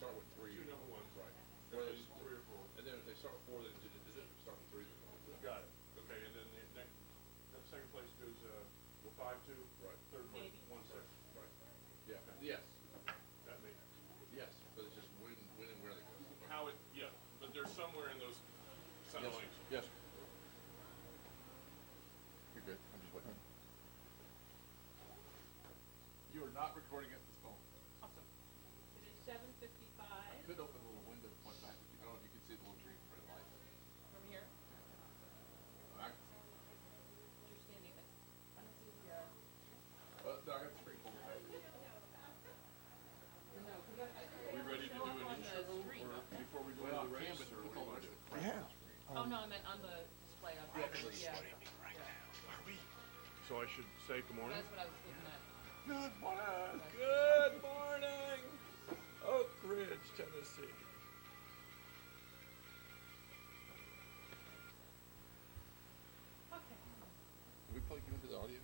start with three. Two number ones. Right. And then three or four. And then if they start with four, then the district start with three. Got it. Okay, and then the next, that second place goes, 5-2. Right. Third place, Maybe. 1-6. Right. Yeah. Yes. That may, Yes. But it's just when and where they go. how it, yeah, but there's somewhere in those center lanes. Yes. You're good. I'm just waiting. You are not recording at this phone. Awesome. It is 7:55 Could open a little window to point back. I don't know if you can see the little tree red light. from here. All right. You're standing there. I don't see the, No, I got the screen pulled back. no, because Are we ready to do an intro or before we go Well, to the race, but or we what do told you us want to do? to Oh, no, I meant on the display. Yeah. So I should say good morning? That's what I was looking at. Good morning. Good morning, Oak Ridge, Tennessee. Okay. Did we plug you into the audio?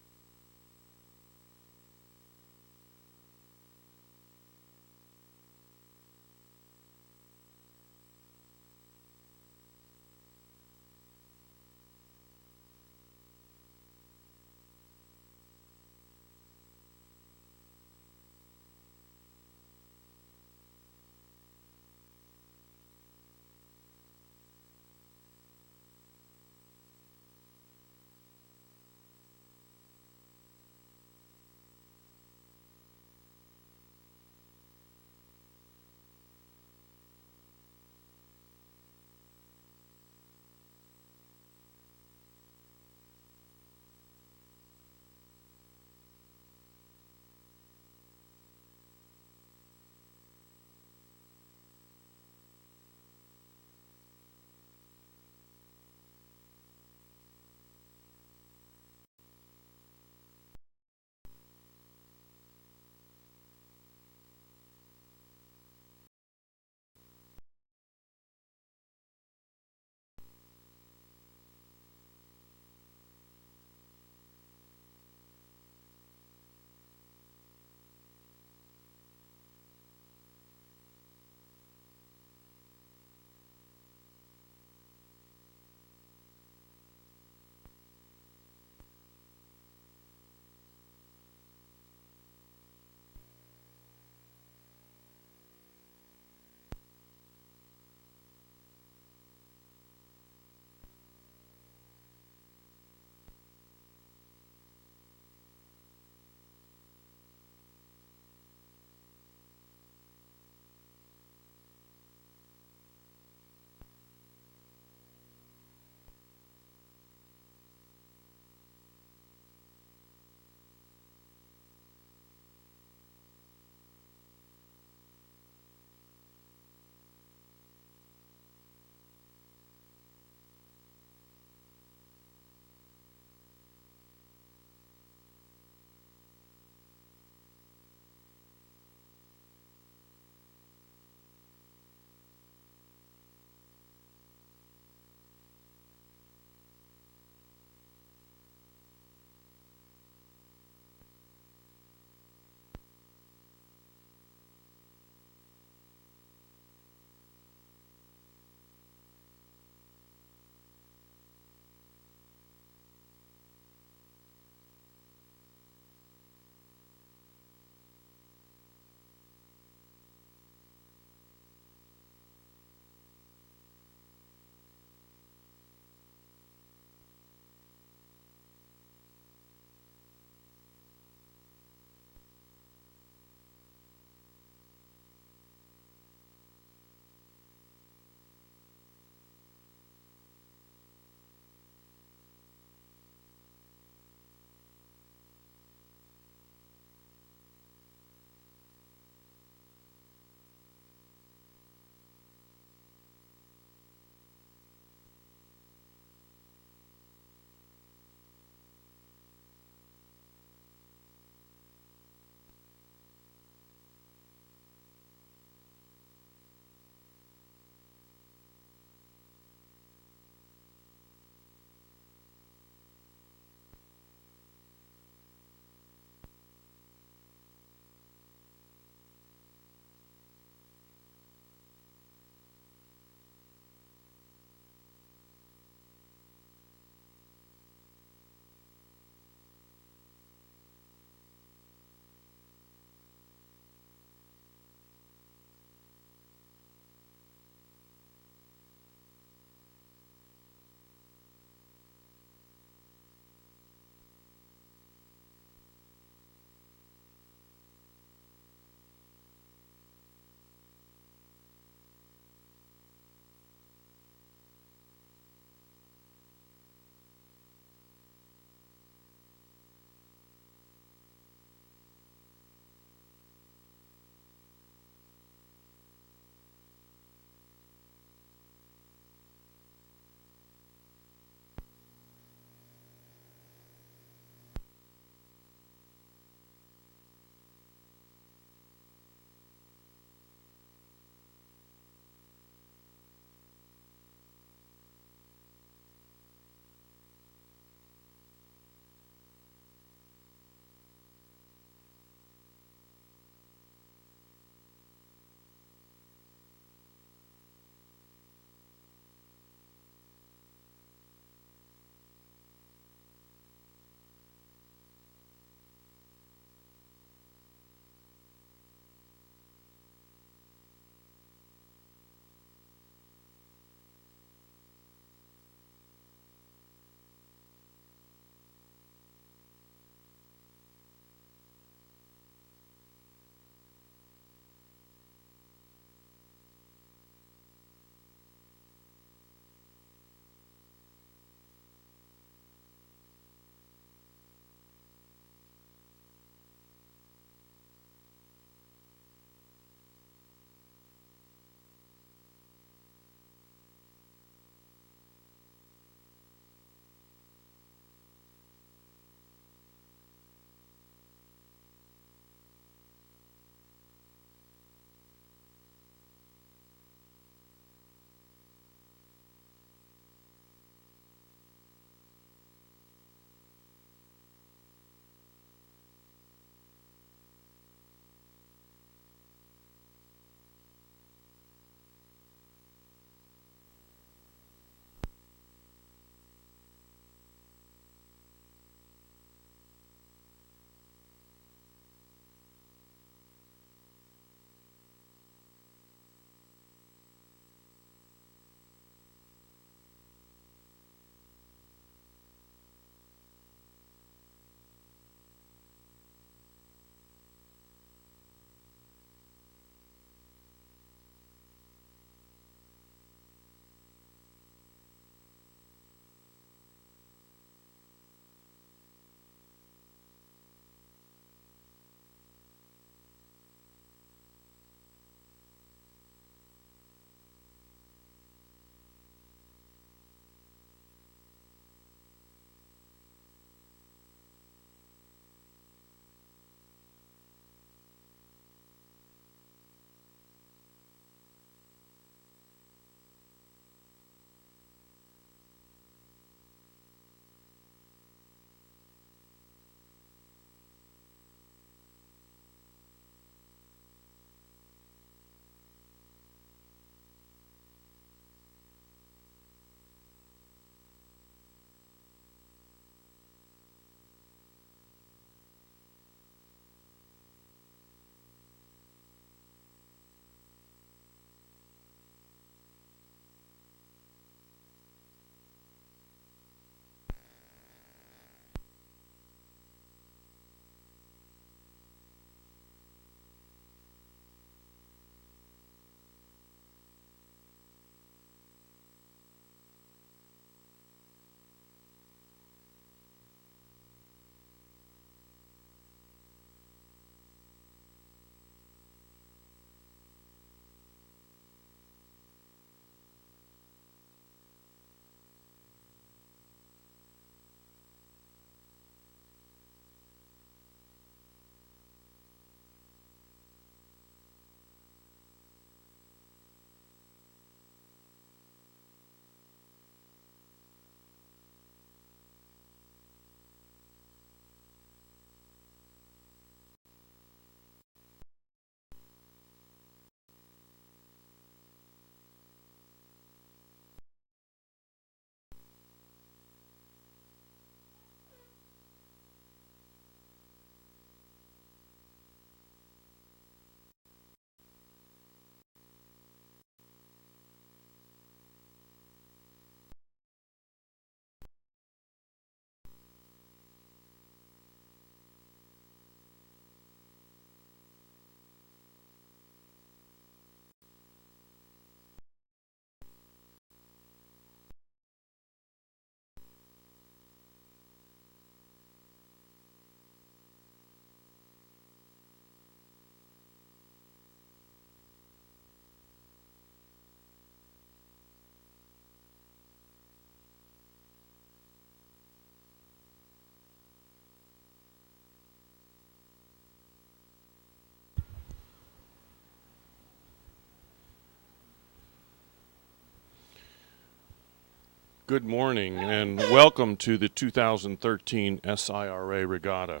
Good morning and welcome to the 2013 SIRA Regatta,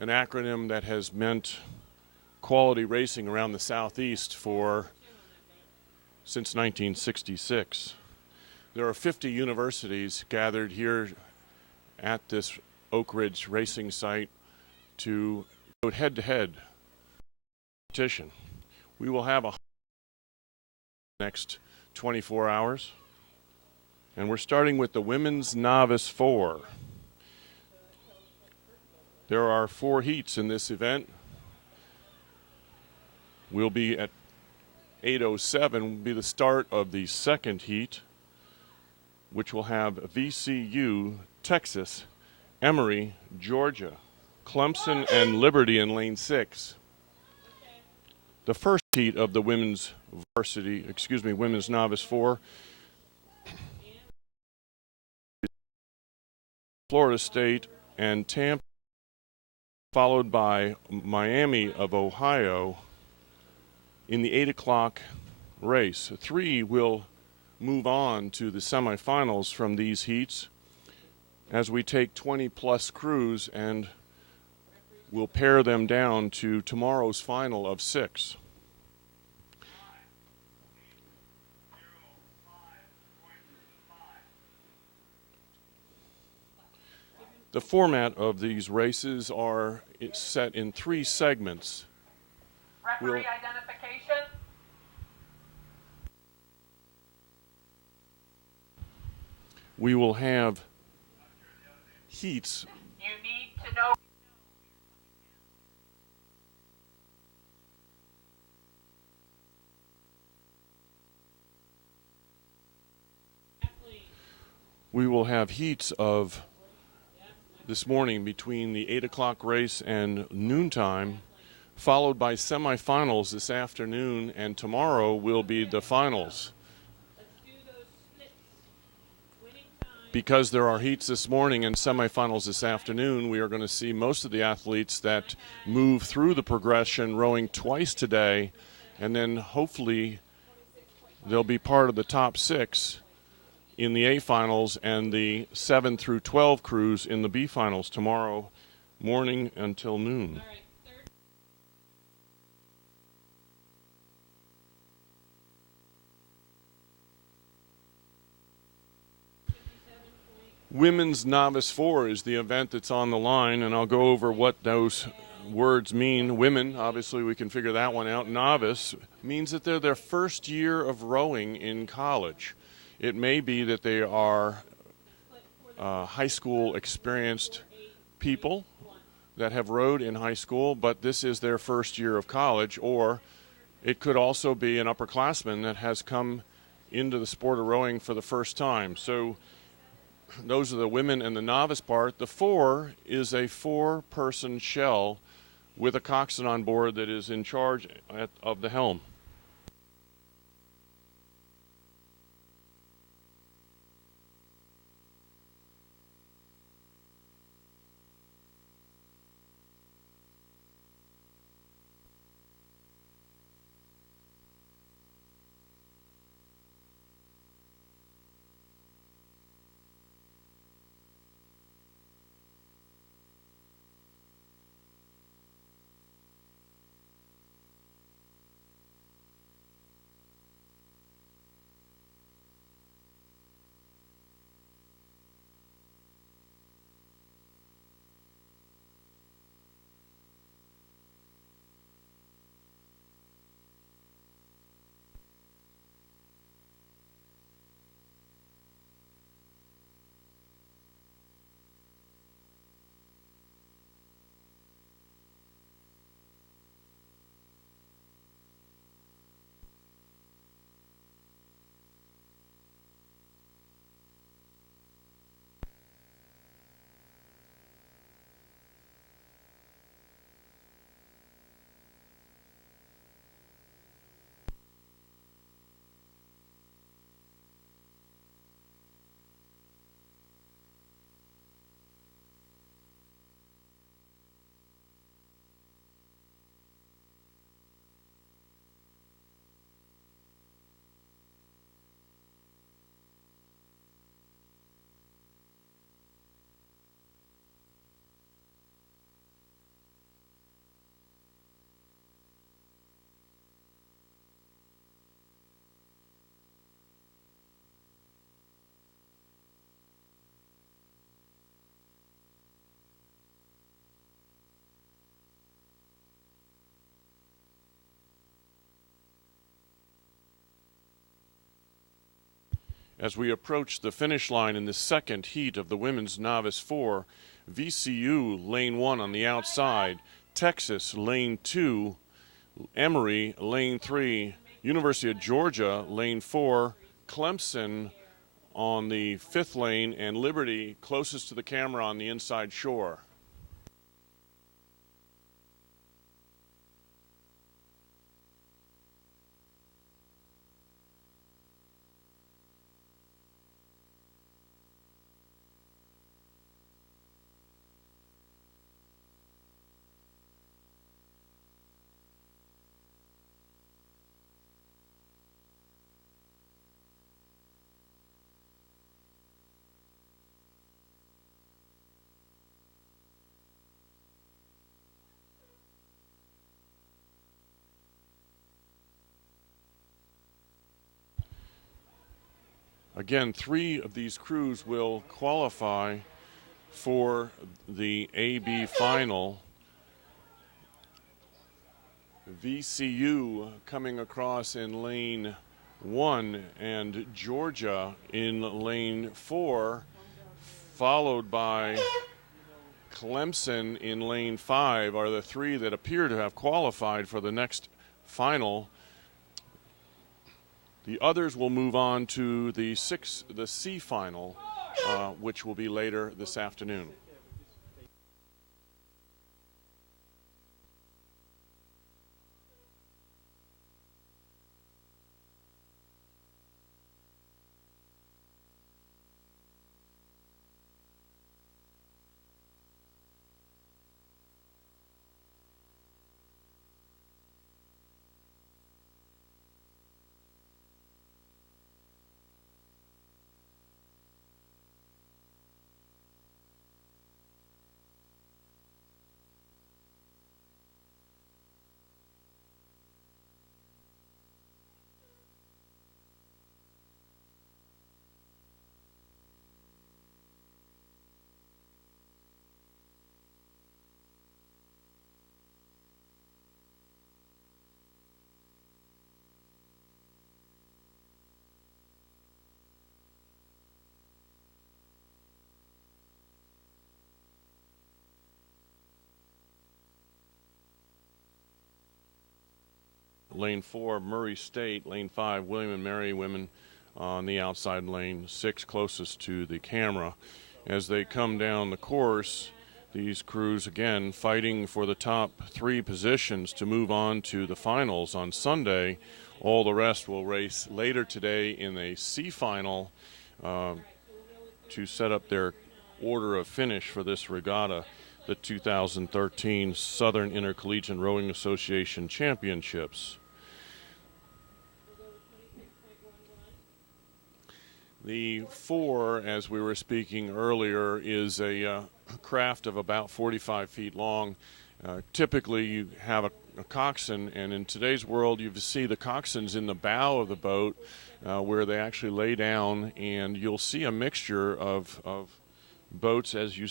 an acronym that has meant quality racing around the Southeast since 1966. There are 50 universities gathered here at this Oak Ridge racing site to go head-to-head competition. We will have a next 24 hours. And we're starting with the Women's Novice 4. There are 4 heats in this event. We'll be at 8:07 will be the start of the second heat, which will have VCU, Texas, Emory, Georgia, Clemson, and Liberty in lane 6. The first heat of the Women's Novice 4, Florida State and Tampa, followed by Miami of Ohio in the 8 o'clock race. 3 will move on to the semifinals from these heats as we take 20-plus crews and we'll pare them down to tomorrow's final of 6. The format of these races it's set in 3 segments. Referee identification. We will have heats. You need to know. We will have heats of this morning between the 8 o'clock race and noontime, followed by semifinals this afternoon, and tomorrow will be the finals. Because there are heats this morning and semifinals this afternoon, we are going to see most of the athletes that move through the progression rowing twice today, and then hopefully they'll be part of the top 6 in the A finals and the 7 through 12 crews in the B finals tomorrow morning until noon. Women's Novice 4 is the event that's on the line, and I'll go over what those words mean. Women, obviously we can figure that one out. Novice means that they're their first year of rowing in college. It may be that they are high school experienced people that have rowed in high school, but this is their first year of college, or it could also be an upperclassman that has come into the sport of rowing for the first time. So those are the women and the novice part. The 4 is a 4-person shell with a coxswain on board that is in charge of the helm. As we approach the finish line in the second heat of the women's Novice 4, VCU lane 1 on the outside, Texas lane 2, Emory lane 3, University of Georgia lane 4, Clemson on the 5th lane, and Liberty closest to the camera on the inside shore. Again, 3 of these crews will qualify for the AB final. VCU coming across in lane 1 and Georgia in lane 4, followed by Clemson in lane 5 are the 3 that appear to have qualified for the next final. The others will move on to the C final, which will be later this afternoon. Lane 4, Murray State. Lane 5, William and Mary women on the outside lane, 6 closest to the camera. As they come down the course, these crews again fighting for the top 3 positions to move on to the finals on Sunday. All the rest will race later today in a C final to set up their order of finish for this regatta, the 2013 Southern Intercollegiate Rowing Association Championships. The 4, as we were speaking earlier, is a craft of about 45 feet long. Typically you have a coxswain, and in today's world you see the coxswains in the bow of the boat where they actually lay down, and you'll see a mixture of boats as you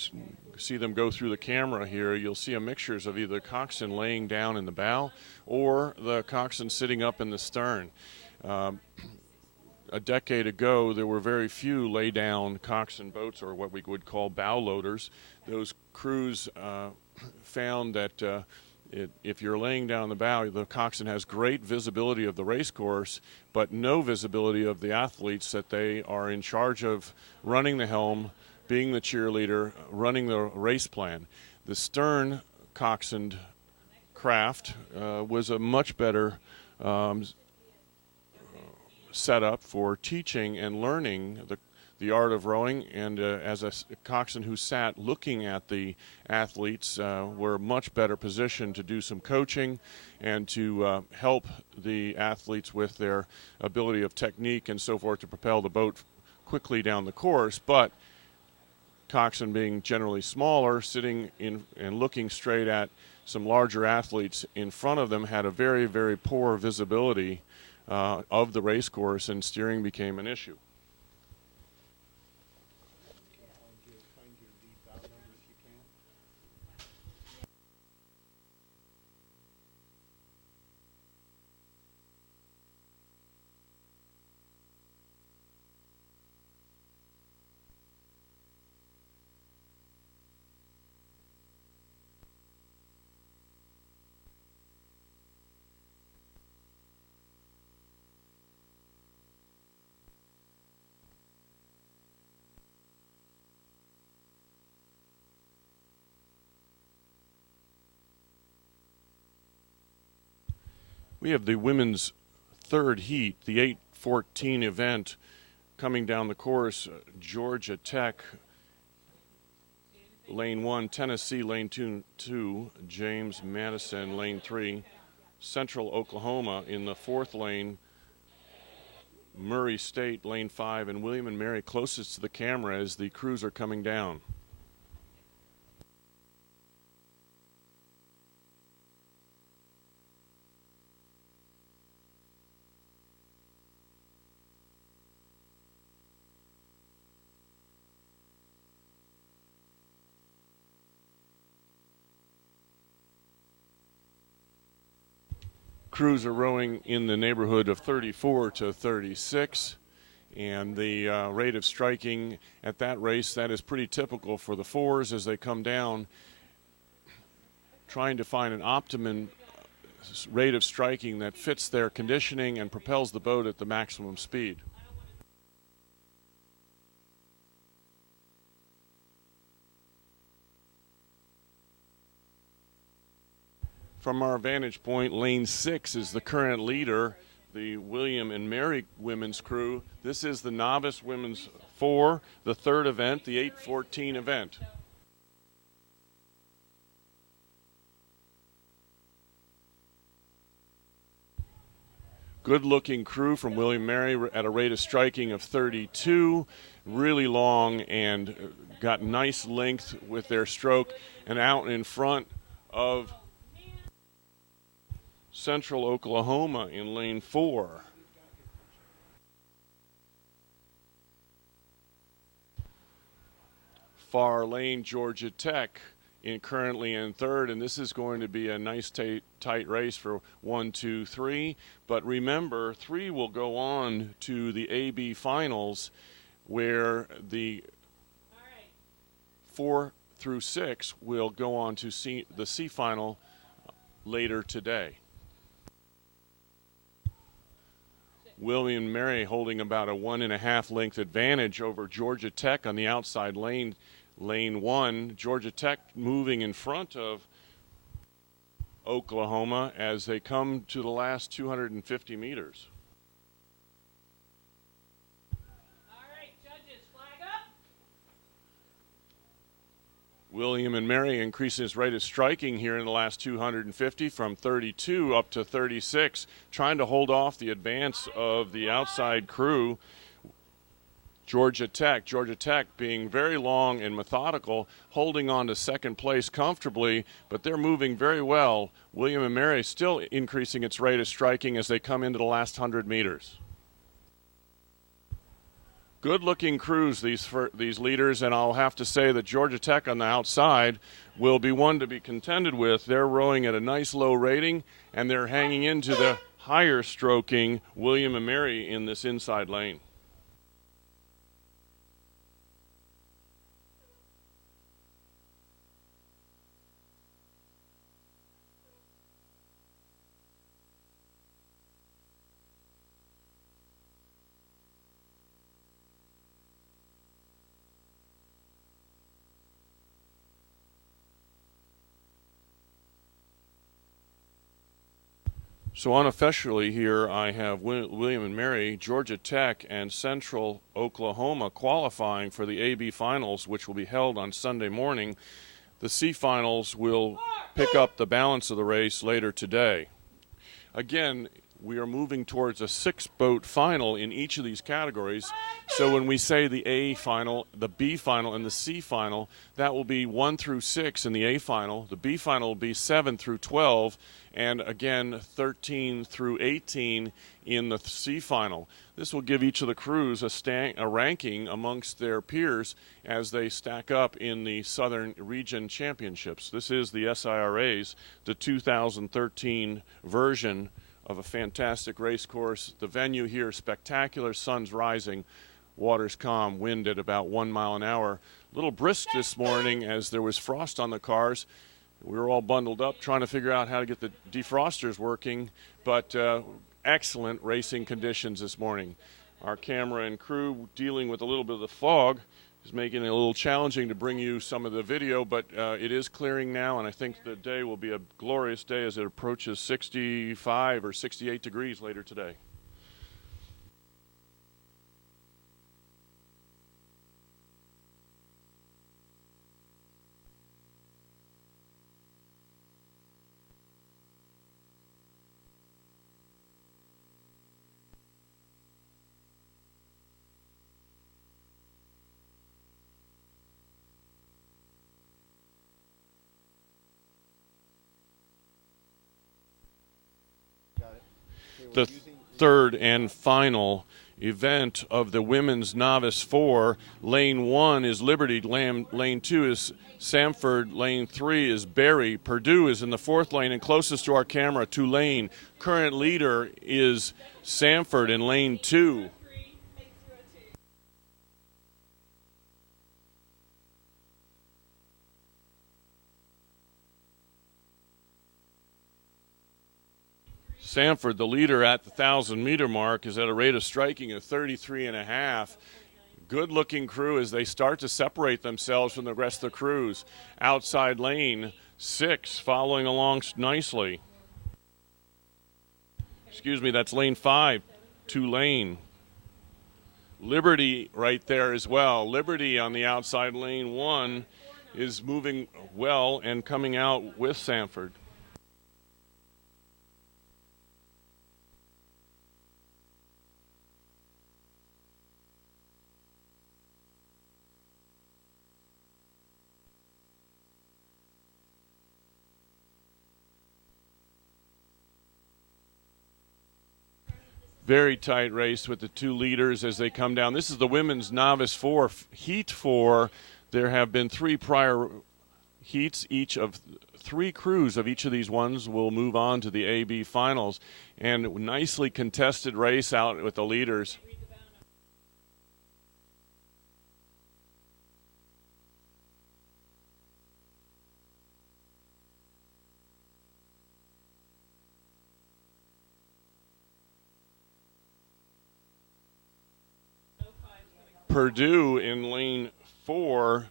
see them go through the camera here. You'll see a mixture of either coxswain laying down in the bow or the coxswain sitting up in the stern. A decade ago, there were very few lay-down coxswain boats, or what we would call bow loaders. Those crews found that if you're laying down the bow, the coxswain has great visibility of the race course, but no visibility of the athletes that they are in charge of running the helm, being the cheerleader, running the race plan. The stern coxswain craft was a much better set up for teaching and learning the art of rowing, and as a coxswain who sat looking at the athletes, were much better positioned to do some coaching and to help the athletes with their ability of technique and so forth to propel the boat quickly down the course. But coxswain being generally smaller, sitting in and looking straight at some larger athletes in front of them, had a very, very poor visibility of the race course, and steering became an issue. We have the women's third heat, the 8:14 event coming down the course. Georgia Tech, lane 1, Tennessee, lane 2, James Madison, lane 3, Central Oklahoma in the 4th lane, Murray State, lane 5, and William and Mary closest to the camera as the crews are coming down. Crews are rowing in the neighborhood of 34 to 36, and the rate of striking at that race, that is pretty typical for the fours as they come down, trying to find an optimum rate of striking that fits their conditioning and propels the boat at the maximum speed. From our vantage point, lane 6 is the current leader, the William and Mary women's crew. This is the novice women's 4, the 3rd event, the 8:14 event. Good-looking crew from William and Mary at a rate of striking of 32, really long and got nice length with their stroke, and out in front of Central Oklahoma in lane 4. Far lane, Georgia Tech currently in 3rd, and this is going to be a nice tight race for 1, 2, 3. But remember, 3 will go on to the AB finals, where the 4 through 6 will go on to the C final later today. William and Mary holding about a 1.5 length advantage over Georgia Tech on the outside lane, lane 1. Georgia Tech moving in front of Oklahoma as they come to the last 250 meters. All right, judges, flag up. William and Mary increasing his rate of striking here in the last 250 from 32 up to 36, trying to hold off the advance of the outside crew. Georgia Tech being very long and methodical, holding on to second place comfortably, but they're moving very well. William and Mary still increasing its rate of striking as they come into the last 100 meters. Good-looking crews, these leaders, and I'll have to say that Georgia Tech on the outside will be one to be contended with. They're rowing at a nice low rating, and they're hanging into the higher stroking William and Mary in this inside lane. So unofficially here, I have William and Mary, Georgia Tech, and Central Oklahoma qualifying for the AB Finals, which will be held on Sunday morning. The C Finals will pick up the balance of the race later today. Again, we are moving towards a 6-boat final in each of these categories. So when we say the A final, the B final, and the C final, that will be 1 through 6 in the A final. The B final will be 7 through 12. And again, 13 through 18 in the C final. This will give each of the crews a ranking amongst their peers as they stack up in the Southern Region Championships. This is the SIRA's, the 2013 version of a fantastic race course. The venue here, spectacular, sun's rising, water's calm, wind at about 1 mile an hour. A little brisk this morning as there was frost on the cars. We were all bundled up trying to figure out how to get the defrosters working, but excellent racing conditions this morning. Our camera and crew dealing with a little bit of the fog is making it a little challenging to bring you some of the video, but it is clearing now, and I think the day will be a glorious day as it approaches 65 or 68 degrees later today. The third and final event of the women's novice 4. Lane 1 is Liberty, lane 2 is Samford, lane 3 is Barry. Purdue is in the 4th lane and closest to our camera, Tulane. Current leader is Samford in lane 2. Samford, the leader at the 1,000-meter mark, is at a rate of striking of 33.5. Good-looking crew as they start to separate themselves from the rest of the crews. Outside lane 6 following along nicely. Excuse me, that's lane 5, Tulane. Liberty right there as well. Liberty on the outside lane 1 is moving well and coming out with Samford. Very tight race with the two leaders as they come down. This is the women's novice 4, heat 4. There have been 3 prior heats. Each of 3 crews of each of these ones will move on to the AB finals. And nicely contested race out with the leaders. Purdue in lane 4,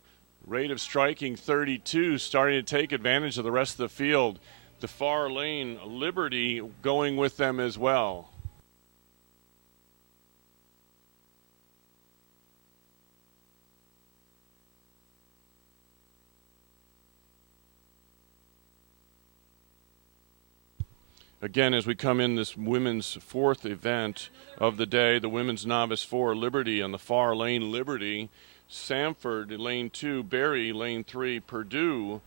rate of striking 32, starting to take advantage of the rest of the field. The far lane, Liberty, going with them as well. Again, as we come in this women's 4th event of the day, the women's novice 4, Liberty on the far lane, Liberty. Samford, lane 2, Barry, lane 3, Purdue.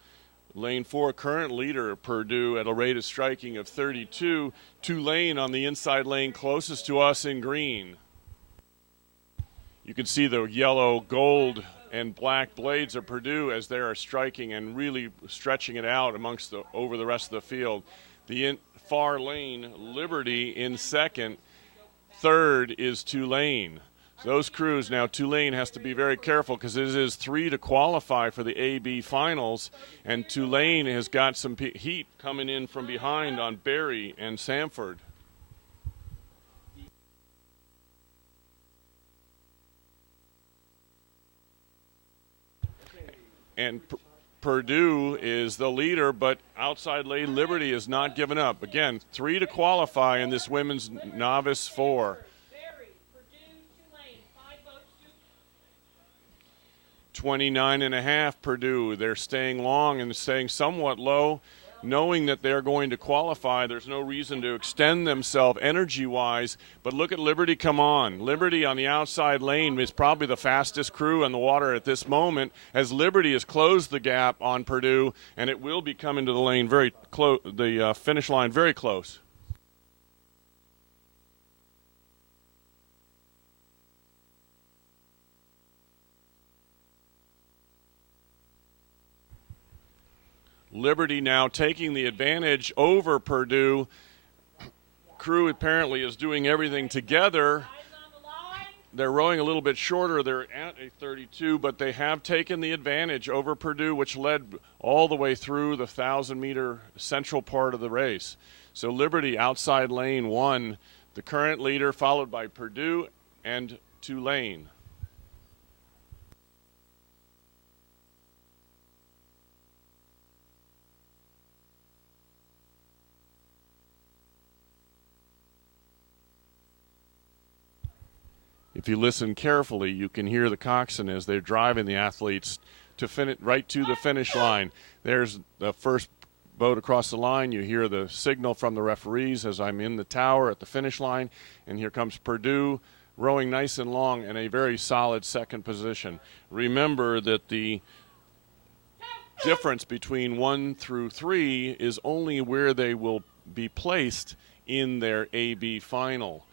Lane 4, current leader, Purdue, at a rate of striking of 32. Tulane on the inside lane closest to us in green. You can see the yellow, gold, and black blades of Purdue as they are striking and really stretching it out over the rest of the field. The far lane, Liberty in 2nd. 3rd is Tulane. So those crews, now Tulane has to be very careful because it is 3 to qualify for the AB finals, and Tulane has got some heat coming in from behind on Barry and Samford. And Purdue is the leader, but outside lane Liberty is not giving up. Again, 3 to qualify in this women's novice 4. 29.5 Purdue. They're staying long and staying somewhat low, knowing that they're going to qualify. There's no reason to extend themselves energy-wise, but look at Liberty come on. Liberty on the outside lane is probably the fastest crew on the water at this moment, as Liberty has closed the gap on Purdue, and it will be coming to the lane very close, the finish line very close. Liberty now taking the advantage over Purdue. Crew apparently is doing everything together. They're rowing a little bit shorter. They're at a 32, but they have taken the advantage over Purdue, which led all the way through the 1,000-meter central part of the race. So Liberty outside lane 1, the current leader, followed by Purdue and Tulane. if you listen carefully, you can hear the coxswain as they're driving the athletes to right to the finish line. There's the first boat across the line. You hear the signal from the referees as I'm in the tower at the finish line, and here comes Purdue rowing nice and long in a very solid second position. Remember that the difference between 1 through 3 is only where they will be placed in their AB final.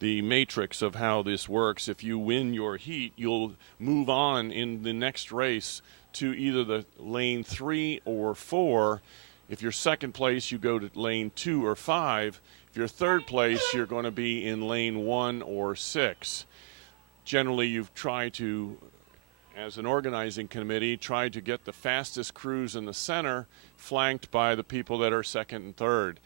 The matrix of how this works: if you win your heat, you'll move on in the next race to either the lane 3 or 4. If you're second place, you go to lane 2 or 5. If you're third place, you're going to be in lane 1 or 6. Generally, you've tried to, as an organizing committee, try to get the fastest crews in the center, flanked by the people that are second and third.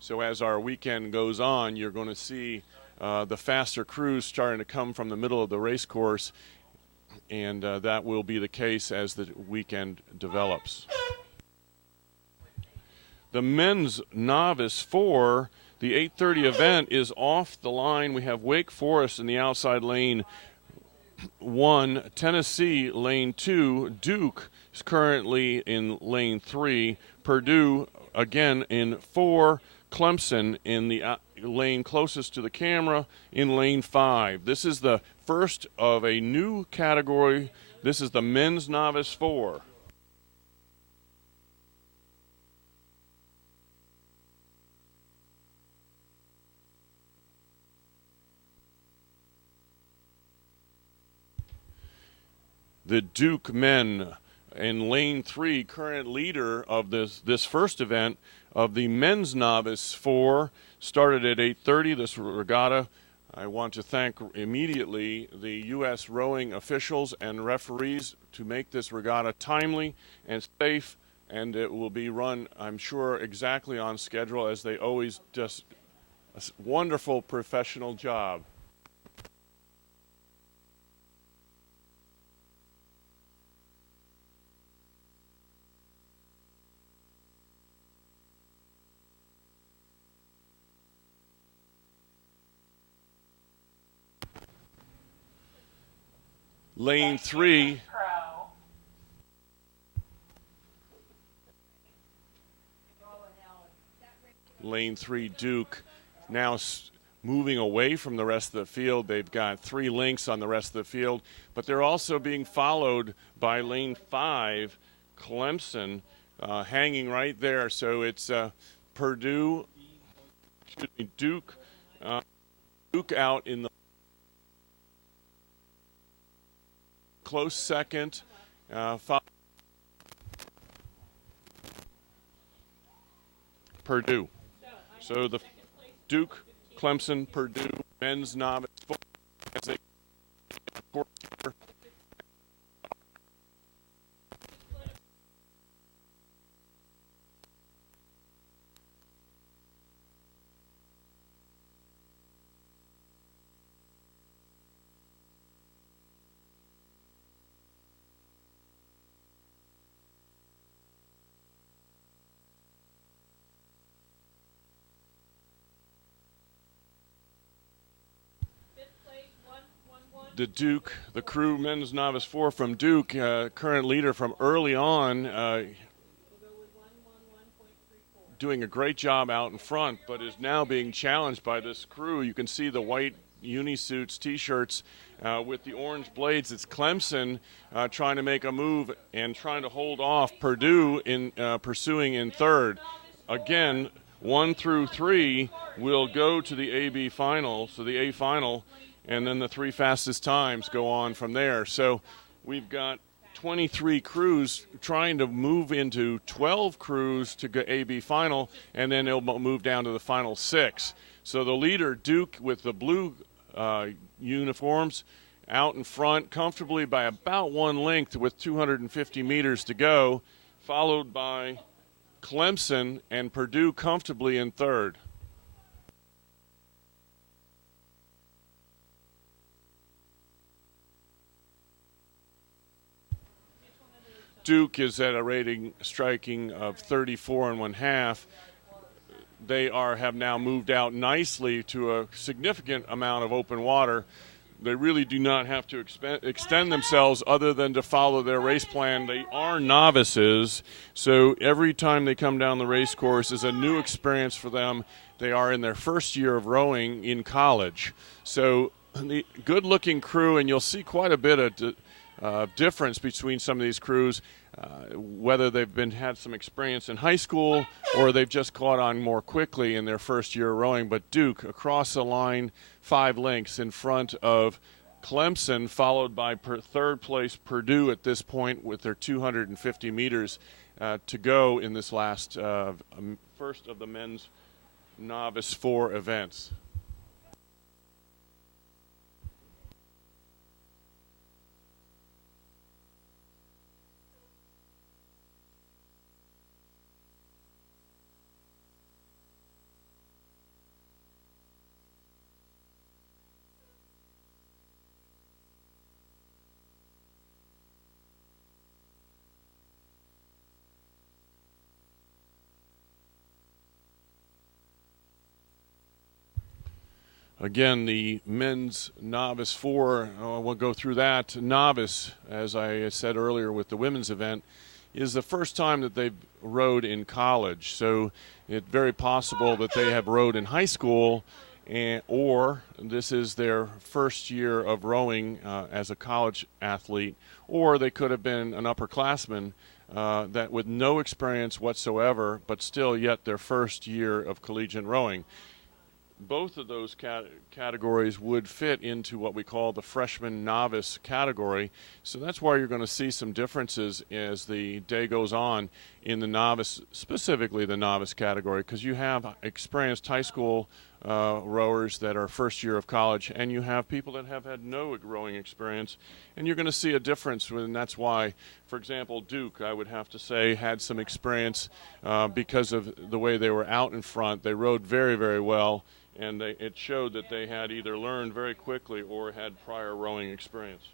So as our weekend goes on, you're going to see the faster crews starting to come from the middle of the race course, and that will be the case as the weekend develops. The men's novice 4, the 8:30 event, is off the line. We have Wake Forest in the outside lane 1, Tennessee lane 2, Duke is currently in lane 3, Purdue again in 4, Clemson in the lane closest to the camera in lane 5. This is the first of a new category. This is the men's novice 4. The Duke men in lane 3, current leader of this first event of the men's novice 4, started at 8:30. This regatta, I want to thank immediately the U.S. rowing officials and referees to make this regatta timely and safe, and it will be run, I'm sure, exactly on schedule, as they always just a wonderful professional job. Lane 3, lane 3 Duke now moving away from the rest of the field. They've got 3 links on the rest of the field, but they're also being followed by lane 5, Clemson, hanging right there. So it's Duke out in the close second, Purdue. So the Duke, Clemson, Purdue men's novice 4 as they course here. The Duke, the crew men's novice 4 from Duke, current leader from early on, doing a great job out in front, but is now being challenged by this crew. You can see the white unisuits, T-shirts with the orange blades. It's Clemson trying to make a move and trying to hold off Purdue in pursuing in third. Again, 1 through 3 will go to the AB final, so the A final, and then the 3 fastest times go on from there. So we've got 23 crews trying to move into 12 crews to go AB final, and then it'll move down to the final 6. So the leader, Duke, with the blue uniforms, out in front comfortably by about 1 length with 250 meters to go, followed by Clemson and Purdue comfortably in third. Duke is at a rating striking of 34 1/2. they have now moved out nicely to a significant amount of open water. They really do not have to extend themselves other than to follow their race plan. They are novices, so every time they come down the race course is a new experience for them. They are in their first year of rowing in college. So the good-looking crew, and you'll see quite a bit of difference between some of these crews, whether they've had some experience in high school or they've just caught on more quickly in their first year of rowing. But Duke across the line, 5 lengths in front of Clemson, followed by third place Purdue at this point with their 250 meters to go in this last first of the men's Novice 4 events. Again, the men's Novice 4, we'll go through that. Novice, as I said earlier with the women's event, is the first time that they've rowed in college. So it's very possible that they have rowed in high school, or this is their first year of rowing as a college athlete, or they could have been an upperclassman that with no experience whatsoever, but still yet their first year of collegiate rowing. Both of those categories would fit into what we call the freshman novice category. So that's why you're going to see some differences as the day goes on in the novice, specifically the novice category, because you have experienced high school rowers that are first year of college, and you have people that have had no rowing experience, and you're going to see a difference. And that's why, for example, Duke, I would have to say, had some experience because of the way they were out in front. They rowed very, very well. And it showed that they had either learned very quickly or had prior rowing experience.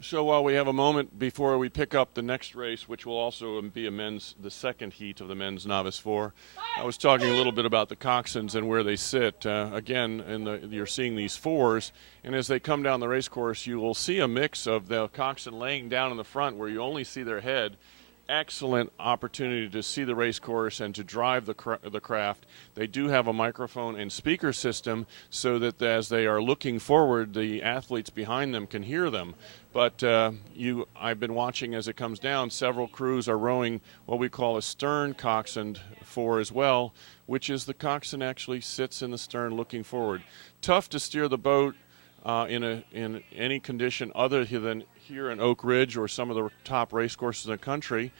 So while we have a moment before we pick up the next race, which will also be the second heat of the men's Novice 4, I was talking a little bit about the coxswains and where they sit. Again, you're seeing these 4s, and as they come down the race course, you will see a mix of the coxswain laying down in the front where you only see their head. Excellent opportunity to see the race course and to drive the craft. They do have a microphone and speaker system so that as they are looking forward, the athletes behind them can hear them. But I've been watching as it comes down. Several crews are rowing what we call a stern coxswain 4 as well, which is the coxswain actually sits in the stern looking forward. Tough to steer the boat in any condition other than here in Oak Ridge or some of the top race courses in the country.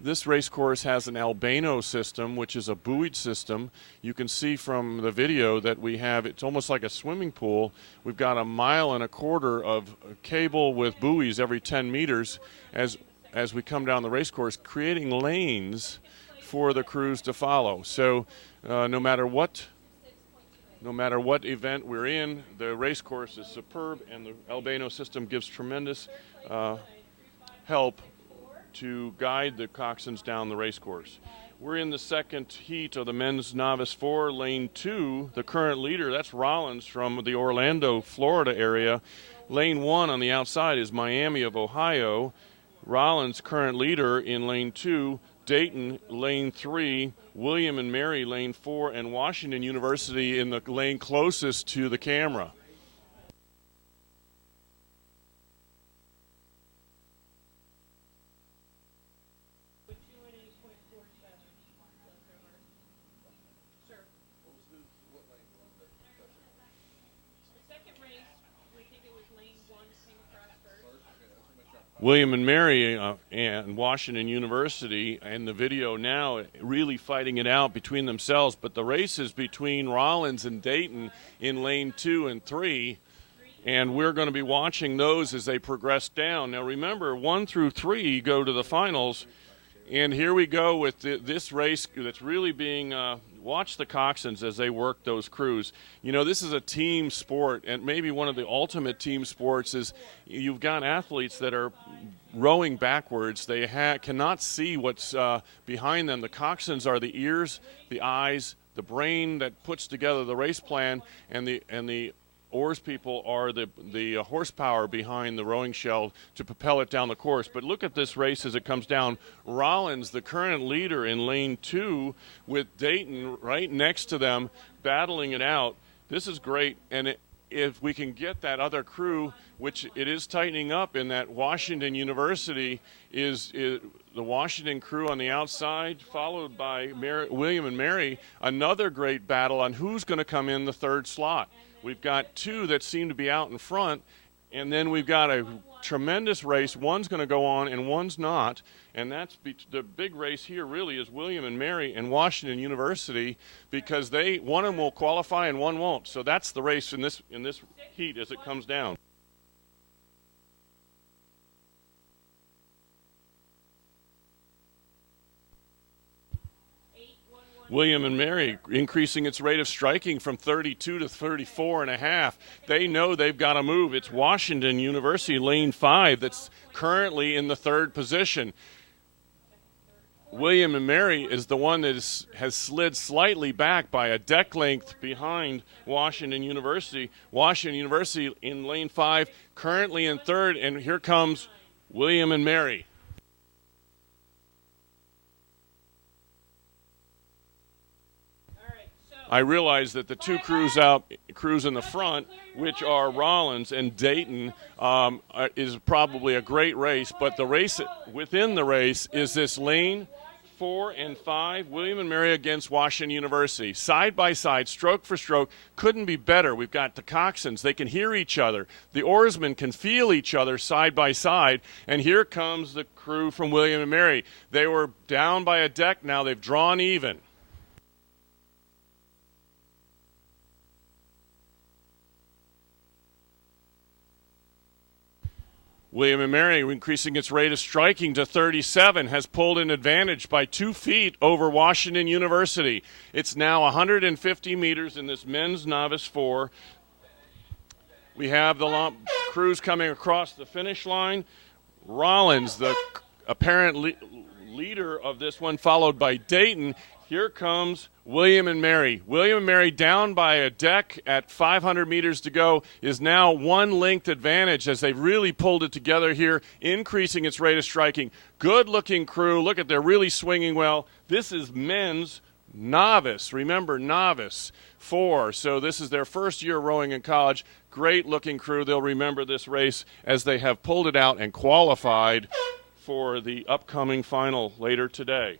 This race course has an albano system, which is a buoyed system. You can see from the video that we have, it's almost like a swimming pool. We've got 1.25 miles of cable with buoys every 10 meters as we come down the race course, creating lanes for the crews to follow. So no matter what event we're in, the race course is superb, and the albano system gives tremendous help to guide the coxswains down the race course. We're in the second heat of the men's Novice 4, lane 2. The current leader, that's Rollins from the Orlando, Florida area. Lane 1 on the outside is Miami of Ohio. Rollins, current leader in lane 2. Dayton, lane 3. William and Mary, lane 4. And Washington University in the lane closest to the camera. William and Mary and Washington University, and the video now really fighting it out between themselves. But the race is between Rollins and Dayton in lane 2 and 3, and we're going to be watching those as they progress down. Now remember, 1 through 3 go to the finals, And here we go with this race that's really being watch the coxswains as they work those crews. You know, this is a team sport, and maybe one of the ultimate team sports is you've got athletes that are rowing backwards. They cannot see what's behind them. The coxswains are the ears, the eyes, the brain that puts together the race plan, and the oars people are the horsepower behind the rowing shell to propel it down the course. But look at this race as it comes down. Rollins, the current leader in lane 2, with Dayton right next to them, battling it out. This is great, and if we can get that other crew, which it is tightening up in that Washington University is the Washington crew on the outside, followed by William and Mary, another great battle on who's going to come in the third slot. We've got two that seem to be out in front, and then we've got a tremendous race. One's going to go on and one's not, and that's the big race here really is William and Mary and Washington University, because one of them will qualify and one won't. So that's the race in this heat as it comes down. William and Mary increasing its rate of striking from 32 to 34 and a half. They know they've got to move. It's Washington University, lane 5, that's currently in the third position. William and Mary is the one that has slid slightly back by a deck length behind Washington University. Washington University in lane 5, currently in third, and here comes William and Mary. I realize that the two crews in the front, which are Rollins and Dayton, is probably a great race, but the race within the race is this lane 4 and 5, William and Mary against Washington University. Side by side, stroke for stroke, couldn't be better. We've got the coxswains. They can hear each other. The oarsmen can feel each other side by side, and here comes the crew from William and Mary. They were down by a deck. Now they've drawn even. William and Mary, increasing its rate of striking to 37, has pulled an advantage by 2 feet over Washington University. It's now 150 meters in this men's novice 4. We have the crews coming across the finish line. Rollins, the apparent leader of this one, followed by Dayton. Here comes William and Mary. William and Mary, down by a deck at 500 meters to go, is now one length advantage as they've really pulled it together here, increasing its rate of striking. Good-looking crew. Look at, they're really swinging well. This is men's novice. Remember, novice 4. So this is their first year rowing in college. Great-looking crew. They'll remember this race as they have pulled it out and qualified for the upcoming final later today.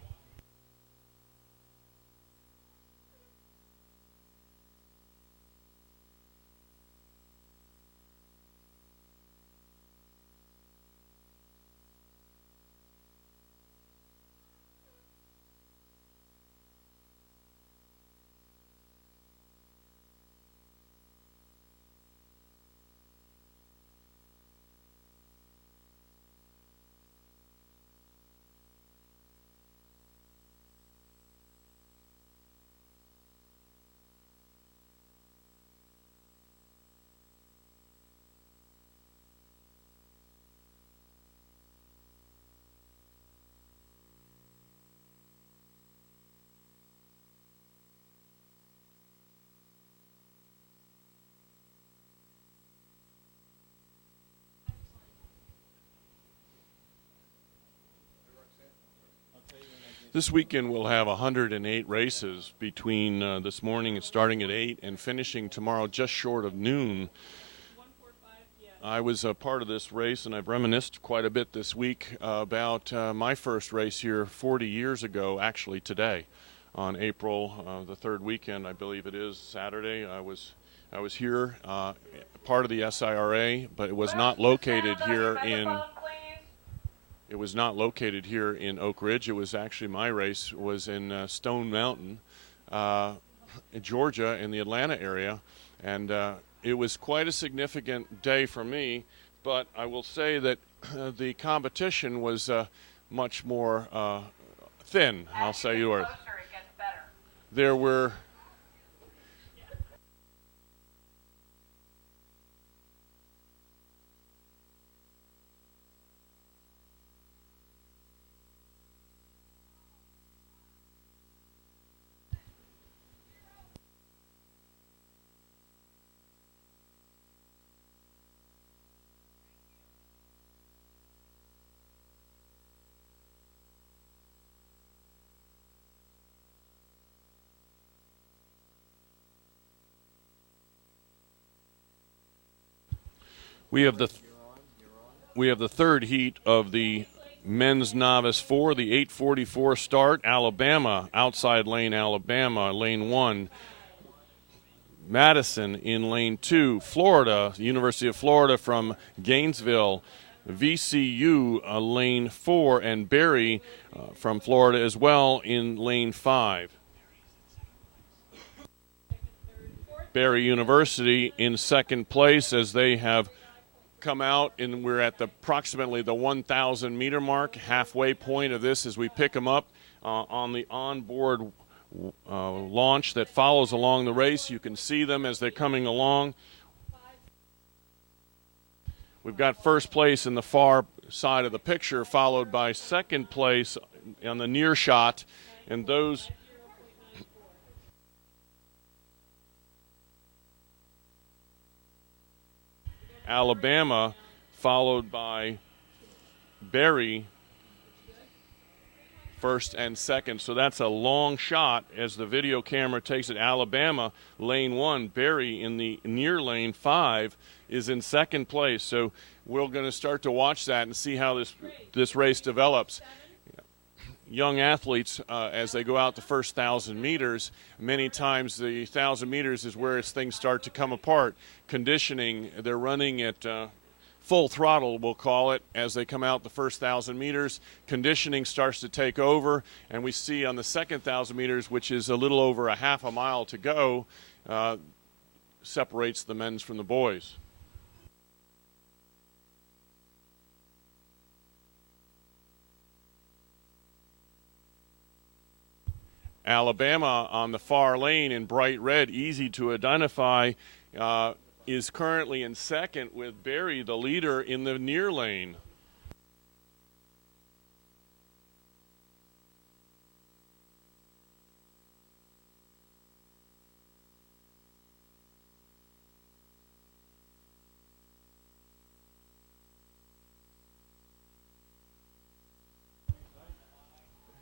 This weekend we'll have 108 races between this morning and starting at 8 and finishing tomorrow just short of noon. I was a part of this race, and I've reminisced quite a bit this week about my first race here 40 years ago, actually today, on April the 3rd weekend, I believe it is, Saturday. I was here, part of the SIRA, but it was not located here in... It was not located here in Oak Ridge. It was actually, my race was in Stone Mountain, in Georgia, in the Atlanta area. And it was quite a significant day for me. But I will say that the competition was much more thin, I'll say yours. Closer, it gets better. There were we have the third heat of the men's novice 4, the 8:44 start. Alabama, outside lane Alabama, lane 1. Madison in lane 2. Florida, University of Florida from Gainesville. VCU, lane 4, and Barry from Florida as well in lane 5. Barry University in second place as they have come out, and we're at approximately the 1,000 meter mark, halfway point of this as we pick them up on the onboard launch that follows along the race. You can see them as they're coming along. We've got first place in the far side of the picture, followed by second place on the near shot, and those Alabama, followed by Barry, first and second. So that's a long shot as the video camera takes it. Alabama, lane 1, Barry in the near lane 5 is in second place. So we're going to start to watch that and see how this race develops. Young athletes, as they go out the first 1,000 meters, many times the 1,000 meters is where things start to come apart. Conditioning, they're running at full throttle, we'll call it, as they come out the first 1,000 meters. Conditioning starts to take over, and we see on the second 1,000 meters, which is a little over a half a mile to go, separates the men's from the boys. Alabama on the far lane in bright red, easy to identify, is currently in second with Barry, the leader, in the near lane.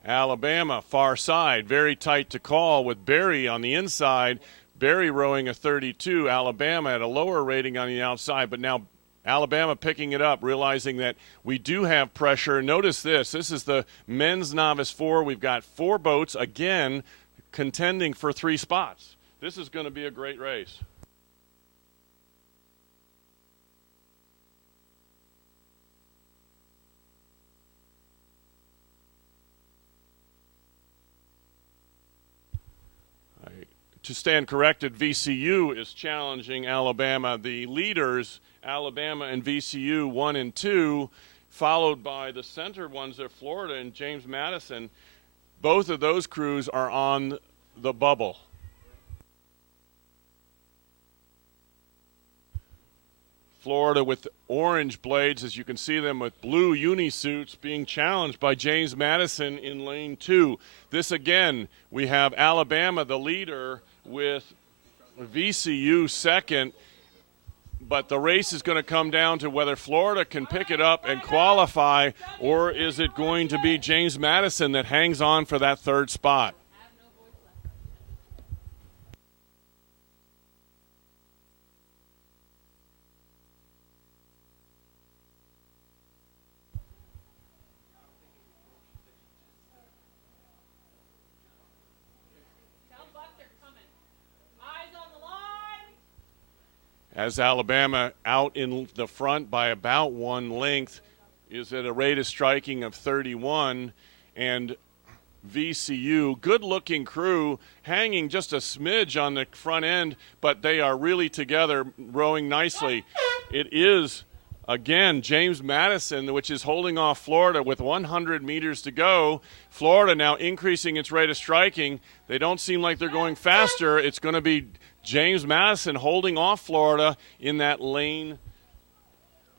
Alabama, far side, very tight to call with Barry on the inside. Barry rowing a 32, Alabama at a lower rating on the outside, but now Alabama picking it up, realizing that we do have pressure. Notice this is the men's novice 4. We've got 4 boats, again, contending for 3 spots. This is going to be a great race. To stand corrected, VCU is challenging Alabama. The leaders, Alabama and VCU, 1 and 2, followed by the center ones are Florida and James Madison. Both of those crews are on the bubble. Florida with orange blades, as you can see them with blue unisuits, being challenged by James Madison in lane 2. This again, we have Alabama, the leader, with VCU second, but the race is going to come down to whether Florida can pick it up and qualify, or is it going to be James Madison that hangs on for that 3rd spot. As Alabama out in the front by about 1 length is at a rate of striking of 31, and VCU, good-looking crew, hanging just a smidge on the front end, but they are really together, rowing nicely. It is Again, James Madison, which is holding off Florida with 100 meters to go. Florida now increasing its rate of striking. They don't seem like they're going faster. It's going to be James Madison holding off Florida in that lane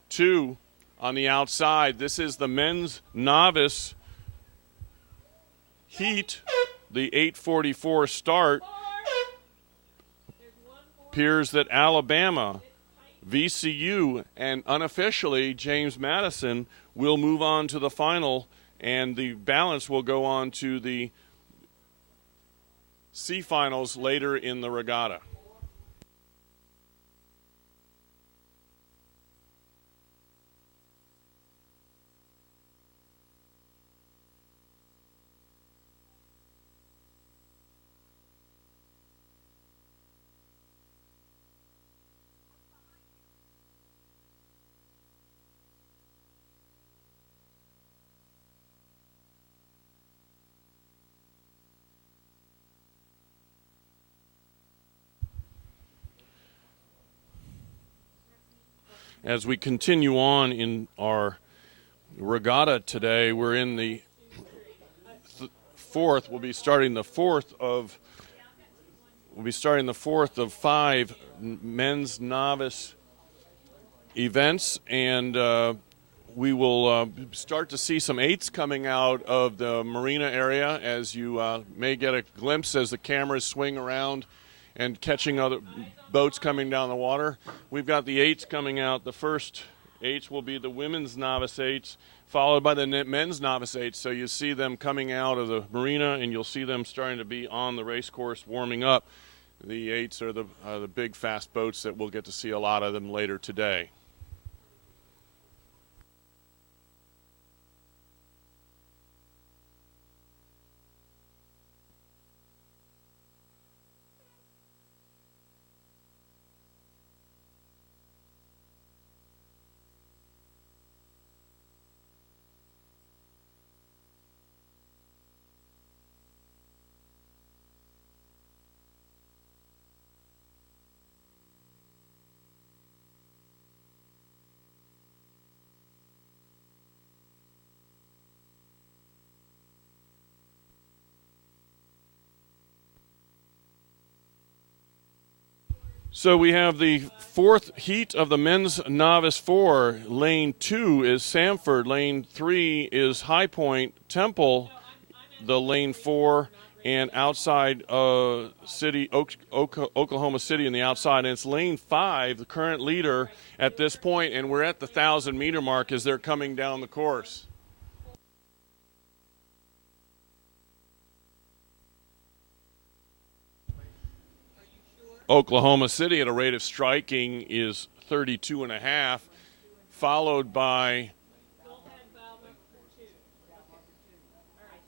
2 on the outside. This is the men's novice heat, the 8:44 start. Appears that Alabama, VCU, and unofficially James Madison will move on to the final, and the balance will go on to the Semifinals later in the regatta. As we continue on in our regatta today, we're in the fourth. We'll be starting the fourth of 5 men's novice events, and we will start to see some 8s coming out of the marina area, as you may get a glimpse as the cameras swing around and catching other boats coming down the water. We've got the 8s coming out. The first 8s will be the women's novice 8s, followed by the men's novice 8s. So you see them coming out of the marina, and you'll see them starting to be on the race course warming up. The 8s are the big fast boats that we'll get to see a lot of them later today. So we have the fourth heat of the men's novice 4. Lane 2 is Samford. Lane 3 is High Point. Temple, the lane 4, and outside city, Oklahoma City in the outside. And it's lane 5, the current leader at this point, and we're at the 1,000-meter mark as they're coming down the course. Oklahoma City at a rate of striking is 32.5, followed by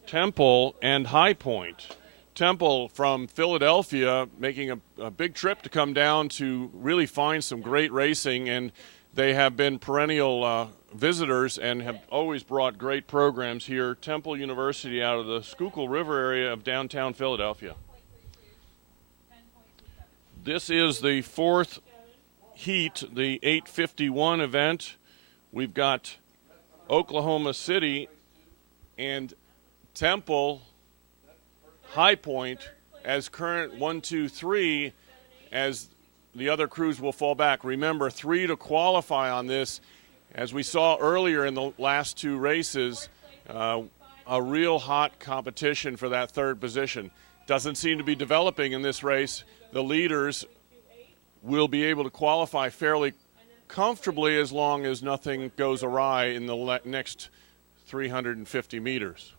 Temple and High Point. Temple from Philadelphia making a big trip to come down to really find some great racing, and they have been perennial visitors and have always brought great programs here. Temple University out of the Schuylkill River area of downtown Philadelphia. This is the fourth heat, the 8:51 event. We've got Oklahoma City and Temple, High Point as current 1, 2, 3, as the other crews will fall back. Remember, 3 to qualify on this. As we saw earlier in the last 2 races, a real hot competition for that third position. Doesn't seem to be developing in this race. The leaders will be able to qualify fairly comfortably as long as nothing goes awry in the next 350 meters.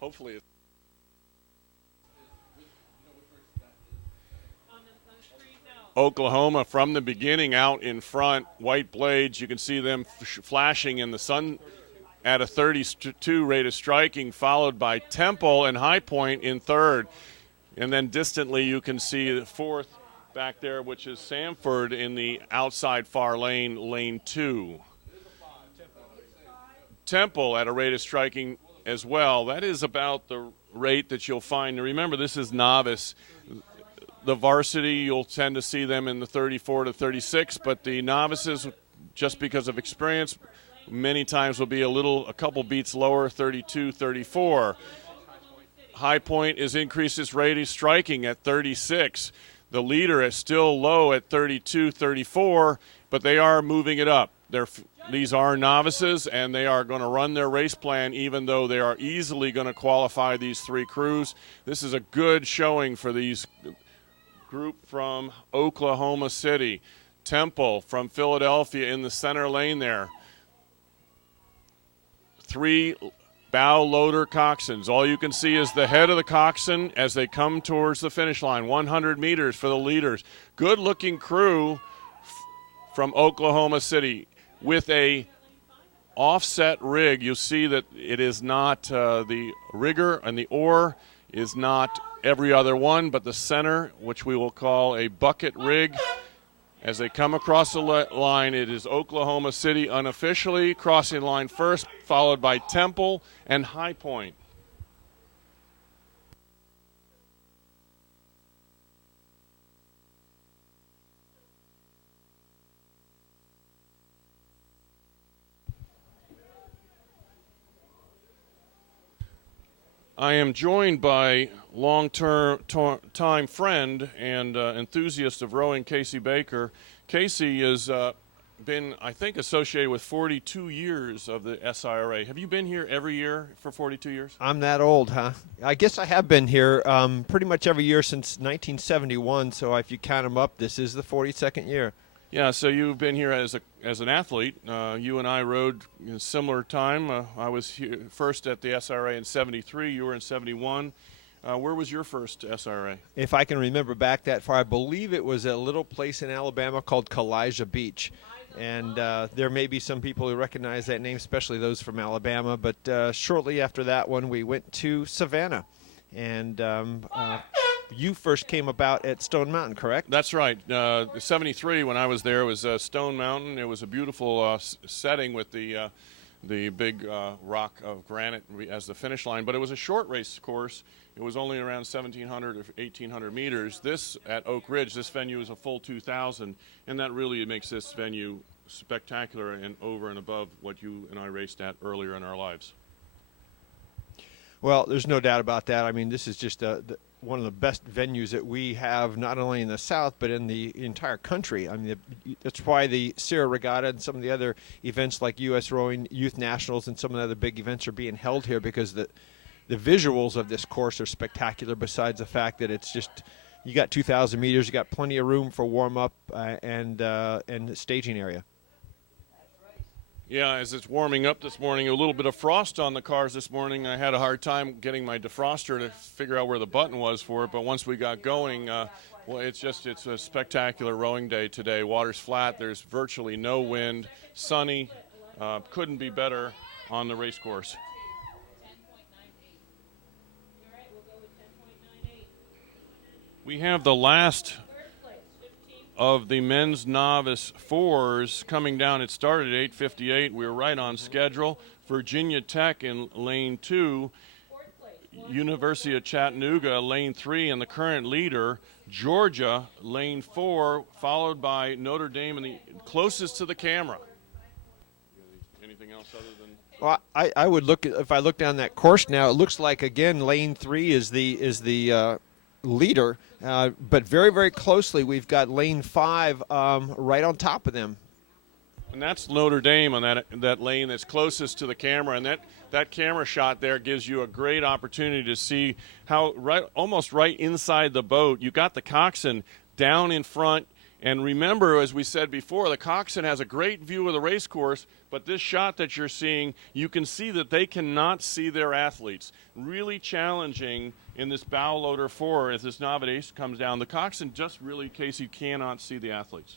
Hopefully On the screen, no. Oklahoma from the beginning out in front, white blades. You can see them flashing in the sun at a 32 rate of striking, followed by Temple and High Point in third. And then distantly you can see the fourth back there, which is Samford in the outside far lane, lane 2. Temple at a rate of striking as well. That is about the rate that you'll find. Remember, this is novice. The varsity, you'll tend to see them in the 34 to 36, but the novices, just because of experience, many times will be a couple beats lower, 32, 34. High Point is increased its rate of striking at 36. The leader is still low at 32, 34, but they are moving it up. These are novices, and they are going to run their race plan even though they are easily going to qualify these 3 crews. This is a good showing for these group from Oklahoma City. Temple from Philadelphia in the center lane there. 3 bow loader coxswains. All you can see is the head of the coxswain as they come towards the finish line. 100 meters for the leaders. Good looking crew from Oklahoma City with a offset rig. You'll see that it is not the rigger and the oar is not every other one, but the center, which we will call a bucket rig. As they come across the line, it is Oklahoma City unofficially crossing the line first, followed by Temple and High Point. I am joined by long-time friend and enthusiast of rowing, Casey Baker. Casey has been, I think, associated with 42 years of the SIRA. Have you been here every year for 42 years? I'm that old, huh? I guess I have been here pretty much every year since 1971, so if you count them up, this is the 42nd year. Yeah, so you've been here as an athlete. You and I rode in a similar time. I was here first at the SIRA in 73. You were in 71. Where was your first SIRA? If I can remember back that far, I believe it was a little place in Alabama called Kalijah Beach. And there may be some people who recognize that name, especially those from Alabama. But shortly after that one, we went to Savannah. And you first came about at Stone Mountain, correct? That's right. 73, when I was there, was Stone Mountain. It was a beautiful setting with the big rock of granite as the finish line. But it was a short race course. It was only around 1,700 or 1,800 meters. This, at Oak Ridge, this venue is a full 2,000, and that really makes this venue spectacular and over and above what you and I raced at earlier in our lives. Well, there's no doubt about that. I mean, this is just one of the best venues that we have, not only in the South, but in the entire country. I mean, that's why the SIRA Regatta and some of the other events like U.S. Rowing, Youth Nationals, and some of the other big events are being held here because the visuals of this course are spectacular, besides the fact that it's just, you got 2,000 meters, you got plenty of room for warm-up and staging area. Yeah, as it's warming up this morning, a little bit of frost on the cars this morning. I had a hard time getting my defroster to figure out where the button was for it, but once we got going, well, it's a spectacular rowing day today. Water's flat, there's virtually no wind, sunny, couldn't be better on the race course. 10.98. All right, we'll go with 10.98. We have the last of the men's novice fours coming down. It started at 8:58. We were right on schedule. Virginia Tech in lane 2, University of Chattanooga lane 3, and the current leader, Georgia, lane 4, followed by Notre Dame and the closest to the camera. Anything else other than? Well, I would look, if I look down that course now, it looks like again lane 3 is the leader, but very, very closely we've got lane 5 right on top of them. And that's Notre Dame on that lane that's closest to the camera, and that camera shot there gives you a great opportunity to see how almost right inside the boat, you got the coxswain down in front, And remember, as we said before, the coxswain has a great view of the race course, but this shot that you're seeing, you can see that they cannot see their athletes. Really challenging in this bow loader 4 as this novice comes down. The coxswain just really, Casey, cannot see the athletes.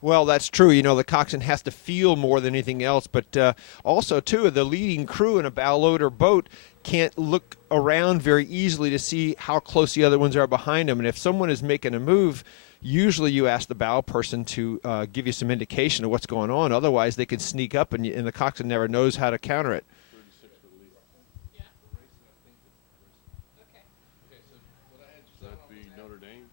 Well, that's true. You know, the coxswain has to feel more than anything else, but also, too, the leading crew in a bow loader boat can't look around very easily to see how close the other ones are behind them. And if someone is making a move, usually you ask the bow person to give you some indication of what's going on. Otherwise, they can sneak up, and the coxswain never knows how to counter it. Yeah. Okay. That'd be Notre Dame.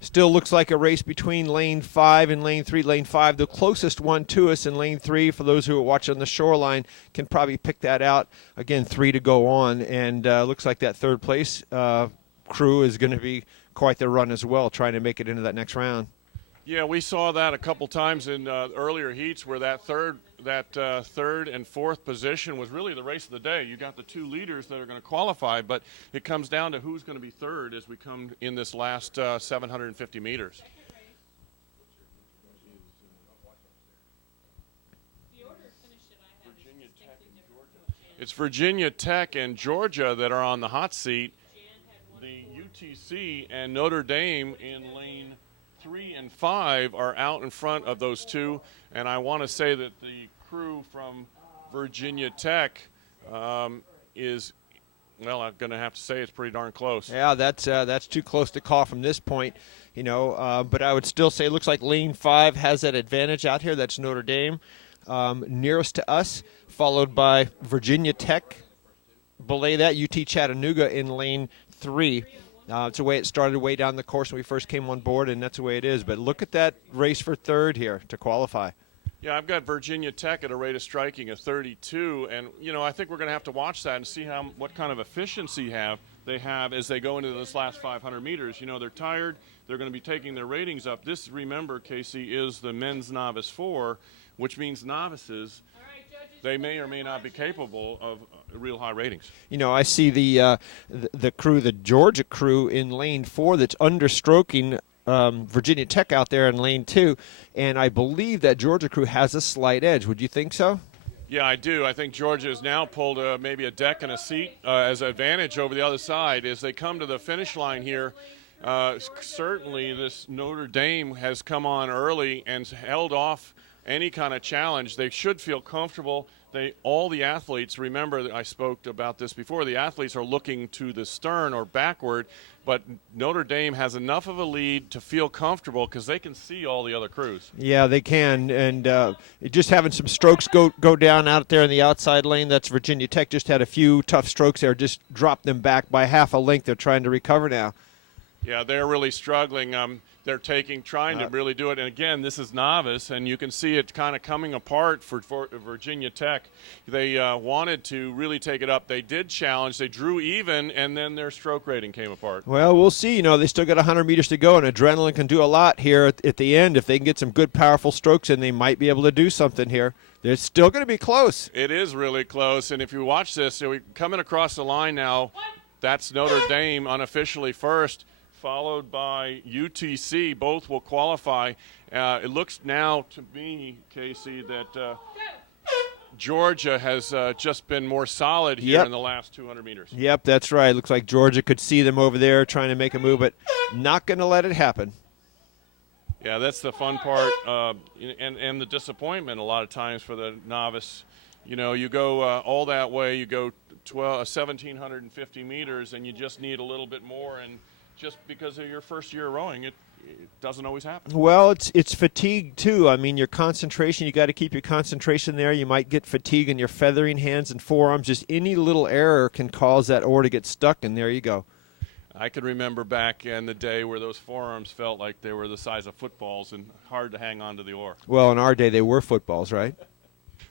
Still looks like a race between lane 5 and lane 3. Lane 5, the closest one to us, and lane 3, for those who are watching on the shoreline, can probably pick that out. Again, 3 to go on, and looks like that third place crew is going to be quite the run as well, trying to make it into that next round. Yeah, we saw that a couple times in earlier heats where that third and fourth position was really the race of the day. You got the 2 leaders that are going to qualify, but it comes down to who's going to be third as we come in this last 750 meters. The order of finish that I have is Virginia Tech distinctly and different from what Jan It's Virginia Tech and Georgia that are on the hot seat. had. The UTC and Notre Dame in lane 3 and 5 are out in front of those 2, and I want to say that the crew from Virginia Tech is, well, I'm going to have to say it's pretty darn close. Yeah, that's too close to call from this point, you know. But I would still say it looks like lane 5 has that advantage out here. That's Notre Dame nearest to us, followed by Virginia Tech. Below that, UT Chattanooga in lane 3. It's the way it started way down the course when we first came on board, and that's the way it is. But look at that race for third here to qualify. Yeah, I've got Virginia Tech at a rate of striking of 32, and you know I think we're going to have to watch that and see what kind of efficiency they have as they go into this last 500 meters. You know, they're tired. They're going to be taking their ratings up. This, remember, Casey, is the men's novice 4, which means novices. They may or may not be capable of real high ratings. You know, I see the crew, the Georgia crew in lane 4 that's understroking Virginia Tech out there in lane 2, and I believe that Georgia crew has a slight edge. Would you think so? Yeah, I do. I think Georgia has now pulled maybe a deck and a seat as an advantage over the other side as they come to the finish line here. Certainly this Notre Dame has come on early and held off any kind of challenge. They should feel comfortable. All the athletes, remember that I spoke about this before, the athletes are looking to the stern or backward, but Notre Dame has enough of a lead to feel comfortable because they can see all the other crews. Yeah, they can, and just having some strokes go down out there in the outside lane. That's Virginia Tech. Just had a few tough strokes there, just dropped them back by half a length. They're trying to recover now. Yeah, they're really struggling. They're trying to really do it. And again, this is novice, and you can see it kind of coming apart for Virginia Tech. They wanted to really take it up. They did challenge. They drew even, and then their stroke rating came apart. Well, we'll see. You know, they still got 100 meters to go, and adrenaline can do a lot here at the end. If they can get some good, powerful strokes in, they might be able to do something here. They're still going to be close. It is really close, and if you watch this, we're coming across the line now. That's Notre Dame unofficially first, followed by UTC. Both will qualify. It looks now to me, Casey, that Georgia has just been more solid here in the last 200 meters. Yep, that's right. Looks like Georgia could see them over there trying to make a move, but not going to let it happen. Yeah, that's the fun part, and the disappointment a lot of times for the novice. You know, you go all that way, you go 1,750 meters, and you just need a little bit more, and just because of your first year rowing, it doesn't always happen. Well, it's fatigue too. I mean, your concentration, you got to keep your concentration there. You might get fatigue in your feathering hands and forearms. Just any little error can cause that oar to get stuck, and there you go. I can remember back in the day where those forearms felt like they were the size of footballs and hard to hang on to the oar. Well, in our day, they were footballs, right?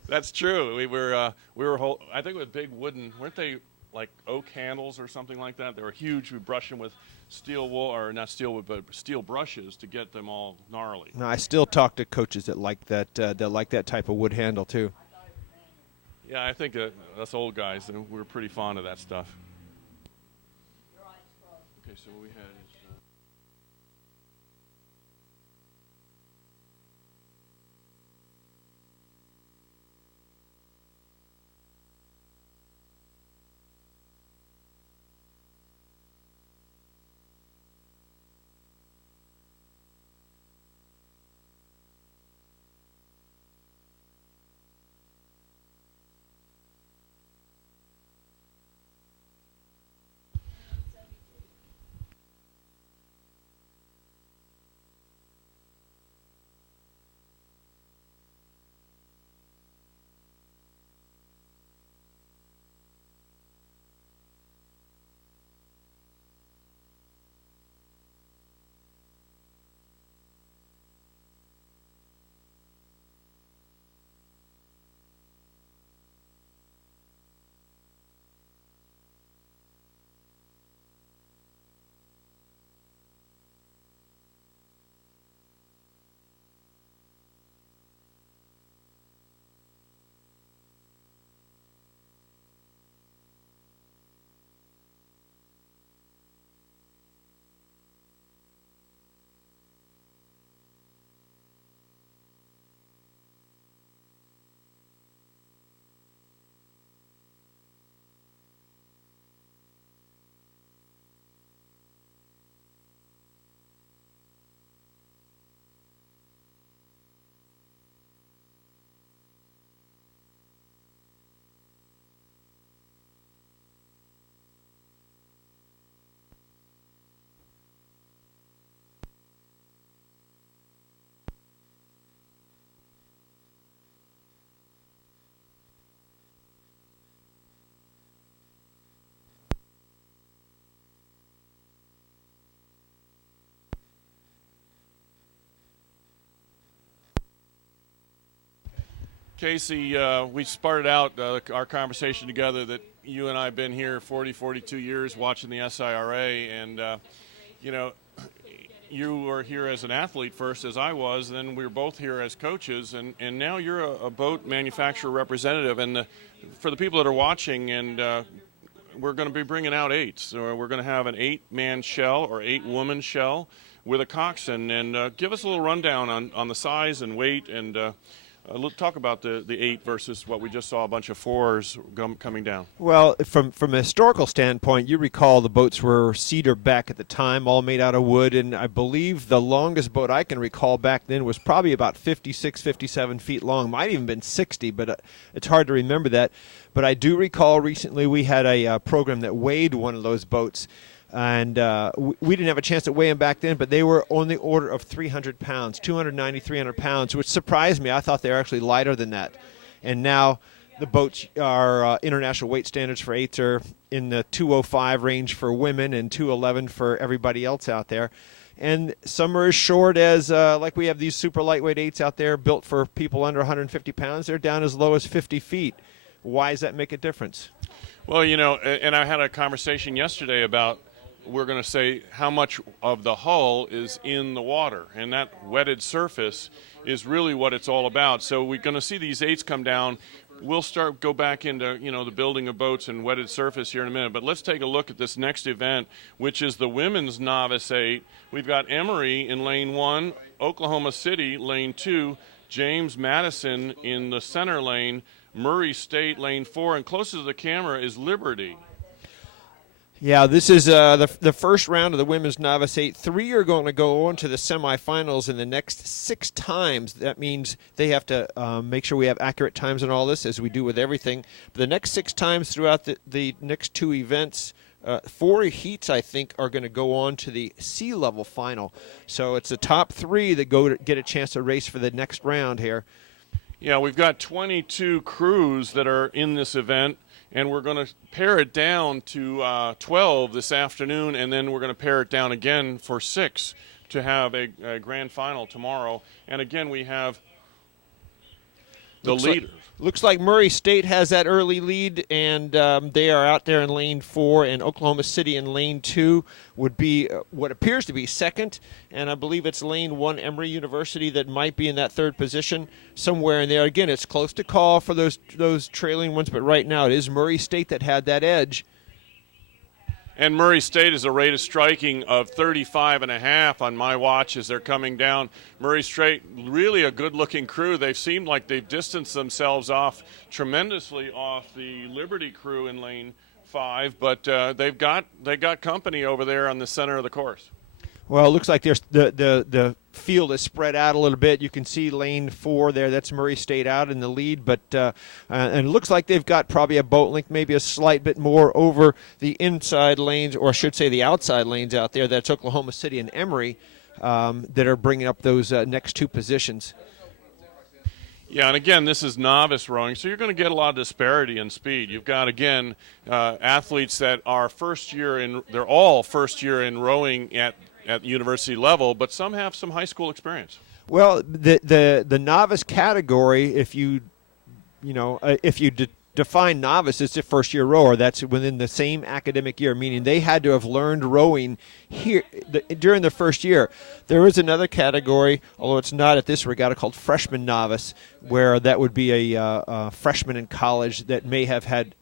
That's true. We were I think it was big wooden, weren't they like oak handles or something like that? They were huge. We brushed them with steel wool, or not steel wool, but steel brushes to get them all gnarly. No, I still talk to coaches that like that type of wood handle too. Yeah, I think us old guys, we're pretty fond of that stuff. Okay, so what we had is Casey, we started out our conversation together that you and I have been here 42 years watching the SIRA, and, you know, you were here as an athlete first, as I was, then we were both here as coaches, and now you're a boat manufacturer representative. And for the people that are watching, and we're going to be bringing out eights. So we're going to have an 8-man shell or 8-woman shell with a coxswain. And give us a little rundown on the size and weight, and talk about the 8 versus what we just saw, a bunch of 4s coming down. Well, from a historical standpoint, you recall the boats were cedar back at the time, all made out of wood, and I believe the longest boat I can recall back then was probably about 56, 57 feet long. Might even been 60, but it's hard to remember that. But I do recall recently we had a program that weighed one of those boats, and we didn't have a chance to weigh them back then, but they were on the order of 300 pounds, 290, 300 pounds, which surprised me. I thought they were actually lighter than that. And now the boats are international weight standards for 8s are in the 205 range for women and 211 for everybody else out there. And some are as short as, like we have these super lightweight 8s out there built for people under 150 pounds. They're down as low as 50 feet. Why does that make a difference? Well, you know, and I had a conversation yesterday about, we're going to say how much of the hull is in the water, and that wetted surface is really what it's all about. So we're going to see these 8s come down. We'll go back into, you know, the building of boats and wetted surface here in a minute, but let's take a look at this next event, which is the women's novice 8. We've got Emory in lane 1, Oklahoma City lane 2, James Madison in the center lane, Murray State lane 4, and closest to the camera is Liberty. Yeah, this is the first round of the women's novice 8. 3 are going to go on to the semifinals in the next 6 times. That means they have to make sure we have accurate times on all this, as we do with everything. But the next 6 times throughout the next 2 events, 4 heats, I think, are going to go on to the sea level final. So it's the top 3 that go to get a chance to race for the next round here. Yeah, we've got 22 crews that are in this event, and we're going to pare it down to 12 this afternoon, and then we're going to pare it down again for 6 to have a grand final tomorrow. And again, we have the leaders. Looks like Murray State has that early lead, and they are out there in lane 4, and Oklahoma City in lane 2 would be what appears to be second, and I believe it's lane 1 Emory University that might be in that 3rd position, somewhere in there. Again, it's close to call for those trailing ones, but right now it is Murray State that had that edge. And Murray State is a rate of striking of 35.5 on my watch as they're coming down. Murray State, really a good-looking crew. They've seemed like they've distanced themselves off tremendously off the Liberty crew in lane 5, but they got company over there on the center of the course. Well, it looks like there's the field is spread out a little bit. You can see lane 4 there. That's Murray State out in the lead, but and it looks like they've got probably a boat length, maybe a slight bit more over the inside lanes, or I should say the outside lanes out there. That's Oklahoma City and Emory that are bringing up those next 2 positions. Yeah, and again, this is novice rowing, so you're going to get a lot of disparity in speed. You've got, again, athletes that are they're all first year in rowing at university level, but some have some high school experience. Well, the novice category, if you define novice as a first-year rower, that's within the same academic year, meaning they had to have learned rowing here during the first year. There is another category, although it's not at this regatta, called freshman novice, where that would be a freshman in college that may have had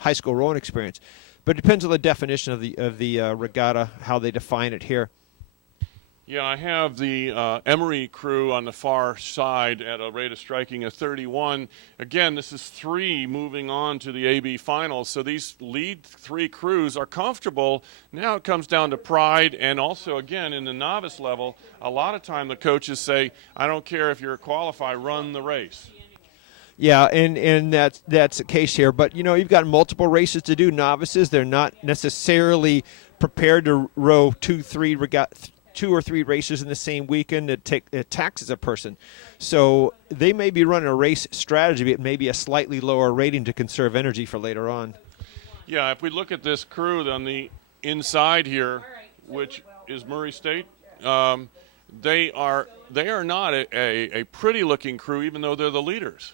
high school rowing experience. But it depends on the definition of the regatta, how they define it here. Yeah, I have the Emory crew on the far side at a rate of striking of 31. Again, this is 3 moving on to the AB finals, so these lead 3 crews are comfortable. Now it comes down to pride, and also, again, in the novice level, a lot of time the coaches say, I don't care if you're qualified, run the race. Yeah, and that's the case here. But, you've got multiple races to do. Novices, they're not necessarily prepared to row 2 or 3 races in the same weekend. It taxes a person. So they may be running a race strategy, but it may be a slightly lower rating to conserve energy for later on. Yeah, if we look at this crew on the inside here, which is Murray State, they are not a pretty-looking crew, even though they're the leaders.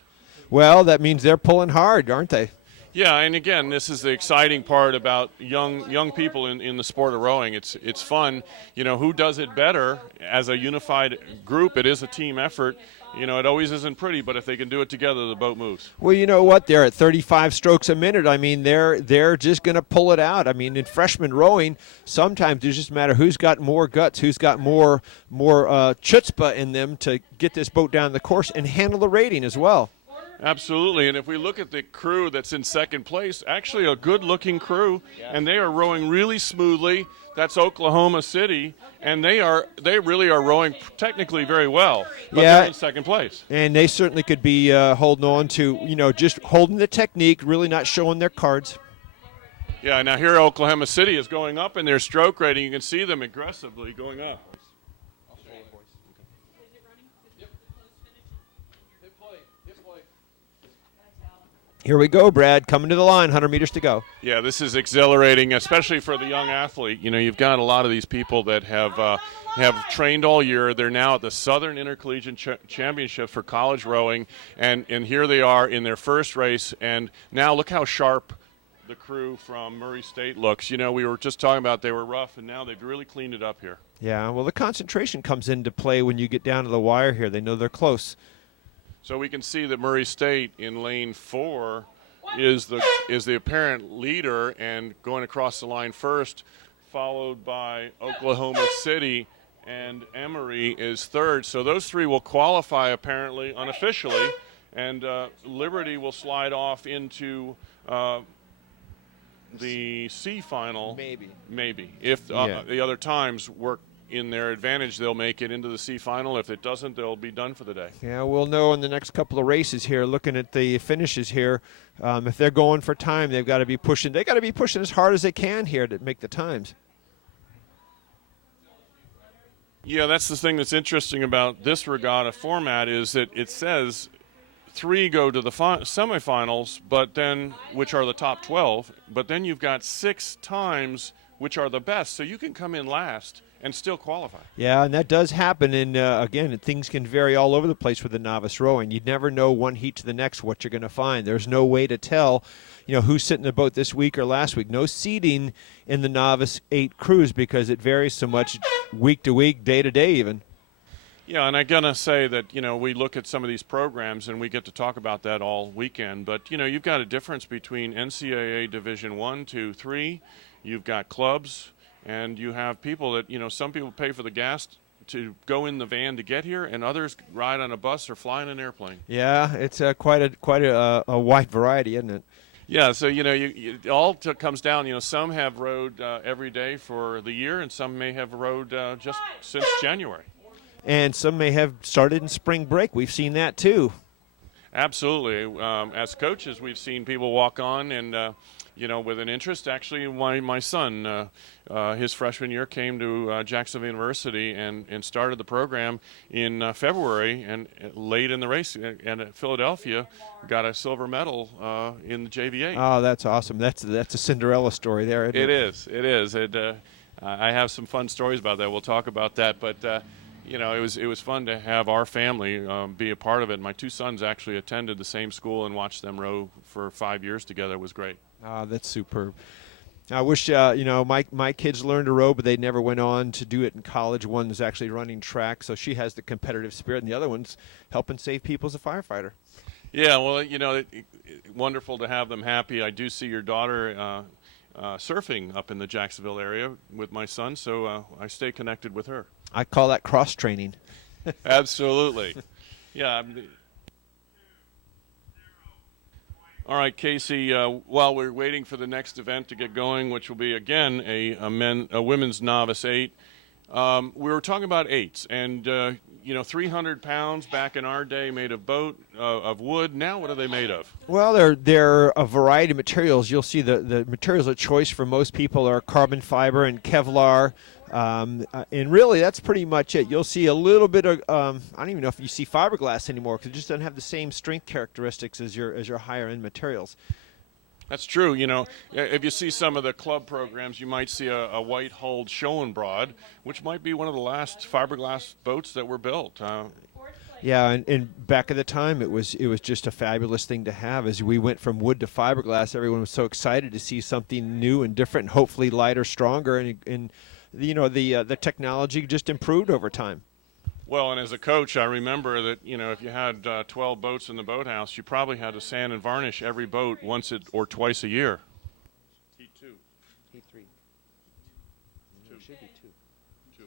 Well, that means they're pulling hard, aren't they? Yeah, and again, this is the exciting part about young people in the sport of rowing. It's fun. You know, who does it better as a unified group? It is a team effort. You know, it always isn't pretty, but if they can do it together, the boat moves. Well, you know what? They're at 35 strokes a minute. I mean, they're just going to pull it out. I mean, in freshman rowing, sometimes it just matter who's got more guts, who's got more chutzpah in them to get this boat down the course and handle the rating as well. Absolutely, and if we look at the crew that's in second place, actually a good-looking crew, and they are rowing really smoothly. That's Oklahoma City, and they really are rowing technically very well, but they're in second place. And they certainly could be holding on to, just holding the technique, really not showing their cards. Yeah, now here Oklahoma City is going up in their stroke rating. You can see them aggressively going up. Here we go, Brad, coming to the line, 100 meters to go. Yeah, this is exhilarating, especially for the young athlete. You know, you've got a lot of these people that have trained all year. They're now at the Southern Intercollegiate Championships for college rowing, and here they are in their first race. And now look how sharp the crew from Murray State looks. You know, we were just talking about they were rough, and now they've really cleaned it up here. Yeah, well, the concentration comes into play when you get down to the wire here. They know they're close. So we can see that Murray State in lane 4 is the apparent leader and going across the line first, followed by Oklahoma City, and Emory is third. So those three will qualify apparently unofficially, and Liberty will slide off into the C final. Maybe. If the other times work in their advantage, they'll make it into the C final. If it doesn't, they'll be done for the day. Yeah, we'll know in the next couple of races here, looking at the finishes here, if they're going for time, they've got to be pushing. They got to be pushing as hard as they can here to make the times. Yeah, that's the thing that's interesting about this regatta format is that it says 3 go to the semifinals, but then which are the top 12, but then you've got 6 times which are the best, so you can come in last and still qualify. Yeah, and that does happen. And, again, things can vary all over the place with the novice rowing. You'd never know one heat to the next what you're going to find. There's no way to tell, who's sitting in the boat this week or last week. No seeding in the novice 8 crews because it varies so much week to week, day to day even. Yeah, and I'm going to say that, we look at some of these programs and we get to talk about that all weekend. But, you've got a difference between NCAA Division 1, 2, 3. You've got clubs. And you have people that, some people pay for the gas to go in the van to get here, and others ride on a bus or fly in an airplane. Yeah, it's quite a wide variety, isn't it? Yeah, so, it all comes down, some have rowed every day for the year, and some may have rowed just since January. And some may have started in spring break. We've seen that, too. Absolutely. As coaches, we've seen people walk on and with an interest. Actually, my son, his freshman year, came to Jacksonville University and started the program in February, and late in the race, and at Philadelphia, got a silver medal in the JV8. Oh, that's awesome. That's a Cinderella story there, isn't it? It is. I have some fun stories about that. We'll talk about that, but it was fun to have our family be a part of it. My 2 sons actually attended the same school and watched them row for 5 years together. It was great. Oh, that's superb. I wish, my kids learned to row, but they never went on to do it in college. One is actually running track, so she has the competitive spirit, and the other one's helping save people as a firefighter. Yeah, well, wonderful to have them happy. I do see your daughter surfing up in the Jacksonville area with my son, so I stay connected with her. I call that cross-training. Absolutely. Yeah. All right, Casey, while we're waiting for the next event to get going, which will be, again, a women's novice 8, we were talking about 8s. And, 300 pounds back in our day made of of wood. Now what are they made of? Well, they're a variety of materials. You'll see the materials of choice for most people are carbon fiber and Kevlar. And really, that's pretty much it. You'll see a little bit of, I don't even know if you see fiberglass anymore because it just doesn't have the same strength characteristics as your higher-end materials. That's true. If you see some of the club programs, you might see a white-hulled Schoenbrod, which might be one of the last fiberglass boats that were built. Yeah, and back at the time, it was just a fabulous thing to have. As we went from wood to fiberglass, everyone was so excited to see something new and different, and hopefully lighter, stronger, and the technology just improved over time. Well, and as a coach, I remember that, if you had 12 boats in the boathouse, you probably had to sand and varnish every boat or twice a year. Heat 2. Heat 3. Two. It should be 2. 2.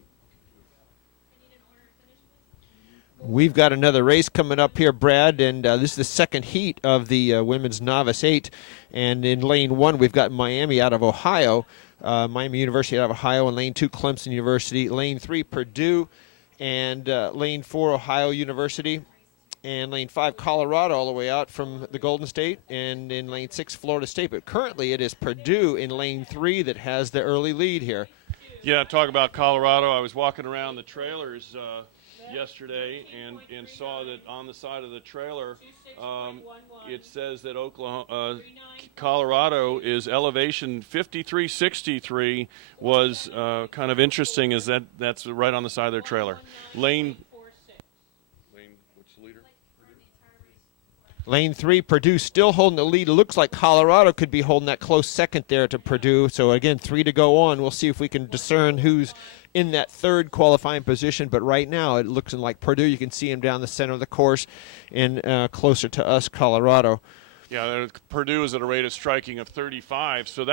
We've got another race coming up here, Brad, and this is the second heat of the women's Novice 8. And in lane 1, we've got Miami out of Ohio, Miami University out of Ohio, and lane 2, Clemson University. Lane 3, Purdue, and lane 4, Ohio University. And lane 5, Colorado, all the way out from the Golden State. And in lane 6, Florida State. But currently it is Purdue in lane 3 that has the early lead here. Yeah, talk about Colorado. I was walking around the trailers yesterday and saw that on the side of the trailer it says that Colorado is elevation 5363 was kind of interesting, as that's right on the side of their trailer. Lane what's the leader? Lane 3, Purdue still holding the lead. It looks like Colorado could be holding that close second there to Purdue. So, again, 3 to go on. We'll see if we can discern who's in that third qualifying position. But right now it looks like Purdue. You can see him down the center of the course and closer to us, Colorado. Yeah, Purdue is at a rate of striking of 35. So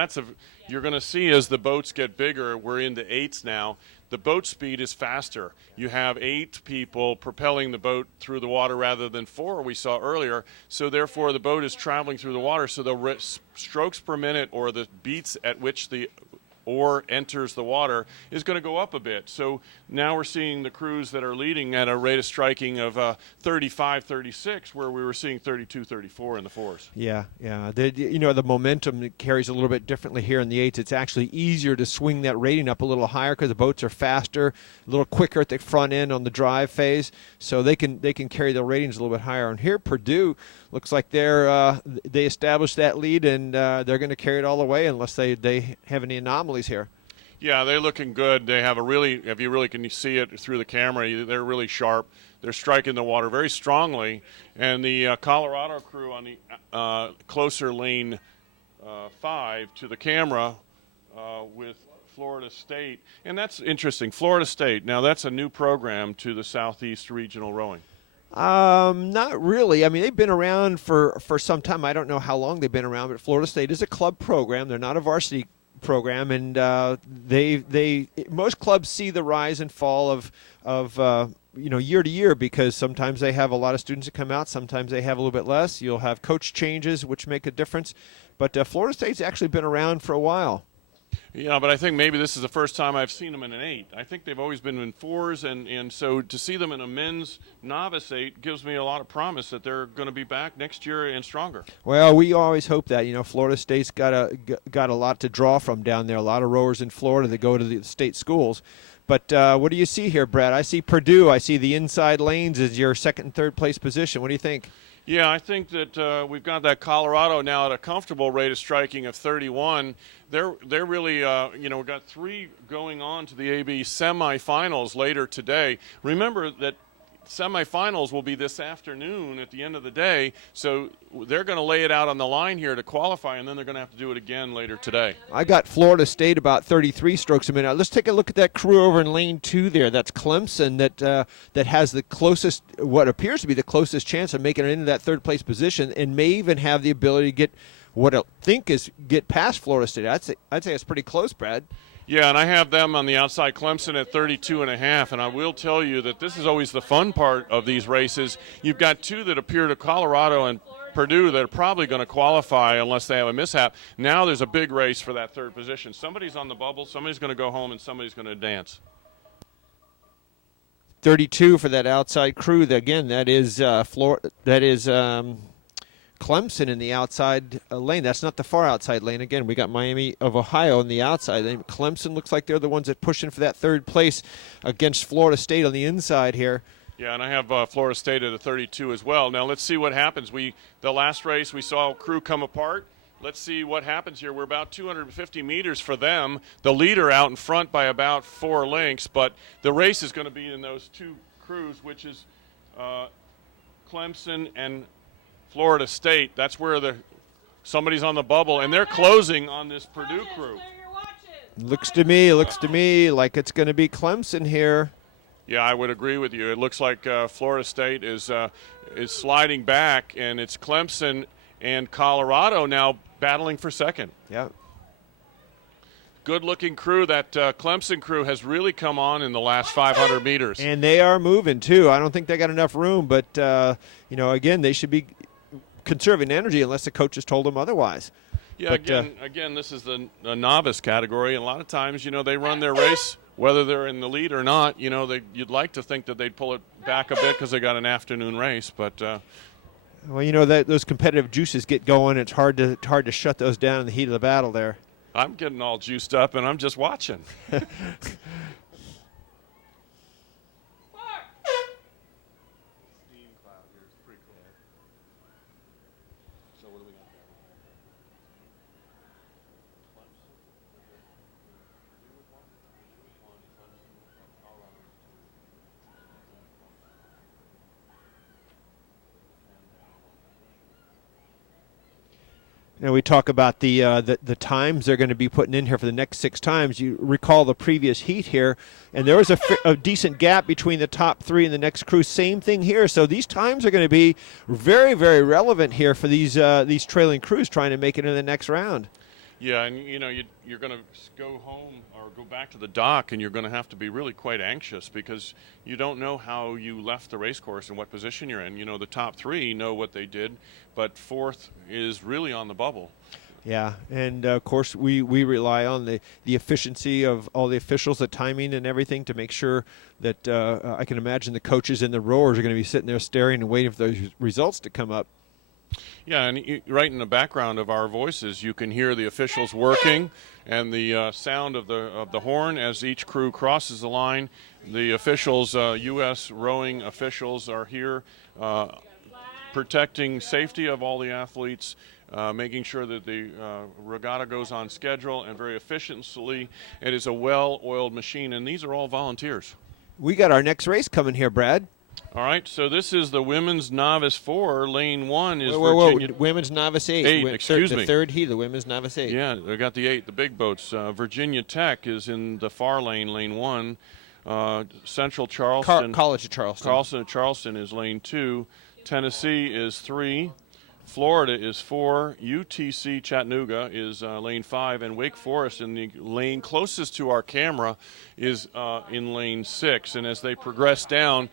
you're going to see as the boats get bigger, we're into 8s now. The boat speed is faster. You have 8 people propelling the boat through the water rather than 4 we saw earlier. So therefore, the boat is traveling through the water. So the strokes per minute, or the beats at which the oar enters the water, is going to go up a bit. So now we're seeing the crews that are leading at a rate of striking of 35, 36, where we were seeing 32, 34 in the 4s. Yeah. The momentum carries a little bit differently here in the 8s. It's actually easier to swing that rating up a little higher because the boats are faster, a little quicker at the front end on the drive phase, so they can carry the ratings a little bit higher. And here Purdue looks like they established that lead, and they're going to carry it all the way unless they have any anomalies here. Yeah, they're looking good. They have if you really can see it through the camera, they're really sharp. They're striking the water very strongly. And the Colorado crew on the closer lane 5 to the camera with Florida State. And that's interesting. Florida State, now that's a new program to the Southeast Regional Rowing. Not really. I mean, they've been around for some time. I don't know how long they've been around, but Florida State is a club program. They're not a varsity program, and most clubs see the rise and fall of year to year, because sometimes they have a lot of students that come out, sometimes they have a little bit less. You'll have coach changes, which make a difference. But Florida State's actually been around for a while. Yeah, but I think maybe this is the first time I've seen them in an 8. I think they've always been in 4s, and so to see them in a men's novice 8 gives me a lot of promise that they're going to be back next year and stronger. Well, we always hope that. Florida State's got a lot to draw from down there. A lot of rowers in Florida that go to the state schools. But what do you see here, Brad? I see Purdue. I see the inside lanes as your second and third place position. What do you think? Yeah, I think that we've got that Colorado now at a comfortable rate of striking of 31. They're really, we've got 3 going on to the AB semifinals later today. Remember that semifinals will be this afternoon at the end of the day, so they're going to lay it out on the line here to qualify, and then they're going to have to do it again later today. I got Florida State about 33 strokes a minute. Let's take a look at that crew over in lane 2 there. That's Clemson that has the closest, what appears to be the closest chance of making it into that third place position, and may even have the ability to get what I think is get past Florida State. I'd say it's pretty close, Brad. Yeah, and I have them on the outside, Clemson at 32.5, and I will tell you that this is always the fun part of these races. You've got 2 that appear to Colorado and Purdue that are probably going to qualify unless they have a mishap. Now there's a big race for that third position. Somebody's on the bubble, somebody's going to go home, and somebody's going to advance. 32 for that outside crew. Again, that is Clemson in the outside lane. That's not the far outside lane. Again, we got Miami of Ohio in the outside lane. Clemson looks like they're the ones that pushing for that third place against Florida State on the inside here. Yeah, and I have Florida State at a 32 as well. Now let's see what happens. The last race we saw crew come apart. Let's see what happens here. We're about 250 meters for them. The leader out in front by about 4 lengths, but the race is going to be in those 2 crews, which is Clemson and Florida State. That's where somebody's on the bubble, and they're closing on this Purdue crew. Looks to me like it's going to be Clemson here. Yeah, I would agree with you. It looks like Florida State is sliding back, and it's Clemson and Colorado now battling for second. Yeah. Good-looking crew. That Clemson crew has really come on in the last 500 meters. And they are moving, too. I don't think they got enough room, but, again, they should be conserving energy unless the coaches told them otherwise. Yeah, but, again, this is the novice category, and a lot of times, they run their race, whether they're in the lead or not. You'd like to think that they'd pull it back a bit because they got an afternoon race, but well, those competitive juices get going. It's hard to shut those down in the heat of the battle there. I'm getting all juiced up, and I'm just watching. Steam cloud here. It's pretty cool. So what do we got there? We talk about the times they're going to be putting in here for the next 6 times. You recall the previous heat here, and there was a decent gap between the top 3 and the next crew. Same thing here. So these times are going to be very, very relevant here for these trailing crews trying to make it into the next round. Yeah, and you're going to go home or go back to the dock, and you're going to have to be really quite anxious because you don't know how you left the race course and what position you're in. The top 3 know what they did, but 4th is really on the bubble. Yeah, and of course we rely on the efficiency of all the officials, the timing and everything to make sure that I can imagine the coaches and the rowers are going to be sitting there staring and waiting for those results to come up. Yeah, and right in the background of our voices, you can hear the officials working and the sound of the horn as each crew crosses the line. The officials, U.S. rowing officials, are here protecting safety of all the athletes, making sure that the regatta goes on schedule and very efficiently. It is a well-oiled machine, and these are all volunteers. We got our next race coming here, Brad. All right, so this is the women's novice 4. Lane 1 is Virginia. Women's novice 8. Excuse me. The third heat, the women's novice 8. Yeah, they got the 8, the big boats. Virginia Tech is in the far lane, lane 1. Central Charleston. College of Charleston. Charleston is lane 2. Tennessee is 3. Florida is 4. UTC Chattanooga is lane 5. And Wake Forest in the lane closest to our camera is in lane 6. And as they progress down,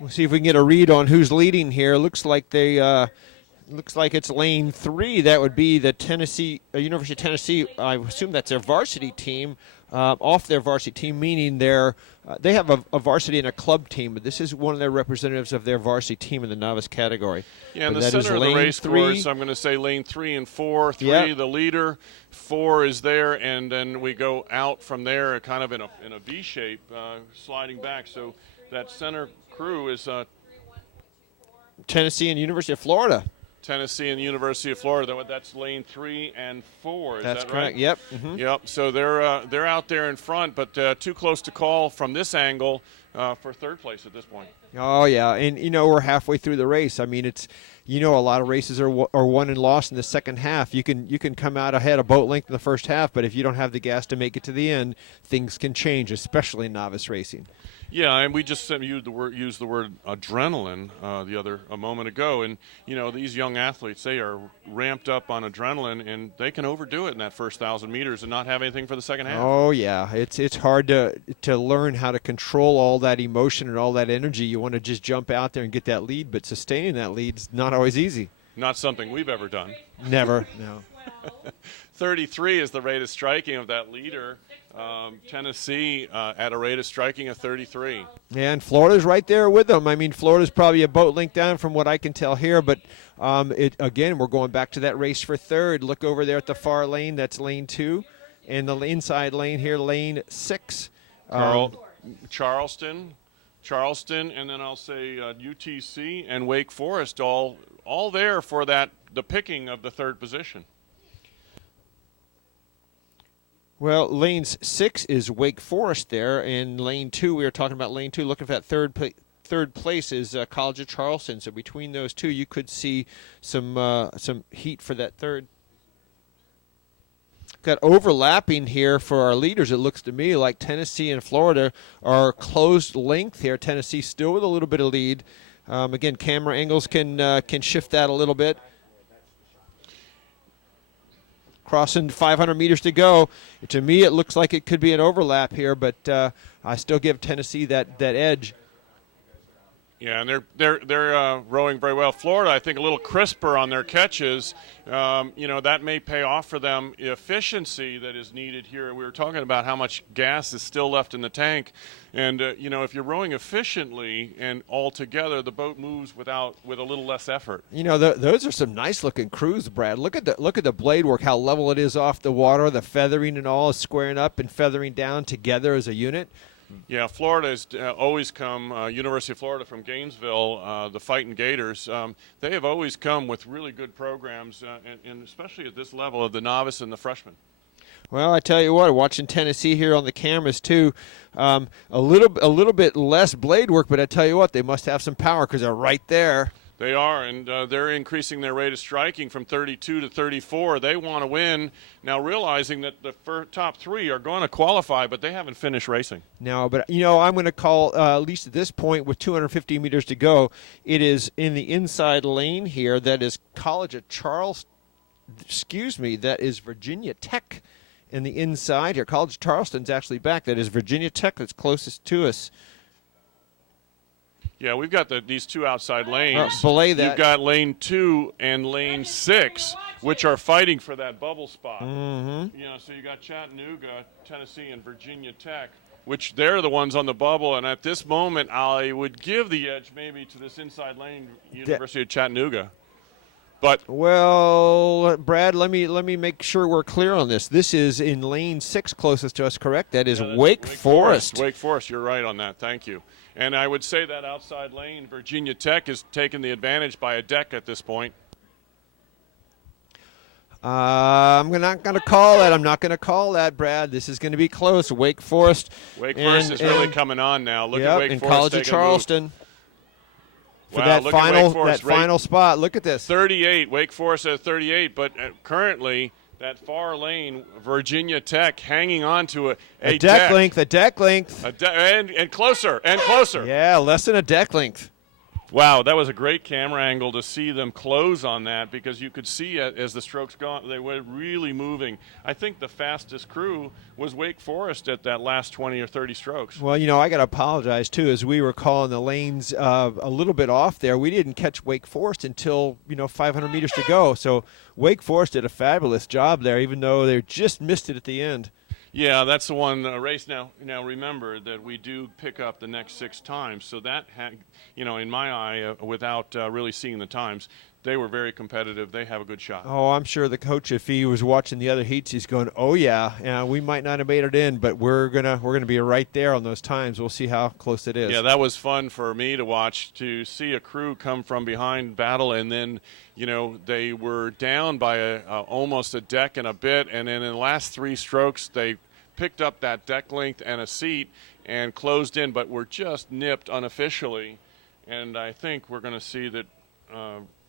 we'll see if we can get a read on who's leading here. Looks like it's lane 3. That would be the University of Tennessee. I assume that's their varsity team, off their varsity team, meaning they have a varsity and a club team, but this is one of their representatives of their varsity team in the novice category. Yeah, in the center of the race course, I'm going to say lane 3 and 4. 3, yep. The leader. 4 is there, and then we go out from there, kind of in a V shape, sliding back. So that center crew is Tennessee and University of Florida. Tennessee and University of Florida. That's lane 3 and 4. Is That's that correct. right? Yep. Mm-hmm. Yep. So they're out there in front, but too close to call from this angle for third place at this point. Oh yeah, and we're halfway through the race. I mean, it's a lot of races are won and lost in the second half. You can come out ahead a boat length in the first half, but if you don't have the gas to make it to the end, things can change, especially in novice racing. Yeah, and we just used the word adrenaline a moment ago, and these young athletes, they are ramped up on adrenaline, and they can overdo it in that first 1,000 meters and not have anything for the second half. Oh yeah, it's hard to learn how to control all that emotion and all that energy. You want to just jump out there and get that lead, but sustaining that lead's not always easy. Not something we've ever done. Never, no. 33 is the rate of striking of that leader. Tennessee at a rate of striking of 33. Yeah, and Florida's right there with them. I mean, Florida's probably a boat length down from what I can tell here, but again, we're going back to that race for third. Look over there at the far lane. That's lane 2. And the inside lane here, lane 6. Charleston, and then I'll say UTC and Wake Forest all there for the picking of the third position. Well, lane 6 is Wake Forest there, and lane 2, we were talking about lane 2, looking for that third place is College of Charleston. So between those two, you could see some heat for that third. Got overlapping here for our leaders. It looks to me like Tennessee and Florida are closed length here. Tennessee still with a little bit of lead. Again, camera angles can shift that a little bit. Crossing 500 meters to go. To me, it looks like it could be an overlap here, but I still give Tennessee that edge. Yeah, and they're rowing very well. Florida, I think, a little crisper on their catches. That may pay off for them. Efficiency that is needed here. We were talking about how much gas is still left in the tank, and if you're rowing efficiently and all together, the boat moves with a little less effort. Those are some nice looking crews, Brad. Look at the blade work, how level it is off the water. The feathering and all is squaring up and feathering down together as a unit. Yeah, Florida has always come, University of Florida from Gainesville, the Fighting Gators, they have always come with really good programs, and especially at this level of the novice and the freshman. Well, I tell you what, watching Tennessee here on the cameras too, a little bit less blade work, but I tell you what, they must have some power because they're right there. They are, and they're increasing their rate of striking from 32 to 34. They want to win, now realizing that the top three are going to qualify, but they haven't finished racing. No, but, I'm going to call, at least at this point with 250 meters to go, it is in the inside lane here. That is College of Charleston, that is Virginia Tech in the inside here. College of Charleston's actually back. That is Virginia Tech that's closest to us. Yeah, we've got these two outside lanes. Belay that. You've got lane 2 and lane 6, which are fighting for that bubble spot. Mm-hmm. So you got Chattanooga, Tennessee, and Virginia Tech, which they're the ones on the bubble. And at this moment, I would give the edge maybe to this inside lane, University of Chattanooga. But well, Brad, let me make sure we're clear on this. This is in lane 6 closest to us, correct? That is Wake Forest. Wake Forest, you're right on that. Thank you. And I would say that outside lane, Virginia Tech is taking the advantage by a deck at this point. I'm not going to call that. I'm not going to call that, Brad. This is going to be close. Wake Forest. Wake Forest is really coming on now. Look at Wake and Forest. College of Charleston. For wow, that final spot. Look at this. 38. Wake Forest at 38, but currently that far lane, Virginia Tech hanging on to a deck length. And closer, and closer. Yeah, less than a deck length. Wow, that was a great camera angle to see them close on that, because you could see as the strokes gone, they were really moving. I think the fastest crew was Wake Forest at that last 20 or 30 strokes. Well, I got to apologize, too, as we were calling the lanes a little bit off there. We didn't catch Wake Forest until, 500 meters to go. So Wake Forest did a fabulous job there, even though they just missed it at the end. Yeah, that's the one race. Now remember that we do pick up the next 6 times. So that, in my eye, without really seeing the times, they were very competitive. They have a good shot. Oh, I'm sure the coach, if he was watching the other heats, he's going, "Oh yeah, we might not have made it in, but we're gonna be right there on those times. We'll see how close it is." Yeah, that was fun for me to watch, to see a crew come from behind battle, and then they were down by almost a deck and a bit, and then in the last 3 strokes they picked up that deck length and a seat and closed in, but were just nipped unofficially. And I think we're going to see that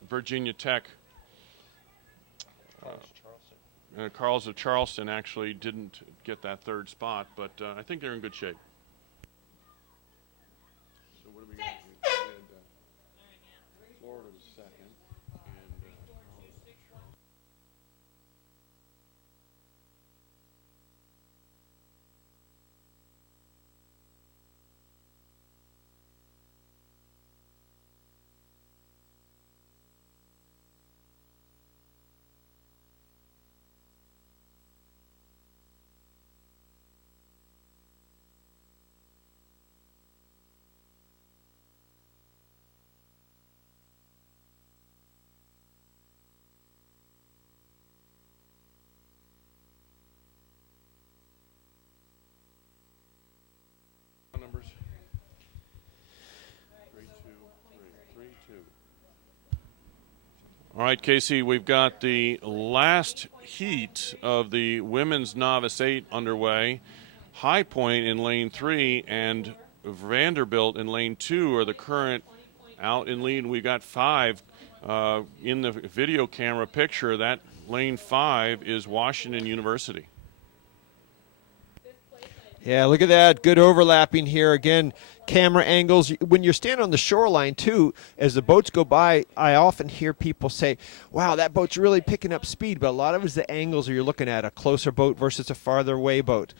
Virginia Tech, College of Charleston actually didn't get that 3rd spot, but I think they're in good shape. So what are we going to do? Florida was 2nd. Numbers 3, 2, 3, 3, 2. All right, Casey, we've got the last heat of the women's novice 8 underway. High Point in lane 3 and Vanderbilt in lane 2 are the current out in lead. We've got 5 in the video camera picture. That lane 5 is Washington University. Yeah, look at that. Good overlapping here. Again, camera angles. When you're standing on the shoreline, too, as the boats go by, I often hear people say, wow, that boat's really picking up speed. But a lot of it is the angles you're looking at, a closer boat versus a farther away boat.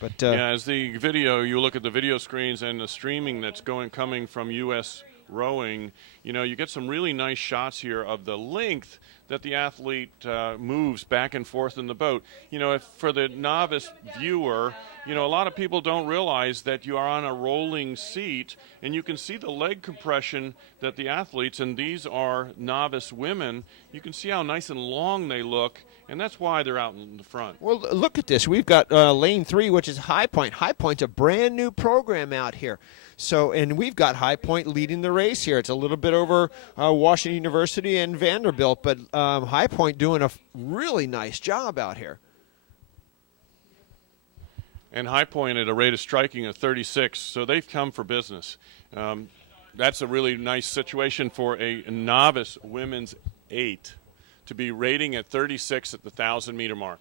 But yeah, as the video, you look at the video screens and the streaming that's coming from U.S. rowing, you know, you get some really nice shots here of the length that the athlete moves back and forth in the boat. You know, if for the novice viewer, you know, a lot of people don't realize that you are on a rolling seat, and you can see the leg compression that the athletes, and these are novice women, you can see how nice and long they look, and that's why they're out in the front. Well, look at this. We've got lane 3, which is High Point. High Point's a brand new program out here. So, and we've got High Point leading the race here. It's a little bit over Washington University and Vanderbilt, but High Point doing a really nice job out here. And High Point at a rate of striking of 36, so they've come for business. That's a really nice situation for a novice women's 8 to be rating at 36 at the 1,000-meter mark.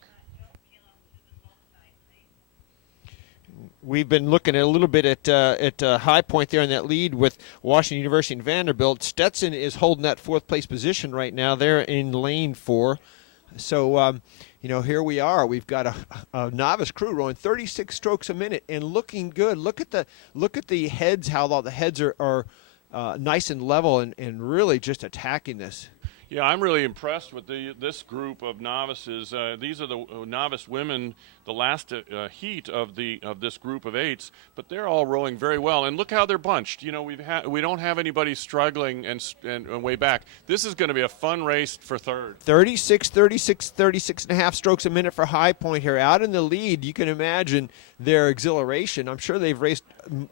We've been looking at a little bit at High Point there in that lead with Washington University and Vanderbilt. Stetson is holding that 4th place position right now. They're in lane 4. So, you know, here we are. We've got a novice crew rowing 36 strokes a minute and looking good. Look at the heads, how all the heads are nice and level and really just attacking this. Yeah, I'm really impressed with this group of novices. These are the novice women, the last heat of this group of 8s, but they're all rowing very well. And look how they're bunched. You know, we don't have anybody struggling and way back. This is going to be a fun race for third. 36 and a half strokes a minute for High Point here. Out in the lead, you can imagine their exhilaration. I'm sure they've raced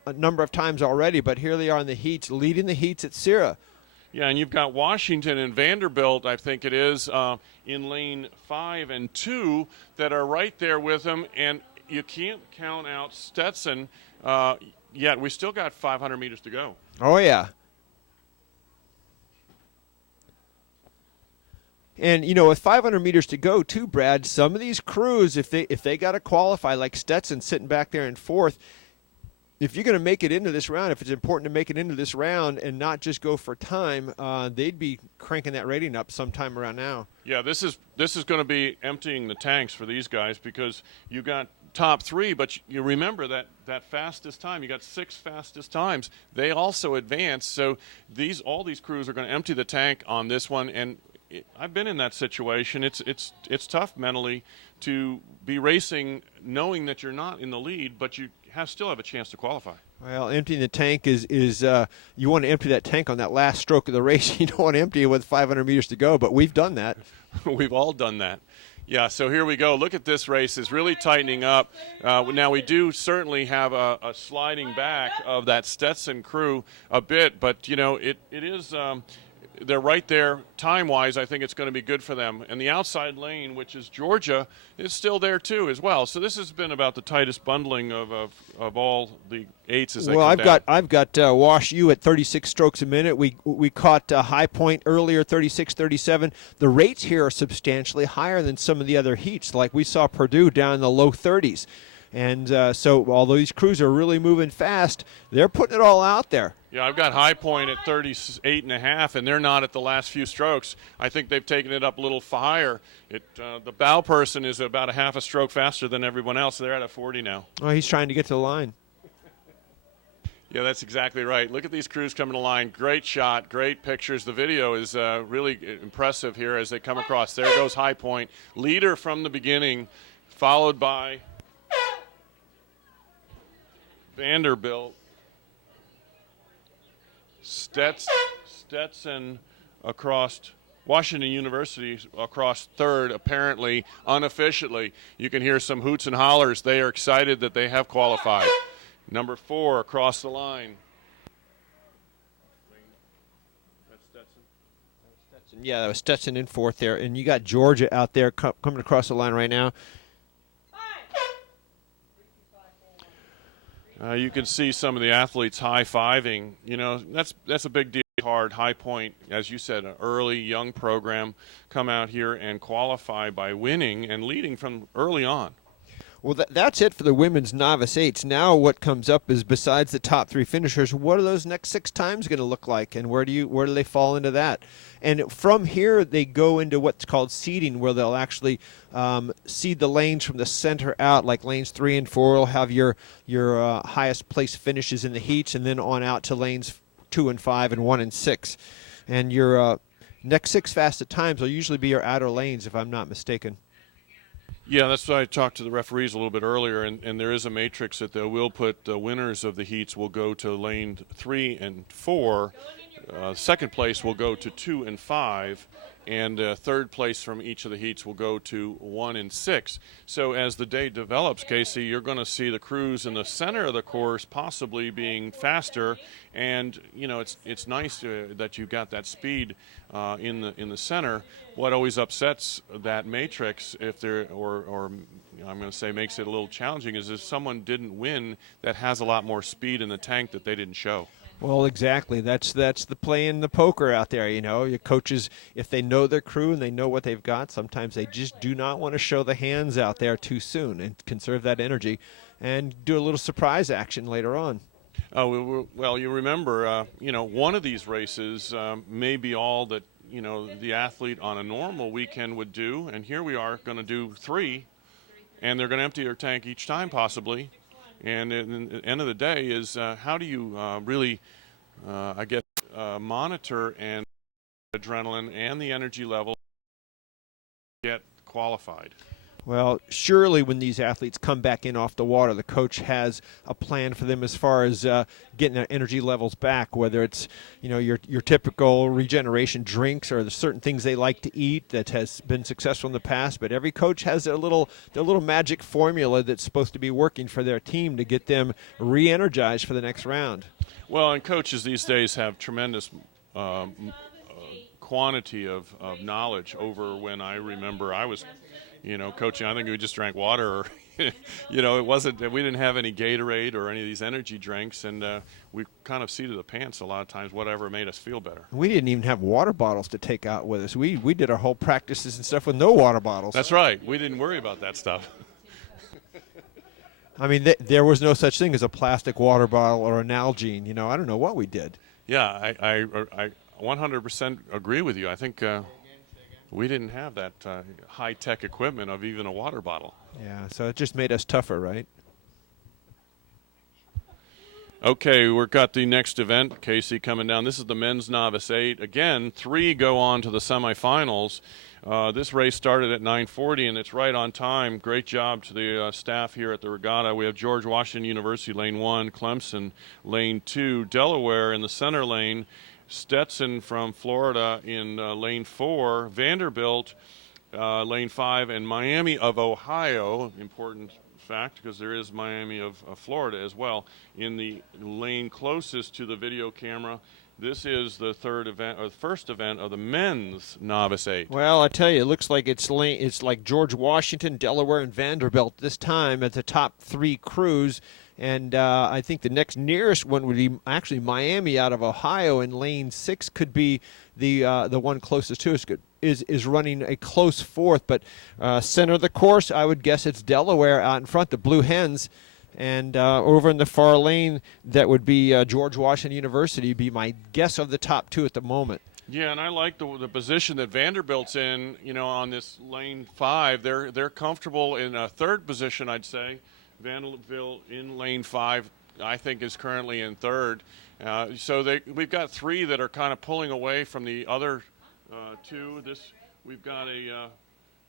a number of times already, but here they are in the heats, leading the heats at SIRA. Yeah, and you've got Washington and Vanderbilt, I think it is, in lane 5 and 2 that are right there with them, and you can't count out Stetson yet. We still got 500 meters to go. Oh, yeah. And, you know, with 500 meters to go, too, Brad, some of these crews, if they got to qualify, like Stetson sitting back there in 4th, if you're going to make it into this round, if it's important to make it into this round and not just go for time, they'd be cranking that rating up sometime around now. Yeah, this is going to be emptying the tanks for these guys because you got top 3, but you remember that fastest time. You got 6 fastest times. They also advance, so all these crews are going to empty the tank on this one. And I've been in that situation. It's tough mentally to be racing knowing that you're not in the lead, but you still have a chance to qualify. Well, emptying the tank is you want to empty that tank on that last stroke of the race. You don't want to empty it with 500 meters to go, but we've done that. We've all done that. Yeah, so here we go. Look at this race. It's really tightening up. Now, we do certainly have a sliding back of that Stetson crew a bit, but, you know, it is they're right there time-wise. I think it's going to be good for them. And the outside lane, which is Georgia, is still there too as well. So this has been about the tightest bundling of all the 8s as they come down. I've got Wash U at 36 strokes a minute. We caught High Point earlier, 36, 37. The rates here are substantially higher than some of the other heats. Like we saw Purdue down in the low 30s. And so although these crews are really moving fast, they're putting it all out there. Yeah, I've got High Point at 38.5, and they're not at the last few strokes. I think they've taken it up a little higher. The bow person is about a half a stroke faster than everyone else. They're at a 40 now. Oh, he's trying to get to the line. Yeah, that's exactly right. Look at these crews coming to line. Great shot, great pictures. The video is really impressive here as they come across. There goes High Point, leader from the beginning, followed by Vanderbilt. Stetson across Washington University across 3rd, apparently, unofficially. You can hear some hoots and hollers. They are excited that they have qualified. Number 4 across the line. That's Stetson. Yeah, that was Stetson in fourth there. And you got Georgia out there coming across the line right now. You can see some of the athletes high-fiving. You know, that's a big deal. Hard, High Point, as you said, an early, young program, come out here and qualify by winning and leading from early on. Well, that's it for the women's novice eights. Now what comes up is, besides the top three finishers, what are those next 6 times going to look like, and where do they fall into that? And from here, they go into what's called seeding, where they'll actually seed the lanes from the center out, like lanes 3 and 4 will have your highest place finishes in the heats, and then on out to lanes 2 and 5 and 1 and 6. And your next 6 fastest times will usually be your outer lanes, if I'm not mistaken. Yeah, that's why I talked to the referees a little bit earlier, and there is a matrix that they will put the winners of the heats will go to lane 3 and 4. Second place will go to 2 and 5, and third place from each of the heats will go to 1 and 6. So as the day develops, Casey, you're going to see the crews in the center of the course possibly being faster, and you know it's nice that you've got that speed in the center. What always upsets that matrix, if there or I'm going to say makes it a little challenging, is if someone didn't win that has a lot more speed in the tank that they didn't show. Well, exactly. That's the play in the poker out there. You know, your coaches, if they know their crew and they know what they've got, sometimes they just do not want to show the hands out there too soon and conserve that energy and do a little surprise action later on. Oh, well, you remember, one of these races may be all that, the athlete on a normal weekend would do, and here we are going to do 3, and they're going to empty their tank each time possibly. And at the end of the day is how do you really, monitor and adrenaline and the energy level get qualified? Well, surely when these athletes come back in off the water, the coach has a plan for them as far as getting their energy levels back, whether it's, your typical regeneration drinks or the certain things they like to eat that has been successful in the past. But every coach has their little magic formula that's supposed to be working for their team to get them re-energized for the next round. Well, and coaches these days have tremendous quantity of knowledge over when I remember I was coaching. I think we just drank water, or, it wasn't, we didn't have any Gatorade or any of these energy drinks, and we kind of seated the pants a lot of times, whatever made us feel better. We didn't even have water bottles to take out with us. We did our whole practices and stuff with no water bottles. That's right. We didn't worry about that stuff. I mean, there was no such thing as a plastic water bottle or an Nalgene. I don't know what we did. Yeah, I 100% agree with you. I think we didn't have that high-tech equipment of even a water bottle. Yeah, so it just made us tougher, right? Okay, we've got the next event, Casey, coming down. This is the men's novice 8. Again, 3 go on to the semifinals. This race started at 9:40, and it's right on time. Great job to the staff here at the Regatta. We have George Washington University, lane 1, Clemson, lane 2, Delaware in the center lane, Stetson from Florida in lane 4, Vanderbilt lane 5, and Miami of Ohio, important fact because there is Miami of Florida as well, in the lane closest to the video camera. This is the first event of the men's novice 8. Well, I tell you, it looks like it's like George Washington, Delaware, and Vanderbilt this time at the top 3 crews. And I think the next nearest one would be actually Miami out of Ohio in lane 6 could be the one closest to us. Is running a close 4th, but center of the course, I would guess it's Delaware out in front, the Blue Hens. And over in the far lane, that would be George Washington University, be my guess of the top 2 at the moment. Yeah, and I like the position that Vanderbilt's in, on this lane 5. They're comfortable in a 3rd position, I'd say. Vanderbilt in lane 5, I think, is currently in 3rd. So we've got 3 that are kind of pulling away from the other 2. We've got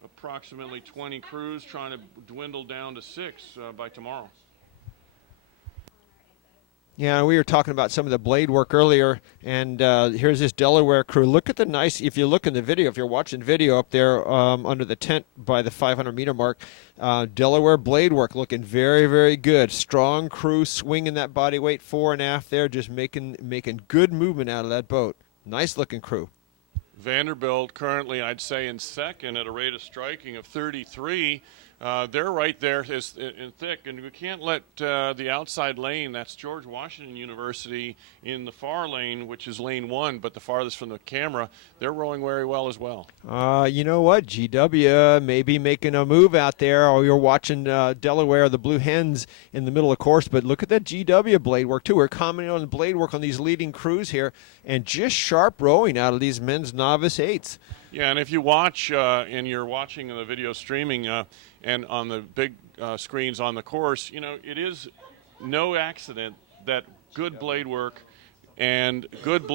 approximately 20 crews trying to dwindle down to 6 by tomorrow. Yeah, we were talking about some of the blade work earlier, and here's this Delaware crew. Look at the nice, if you look in the video, if you're watching video up there under the tent by the 500-meter mark, Delaware blade work looking very, very good. Strong crew swinging that body weight fore and aft there, just making good movement out of that boat. Nice-looking crew. Vanderbilt currently, I'd say, in second at a rate of striking of 33. They're right there in thick, and we can't let the outside lane, that's George Washington University, in the far lane, which is lane 1, but the farthest from the camera, they're rowing very well as well. You know what? GW may be making a move out there, or you're watching Delaware, the Blue Hens, in the middle of course, but look at that GW blade work, too. We're commenting on the blade work on these leading crews here, and just sharp rowing out of these men's novice 8s. Yeah, and if you watch, and you're watching the video streaming, and on the big screens on the course, you know, it is no accident that good blade work and good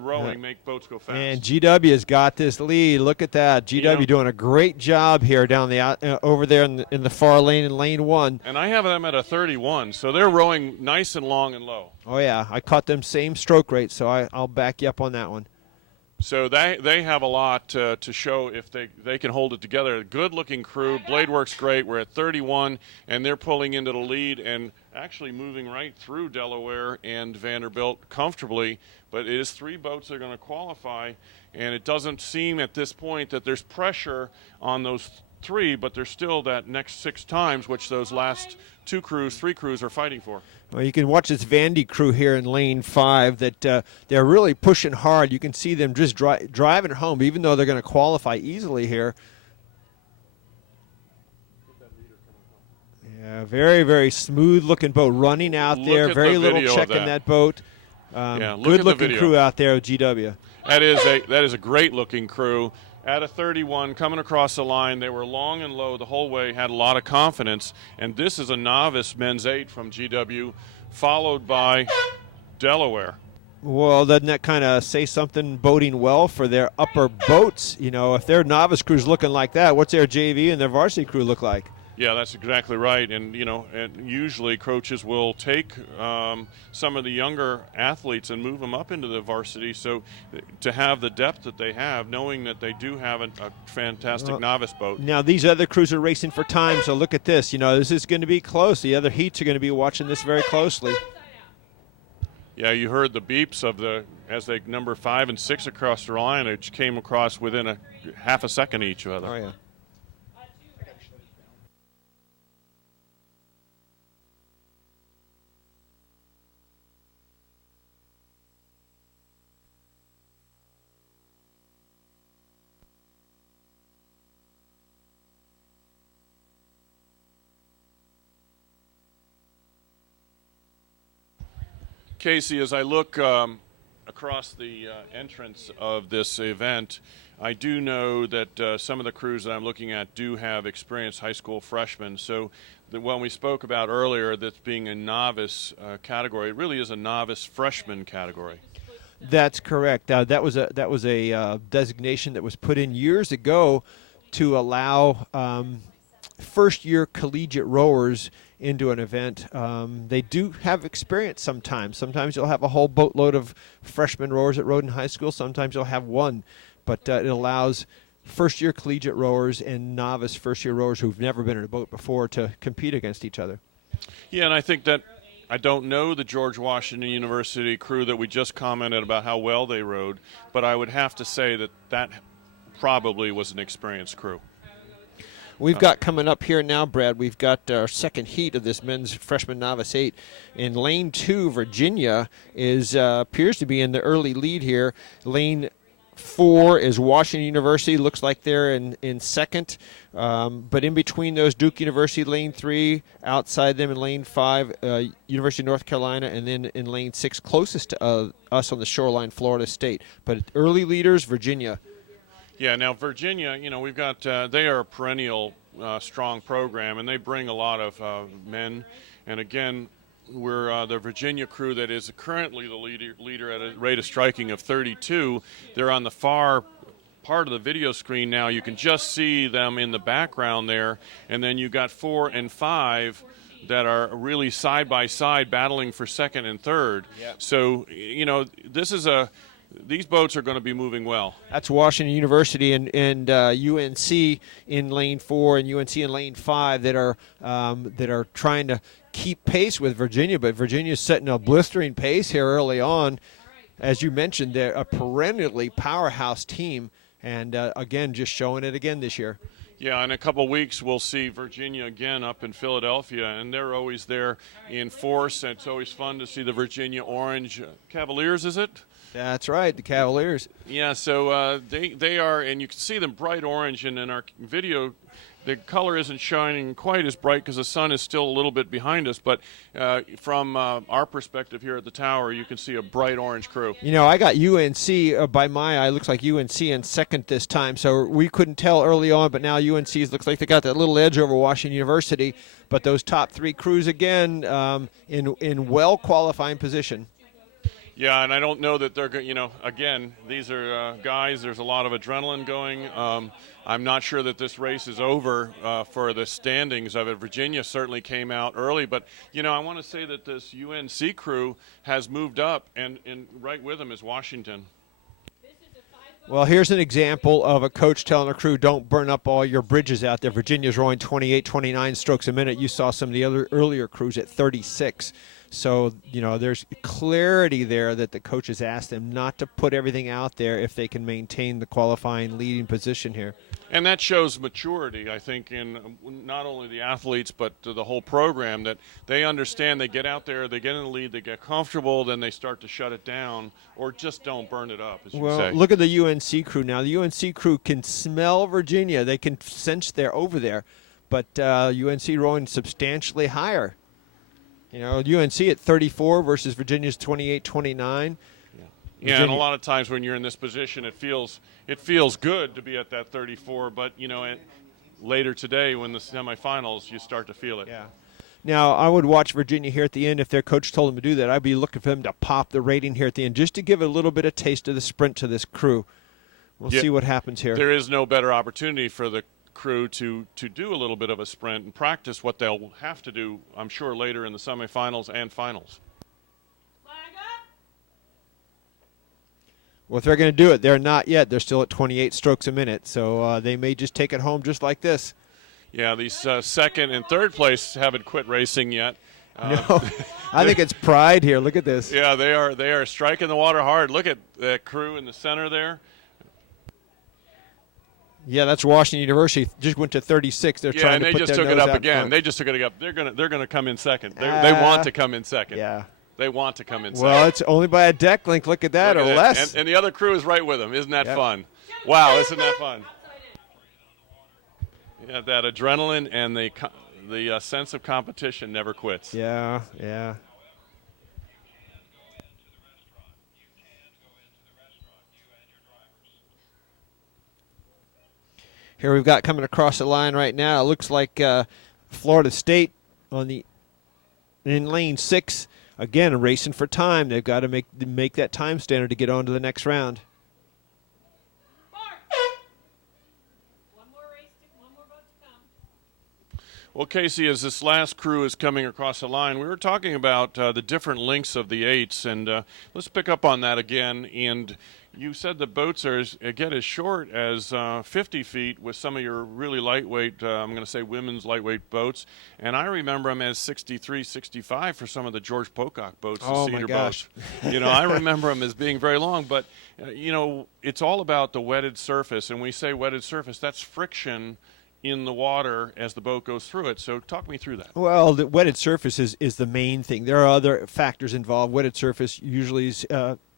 rowing make boats go fast. And GW has got this lead. Look at that. GW doing a great job here down the over there in the far lane in lane 1. And I have them at a 31, so they're rowing nice and long and low. Oh, yeah. I caught them same stroke rate, so I'll back you up on that one. So they have a lot to show if they can hold it together. Good-looking crew. Blade works great. We're at 31, and they're pulling into the lead and actually moving right through Delaware and Vanderbilt comfortably. But it is 3 boats that are going to qualify, and it doesn't seem at this point that there's pressure on those 3, but there's still that next 6 times, which those last 3 crews are fighting for. Well, you can watch this Vandy crew here in lane 5 that they're really pushing hard. You can see them just driving it home, even though they're going to qualify easily here. Yeah, very, very smooth-looking boat running out there. Very little check in that boat. Good-looking crew out there with GW. That is a great-looking crew. At a 31, coming across the line, they were long and low the whole way, had a lot of confidence. And this is a novice men's 8 from GW, followed by Delaware. Well, doesn't that kind of say something boding well for their upper boats? You know, if their novice crew's looking like that, what's their JV and their varsity crew look like? Yeah, that's exactly right. And, you know, and usually coaches will take some of the younger athletes and move them up into the varsity. So to have the depth that they have, knowing that they do have a fantastic novice boat. Now, these other crews are racing for time, so look at this. You know, this is going to be close. The other heats are going to be watching this very closely. Yeah, you heard the beeps as they number 5 and 6 across the line, which came across within a half a second each other. Oh, yeah. Casey, as I look across the entrance of this event, I do know that some of the crews that I'm looking at do have experienced high school freshmen. So when we spoke about earlier this being a novice category, it really is a novice freshman category. That's correct. That was a designation that was put in years ago to allow first-year collegiate rowers into an event. They do have experience sometimes. Sometimes you'll have a whole boatload of freshman rowers that rowed in high school. Sometimes you'll have one. But it allows first-year collegiate rowers and novice first-year rowers who've never been in a boat before to compete against each other. Yeah, and I think that I don't know the George Washington University crew that we just commented about how well they rowed, but I would have to say that probably was an experienced crew. We've got coming up here now, Brad, we've got our second heat of this men's freshman novice 8. In lane 2, Virginia appears to be in the early lead here. Lane 4 is Washington University. Looks like they're in second. But in between those, Duke University, lane 3. Outside them in lane 5, University of North Carolina. And then in lane 6, closest to us on the shoreline, Florida State. But early leaders, Virginia. Yeah, now Virginia, you know, we've got, they are a perennial strong program, and they bring a lot of men. And again, we're the Virginia crew that is currently the leader at a rate of striking of 32. They're on the far part of the video screen now. You can just see them in the background there. And then you've got 4 and 5 that are really side by side battling for second and third. Yep. So, you know, these boats are going to be moving well. That's Washington University and UNC in lane 4 and UNC in lane 5 that are trying to keep pace with Virginia, but Virginia's setting a blistering pace here early on. as you mentioned, they're a perennially powerhouse team, and again, just showing it again this year. Yeah, in a couple weeks we'll see Virginia again up in Philadelphia, and they're always there in force, and it's always fun to see the Virginia Orange Cavaliers, is it? That's right, the Cavaliers. Yeah, so they are, and you can see them bright orange, and in our video the color isn't shining quite as bright because the sun is still a little bit behind us, but from our perspective here at the tower, you can see a bright orange crew. You know, I got UNC, by my eye, looks like UNC in second this time, so we couldn't tell early on, but now UNC looks like they got that little edge over Washington University, but those top three crews again in well-qualifying position. Yeah, and I don't know that they're going, you know, again, these are guys, there's a lot of adrenaline going. I'm not sure that this race is over for the standings of it. Virginia certainly came out early, but, you know, I want to say that this UNC crew has moved up, and right with them is Washington. Well, here's an example of a coach telling a crew, don't burn up all your bridges out there. Virginia's rowing 28, 29 strokes a minute. You saw some of the other earlier crews at 36. So, you know, there's clarity there that the coaches asked them not to put everything out there if they can maintain the qualifying leading position here. And that shows maturity, I think, in not only the athletes but the whole program, that they understand, they get out there, they get in the lead, they get comfortable, then they start to shut it down or just don't burn it up, as you say. Well, look at the UNC crew now. The UNC crew can smell Virginia. They can sense they're over there, but UNC rowing substantially higher. You know, UNC at 34 versus Virginia's 28, 29. Yeah, and a lot of times when you're in this position, it feels good to be at that 34. But you know, later today, when the semifinals, you start to feel it. Yeah. Now, I would watch Virginia here at the end. If their coach told them to do that, I'd be looking for them to pop the rating here at the end, just to give a little bit of taste of the sprint to this crew. We'll see what happens here. There is no better opportunity for the crew to do a little bit of a sprint and practice what they'll have to do, I'm sure, later in the semifinals and finals. Well, if they're going to do it, they're not yet. They're still at 28 strokes a minute, so they may just take it home just like this. Yeah, these second and third place haven't quit racing yet. No, I think it's pride here. Look at this. Yeah, they are striking the water hard. Look at that crew in the center there. Yeah, that's Washington University. Just went to 36. They're trying to put their nose out. Yeah, and they just took it up again. Front. They just took it up. They're gonna come in second. They want to come in second. Yeah. They want to come in second. Well, it's only by a deck link. Look at that, or less. And the other crew is right with them. Isn't that fun? Wow, isn't that fun? Yeah, that adrenaline and the sense of competition never quits. Yeah, yeah. Here we've got coming across the line right now. It looks like Florida State in lane 6. Again, racing for time. They've got to make that time standard to get on to the next round. One more boat to come. Well, Casey, as this last crew is coming across the line, we were talking about the different lengths of the 8s, and let's pick up on that again. And you said the boats get as short as 50 feet with some of your really lightweight, I'm going to say women's lightweight boats. And I remember them as 63, 65 for some of the George Pocock boats, the cedar boats. You know, I remember them as being very long. But, you know, it's all about the wetted surface. And when we say wetted surface, that's friction in the water as the boat goes through it. So talk me through that. Well, the wetted surface is the main thing. There are other factors involved. Wetted surface usually is,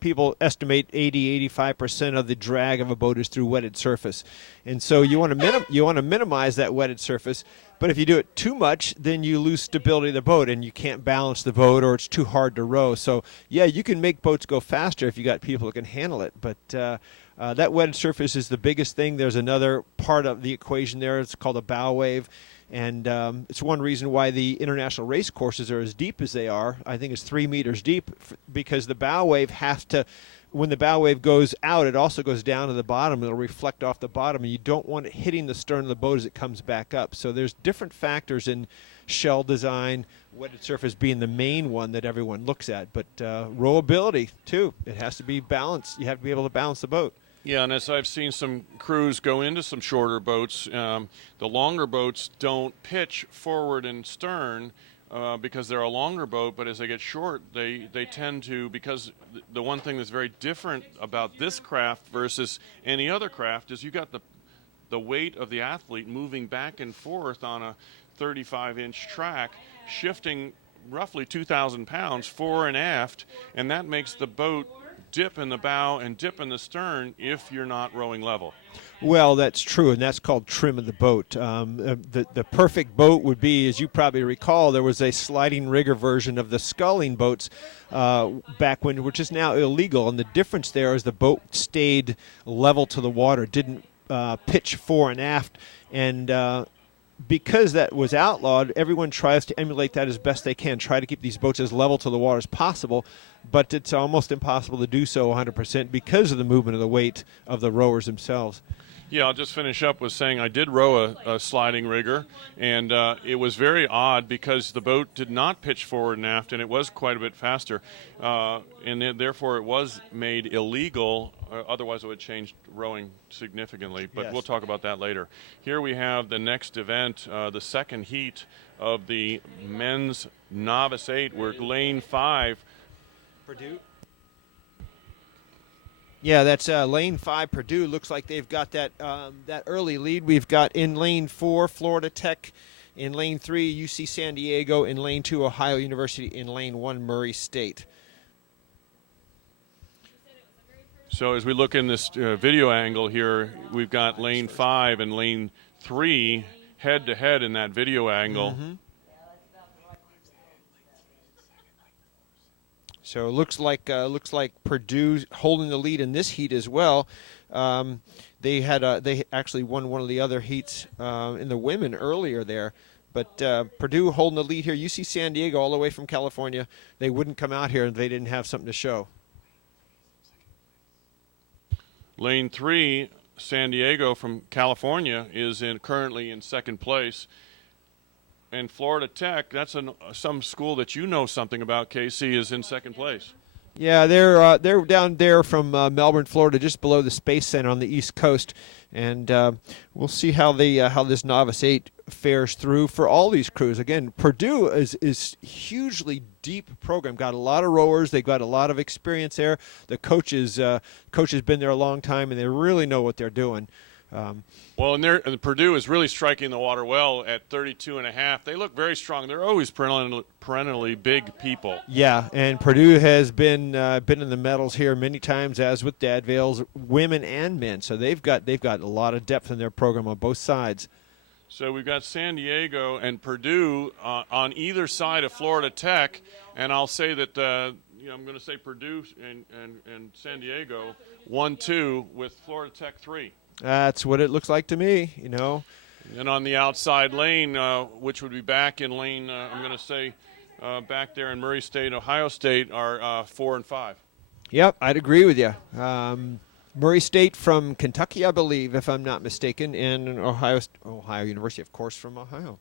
people estimate 80-85% of the drag of a boat is through wetted surface. And so you want to minimize that wetted surface, but if you do it too much, then you lose stability of the boat and you can't balance the boat, or it's too hard to row. So yeah, you can make boats go faster if you got people who can handle it, but that wetted surface is the biggest thing. There's another part of the equation there. It's called a bow wave. And it's one reason why the international race courses are as deep as they are. I think it's 3 meters deep, because the bow wave has to, when the bow wave goes out, it also goes down to the bottom. It'll reflect off the bottom, and you don't want it hitting the stern of the boat as it comes back up. So there's different factors in shell design, wetted surface being the main one that everyone looks at. But rowability, too. It has to be balanced. You have to be able to balance the boat. Yeah, and as I've seen some crews go into some shorter boats, the longer boats don't pitch forward and stern because they're a longer boat, but as they get short, they tend to, because the one thing that's very different about this craft versus any other craft is you got the weight of the athlete moving back and forth on a 35-inch track, shifting roughly 2,000 pounds fore and aft, and that makes the boat dip in the bow and dip in the stern if you're not rowing level. Well, that's true, and that's called trim of the boat. The perfect boat would be, as you probably recall, there was a sliding rigger version of the sculling boats back when, which is now illegal, and the difference there is the boat stayed level to the water, didn't pitch fore and aft, and because that was outlawed, everyone tries to emulate that as best they can, try to keep these boats as level to the water as possible, but it's almost impossible to do so 100% because of the movement of the weight of the rowers themselves. Yeah, I'll just finish up with saying I did row a sliding rigger, and it was very odd because the boat did not pitch forward and aft, and it was quite a bit faster, and therefore it was made illegal. Otherwise, it would change rowing significantly, but Yes. We'll talk about that later. Here we have the next event, the second heat of the men's Novice 8. We're lane 5. Purdue? Yeah, that's lane 5, Purdue. Looks like they've got that early lead. We've got in lane 4, Florida Tech. In lane 3, UC San Diego. In lane 2, Ohio University. In lane 1, Murray State. So as we look in this video angle here, we've got lane 5 and lane 3 head-to-head in that video angle. Mm-hmm. So it looks like Purdue holding the lead in this heat as well. They actually won one of the other heats in the women earlier there, but Purdue holding the lead here. UC San Diego all the way from California. They wouldn't come out here if they didn't have something to show. Lane 3, San Diego from California is currently in second place. And Florida Tech, that's some school that you know something about, KC, is in second place. Yeah, they're down there from Melbourne, Florida, just below the Space Center on the East Coast, and we'll see how this Novice 8 fares through for all these crews. Again, Purdue is hugely deep program. Got a lot of rowers. They've got a lot of experience there. The coach has been there a long time, and they really know what they're doing. Well, and Purdue is really striking the water well at 32.5. They look very strong. They're always perennially big people. Yeah, and Purdue has been in the medals here many times, as with Dad Vale's women and men. So they've got a lot of depth in their program on both sides. So we've got San Diego and Purdue on either side of Florida Tech, and I'll say that I'm going to say Purdue and San Diego 1-2 with Florida Tech 3. That's what it looks like to me, you know. And on the outside lane, which would be back in lane, I'm going to say back there in Murray State, Ohio State, are 4 and 5. Yep, I'd agree with you. Murray State from Kentucky, I believe, if I'm not mistaken, and Ohio University, of course, from Ohio.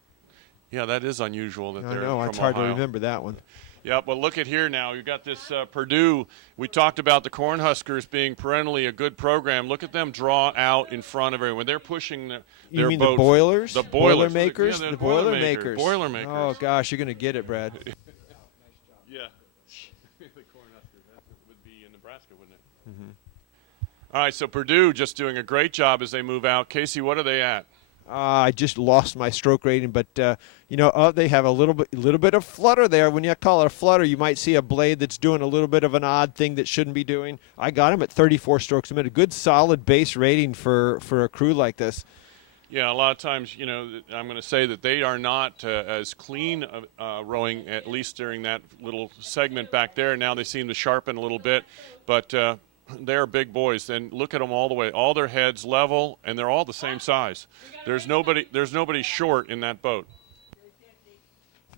Yeah, that is unusual that they're from Ohio. It's hard to remember that one. Yeah, but look at here now. You've got this Purdue. We talked about the Cornhuskers being perennially a good program. Look at them draw out in front of everyone. They're pushing their You mean boat. the Boilers? The Boilers. Boilermakers? Yeah, the Boilermakers. Boilermakers. Oh, gosh, you're going to get it, Brad. Yeah. The Cornhuskers. That would be in Nebraska, wouldn't it? Mm-hmm. All right, so Purdue just doing a great job as they move out. Casey, what are they at? I just lost my stroke rating, but they have a little bit of flutter there. When you call it a flutter, you might see a blade that's doing a little bit of an odd thing that shouldn't be doing. I got him at 34 strokes a minute. A good solid base rating for a crew like this. Yeah, a lot of times, I'm going to say that they are not as clean rowing, at least during that little segment back there. Now they seem to sharpen a little bit, but they're big boys. And look at them all the way. All their heads level, and they're all the same size. There's nobody short in that boat.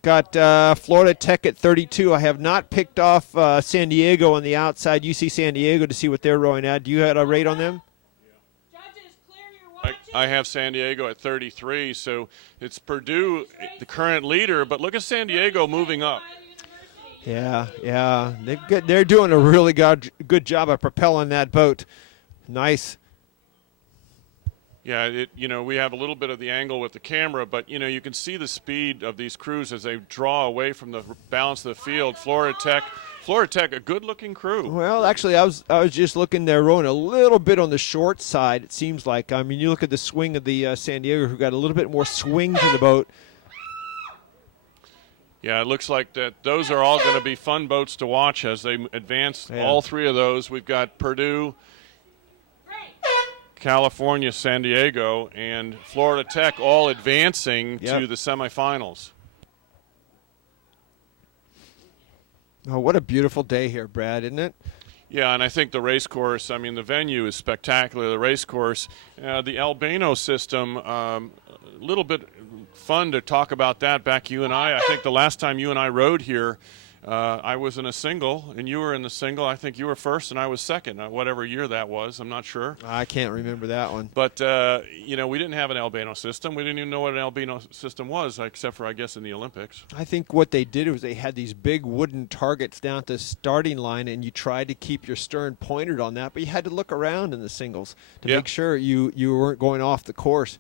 Got Florida Tech at 32. I have not picked off San Diego on the outside, UC San Diego, to see what they're rowing at. Do you have a rate on them? I have San Diego at 33, so it's Purdue, the current leader, but look at San Diego moving up. Yeah. They're doing a really good job of propelling that boat. Nice. Yeah, we have a little bit of the angle with the camera, but, you can see the speed of these crews as they draw away from the balance of the field. Florida Tech, a good-looking crew. Well, actually, I was just looking there, rowing a little bit on the short side, it seems like. I mean, you look at the swing of the San Diego, who got a little bit more swing to the boat. Yeah, it looks like that those are all going to be fun boats to watch as they advance. Yeah. All three of those. We've got Purdue, California, San Diego, and Florida Tech all advancing to the semifinals. Oh, what a beautiful day here, Brad, isn't it? Yeah, and I think the race course, the venue is spectacular. The race course, the Albano system, a little bit fun to talk about that back you and I think the last time you and I rode here, I was in a single, and you were in the single. I think you were first, and I was second, whatever year that was. I'm not sure. I can't remember that one. But, we didn't have an Albano system. We didn't even know what an Albano system was, except for, I guess, in the Olympics. I think what they did was they had these big wooden targets down at the starting line, and you tried to keep your stern pointed on that, but you had to look around in the singles to make sure you weren't going off the course.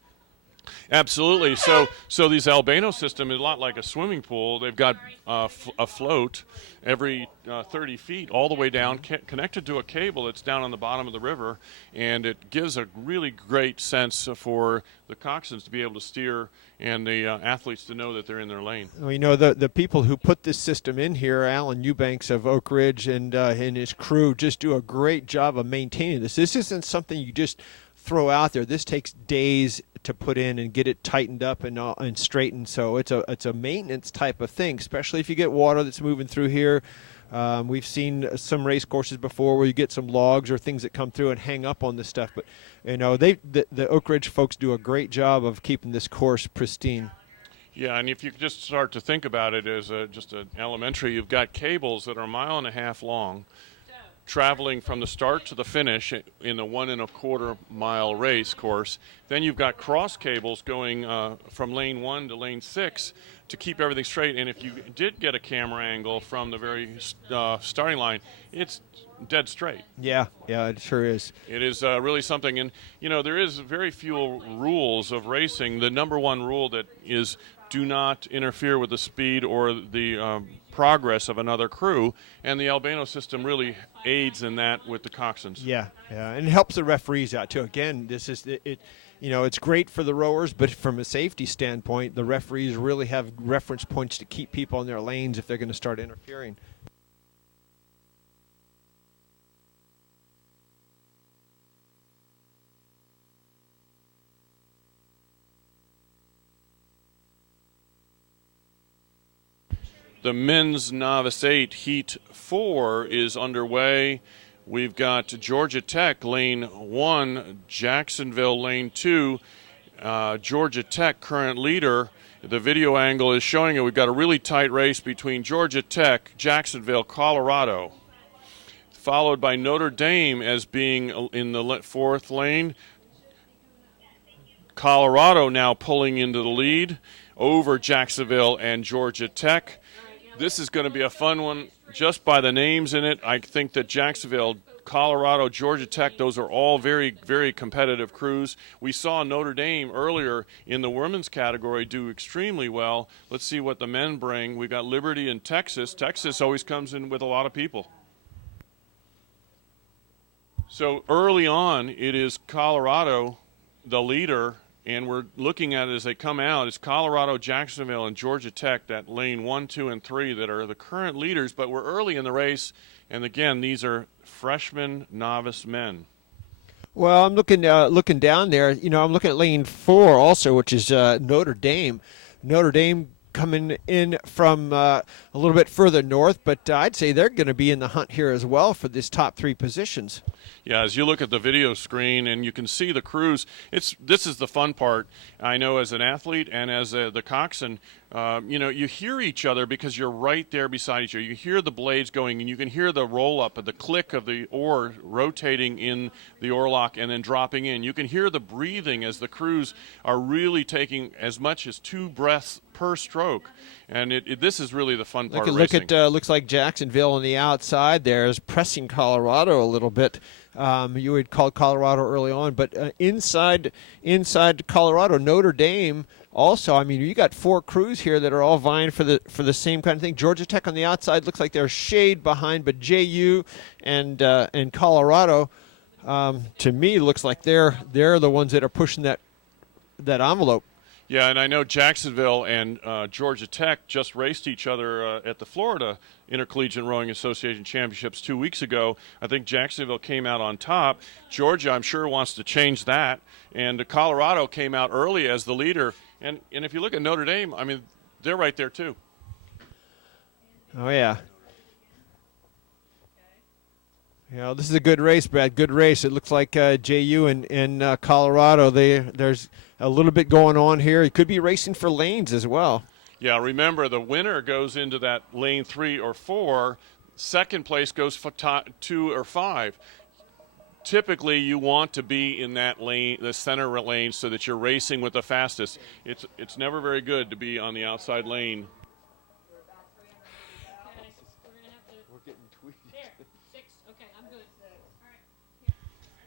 Absolutely. So these Albano system is a lot like a swimming pool. They've got a float every 30 feet all the way down, connected to a cable that's down on the bottom of the river, and it gives a really great sense for the coxswains to be able to steer and the athletes to know that they're in their lane. Well, the people who put this system in here, Alan Eubanks of Oak Ridge and his crew, just do a great job of maintaining this. This isn't something you just throw out there. This takes days to put in and get it tightened up and straightened. So it's a maintenance type of thing, especially if you get water that's moving through here. We've seen some race courses before where you get some logs or things that come through and hang up on this stuff. But the Oak Ridge folks do a great job of keeping this course pristine. Yeah, and if you just start to think about it as just an elementary, you've got cables that are 1.5 miles long, traveling from the start to the finish in the 1 1/4 mile race course. Then you've got cross cables going from lane 1 to lane 6 to keep everything straight. And if you did get a camera angle from the very starting line, it's dead straight. Yeah, it sure is. It is really something. And, there is very few rules of racing. The number one rule that is do not interfere with the speed or the progress of another crew, and the Albano system really aids in that with the coxswains. Yeah, and it helps the referees out too. Again, this is it. It's great for the rowers, but from a safety standpoint, the referees really have reference points to keep people in their lanes if they're going to start interfering. The men's Novice 8 Heat 4 is underway. We've got Georgia Tech lane 1, Jacksonville lane 2. Georgia Tech current leader. The video angle is showing it. We've got a really tight race between Georgia Tech, Jacksonville, Colorado, followed by Notre Dame as being in the 4th lane. Colorado now pulling into the lead over Jacksonville and Georgia Tech. This is going to be a fun one just by the names in it. I think that Jacksonville, Colorado, Georgia Tech, those are all very, very competitive crews. We saw Notre Dame earlier in the women's category do extremely well. Let's see what the men bring. We've got Liberty and Texas. Texas always comes in with a lot of people. So early on, it is Colorado, the leader, and we're looking at it as they come out. It's Colorado, Jacksonville, and Georgia Tech, that lane 1, 2, and 3 that are the current leaders, but we're early in the race. And again, these are freshman novice men. Well, I'm looking down there. I'm looking at lane 4 also, which is Notre Dame. Notre Dame coming in from a little bit further north, but I'd say they're going to be in the hunt here as well for this top 3 positions. Yeah, as you look at the video screen and you can see the crews, this is the fun part. I know as an athlete and as the coxswain, you hear each other because you're right there beside each other. You hear the blades going, and you can hear the roll-up, the click of the oar rotating in the oarlock and then dropping in. You can hear the breathing as the crews are really taking as much as 2 breaths per stroke. And this is really the fun part of racing. Looks like Jacksonville on the outside there is pressing Colorado a little bit. You had called Colorado early on, but inside Colorado, Notre Dame also. I mean, you got 4 crews here that are all vying for the same kind of thing. Georgia Tech on the outside looks like they're shade behind, but JU and Colorado, to me, looks like they're the ones that are pushing that envelope. Yeah, and I know Jacksonville and Georgia Tech just raced each other at the Florida Intercollegiate Rowing Association Championships 2 weeks ago. I think Jacksonville came out on top. Georgia, I'm sure, wants to change that. And Colorado came out early as the leader. And if you look at Notre Dame, I mean, they're right there too. Oh, yeah. Yeah, this is a good race, Brad. Good race. It looks like JU and Colorado, there's a little bit going on here. He could be racing for lanes as well. Yeah, remember, the winner goes into that lane 3 or 4. Second place goes for 2 or 5. Typically, you want to be in that lane, the center lane, so that you're racing with the fastest. It's never very good to be on the outside lane.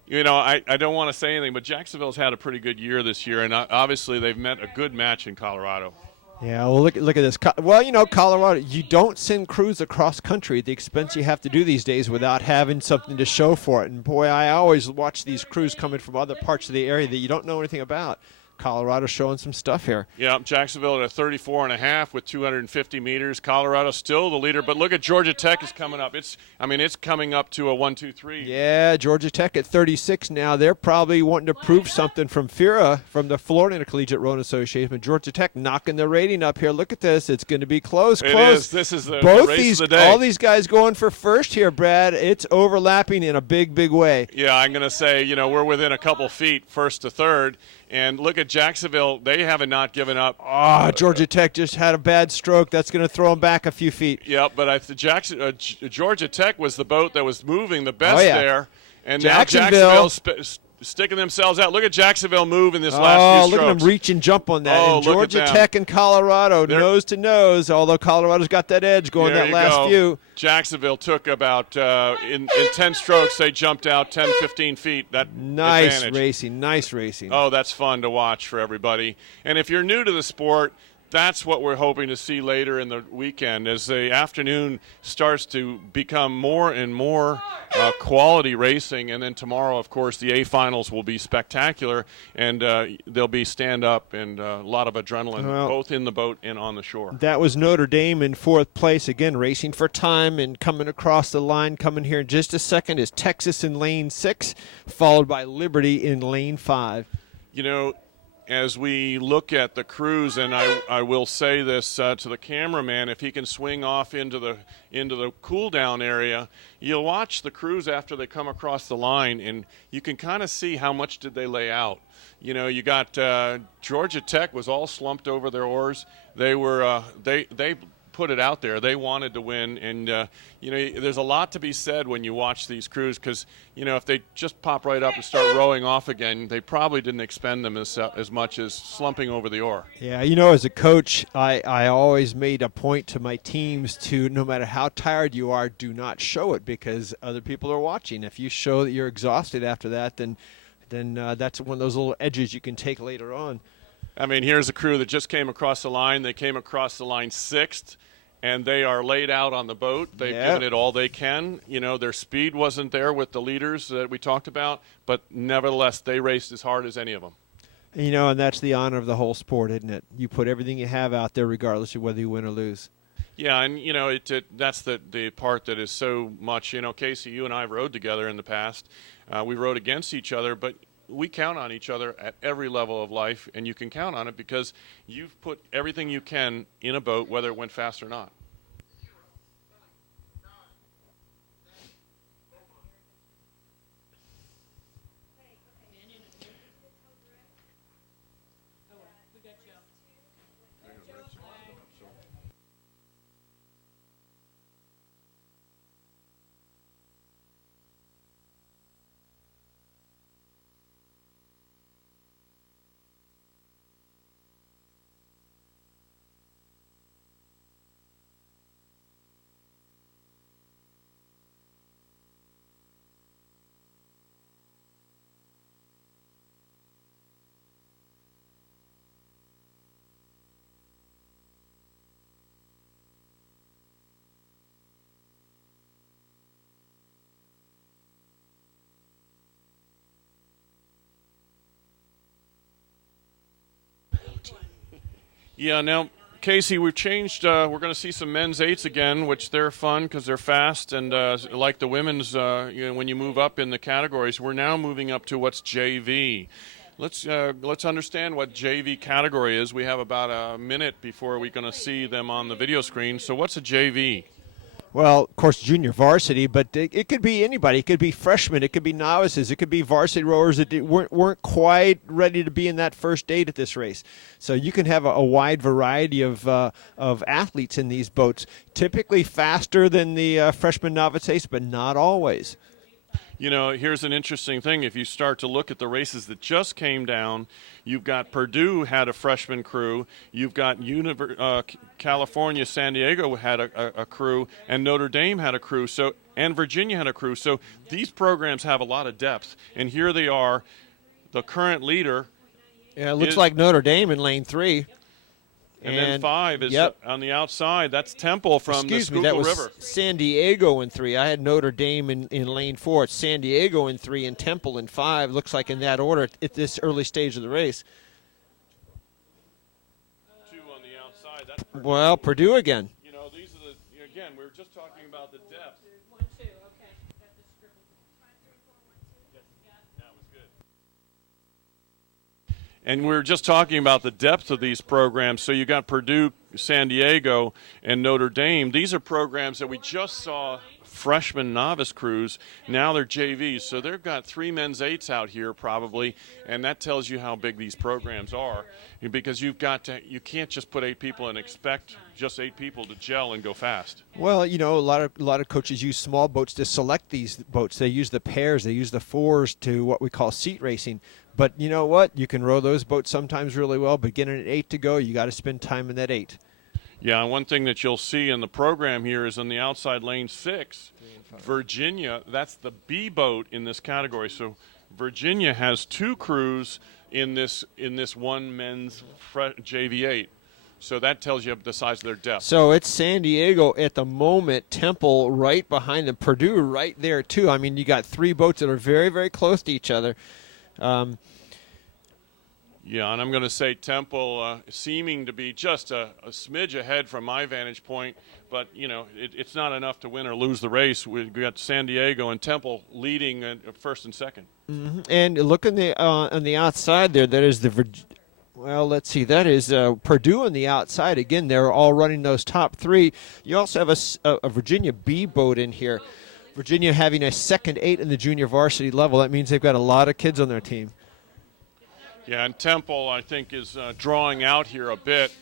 You know, I don't want to say anything, but Jacksonville's had a pretty good year this year, and obviously they've met a good match in Colorado. Yeah, well, look at this. Well, you know, Colorado, you don't send crews across country at the expense you have to do these days without having something to show for it. And, boy, I always watch these crews coming from other parts of the area that you don't know anything about. Colorado showing some stuff here. Yeah, Jacksonville at a 34.5 with 250 meters. Colorado still the leader, but look at Georgia Tech is coming up. It's coming up to a 1-2-3. Yeah, Georgia Tech at 36 now. They're probably wanting to prove something from FIRA, from the Florida Intercollegiate Rowing Association. But Georgia Tech knocking the rating up here. Look at this. It's going to be close. It is. This is the race of the day. All these guys going for first here, Brad. It's overlapping in a big, big way. Yeah, I'm going to say, you know, we're within a couple feet, first to third. And look at Jacksonville. They haven't not given up. Georgia Tech just had a bad stroke. That's going to throw them back a few feet. Yeah, but Georgia Tech was the boat that was moving the best there. And now Jacksonville's sticking themselves out. Look at Jacksonville move in this last few strokes. Look at them reach and jump on that. And Georgia Tech and Colorado, nose to nose, although Colorado's got that edge going that last few. Jacksonville took about, in 10 strokes, they jumped out 10, 15 feet. That nice advantage. Nice racing. Oh, that's fun to watch for everybody. And if you're new to the sport, that's what we're hoping to see later in the weekend as the afternoon starts to become more and more quality racing. And then tomorrow, of course, the A finals will be spectacular, and there'll be stand-up and a lot of adrenaline, both in the boat and on the shore. That was Notre Dame in 4th place, again, racing for time and coming across the line. Coming here in just a second is Texas in lane 6, followed by Liberty in lane 5. You know, as we look at the crews, and I will say this to the cameraman, if he can swing off into the cool down area, you'll watch the crews after they come across the line, and you can kind of see how much did they lay out. You know, you got Georgia Tech was all slumped over their oars. They were they put it out there. They wanted to win, and you know, there's a lot to be said when you watch these crews, because you know, if they just pop right up and start rowing off again, they probably didn't expend them as much as slumping over the oar. Yeah, you know, as a coach, I always made a point to my teams to, no matter how tired you are, do not show it, because other people are watching. If you show that you're exhausted after that, then that's one of those little edges you can take later on. I mean, here's a crew that just came across the line. They came across the line 6th. And they are laid out on the boat. They've given it all they can. You know, their speed wasn't there with the leaders that we talked about, but nevertheless, they raced as hard as any of them. You know, and that's the honor of the whole sport, isn't it? You put everything you have out there regardless of whether you win or lose. Yeah, and, you know, that's the part that is so much, you know, Casey, you and I rode together in the past. We rode against each other, but we count on each other at every level of life, and you can count on it because you've put everything you can in a boat, whether it went fast or not. Yeah, now, Casey, we've changed. We're going to see some men's eights again, which they're fun because they're fast. And like the women's, when you move up in the categories, we're now moving up to what's JV. Let's understand what JV category is. We have about a minute before we're going to see them on the video screen. So what's a JV? Well, of course, junior varsity, but it could be anybody. It could be freshmen. It could be novices. It could be varsity rowers that weren't quite ready to be in that first date at this race. So you can have a wide variety of athletes in these boats. Typically faster than the freshman novice ace, but not always. You know, here's an interesting thing. If you start to look at the races that just came down, you've got Purdue had a freshman crew. You've got California, San Diego had a crew, and Notre Dame had a crew. So, and Virginia had a crew. So these programs have a lot of depth. And here they are, the current leader. Yeah, it looks like Notre Dame in lane 3. And then 5 is on the outside. That's Temple from the Schuylkill River. San Diego in 3. I had Notre Dame in lane 4. It's San Diego in 3 and Temple in 5. Looks like in that order at this early stage of the race. 2 on the outside. That's Well, Purdue again. You know, these are again, we were just talking about the depth. 1, 2, okay. Got this scribbled. 5, 3, 4, 1, 2. Yeah. That was good. And we were just talking about the depth of these programs. So you got Purdue, San Diego, and Notre Dame. These are programs that we just saw freshman novice crews. Now they're JVs. So they've got 3 men's eights out here probably, and that tells you how big these programs are. Because you can't just put 8 people and expect just 8 people to gel and go fast. Well, you know, a lot of coaches use small boats to select these boats. They use the pairs, they use the 4s to what we call seat racing. But you know what? You can row those boats sometimes really well, but getting an 8 to go, you got to spend time in that 8. Yeah, and one thing that you'll see in the program here is on the outside lane 6, Virginia, that's the B boat in this category. So Virginia has 2 crews in this one men's JV8. So that tells you the size of their depth. So it's San Diego at the moment, Temple right behind them, Purdue right there too. I mean, you got 3 boats that are very, very close to each other. Yeah, and I'm going to say Temple seeming to be just a smidge ahead from my vantage point, but, you know, it's not enough to win or lose the race. We've got San Diego and Temple leading first and second. Mm-hmm. And look on the outside there, that is let's see, that is Purdue on the outside. Again, they're all running those top 3. You also have a Virginia B boat in here. Virginia having a second 8 in the junior varsity level. That means they've got a lot of kids on their team. Yeah, and Temple, I think, is drawing out here a bit.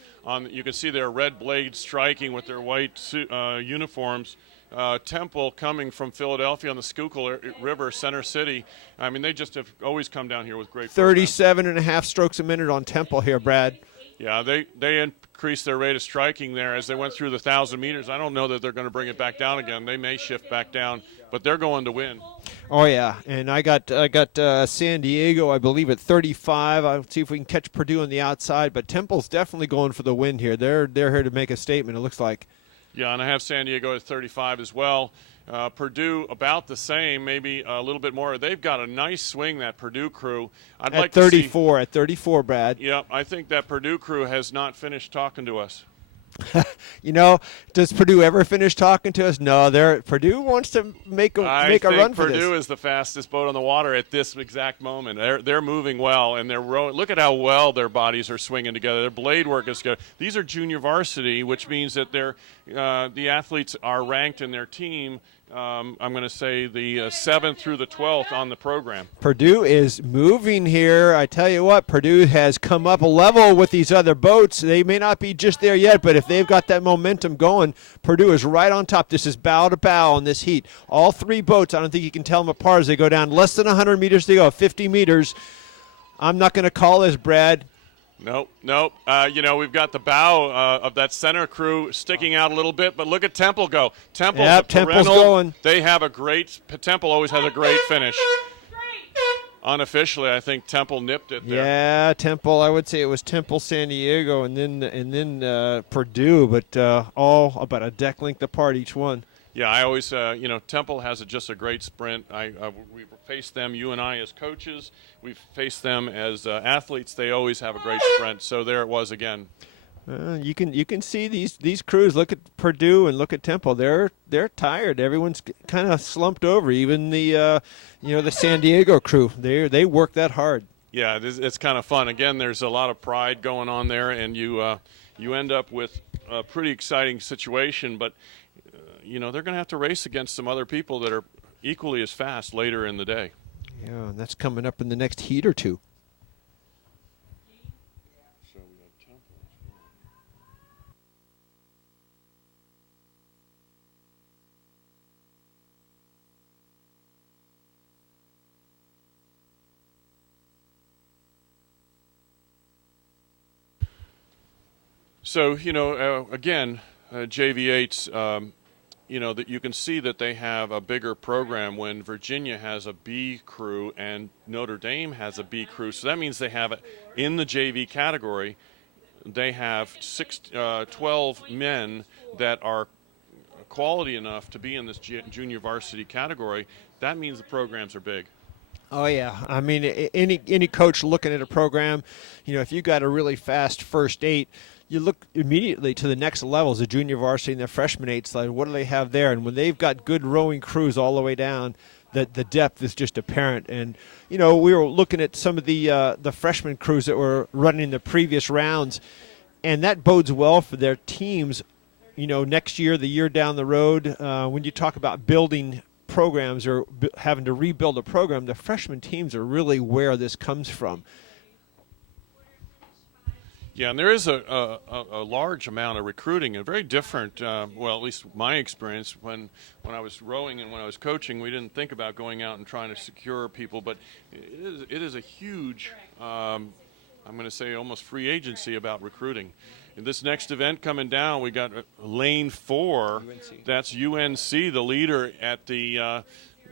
You can see their red blades striking with their white uniforms. Temple coming from Philadelphia on the Schuylkill River, Center City. I mean, they just have always come down here with great 37.5 strokes a minute on Temple here, Brad. Yeah, they increased their rate of striking there as they went through the 1,000 meters. I don't know that they're going to bring it back down again. They may shift back down, but they're going to win. Oh yeah, and I got San Diego, I believe, at 35. I'll see if we can catch Purdue on the outside, but Temple's definitely going for the win here. They're here to make a statement, it looks like. Yeah, and I have San Diego at 35 as well. Purdue about the same, maybe a little bit more. They've got a nice swing, that Purdue crew. I'd like to see, at 34, Brad. Yeah, I think that Purdue crew has not finished talking to us. You know, does Purdue ever finish talking to us? No, Purdue wants to make a run for this. I think Purdue is the fastest boat on the water at this exact moment. They're moving well, and they're rowing. Look at how well their bodies are swinging together. Their blade work is good. These are junior varsity, which means that the athletes are ranked in their team. I'm going to say the 7th through the 12th on the program. Purdue is moving here. I tell you what, Purdue has come up a level with these other boats. They may not be just there yet, but if they've got that momentum going, Purdue is right on top. This is bow to bow in this heat. All 3 boats, I don't think you can tell them apart as they go down less than 100 meters to go, 50 meters. I'm not going to call this, Brad. Nope. You know, we've got the bow of that center crew sticking out a little bit, but look at Temple go. Temple's going. They have Temple always has a great finish. Unofficially, I think Temple nipped it there. Yeah, Temple. I would say it was Temple, San Diego, and then Purdue, but all about a deck length apart each one. Yeah, I always, Temple has just a great sprint. We faced them, you and I, as coaches. We've faced them as athletes. They always have a great sprint. So there it was again. You can see these crews. Look at Purdue and look at Temple. They're tired. Everyone's kind of slumped over. Even the the San Diego crew. They work that hard. Yeah, it's kind of fun. Again, there's a lot of pride going on there, and you end up with a pretty exciting situation. But they're going to have to race against some other people that are equally as fast later in the day. Yeah, and that's coming up in the next heat or two. So, again, JV8's, that you can see that they have a bigger program when Virginia has a B crew and Notre Dame has a B crew. So that means they have, in the JV category, they have 12 men that are quality enough to be in this junior varsity category. That means the programs are big. Oh yeah, I mean any coach looking at a program, if you got a really fast first 8, you look immediately to the next levels, the junior varsity and the freshman 8 side. What do they have there? And when they've got good rowing crews all the way down, the depth is just apparent. And we were looking at some of the freshman crews that were running the previous rounds, and that bodes well for their teams. Next year, the year down the road, when you talk about building programs or having to rebuild a program, the freshman teams are really where this comes from. Yeah, and there is a large amount of recruiting, and very different, at least my experience, when I was rowing and when I was coaching, we didn't think about going out and trying to secure people, but it is a huge, I'm going to say almost free agency about recruiting. In this next event coming down, we got lane 4. UNC. That's UNC, the leader at the,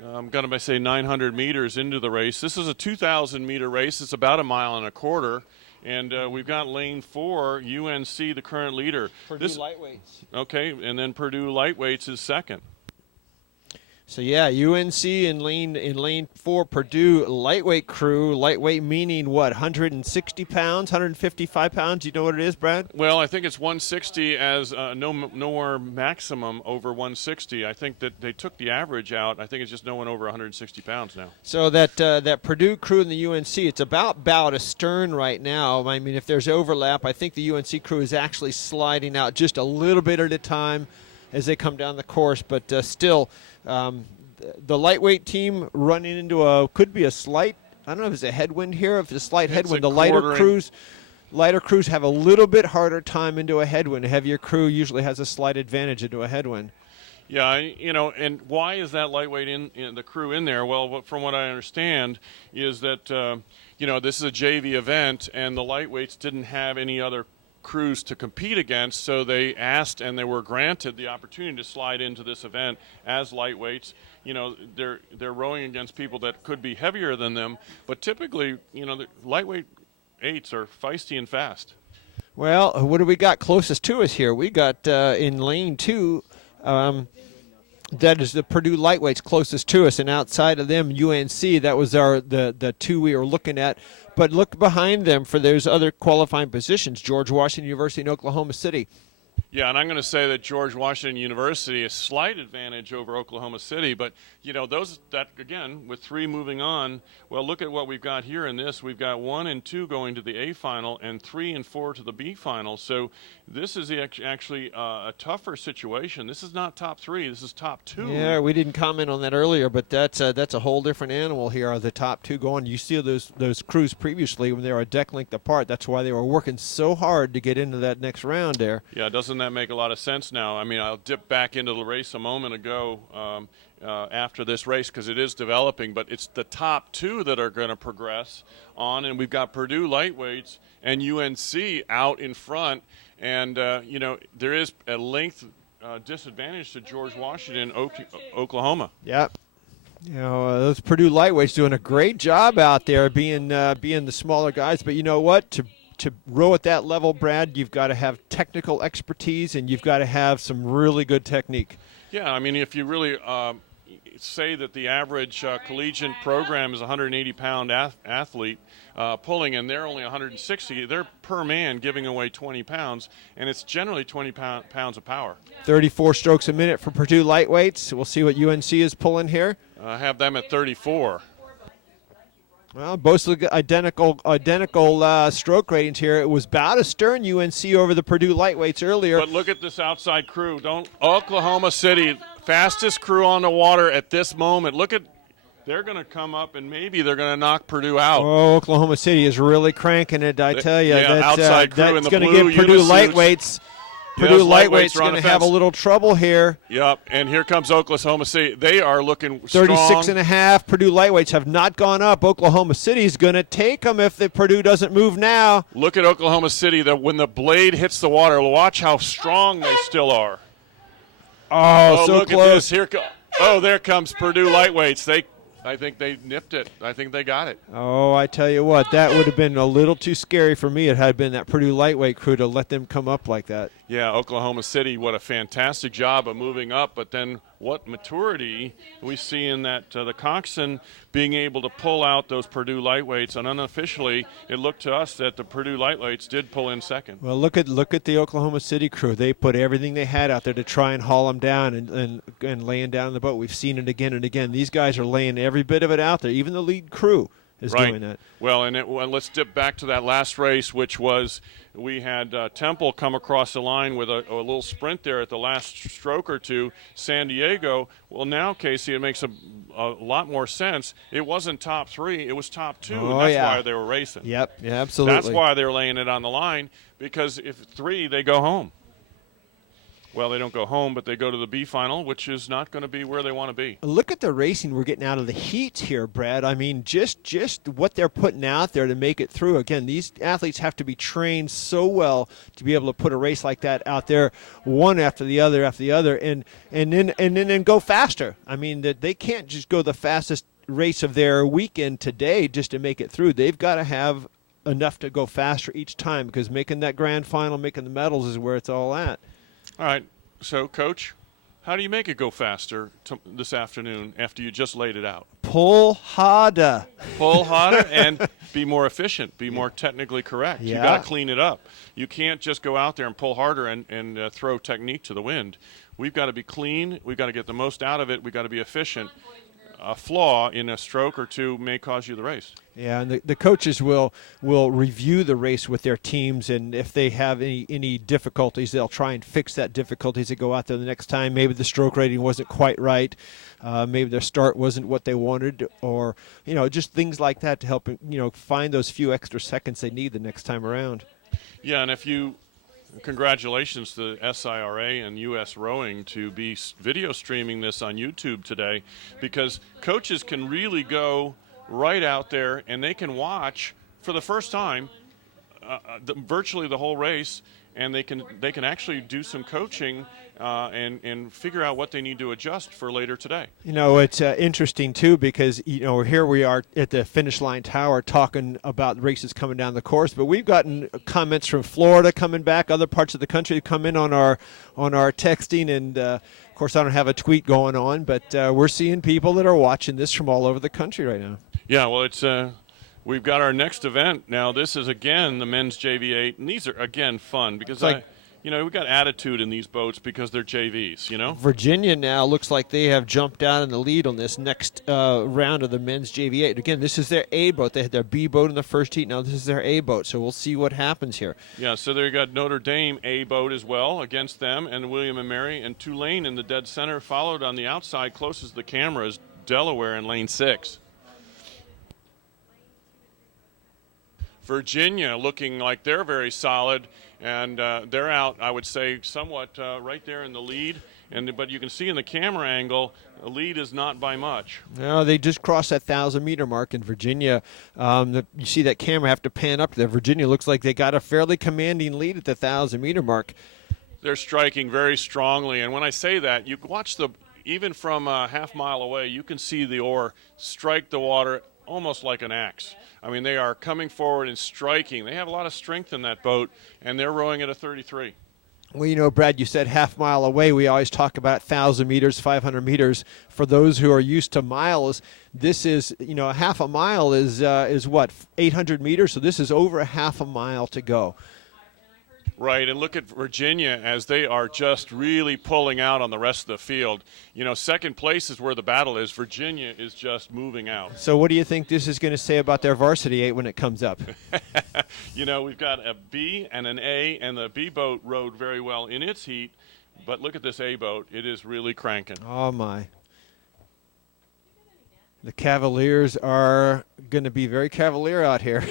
I'm going to say 900 meters into the race. This is a 2,000-meter race. It's about 1.25 miles. And we've got lane 4, UNC, the current leader. Purdue lightweights. Okay, and then Purdue lightweights is second. So yeah, UNC in lane 4, Purdue lightweight crew. Lightweight meaning what? 160 pounds, 155 pounds. You know what it is, Brad? Well, I think it's 160 as nowhere maximum over 160. I think that they took the average out. I think it's just no one over 160 pounds now. So that Purdue crew and the UNC, it's about astern right now. I mean, if there's overlap, I think the UNC crew is actually sliding out just a little bit at a time as they come down the course, but still. The lightweight team running into could be a slight, I don't know if it's a headwind here, if it's a slight headwind. The lighter crews have a little bit harder time into a headwind. A heavier crew usually has a slight advantage into a headwind. Yeah, and why is that lightweight in the crew in there? Well, from what I understand is that, this is a JV event and the lightweights didn't have any other crews to compete against, so they asked and they were granted the opportunity to slide into this event as lightweights. They're rowing against people that could be heavier than them, but typically, the lightweight 8s are feisty and fast. Well, what do we got closest to us here? We got in lane 2, that is the Purdue lightweights closest to us, and outside of them, UNC. That was the 2 we were looking at. But look behind them for those other qualifying positions. George Washington University in Oklahoma City. Yeah, and I'm going to say that George Washington University is a slight advantage over Oklahoma City, but those that again with 3 moving on. Well, look at what we've got here in this. We've got 1 and 2 going to the A final, and 3 and 4 to the B final. So this is actually a tougher situation. This is not top 3. This is top 2. Yeah, we didn't comment on that earlier, but that's a whole different animal here. Are the top 2 going? You see those crews previously when they were a deck length apart. That's why they were working so hard to get into that next round there. Yeah, doesn't that make a lot of sense now? I mean, I'll dip back into the race a moment ago after this race because it is developing, but it's the top 2 that are going to progress on, and we've got Purdue lightweights and UNC out in front, and there is a length disadvantage to George Washington, Oklahoma. Yep. Those Purdue lightweights doing a great job out there being the smaller guys, but you know what? To row at that level, Brad, you've got to have technical expertise and you've got to have some really good technique. Yeah, I mean, if you really, say that the average collegiate program is a 180-pound athlete pulling, and they're only 160. They're per man giving away 20 pounds, and it's generally 20 pounds of power. 34 strokes a minute for Purdue lightweights. We'll see what UNC is pulling here. I have them at 34. Well, both look identical stroke ratings here. It was about a stern UNC over the Purdue lightweights earlier. But look at this outside crew. Oklahoma City, fastest crew on the water at this moment. Look at, they're going to come up and maybe they're going to knock Purdue out. Oh, Oklahoma City is really cranking it, I tell you. Yeah, outside crew in the that's going to blue give Purdue unisuits. lightweights. Yeah, Purdue those lightweights are on going the to have a fence. little trouble here. Yep, and here comes Oklahoma City. They are looking 36 strong. and a half. Purdue lightweights have not gone up. Oklahoma City's going to take them if the Purdue doesn't move now. Look at Oklahoma City. When the blade hits the water, watch how strong they still are. Oh, so look close. at this. There comes Purdue lightweights. I think they nipped it. I think they got it. Oh, I tell you what, that would have been a little too scary for me. It had been that Purdue lightweight crew to let them come up like that. Yeah, Oklahoma City, what a fantastic job of moving up, but then what maturity we see in that the coxswain being able to pull out those Purdue lightweights, and unofficially it looked to us that the Purdue lightweights did pull in second. Well, look at the Oklahoma City crew. They put everything they had out there to try and haul them down and laying down the boat. We've seen it again and again. These guys are laying every bit of it out there. Even the lead crew is doing that. Well, let's dip back to that last race, which was we had Temple come across the line with a little sprint there at the last stroke or two. San Diego, well, now, Casey, it makes a lot more sense. It wasn't top three. It was top two, and that's why they were racing. Yep, yeah, absolutely. That's why they were laying it on the line, because if three, they go home. Well, they don't go home, but they go to the B final, which is not going to be where they want to be. Look at the racing we're getting out of the heats here, Brad. I mean, just what they're putting out there to make it through. Again, these athletes have to be trained so well to be able to put a race like that out there, one after the other, and then go faster. I mean, they can't just go the fastest race of their weekend today just to make it through. They've got to have enough to go faster each time, because making that grand final, making the medals is where it's all at. All right, so, Coach, how do you make it go faster this afternoon after you just laid it out? Pull harder. Pull harder and be more efficient, be more technically correct. Yeah. You got to clean it up. You can't just go out there and pull harder and throw technique to the wind. We've got to be clean. We've got to get the most out of it. We've got to be efficient. A flaw in a stroke or two may cause you the race. Yeah, and the coaches will review the race with their teams, and if they have any difficulties, they'll try and fix that difficulty as they go out there the next time. Maybe the stroke rating wasn't quite right. Maybe their start wasn't what they wanted, or just things like that to help find those few extra seconds they need the next time around. Yeah, and congratulations to SIRA and U.S. Rowing to be video streaming this on YouTube today, because coaches can really go right out there and they can watch for the first time virtually the whole race, and they can actually do some coaching and figure out what they need to adjust for later today. It's interesting too, because here we are at the finish line tower talking about races coming down the course, but we've gotten comments from Florida coming back, other parts of the country come in on our texting, and of course I don't have a tweet going on, but we're seeing people that are watching this from all over the country right now. Yeah, well, it's we've got our next event now. This is again the men's JV8, and these are again fun because we've got attitude in these boats because they're JVs, Virginia now looks like they have jumped down in the lead on this next round of the men's JV8. Again, this is their A boat. They had their B boat in the first heat. Now this is their A boat, so we'll see what happens here. Yeah, so they got Notre Dame A boat as well against them, and William and Mary, and Tulane in the dead center, followed on the outside closest to the camera is Delaware in lane 6. Virginia looking like they're very solid, and they're out, I would say, somewhat right there in the lead. But you can see in the camera angle, the lead is not by much. No, they just crossed that 1,000-meter mark in Virginia. You see that camera have to pan up there. Virginia looks like they got a fairly commanding lead at the 1,000-meter mark. They're striking very strongly, and when I say that, you watch even from a half mile away, you can see the oar strike the water almost like an axe. I mean, they are coming forward and striking. They have a lot of strength in that boat, and they're rowing at a 33. Well, you know, Brad, you said half mile away. We always talk about 1,000 meters, 500 meters. For those who are used to miles, this is, you know, half a mile is what, 800 meters? So this is over a half a mile to go. Right, and look at Virginia as they are just really pulling out on the rest of the field. You know, second place is where the battle is. Virginia is just moving out. So what do you think this is going to say about their varsity 8 when it comes up? You know, we've got a B and an A, and the B boat rode very well in its heat. But look at this A boat. It is really cranking. Oh, my. The Cavaliers are going to be very cavalier out here.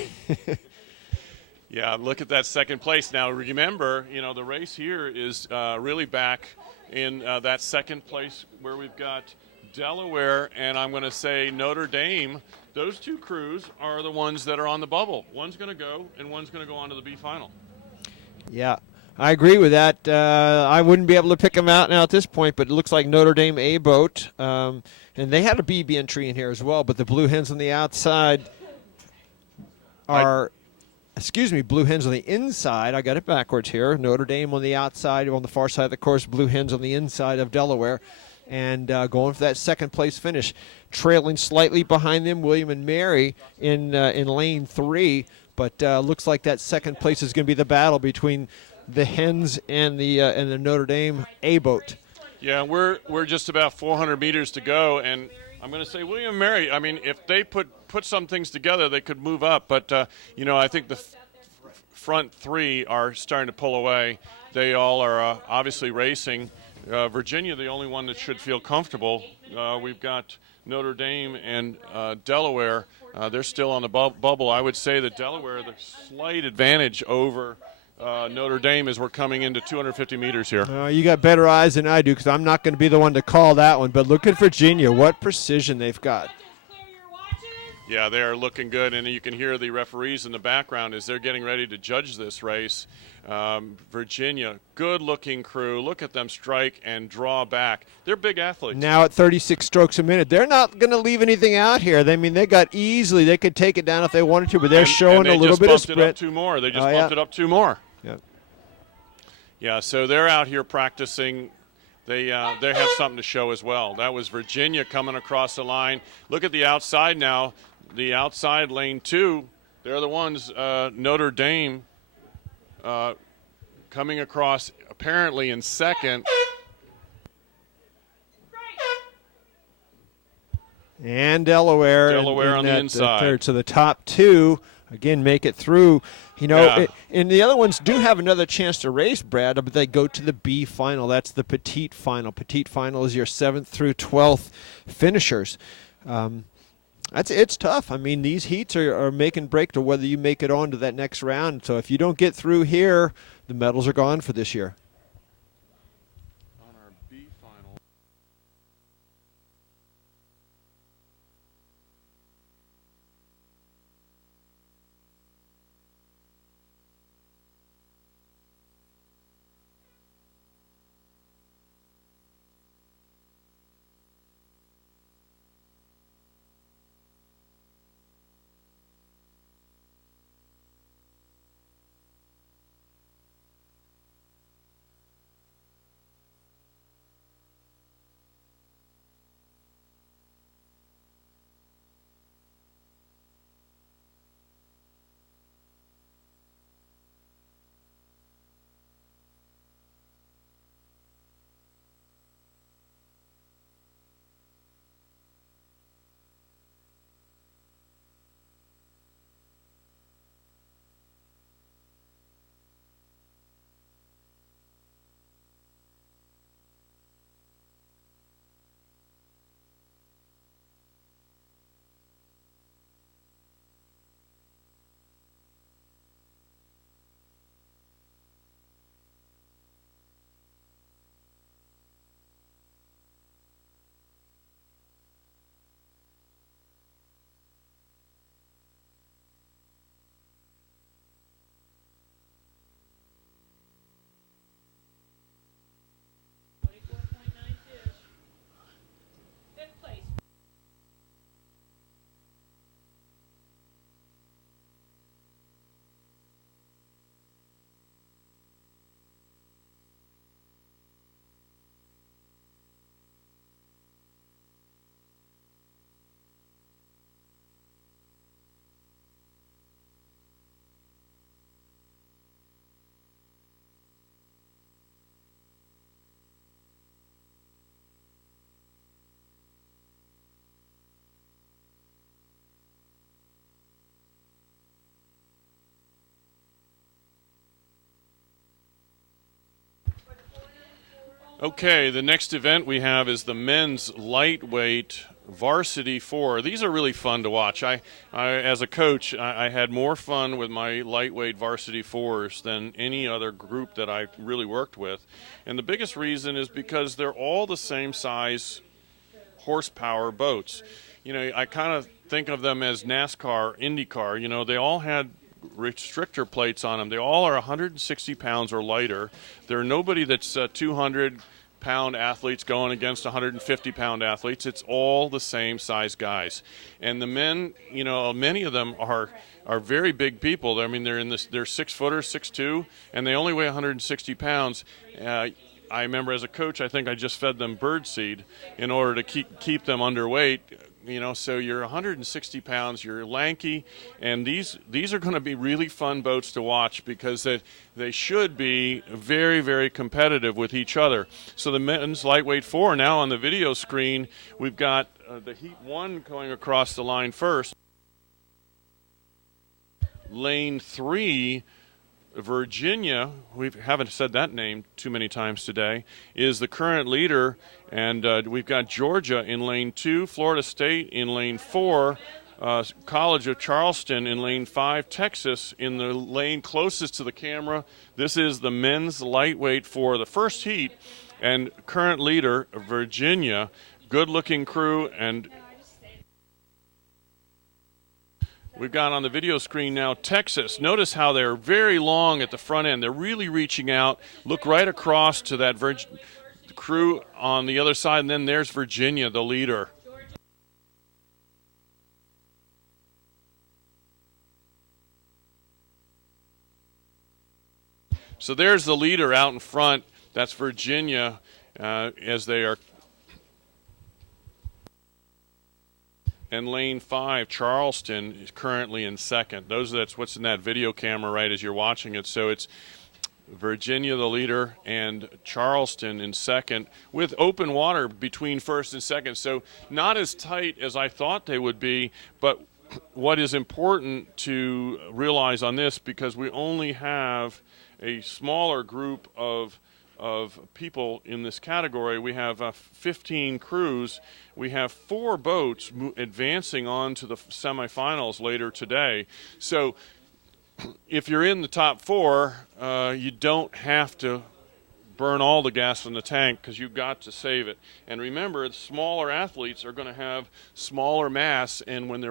Yeah, look at that second place. Now, remember, you know, the race here is really back in that second place where we've got Delaware and I'm going to say Notre Dame. Those two crews are the ones that are on the bubble. One's going to go and one's going to go on to the B final. Yeah, I agree with that. I wouldn't be able to pick them out now at this point, but it looks like Notre Dame A boat. And they had a BB entry in here as well, but the Blue Hens on the outside are... Blue Hens on the inside. I got it backwards here. Notre Dame on the outside, on the far side of the course. Blue Hens on the inside of Delaware. And going for that second place finish. Trailing slightly behind them, William and Mary in lane 3. But looks like that second place is going to be the battle between the Hens and the Notre Dame A boat. Yeah, we're just about 400 meters to go, and I'm going to say William and Mary. I mean, if they put some things together, they could move up. But you know, I think the front 3 are starting to pull away. They all are obviously racing. Virginia, the only one that should feel comfortable. We've got Notre Dame and Delaware. They're still on the bubble. I would say that Delaware, the slight advantage over Notre Dame as we're coming into 250 meters here. You got better eyes than I do because I'm not going to be the one to call that one. But look at Virginia. What precision they've got. Yeah, they are looking good, and you can hear the referees in the background as they're getting ready to judge this race. Virginia, good-looking crew. Look at them strike and draw back. They're big athletes. Now at 36 strokes a minute. They're not going to leave anything out here. They got easily. They could take it down if they wanted to, but they're showing a little bit of sprint. They just bumped it up 2 more. They just bumped it up 2 more. Yep. Yeah, so they're out here practicing. They have something to show as well. That was Virginia coming across the line. Look at the outside now. The outside lane 2, they're the ones, Notre Dame coming across apparently in second. And Delaware on the inside. Third. So the top 2, again, make it through. You know, and the other ones do have another chance to race, Brad, but they go to the B final. That's the petite final. Petite final is your 7th through 12th finishers. It's tough. I mean, these heats are make and break to whether you make it on to that next round. So if you don't get through here, the medals are gone for this year. On our B final. Okay, the next event we have is the men's lightweight Varsity 4. These are really fun to watch. I as a coach, I had more fun with my lightweight Varsity 4s than any other group that I really worked with. And the biggest reason is because they're all the same size horsepower boats. You know, I kind of think of them as NASCAR, IndyCar. You know, they all had restrictor plates on them. They all are 160 pounds or lighter. There's nobody that's 200-pound athletes going against 150-pound athletes. It's all the same size guys. And the men, you know, many of them are very big people. I mean, they're 6-footers, 6'2", and they only weigh 160 pounds. I remember as a coach, I think I just fed them birdseed in order to keep them underweight. You know, so you're 160 pounds, you're lanky, and these are going to be really fun boats to watch because they should be very, very competitive with each other. So the men's lightweight 4 now on the video screen, we've got the Heat 1 going across the line first. Lane 3, Virginia, we haven't said that name too many times today, is the current leader, and we've got Georgia in lane 2, Florida State in lane 4, College of Charleston in lane 5, Texas in the lane closest to the camera. This is the men's lightweight for the first heat, and current leader, Virginia. Good-looking crew, and we've got on the video screen now Texas. Notice how they're very long at the front end. They're really reaching out. Look right across to that crew on the other side, and then there's Virginia, the leader. So there's the leader out in front. That's Virginia as they are. And lane 5, Charleston, is currently in second. That's what's in that video camera right as you're watching it. So it's Virginia, the leader, and Charleston in second, with open water between first and second. So not as tight as I thought they would be, but what is important to realize on this, because we only have a smaller group of people in this category. We have 15 crews. We have 4 boats advancing on to the semifinals later today. So if you're in the top 4, you don't have to burn all the gas in the tank because you've got to save it. And remember, the smaller athletes are going to have smaller mass, and when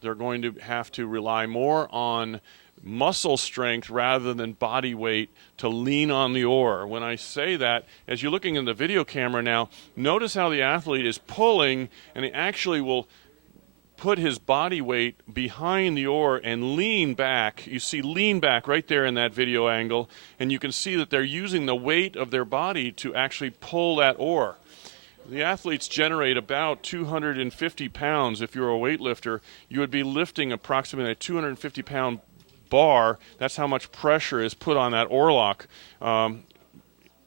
they're going to have to rely more on muscle strength rather than body weight to lean on the oar. When I say that, as you're looking in the video camera now, notice how the athlete is pulling, and he actually will put his body weight behind the oar and lean back. You see lean back right there in that video angle, and you can see that they're using the weight of their body to actually pull that oar. The athletes generate about 250 pounds. If you're a weightlifter, you would be lifting approximately a 250-pound bar. That's how much pressure is put on that oarlock, and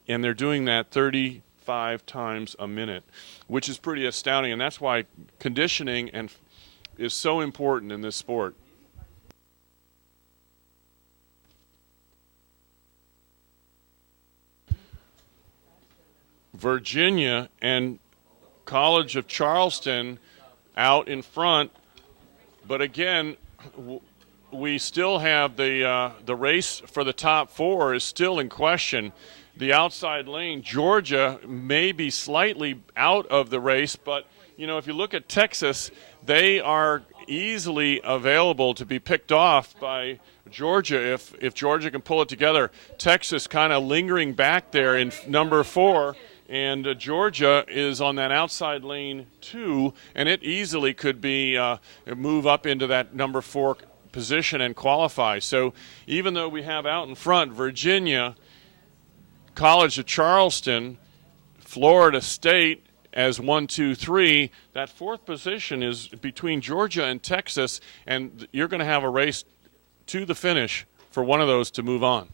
they're doing that 35 times a minute, which is pretty astounding, and that's why conditioning is so important in this sport. Virginia and College of Charleston out in front, but again, we still have the race for the top 4 is still in question. The outside lane, Georgia may be slightly out of the race, but you know, if you look at Texas, they are easily available to be picked off by Georgia if Georgia can pull it together. Texas kind of lingering back there in number 4. And Georgia is on that outside lane 2, and it easily could be move up into that number 4 position and qualify. So even though we have out in front Virginia, College of Charleston, Florida State as 1, 2, 3, that 4th position is between Georgia and Texas, and you're going to have a race to the finish for one of those to move on.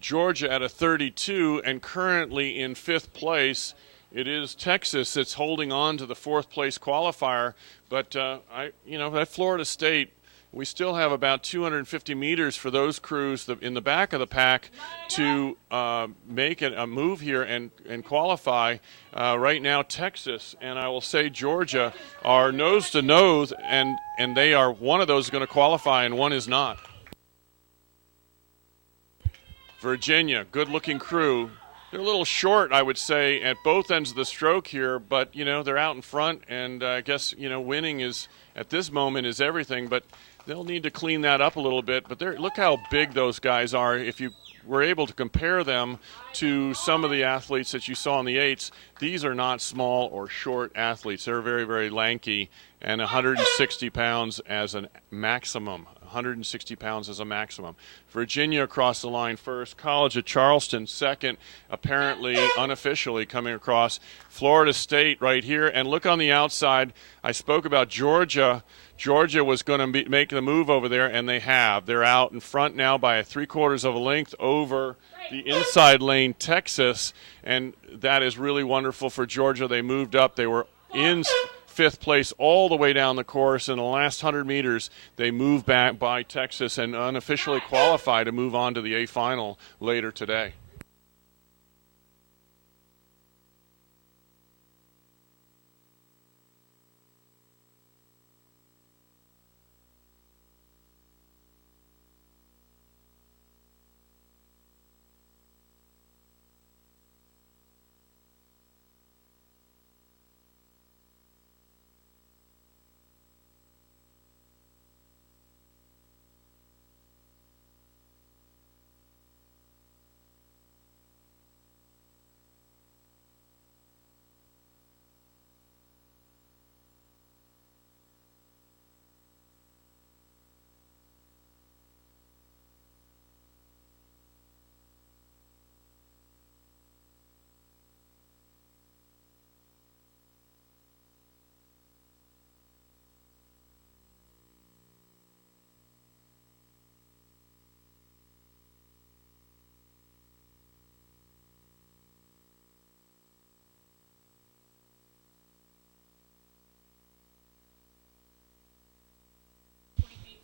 Georgia at a 32 and currently in 5th place, It is Texas that's holding on to the fourth place qualifier, but that Florida State, we still have about 250 meters for those crews in the back of the pack to make a move here and qualify. Right now, Texas and I will say Georgia are nose to nose, and they are one of those going to qualify and one is not. Virginia, good-looking crew. They're a little short, I would say, at both ends of the stroke here, but, they're out in front, and I guess, winning is, at this moment, is everything, but they'll need to clean that up a little bit. But look how big those guys are. If you were able to compare them to some of the athletes that you saw in the eights, these are not small or short athletes. They're very, very lanky, and 160 pounds as a maximum. 160 pounds as a maximum. Virginia across the line first. College of Charleston second, apparently unofficially coming across. Florida State right here. And look on the outside. I spoke about Georgia. Georgia was going to make the move over there, and they have. They're out in front now by 3/4 of a length over the inside lane, Texas, and that is really wonderful for Georgia. They moved up. They were in fifth place all the way down the course. In the last 100 meters, they moved back by Texas and unofficially qualify to move on to the A final later today.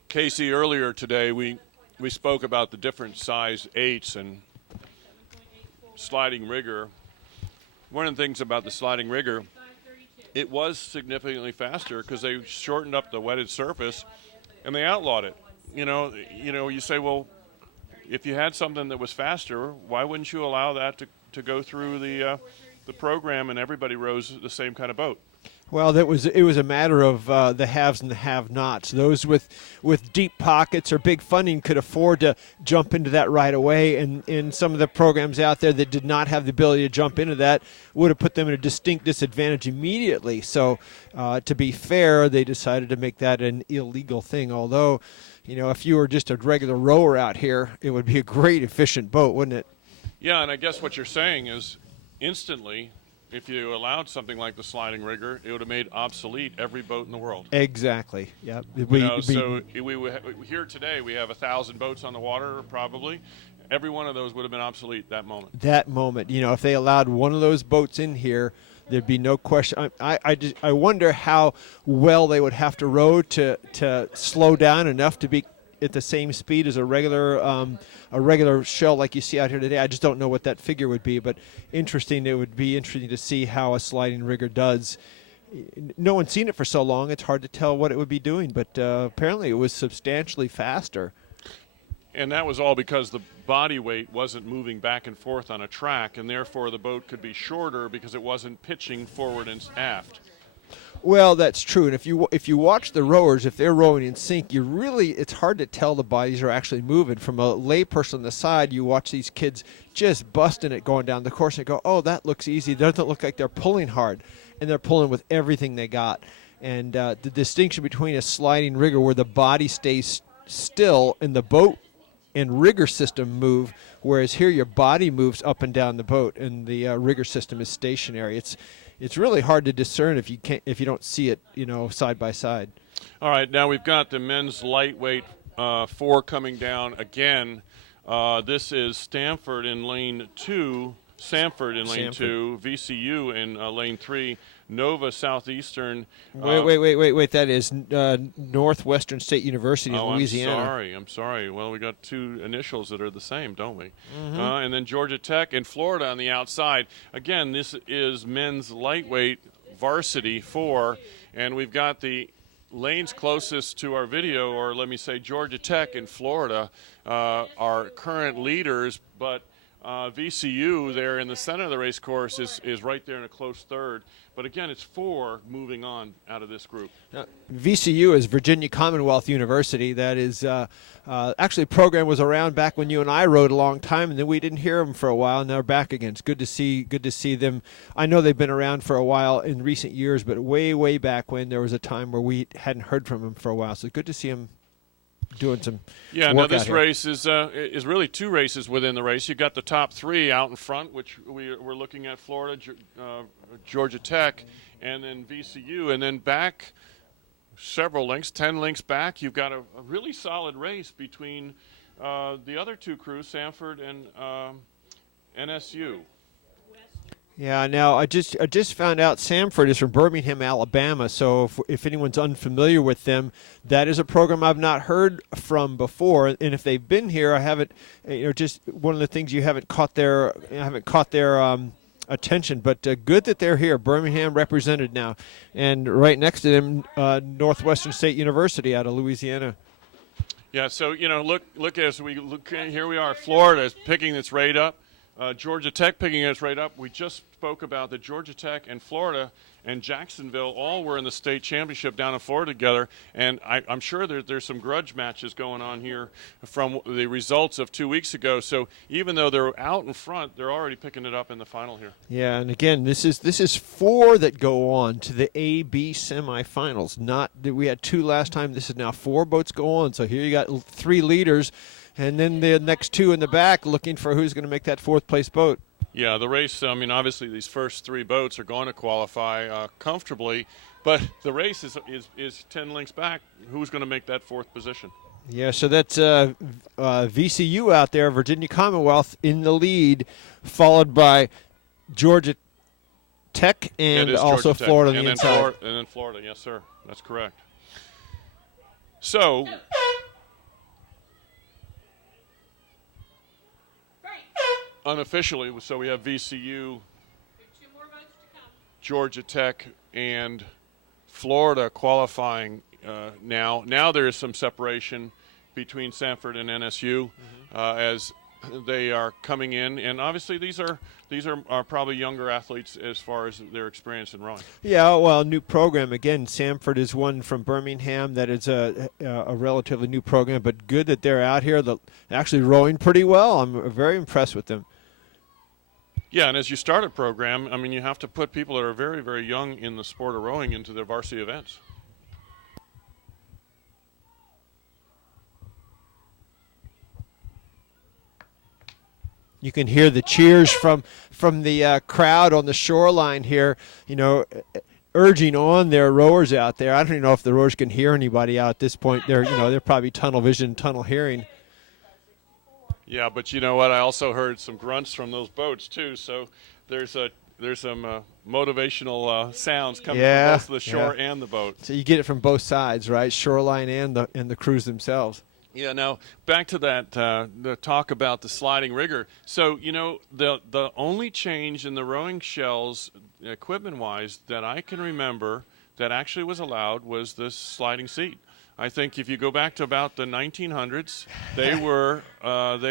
Casey, earlier today we spoke about the different size eights and sliding rigger. One of the things about the sliding rigger, it was significantly faster because they shortened up the wetted surface and they outlawed it. You say, well, if you had something that was faster, why wouldn't you allow that to go through the program and everybody rows the same kind of boat? Well, it was a matter of the haves and the have-nots. Those with deep pockets or big funding could afford to jump into that right away, and in some of the programs out there that did not have the ability to jump into that would have put them at a distinct disadvantage immediately. So to be fair, they decided to make that an illegal thing, although, if you were just a regular rower out here, it would be a great, efficient boat, wouldn't it? Yeah, and I guess what you're saying is instantly, if you allowed something like the sliding rigger, it would have made obsolete every boat in the world. Exactly. Yeah. Here today we have 1,000 boats on the water, probably. Every one of those would have been obsolete that moment. That moment, if they allowed one of those boats in here, there'd be no question. I wonder how well they would have to row to slow down enough to be at the same speed as a regular shell like you see out here today. I just don't know what that figure would be, but interesting. It would be interesting to see how a sliding rigger does. No one's seen it for so long, it's hard to tell what it would be doing, but apparently it was substantially faster. And that was all because the body weight wasn't moving back and forth on a track, and therefore the boat could be shorter because it wasn't pitching forward and aft. Well, that's true. And if you watch the rowers, if they're rowing in sync, it's hard to tell the bodies are actually moving. From a layperson on the side, you watch these kids just busting it going down the course and go, oh, that looks easy. It doesn't look like they're pulling hard. And they're pulling with everything they got. And the distinction between a sliding rigger where the body stays still and the boat and rigger system move, whereas here your body moves up and down the boat and the rigger system is stationary. It's really hard to discern if you don't see it, side by side. All right, now we've got the men's lightweight 4 coming down again. This is Stanford in lane 2 Sanford in lane Sanford. 2, VCU in lane 3, Nova Southeastern. Wait. That is Northwestern State University in Louisiana. I'm sorry. Well, we got two initials that are the same, don't we? And then Georgia Tech and Florida on the outside. Again, this is men's lightweight varsity 4, and we've got the lanes closest to our video, or let me say Georgia Tech and Florida are current leaders, but VCU there in the center of the race course is right there in a close third. But again, it's 4 moving on out of this group. VCU is Virginia Commonwealth University. That is actually a program was around back when you and I rode a long time, and then we didn't hear them for a while, and they're back again. It's good to see them. I know they've been around for a while in recent years, but way back when there was a time where we hadn't heard from them for a while. So good to see them doing some Yeah, work now out this here. race is really 2 races within the race. You've got the top 3 out in front, which we're looking at Florida, Georgia Tech, and then VCU. And then back several links, 10 links back, you've got a really solid race between the other 2 crews, Sanford and NSU. Yeah, now I just found out Sanford is from Birmingham, Alabama. So if anyone's unfamiliar with them, that is a program I've not heard from before. And if they've been here, I haven't. Just one of the things you haven't caught their attention. But good that they're here. Birmingham represented now, and right next to them, Northwestern State University out of Louisiana. Yeah, so look as we look here, we are. Florida is picking its rate up. Georgia Tech picking us right up. We just spoke about that Georgia Tech and Florida and Jacksonville all were in the state championship down in Florida together, and I'm sure there's some grudge matches going on here from the results of 2 weeks ago. So even though they're out in front, they're already picking it up in the final here. Yeah, and again, this is 4 that go on to the A-B semifinals. Not that we had 2 last time. This is now 4 boats go on. So here you got 3 leaders. And then the next 2 in the back looking for who's going to make that 4th place boat. Yeah, the race, I mean, obviously these first 3 boats are going to qualify comfortably, but the race is 10 links back. Who's going to make that 4th position? Yeah, so that's VCU out there, Virginia Commonwealth in the lead, followed by Georgia Tech and also Georgia Tech. Florida on the inside. And then Florida, yes, sir. That's correct. So unofficially, so we have VCU, 2 more votes to come. Georgia Tech, and Florida qualifying now. Now there is some separation between Sanford and NSU as they are coming in, and obviously these are probably younger athletes as far as their experience in rowing. Yeah, well, new program again. Sanford is one from Birmingham that is a relatively new program, but good that they're out here. They're actually rowing pretty well. I'm very impressed with them. Yeah, and as you start a program, I mean, you have to put people that are very, very young in the sport of rowing into their varsity events. You can hear the cheers from the crowd on the shoreline here, urging on their rowers out there. I don't even know if the rowers can hear anybody out at this point. They're probably tunnel vision, tunnel hearing. Yeah, but you know what? I also heard some grunts from those boats too. So there's some motivational sounds coming from both the shore and the boat. So you get it from both sides, right? Shoreline and the crews themselves. Yeah. Now back to that the talk about the sliding rigger. So the only change in the rowing shells, equipment-wise, that I can remember that actually was allowed was the sliding seat. I think if you go back to about the 1900s, they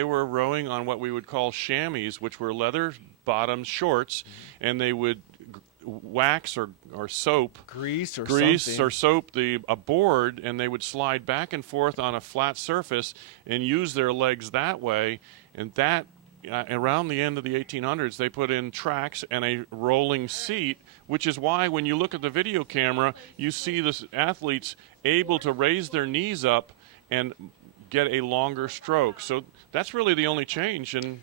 were rowing on what we would call chamois, which were leather-bottomed shorts, and they would wax or soap, grease or soap a board, and they would slide back and forth on a flat surface and use their legs that way. And that around the end of the 1800s, they put in tracks and a rolling seat, which is why when you look at the video camera, you see the athletes able to raise their knees up and get a longer stroke. So that's really the only change. And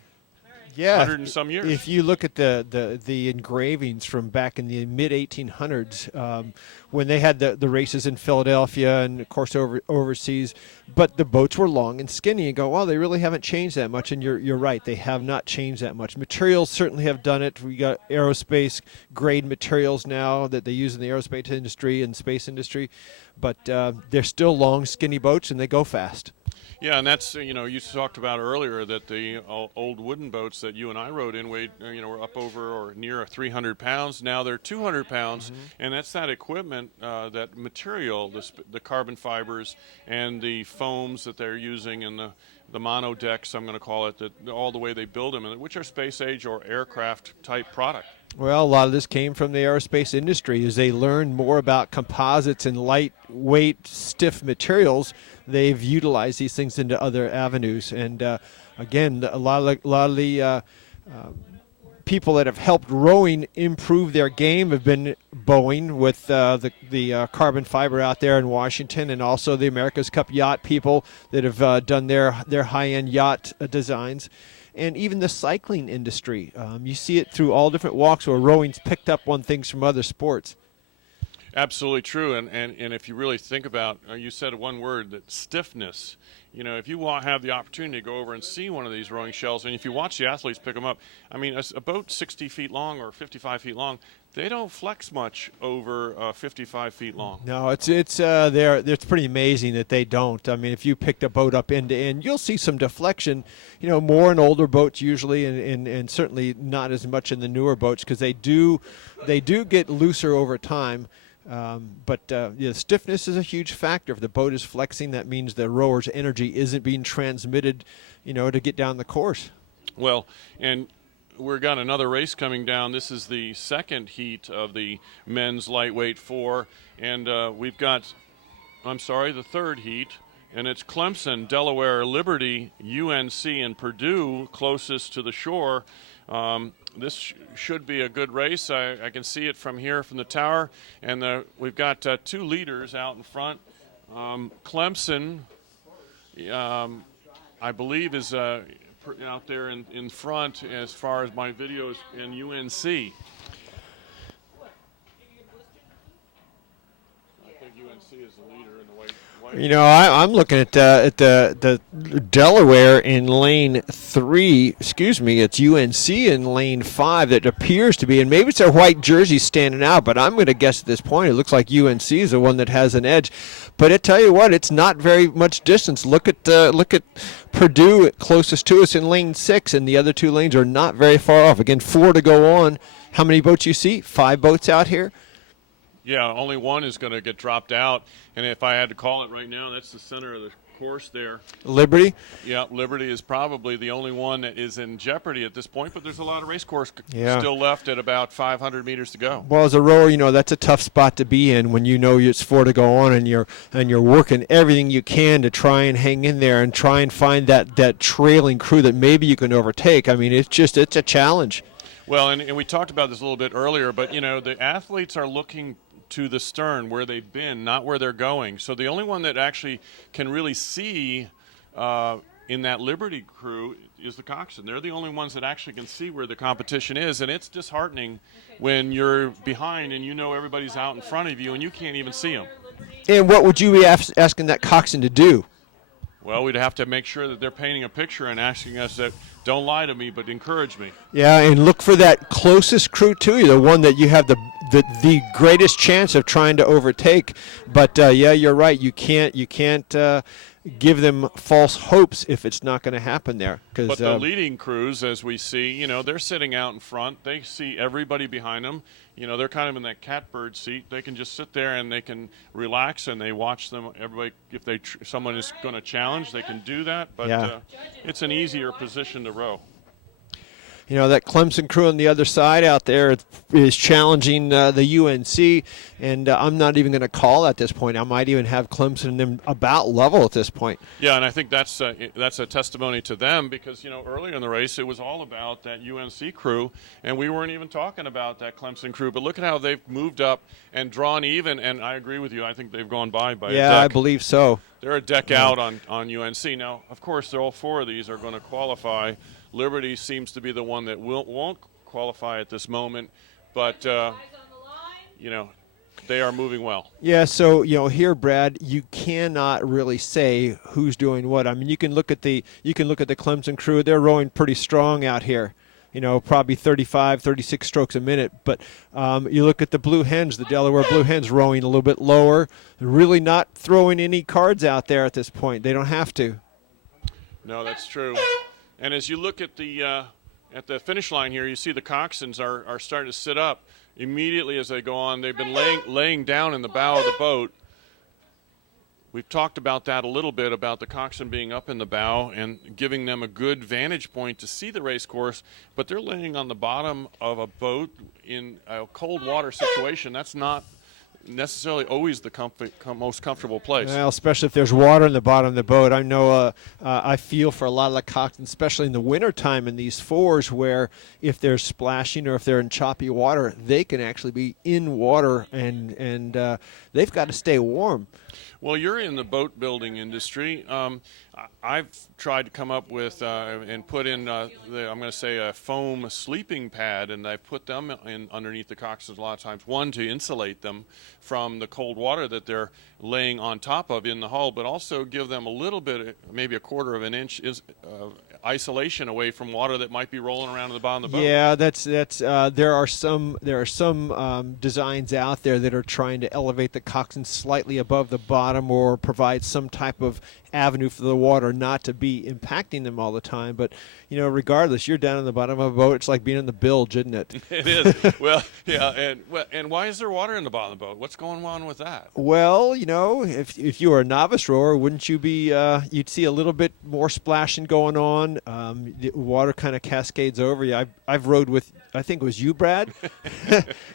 Yeah, 100 and some years. If you look at the engravings from back in the mid 1800s, when they had the races in Philadelphia and of course overseas, but the boats were long and skinny. And go, well, they really haven't changed that much. And you're right, they have not changed that much. Materials certainly have done it. We got aerospace grade materials now that they use in the aerospace industry and space industry, but they're still long, skinny boats, and they go fast. Yeah, and that's, you talked about earlier that the old wooden boats that you and I rode in weighed, were up over or near 300 pounds. Now they're 200 pounds, and that's that equipment, that material, the carbon fibers and the foams that they're using and the monodecks, I'm going to call it, all the way they build them, which are space age or aircraft type product. Well, a lot of this came from the aerospace industry. As they learned more about composites and lightweight, stiff materials, they've utilized these things into other avenues. And again, a lot of the people that have helped rowing improve their game have been Boeing with the carbon fiber out there in Washington, and also the America's Cup yacht people that have done their high-end yacht designs. And even the cycling industry. You see it through all different walks where rowing's picked up on things from other sports. Absolutely true. And if you really think about, you said one word, that stiffness. If you have the opportunity to go over and see one of these rowing shells, and if you watch the athletes pick them up, I mean, a boat 60 feet long or 55 feet long, they don't flex much over 55 feet long. No, it's pretty amazing that they don't. I mean, if you picked a boat up end to end, you'll see some deflection, more in older boats usually, and certainly not as much in the newer boats because they do get looser over time. But stiffness is a huge factor. If the boat is flexing, that means the rower's energy isn't being transmitted, to get down the course. Well, and we've got another race coming down. This is the second heat of the men's lightweight 4, and we've got, the third heat, and it's Clemson, Delaware, Liberty, UNC, and Purdue closest to the shore. This should be a good race. I can see it from here from the tower, and we've got two leaders out in front. Clemson, I believe, is out there in front as far as my videos, in UNC. I think UNC is the leader in the white. I'm looking at the Delaware in lane 3. Excuse me, it's UNC in lane 5 that appears to be, and maybe it's their white jersey standing out, but I'm going to guess at this point it looks like UNC is the one that has an edge. But I tell you what, it's not very much distance. Look at Purdue closest to us in lane 6, and the other two lanes are not very far off. Again, 4 to go on. How many boats you see? 5 boats out here. Yeah, only one is going to get dropped out, and if I had to call it right now, that's the center of the course there. Liberty? Yeah, Liberty is probably the only one that is in jeopardy at this point, but there's a lot of race course still left at about 500 meters to go. Well, as a rower, that's a tough spot to be in when it's 4 to go on, and you're working everything you can to try and hang in there and try and find that trailing crew that maybe you can overtake. I mean, it's a challenge. Well, and we talked about this a little bit earlier, but the athletes are looking to the stern where they've been, not where they're going. So the only one that actually can really see in that Liberty crew is the coxswain. They're the only ones that actually can see where the competition is, and it's disheartening when you're behind and everybody's out in front of you and you can't even see them. And what would you be asking that coxswain to do? Well, we'd have to make sure that they're painting a picture and asking us that, don't lie to me, but encourage me. Yeah, and look for that closest crew to you, the one that you have the greatest chance of trying to overtake. But you're right. You can't give them false hopes if it's not going to happen there. But the leading crews, as we see, they're sitting out in front. They see everybody behind them. They're kind of in that catbird seat. They can just sit there and they can relax and they watch them. Everybody, if someone is going to challenge, they can do that. But it's an easier position to row. That Clemson crew on the other side out there is challenging the UNC, and I'm not even going to call at this point. I might even have Clemson and them about level at this point. Yeah, and I think that's a testimony to them because, earlier in the race it was all about that UNC crew, and we weren't even talking about that Clemson crew. But look at how they've moved up and drawn even, and I agree with you. I think they've gone by a deck. Yeah, I believe so. They're a deck out on UNC. Now, of course, all 4 of these are going to qualify. Liberty seems to be the one that won't qualify at this moment, but Eyes on the line. you know, they are moving well. Yeah, so here, Brad, you cannot really say who's doing what. I mean, you can look at the Clemson crew; they're rowing pretty strong out here. Probably 35, 36 strokes a minute. But you look at the Blue Hens, the Delaware Blue Hens rowing a little bit lower, really not throwing any cards out there at this point. They don't have to. No, that's true. And as you look at the finish line here, you see the coxswains are starting to sit up immediately as they go on. They've been laying down in the bow of the boat. We've talked about that a little bit, about the coxswain being up in the bow and giving them a good vantage point to see the race course, but they're laying on the bottom of a boat in a cold water situation. That's not necessarily always the most comfortable place. Well, especially if there's water in the bottom of the boat. I know I feel for a lot of the coxswains, especially in the wintertime in these fours, where if they're splashing or if they're in choppy water, they can actually be in water, and they've got to stay warm. Well, you're in the boat building industry. I've tried to come up with and put in, I'm going to say, a foam sleeping pad, and I put them in underneath the coxswains a lot of times. One, to insulate them from the cold water that they're laying on top of in the hull, but also give them a little bit, maybe a quarter of an inch isolation away from water that might be rolling around in the bottom of the boat. Yeah, that's there are some designs out there that are trying to elevate the coxswain slightly above the bottom or provide some type of avenue for the water not to be impacting them all the time. But regardless, you're down in the bottom of a boat. It's like being in the bilge, isn't it? It is. Well, yeah, and why is there water in the bottom of the boat? What's going on with that? Well, if you were a novice rower, wouldn't you be? You'd see a little bit more splashing going on. The water kind of cascades over you. I've rowed with, I think it was you, Brad,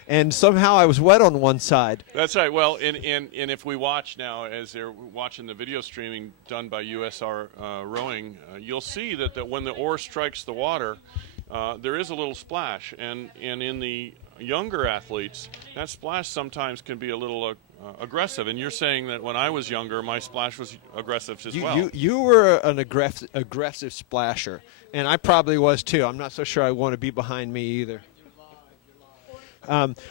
and somehow I was wet on one side. That's right. Well, and if we watch now, as they're watching the video streaming done by USR Rowing, you'll see that when the oar strikes the water, there is a little splash, and in the younger athletes, that splash sometimes can be a little aggressive. And you're saying that when I was younger, my splash was aggressive as well. You were an aggressive splasher, and I probably was too. I'm not so sure I want to be behind me either.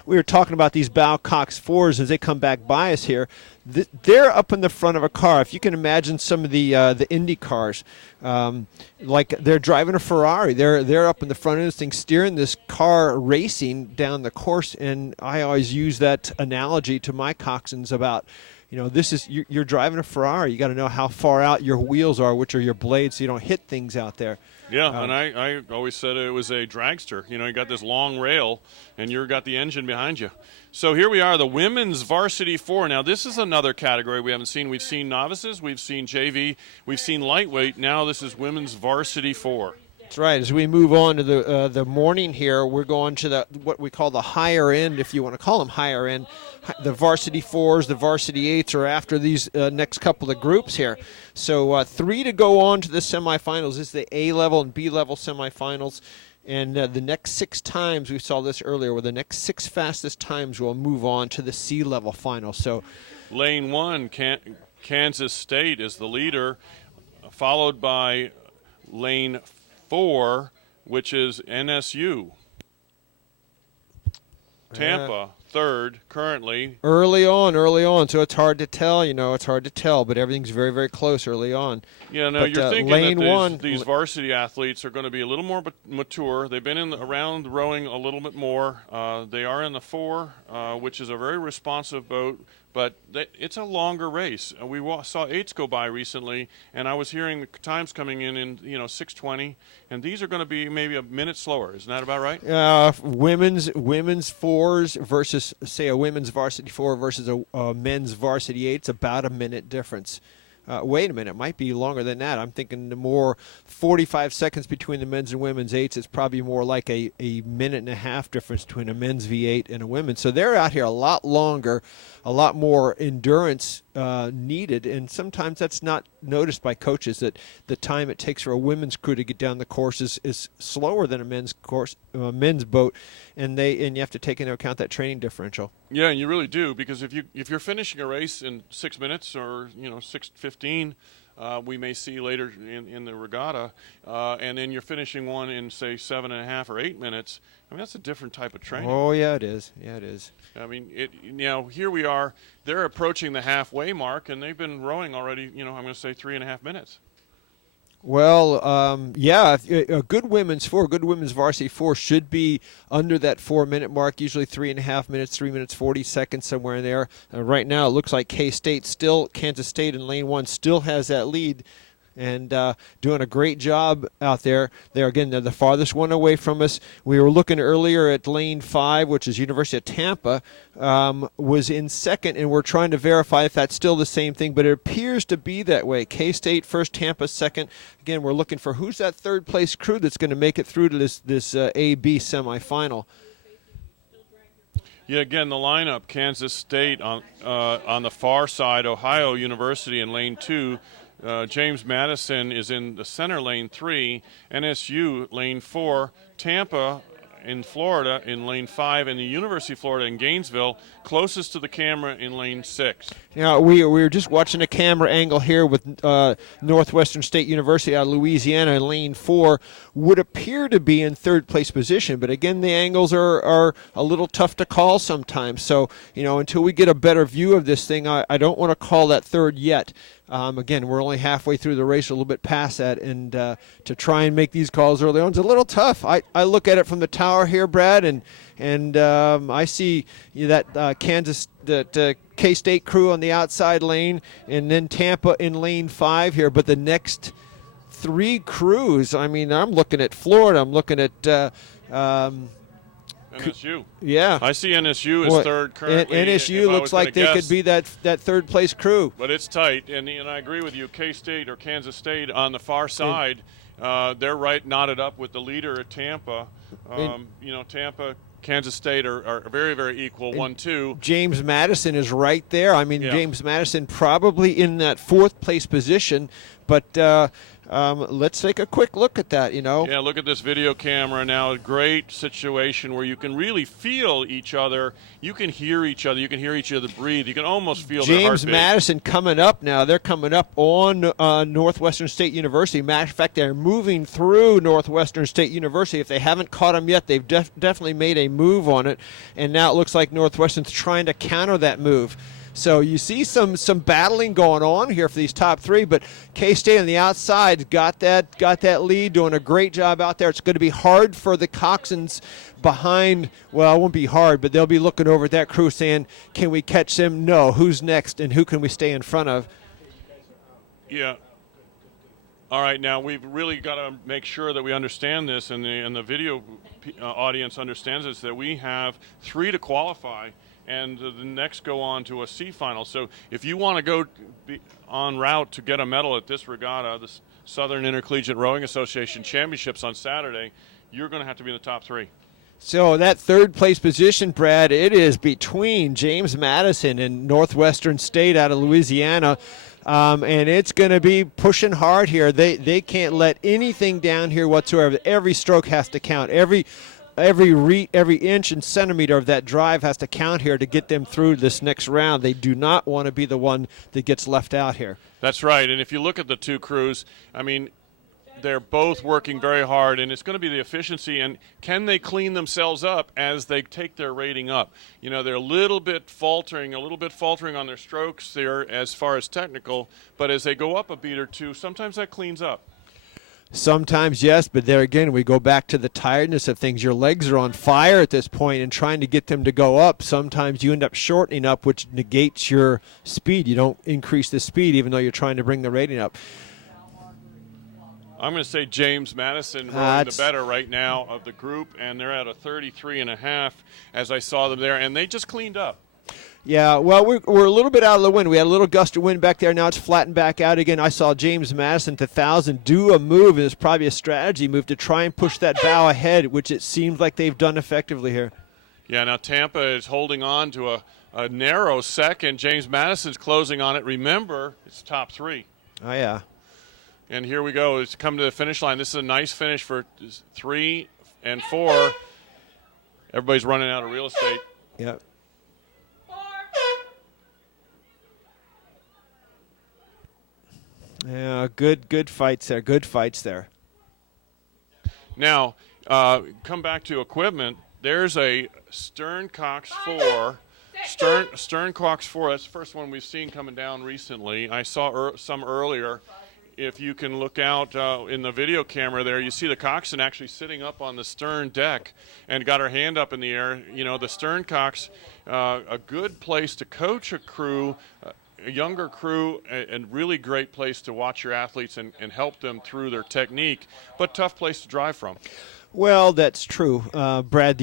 We were talking about these bow cox fours as they come back by us here. They're up in the front of a car. If you can imagine some of the Indy cars, like they're driving a Ferrari. They're up in the front of this thing, steering this car, racing down the course. And I always use that analogy to my coxswains about, this is you're driving a Ferrari. You got to know how far out your wheels are, which are your blades, so you don't hit things out there. Yeah, and I always said it was a dragster. You got this long rail, and you've got the engine behind you. So here we are, the women's varsity 4. Now, this is another category we haven't seen. We've seen novices, we've seen JV, we've seen lightweight. Now this is women's varsity 4. That's right. As we move on to the morning here, we're going to what we call the higher end, if you want to call them higher end. The varsity 4s, the varsity 8s are after these next couple of groups here. So 3 to go on to the semifinals. This is the A-level and B-level semifinals. And the next 6 times, we saw this earlier, where the next 6 fastest times will move on to the C-level final. So, Lane 1, Kansas State is the leader, followed by Lane 4, which is NSU. Tampa, third, currently. Early on, so it's hard to tell. It's hard to tell, but everything's very, very close early on. Yeah, no, but, you're thinking lane that these varsity athletes are going to be a little more mature. They've been around rowing a little bit more. They are in the 4, which is a very responsive boat, but it's a longer race. We saw 8s go by recently, and I was hearing the times coming in 6:20, and these are going to be maybe a minute slower. Isn't that about right? Women's 4s versus, say, a women's varsity 4 versus a men's varsity 8. It's about a minute difference. Wait a minute, it might be longer than that. I'm thinking the more 45 seconds between the men's and women's 8s. It's probably more like a minute and a half difference between a men's V8 and a women's. So they're out here a lot longer, a lot more endurance needed, and sometimes that's not noticed by coaches, that the time it takes for a women's crew to get down the course is slower than a men's boat, and you have to take into account that training differential. Yeah, and you really do, because if you're finishing a race in 6 minutes or 6:15, we may see later in the regatta, and then you're finishing one in, say, 7.5 or 8 minutes. I mean, that's a different type of training. Oh, yeah, it is. Yeah, it is. I mean, here we are. They're approaching the halfway mark, and they've been rowing already, I'm going to say 3.5 minutes. Well, yeah, a good women's varsity 4 should be under that 4-minute mark, usually 3.5 minutes, 3 minutes 40 seconds, somewhere in there. Right now, it looks like Kansas State in lane 1 still has that lead, and doing a great job out there. They're the farthest one away from us. We were looking earlier at lane 5, which is University of Tampa, was in second, and we're trying to verify if that's still the same thing, but it appears to be that way. K-State first, Tampa second. Again, we're looking for who's that third-place crew that's going to make it through to this A-B semifinal. Yeah, again, the lineup, Kansas State on the far side, Ohio University in lane 2, James Madison is in the center lane 3, NSU lane 4, Tampa in Florida in lane 5, and the University of Florida in Gainesville closest to the camera in lane 6. Now, we were just watching a camera angle here with Northwestern State University out of Louisiana in lane 4, would appear to be in third-place position. But, again, the angles are a little tough to call sometimes. So, until we get a better view of this thing, I don't want to call that third yet. Again, we're only halfway through the race, a little bit past that, and to try and make these calls early on is a little tough. I look at it from the tower here, Brad, and I see that K-State crew on the outside lane, and then Tampa in lane 5 here. But the next 3 crews, I mean, I'm looking at Florida. I'm looking at NSU. Yeah. I see NSU as third currently. NSU looks like they could be that third-place crew. But it's tight, and I agree with you. K-State or Kansas State on the far side, they're right knotted up with the leader at Tampa. Tampa, Kansas State are very, very equal, 1-2. James Madison is right there. I mean, yeah. James Madison probably in that 4th-place position, but let's take a quick look at that, Yeah, look at this video camera now. A great situation where you can really feel each other. You can hear each other. You can hear each other breathe. You can almost feel their heartbeat. James Madison coming up now. They're coming up on Northwestern State University. Matter of fact, they're moving through Northwestern State University. If they haven't caught them yet, they've definitely made a move on it, and now it looks like Northwestern's trying to counter that move. So you see some battling going on here for these top 3, but K-State on the outside got that lead, doing a great job out there. It's going to be hard for the Coxons behind. Well, it won't be hard, but they'll be looking over at that crew saying, can we catch them? No. Who's next, and who can we stay in front of? Yeah. All right, now we've really got to make sure that we understand this, and the video audience understands this, that we have 3 to qualify, and the next go on to a C final. So if you want to go en route to get a medal at this regatta, the Southern Intercollegiate Rowing Association Championships on Saturday, you're going to have to be in the top 3. So that 3rd-place position, Brad, it is between James Madison and Northwestern State out of Louisiana. And it's going to be pushing hard here. They can't let anything down here whatsoever. Every stroke has to count. Every inch and centimeter of that drive has to count here to get them through this next round. They do not want to be the one that gets left out here. That's right. And if you look at the 2 crews, I mean, they're both working very hard, and it's going to be the efficiency and can they clean themselves up as they take their rating up. They're a little bit faltering on their strokes there as far as technical, but as they go up a beat or 2, sometimes that cleans up. Sometimes, yes, but there again, we go back to the tiredness of things. Your legs are on fire at this point, and trying to get them to go up, sometimes you end up shortening up, which negates your speed. You don't increase the speed, even though you're trying to bring the rating up. I'm going to say James Madison rowing the better right now of the group, and they're at a 33.5 as I saw them there, and they just cleaned up. Yeah, well, we're a little bit out of the wind. We had a little gust of wind back there. Now it's flattened back out again. I saw James Madison to 1,000 do a move, and it's probably a strategy move to try and push that bow ahead, which it seems like they've done effectively here. Yeah, now Tampa is holding on to a narrow second. James Madison's closing on it. Remember, it's top 3. Oh, yeah. And here we go. It's come to the finish line. This is a nice finish for 3 and 4. Everybody's running out of real estate. Yep. Yeah, good fights there. Good fights there. Now, come back to equipment. There's a Stern Cox 4. Stern Cox 4, that's the first one we've seen coming down recently. I saw some earlier. If you can look out in the video camera there, you see the coxswain actually sitting up on the stern deck and got her hand up in the air. You know, the Stern Cox, a good place to coach a crew, a younger crew, and really great place to watch your athletes and help them through their technique, but tough place to drive from. Well, that's true. Brad,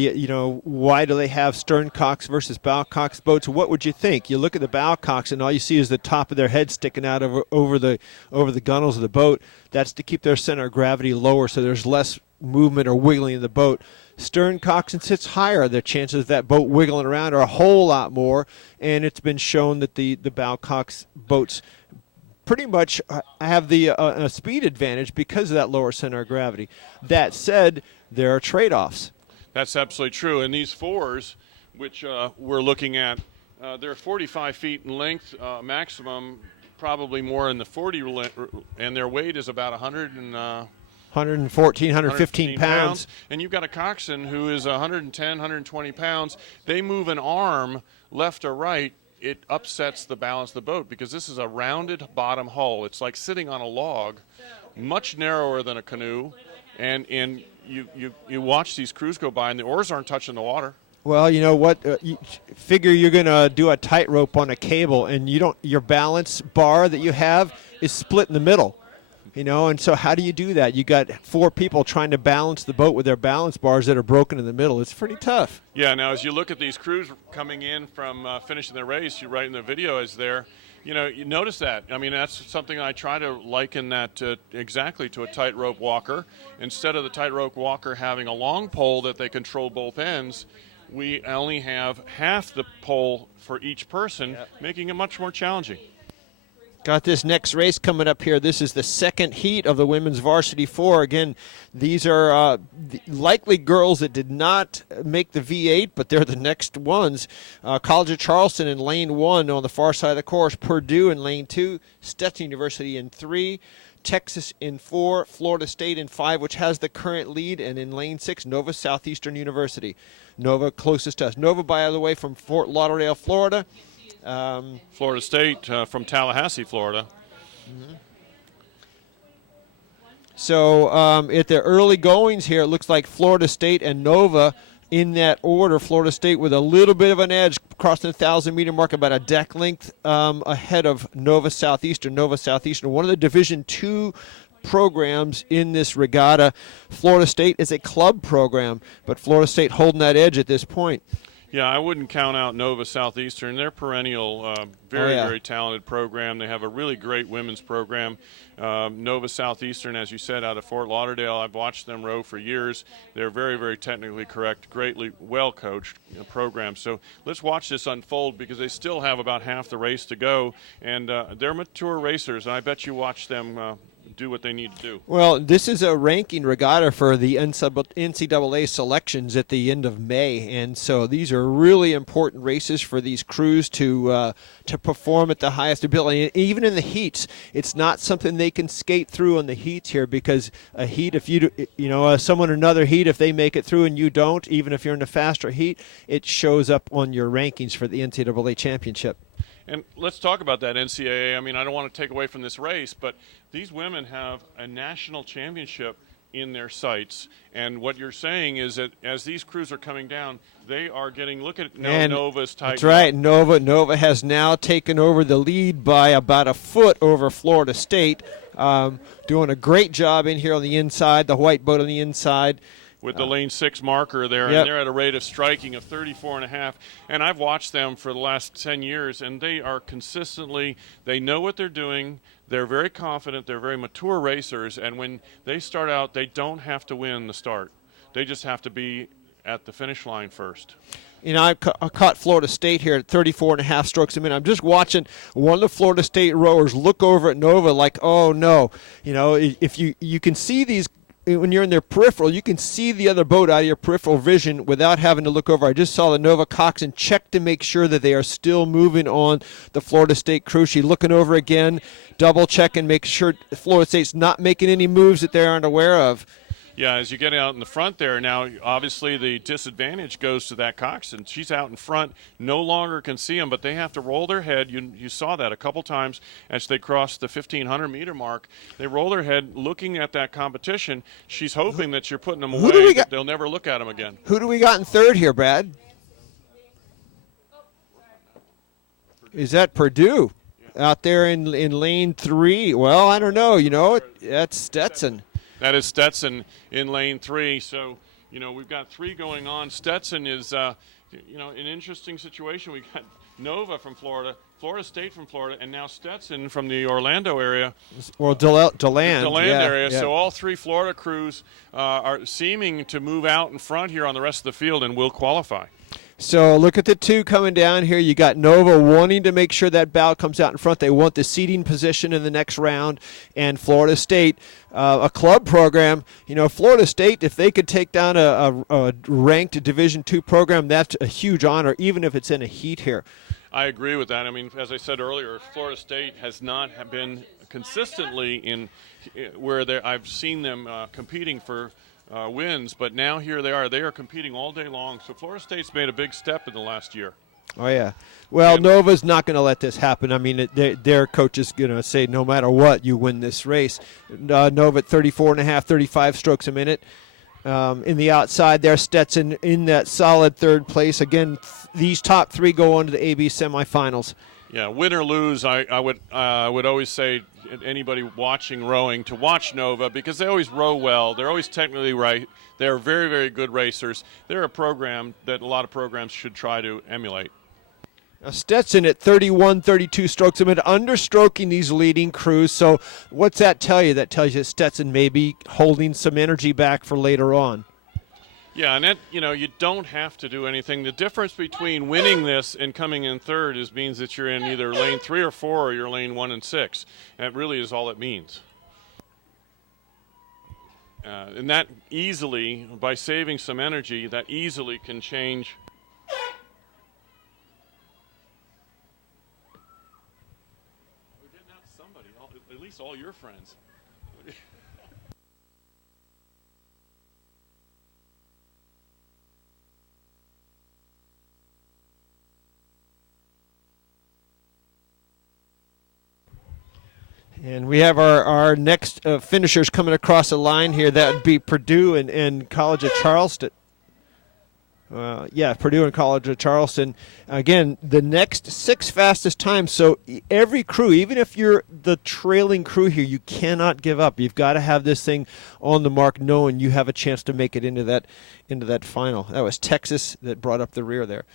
why do they have stern cox versus bow cox boats? What would you think? You look at the bow cox and all you see is the top of their head sticking out over the gunnels of the boat. That's to keep their center of gravity lower so there's less movement or wiggling in the boat. Stern coxswain sits higher. The chances of that boat wiggling around are a whole lot more, and it's been shown that the bow cox boats pretty much have the speed advantage because of that lower center of gravity. That said, there are trade-offs. That's absolutely true. And these 4s, which we're looking at, they're 45 feet in length, maximum, probably more in the 40, and their weight is about 114, 115 pounds. And you've got a coxswain who is 110, 120 pounds. They move an arm left or right, it upsets the balance of the boat because this is a rounded bottom hull. It's like sitting on a log, much narrower than a canoe, and you watch these crews go by and the oars aren't touching the water. Well, you know what? You figure you're going to do a tightrope on a cable, and your balance bar that you have is split in the middle. And so how do you do that? You got 4 people trying to balance the boat with their balance bars that are broken in the middle. It's pretty tough. Yeah, now as you look at these crews coming in from finishing their race, you right in the video is there, you notice that. I mean, that's something I try to liken that exactly to a tightrope walker. Instead of the tightrope walker having a long pole that they control both ends, we only have half the pole for each person, making it much more challenging. Got this next race coming up here. This is the second heat of the women's varsity 4. Again, these are likely girls that did not make the V8, but they're the next ones. College of Charleston in lane 1 on the far side of the course. Purdue in lane 2. Stetson University in 3. Texas in 4. Florida State in 5, which has the current lead. And in lane 6, Novice Southeastern University. Nova closest to us. Nova, by the way, from Fort Lauderdale, Florida. Florida State from Tallahassee, Florida. Mm-hmm. So at the early goings here, it looks like Florida State and Nova in that order. Florida State with a little bit of an edge, crossing the 1,000-meter mark, about a deck length ahead of Nova Southeastern. Nova Southeastern, one of the Division II programs in this regatta. Florida State is a club program, but Florida State holding that edge at this point. Yeah, I wouldn't count out Nova Southeastern. They're perennial, very talented program. They have a really great women's program. Nova Southeastern, as you said, out of Fort Lauderdale, I've watched them row for years. They're very, very technically correct, greatly well-coached program. So let's watch this unfold because they still have about half the race to go, and they're mature racers, and I bet you watch them do what they need to do. Well, this is a ranking regatta for the NCAA selections at the end of May, and so these are really important races for these crews to perform at the highest ability. And even in the heats, it's not something they can skate through on the heats here because a heat, if someone in another heat, if they make it through and you don't, even if you're in a faster heat, it shows up on your rankings for the NCAA championship. And let's talk about that NCAA. I mean, I don't want to take away from this race, but these women have a national championship in their sights. And what you're saying is that as these crews are coming down, they are getting, look at Nova's tight. That's right. Nova has now taken over the lead by about a foot over Florida State. Doing a great job in here on the inside, the white boat on the inside. With the lane 6 marker there, and they're at a rate of striking of 34.5. And I've watched them for the last 10 years, and they are consistently, they know what they're doing. They're very confident. They're very mature racers. And when they start out, they don't have to win the start. They just have to be at the finish line first. I caught Florida State here at 34.5 strokes a minute. I'm just watching one of the Florida State rowers look over at Nova like, oh, no. If you can see these when you're in their peripheral, you can see the other boat out of your peripheral vision without having to look over. I just saw the Nova coxswain check to make sure that they are still moving on the Florida State crew. She's looking over again, double checking, make sure Florida State's not making any moves that they aren't aware of. Yeah, as you get out in the front there, now obviously the disadvantage goes to that coxswain. She's out in front, no longer can see them, but they have to roll their head. You saw that a couple times as they crossed the 1,500-meter mark. They roll their head looking at that competition. She's hoping that you're putting them away, that they'll never look at them again. Who do we got in third here, Brad? Is that Purdue out there in lane 3? Well, I don't know. That's Stetson. That is Stetson in lane 3. So, we've got 3 going on. Stetson is, an interesting situation. We got Nova from Florida, Florida State from Florida, and now Stetson from the Orlando area. Or DeLand area. Yeah. So all 3 Florida crews are seeming to move out in front here on the rest of the field and will qualify. So look at the 2 coming down here. You got Nova wanting to make sure that bow comes out in front. They want the seeding position in the next round. And Florida State, a club program. Florida State, if they could take down a ranked Division II program, that's a huge honor, even if it's in a heat here. I agree with that. I mean, as I said earlier, Florida State has not been consistently in where I've seen them competing for wins, but now here they are. They are competing all day long. So Florida State's made a big step in the last year. Oh, yeah. Well, Nova's not going to let this happen. I mean, their coach is going to say no matter what, you win this race. Nova at 34.5, 35 strokes a minute. In the outside there, Stetson in that solid third place. Again, these top 3 go on to the AB semifinals. Yeah, win or lose, I would always say anybody watching rowing to watch Nova because they always row well. They're always technically right. They're very, very good racers. They're a program that a lot of programs should try to emulate. Now Stetson at 31, 32 strokes a minute, understroking these leading crews. So what's that tell you? That tells you that Stetson may be holding some energy back for later on. Yeah, and that, you don't have to do anything. The difference between winning this and coming in third means that you're in either lane 3 or 4 or you're lane 1 and 6. That really is all it means. And that easily, by saving some energy, that easily can change. We're getting out to somebody, at least all your friends. And we have our next finishers coming across the line here. That would be Purdue and College of Charleston. Purdue and College of Charleston. Again, the next 6 fastest times. So every crew, even if you're the trailing crew here, you cannot give up. You've got to have this thing on the mark, knowing you have a chance to make it into that final. That was Texas that brought up the rear there.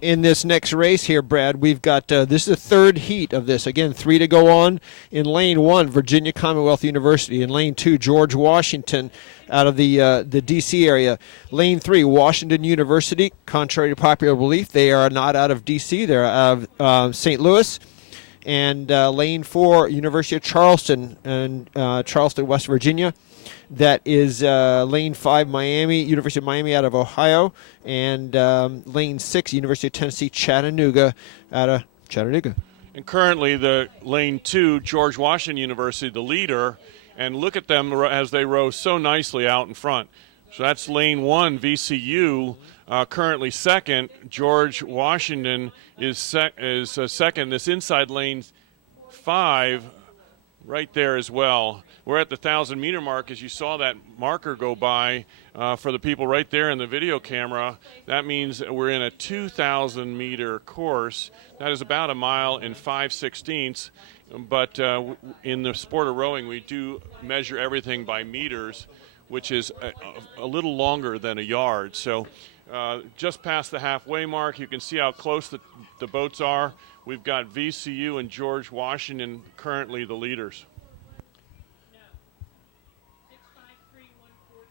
In this next race here, Brad, we've got this is the third heat of this. Again, 3 to go on. In lane 1, Virginia Commonwealth University. In lane 2, George Washington out of the D.C. area. Lane 3, Washington University. Contrary to popular belief, they are not out of D.C. They're out of St. Louis. And lane 4, University of Charleston, and Charleston, West Virginia. That is lane 5, Miami, University of Miami out of Ohio, and lane 6, University of Tennessee, Chattanooga out of Chattanooga. And currently the lane 2, George Washington University, the leader, and look at them as they row so nicely out in front. So that's lane 1, VCU, currently second. George Washington is second. This inside lane 5 right there as well. We're at the 1,000-meter mark. As you saw that marker go by for the people right there in the video camera, that means we're in a 2,000-meter course. That is about a mile and 5/16. But in the sport of rowing, we do measure everything by meters, which is a little longer than a yard. So just past the halfway mark, you can see how close the boats are. We've got VCU and George Washington currently the leaders. No. 653142.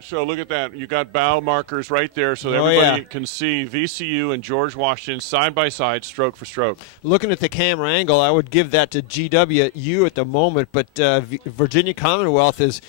So look at that. You got bow markers right there so that Oh, everybody yeah. can see VCU and George Washington side by side, stroke for stroke. Looking at the camera angle, I would give that to GWU at the moment, but Virginia Commonwealth is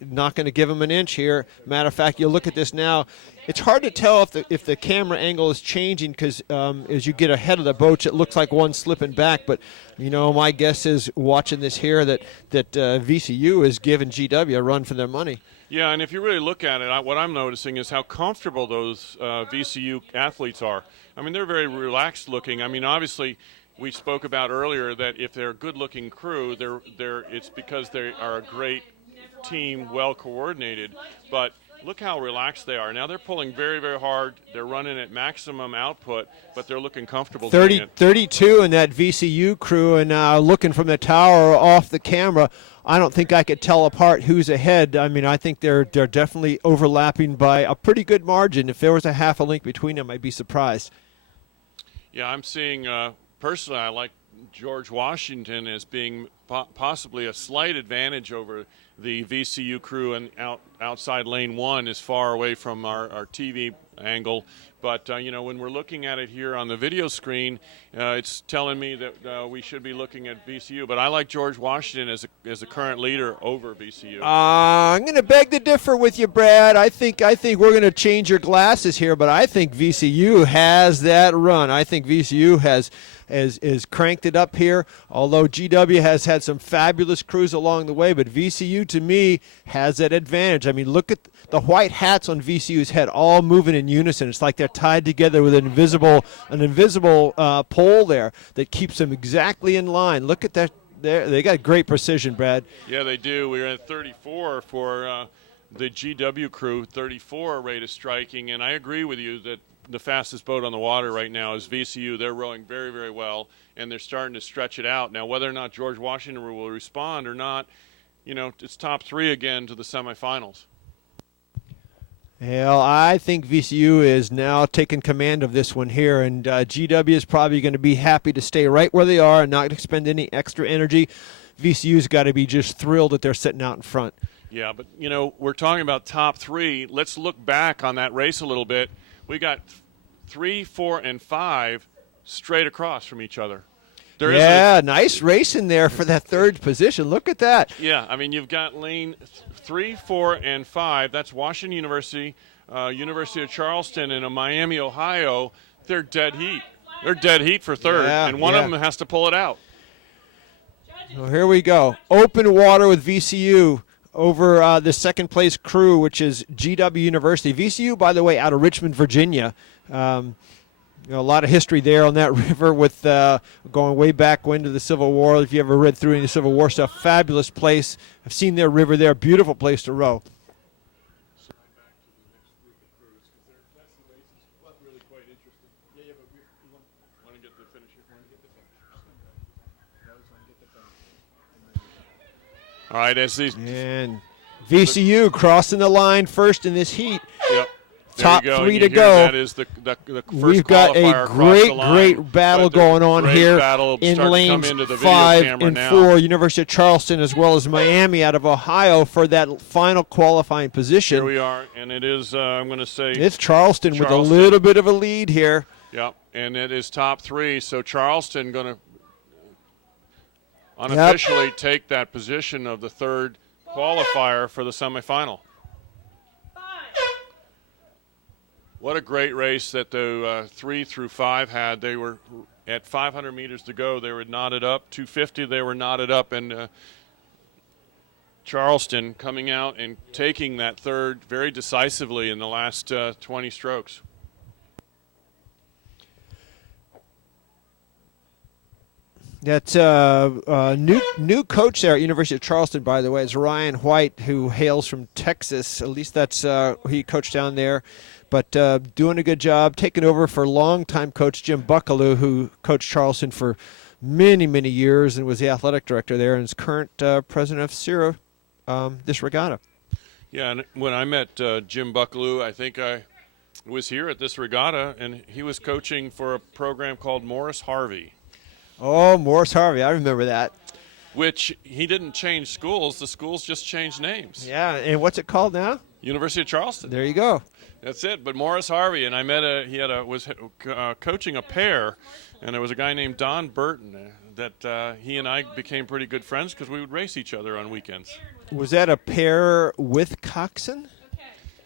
not going to give them an inch here. Matter of fact, you look at this now, it's hard to tell if the camera angle is changing because as you get ahead of the boats, it looks like one's slipping back. But my guess is watching this here that VCU is giving GW a run for their money. Yeah, and if you really look at it, what I'm noticing is how comfortable those VCU athletes are. I mean, they're very relaxed looking. I mean, obviously, we spoke about earlier that if they're a good-looking crew, it's because they are a great team, well coordinated. But look how relaxed they are. Now they're pulling very, very hard. They're running at maximum output, but they're looking comfortable doing it. 32 in that VCU crew, and looking from the tower off the camera, I don't think I could tell apart who's ahead. I mean, I think they're definitely overlapping by a pretty good margin. If there was a half a link between them, I'd be surprised. Yeah, I'm seeing, personally, I like George Washington as being possibly a slight advantage over the VCU crew, and outside lane 1 is far away from our TV angle. But, when we're looking at it here on the video screen, it's telling me that we should be looking at VCU. But I like George Washington as a current leader over VCU. I'm going to beg to differ with you, Brad. I think we're going to change your glasses here, but I think VCU has that run. I think VCU has cranked it up here, although GW has had some fabulous crews along the way, but VCU, to me, has that advantage. I mean, look at the white hats on VCU's head, all moving in unison. It's like they're tied together with an invisible pole there that keeps them exactly in line. Look at that. They got great precision, Brad. Yeah, they do. We're at 34 for the GW crew, 34 rate of striking, and I agree with you that the fastest boat on the water right now is VCU. They're rowing very, very well, and they're starting to stretch it out. Now, whether or not George Washington will respond or not, it's top 3 again to the semifinals. Well, I think VCU is now taking command of this one here, and GW is probably going to be happy to stay right where they are and not expend any extra energy. VCU's got to be just thrilled that they're sitting out in front. Yeah, but, we're talking about top 3. Let's look back on that race a little bit. We got 3, 4, and 5 straight across from each other. Nice race in there for that third position. Look at that. Yeah, I mean, you've got lane 3, 4, and 5. That's Washington University, University of Charleston, and Miami, Ohio. They're dead heat. They're dead heat for third, and one of them has to pull it out. Well, here we go. Open water with VCU over the second place crew, which is GW University. VCU, by the way, out of Richmond, Virginia. A lot of history there on that river with going way back when to the Civil War. If you ever read through any Civil War stuff, fabulous place. I've seen their river there. Beautiful place to row. All right, as these And VCU crossing the line first in this heat. Yep. Top There you 3 and to you hear go. That is the first We've got a qualifier across the line. great battle But there's going on great here battle in starting to come lanes into the video 5 camera and now. 4. University of Charleston as well as Miami out of Ohio for that final qualifying position. Here we are, and it is, I'm going to say, It's Charleston with a Charleston. little bit of a lead here. Yep, and it is top 3. So Charleston going to unofficially take that position of the third qualifier for the semifinal. What a great race that the 3 through 5 had. They were at 500 meters to go. They were knotted up. 250, they were knotted up. And Charleston coming out and taking that third very decisively in the last 20 strokes. That's new coach there at University of Charleston, by the way, is Ryan White, who hails from Texas. At least that's he coached down there. But doing a good job, taking over for longtime coach Jim Buckaloo, who coached Charleston for many, many years and was the athletic director there and is current president of SIRA this regatta. Yeah, and when I met Jim Buckaloo, I think I was here at this regatta, and he was coaching for a program called Morris Harvey. Oh, Morris Harvey, I remember that. Which he didn't change schools. The schools just changed names. Yeah, and what's it called now? University of Charleston. There you go. That's it. But Morris Harvey, and I met was coaching a pair, and there was a guy named Don Burton that he and I became pretty good friends because we would race each other on weekends. Was that a pair with Coxon?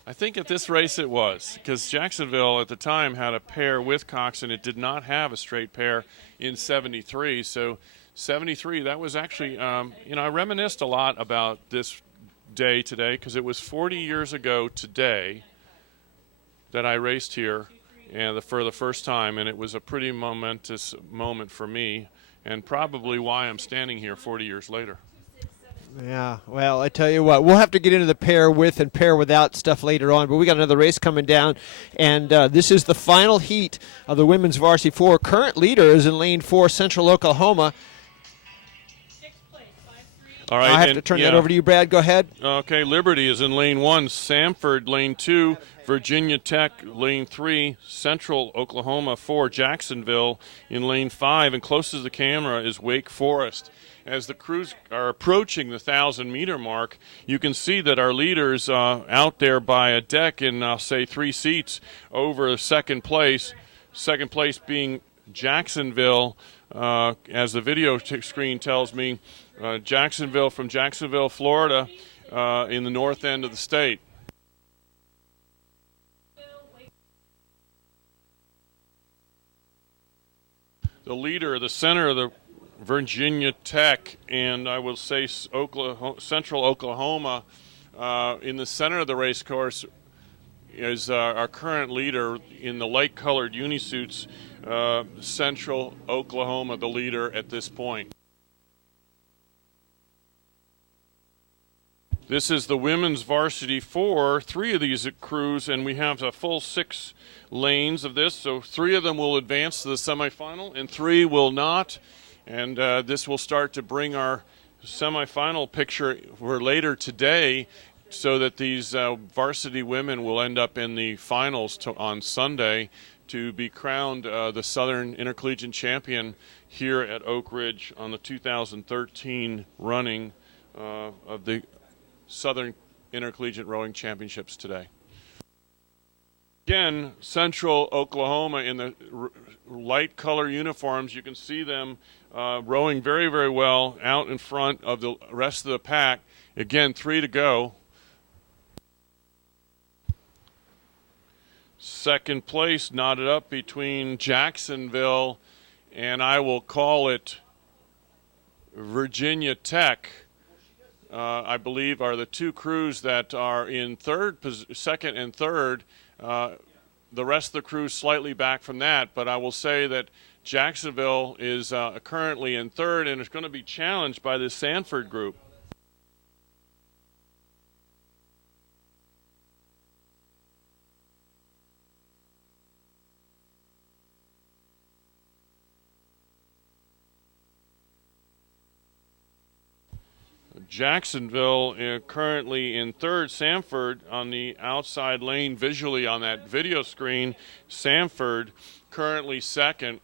I think at this race it was, because Jacksonville at the time had a pair with Coxon. It did not have a straight pair in 73. So 73, that was actually, I reminisced a lot about this day today because it was 40 years ago today that I raced here and for the first time, and it was a pretty momentous moment for me and probably why I'm standing here 40 years later. Yeah, well, I tell you what, we'll have to get into the pair with and pair without stuff later on, but we got another race coming down, and this is the final heat of the women's Varsity 4. Current leader is in lane 4, Central Oklahoma. All right, I have to turn that over to you, Brad. Go ahead. Okay, Liberty is in lane 1, Samford lane 2, Virginia Tech lane 3, Central Oklahoma 4, Jacksonville in lane 5, and close to the camera is Wake Forest. As the crews are approaching the 1,000-meter mark, you can see that our leaders out there by a deck in, I'll say, 3 seats over second place. Second place being Jacksonville, as the video screen tells me, Jacksonville from Jacksonville, Florida, in the north end of the state. The leader, the center of the Virginia Tech, and I will say Central Oklahoma, in the center of the race course is our current leader in the light-colored unisuits, Central Oklahoma, the leader at this point. This is the women's Varsity 4, 3 of these crews, and we have a full 6 lanes of this, so 3 of them will advance to the semifinal and 3 will not. And this will start to bring our semifinal picture for later today so that these varsity women will end up in the finals on Sunday to be crowned the Southern Intercollegiate Champion here at Oak Ridge on the 2013 running of the Southern Intercollegiate Rowing Championships today. Again, Central Oklahoma in the light color uniforms, you can see them rowing very, very well out in front of the rest of the pack. Again, 3 to go. Second place knotted up between Jacksonville and I will call it Virginia Tech. I believe are the 2 crews that are in second and third. The rest of the crews slightly back from that, but I will say that Jacksonville is currently in third and is going to be challenged by the Sanford group. Jacksonville currently in third. Samford on the outside lane visually on that video screen. Samford currently second.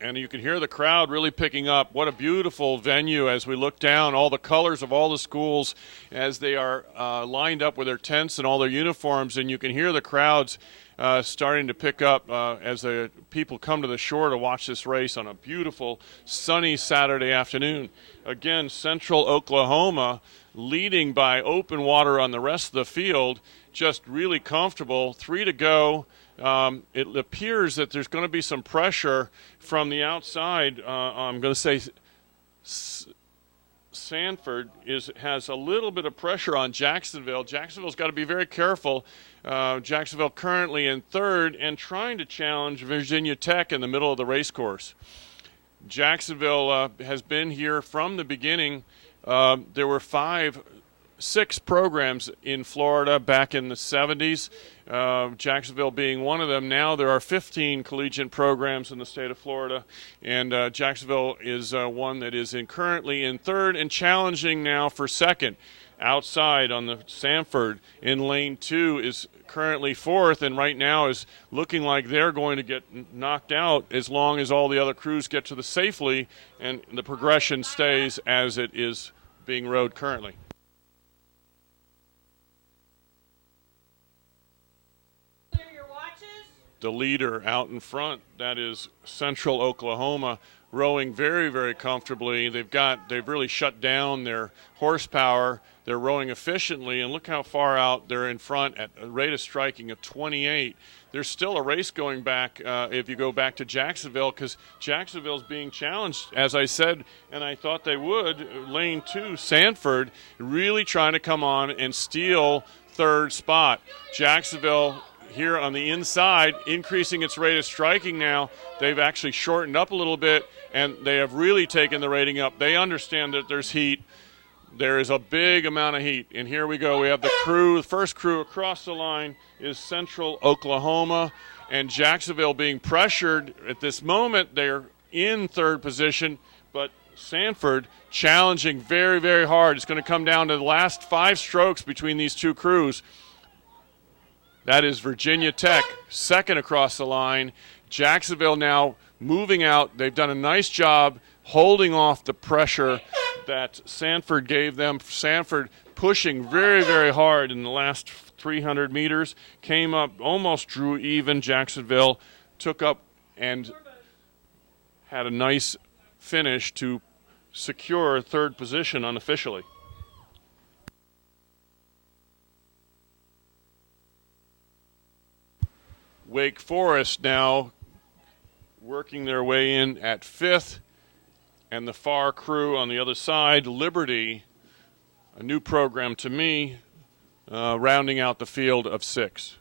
And you can hear the crowd really picking up. What a beautiful venue as we look down, all the colors of all the schools as they are lined up with their tents and all their uniforms. And you can hear the crowds starting to pick up as the people come to the shore to watch this race on a beautiful sunny Saturday afternoon. Again, Central Oklahoma leading by open water on the rest of the field. just really comfortable. 3 to go. It appears that there's going to be some pressure from the outside. I'm going to say Sanford has a little bit of pressure on Jacksonville. Jacksonville's got to be very careful. Jacksonville currently in third and trying to challenge Virginia Tech in the middle of the race course. Jacksonville has been here from the beginning. There were 6 programs in Florida back in the 70s, Jacksonville being one of them. Now there are 15 collegiate programs in the state of Florida, and Jacksonville is one that is currently in third and challenging now for second. Outside on the Sanford in lane 2 is currently fourth, and right now is looking like they're going to get knocked out as long as all the other crews get to the safely and the progression stays as it is being rode currently. Clear your watches. The leader out in front, that is Central Oklahoma, rowing very, very comfortably. They've really shut down their horsepower. They're rowing efficiently, and look how far out they're in front at a rate of striking of 28. There's still a race going back if you go back to Jacksonville, because Jacksonville's being challenged, as I said, and I thought they would. Lane 2, Sanford, really trying to come on and steal third spot. Jacksonville here on the inside, increasing its rate of striking now. They've actually shortened up a little bit, and they have really taken the rating up. They understand that there's heat. There is a big amount of heat, and here we go. We have the crew. The first crew across the line is Central Oklahoma, and Jacksonville being pressured at this moment. They're in third position, but Sanford challenging very, very hard. It's going to come down to the last 5 strokes between these two crews. That is Virginia Tech, second across the line. Jacksonville now moving out. They've done a nice job holding off the pressure that Sanford gave them. Sanford pushing very, very hard in the last 300 meters, came up, almost drew even. Jacksonville took up and had a nice finish to secure third position unofficially. Wake Forest now working their way in at 5th. And the far crew on the other side, Liberty, a new program to me, rounding out the field of 6.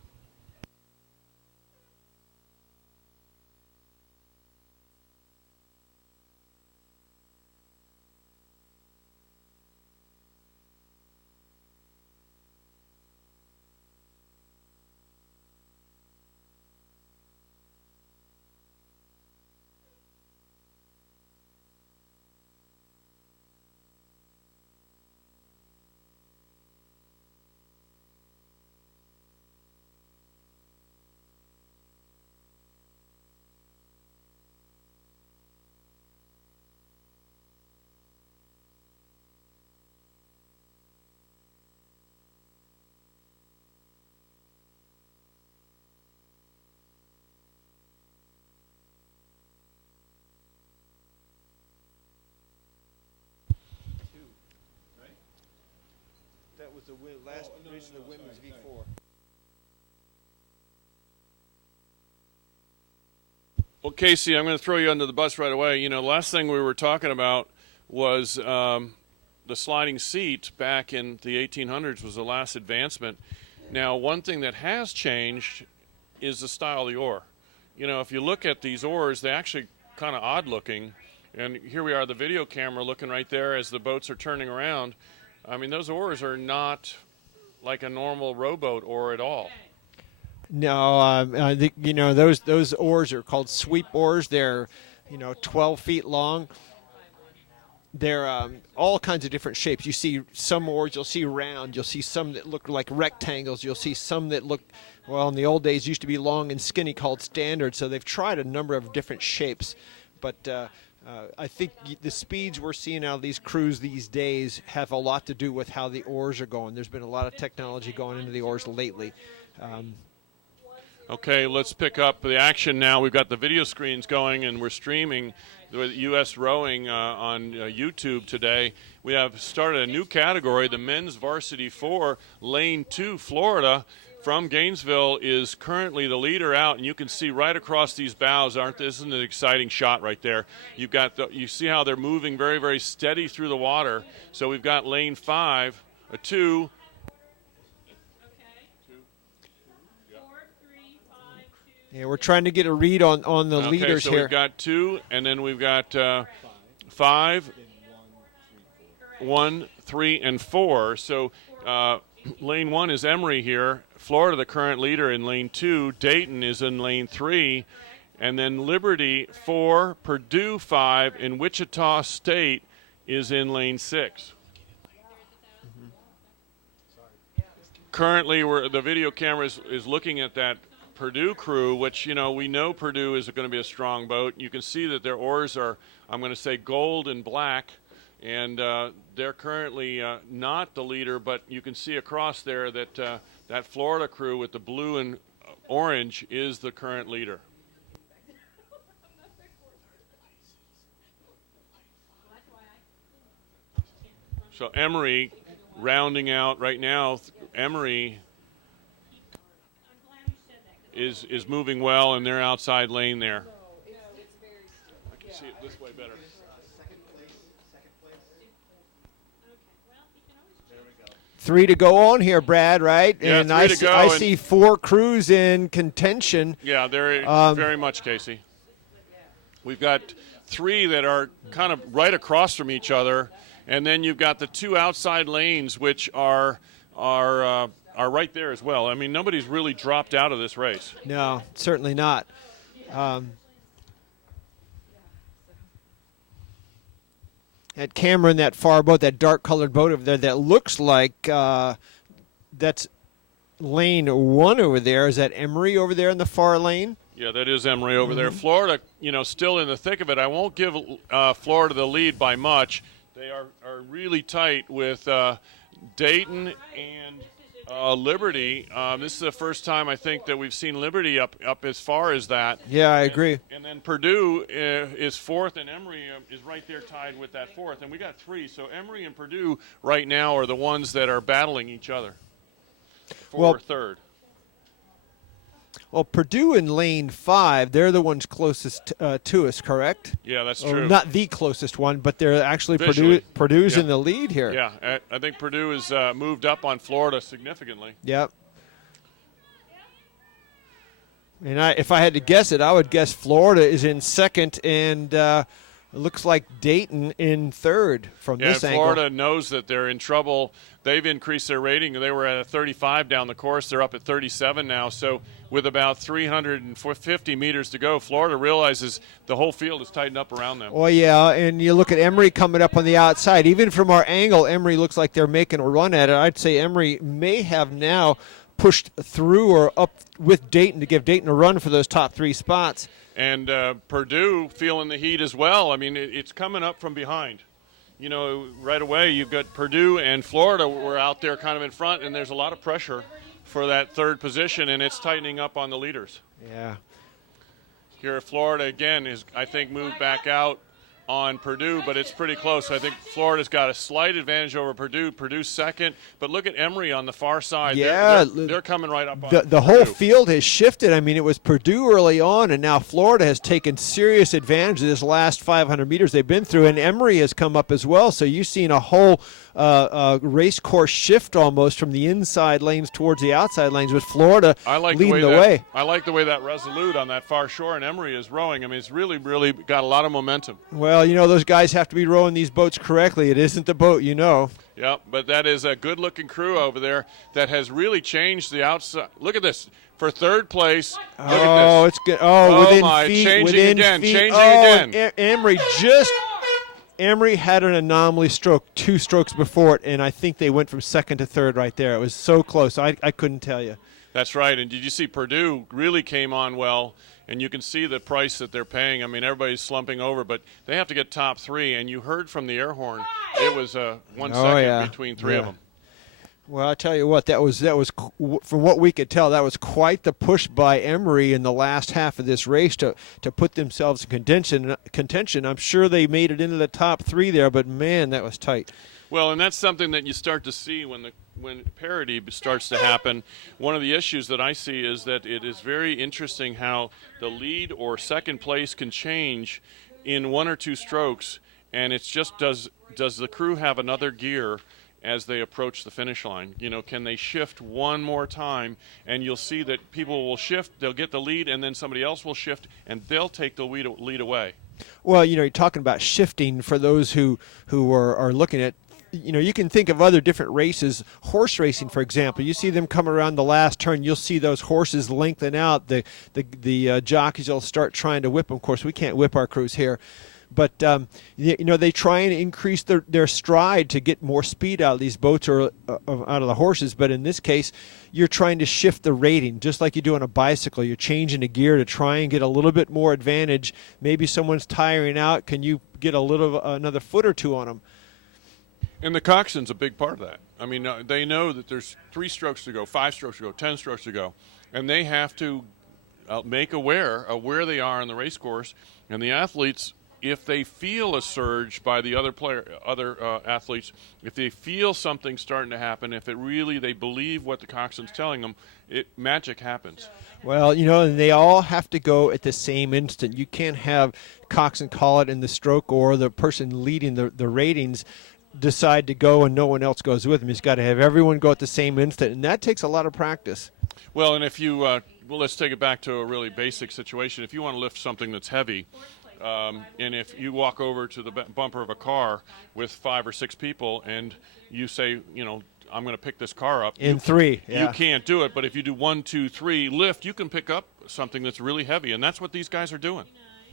That was the last race of the women's V4. Well, Casey, I'm going to throw you under the bus right away. You know, the last thing we were talking about was the sliding seat back in the 1800s was the last advancement. Now, one thing that has changed is the style of the oar. You know, if you look at these oars, they're actually kind of odd looking. And here we are, the video camera looking right there as the boats are turning around. I mean, those oars are not like a normal rowboat oar at all. No, I think, you know, those oars are called sweep oars. They're, 12 feet long. They're all kinds of different shapes. You see some oars, you'll see round. You'll see some that look like rectangles. You'll see some that look, well, in the old days used to be long and skinny, called standard. So they've tried a number of different shapes. But I think the speeds we're seeing out of these crews these days have a lot to do with how the oars are going. There's been a lot of technology going into the oars lately. Okay, let's pick up the action now. We've got the video screens going, and we're streaming the U.S. rowing on YouTube today. We have started a new category, the men's Varsity 4, Lane 2, Florida. from Gainesville is currently the leader out, and you can see right across these bows. Isn't it an exciting shot right there? You see how they're moving very, very steady through the water. So we've got lane 5, a 2. Yeah, we're trying to get a read on the leaders so here. We've got 2, and then we've got 5, 1, 3, and 4. So lane 1 is Emory here. Florida, the current leader, in lane 2. Dayton is in lane 3. And then Liberty 4, Purdue 5, and Wichita State is in lane 6. Currently, the video camera is looking at that Purdue crew, which, we know Purdue is going to be a strong boat. You can see that their oars are, I'm going to say, gold and black, and they're currently not the leader, but you can see across there that that Florida crew with the blue and orange is the current leader. So Emory rounding out right now. Emory is moving well in their outside lane there. I can see it this way better. 3 to go on here, Brad, right? Yeah, and 3 to go, I see 4 crews in contention. Yeah, they're very much, Casey. We've got 3 that are kind of right across from each other, and then you've got the 2 outside lanes, which are right there as well. I mean, nobody's really dropped out of this race. No, certainly not. That camera in that far boat, that dark-colored boat over there, that looks like that's lane 1 over there. Is that Emory over there in the far lane? Yeah, that is Emory over there. Florida, still in the thick of it. I won't give Florida the lead by much. They are really tight with Dayton and Liberty. This is the first time I think that we've seen Liberty up as far as that. Yeah, I agree. And then Purdue is 4th, and Emory is right there tied with that 4th. And we got 3. So Emory and Purdue right now are the ones that are battling each other for 3rd. Well, Purdue in lane 5, they're the ones closest to us, correct? Yeah, that's Or true. not the closest one, but they're actually Visually. Purdue's Yeah. in the lead here. Yeah, I think Purdue has moved up on Florida significantly. Yep. And if I had to guess it, I would guess Florida is in 2nd, and it looks like Dayton in 3rd from this angle. Florida knows that they're in trouble. They've increased their rating. They were at a 35 down the course. They're up at 37 now. So with about 350 meters to go, Florida realizes the whole field is tightened up around them. Oh, yeah, and you look at Emory coming up on the outside. Even from our angle, Emory looks like they're making a run at it. I'd say Emory may have now pushed through or up with Dayton to give Dayton a run for those top 3 spots. And Purdue feeling the heat as well. I mean, it's coming up from behind. Right away you've got Purdue and Florida were out there kind of in front, and there's a lot of pressure for that 3rd position, and it's tightening up on the leaders. Yeah. Here, Florida again is, I think, moved back out on Purdue, but it's pretty close. I think Florida's got a slight advantage over Purdue. Purdue's 2nd, but look at Emory on the far side. Yeah, they're coming right up on the whole field has shifted. I mean, it was Purdue early on, and now Florida has taken serious advantage of this last 500 meters they've been through, and Emory has come up as well. So you've seen a whole race course shift almost from the inside lanes towards the outside lanes, with Florida leading the way. I like the way that Resolute on that far shore and Emory is rowing. I mean, it's really, really got a lot of momentum. Well, those guys have to be rowing these boats correctly. It isn't the boat, Yeah, but that is a good-looking crew over there that has really changed the outside. Look at this. For 3rd place, look at this. It's good. Oh, within my, feet. changing Within again, feet. changing and again. Emory had an anomaly stroke 2 strokes before it, and I think they went from 2nd to 3rd right there. It was so close. I couldn't tell you. That's right. And did you see Purdue really came on well? And you can see the price that they're paying. I mean, everybody's slumping over, but they have to get top 3. And you heard from the air horn, it was 1 second between 3 of them. Well, I tell you what, that was from what we could tell, that was quite the push by Emory in the last half of this race to put themselves in contention. I'm sure they made it into the top 3 there, but man, that was tight. Well, and that's something that you start to see when when parity starts to happen, one of the issues that I see is that it is very interesting how the lead or second place can change in 1 or 2 strokes, and it's just does the crew have another gear as they approach the finish line? You know, can they shift one more time? And you'll see that people will shift, they'll get the lead, and then somebody else will shift, and they'll take the lead away. Well, you know, you're talking about shifting for those who are looking at, you know, you can think of other different races, horse racing, for example. You see them come around the last turn, you'll see those horses lengthen out. The jockeys will start trying to whip them. Of course, we can't whip our crews here. But, you know, they try and increase their stride to get more speed out of these boats or out of the horses. But in this case, you're trying to shift the rating, just like you do on a bicycle. You're changing a gear to try and get a little bit more advantage. Maybe someone's tiring out. Can you get another foot or 2 on them? And the coxswain's a big part of that. I mean, they know that there's 3 strokes to go, 5 strokes to go, 10 strokes to go, and they have to make aware of where they are on the race course. And the athletes, if they feel a surge by the other athletes, if they feel something starting to happen, if they believe what the coxswain's telling them, magic happens. Well, you know, and they all have to go at the same instant. You can't have coxswain call it in the stroke or the person leading the ratings decide to go and no one else goes with him. He's got to have everyone go at the same instant, and that takes a lot of practice. Well, and if you, well, let's take it back to a really basic situation. If you want to lift something that's heavy, and if you walk over to the bumper of a car with 5 or 6 people and you say, you know, I'm going to pick this car up. In 3, yeah. You can't do it, but if you do 1, 2, 3, lift, you can pick up something that's really heavy, and that's what these guys are doing.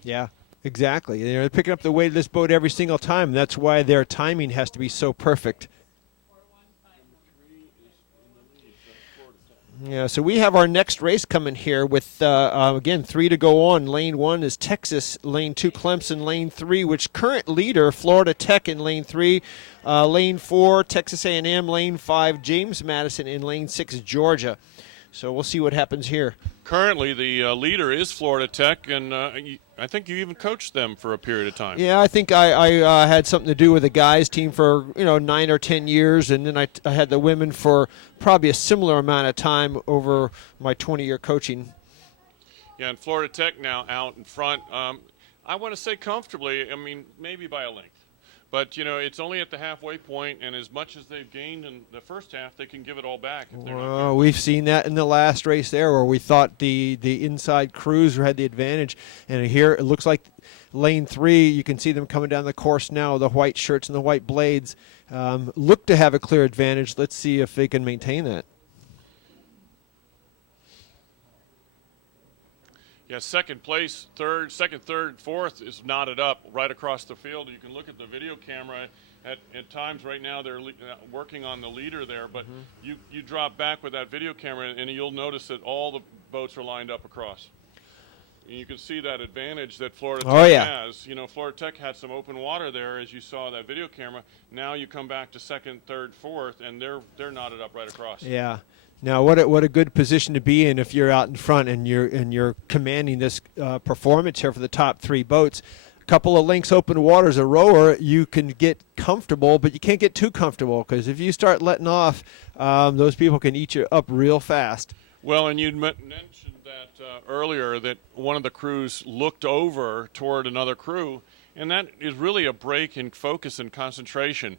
Yeah. Exactly. They're picking up the weight of this boat every single time. That's why their timing has to be so perfect. Yeah, so we have our next race coming here with, again, 3 to go on. Lane 1 is Texas, Lane 2 Clemson, Lane 3, which current leader, Florida Tech in Lane 3, Lane 4, Texas A&M, Lane 5, James Madison, in Lane 6, Georgia. So we'll see what happens here. Currently, the leader is Florida Tech, and I think you even coached them for a period of time. Yeah, I think I had something to do with the guys' team for 9 or 10 years, and then I had the women for probably a similar amount of time over my 20-year coaching. Yeah, and Florida Tech now out in front. I want to say comfortably. I mean, maybe by a length. But, you know, it's only at the halfway point, and as much as they've gained in the first half, they can give it all back. If they're not careful. We've seen that in the last race there where we thought the inside crews had the advantage. And here it looks like Lane 3, you can see them coming down the course now, the white shirts and the white blades. Look to have a clear advantage. Let's see if they can maintain that. Yeah, second place, second, third, fourth is knotted up right across the field. You can look at the video camera. At times right now they're working on the leader there, but you drop back with that video camera and you'll notice that all the boats are lined up across. And you can see that advantage that Florida Tech has. You know, Florida Tech had some open water there, as you saw that video camera. Now you come back to second, third, fourth, and they're knotted up right across. Yeah. Now, what a good position to be in if you're out in front and you're commanding this performance here for the top 3 boats. A couple of lengths open water as a rower, you can get comfortable, but you can't get too comfortable because if you start letting off, those people can eat you up real fast. Well, and you mentioned that earlier that one of the crews looked over toward another crew, and that is really a break in focus and concentration.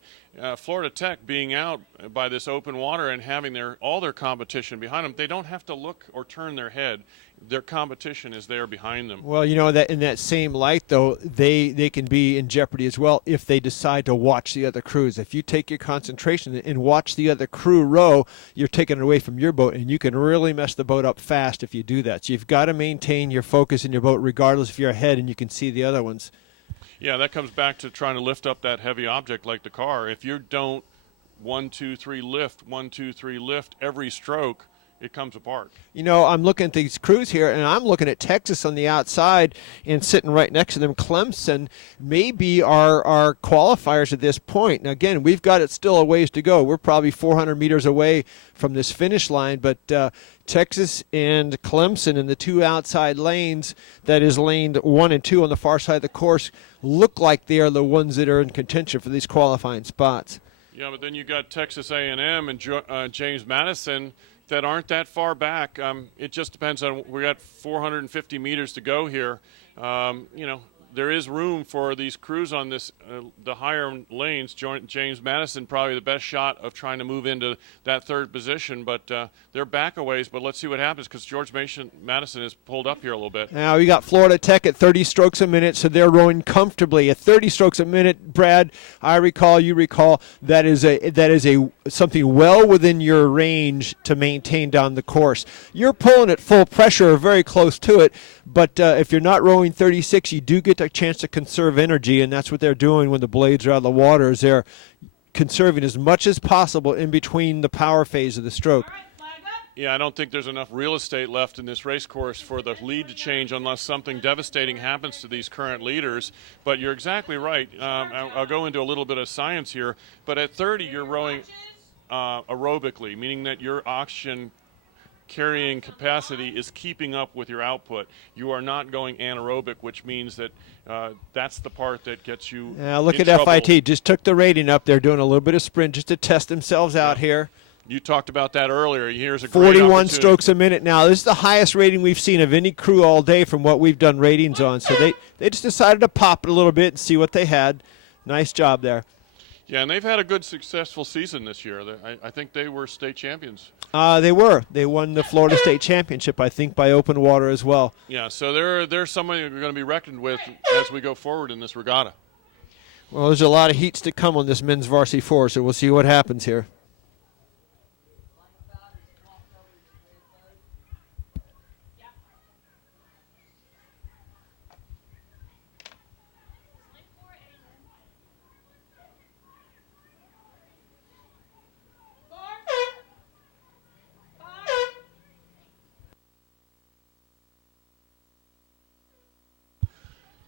Florida Tech being out by this open water and having all their competition behind them, they don't have to look or turn their head. Their competition is there behind them. Well, you know, that in that same light, though, they can be in jeopardy as well if they decide to watch the other crews. If you take your concentration and watch the other crew row, you're taking it away from your boat, and you can really mess the boat up fast if you do that. So you've got to maintain your focus in your boat regardless if you're ahead and you can see the other ones. Yeah, that comes back to trying to lift up that heavy object like the car. If you don't 1, 2, 3 lift, 1, 2, 3 lift every stroke, it comes apart. You know, I'm looking at these crews here, and I'm looking at Texas on the outside and sitting right next to them. Clemson may be our qualifiers at this point. Now, again, we've got it still a ways to go. We're probably 400 meters away from this finish line, but Texas and Clemson in the 2 outside lanes, that is lane 1 and 2 on the far side of the course, look like they are the ones that are in contention for these qualifying spots. Yeah, but then you got Texas A&M and James Madison that aren't that far back. It just depends on, we got 450 meters to go here. There is room for these crews on this, the higher lanes. James Madison probably the best shot of trying to move into that third position, but they're back a ways. But let's see what happens because George Madison is pulled up here a little bit. Now we got Florida Tech at 30 strokes a minute, so they're rowing comfortably at 30 strokes a minute. Brad, I recall, you recall, that is something well within your range to maintain down the course. You're pulling at full pressure or very close to it, but if you're not rowing 36, you do get a chance to conserve energy, and that's what they're doing when the blades are out of the water, is they're conserving as much as possible in between the power phase of the stroke. Yeah, I don't think there's enough real estate left in this race course for the lead to change unless something devastating happens to these current leaders. But you're exactly right. I'll go into a little bit of science here. But at 30, you're rowing aerobically, meaning that your oxygen carrying capacity is keeping up with your output. You are not going anaerobic, which means that that's the part that gets you look in at trouble. FIT. Just took the rating up. They're doing a little bit of sprint just to test themselves out here. You talked about that earlier. Here's a great 41 opportunity. strokes a minute now. This is the highest rating we've seen of any crew all day from what we've done ratings on. So they just decided to pop it a little bit and see what they had. Nice job there. Yeah, and they've had a good, successful season this year. I think they were state champions. They were. They won the Florida State Championship, I think, by open water as well. Yeah, so they're somebody we're going to be reckoned with as we go forward in this regatta. Well, there's a lot of heats to come on this men's varsity 4, so we'll see what happens here.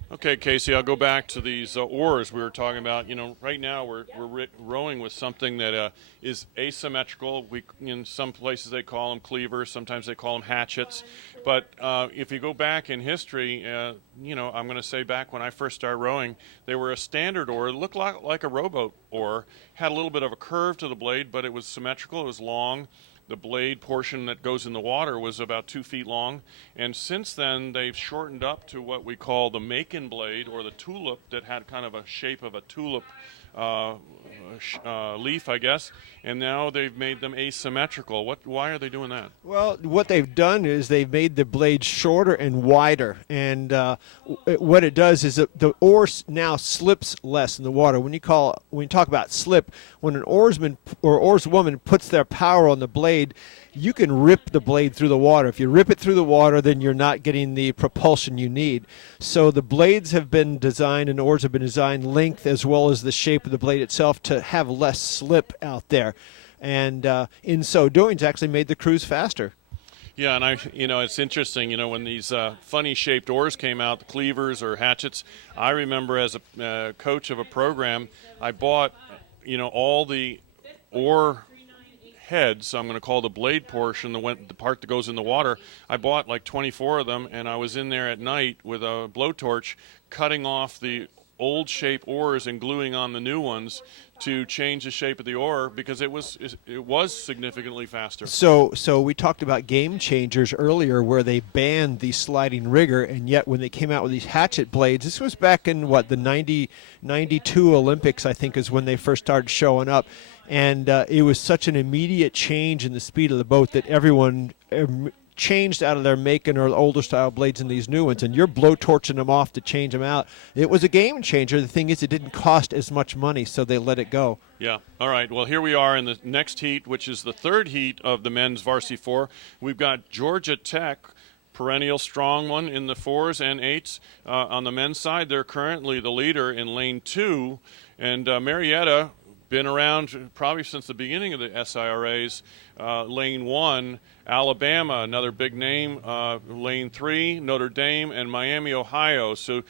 Okay, Casey, I'll go back to these oars we were talking about. Right now we're rowing with something that is asymmetrical. In some places they call them cleavers, sometimes they call them hatchets. But if you go back in history, I'm going to say back when I first started rowing, they were a standard oar. It looked like a rowboat oar, had a little bit of a curve to the blade, but it was symmetrical, it was long. The blade portion that goes in the water was about 2 feet long, and since then they've shortened up to what we call the Macon blade, or the tulip, that had kind of a shape of a tulip leaf, I guess, and now they've made them asymmetrical. Why are they doing that? Well, what they've done is they've made the blade shorter and wider, and what it does is the oar now slips less in the water. When you talk about slip, when an oarsman or oarswoman puts their power on the blade, you can rip the blade through the water. If you rip it through the water, then you're not getting the propulsion you need. So the blades have been designed, and oars have been designed, length as well as the shape of the blade itself, to have less slip out there. And in so doing, it's actually made the cruise faster. Yeah, and it's interesting, when these funny-shaped oars came out, the cleavers or hatchets, I remember as a coach of a program, I bought, all the oar heads, so I'm going to call the blade portion, the part that goes in the water. I bought like 24 of them, and I was in there at night with a blowtorch cutting off the old shape oars and gluing on the new ones to change the shape of the oar, because it was significantly faster. So we talked about game changers earlier, where they banned the sliding rigger, and yet when they came out with these hatchet blades, this was back in the 92 Olympics, I think, is when they first started showing up. And it was such an immediate change in the speed of the boat that everyone changed out of their Macon or older style blades in these new ones, and you're blowtorching them off to change them out. It was a game changer. The thing is, it didn't cost as much money, so they let it go. Yeah. All right. Well, here we are in the next heat, which is the third heat of the men's Varsity 4. We've got Georgia Tech, perennial strong one in the 4s and 8s. On the men's side, they're currently the leader in lane 2, and Marietta, been around probably since the beginning of the SIRAs. Lane 1, Alabama, another big name. Lane 3, Notre Dame, and Miami, Ohio. So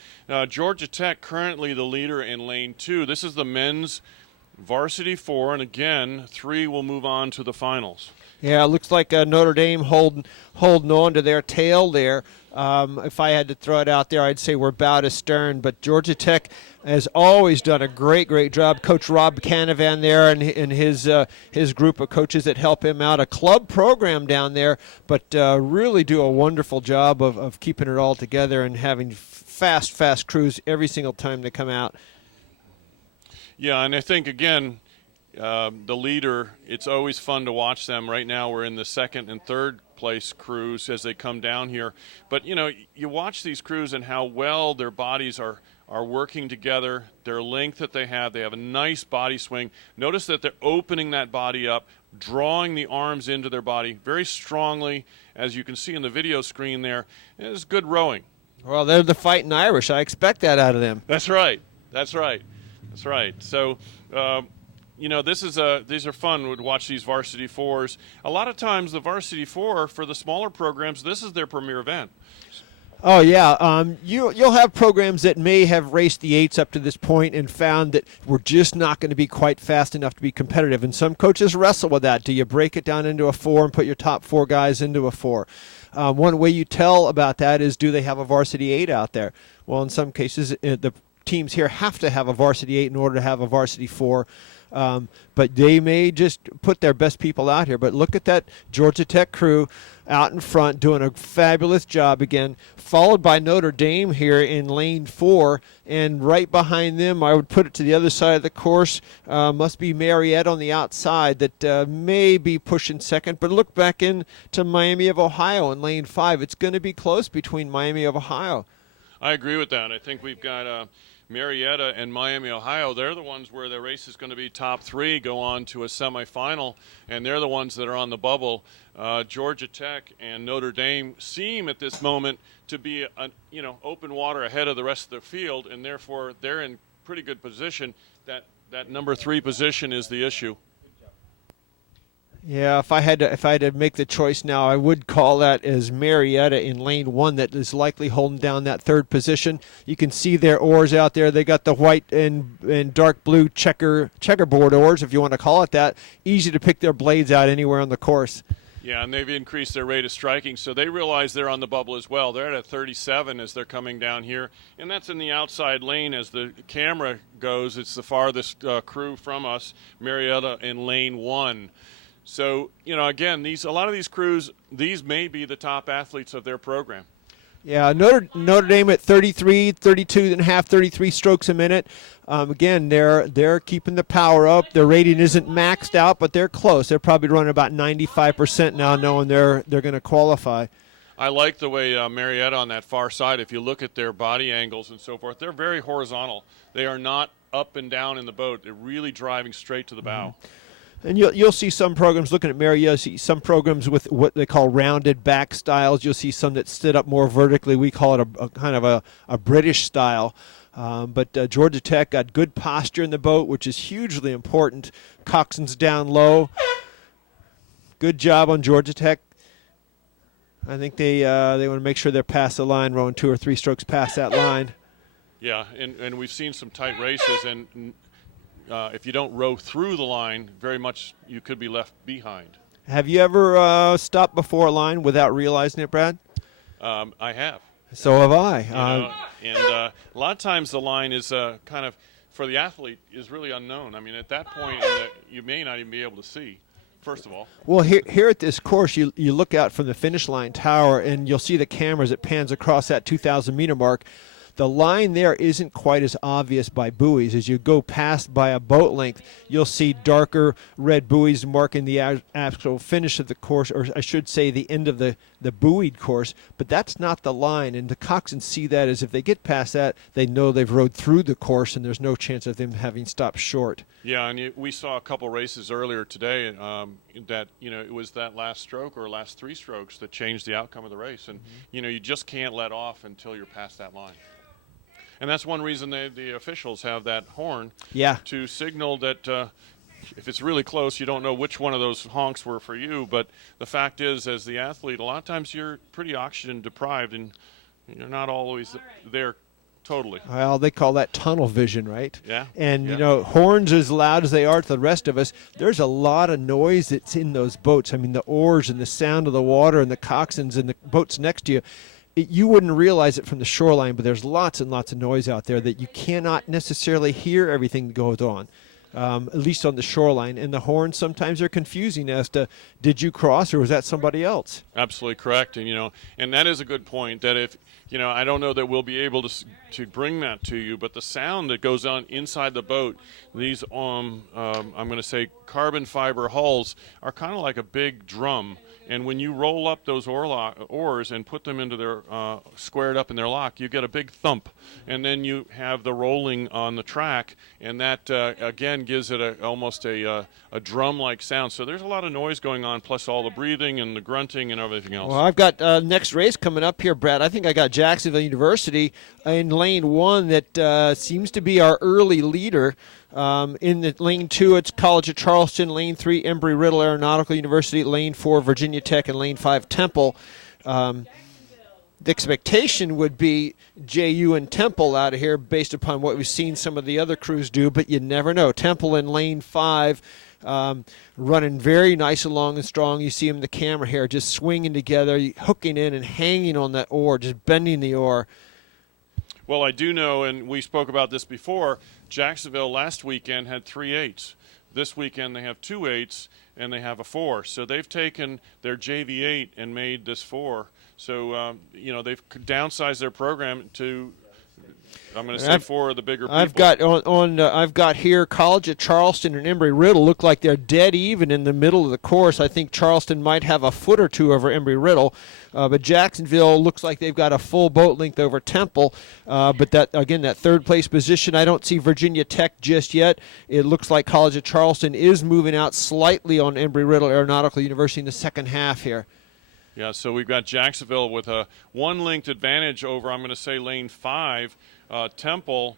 Georgia Tech currently the leader in lane 2. This is the men's Varsity 4, and again, 3 will move on to the finals. Yeah, it looks like Notre Dame holding on to their tail there. If I had to throw it out there, I'd say we're about astern. But Georgia Tech has always done a great job. Coach Rob Canavan there and his group of coaches that help him out, a club program down there, but really do a wonderful job of keeping it all together and having fast crews every single time they come out. Yeah, and I think, again, the leader, it's always fun to watch them. Right now we're in the second and third place crews as they come down here. But, you watch these crews and how well their bodies are working together, their length that they have a nice body swing. Notice that they're opening that body up, drawing the arms into their body very strongly, as you can see in the video screen there. It's good rowing. Well, they're the fighting Irish. I expect that out of them. That's right. So, these are fun to watch these Varsity 4s. A lot of times the Varsity 4, for the smaller programs, this is their premier event. Oh, yeah. You'll have programs that may have raced the 8s up to this point and found that we're just not going to be quite fast enough to be competitive. And some coaches wrestle with that. Do you break it down into a 4 and put your top 4 guys into a 4? One way you tell about that is, do they have a Varsity 8 out there? Well, in some cases, the teams here have to have a Varsity 8 in order to have a Varsity 4. But they may just put their best people out here. But look at that Georgia Tech crew out in front doing a fabulous job again, followed by Notre Dame here in lane 4. And right behind them, I would put it to the other side of the course, must be Marietta on the outside that may be pushing second. But look back into Miami of Ohio in lane 5. It's going to be close between Miami of Ohio. I agree with that. I think we've got Marietta and Miami, Ohio. They're the ones where the race is going to be top 3, go on to a semifinal, and they're the ones that are on the bubble. Georgia Tech and Notre Dame seem at this moment to be open water ahead of the rest of the field, and therefore they're in pretty good position. That number 3 position is the issue. Yeah, if I had to make the choice now, I would call that as Marietta in lane 1 that is likely holding down that 3rd position. You can see their oars out there. They got the white and dark blue checkerboard oars, if you want to call it that. Easy to pick their blades out anywhere on the course. Yeah, and they've increased their rate of striking, so they realize they're on the bubble as well. They're at a 37 as they're coming down here, and that's in the outside lane as the camera goes. It's the farthest crew from us, Marietta in lane 1. So, again, a lot of these crews, these may be the top athletes of their program. Yeah, Notre Dame at 33, 32 and a half, 33 strokes a minute. Again, they're keeping the power up. Their rating isn't maxed out, but they're close. They're probably running about 95% now, knowing they're going to qualify. I like the way Marietta on that far side, if you look at their body angles and so forth, they're very horizontal. They are not up and down in the boat. They're really driving straight to the bow. Mm-hmm. And you'll see some programs, looking at Marietta, you'll see some programs with what they call rounded back styles. You'll see some that sit up more vertically. We call it a kind of a British style. But Georgia Tech got good posture in the boat, which is hugely important. Coxswain's down low. Good job on Georgia Tech. I think they want to make sure they're past the line, rowing 2 or 3 strokes past that line. Yeah, and we've seen some tight races, and if you don't row through the line, very much you could be left behind. Have you ever stopped before a line without realizing it, Brad? I have. So have I. And a lot of times the line is kind of, for the athlete, is really unknown. I mean, at that point, you may not even be able to see, first of all. Well, here at this course, you look out from the finish line tower, and you'll see the cameras. It pans across that 2,000-meter mark. The line there isn't quite as obvious by buoys. As you go past by a boat length, you'll see darker red buoys marking the actual finish of the course, or I should say the end of the buoyed course. But that's not the line, and the coxswains see that as if they get past that, they know they've rowed through the course, and there's no chance of them having stopped short. Yeah, and we saw a couple races earlier today that, it was that last stroke or last 3 strokes that changed the outcome of the race. And, you just can't let off until you're past that line. And that's one reason the officials have that horn to signal that if it's really close, you don't know which one of those honks were for you. But the fact is, as the athlete, a lot of times you're pretty oxygen deprived, and you're not always there totally. Well, they call that tunnel vision, right? Yeah. And, yeah. you know, horns as loud as they are to the rest of us, there's a lot of noise that's in those boats. I mean, the oars and the sound of the water and the coxswains and the boats next to you. You wouldn't realize it from the shoreline, but there's lots and lots of noise out there that you cannot necessarily hear everything that goes on, at least on the shoreline. And the horns sometimes are confusing as to, did you cross or was that somebody else? Absolutely correct. And, you know, and that is a good point that if, you know, I don't know that we'll be able to bring that to you, but the sound that goes on inside the boat, these, I'm going to say carbon fiber hulls are kind of like a big drum. And when you roll up those oars and put them into their squared up in their lock, you get a big thump. And then you have the rolling on the track, and that, again, gives it almost a drum-like sound. So there's a lot of noise going on, plus all the breathing and the grunting and everything else. Well, I've got next race coming up here, Brad. I think I got Jacksonville University in lane 1 that seems to be our early leader. In the lane 2, it's College of Charleston. Lane 3, Embry-Riddle Aeronautical University. Lane 4, Virginia Tech. And lane 5, Temple. The expectation would be JU and Temple out of here based upon what we've seen some of the other crews do, but you never know. Temple in lane 5, running very nice along and strong. You see them in the camera here just swinging together, hooking in and hanging on that oar, just bending the oar. Well, I do know, and we spoke about this before, Jacksonville last weekend had 3 8s. This weekend they have 2 8s, and they have a 4. So they've taken their JV 8 and made this 4. So, you know, they've downsized their program to, I'm going to say 4 of the bigger people. I've got I've got here College of Charleston and Embry-Riddle look like they're dead even in the middle of the course. I think Charleston might have a foot or two over Embry-Riddle, but Jacksonville looks like they've got a full boat length over Temple. But that again, that third place position, I don't see Virginia Tech just yet. It looks like College of Charleston is moving out slightly on Embry-Riddle Aeronautical University in the second half here. Yeah, so we've got Jacksonville with a 1 length advantage over, I'm going to say, lane 5. Temple,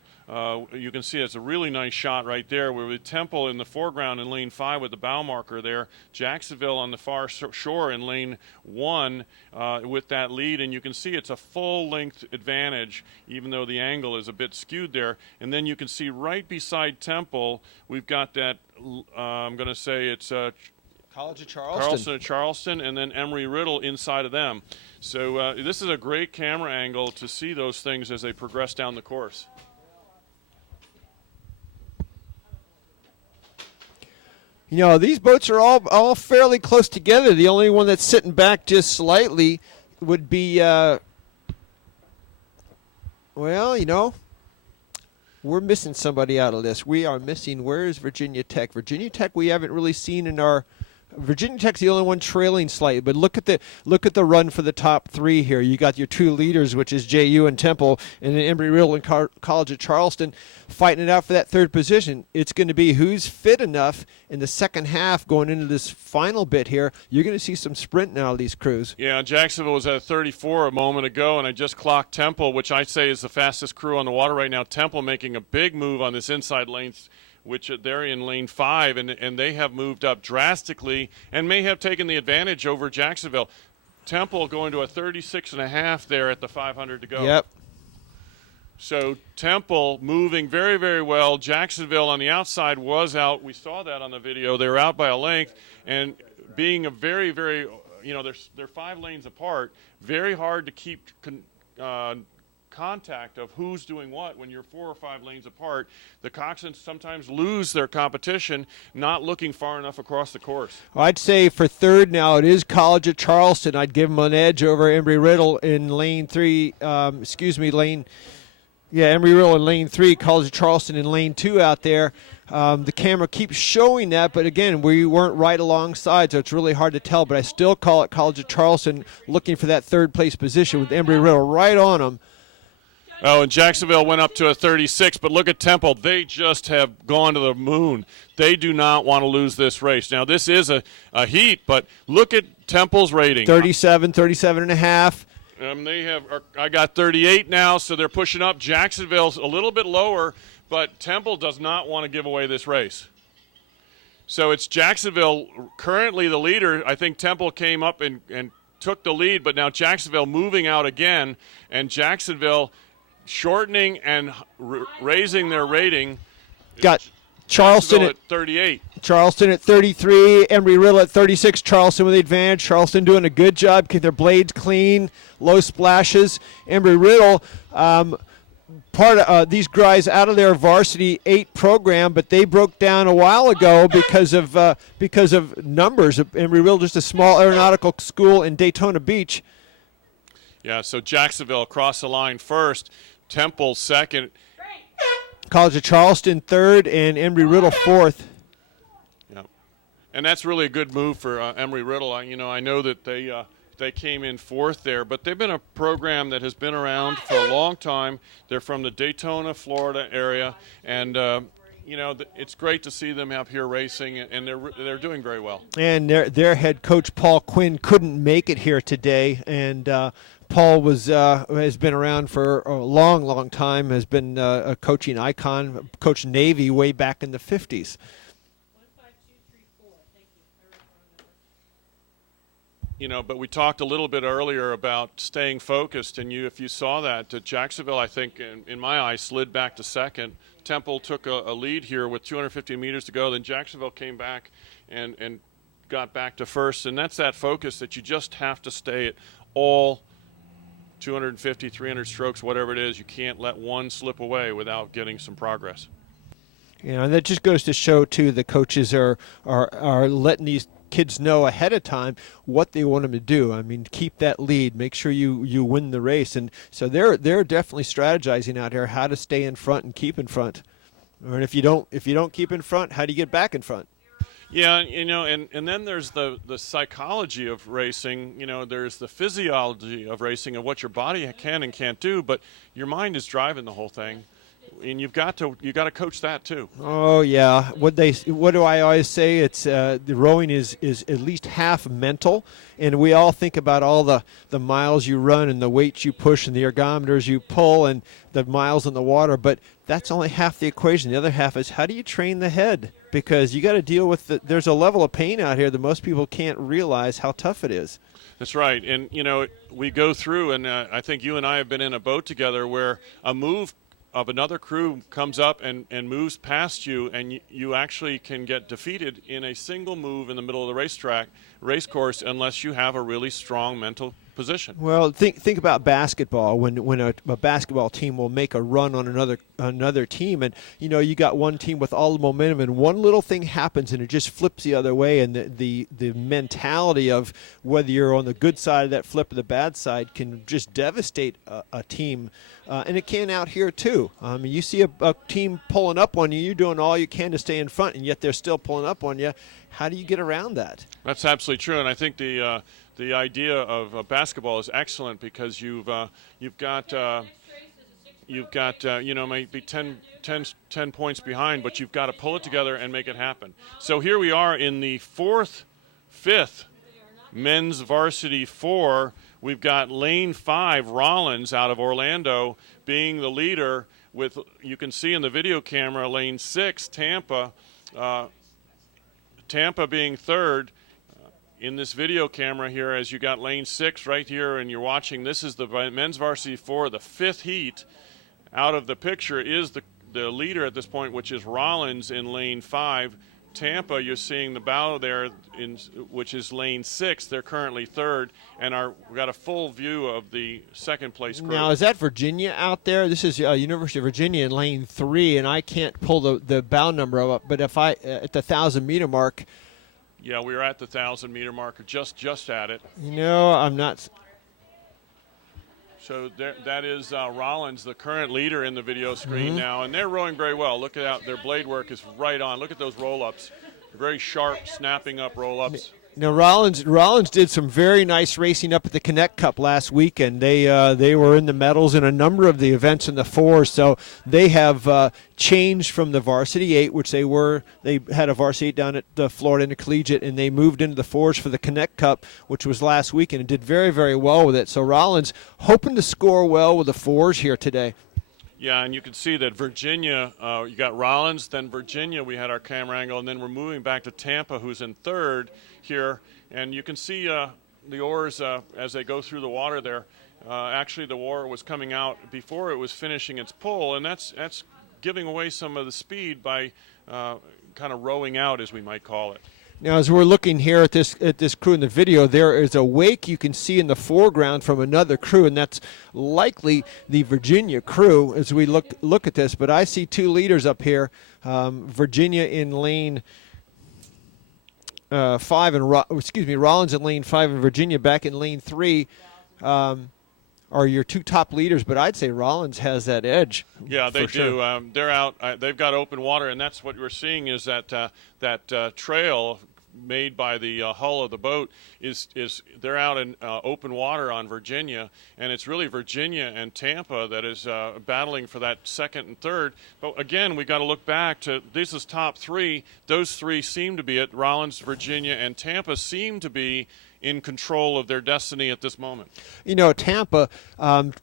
you can see it's a really nice shot right there. We're with Temple in the foreground in lane 5 with the bow marker there. Jacksonville on the far shore in lane 1 with that lead. And you can see it's a full-length advantage, even though the angle is a bit skewed there. And then you can see right beside Temple, we've got that, I'm going to say it's College of Charleston. Charleston, and then Embry-Riddle inside of them. So this is a great camera angle to see those things as they progress down the course. You know, these boats are all fairly close together. The only one that's sitting back just slightly would be, well, you know, we're missing somebody out of this. We are missing, where is Virginia Tech? Virginia Tech we haven't really seen in our Virginia Tech's the only one trailing slightly, but look at the run for the top 3 here. You got your 2 leaders, which is JU and Temple, and then Embry-Riddle and College of Charleston fighting it out for that 3rd position. It's going to be who's fit enough in the second half going into this final bit here. You're going to see some sprint now of these crews. Yeah, Jacksonville was at 34 a moment ago, and I just clocked Temple, which I say is the fastest crew on the water right now. Temple making a big move on this inside lane, which they're in lane 5, and they have moved up drastically and may have taken the advantage over Jacksonville. Temple going to a 36.5 there at the 500 to go. Yep. So Temple moving very, very well. Jacksonville on the outside was out. We saw that on the video. They were out by a length, and being a very, very, you know, they're 5 lanes apart, very hard to keep contact of who's doing what when you're 4 or 5 lanes apart. The coxswains sometimes lose their competition not looking far embry-riddle across the course. Well, I'd say for 3rd now it is College of Charleston. I'd give them an edge over Embry-Riddle in lane 3. Embry-Riddle in lane 3, College of Charleston in lane 2 out there. The camera keeps showing that, but again, we weren't right alongside, so it's really hard to tell. But I still call it College of Charleston looking for that 3rd place position with Embry-Riddle right on them. Oh, and Jacksonville went up to a 36, but look at Temple. They just have gone to the moon. They do not want to lose this race. Now, this is a heat, but look at Temple's rating. 37 and a half. I got 38 now, so they're pushing up. Jacksonville's a little bit lower, but Temple does not want to give away this race. So it's Jacksonville currently the leader. I think Temple came up and took the lead, but now Jacksonville moving out again, and Jacksonville shortening and raising their rating. Got Charleston at 38. Charleston at 33, Embry-Riddle at 36. Charleston with the advantage. Charleston doing a good job, keep their blades clean, low splashes. Embry-Riddle, part of these guys out of their Varsity 8 program, but they broke down a while ago because of numbers. Embry-Riddle, just a small aeronautical school in Daytona Beach. Yeah, so Jacksonville across the line first, Temple second. College of Charleston third, and Embry-Riddle fourth. Yeah, and that's really a good move for Embry-Riddle. I know that they came in fourth there, but they've been a program that has been around for a long time. They're from the Daytona, Florida area, and it's great to see them up here racing, and they're doing very well. And their head coach Paul Quinn couldn't make it here today, and Paul has been around for a long, long time. Has been a coaching icon. Coached Navy way back in the 50s. 1, 5, 2, 3, 4. Thank you. I wrote the wrong number. But we talked a little bit earlier about staying focused, and if you saw that, Jacksonville, I think, in my eyes, slid back to second. Temple took a lead here with 250 meters to go. Then Jacksonville came back and got back to first, and that's that focus that you just have to stay at all 250, 300 strokes, whatever it is. You can't let one slip away without getting some progress. And that just goes to show, too, the coaches are letting these kids know ahead of time what they want them to do. I mean, keep that lead, make sure you win the race, and so they're definitely strategizing out here how to stay in front and keep in front. And if you don't keep in front, how do you get back in front? Yeah, and then there's the psychology of racing. There's the physiology of racing and what your body can and can't do, but your mind is driving the whole thing. And you got to coach that too. Oh yeah, what do I always say? It's the rowing is at least half mental, and we all think about all the miles you run and the weights you push and the ergometers you pull and the miles in the water, but that's only half the equation. The other half is how do you train the head, because you got to deal with there's a level of pain out here that most people can't realize how tough it is. That's right, and we go through, and I think you and I have been in a boat together where a move of another crew comes up and moves past you, and you actually can get defeated in a single move in the middle of the race course, unless you have a really strong mental position. Well, think about basketball. When a basketball team will make a run on another team, and you got one team with all the momentum, and one little thing happens and it just flips the other way, and the mentality of whether you're on the good side of that flip or the bad side can just devastate a team, and it can out here too. You see a team pulling up on you, you're doing all you can to stay in front, and yet they're still pulling up on you. How do you get around that? That's absolutely true, and I think the idea of basketball is excellent, because you've got maybe 10 points behind, but you've got to pull it together and make it happen. So here we are in the fifth men's varsity 4. We've got lane 5, Rollins out of Orlando, being the leader, with, you can see in the video camera, lane 6, Tampa being third. In this video camera here, as you got lane 6 right here, and you're watching, this is the men's varsity 4, the 5th heat. Out of the picture is the leader at this point, which is Rollins in lane 5. Tampa, you're seeing the bow there, which is lane 6. They're currently third, and we've got a full view of the second place crew. Now, is that Virginia out there? This is University of Virginia in lane 3, and I can't pull the bow number up, but if I at the 1,000-meter mark. Yeah, we were at the 1,000-meter marker, just at it. I'm not. So that is Rollins, the current leader in the video screen now, and they're rowing very well. Look at that, their blade work is right on. Look at those roll-ups, very sharp, snapping up roll-ups. Now, Rollins did some very nice racing up at the Connect Cup last weekend. They were in the medals in a number of the events in the 4, so they have changed from the Varsity 8, which they had a Varsity 8 down at the Florida Intercollegiate, and they moved into the 4s for the Connect Cup, which was last weekend, and did very, very well with it. So Rollins hoping to score well with the 4s here today. Yeah, and you can see that Virginia, you got Rollins, then Virginia, we had our camera angle, and then we're moving back to Tampa, who's in third here. And you can see the oars as they go through the water there. Actually, the water was coming out before it was finishing its pull, and that's giving away some of the speed by kind of rowing out, as we might call it. Now, as we're looking here at this crew in the video, there is a wake you can see in the foreground from another crew, and that's likely the Virginia crew as we look at this. But I see two leaders up here, Virginia in lane 5, and Rollins in lane 5, and Virginia back in lane 3. Are your two top leaders, but I'd say Rollins has that edge. Yeah, they do. Sure. They're out. They've got open water, and that's what we're seeing is that trail made by the hull of the boat is they're out in open water on Virginia, and it's really Virginia and Tampa that is battling for that second and third. But again, we got to look back to this is top 3. Those 3 seem to be it. Rollins, Virginia, and Tampa seem to be in control of their destiny at this moment. You know, Tampa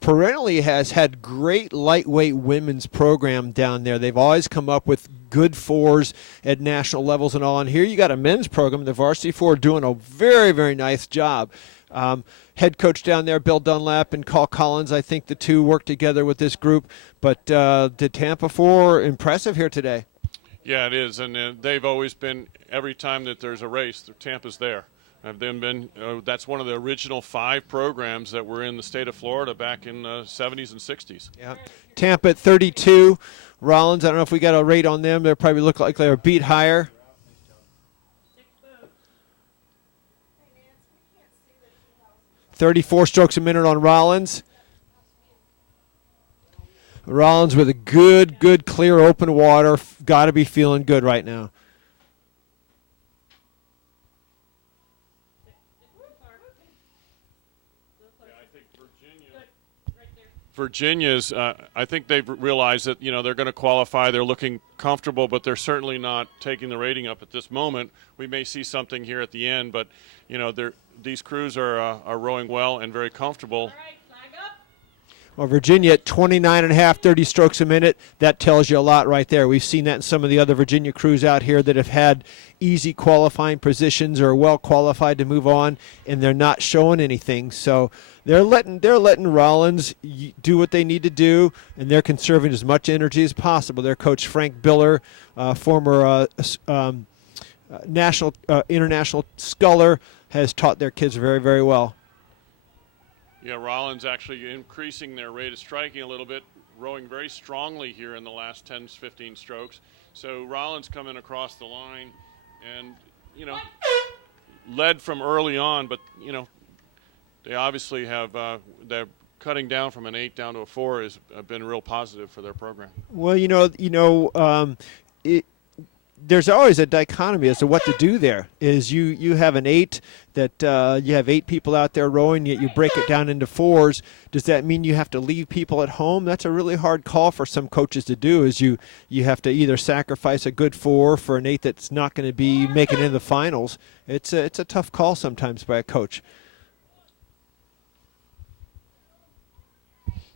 perennially has had great lightweight women's program down there. They've always come up with good 4s at national levels and all. And here you got a men's program, the Varsity 4, doing a very, very nice job. Head coach down there, Bill Dunlap and Carl Collins, I think the two work together with this group. But the Tampa 4, impressive here today. Yeah, it is. And they've always been, every time that there's a race, Tampa's there. That's one of the original 5 programs that were in the state of Florida back in the 70s and 60s. Yeah. Tampa at 32. Rollins, I don't know if we got a rate on them. They probably look like they're a beat higher. 34 strokes a minute on Rollins. Rollins with a good, clear, open water. Got to be feeling good right now. Virginia's, I think they've realized that, they're going to qualify. They're looking comfortable, but they're certainly not taking the rating up at this moment. We may see something here at the end, but, these crews are rowing well and very comfortable. All right, flag up. Well, Virginia at 29.5, 30 strokes a minute. That tells you a lot right there. We've seen that in some of the other Virginia crews out here that have had easy qualifying positions or well qualified to move on, and they're not showing anything. So they're letting Rollins do what they need to do, and they're conserving as much energy as possible. Their coach Frank Biller, former international sculler, has taught their kids very, very well. Yeah, Rollins actually increasing their rate of striking a little bit, rowing very strongly here in the last 10, 15 strokes. So Rollins coming across the line and, led from early on, but, they obviously have they're cutting down from an 8 down to a 4 has been real positive for their program. Well, there's always a dichotomy as to what to do there. Is you have an 8 that you have 8 people out there rowing, yet you break it down into 4s. Does that mean you have to leave people at home? That's a really hard call for some coaches to do. Is you have to either sacrifice a good 4 for an 8 that's not going to be making it into the finals. It's a tough call sometimes by a coach.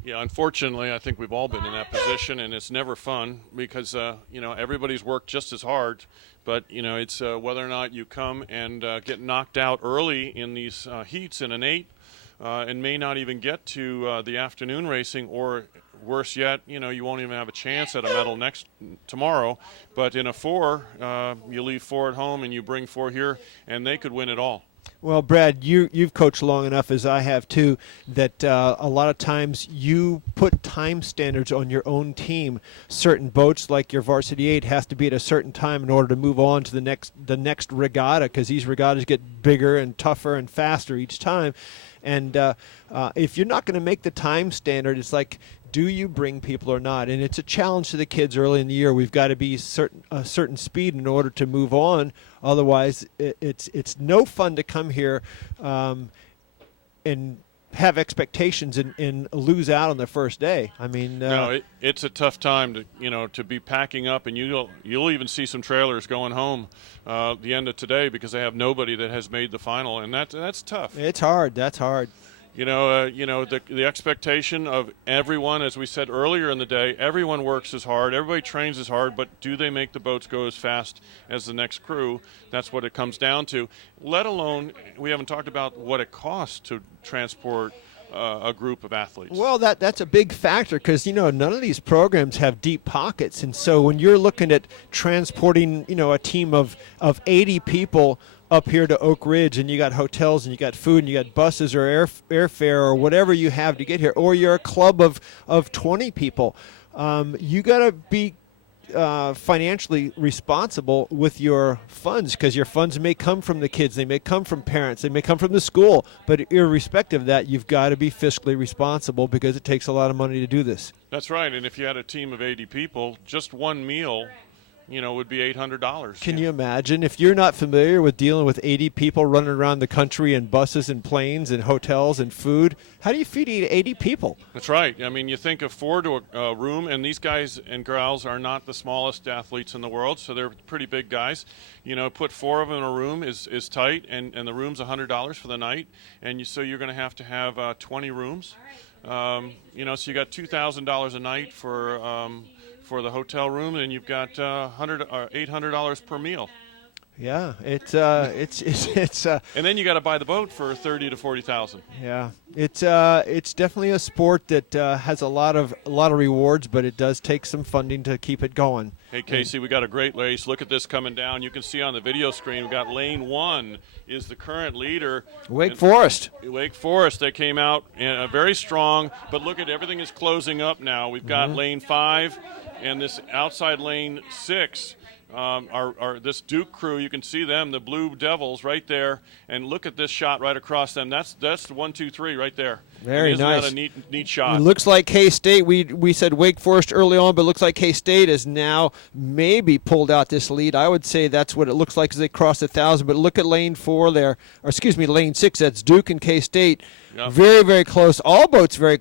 Yeah, unfortunately, I think we've all been in that position, and it's never fun because, everybody's worked just as hard. But, it's whether or not you come and get knocked out early in these heats in an 8 and may not even get to the afternoon racing, or worse yet, you won't even have a chance at a medal tomorrow. But in a 4, you leave 4 at home and you bring 4 here, and they could win it all. Well, Brad, you've coached long enough, as I have too, that a lot of times you put time standards on your own team. Certain boats, like your Varsity 8, has to be at a certain time in order to move on to the next regatta, because these regattas get bigger and tougher and faster each time. And if you're not going to make the time standard, it's like, do you bring people or not? And it's a challenge to the kids early in the year. We've got to be a certain speed in order to move on. Otherwise, it's no fun to come here and have expectations and lose out on the first day. I mean, no, it's a tough time to be packing up, and you'll even see some trailers going home the end of today because they have nobody that has made the final, and that's tough. It's hard. That's hard. The expectation of everyone, as we said earlier in the day, everyone works as hard, everybody trains as hard, but do they make the boats go as fast as the next crew? That's what it comes down to. Let alone, we haven't talked about what it costs to transport a group of athletes. Well, that's a big factor because, none of these programs have deep pockets. And so when you're looking at transporting, a team of 80 people up here to Oak Ridge, and you got hotels and you got food and you got buses or airfare or whatever you have to get here, or you're a club of 20 people, you got to be financially responsible with your funds, because your funds may come from the kids, they may come from parents, they may come from the school, but irrespective of that, you've got to be fiscally responsible because it takes a lot of money to do this. That's right, and if you had a team of 80 people, just one meal, would be $800. Can you imagine? If you're not familiar with dealing with 80 people running around the country in buses and planes and hotels and food, how do you feed 80 people? That's right. I mean, you think of 4 to a room, and these guys and girls are not the smallest athletes in the world, so they're pretty big guys. Put 4 of them in a room is tight, and the room's $100 for the night, and so you're going to have 20 rooms. So you got $2,000 a night for the hotel room, and you've got $800 per meal. Yeah, it's and then you got to buy the boat for $30,000 to $40,000. Yeah, it's definitely a sport that has a lot of rewards, but it does take some funding to keep it going. Hey, Casey, we got a great race. Look at this coming down. You can see on the video screen, we got lane 1 is the current leader. Wake Forest. Wake Forest, they came out very strong, but look at everything is closing up now. We've got lane 5 and this outside lane 6. Are this Duke crew, you can see them, the Blue Devils right there, and look at this shot right across them. That's the 1, 2, 3 right there. Very isn't nice. That a neat shot? It looks like K-State, we said Wake Forest early on, but it looks like K-State has now maybe pulled out this lead. I would say that's what it looks like as they cross 1,000, but look at lane 4 there, or excuse me, lane 6, that's Duke and K-State. Yep. Very, very close. All boats very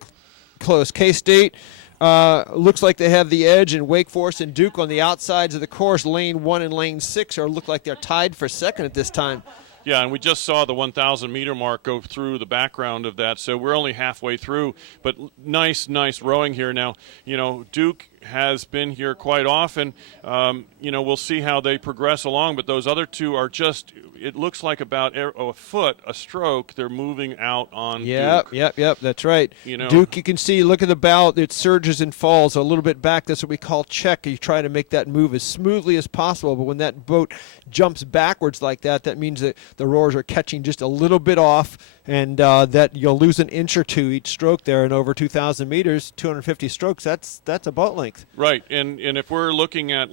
close. K-State looks like they have the edge, and Wake Forest and Duke on the outsides of the course. Lane 1 and lane 6 look like they're tied for second at this time. Yeah, and we just saw the 1,000 meter mark go through the background of that, so we're only halfway through. But nice rowing here. Now, Duke has been here quite often. We'll see how they progress along, but those other two are just, it looks like about a foot a stroke. They're moving out on Duke. Yep, that's right. Duke, you can see, look at the bow, it surges and falls a little bit back. That's what we call check. You try to make that move as smoothly as possible, but when that boat jumps backwards like that, that means that the rowers are catching just a little bit off, and that you'll lose an inch or two each stroke there, and over 2,000 meters, 250 strokes, that's a boat length. Right, and if we're looking at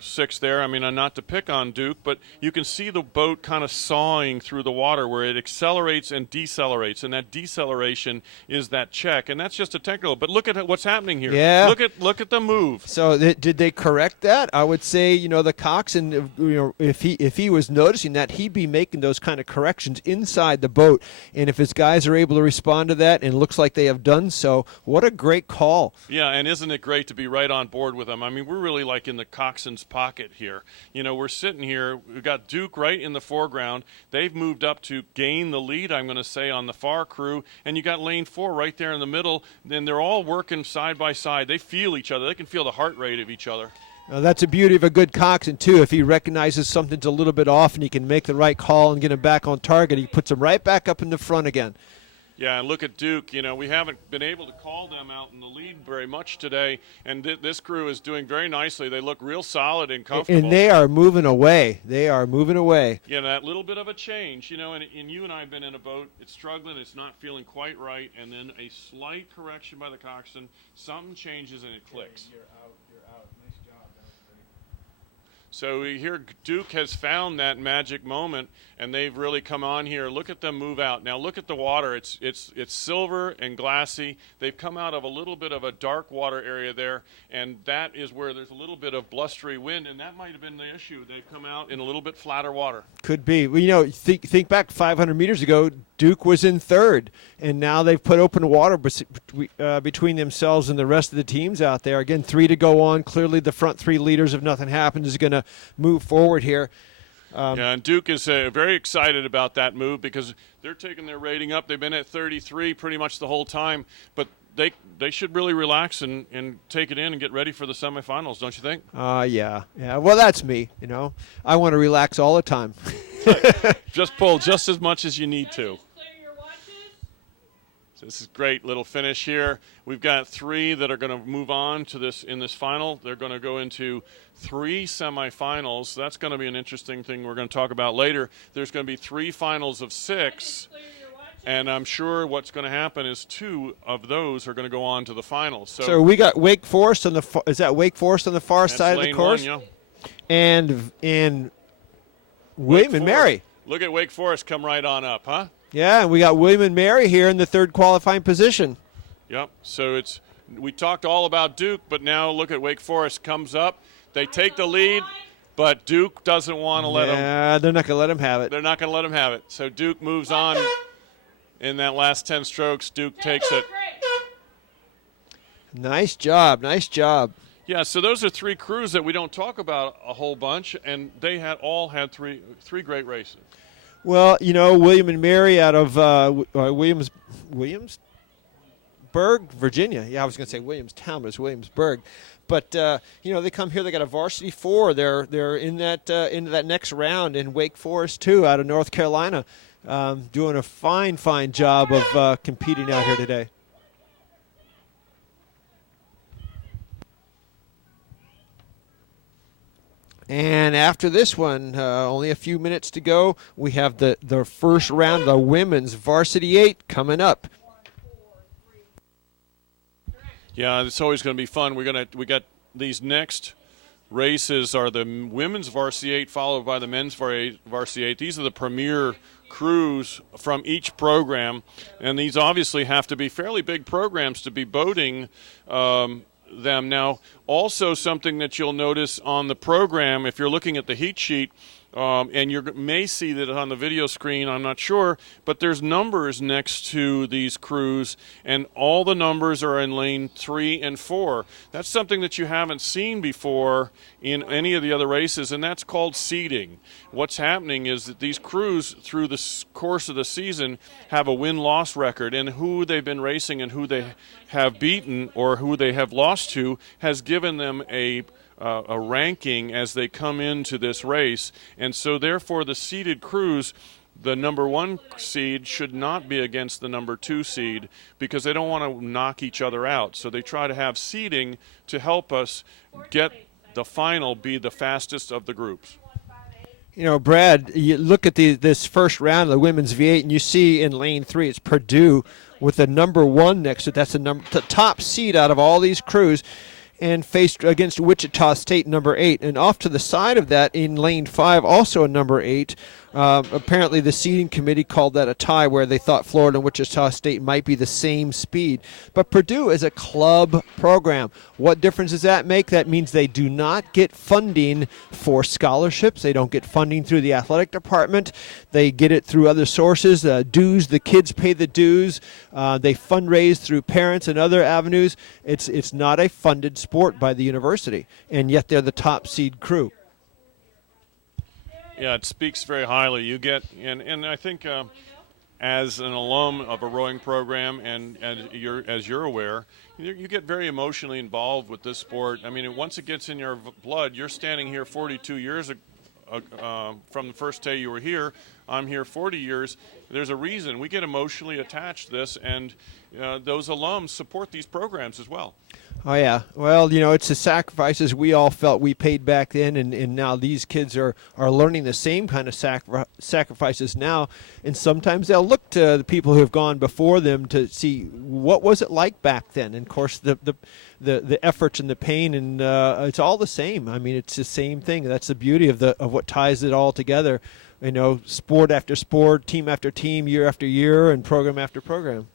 6 there, I mean, not to pick on Duke, but you can see the boat kind of sawing through the water where it accelerates and decelerates, and that deceleration is that check, and that's just a technical. But look at what's happening here. Yeah. Look at the move. So did they correct that? I would say, the coxswain, if he was noticing that, he'd be making those kind of corrections inside the boat. And if his guys are able to respond to that, and it looks like they have done so, what a great call. Yeah, and isn't it great to be right on board with them? I mean, we're really like in the coxswain's pocket here. We're sitting here. We've got Duke right in the foreground. They've moved up to gain the lead, I'm going to say, on the far crew. And you got lane 4 right there in the middle. Then they're all working side by side. They feel each other. They can feel the heart rate of each other. That's the beauty of a good coxswain, too. If he recognizes something's a little bit off and he can make the right call and get him back on target, he puts him right back up in the front again. Yeah, and look at Duke. We haven't been able to call them out in the lead very much today, and this crew is doing very nicely. They look real solid and comfortable. And they are moving away. Yeah, that little bit of a change, and you and I have been in a boat. It's struggling. It's not feeling quite right, and then a slight correction by the coxswain. Something changes, and it clicks. You're out. Nice job. That was great. So here Duke has found that magic moment, and they've really come on here. Look at them move out. Now look at the water. It's silver and glassy. They've come out of a little bit of a dark water area there, and that is where there's a little bit of blustery wind, and that might have been the issue. They've come out in a little bit flatter water. Could be. Well, think back 500 meters ago, Duke was in third, and now they've put open water between themselves and the rest of the teams out there. Again, 3 to go on. Clearly the front 3 leaders, if nothing happens, is going to move forward here. Yeah, and Duke is very excited about that move because they're taking their rating up. They've been at 33 pretty much the whole time, but they should really relax and take it in and get ready for the semifinals, don't you think? Yeah. Well, that's me. I want to relax all the time. Just pull just as much as you need to. Clear your watches. So this is great little finish here. We've got 3 that are going to move on to this in this final. They're going to go into 3 semifinals. That's going to be an interesting thing we're going to talk about later. There's going to be 3 finals of 6. And I'm sure what's going to happen is 2 of those are going to go on to the finals. So we got Wake Forest on the is that Wake Forest on the far side of the lane course? 1, yeah. And William and Mary. Look at Wake Forest come right on up, huh? Yeah, and we got William and Mary here in the 3rd qualifying position. Yep. So we talked all about Duke, but now look at Wake Forest comes up. They take the lead, but Duke doesn't want to let them. Yeah, they're not going to let them have it. They're not going to let them have it. So Duke moves on. In that last 10 strokes, Duke takes it. Nice job, nice job. Yeah, so those are 3 crews that we don't talk about a whole bunch, and they all had three great races. Well, you know, William and Mary out of Williamsburg, Virginia. Yeah, I was going to say Williamstown, but it's Williamsburg. But you know, they come here. They got a varsity 4. They're in that into that next round. In Wake Forest too, out of North Carolina, doing a fine job of competing out here today. And after this one, only a few minutes to go, we have the first round of the women's Varsity 8 coming up. Yeah, it's always going to be fun. We got these next races are the women's Varsity 8 followed by the men's Varsity 8. These are the premier crews from each program, and these obviously have to be fairly big programs to be boating them. Now, also something that you'll notice on the program, if you're looking at the heat sheet, and you may see that on the video screen, I'm not sure, but there's numbers next to these crews, and all the numbers are in lane 3 and 4. That's something that you haven't seen before in any of the other races, and that's called seeding. What's happening is that these crews, through the course of the season, have a win-loss record, and who they've been racing and who they have beaten or who they have lost to has given them a ranking as they come into this race. And so therefore the seeded crews, the number 1 seed should not be against the number 2 seed because they don't want to knock each other out. So they try to have seeding to help us get the final be the fastest of the groups. You know, Brad, you look at this first round of the women's V8 and you see in lane 3 it's Purdue with the number 1 next to it. That's the top seed out of all these crews, and faced against Wichita State, number 8. And off to the side of that, in lane 5, also a number 8. Apparently the seeding committee called that a tie where they thought Florida and Wichita State might be the same speed. But Purdue is a club program. What difference does that make? That means they do not get funding for scholarships. They don't get funding through the athletic department. They get it through other sources, dues. The kids pay the dues. They fundraise through parents and other avenues. It's not a funded sport by the university, and yet they're the top seed crew. Yeah, it speaks very highly. You get, and I think as an alum of a rowing program, and as you're aware, you get very emotionally involved with this sport. I mean, once it gets in your blood, you're standing here 42 years from the first day you were here. I'm here 40 years. There's a reason. We get emotionally attached to this, and those alums support these programs as well. Oh, yeah. Well, you know, it's the sacrifices we all felt we paid back then, and now these kids are learning the same kind of sacrifices now. And sometimes they'll look to the people who have gone before them to see what was it like back then. And, of course, the efforts and the pain, and it's all the same. I mean, it's the same thing. That's the beauty of what ties it all together. You know, sport after sport, team after team, year after year, and program after program.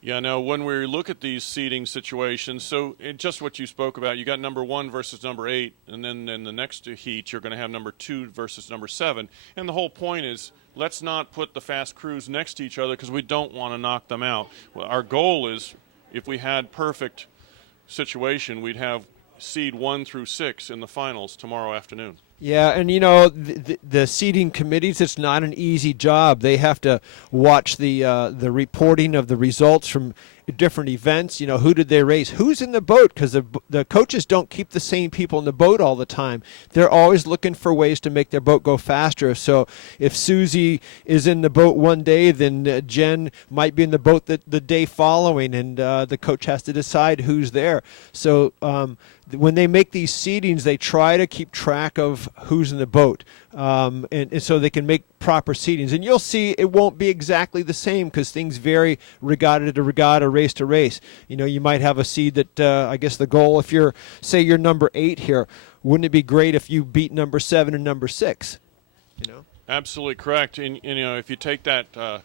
Yeah, now when we look at these seeding situations, so just what you spoke about, you got number 1 versus number 8, and then in the next heat you're going to have number 2 versus number 7. And the whole point is, let's not put the fast crews next to each other because we don't want to knock them out. Well, our goal is, if we had perfect situation, we'd have seed 1 through 6 in the finals tomorrow afternoon. Yeah, and the seeding committees, it's not an easy job. They have to watch the reporting of the results from different events. Who did they race? Who's in the boat? Because the coaches don't keep the same people in the boat all the time. They're always looking for ways to make their boat go faster. So if Susie is in the boat one day, then Jen might be in the boat the day following, and the coach has to decide who's there. So when they make these seedings, they try to keep track of who's in the boat, and so they can make proper seedings. And you'll see it won't be exactly the same because things vary regatta to regatta, race to race. You might have a seed that I guess the goal, if you're number 8 here, wouldn't it be great if you beat number 7 and number 6? Absolutely correct. And if you take that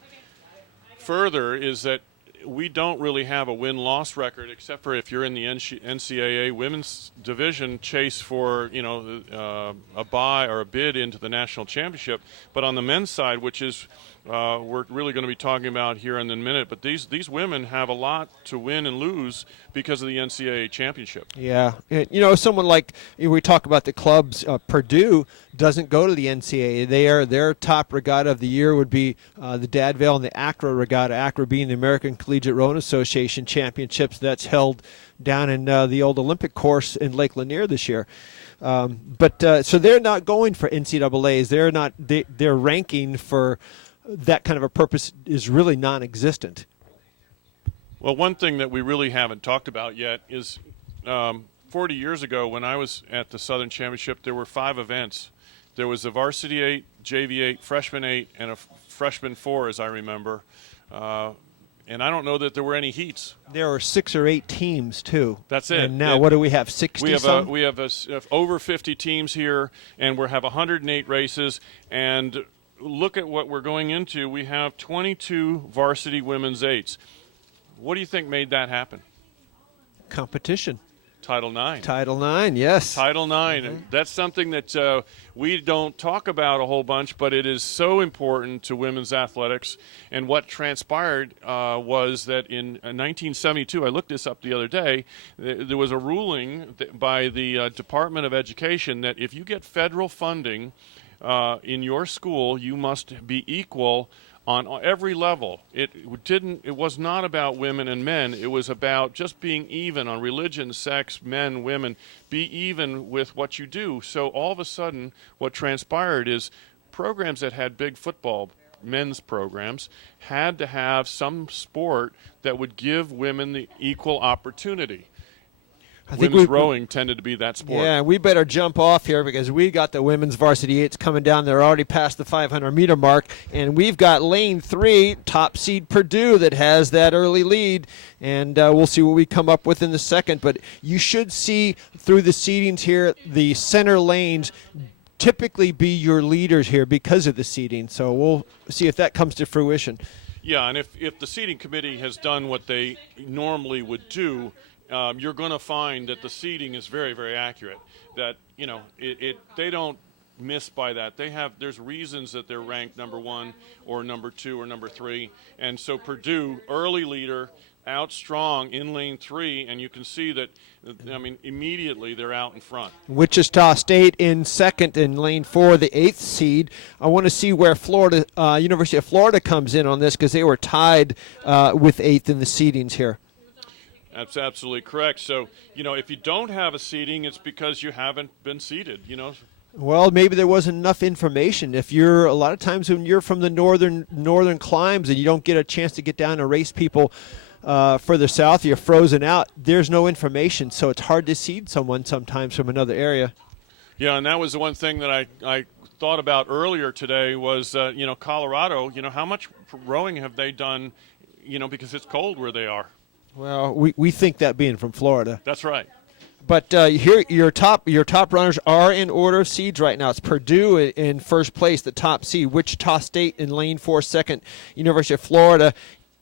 further, is that we don't really have a win-loss record except for if you're in the NCAA women's division chase for a bye or a bid into the national championship. But on the men's side, which is we're really going to be talking about here in a minute, but these women have a lot to win and lose because of the NCAA championship. Yeah, someone like we talk about the clubs. Purdue doesn't go to the NCAA. Their top regatta of the year would be the Dadvale and the Accra Regatta. Accra being the American Collegiate Rowing Association Championships. That's held down in the old Olympic course in Lake Lanier this year. But so they're not going for NCAAs. They're not. Their ranking for that kind of a purpose is really non-existent. Well, one thing that we really haven't talked about yet is 40 years ago when I was at the Southern Championship, there were 5 events. There was a Varsity 8, JV 8, Freshman 8, and a Freshman 4, as I remember. And I don't know that there were any heats. There were 6 or 8 teams, too. That's it. And now what do we have, 60 We have over 50 teams here, and we have 108 races. And look at what we're going into. We have 22 varsity women's 8s. What do you think made that happen? Competition. Title IX. Title IX, yes. Title IX. Mm-hmm. That's something that we don't talk about a whole bunch, but it is so important to women's athletics. And what transpired was that in 1972, I looked this up the other day, there was a ruling by the Department of Education that if you get federal funding in your school, you must be equal on every level. It was not about women and men. It was about just being even on religion, sex, men, women. Be even with what you do. So all of a sudden, what transpired is programs that had big football, men's programs, had to have some sport that would give women the equal opportunity. I think women's rowing tended to be that sport. Yeah, we better jump off here because we got the women's varsity 8s coming down. They're already past the 500-meter mark, and we've got lane 3, top seed Purdue, that has that early lead, and we'll see what we come up with in the second. But you should see through the seedings here, the center lanes typically be your leaders here because of the seeding. So we'll see if that comes to fruition. Yeah, and if the seeding committee has done what they normally would do, you're going to find that the seeding is very, very accurate. That they don't miss by that. There's reasons that they're ranked number 1 or number 2 or number 3, and so Purdue, early leader, out strong in lane 3, and you can see that. Immediately they're out in front. Wichita State in second in lane 4, the 8th seed. I want to see where University of Florida comes in on this because they were tied with 8th in the seedings here. That's absolutely correct. So, if you don't have a seeding, it's because you haven't been seeded, Well, maybe there wasn't enough information. If you're a lot of times when you're from the northern climes and you don't get a chance to get down and race people further south, you're frozen out. There's no information, so it's hard to seed someone sometimes from another area. Yeah, and that was the one thing that I thought about earlier today was, Colorado, how much rowing have they done, because it's cold where they are. Well, we think that being from Florida. That's right. But here, your top runners are in order of seeds right now. It's Purdue in first place, the top seed. Wichita State in lane 4, second. University of Florida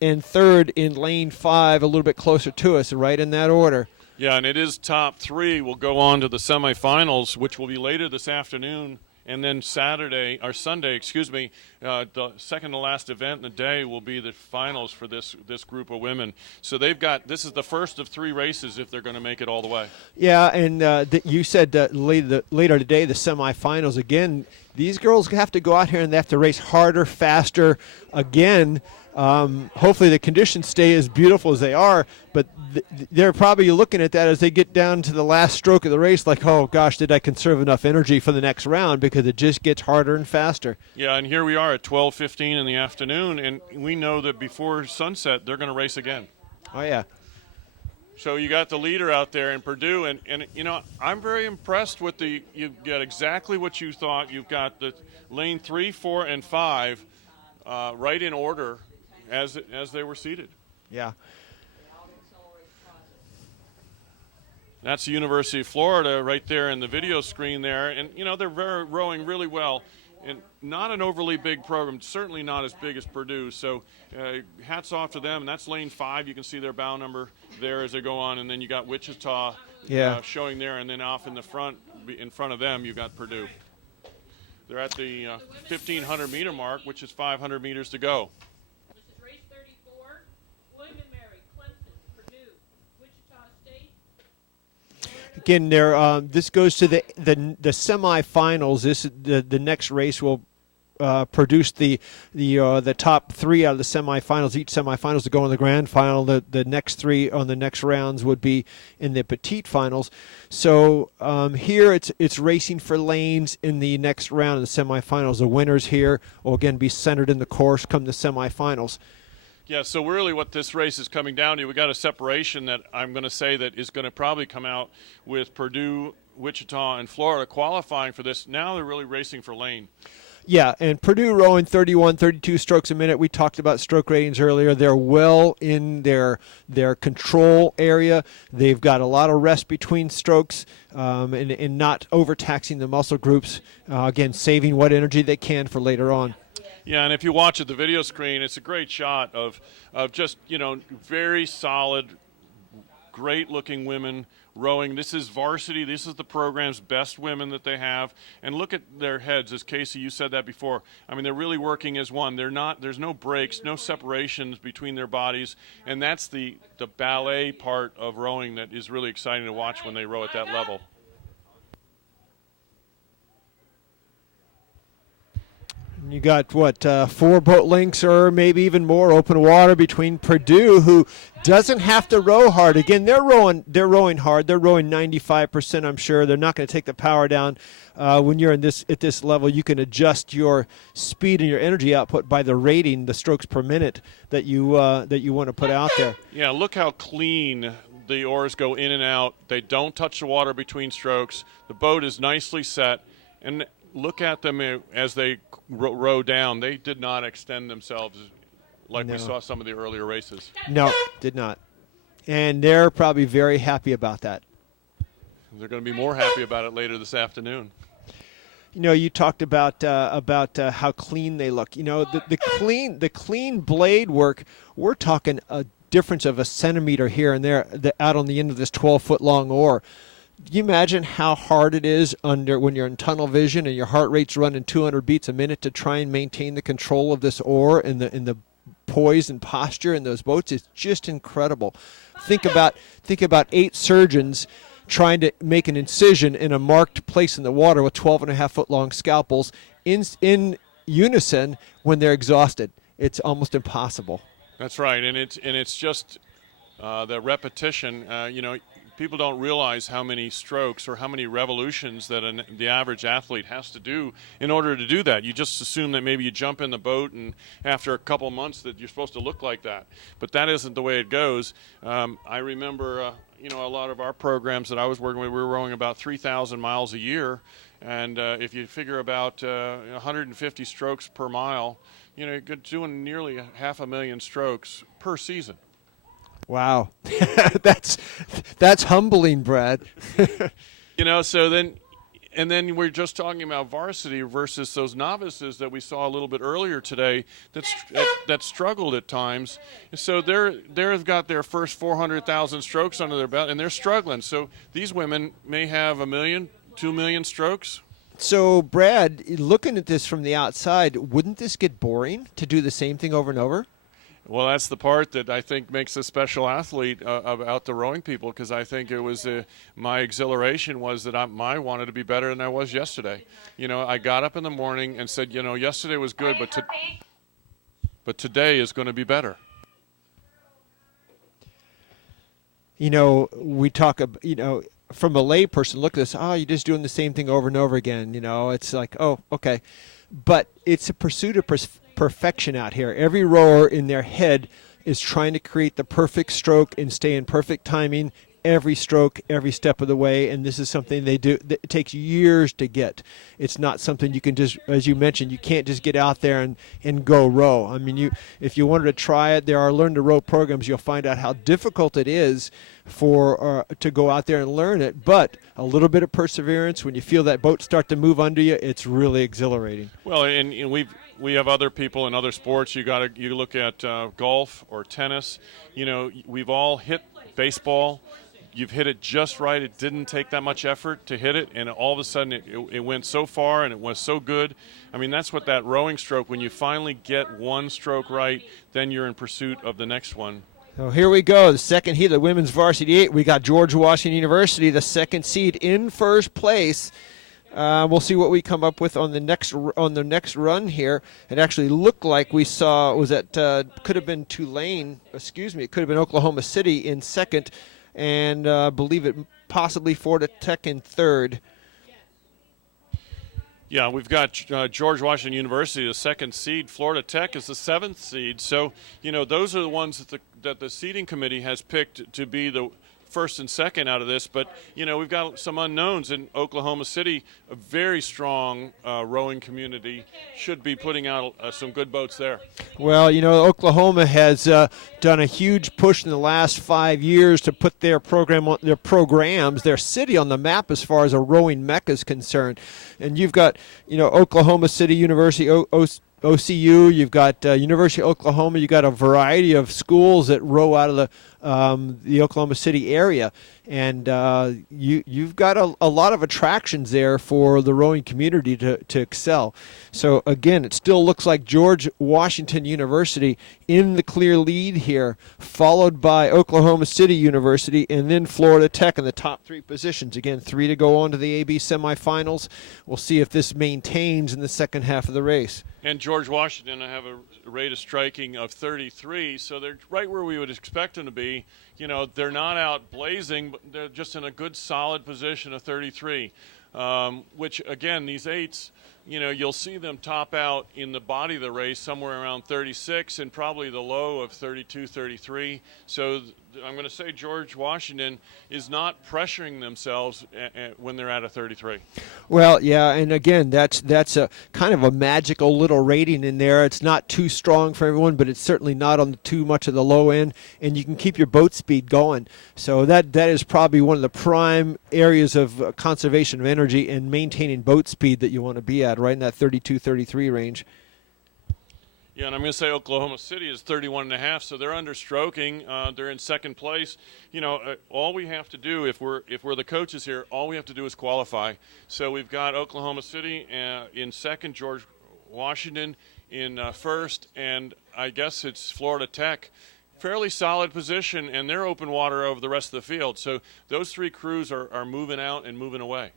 in third in lane 5, a little bit closer to us, right in that order. Yeah, and it is top 3. We'll go on to the semifinals, which will be later this afternoon. And then Sunday, the second to last event in the day will be the finals for this group of women. So this is the first of 3 races if they're going to make it all the way. Yeah, and you said later today, the semifinals again. These girls have to go out here and they have to race harder, faster again. Hopefully the conditions stay as beautiful as they are, but they're probably looking at that as they get down to the last stroke of the race like, oh gosh, did I conserve enough energy for the next round, because it just gets harder and faster. Yeah, and here we are at 12:15 in the afternoon, and we know that before sunset they're going to race again. Oh yeah. So you got the leader out there in Purdue, and I'm very impressed with you get exactly what you thought. You've got the lane 3, 4, and 5 right in order as they were seated. Yeah. That's the University of Florida right there in the video screen there, and they're rowing really well. And not an overly big program, certainly not as big as Purdue. So hats off to them. And that's lane 5. You can see their bow number there as they go on. And then you got Wichita showing there. And then off in front of them, you got Purdue. They're at the 1,500 meter mark, which is 500 meters to go. This is race 34. William and Mary, Clemson, Purdue, Wichita State. Again, this goes to the semifinals. The next race will produce the top 3 out of the semifinals. Each semifinals to go in the grand final. The next 3 on the next rounds would be in the petite finals. So here it's racing for lanes in the next round of the semifinals. The winners here will again be centered in the course come the semifinals. Yeah, so really what this race is coming down to, we got a separation that I'm going to say that is going to probably come out with Purdue, Wichita, and Florida qualifying for this. Now they're really racing for lane. Yeah, and Purdue rowing 31, 32 strokes a minute. We talked about stroke ratings earlier. They're well in their control area. They've got a lot of rest between strokes and not overtaxing the muscle groups. Again, saving what energy they can for later on. Yeah, and if you watch at the video screen, it's a great shot of just, very solid, great-looking women rowing. This is Varsity. This is the program's best women that they have. And look at their heads. As Casey, you said that before. I mean, they're really working as one. There's no breaks, no separations between their bodies. And that's the ballet part of rowing that is really exciting to watch when they row at that level. You got, 4 boat lengths or maybe even more open water between Purdue, who doesn't have to row hard. Again, they're rowing hard. They're rowing 95%, I'm sure. They're not going to take the power down. When you're at this level, you can adjust your speed and your energy output by the rating, the strokes per minute that you want to put out there. Yeah, look how clean the oars go in and out. They don't touch the water between strokes. The boat is nicely set. And look at them as they row down. They did not extend themselves like we saw some of the earlier races. No, did not. And they're probably very happy about that. They're going to be more happy about it later this afternoon. You talked about how clean they look. The clean blade work, we're talking a difference of a centimeter here and there out on the end of this 12-foot long oar. Can you imagine how hard it is when you're in tunnel vision and your heart rate's running 200 beats a minute to try and maintain the control of this oar and the poise and posture in those boats? It's just incredible. Think about 8 surgeons trying to make an incision in a marked place in the water with 12.5-foot long scalpels in unison when they're exhausted. It's almost impossible. That's right, and it's just the repetition. People don't realize how many strokes or how many revolutions that the average athlete has to do in order to do that. You just assume that maybe you jump in the boat and after a couple months that you're supposed to look like that. But that isn't the way it goes. I remember, a lot of our programs that I was working with, we were rowing about 3,000 miles a year. And if you figure about 150 strokes per mile, you're doing nearly 500,000 strokes per season. Wow, that's humbling, Brad. So then we're just talking about Varsity versus those novices that we saw a little bit earlier today that struggled at times. So they've got their first 400,000 strokes under their belt, and they're struggling. So these women may have 1 million, 2 million strokes So, Brad, looking at this from the outside, wouldn't this get boring to do the same thing over and over? Well, that's the part that I think makes a special athlete about the rowing people, because I think it was my exhilaration was that I wanted to be better than I was yesterday. I got up in the morning and said, yesterday was good, but today is going to be better. We talk, from a lay person, look at this, you're just doing the same thing over and over again. It's like, oh, okay. But it's a pursuit of perfection out here. Every rower in their head is trying to create the perfect stroke and stay in perfect timing every stroke, every step of the way, and this is something they do. It takes years to get. It's not something you can just, as you mentioned, you can't just get out there and go row. I mean, if you wanted to try it, there are learn to row programs. You'll find out how difficult it is to go out there and learn it. But a little bit of perseverance, when you feel that boat start to move under you, it's really exhilarating. Well, and we have other people in other sports. You look at golf or tennis. We've all hit baseball. You've hit it just right. It didn't take that much effort to hit it, and all of a sudden it went so far and it was so good. I mean, that's what that rowing stroke, when you finally get one stroke right, then you're in pursuit of the next one. So here we go, the second heat of the women's varsity 8. We got George Washington University, the second seed, in first place. We'll see what we come up with on the next run here. It actually looked like we saw could have been Tulane. It could have been Oklahoma City in second, and believe it possibly Florida Tech in third. Yeah, we've got George Washington University, the second seed. Florida Tech is the seventh seed. So, those are the ones that the seeding committee has picked to be the first and second out of this. But, we've got some unknowns in Oklahoma City, a very strong rowing community, should be putting out some good boats there. Well, Oklahoma has done a huge push in the last 5 years to put their their city on the map as far as a rowing mecca is concerned. And you've got, Oklahoma City University, OCU, you've got University of Oklahoma, you've got a variety of schools that row out of the Oklahoma City area. And you've got a lot of attractions there for the rowing community to excel. So, again, it still looks like George Washington University in the clear lead here, followed by Oklahoma City University and then Florida Tech in the top three positions. Again, 3 to go on to the AB semifinals. We'll see if this maintains in the second half of the race. And George Washington, I have a rate of striking of 33, so they're right where we would expect them to be. They're not out blazing, but they're just in a good, solid position of 33, which, again, these eights, you'll see them top out in the body of the race somewhere around 36 and probably the low of 32, 33. So I'm going to say George Washington is not pressuring themselves when they're at a 33. Well, yeah, and again, that's a kind of a magical little rating in there. It's not too strong for everyone, but it's certainly not on too much of the low end, and you can keep your boat speed going. So that is probably one of the prime areas of conservation of energy and maintaining boat speed that you want to be at, right in that 32, 33 range. Yeah, and I'm going to say Oklahoma City is 31.5, so they're understroking. They're in second place. All we have to do, if we're the coaches here, all we have to do is qualify. So we've got Oklahoma City in second, George Washington in first, and I guess it's Florida Tech. Fairly solid position, and they're open water over the rest of the field. So those three crews are moving out and moving away.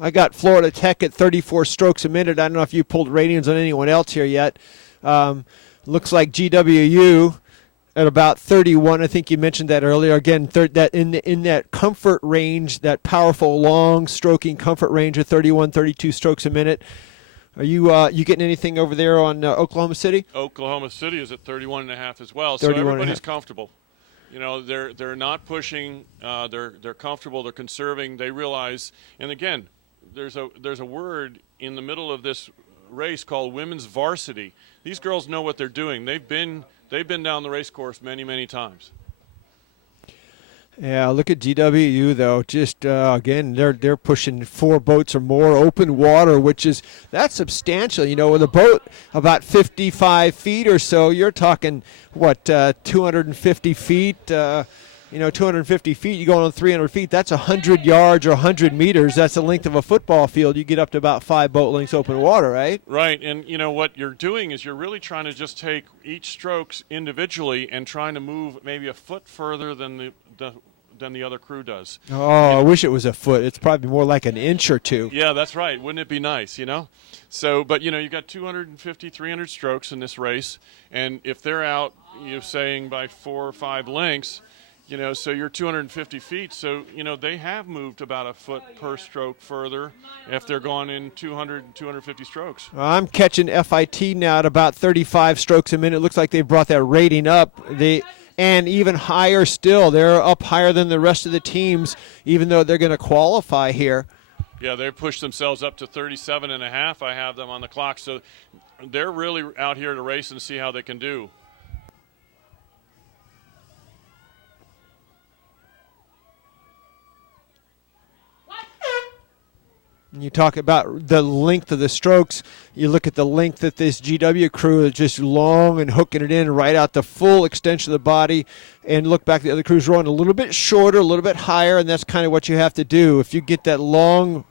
I got Florida Tech at 34 strokes a minute. I don't know if you pulled ratings on anyone else here yet. Looks like GWU at about 31. I think you mentioned that earlier. Again, that in that comfort range, that powerful, long stroking comfort range of 31, 32 strokes a minute. Are you getting anything over there on Oklahoma City? Oklahoma City is at 31.5 as well. So everybody's comfortable. They're not pushing. They're comfortable. They're conserving. They realize, and again, there's a word in the middle of this race called women's varsity. These girls know what they're doing. They've been down the race course many, many times. Yeah, look at GWU though. Just again, they're pushing 4 boats or more, open water, that's substantial. With a boat about 55 feet or so, you're talking 250 feet. 250 feet, you go on 300 feet, that's 100 yards or 100 meters. That's the length of a football field. You get up to about 5 boat lengths open water, right? Right, and what you're doing is you're really trying to just take each strokes individually and trying to move maybe a foot further than the other crew does. Oh, I wish it was a foot. It's probably more like an inch or two. Yeah, that's right. Wouldn't it be nice, So, but, you've got 250, 300 strokes in this race, and if they're out, saying by 4 or 5 lengths, so you're 250 feet. So, they have moved about a foot per stroke further if they're going in 200, 250 strokes. I'm catching FIT now at about 35 strokes a minute. It looks like they've brought that rating up. And even higher still. They're up higher than the rest of the teams, even though they're going to qualify here. Yeah, they've pushed themselves up to 37.5. I have them on the clock. So they're really out here to race and see how they can do. You talk about the length of the strokes. You look at the length that this GW crew is just long and hooking it in right out the full extension of the body. And look back, the other crew's rowing a little bit shorter, a little bit higher, and that's kind of what you have to do. If you get that long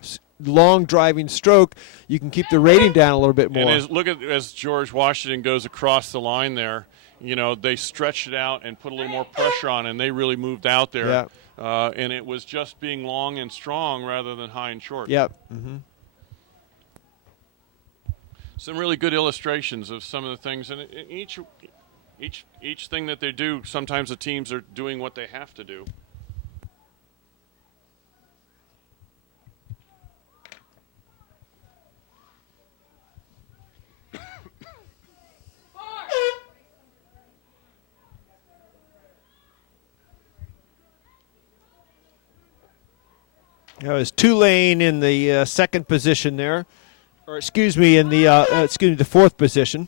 driving stroke, you can keep the rating down a little bit more. And as George Washington goes across the line there, they stretched it out and put a little more pressure on, and they really moved out there. Yeah. And it was just being long and strong rather than high and short. Yep. Mm-hmm. Some really good illustrations of some of the things, and each thing that they do, sometimes the teams are doing what they have to do. That was Tulane in the second position there, or excuse me, in the fourth position,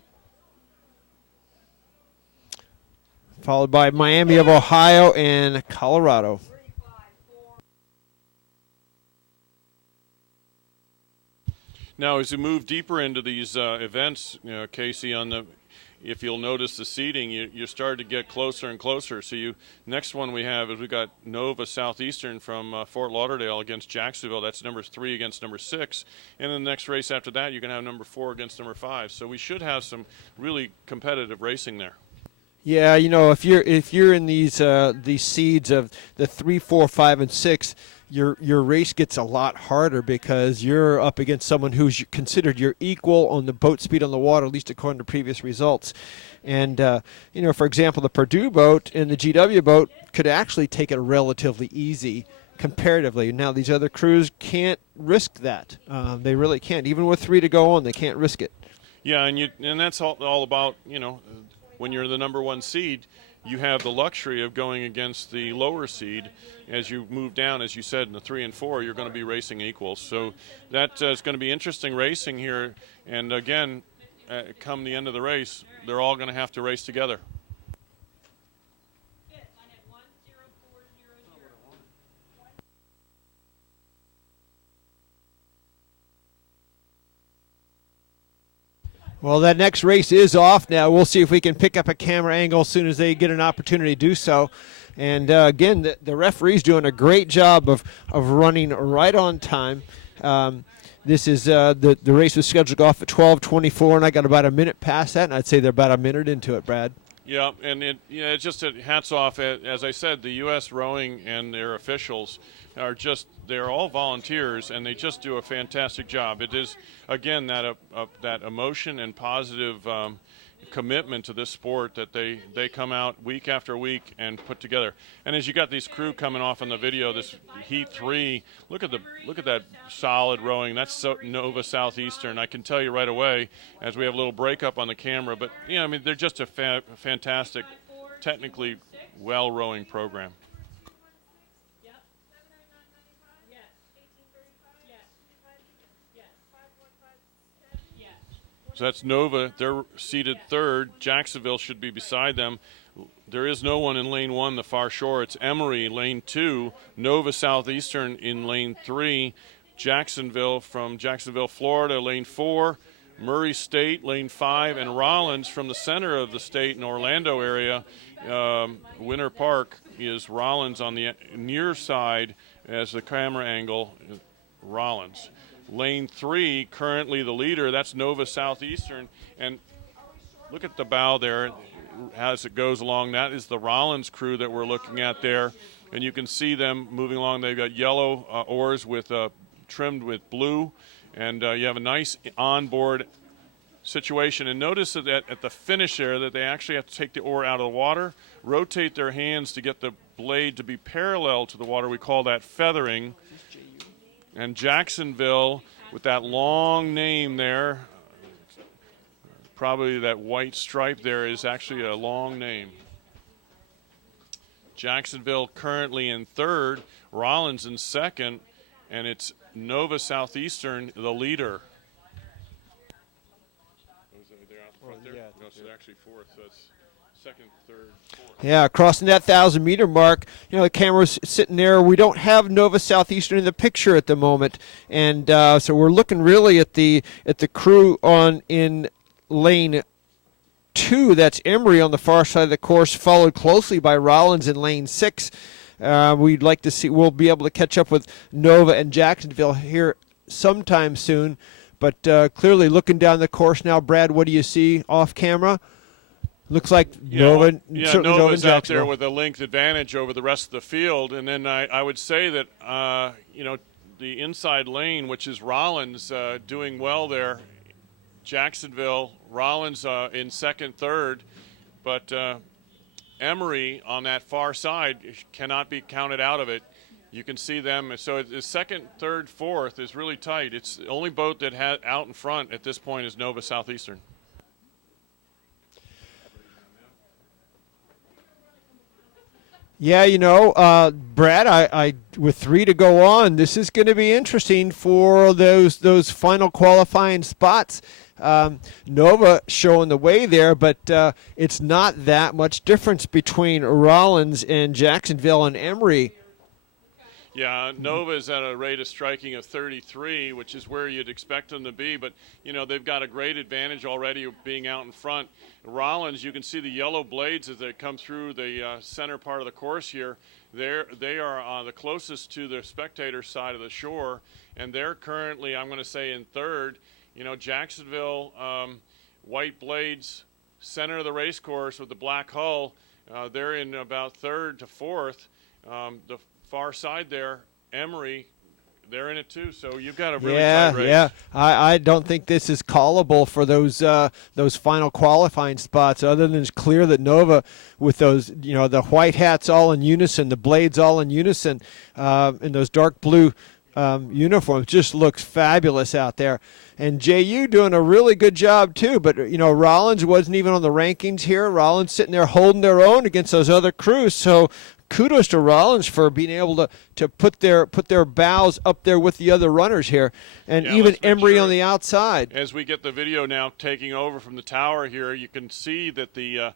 followed by Miami of Ohio and Colorado. Now, as we move deeper into these events, Casey, if you'll notice the seating, you start to get closer and closer. So next one we have is we got Nova Southeastern from Fort Lauderdale against Jacksonville. That's number 3 against number 6. And in the next race after that, you can have number 4 against number 5. So we should have some really competitive racing there. Yeah, if you're in these seeds of the 3, 4, 5, and 6, your race gets a lot harder because you're up against someone who's considered your equal on the boat speed on the water, at least according to previous results. And for example, the Purdue boat and the GW boat could actually take it relatively easy comparatively. Now these other crews can't risk that. They really can't. Even with 3 to go on, they can't risk it. Yeah, and that's all about when you're the number 1 seed, you have the luxury of going against the lower seed. As you move down, as you said, in the 3 and 4, you're going to be racing equals. So that is going to be interesting racing here. And again, come the end of the race, they're all going to have to race together. Well, that next race is off now. We'll see if we can pick up a camera angle as soon as they get an opportunity to do so. And again, the referee's doing a great job of running right on time. This is the race was scheduled off at 12:24, and I got about a minute past that, and I'd say they're about a minute into it, Brad. Yeah, and it's just hats off. As I said, the U.S. rowing and their officials they're all volunteers, and they just do a fantastic job. It is, again, that emotion and positive commitment to this sport that they come out week after week and put together. And as you got these crew coming off in the video, this Heat 3, look at that solid rowing. That's Nova Southeastern. I can tell you right away, as we have a little breakup on the camera, but they're just a fantastic, technically well rowing program. So that's Nova. They're seated 3rd. Jacksonville should be beside them. There is no one in lane 1, the far shore. It's Emory, lane 2. Nova Southeastern in lane 3. Jacksonville from Jacksonville, Florida, lane 4. Murray State, lane 5. And Rollins from the center of the state in Orlando area, Winter Park, is Rollins on the near side as the camera angle, Rollins. Lane 3, currently the leader, that's Nova Southeastern. And look at the bow there as it goes along. That is the Rollins crew that we're looking at there. And you can see them moving along. They've got yellow oars with trimmed with blue. And you have a nice onboard situation. And notice that at the finish there that they actually have to take the oar out of the water, rotate their hands to get the blade to be parallel to the water. We call that feathering. And Jacksonville, with that long name there, probably that white stripe there is actually a long name. Jacksonville currently in third, Rollins in second, and it's Nova Southeastern, the leader. No, so they're actually fourth, so it's second, third, fourth. Yeah, crossing that 1,000-meter mark. You know, the camera's sitting there. We don't have Nova Southeastern in the picture at the moment, and so we're looking really at the crew in lane 2. That's Emery on the far side of the course, followed closely by Rollins in lane 6. We'd like to see. We'll be able to catch up with Nova and Jacksonville here sometime soon. But clearly, looking down the course now, Brad, what do you see off camera? Looks like Nova. Yeah, Nova's out there with a length advantage over the rest of the field. And then I would say that, the inside lane, which is Rollins, doing well there. Jacksonville, Rollins in second, third. But Emery on that far side cannot be counted out of it. You can see them. So the second, third, fourth is really tight. It's the only boat that had out in front at this point is Nova Southeastern. Yeah, Brad, I with 3 to go on, this is going to be interesting for those final qualifying spots. Nova showing the way there, but it's not that much difference between Rollins and Jacksonville and Emery. Yeah, Nova is at a rate of striking of 33, which is where you'd expect them to be. But, they've got a great advantage already of being out in front. Rollins, you can see the yellow blades as they come through the center part of the course here. They are the closest to the spectator side of the shore, and they're currently, I'm going to say, in third. Jacksonville, white blades, center of the race course with the black hull. They're in about third to fourth. The far side there, Emery, they're in it too. So you've got a really tight race. Yeah. I don't think this is callable for those final qualifying spots. Other than it's clear that Nova, with those the white hats all in unison, the blades all in unison, and those dark blue uniforms, just looks fabulous out there. And JU doing a really good job too. But Rollins wasn't even on the rankings here. Rollins sitting there holding their own against those other crews. So kudos to Rollins for being able to put their bows up there with the other runners here, and even Emery on the outside. As we get the video now taking over from the tower here, you can see that the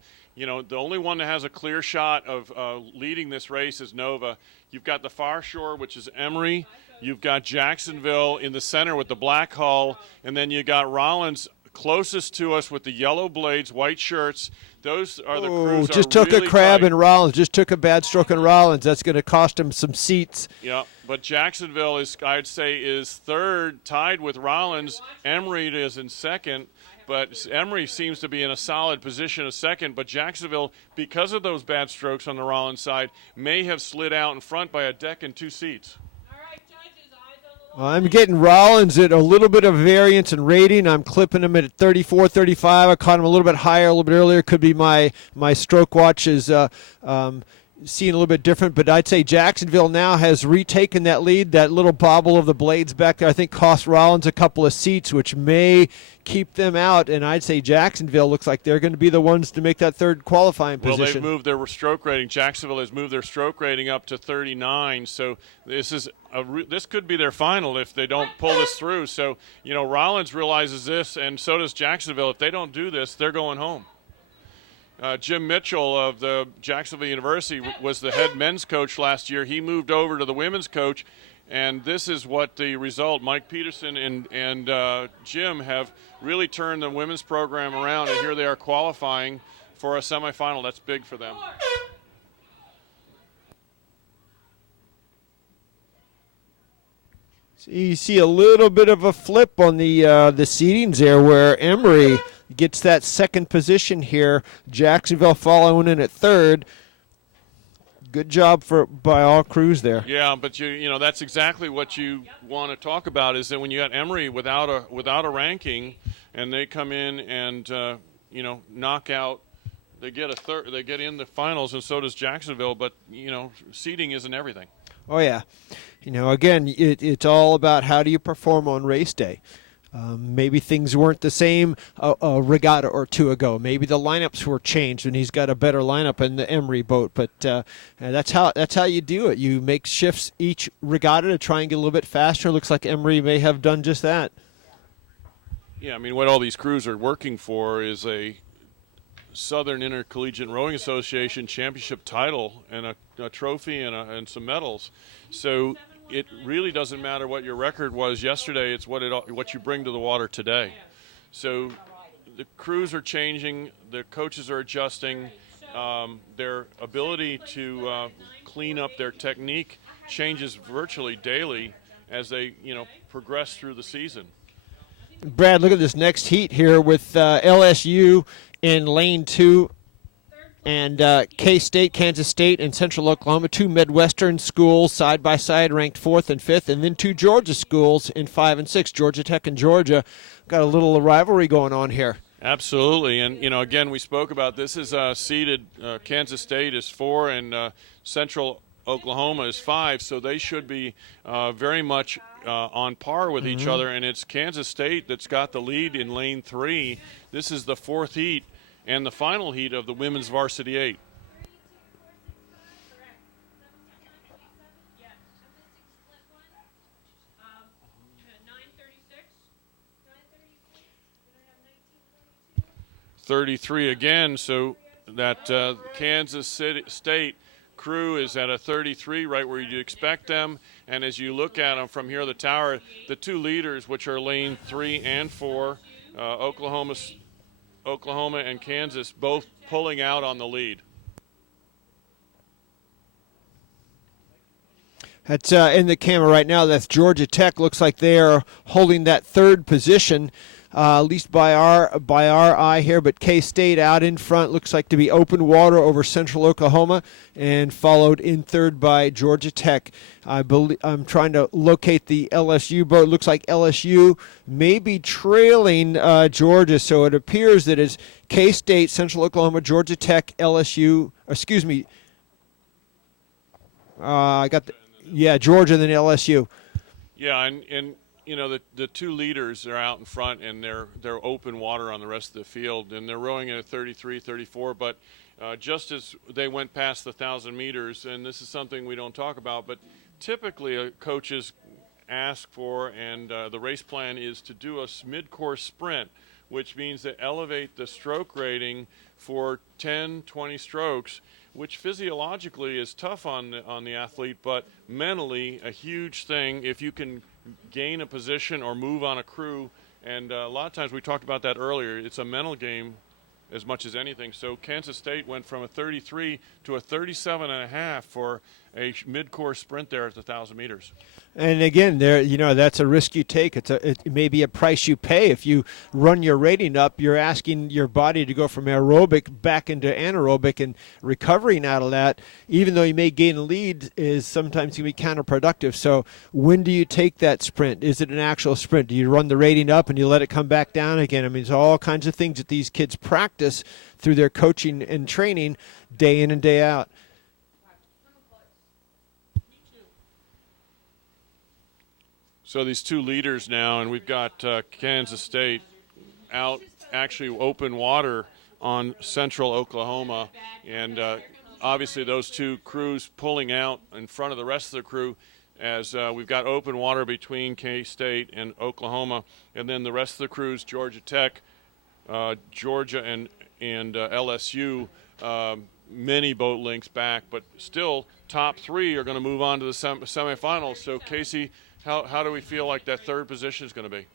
only one that has a clear shot of leading this race is Nova. You've got the far shore, which is Emery. You've got Jacksonville in the center with the black hull, and then you got Rollins closest to us with the yellow blades, white shirts. Those are the crews. Just took really a crab tight. in Rollins. Just took a bad stroke in Rollins. That's going to cost him some seats. Yeah, but Jacksonville I'd say, is third, tied with Rollins. Emery is in second, but Emery seems to be in a solid position of second. But Jacksonville, because of those bad strokes on the Rollins side, may have slid out in front by a deck and 2 seats. I'm getting Rollins at a little bit of variance in rating. I'm clipping him at 34, 35. I caught him a little bit higher, a little bit earlier. Could be my stroke watch is seeing a little bit different. But I'd say Jacksonville now has retaken that lead. That little bobble of the blades back there, I think, cost Rollins a couple of seats, which may keep them out. And I'd say Jacksonville looks like they're going to be the ones to make that third qualifying position. Well, they've moved their stroke rating. Jacksonville has moved their stroke rating up to 39. So this could be their final if they don't pull this through. So, Rollins realizes this, and so does Jacksonville. If they don't do this, they're going home. Jim Mitchell of the Jacksonville University was the head men's coach last year. He moved over to the women's coach, and this is what the result. Mike Peterson and Jim have really turned the women's program around, and here they are qualifying for a semifinal. That's big for them. So you see a little bit of a flip on the seedings there, where Emory gets that second position here. Jacksonville following in at third. Good job by all crews there. Yeah, but you know that's exactly what you want to talk about, is that when you got Emory without a ranking, and they come in and knock out, they get a third, they get in the finals, and so does Jacksonville. But seeding isn't everything. Oh yeah, again, it's all about how do you perform on race day. Maybe things weren't the same a regatta or two ago. Maybe the lineups were changed, and he's got a better lineup in the Emory boat. But that's how you do it. You make shifts each regatta to try and get a little bit faster. Looks like Emory may have done just that. Yeah, I mean, what all these crews are working for is a Southern Intercollegiate Rowing Association championship title and a trophy and some medals. So it really doesn't matter what your record was yesterday. It's what you bring to the water today. So the crews are changing. The coaches are adjusting. Their ability to clean up their technique changes virtually daily as they progress through the season. Brad, look at this next heat here with LSU in lane 2 and K-State, Kansas State, and Central Oklahoma, 2 Midwestern schools side by side, ranked 4th and 5th, and then 2 Georgia schools in 5 and 6, Georgia Tech and Georgia. Got a little rivalry going on here. Absolutely, and again, we spoke about this is seeded. Kansas State is 4, and Central Oklahoma is 5, so they should be very much on par with each other, and it's Kansas State that's got the lead in lane 3. This is the 4th heat and the final heat of the women's Varsity 8. Yes. 33 again, so that Kansas State crew is at a 33, right where you'd expect them. And as you look at them from here, the tower, the 2 leaders, which are lane 3 and 4, Oklahoma and Kansas, both pulling out on the lead. That's in the camera right now. That's Georgia Tech. Looks like they are holding that 3rd position, at least by our eye here. But K-State out in front looks like to be open water over Central Oklahoma, and followed in 3rd by Georgia Tech. I'm trying to locate the LSU boat. Looks like LSU may be trailing Georgia, so it appears that it's K-State, Central Oklahoma, Georgia Tech, LSU. Excuse me. I got the. Yeah, Georgia, then LSU. Yeah, and the 2 leaders are out in front, and they're open water on the rest of the field, and they're rowing at a 33, 34. But just as they went past the 1,000 meters, and this is something we don't talk about, but typically coaches ask for, and the race plan is to do a mid-course sprint, which means to elevate the stroke rating for 10, 20 strokes, which physiologically is tough on the athlete, but mentally a huge thing if you can gain a position or move on a crew. And a lot of times, we talked about that earlier, it's a mental game as much as anything. So Kansas State went from a 33 to a 37.5 for a mid-course sprint there at the 1,000 meters. And again, that's a risk you take. It may be a price you pay. If you run your rating up, you're asking your body to go from aerobic back into anaerobic, and recovering out of that, even though you may gain a lead, is sometimes going to be counterproductive. So when do you take that sprint? Is it an actual sprint? Do you run the rating up and you let it come back down again? I mean, there's all kinds of things that these kids practice through their coaching and training day in and day out. So these 2 leaders now, and we've got Kansas State out actually open water on Central Oklahoma, and obviously those 2 crews pulling out in front of the rest of the crew, as we've got open water between K-State and Oklahoma, and then the rest of the crews, Georgia Tech, Georgia, and LSU, many boat links back, but still top 3 are going to move on to the semifinals. So Casey, how do we feel like that 3rd position is going to be?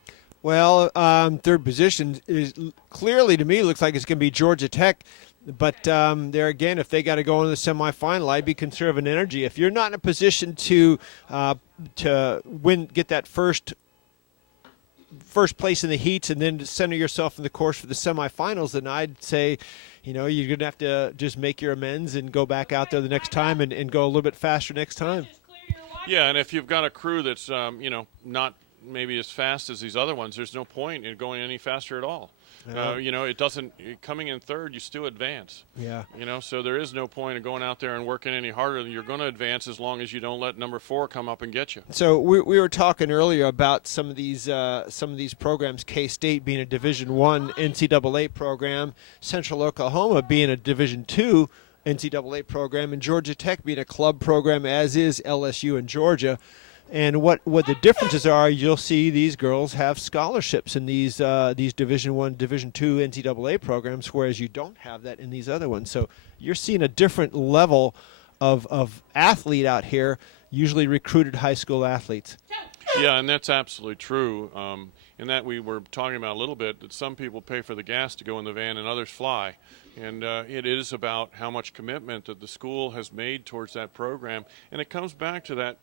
Well, 3rd position is clearly, to me, looks like it's going to be Georgia Tech. But there again, if they got to go into the semifinal, I'd be conserving energy. If you're not in a position to get that first place in the heats and then to center yourself in the course for the semifinals, then I'd say, you're going to have to just make your amends and go back out there the next time and go a little bit faster next time. Yeah, and if you've got a crew that's, not maybe as fast as these other ones, there's no point in going any faster at all. It doesn't, coming in third, you still advance. Yeah. So there is no point in going out there and working any harder. You're going to advance as long as you don't let number 4 come up and get you. So we were talking earlier about some of these programs, K-State being a Division I NCAA program, Central Oklahoma being a Division II NCAA program, and Georgia Tech being a club program, as is LSU in Georgia. And what the differences are, you'll see these girls have scholarships in these Division I, Division II NCAA programs, whereas you don't have that in these other ones. So you're seeing a different level of athlete out here, usually recruited high school athletes. Yeah, and that's absolutely true. And that we were talking about a little bit, that some people pay for the gas to go in the van and others fly. And it is about how much commitment that the school has made towards that program. And it comes back to that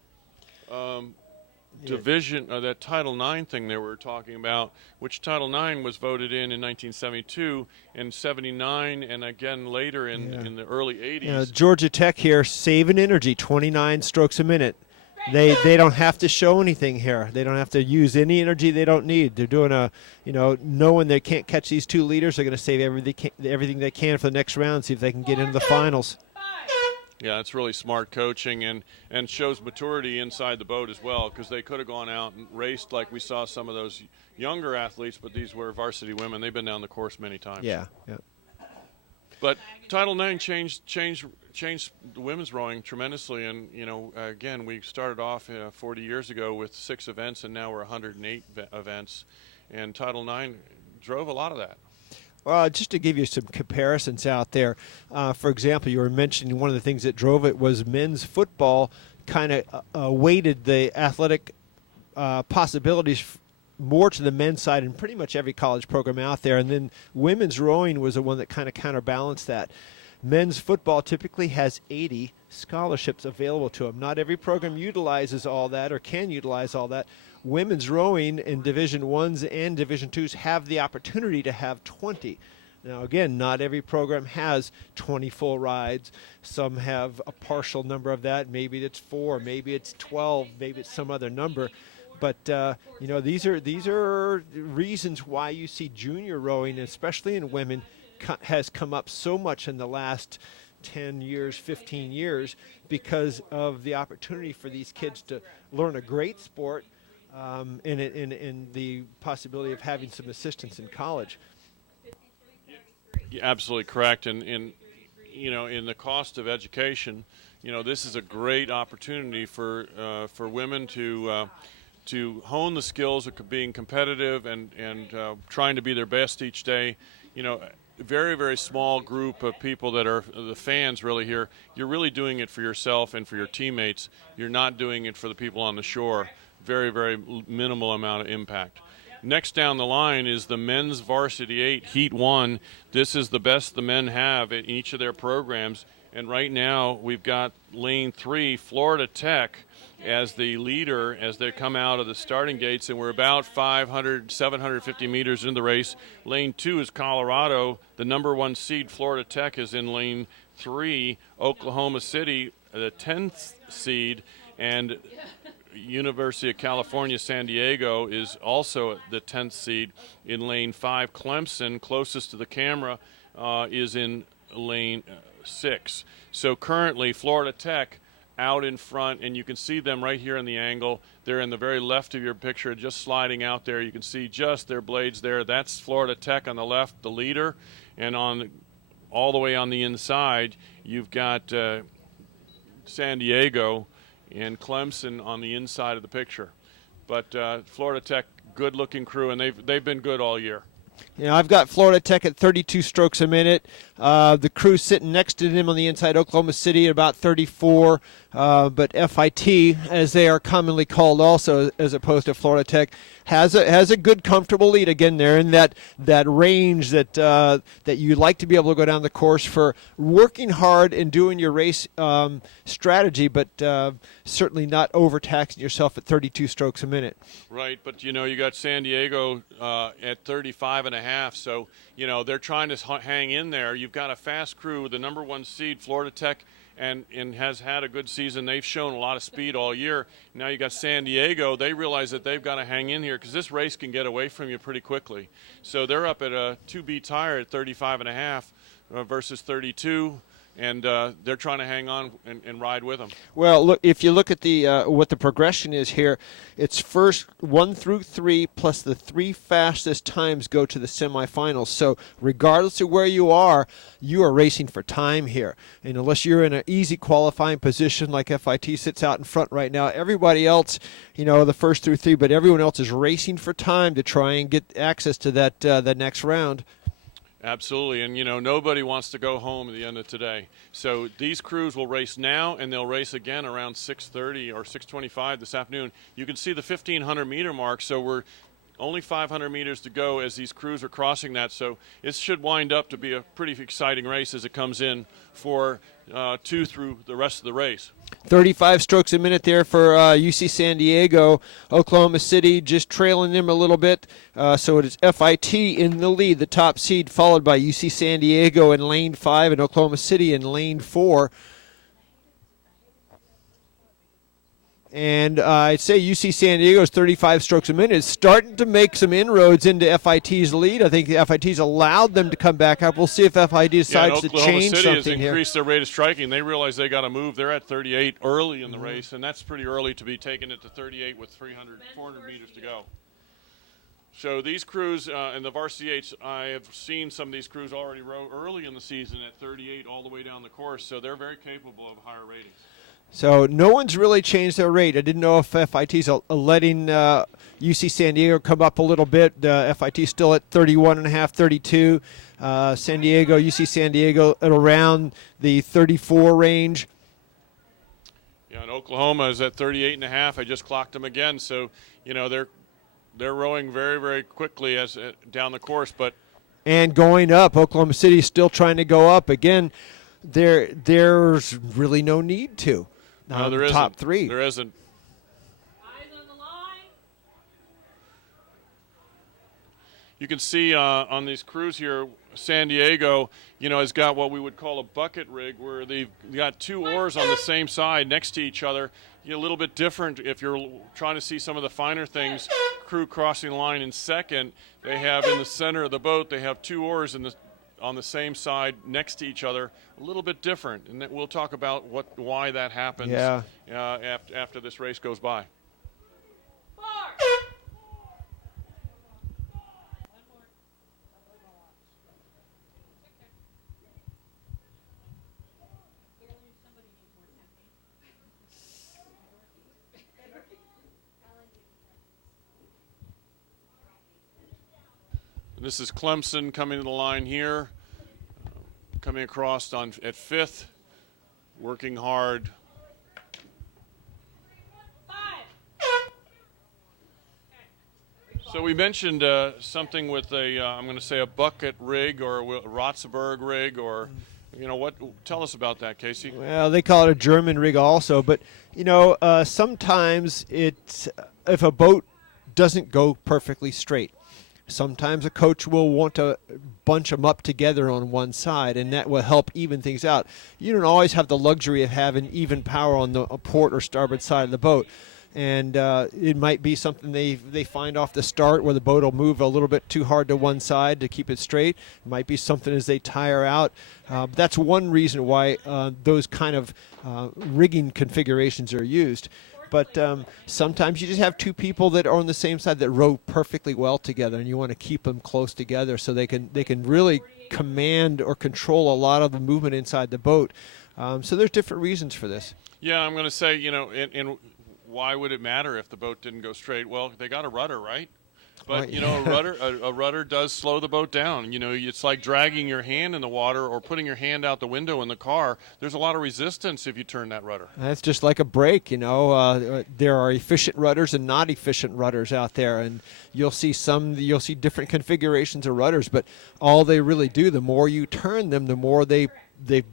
division, that Title IX thing they were talking about, which Title IX was voted in 1972 and 79, and again later in the early 80s. Georgia Tech here saving energy, 29 strokes a minute. They don't have to show anything here. They don't have to use any energy they don't need. They're doing knowing they can't catch these two leaders, they're going to save everything they can for the next round, see if they can get into the finals. Yeah, it's really smart coaching and shows maturity inside the boat as well, because they could have gone out and raced like we saw some of those younger athletes, but these were varsity women. They've been down the course many times. Yeah. But Title IX changed the women's rowing tremendously, and again, we started off 40 years ago with 6 events, and now we're 108 events, and Title IX drove a lot of that. Well, just to give you some comparisons out there, for example, you were mentioning one of the things that drove it was men's football kind of weighted the athletic possibilities more to the men's side in pretty much every college program out there. And then women's rowing was the one that kind of counterbalanced that. Men's football typically has 80 scholarships available to them. Not every program utilizes all that or can utilize all that. Women's rowing in Division Is and Division IIs have the opportunity to have 20. Now, again, not every program has 20 full rides. Some have a partial number of that. Maybe it's 4, maybe it's 12, maybe it's some other number. But these are reasons why you see junior rowing, especially in women, has come up so much in the last 10 years, 15 years, because of the opportunity for these kids to learn a great sport, and the possibility of having some assistance in college. You're absolutely correct, and in the cost of education, this is a great opportunity for women to hone the skills of being competitive and trying to be their best each day. Very, very small group of people that are the fans really here. You're really doing it for yourself and for your teammates. You're not doing it for the people on the shore. Very, very minimal amount of impact. Next down the line is the men's Varsity 8 Heat 1. This is the best the men have in each of their programs. And right now we've got Lane 3, Florida Tech, as the leader as they come out of the starting gates, and we're about 750 meters into the race. Lane 2 is Colorado. The number 1 seed, Florida Tech, is in Lane 3. Oklahoma City, the 10th seed, and University of California, San Diego is also the 10th seed in Lane 5. Clemson, closest to the camera, is in Lane 6. So currently Florida Tech out in front, and you can see them right here in the angle. They're in the very left of your picture, just sliding out there. You can see just their blades there. That's Florida Tech on the left, the leader, and all the way on the inside, you've got San Diego and Clemson on the inside of the picture. But Florida Tech, good-looking crew, and they've been good all year. I've got Florida Tech at 32 strokes a minute. The crew sitting next to him on the inside, Oklahoma City, at about 34. But FIT, as they are commonly called also, as opposed to Florida Tech, has a good, comfortable lead again there in that range that you like to be able to go down the course for working hard and doing your race strategy, but certainly not overtaxing yourself at 32 strokes a minute. Right, but you got San Diego at 35.5, so they're trying to hang in there. You've got a fast crew, the number 1 seed, Florida Tech, and has had a good season. They've shown a lot of speed all year. Now you got San Diego. They realize that they've got to hang in here because this race can get away from you pretty quickly. So they're up at a 2B tire at 35.5 versus 32. And they're trying to hang on and ride with them. Well, look, if you look at the what the progression is here, it's first 1 through 3 plus the 3 fastest times go to the semifinals. So regardless of where you are racing for time here. And unless you're in an easy qualifying position like FIT sits out in front right now, everybody else, the first through 3, but everyone else is racing for time to try and get access to that next round. Absolutely, and nobody wants to go home at the end of today. So these crews will race now, and they'll race again around 6:30 or 6:25 this afternoon. You can see the 1,500-meter mark, so we're only 500 meters to go as these crews are crossing that. So it should wind up to be a pretty exciting race as it comes in for 2 through the rest of the race. 35 strokes a minute there for UC San Diego. Oklahoma City just trailing them a little bit. So it is FIT in the lead, the top seed, followed by UC San Diego in lane 5 and Oklahoma City in lane 4. And I'd say UC San Diego's 35 strokes a minute is starting to make some inroads into FIT's lead. I think the FIT's allowed them to come back up. We'll see if FIT decides to change something here. Oklahoma City has increased their rate of striking. They realize they got to move. They're at 38 early in the race, and that's pretty early to be taking it to 38 with 400 meters to go. So these crews in the Varsity 8s, I have seen some of these crews already row early in the season at 38 all the way down the course, so they're very capable of higher ratings. So no one's really changed their rate. I didn't know if FIT's letting UC San Diego come up a little bit. FIT's still at 31.5, 32. UC San Diego at around the 34 range. Yeah, and Oklahoma is at 38.5. I just clocked them again. So, they're rowing very, very quickly as down the course. And going up, Oklahoma City is still trying to go up. Again, there's really no need to. No, there isn't. Top 3. There isn't. Eyes on the line. You can see on these crews here, San Diego, has got what we would call a bucket rig, where they've got 2 oars on the same side next to each other. A little bit different if you're trying to see some of the finer things. Crew crossing the line in second, they have in the center of the boat, they have 2 oars on the same side next to each other, a little bit different, and we'll talk about why that happens after this race goes by. 4. This is Clemson coming to the line here, coming across at 5th, working hard. 5. So we mentioned something with I'm going to say a bucket rig or a Ratzeberg rig, or what? Tell us about that, Casey. Well, they call it a German rig also, but sometimes if a boat doesn't go perfectly straight, sometimes a coach will want to bunch them up together on one side, and that will help even things out. You don't always have the luxury of having even power on the port or starboard side of the boat. And it might be something they find off the start where the boat will move a little bit too hard to one side to keep it straight. It might be something as they tire out. That's one reason why those kind of rigging configurations are used. But sometimes you just have 2 people that are on the same side that row perfectly well together, and you want to keep them close together so they can really command or control a lot of the movement inside the boat. So there's different reasons for this. Yeah, I'm going to say, and why would it matter if the boat didn't go straight? Well, they got a rudder, right? But, you know, a rudder does slow the boat down. You know, it's like dragging your hand in the water or putting your hand out the window in the car. There's a lot of resistance if you turn that rudder. That's just like a brake, you know. There are efficient rudders and not efficient rudders out there, and you'll see different configurations of rudders, but all they really do, the more you turn them, the more they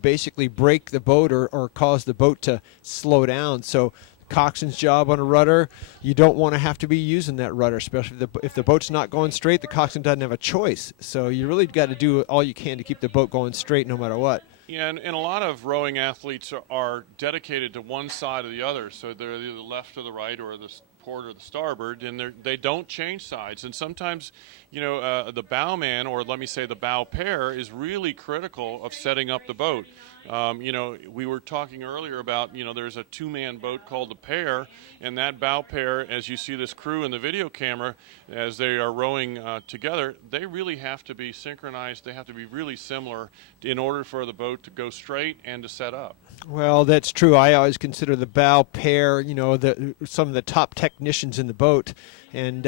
basically brake the boat or cause the boat to slow down. So coxswain's job on a rudder, you don't want to have to be using that rudder, especially if the boat's not going straight. The coxswain doesn't have a choice, so you really got to do all you can to keep the boat going straight no matter what. Yeah, and a lot of rowing athletes are dedicated to one side or the other, so they're either the left or the right or the port or the starboard, and they don't change sides. And sometimes, you know, the bowman, or let me say the bow pair, is really critical of setting up the boat. You know, we were talking earlier about, you know, there's a two-man boat called the pair, and that bow pair, as you see this crew in the video camera, as they are rowing together, they really have to be synchronized. They have to be really similar in order for the boat to go straight and to set up. Well, that's true. I always consider the bow pair, you know, some of the top technicians in the boat, and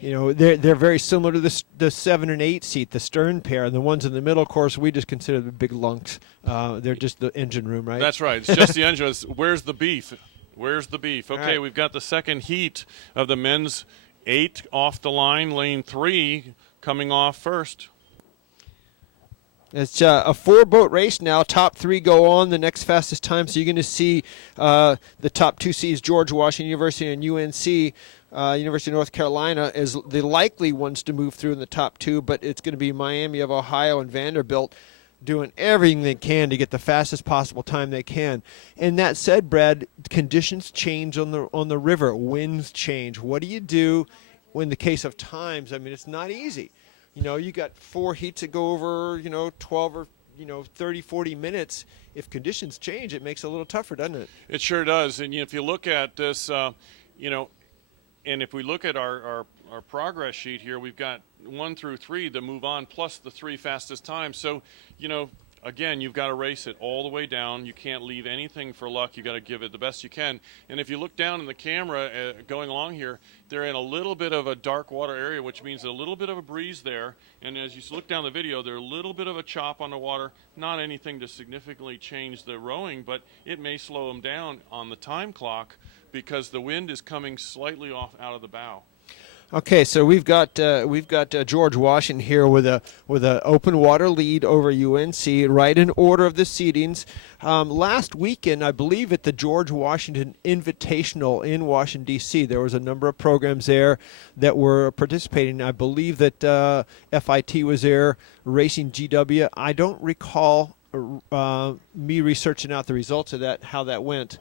you know, they're very similar to the 7 and 8 seat, the stern pair, and the ones in the middle, of course, we just consider the big lunks. They're just the engine room, right? That's right. It's just the engine. Where's the beef? Where's the beef? Okay, right. We've got the second heat of the men's 8 off the line, lane 3 coming off first. It's a 4-boat race now. Top 3 go on the next fastest time. So you're going to see the top 2 seeds, George Washington University and UNC, University of North Carolina, as the likely ones to move through in the top 2. But it's going to be Miami of Ohio and Vanderbilt doing everything they can to get the fastest possible time they can. And that said, Brad, conditions change on the river. Winds change. What do you do in the case of times? I mean, it's not easy. You know, you got 4 heats that go over, you know, 12 or, 30, 40 minutes. If conditions change, it makes it a little tougher, doesn't it? It sure does. And if you look at this, you know, and if we look at our progress sheet here, we've got 1 through 3 to move on, plus the 3 fastest times. So, you know, again, you've got to race it all the way down. You can't leave anything for luck. You've got to give it the best you can. And if you look down in the camera going along here, they're in a little bit of a dark water area, which means a little bit of a breeze there. And as you look down the video, there's a little bit of a chop on the water. Not anything to significantly change the rowing, but it may slow them down on the time clock because the wind is coming slightly off out of the bow. Okay, so we've got George Washington here with a open water lead over UNC, right in order of the seedings. Last weekend, I believe at the George Washington Invitational in Washington D.C., there was a number of programs there that were participating. I believe that FIT was there racing GW. I don't recall me researching out the results of that, how that went.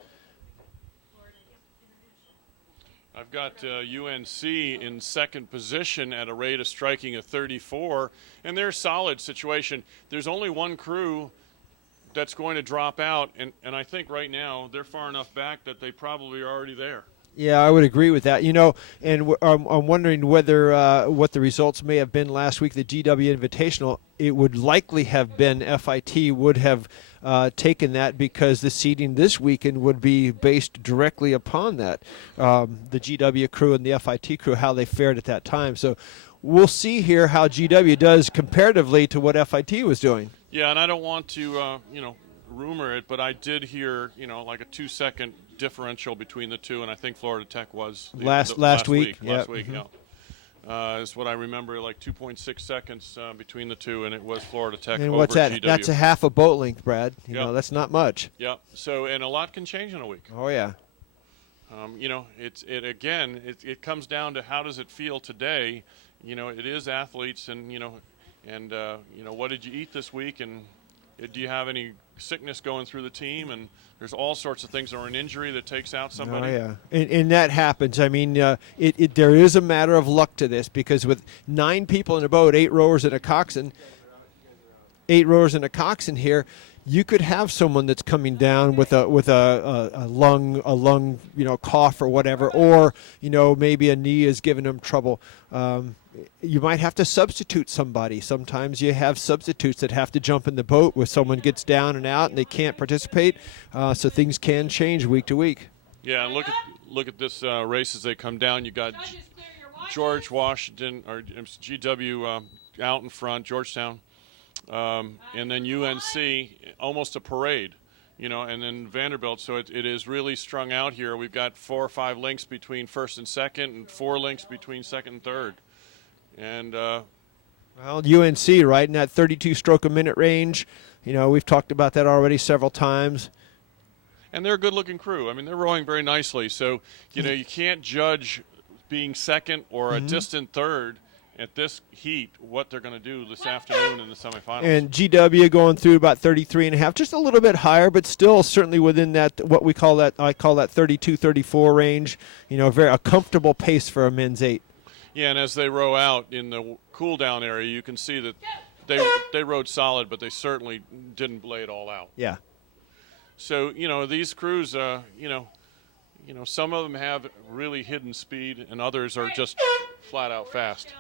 I've got UNC in second position at a rate of striking a 34, and they're a solid situation. There's only one crew that's going to drop out, and I think right now they're far enough back that they probably are already there. Yeah, I would agree with that. You know, and I'm wondering whether what the results may have been last week, the GW Invitational. It would likely have been FIT would have taken that because the seeding this weekend would be based directly upon that. The GW crew and the FIT crew, how they fared at that time. So we'll see here how GW does comparatively to what FIT was doing. Yeah, and I don't want to, rumor it, but I did hear, like a 2-second differential between the two, and I think Florida Tech was last week. Last week, yeah. Is what I remember, like 2.6 seconds between the two, and it was Florida Tech and over what's that? GW. That's a half a boat length, Brad. You know, that's not much. Yeah. So, and a lot can change in a week. Oh yeah. It comes down to how does it feel today. It is athletes, and what did you eat this week, and do you have any sickness going through the team? And there's all sorts of things, or an injury that takes out somebody. Oh yeah, and that happens. I mean, there is a matter of luck to this because with 9 people in a boat, 8 rowers and a coxswain, here, you could have someone that's coming down with a lung cough or whatever, or maybe a knee is giving them trouble. You might have to substitute somebody. Sometimes you have substitutes that have to jump in the boat where someone gets down and out and they can't participate. So things can change week to week. Yeah, and look at this race as they come down. You got George Washington, or GW out in front, Georgetown, and then UNC, almost a parade, you know, and then Vanderbilt. So it is really strung out here. We've got 4 or 5 links between first and second, and 4 links between second and third. And well, UNC right in that 32 stroke a minute range. You know, we've talked about that already several times. And they're a good-looking crew. I mean, they're rowing very nicely. So, you know, you can't judge being second or a distant third at this heat what they're going to do this afternoon in the semifinals. And GW going through about 33.5, just a little bit higher, but still certainly within that, what we call that, I call that 32, 34 range. You know, a comfortable pace for a men's 8. Yeah, and as they row out in the cool-down area, you can see that they rode solid, but they certainly didn't lay it all out. Yeah. So, you know, these crews, you know, some of them have really hidden speed, and others are just flat out fast.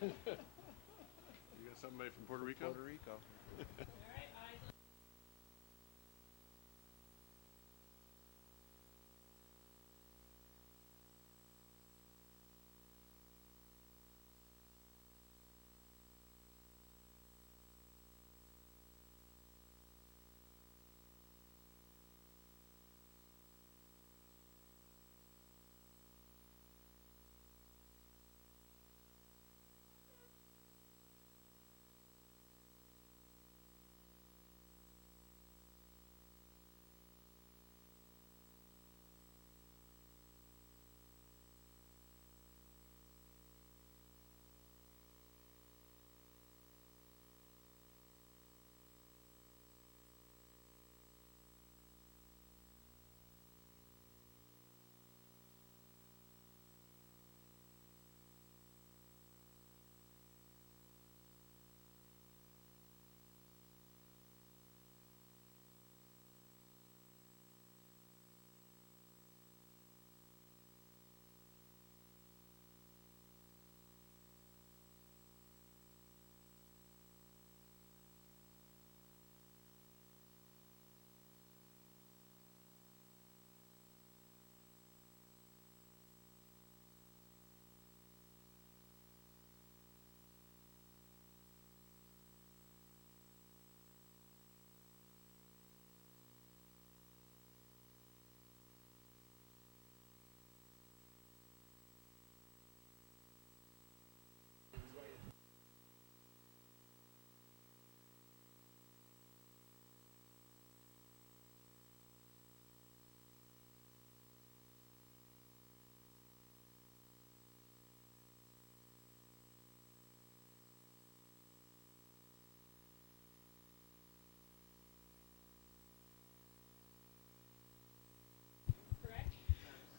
You got somebody from Puerto Rico? Puerto Rico.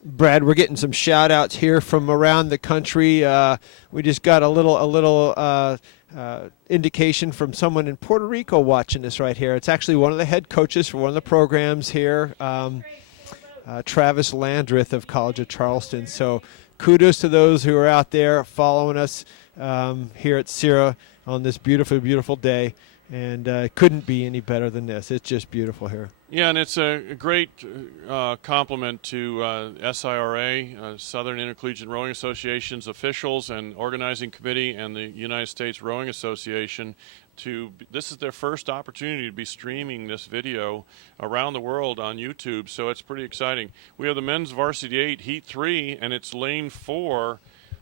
Brad, we're getting some shout outs here from around the country. We just got a little indication from someone in Puerto Rico watching this right here. It's actually one of the head coaches for one of the programs here, Travis Landreth of College of Charleston. So kudos to those who are out there following us here at SIRA on this beautiful, beautiful day. And it couldn't be any better than this. It's just beautiful here. Yeah, and it's a great compliment to SIRA, Southern Intercollegiate Rowing Association's officials and organizing committee, and the United States Rowing Association. This is their first opportunity to be streaming this video around the world on YouTube, so it's pretty exciting. We have the men's Varsity 8 Heat 3, and it's lane 4,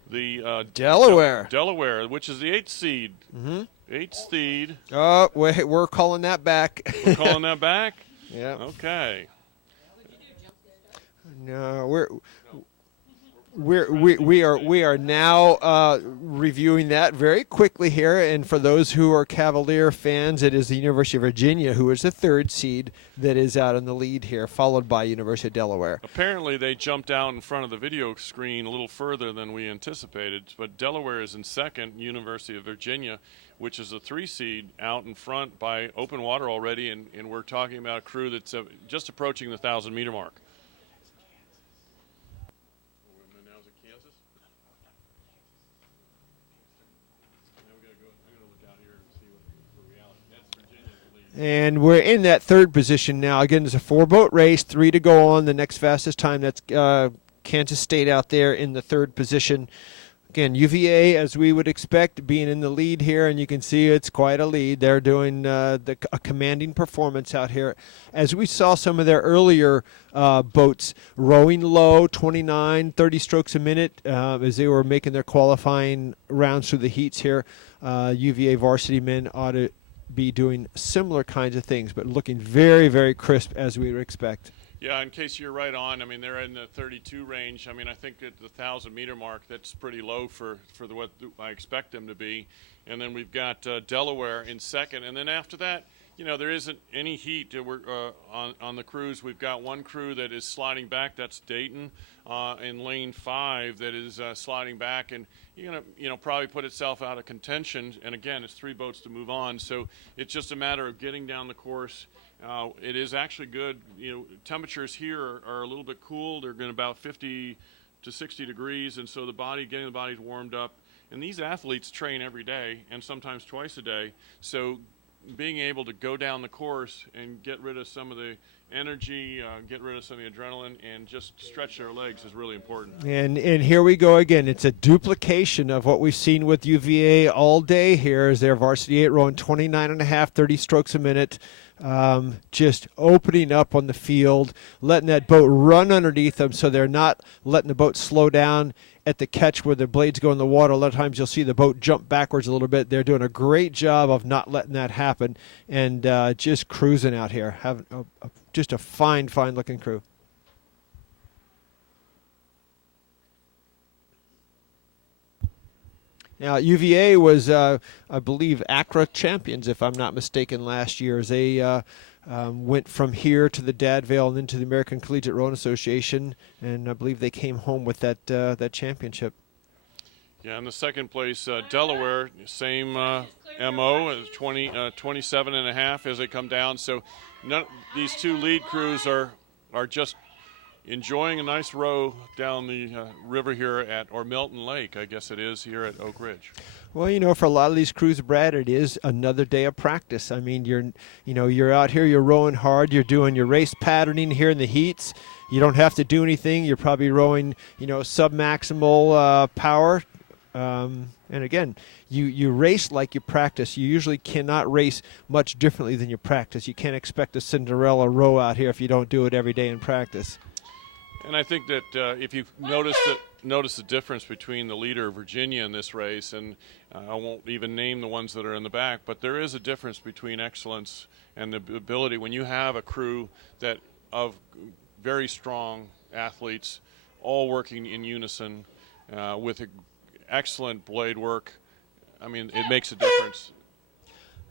the Delaware. Delaware, which is the 8th seed. Mm-hmm. 8th seed. Oh, wait, we're calling that back. We're calling that back? Yeah. Okay. No, We are now reviewing that very quickly here, and for those who are Cavalier fans, it is the University of Virginia who is the third seed that is out in the lead here, followed by University of Delaware. Apparently, they jumped out in front of the video screen a little further than we anticipated, but Delaware is in second, University of Virginia, which is a 3 seed, out in front by open water already, and we're talking about a crew that's just approaching the 1,000-meter mark. And we're in that third position now. Again, it's a 4-boat race, 3 to go on. The next fastest time, that's Kansas State out there in the third position. Again, UVA, as we would expect, being in the lead here, and you can see it's quite a lead. They're doing a commanding performance out here. As we saw some of their earlier boats rowing low, 29, 30 strokes a minute, as they were making their qualifying rounds through the heats here. UVA varsity men ought to be doing similar kinds of things, but looking very, very crisp as we would expect. Yeah, in case you're right on, I mean, they're in the 32 range. I mean, I think at the 1,000-meter mark, that's pretty low for what I expect them to be. And then we've got Delaware in second. And then after that, you know, there isn't any heat. We're on the crews. We've got one crew that is sliding back. That's Dayton in lane 5 that is sliding back, and you're gonna, you know, probably put itself out of contention. And again, it's 3 boats to move on, so it's just a matter of getting down the course. It is actually good. You know, temperatures here are a little bit cool. They're going about 50 to 60 degrees, and so getting the bodies warmed up. And these athletes train every day and sometimes twice a day, so being able to go down the course and get rid of some of the energy, get rid of some of the adrenaline, and just stretch their legs is really important. And here we go again. It's a duplication of what we've seen with UVA all day here as their varsity 8 rowing 29.5, 30 strokes a minute. Just opening up on the field, letting that boat run underneath them so they're not letting the boat slow down at the catch where the blades go in the water. A lot of times you'll see the boat jump backwards a little bit. They're doing a great job of not letting that happen and just cruising out here. Having just a fine looking crew. Now, UVA was, I believe, SIRA champions, if I'm not mistaken, last year. As they went from here to the Dadvale and into the American Collegiate Rowing Association, and I believe they came home with that championship. Yeah, in the second place, Delaware, same MO, as 27.5 as they come down. So these 2 lead crews are just enjoying a nice row down the river here or Milton Lake, I guess it is, here at Oak Ridge. Well, you know, for a lot of these crews, Brad, it is another day of practice. I mean, you're out here, you're rowing hard, you're doing your race patterning here in the heats. You don't have to do anything. You're probably rowing, you know, sub-maximal power. And again, you race like you practice. You usually cannot race much differently than you practice. You can't expect a Cinderella row out here if you don't do it every day in practice. And I think that if you notice the difference between the leader of Virginia in this race, and I won't even name the ones that are in the back, but there is a difference between excellence and the ability when you have a crew that of very strong athletes all working in unison with excellent blade work. I mean, it makes a difference.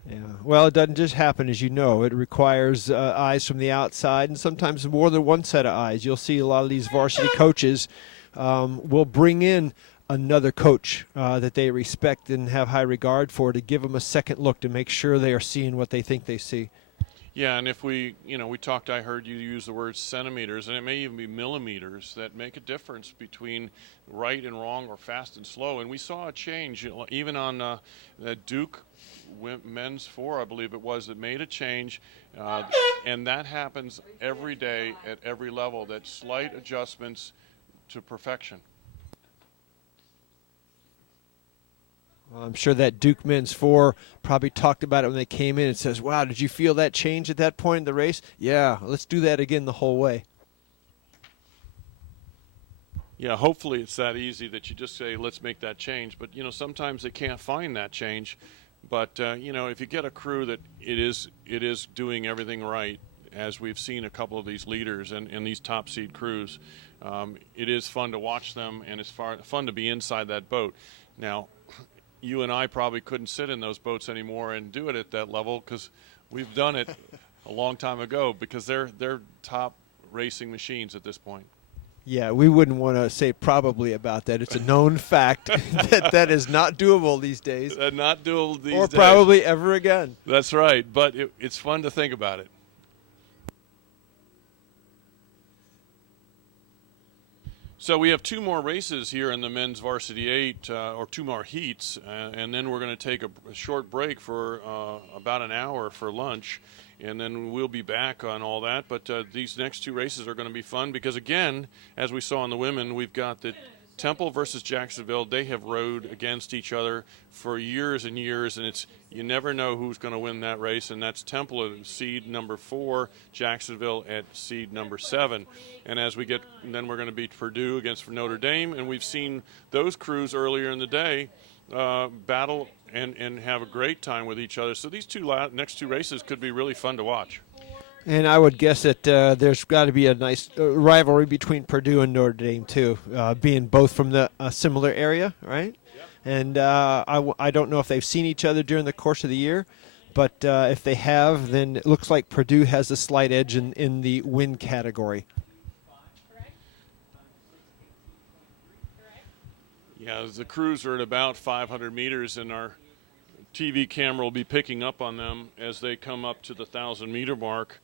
Yeah, well, it doesn't just happen, as you know. It requires eyes from the outside, and sometimes more than one set of eyes. You'll see a lot of these varsity coaches will bring in another coach that they respect and have high regard for to give them a second look to make sure they are seeing what they think they see. Yeah, and if we talked, I heard you use the word centimeters, and it may even be millimeters that make a difference between right and wrong or fast and slow. And we saw a change even on the Duke men's 4, I believe it was, that made a change, and that happens every day at every level, that slight adjustments to perfection. Well, I'm sure that Duke men's 4 probably talked about it when they came in and says, wow, did you feel that change at that point in the race? Yeah, let's do that again the whole way. Yeah, hopefully it's that easy that you just say, let's make that change. But, you know, sometimes they can't find that change. But, you know, if you get a crew that it is doing everything right, as we've seen a couple of these leaders and these top seed crews. It is fun to watch them, and it's fun to be inside that boat. Now, you and I probably couldn't sit in those boats anymore and do it at that level because we've done it a long time ago, because they're top racing machines at this point. Yeah, we wouldn't want to say probably about that. It's a known fact that is not doable these days. Not doable these days. Or probably ever again. That's right, but it's fun to think about it. So we have 2 more races here in the men's Varsity 8, or 2 more heats, and then we're going to take a short break for about an hour for lunch, and then we'll be back on all that. But these next 2 races are going to be fun because, again, as we saw in the women, we've got the Temple versus Jacksonville. They have rode against each other for years and years, and you never know who's going to win that race, and that's Temple at seed number 4, Jacksonville at seed number 7. And as we get, then we're going to beat Purdue against Notre Dame, and we've seen those crews earlier in the day battle and have a great time with each other. So these next 2 races could be really fun to watch. And I would guess that there's got to be a nice rivalry between Purdue and Notre Dame, too, being both from the similar area, right? Yep. And I don't know if they've seen each other during the course of the year, but if they have, then it looks like Purdue has a slight edge in the win category. Yeah, the crews are at about 500 meters, and our TV camera will be picking up on them as they come up to the 1,000-meter mark.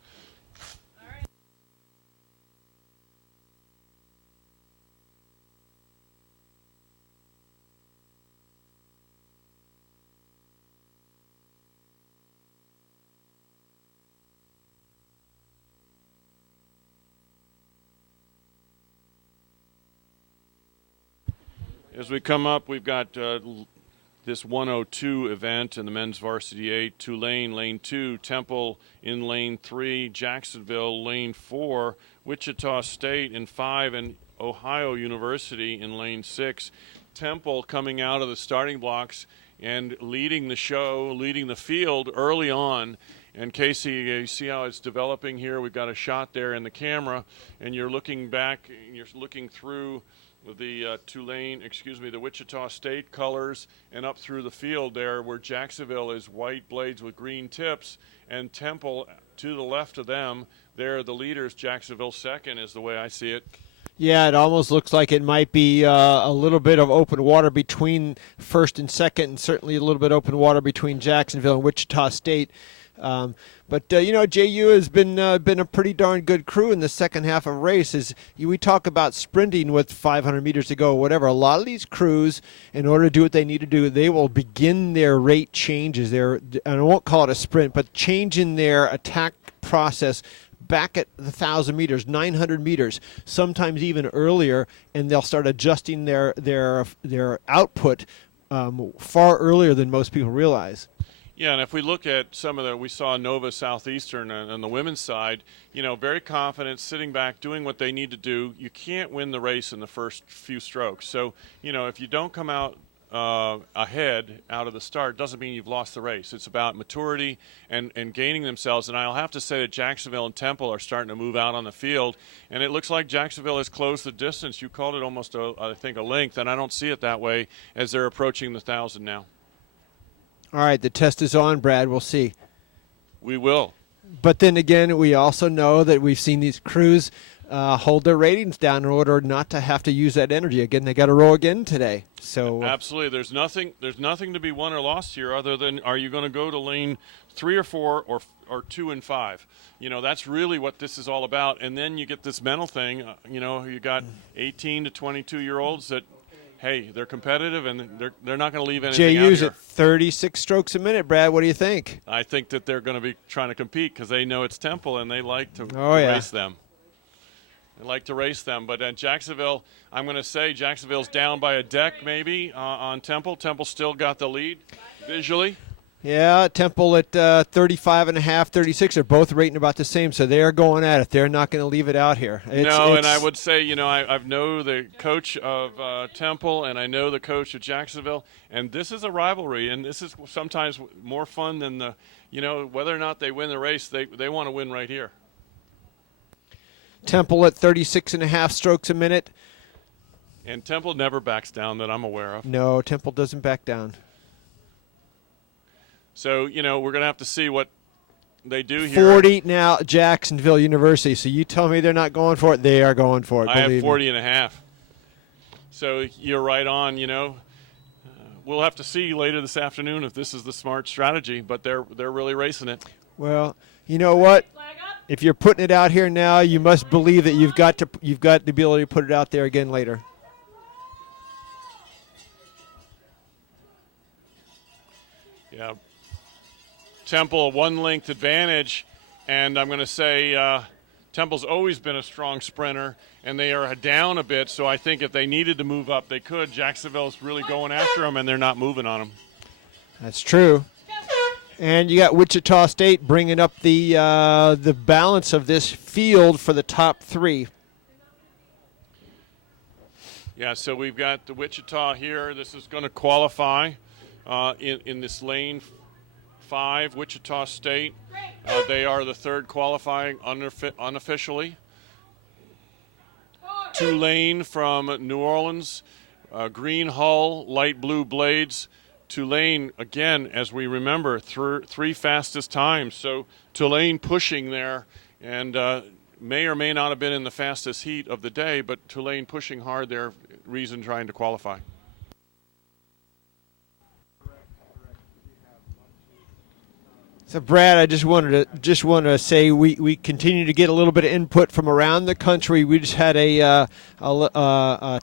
As we come up, we've got this 102 event in the men's Varsity 8, Tulane, lane 2, Temple in lane 3, Jacksonville, lane 4, Wichita State in 5, and Ohio University in lane 6. Temple coming out of the starting blocks and leading the show, leading the field early on. And Casey, you see how it's developing here? We've got a shot there in the camera, and you're looking back, and you're looking through the the Wichita State colors and up through the field there, where Jacksonville is white blades with green tips, and Temple to the left of them. They're the leaders. Jacksonville second is the way I see it. Yeah, it almost looks like it might be a little bit of open water between first and second, and certainly a little bit open water between Jacksonville and Wichita State. But JU has been a pretty darn good crew in the second half of races. We talk about sprinting with 500 meters to go, whatever. A lot of these crews, in order to do what they need to do, they will begin their rate changes. And I won't call it a sprint, but changing their attack process back at the 1,000 meters, 900 meters, sometimes even earlier, and they'll start adjusting their output far earlier than most people realize. Yeah, and if we look at some of we saw Novice Southeastern on the women's side, very confident, sitting back, doing what they need to do. You can't win the race in the first few strokes. So, if you don't come out ahead out of the start, doesn't mean you've lost the race. It's about maturity and gaining themselves. And I'll have to say that Jacksonville and Temple are starting to move out on the field, and it looks like Jacksonville has closed the distance. You called it almost, I think, a length, and I don't see it that way as they're approaching the 1,000 now. All right, the test is on, Brad. We'll see. We will. But then again, we also know that we've seen these crews hold their ratings down in order not to have to use that energy. Again, they got to row again today. So absolutely, there's nothing to be won or lost here, other than are you going to go to lane 3 or 4 or 2 and 5? That's really what this is all about. And then you get this mental thing. You got 18 to 22-year-olds that, hey, they're competitive, and they're not going to leave anything out JU's here. At 36 strokes a minute, Brad. What do you think? I think that they're going to be trying to compete because they know it's Temple, and they like to yeah. race them. They like to race them. But at Jacksonville, I'm going to say Jacksonville's down by a deck maybe on Temple. Temple still got the lead visually. Yeah, Temple at 35.5, 36. They're both rating about the same, so they're going at it. They're not going to leave it out here. And I would say, I know the coach of Temple, and I know the coach of Jacksonville, and this is a rivalry, and this is sometimes more fun than whether or not they win the race. They want to win right here. Temple at 36.5 strokes a minute. And Temple never backs down that I'm aware of. No, Temple doesn't back down. So, we're going to have to see what they do here. 40 now, Jacksonville University. So you tell me they're not going for it. They are going for it. I have believe 40 me. and a half. So you're right on, We'll have to see later this afternoon if this is the smart strategy, but they're really racing it. Well, you know what? Flag up. If you're putting it out here now, you must believe that you've got the ability to put it out there again later. Yeah. Temple, a one-length advantage, and I'm going to say Temple's always been a strong sprinter, and they are down a bit, so I think if they needed to move up, they could. Jacksonville's really going after them, and they're not moving on them. That's true. And you got Wichita State bringing up the balance of this field for the top three. Yeah, so we've got the Wichita here. This is going to qualify in this lane 5, Wichita State. They are the third qualifying unofficially. Tulane from New Orleans, green hull, light blue blades. Tulane, again, as we remember, three fastest times. So Tulane pushing there, and may or may not have been in the fastest heat of the day, but Tulane pushing hard there, reason trying to qualify. So, Brad, I just wanted to say we continue to get a little bit of input from around the country. We just had a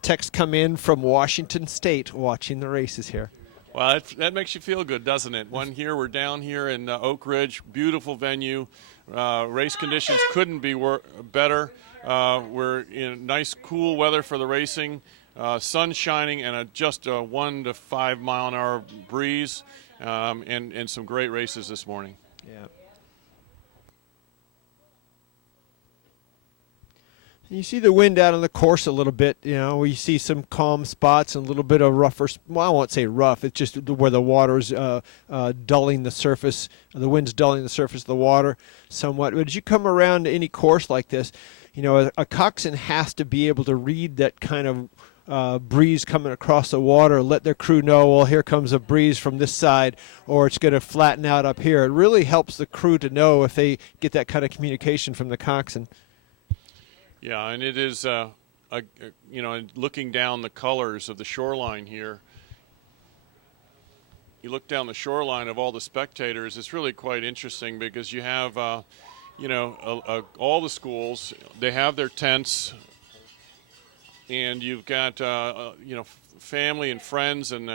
text come in from Washington State watching the races here. Well, that makes you feel good, doesn't it? We're down here in Oak Ridge, beautiful venue. Race conditions couldn't be better. We're in nice, cool weather for the racing. Sun shining and just a 1 to 5 mile an hour breeze. And some great races this morning. Yeah. You see the wind out on the course a little bit. We see some calm spots and a little bit of rougher. Well, I won't say rough. It's just where the water's dulling the surface. The wind's dulling the surface of the water somewhat. But as you come around to any course like this, a coxswain has to be able to read that kind of breeze coming across the water, let their crew know, well, here comes a breeze from this side, or it's going to flatten out up here. It really helps the crew to know if they get that kind of communication from the coxswain. Yeah, and it is, looking down the colors of the shoreline here, you look down the shoreline of all the spectators, it's really quite interesting because you have, all the schools, they have their tents, and you've got, family and friends and,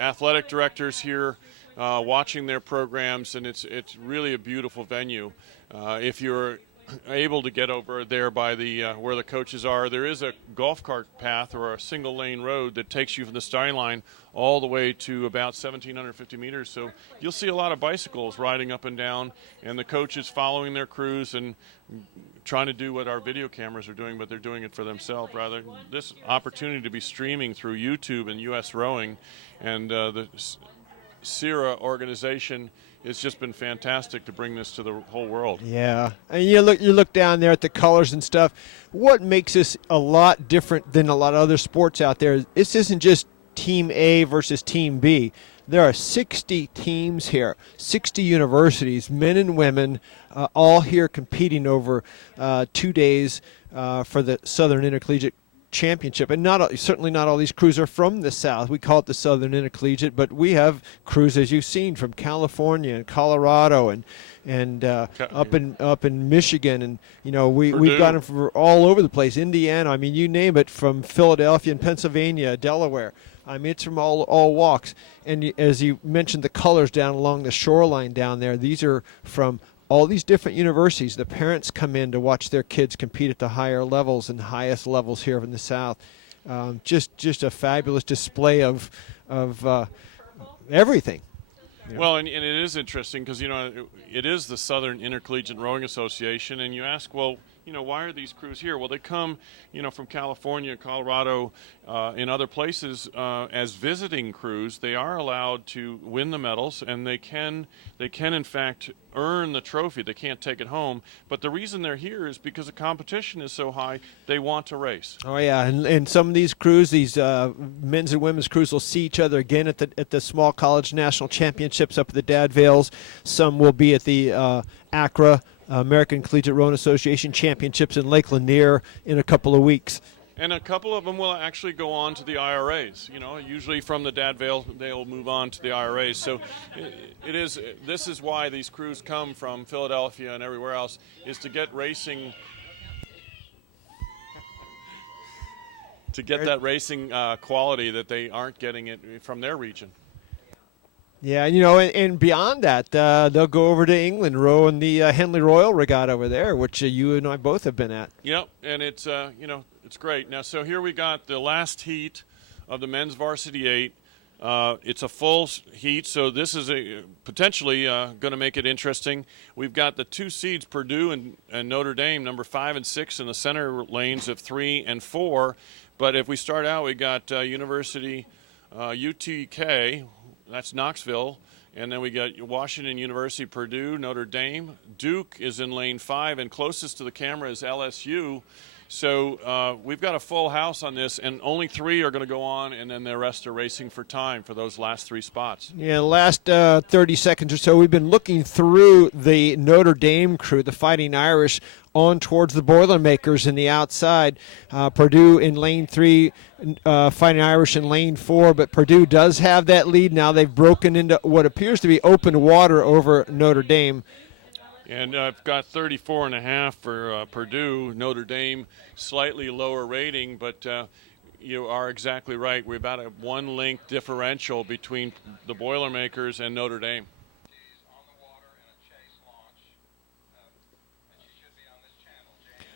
athletic directors here watching their programs, and it's really a beautiful venue. If you're able to get over there by the where the coaches are, there is a golf cart path or a single lane road that takes you from the starting line all the way to about 1,750 meters. So you'll see a lot of bicycles riding up and down, and the coaches following their crews and trying to do what our video cameras are doing, but they're doing it for themselves rather. This opportunity to be streaming through YouTube and U.S. Rowing, and the SIRA organization, it's just been fantastic to bring this to the whole world. Yeah, and you look down there at the colors and stuff. What makes this a lot different than a lot of other sports out there? This isn't just Team A versus Team B. There are 60 teams here, 60 universities, men and women, all here competing over 2 days for the Southern Intercollegiate Championship. And certainly not all these crews are from the South. We call it the Southern Intercollegiate, but we have crews, as you've seen, from California and Colorado and up in Michigan, and we've got them from all over the place. Indiana, I mean, you name it, from Philadelphia and Pennsylvania, Delaware. I mean, it's from all walks. And as you mentioned, the colors down along the shoreline down there, these are from all these different universities. The parents come in to watch their kids compete at the higher levels and highest levels here in the South. Just a fabulous display of everything. Yeah. Well, and it is interesting because, it is the Southern Intercollegiate Rowing Association, and you ask, well, why are these crews here? Well, they come, from California, Colorado, and other places as visiting crews. They are allowed to win the medals, and they can in fact, earn the trophy. They can't take it home. But the reason they're here is because the competition is so high, they want to race. Oh yeah, and some of these crews, these men's and women's crews, will see each other again at the small college national championships up at the Dad Vales. Some will be at the ACRA, American Collegiate Rowing Association Championships in Lake Lanier in a couple of weeks. And a couple of them will actually go on to the IRAs. Usually from the Dad Vale, they'll move on to the IRAs. So this is why these crews come from Philadelphia and everywhere else, is to get racing, that racing quality that they aren't getting it from their region. Yeah, and beyond that, they'll go over to England, row in the Henley Royal Regatta over there, which you and I both have been at. Yep, and it's it's great. Now, so here we got the last heat of the men's Varsity 8. It's a full heat, so this is potentially going to make it interesting. We've got the 2 seeds, Purdue and Notre Dame, number 5 and 6 in the center lanes of 3 and 4. But if we start out, we got University UTK. That's Knoxville. And then we got Washington University, Purdue, Notre Dame. Duke is in lane 5, and closest to the camera is LSU. So we've got a full house on this, and only 3 are going to go on, and then the rest are racing for time for those last 3 spots. Yeah, the last 30 seconds or so, we've been looking through the Notre Dame crew, the Fighting Irish, on towards the Boilermakers in the outside. Purdue in lane 3, Fighting Irish in lane 4, but Purdue does have that lead. Now they've broken into what appears to be open water over Notre Dame. And I've got 34.5 for Purdue. Notre Dame, slightly lower rating, but you are exactly right. We're about a 1-length differential between the Boilermakers and Notre Dame.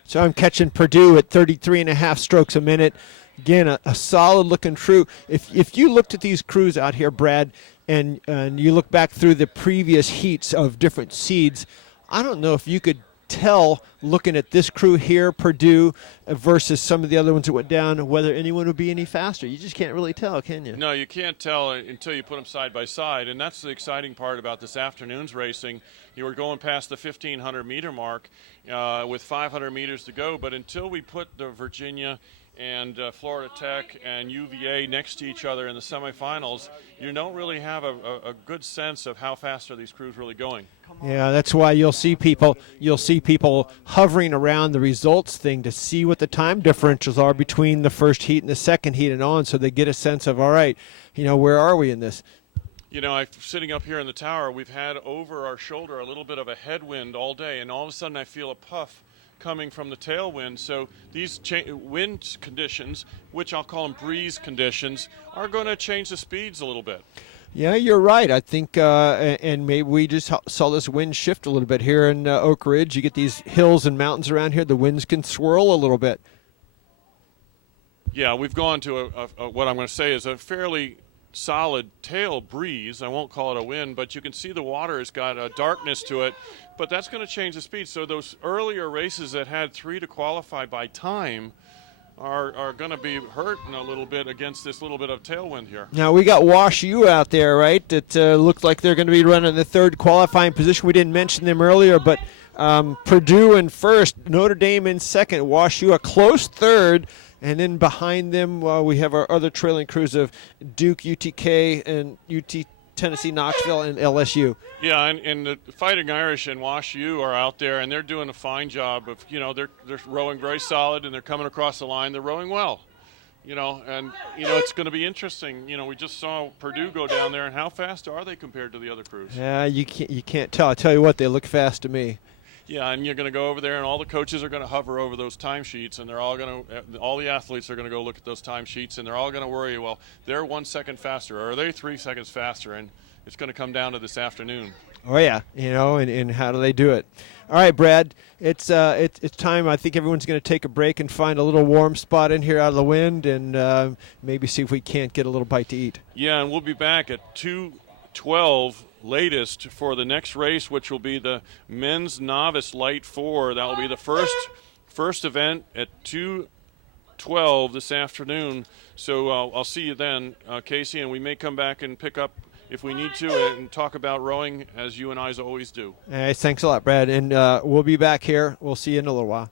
So I'm catching Purdue at 33.5 strokes a minute. Again, a solid-looking crew. If you looked at these crews out here, Brad, and you look back through the previous heats of different seeds, I don't know if you could tell, looking at this crew here, Purdue, versus some of the other ones that went down, whether anyone would be any faster. You just can't really tell, can you? No, you can't tell until you put them side by side, and that's the exciting part about this afternoon's racing. You were going past the 1,500-meter mark with 500 meters to go, but until we put the Virginia and Florida Tech and UVA next to each other in the semifinals, you don't really have a good sense of how fast are these crews really going. Yeah, that's why you'll see people hovering around the results thing to see what the time differentials are between the first heat and the second heat and on, so they get a sense of, all right, where are we in this? Sitting up here in the tower, we've had over our shoulder a little bit of a headwind all day, and all of a sudden I feel a puff coming from the tailwind. So these wind conditions, which I'll call them breeze conditions, are going to change the speeds a little bit. Yeah, you're right. I think, and maybe we just saw this wind shift a little bit here in Oak Ridge. You get these hills and mountains around here. The winds can swirl a little bit. Yeah, we've gone to what I'm going to say is a fairly solid tail breeze. I won't call it a wind, but you can see the water has got a darkness to it, but that's going to change the speed. So those earlier races that had 3 to qualify by time are going to be hurting a little bit against this little bit of tailwind here. Now, we got Wash U out there, right? It looked like they're going to be running the 3rd qualifying position. We didn't mention them earlier, but Purdue in 1st, Notre Dame in 2nd, Wash U a close 3rd. And then behind them, we have our other trailing crews of Duke, UTK, and UT Tennessee, Knoxville, and LSU. Yeah, and the Fighting Irish and Wash U are out there, and they're doing a fine job of, they're rowing very solid, and they're coming across the line. They're rowing well, and it's going to be interesting. We just saw Purdue go down there, and how fast are they compared to the other crews? Yeah, you can't tell. I tell you what, they look fast to me. Yeah, and you're going to go over there, and all the coaches are going to hover over those timesheets, and all the athletes are going to go look at those timesheets, and they're all going to worry, well, they're 1 second faster, or are they 3 seconds faster? And it's going to come down to this afternoon. Oh yeah, and how do they do it? All right, Brad, it's time. I think everyone's going to take a break and find a little warm spot in here out of the wind, and maybe see if we can't get a little bite to eat. Yeah, and we'll be back at 2:12. Latest for the next race, which will be the men's novice light 4. That will be the first event at 2:12 this afternoon. So I'll see you then, Casey, and we may come back and pick up if we need to and talk about rowing, as you and I always do. Hey, thanks a lot, Brad. And we'll be back here. We'll see you in a little while.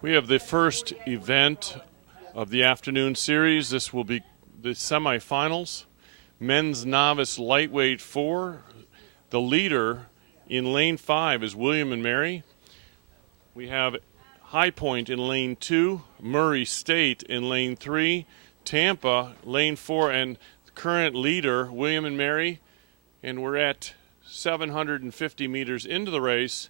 We have the first event of the afternoon series. This will be the semifinals. Men's novice lightweight 4. The leader in lane 5 is William and Mary. We have High Point in lane 2, Murray State in lane 3, Tampa lane 4, and current leader William and Mary. And we're at 750 meters into the race.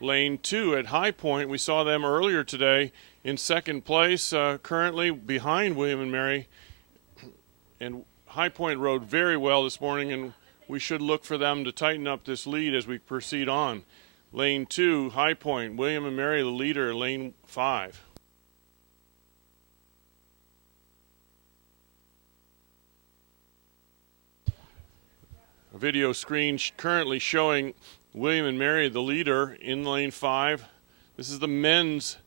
Lane 2 at High Point, we saw them earlier today in second place, currently behind William and Mary. And High Point rode very well this morning, and we should look for them to tighten up this lead as we proceed on. Lane 2, High Point, William and Mary the leader, lane 5. A video screen currently showing William and Mary the leader in lane 5. This is the men's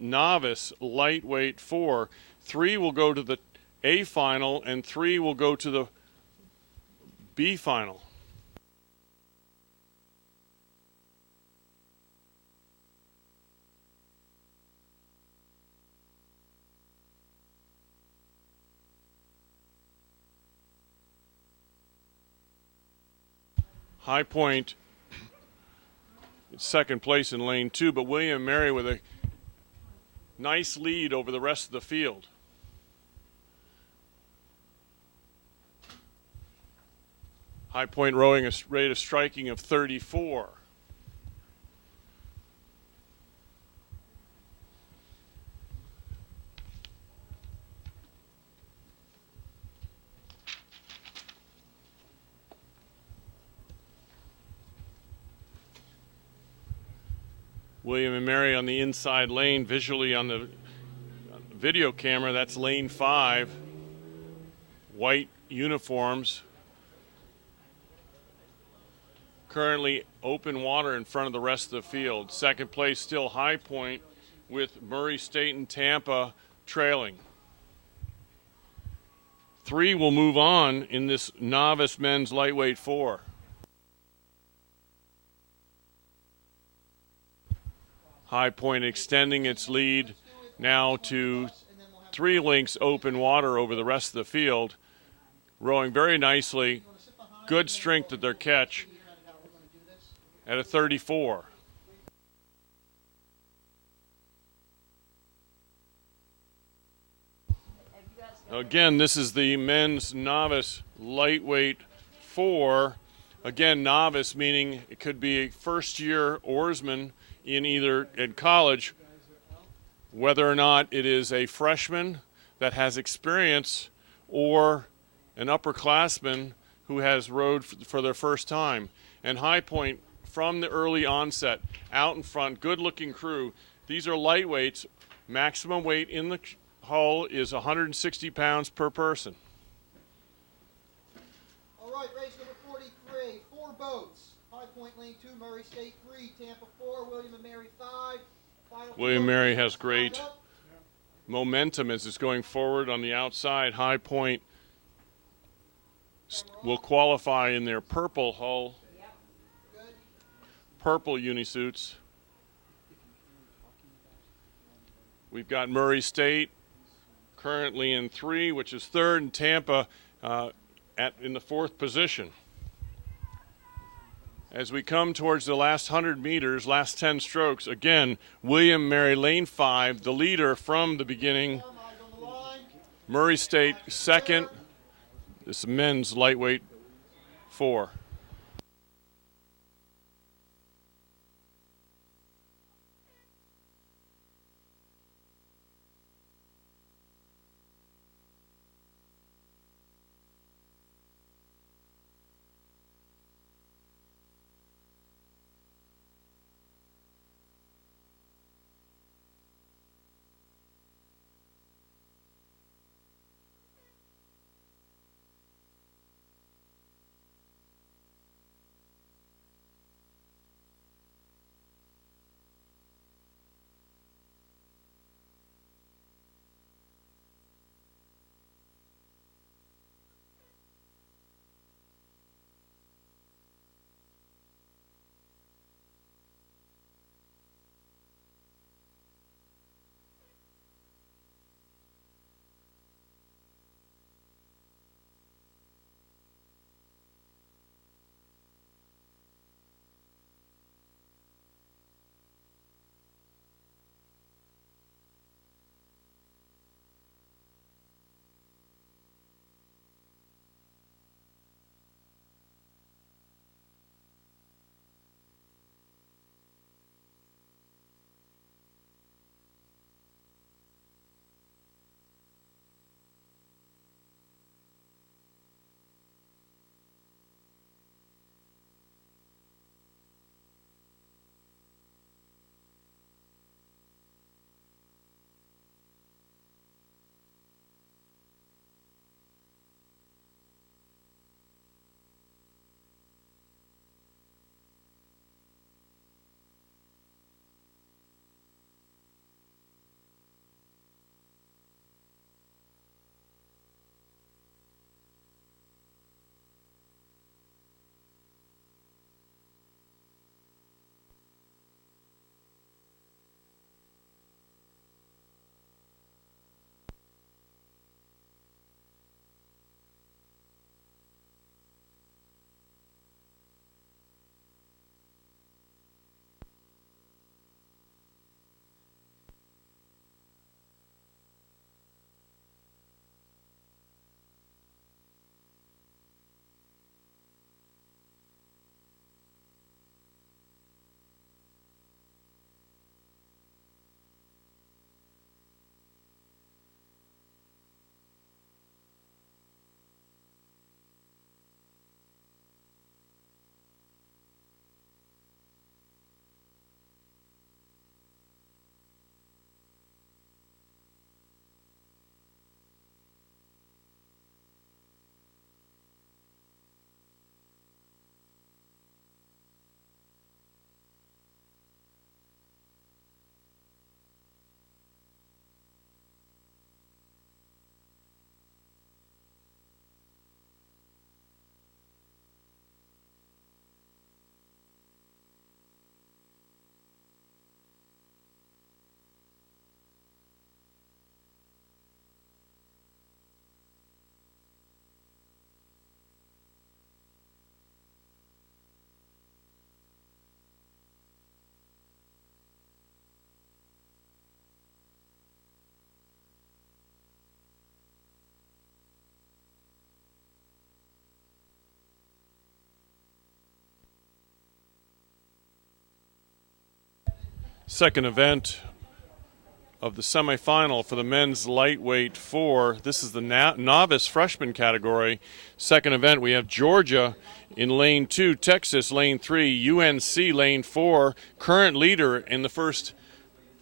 novice lightweight 4. 3 will go to the A final and 3 will go to the B final. High Point second place in lane 2, but William and Mary with a nice lead over the rest of the field. High Point rowing a rate of striking of 34. William and Mary on the inside lane, visually on the video camera, that's lane 5. White uniforms. Currently open water in front of the rest of the field. Second place still High Point with Murray State and Tampa trailing. 3 will move on in this novice men's lightweight 4. High Point extending its lead now to 3 lengths open water over the rest of the field. Rowing very nicely. Good strength at their catch at a 34. Again, this is the men's novice lightweight 4. Again, novice meaning it could be a first-year oarsman in college, whether or not it is a freshman that has experience or an upperclassman who has rowed for their first time. And High Point, from the early onset, out in front, good-looking crew. These are lightweights. Maximum weight in the hull is 160 pounds per person. All right, race number 43, 4 boats. High Point lane 2, Murray State 3, Tampa 4, William and Mary 5. William and Mary has great momentum as it's going forward on the outside. High Point will qualify in their purple hull, purple unisuits. We've got Murray State currently in 3, which is 3rd, and Tampa in the 4th position. As we come towards the last 100 meters, last 10 strokes, again, William Mary lane 5, the leader from the beginning. Murray State 2nd. This men's lightweight 4. Second event of the semifinal for the men's lightweight 4. This is the novice freshman category. Second event, we have Georgia in lane 2, Texas lane 3, UNC lane 4. Current leader in the first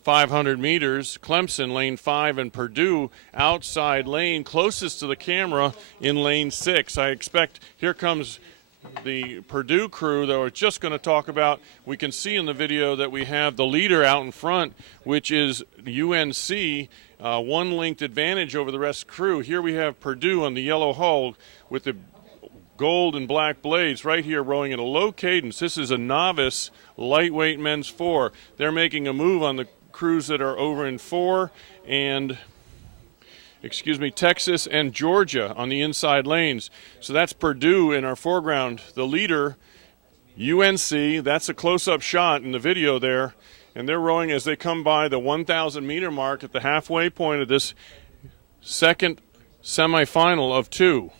500 meters, Clemson lane 5, and Purdue outside lane, closest to the camera in lane 6. I expect here comes the Purdue crew that we're just going to talk about. We can see in the video that we have the leader out in front, which is UNC, one linked advantage over the rest of the crew. Here we have Purdue on the yellow hull with the gold and black blades right here rowing at a low cadence. This is a novice lightweight men's 4. They're making a move on the crews that are over in 4 and Texas and Georgia on the inside lanes. So that's Purdue in our foreground. The leader, UNC, that's a close-up shot in the video there. And they're rowing as they come by the 1,000-meter mark at the halfway point of this second semifinal of 2.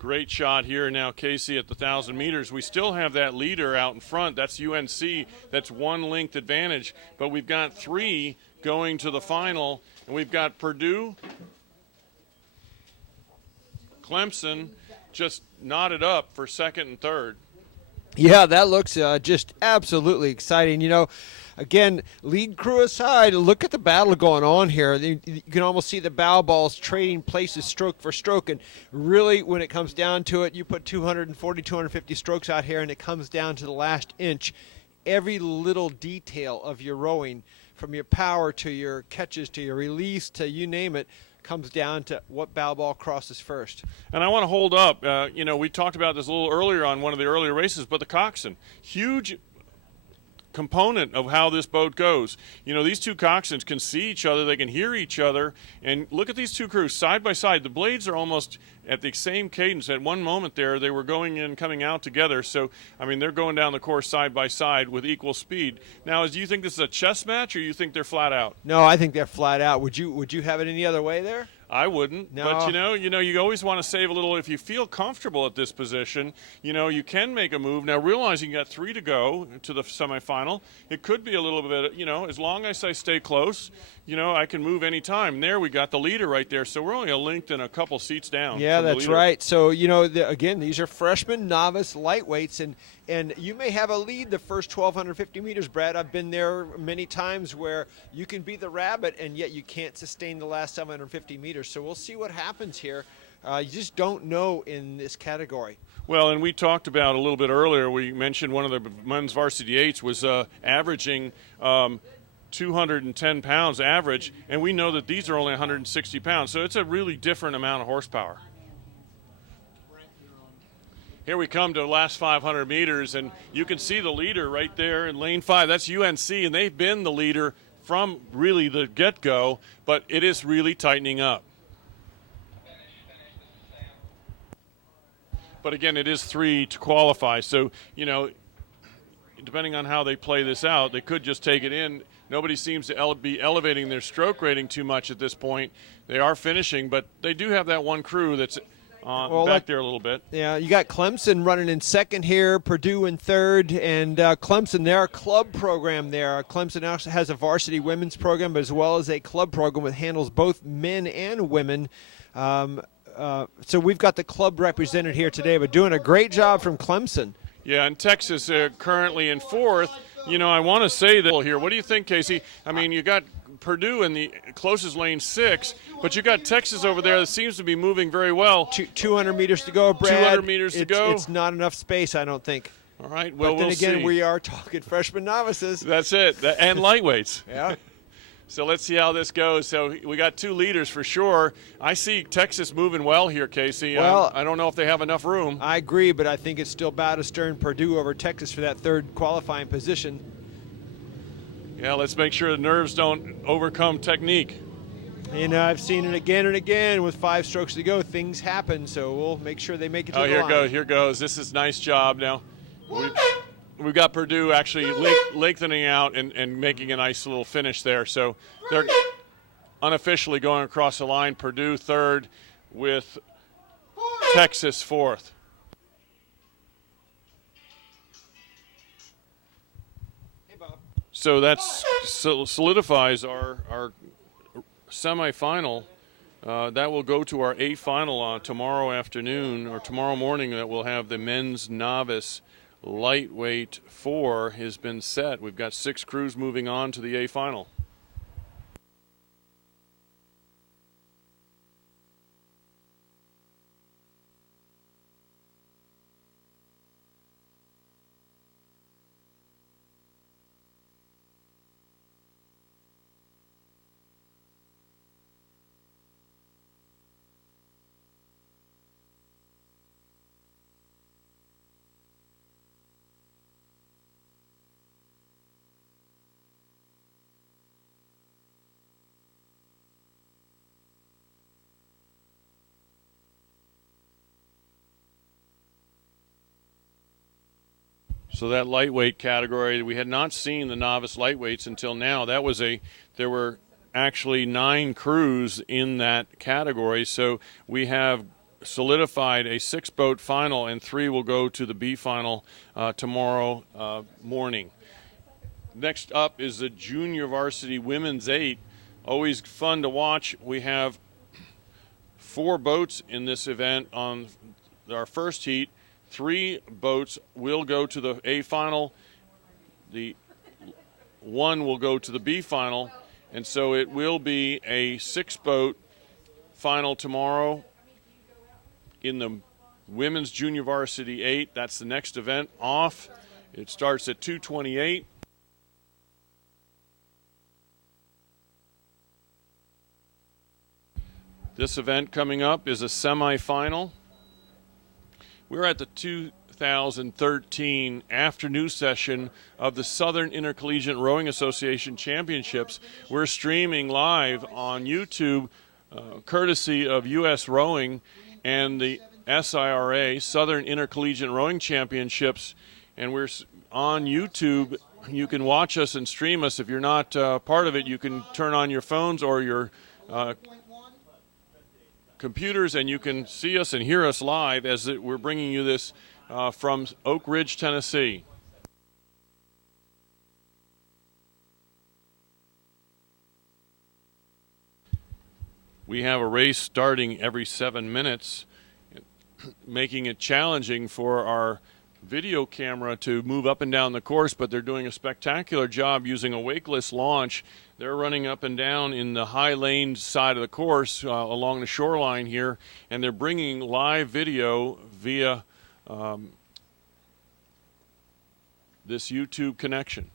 Great shot here now, Casey, at the 1,000 meters. We still have that leader out in front. That's UNC. That's one linked advantage. But we've got 3 going to the final. And we've got Purdue, Clemson just knotted up for second and third. Yeah, that looks just absolutely exciting. You know, again, lead crew aside, look at the battle going on here. You can almost see the bow balls trading places stroke for stroke. And really, when it comes down to it, you put 240, 250 strokes out here, and it comes down to the last inch. Every little detail of your rowing, from your power to your catches to your release to you name it, comes down to what bow ball crosses first. And I want to hold up, you know, we talked about this a little earlier on one of the earlier races, but the coxswain, huge component of how this boat goes. You know, these two coxswains can see each other, they can hear each other, and look at these two crews side by side. The blades are almost at the same cadence. At one moment there, they were going in, coming out together. So, I mean, they're going down the course side by side with equal speed. Now, do you think this is a chess match, or you think they're flat out? No, I think they're flat out. Would you have it any other way there? I wouldn't, no. But you always want to save a little. If you feel comfortable at this position, you can make a move. Now, realizing you got 3 to go to the semifinal, it could be a little bit, as long as I stay close, I can move any time. There we got the leader right there, so we're only linked in a couple seats down. Yeah, that's right. So, again, these are freshman, novice, lightweights, and you may have a lead the first 1,250 meters, Brad. I've been there many times where you can be the rabbit, and yet you can't sustain the last 750 meters. So we'll see what happens here. You just don't know in this category. Well, and we talked about a little bit earlier, we mentioned one of the men's varsity 8s was averaging 210 pounds average, and we know that these are only 160 pounds. So it's a really different amount of horsepower. Here we come to the last 500 meters, and you can see the leader right there in lane 5. That's UNC, and they've been the leader from really the get-go, but it is really tightening up. But again, it is 3 to qualify, so, depending on how they play this out, they could just take it in. Nobody seems to be elevating their stroke rating too much at this point. They are finishing, but they do have that one crew that's back there a little bit. Yeah, you got Clemson running in second here, Purdue in third, and Clemson, they're club program there. Clemson also has a varsity women's program, but as well as a club program that handles both men and women. So we've got the club represented here today, but doing a great job from Clemson. Yeah, and Texas currently in fourth. I want to say that here. What do you think, Casey? I mean, you got Purdue in the closest lane 6, but you got Texas over there that seems to be moving very well. 200 meters to go, Brad. 200 meters to go. It's not enough space, I don't think. All right, well, but then we'll again, see. we are talking freshman novices. That's it, and lightweights. Yeah. So let's see how this goes. So we got 2 leaders for sure. I see Texas moving well here, Casey. Well, I don't know if they have enough room. I agree, but I think it's still bow to stern Purdue over Texas for that third qualifying position. Yeah, let's make sure the nerves don't overcome technique. I've seen it again and again with 5 strokes to go. Things happen, so we'll make sure they make it to the line. Here goes. This is a nice job now. we've got Purdue actually lengthening out and making a nice little finish there. So they're unofficially going across the line. Purdue third with Texas fourth. Hey, Bob. So that solidifies our semifinal. That will go to our A final tomorrow afternoon or tomorrow morning. That will have the men's novice lightweight 4 has been set. We've got 6 crews moving on to the A final. So that lightweight category, we had not seen the novice lightweights until now. There were actually 9 crews in that category. So we have solidified a 6-boat final, and 3 will go to the B final tomorrow morning. Next up is the junior varsity women's 8. Always fun to watch. We have 4 boats in this event on our first heat. 3 boats will go to the A final. The 1 will go to the B final. And so it will be a 6-boat final tomorrow in the women's junior varsity 8. That's the next event off. It starts at 2:28. This event coming up is a semifinal. We're at the 2013 afternoon session of the Southern Intercollegiate Rowing Association Championships. We're streaming live on YouTube, courtesy of U.S. Rowing and the SIRA, Southern Intercollegiate Rowing Championships. And we're on YouTube. You can watch us and stream us. If you're not part of it, you can turn on your phones or your computers, and you can see us and hear us live as we're bringing you this from Oak Ridge, Tennessee. We have a race starting every 7 minutes, making it challenging for our video camera to move up and down the course, but they're doing a spectacular job using a wakeless launch. They're running up and down in the high lane side of the course along the shoreline here, and they're bringing live video via this YouTube connection.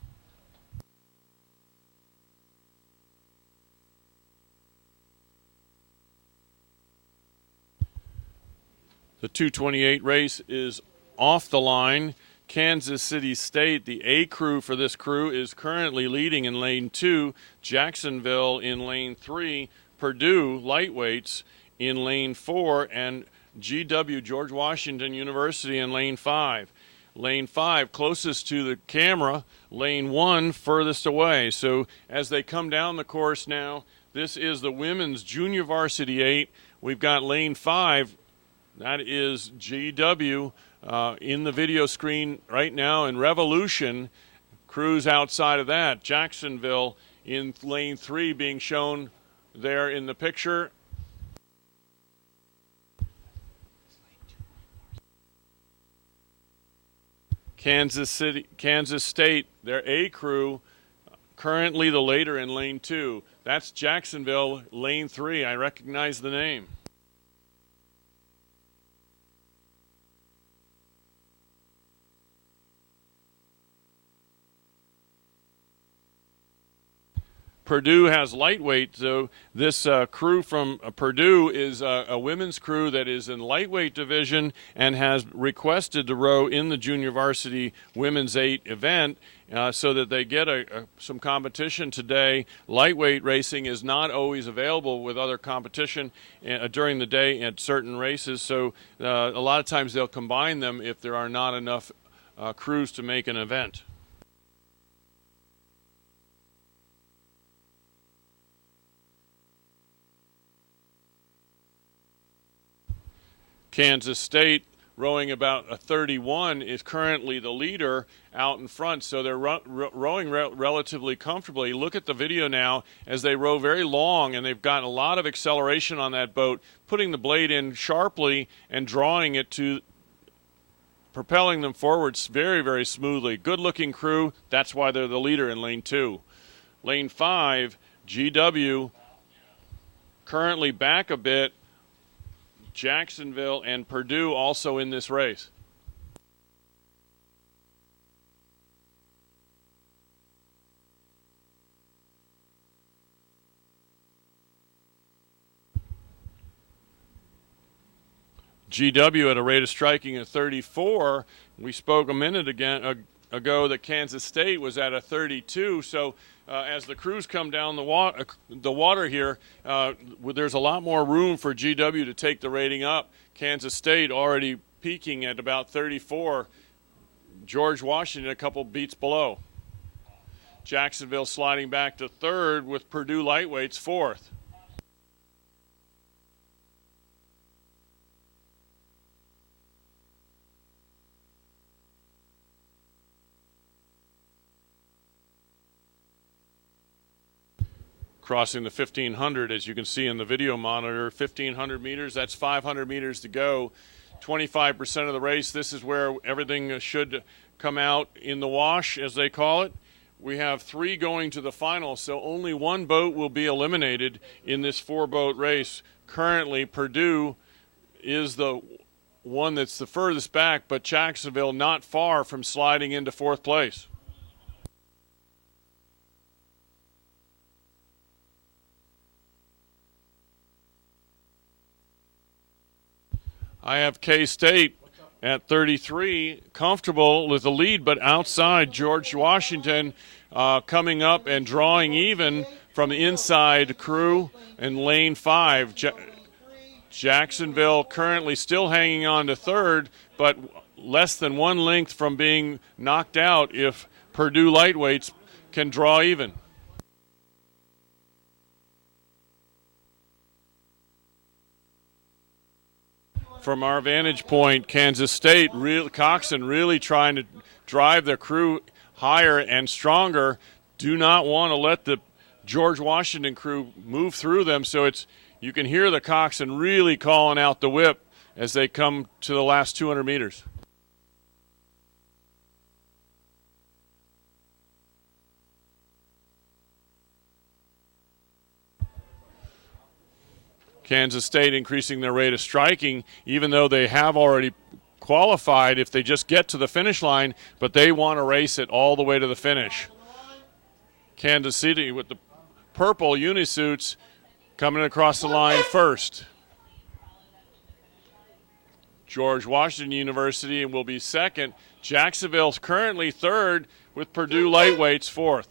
The 2:28 race is off the line. Kansas City State, the A crew for this crew, is currently leading in lane 2. Jacksonville in lane 3. Purdue lightweights in lane 4, and GW, George Washington University, in lane 5. Lane 5 closest to the camera, lane 1 furthest away. So as they come down the course now, this is the women's junior varsity 8. We've got lane 5. That is GW in the video screen right now, and Revolution crews outside of that. Jacksonville in lane 3 being shown there in the picture. Kansas State, their A crew, currently the leader in lane 2. That's Jacksonville, lane 3. I recognize the name. Purdue has lightweight, so this crew from Purdue is a women's crew that is in lightweight division and has requested to row in the junior varsity women's 8 event so that they get some competition today. Lightweight racing is not always available with other competition during the day at certain races, so a lot of times they'll combine them if there are not enough crews to make an event. Kansas State, rowing about a 31, is currently the leader out in front, so they're rowing relatively comfortably. Look at the video now as they row very long, and they've got a lot of acceleration on that boat, putting the blade in sharply and drawing it to propelling them forwards very, very smoothly. Good-looking crew. That's why they're the leader in lane 2. Lane 5, GW, currently back a bit. Jacksonville and Purdue also in this race. GW at a rate of striking of 34. We spoke a minute ago that Kansas State was at a 32. So as the crews come down the water here, there's a lot more room for GW to take the rating up. Kansas State already peaking at about 34. George Washington a couple beats below. Jacksonville sliding back to 3rd with Purdue lightweights 4th. Crossing the 1,500, as you can see in the video monitor, 1,500 meters, that's 500 meters to go. 25% of the race, this is where everything should come out in the wash, as they call it. We have 3 going to the final, so only 1 boat will be eliminated in this 4-boat race. Currently, Purdue is the one that's the furthest back, but Jacksonville not far from sliding into 4th place. I have K-State at 33, comfortable with the lead, but outside George Washington coming up and drawing even from the inside crew in lane 5. Jacksonville currently still hanging on to 3rd, but less than 1 length from being knocked out if Purdue lightweights can draw even. From our vantage point, Kansas State, Coxon really trying to drive their crew higher and stronger. Do not want to let the George Washington crew move through them, so you can hear the Coxon really calling out the whip as they come to the last 200 meters. Kansas State increasing their rate of striking, even though they have already qualified if they just get to the finish line, but they want to race it all the way to the finish. Kansas City with the purple unisuits coming across the line first. George Washington University will be second. Jacksonville's currently 3rd with Purdue lightweights 4th.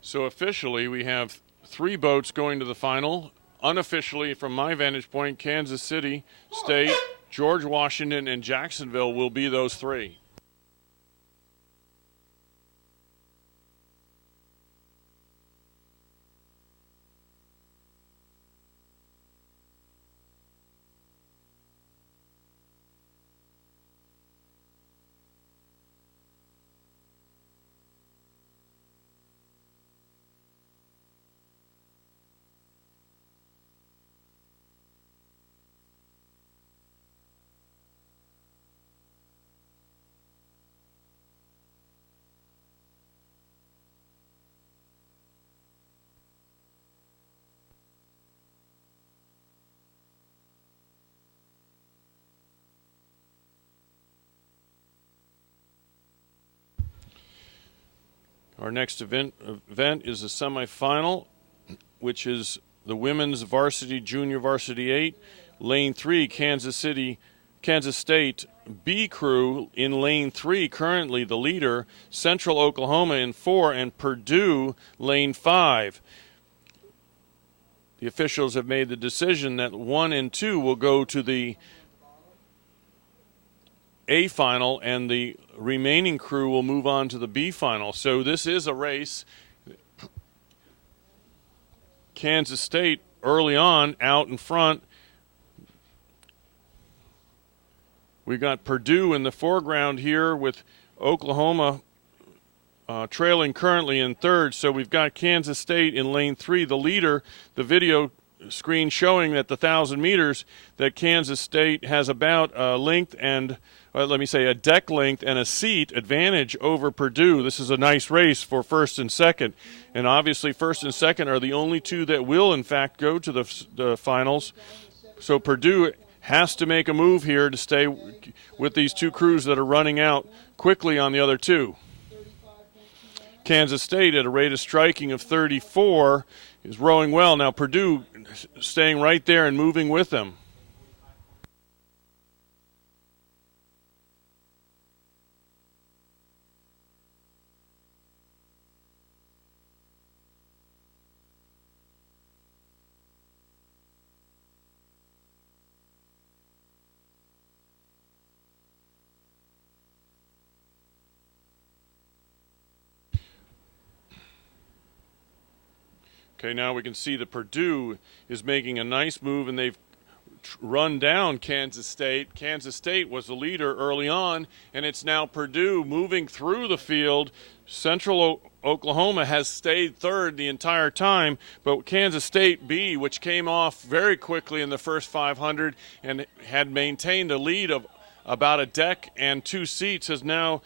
So officially, we have 3 boats going to the final. Unofficially, from my vantage point, Kansas City, State, George Washington, and Jacksonville will be those 3. Our next event is the semifinal, which is the women's varsity, junior varsity 8, lane 3, Kansas State B crew in lane 3, currently the leader, Central Oklahoma in 4, and Purdue lane 5. The officials have made the decision that 1 and 2 will go to the A final, and the remaining crew will move on to the B final. So this is a race. Kansas State early on out in front. We've got Purdue in the foreground here with Oklahoma trailing currently in 3rd. So we've got Kansas State in lane 3, the leader. The video screen showing that the 1,000 meters that Kansas State has about a length and a deck length and a seat advantage over Purdue. This is a nice race for 1st and 2nd. And obviously 1st and 2nd are the only two that will, in fact, go to the finals. So Purdue has to make a move here to stay with these two crews that are running out quickly on the other two. Kansas State at a rate of striking of 34 is rowing well. Now Purdue staying right there and moving with them. Okay, now we can see that Purdue is making a nice move, and they've run down Kansas State. Kansas State was the leader early on, and it's now Purdue moving through the field. Central Oklahoma has stayed 3rd the entire time, but Kansas State B, which came off very quickly in the first 500 and had maintained a lead of about a deck and 2 seats, has now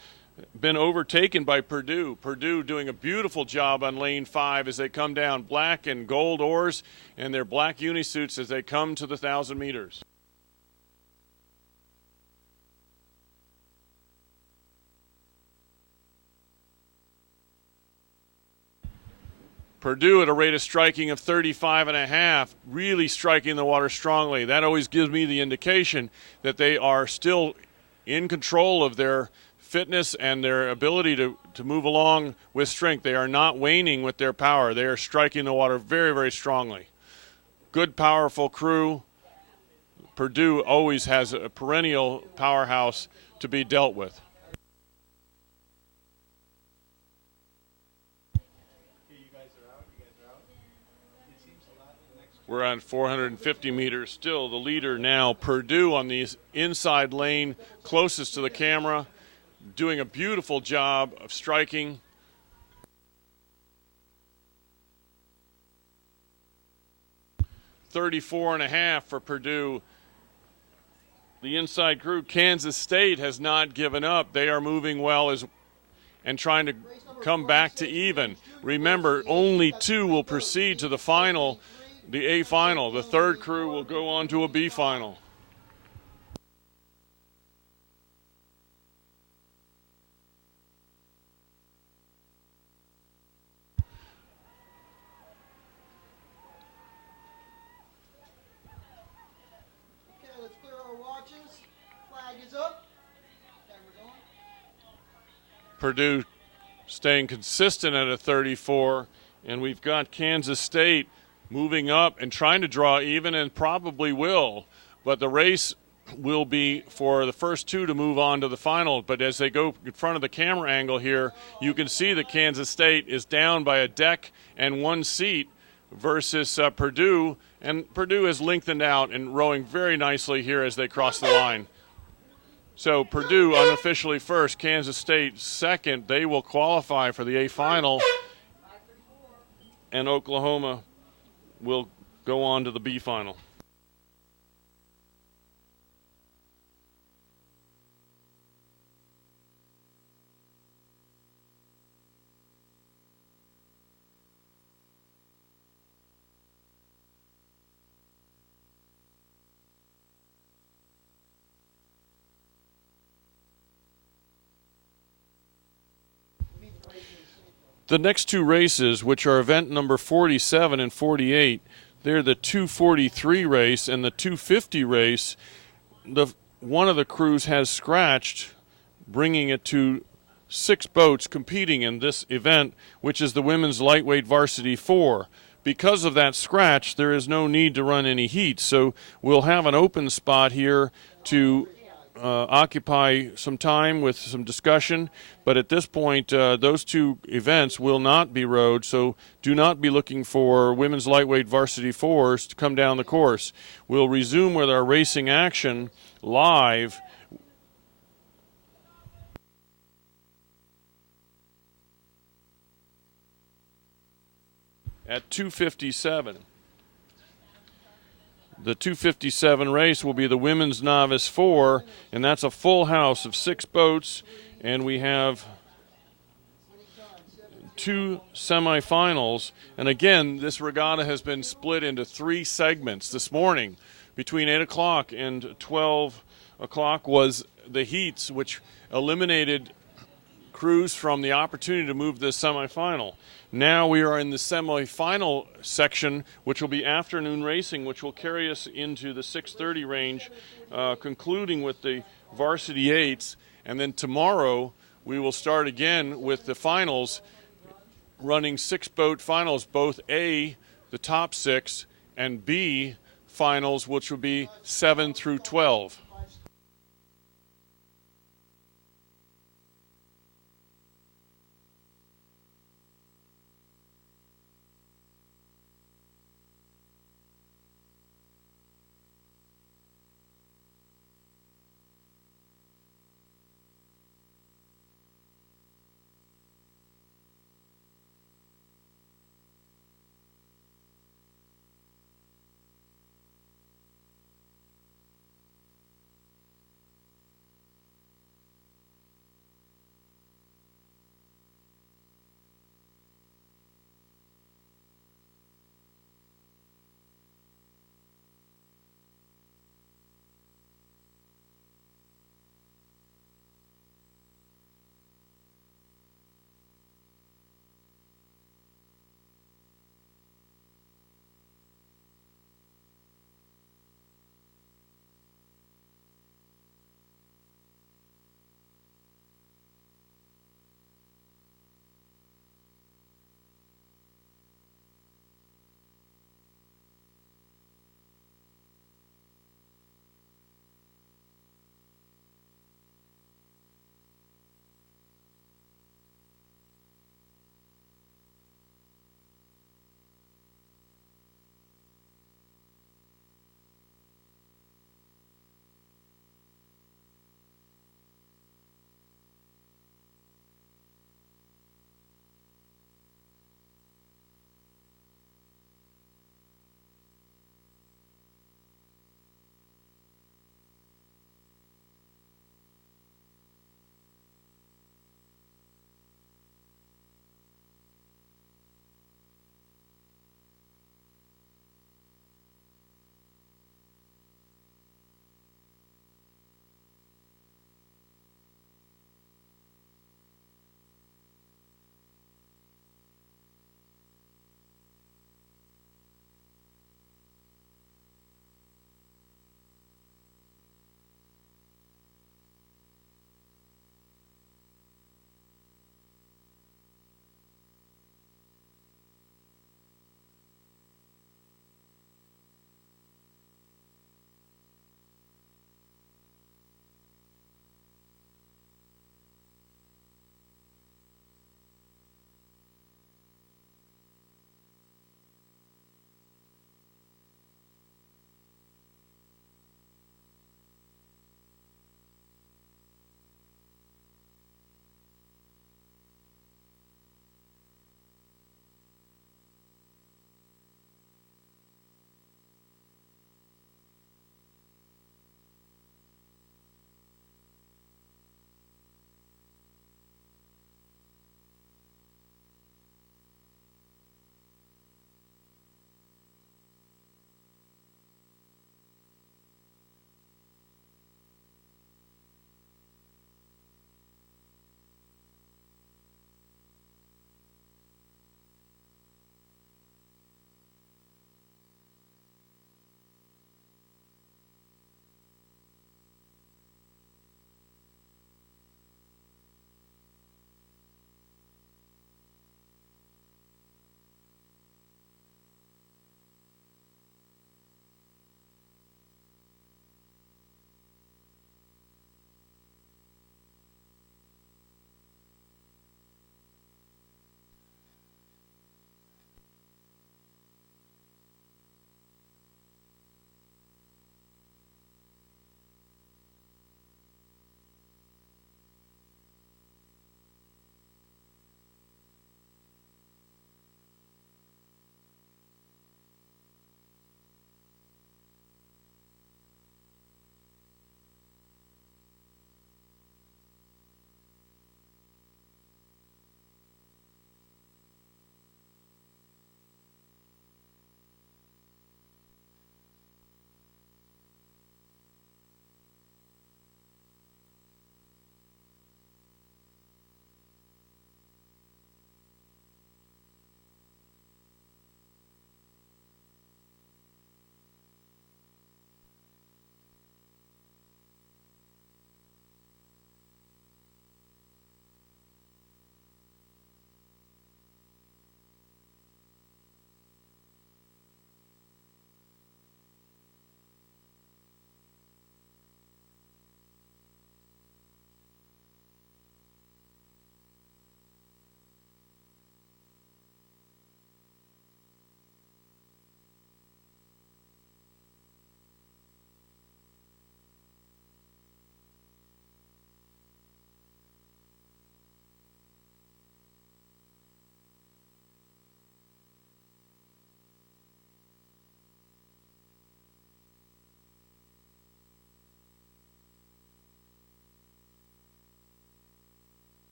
been overtaken by Purdue. Purdue doing a beautiful job on lane 5 as they come down, black and gold oars and their black unisuits as they come to the 1,000 meters. Purdue at a rate of striking of 35.5, really striking the water strongly. That always gives me the indication that they are still in control of their fitness and their ability to move along with strength. They are not waning with their power. They are striking the water very, very strongly. Good, powerful crew. Purdue always has a perennial powerhouse to be dealt with. We're on 450 meters still. The leader now, Purdue, on the inside lane closest to the camera, doing a beautiful job of striking. .34.5 for Purdue. The inside crew, Kansas State, has not given up. They are moving well and trying to come back to even. Remember, only 2 will proceed to the final, the A final. The 3rd crew will go on to a B final. Purdue staying consistent at a 34, and we've got Kansas State moving up and trying to draw even, and probably will, but the race will be for the first 2 to move on to the final. But as they go in front of the camera angle here, you can see that Kansas State is down by a deck and 1 seat versus Purdue, and Purdue has lengthened out and rowing very nicely here as they cross the line. So Purdue unofficially first, Kansas State second. They will qualify for the A final, and Oklahoma will go on to the B final. The next two races, which are event number 47 and 48, they're the 243 race and the 250 race. One of the crews has scratched, bringing it to 6 boats competing in this event, which is the women's lightweight varsity 4. Because of that scratch, there is no need to run any heat, so we'll have an open spot here to occupy some time with some discussion. But at this point, those two events will not be rowed, so do not be looking for women's lightweight varsity 4s to come down the course. We'll resume with our racing action live at 2:57. The 2:57 race will be the women's novice 4, and that's a full house of 6 boats, and we have 2 semifinals. And again, this regatta has been split into 3 segments. This morning, between 8 o'clock and 12 o'clock, was the heats, which eliminated crews from the opportunity to move to the semifinal. Now we are in the semifinal section, which will be afternoon racing, which will carry us into the 6:30 range, concluding with the varsity 8s. And then tomorrow we will start again with the finals, running 6-boat finals, both A, the top 6, and B finals, which will be 7 through 12.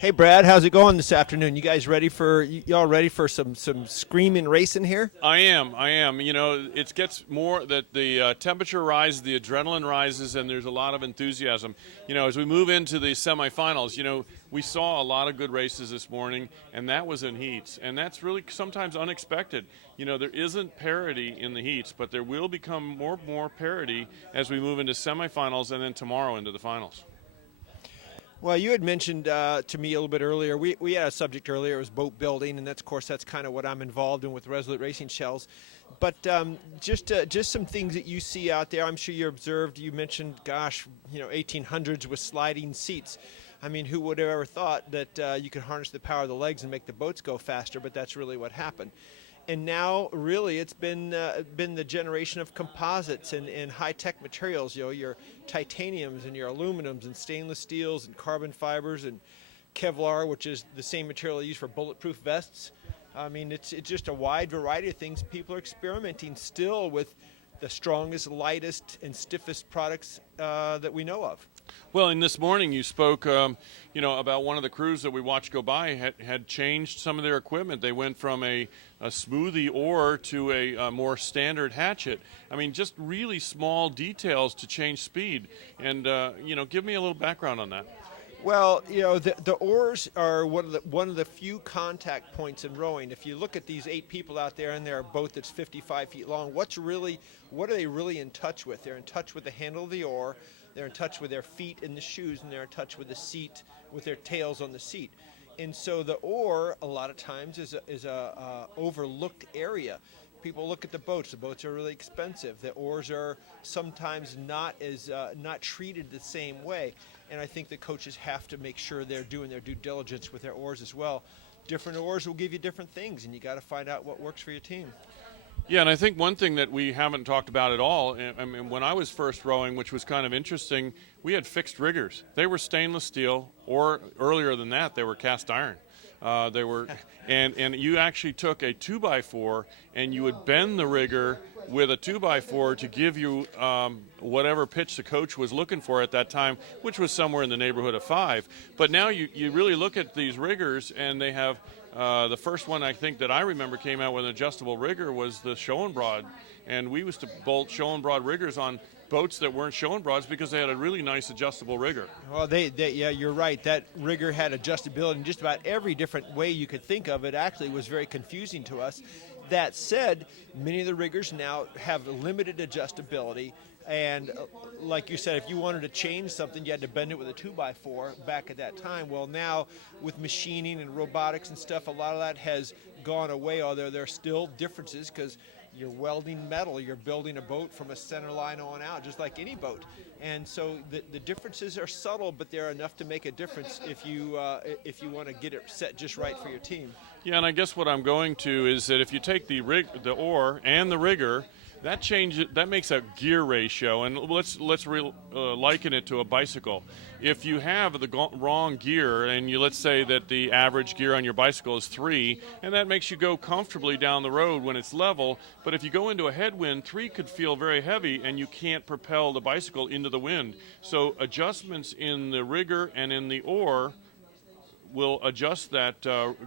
Hey, Brad, how's it going this afternoon? You guys ready for some screaming racing here? I am. You know, it gets more that the temperature rises, the adrenaline rises, and there's a lot of enthusiasm. You know, as we move into the semifinals, you know, we saw a lot of good races this morning, and that was in heats, and that's really sometimes unexpected. You know, there isn't parity in the heats, but there will become more parity as we move into semifinals and then tomorrow into the finals. Well, you had mentioned to me a little bit earlier, we had a subject earlier, it was boat building, and that's kind of what I'm involved in with Resolute Racing Shells. But just some things that you see out there, I'm sure you observed, you mentioned, gosh, you know, 1800s with sliding seats. I mean, who would have ever thought that you could harness the power of the legs and make the boats go faster, but that's really what happened. And now, really, it's been the generation of composites and high-tech materials. You know, your titaniums and your aluminums and stainless steels and carbon fibers and Kevlar, which is the same material used for bulletproof vests. I mean, it's just a wide variety of things. People are experimenting still with the strongest, lightest, and stiffest products that we know of. Well, and this morning you spoke, you know, about one of the crews that we watched go by had changed some of their equipment. They went from a smoothie oar to a more standard hatchet. I mean, just really small details to change speed. And, you know, give me a little background on that. Well, you know, the oars are one of the few contact points in rowing. If you look at these 8 people out there in their boat that's 55 feet long, what are they really in touch with? They're in touch with the handle of the oar. They're in touch with their feet in the shoes, and they're in touch with the seat, with their tails on the seat. And so the oar, a lot of times, is a overlooked area. People look at the boats. The boats are really expensive. The oars are sometimes not treated the same way. And I think the coaches have to make sure they're doing their due diligence with their oars as well. Different oars will give you different things, and you got to find out what works for your team. Yeah, and I think one thing that we haven't talked about at all, I mean, when I was first rowing, which was kind of interesting, we had fixed riggers. They were stainless steel, or earlier than that, they were cast iron. They were, and you actually took a 2x4 and you would bend the rigger with a 2x4 to give you whatever pitch the coach was looking for at that time, which was somewhere in the neighborhood of 5. But now you really look at these riggers, and they have the first one I think that I remember came out with an adjustable rigger was the Schoenbrod, and we used to bolt Schoenbrod riggers on boats that weren't Schoenbrods because they had a really nice adjustable rigger. Well, yeah, you're right. That rigger had adjustability in just about every different way you could think of. It actually was very confusing to us. That said, many of the riggers now have limited adjustability. And like you said, if you wanted to change something, you had to bend it with a 2x4 back at that time. Well, now with machining and robotics and stuff, a lot of that has gone away, although there are still differences because you're welding metal, you're building a boat from a center line on out, just like any boat. And so the differences are subtle, but they're enough to make a difference if you want to get it set just right for your team. Yeah, and I guess what I'm going to is that if you take the oar and the rigger, that makes a gear ratio, and let's liken it to a bicycle. If you have the wrong gear, and let's say that the average gear on your bicycle is 3, and that makes you go comfortably down the road when it's level, but if you go into a headwind, 3 could feel very heavy, and you can't propel the bicycle into the wind. So adjustments in the rigger and in the oar will adjust that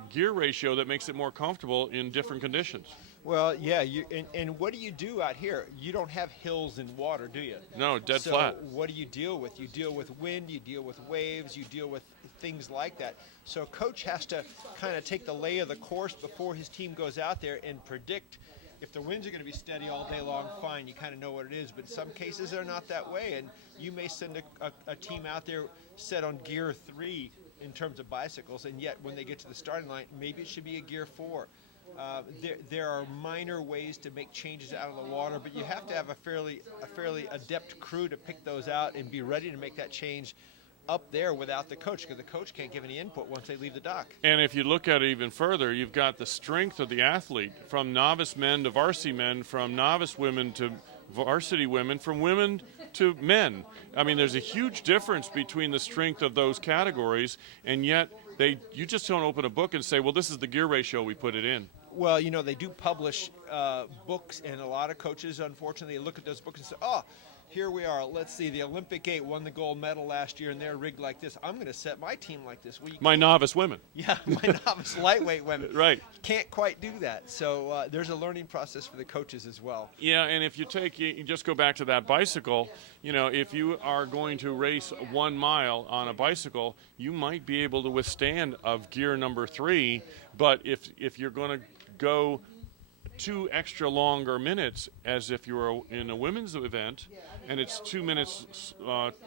gear ratio that makes it more comfortable in different conditions. Well, yeah, and what do you do out here? You don't have hills and water, do you? No, dead flat. So what do you deal with? You deal with wind, you deal with waves, you deal with things like that. So a coach has to kind of take the lay of the course before his team goes out there and predict. If the winds are going to be steady all day long, fine, you kind of know what it is. But in some cases, they're not that way, and you may send a team out there set on gear 3 in terms of bicycles, and yet when they get to the starting line, maybe it should be a gear 4. There are minor ways to make changes out of the water, but you have to have a fairly adept crew to pick those out and be ready to make that change up there without the coach, because the coach can't give any input once they leave the dock. And if you look at it even further, you've got the strength of the athlete, from novice men to varsity men, from novice women to varsity women, from women to men. I mean, there's a huge difference between the strength of those categories, and yet you just don't open a book and say, well, this is the gear ratio, we put it in. Well, they do publish books, and a lot of coaches, unfortunately, look at those books and say, oh, here we are. Let's see. The Olympic 8 won the gold medal last year, and they're rigged like this. I'm going to set my team like this. My novice women. Yeah, my novice lightweight women. Right. Can't quite do that. So there's a learning process for the coaches as well. Yeah, and if you just go back to that bicycle, if you are going to race 1 mile on a bicycle, you might be able to withstand of gear number 3, but if you're going to go 2 extra longer minutes as if you were in a women's event, and it's 2 minutes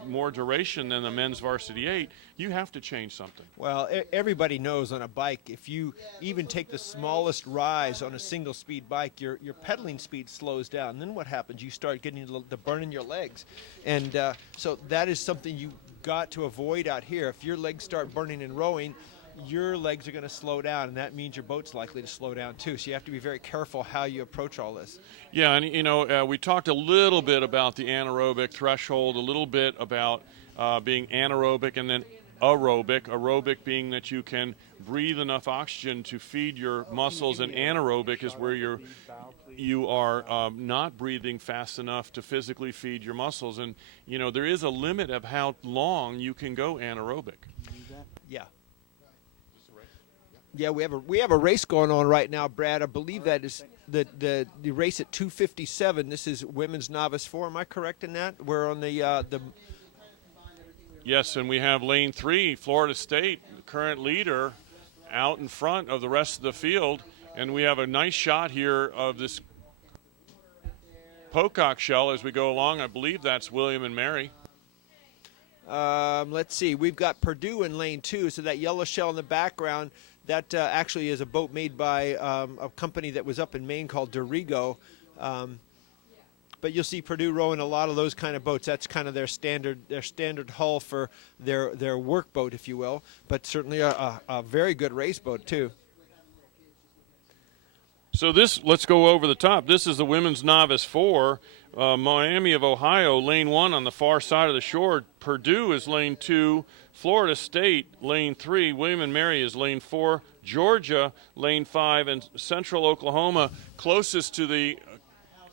more duration than the men's varsity 8, you have to change something. Well, everybody knows on a bike, if you even take the smallest rise on a single speed bike, your pedaling speed slows down. And then what happens? You start getting the burn in your legs. And so that is something you got to avoid out here. If your legs start burning in rowing, your legs are going to slow down, and that means your boat's likely to slow down too. So you have to be very careful how you approach all this. Yeah, and we talked a little bit about the anaerobic threshold, a little bit about being anaerobic and then aerobic. Aerobic being that you can breathe enough oxygen to feed your muscles, and anaerobic is where you are not breathing fast enough to physically feed your muscles. And there is a limit of how long you can go anaerobic. Yeah. Yeah, we have a race going on right now, Brad. I believe that is the race at 2:57. This is women's novice 4. Am I correct in that? We're on the. Yes, and we have lane 3, Florida State, the current leader, out in front of the rest of the field, and we have a nice shot here of this pocock shell as we go along. I believe that's William and Mary. Let's see. We've got Purdue in lane 2, so that yellow shell in the background. That actually is a boat made by a company that was up in Maine called Dorigo. But you'll see Purdue rowing a lot of those kind of boats. That's kind of their standard hull for their work boat, if you will. But certainly a very good race boat, too. So let's go over the top. This is the women's novice 4. Miami of Ohio, lane 1 on the far side of the shore. Purdue is lane 2. Florida State, lane 3. William and Mary is lane 4. Georgia, lane 5. And Central Oklahoma, closest to the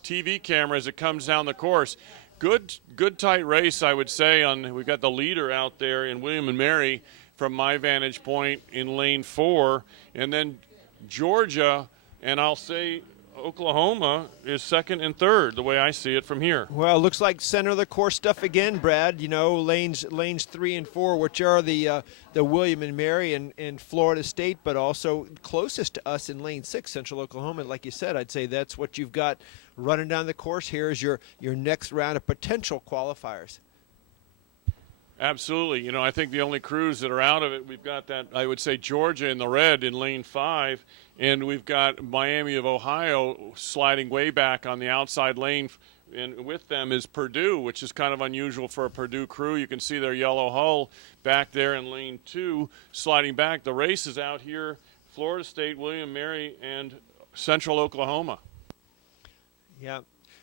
TV camera as it comes down the course. Good tight race, I would say. We've got the leader out there in William and Mary from my vantage point in lane 4. And then Georgia, and I'll say Oklahoma, is second and third, the way I see it from here. Well, it looks like center of the course stuff again, Brad. Lanes 3 and 4, which are the William and Mary and Florida State, but also closest to us in lane 6, Central Oklahoma. Like you said, I'd say that's what you've got running down the course here is your next round of potential qualifiers. Absolutely. I think the only crews that are out of it, we've got that, I would say, Georgia in the red in lane 5, and we've got Miami of Ohio sliding way back on the outside lane, and with them is Purdue, which is kind of unusual for a Purdue crew. You can see their yellow hull back there in lane 2, sliding back. The race is out here, Florida State, William Mary, and Central Oklahoma. Yeah.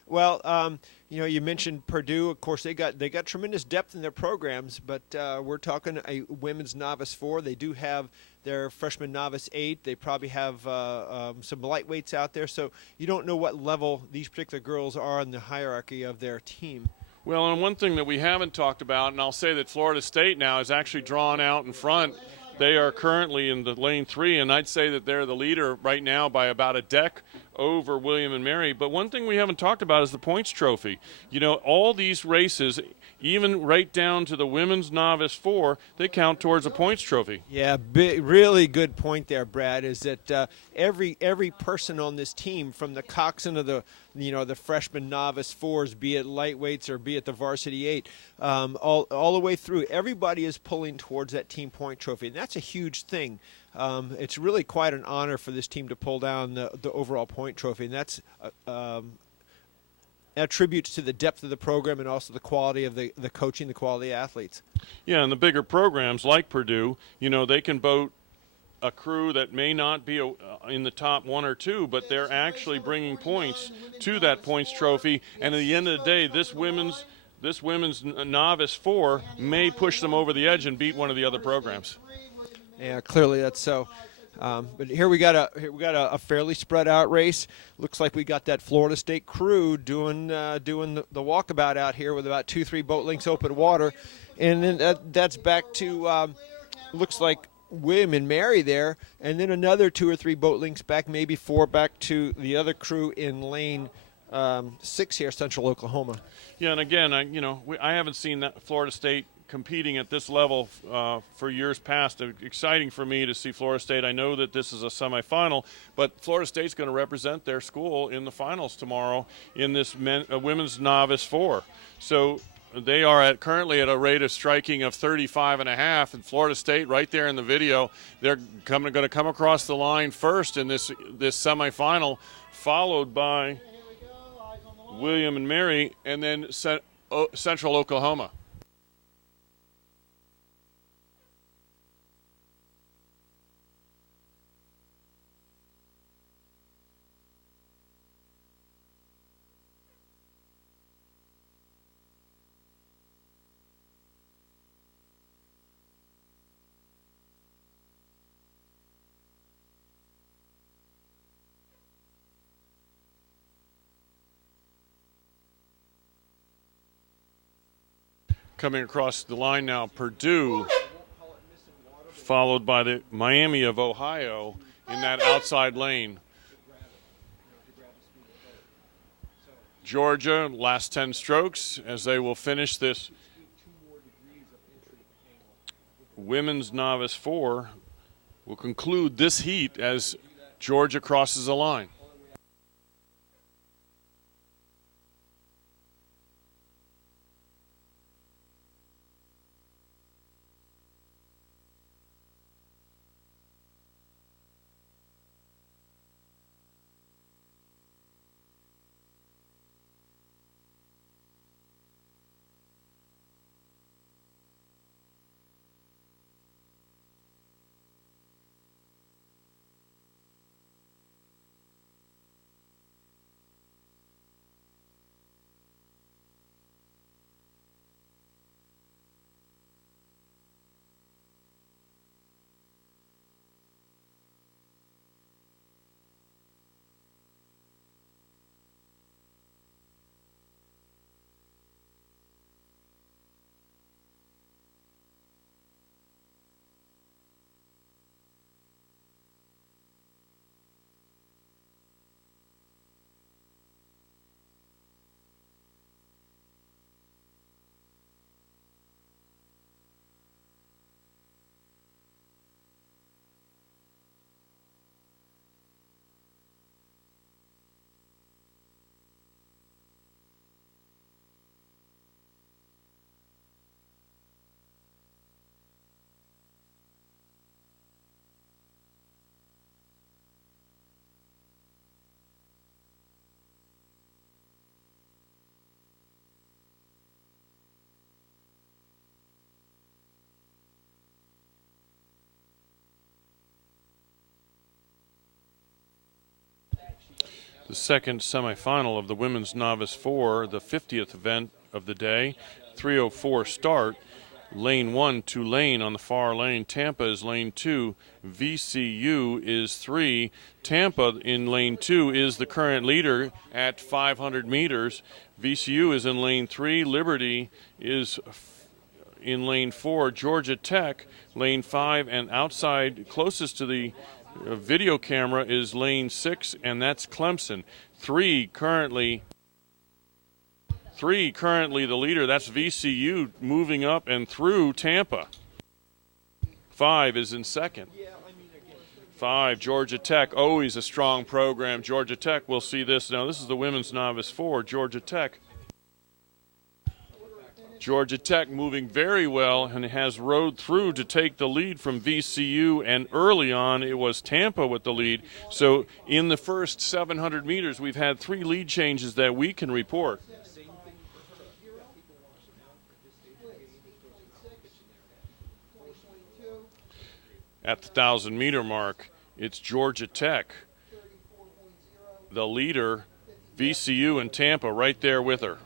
Well, you mentioned Purdue. Of course, they got tremendous depth in their programs, but we're talking a women's novice 4. They do have their freshman novice 8. They probably have some lightweights out there, so you don't know what level these particular girls are in the hierarchy of their team. Well, and one thing that we haven't talked about, and I'll say that Florida State now is actually drawn out in front. They are currently in the lane 3, and I'd say that they're the leader right now by about a deck over William and Mary. But one thing we haven't talked about is the points trophy. All these races, even right down to the women's novice 4, they count towards a points trophy. Yeah, really good point there, Brad, is that every person on this team, from the coxswain of the freshman novice 4s, be it lightweights or be it the varsity 8, all the way through, everybody is pulling towards that team point trophy, and that's a huge thing. It's really quite an honor for this team to pull down the overall point trophy, and that's attributes to the depth of the program and also the quality of the coaching, the quality of athletes. Yeah, and the bigger programs like Purdue, they can boat a crew that may not be in the top 1 or 2, but they're actually bringing points to that points trophy. And at the end of the day, this women's novice 4 may push them over the edge and beat one of the other programs. Yeah, clearly that's so. But here we got a fairly spread out race. Looks like we got that Florida State crew doing the walkabout out here with about 2-3 boat lengths open water, and then that's back to looks like William and Mary there, and then another 2 or 3 boat lengths back, maybe 4 back to the other crew in lane 6 here, Central Oklahoma. Yeah, and again, I haven't seen that Florida State competing at this level for years past. Exciting for me to see Florida State. I know that this is a semifinal, but Florida State's going to represent their school in the finals tomorrow in this women's novice 4. So they are currently at a rate of striking of 35.5, and Florida State, right there in the video, they're going to come across the line first in this semifinal, followed by William and Mary, and then Central Oklahoma. Coming across the line now, Purdue, followed by the Miami of Ohio in that outside lane. Georgia, last 10 strokes as they will finish this women's novice 4. Will conclude this heat as Georgia crosses the line. The second semifinal of the women's novice 4, the 50th event of the day, 3:04 start. Lane 1, Tulane on the far lane. Tampa is lane 2. VCU is 3. Tampa in lane 2 is the current leader at 500 meters. VCU is in lane 3. Liberty is in lane 4. Georgia Tech, lane 5, and outside closest to the video camera is lane 6, and that's Clemson. 3 currently the leader. That's VCU moving up and through Tampa. 5 is in second. 5, Georgia Tech, always a strong program. Georgia Tech, we'll see this. Now, this is the women's novice 4, Georgia Tech. Georgia Tech moving very well and has rode through to take the lead from VCU, and early on it was Tampa with the lead. So in the first 700 meters, we've had 3 lead changes that we can report. At the 1,000-meter mark, it's Georgia Tech, the leader, VCU and Tampa right there with her.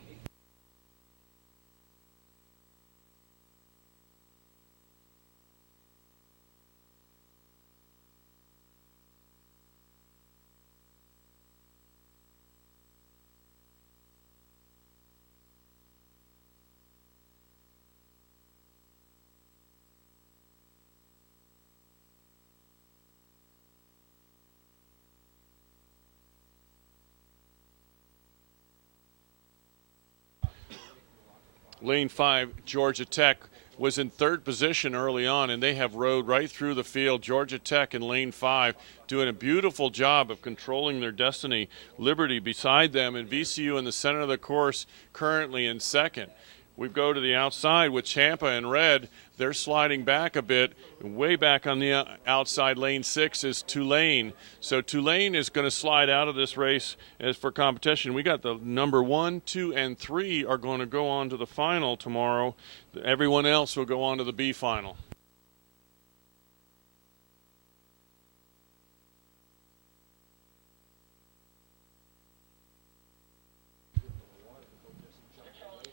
Lane 5, Georgia Tech, was in third position early on, and they have rode right through the field. Georgia Tech in Lane 5 doing a beautiful job of controlling their destiny. Liberty beside them, and VCU in the center of the course currently in second. We go to the outside with Tampa in red. They're sliding back a bit. Way back on the outside, Lane 6 is Tulane. So Tulane is going to slide out of this race as for competition. We got the number 1, 2, and 3 are going to go on to the final tomorrow. Everyone else will go on to the B final.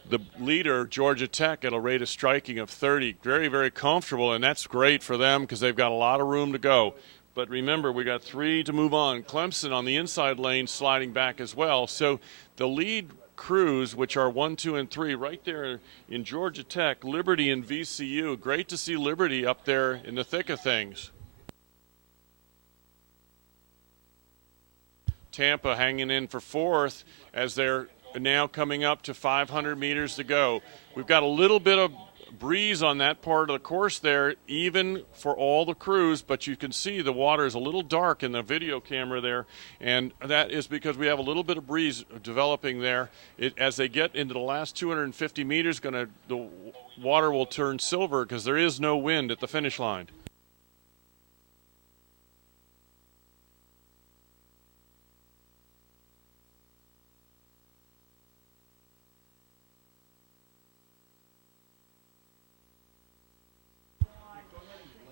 The leader, Georgia Tech, at a rate of striking of 30. Very, very comfortable, and that's great for them because they've got a lot of room to go. But remember, we got 3 to move on. Clemson on the inside lane sliding back as well. So the lead crews, which are 1, 2, and 3, right there in Georgia Tech, Liberty and VCU. Great to see Liberty up there in the thick of things. Tampa hanging in for 4th as they're now coming up to 500 meters to go. We've got a little bit of breeze on that part of the course there, even for all the crews, but you can see the water is a little dark in the video camera there, and that is because we have a little bit of breeze developing there. As they get into the last 250 meters, the water will turn silver because there is no wind at the finish line.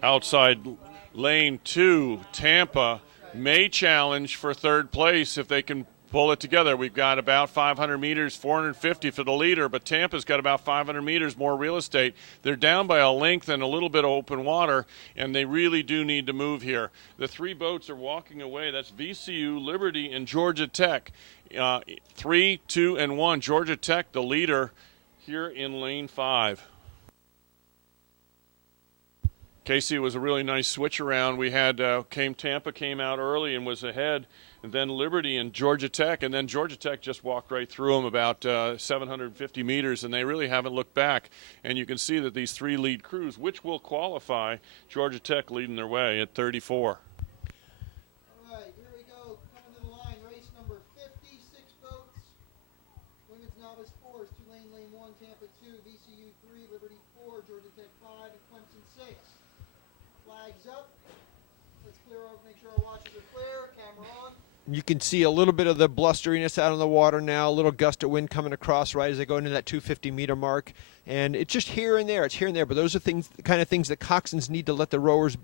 Outside lane 2, Tampa may challenge for third place if they can pull it together. We've got about 500 meters, 450 for the leader, but Tampa's got about 500 meters more real estate. They're down by a length and a little bit of open water, and they really do need to move here. The 3 boats are walking away. That's VCU, Liberty, and Georgia Tech. 3, 2, and 1. Georgia Tech, the leader, here in lane 5. Casey, was a really nice switch around. We had Tampa came out early and was ahead, and then Liberty and Georgia Tech, and then Georgia Tech just walked right through them about 750 meters, and they really haven't looked back. And you can see that these 3 lead crews, which will qualify, Georgia Tech leading their way at 34. All right, here we go. Coming to the line, race number 56 boats. Women's novice 4s, Tulane lane 1, Tampa 2, VCU 3, Liberty 4, Georgia Tech 5, and Clemson 6. Flags up. Let's clear over, make sure our watches are clear. Camera on. You can see a little bit of the blusteriness out on the water now, a little gust of wind coming across right as they go into that 250-meter mark. And it's just here and there. It's here and there. But those are the kind of things that coxswains need to let the rowers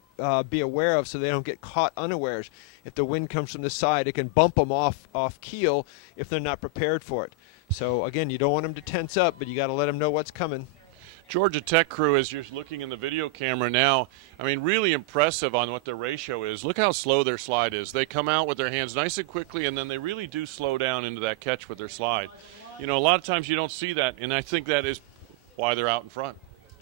be aware of so they don't get caught unawares. If the wind comes from the side, it can bump them off keel if they're not prepared for it. So, again, you don't want them to tense up, but you got to let them know what's coming. Georgia Tech crew, as you're looking in the video camera now, I mean, really impressive on what their ratio is. Look how slow their slide is. They come out with their hands nice and quickly, and then they really do slow down into that catch with their slide. You know, a lot of times you don't see that, and I think that is why they're out in front.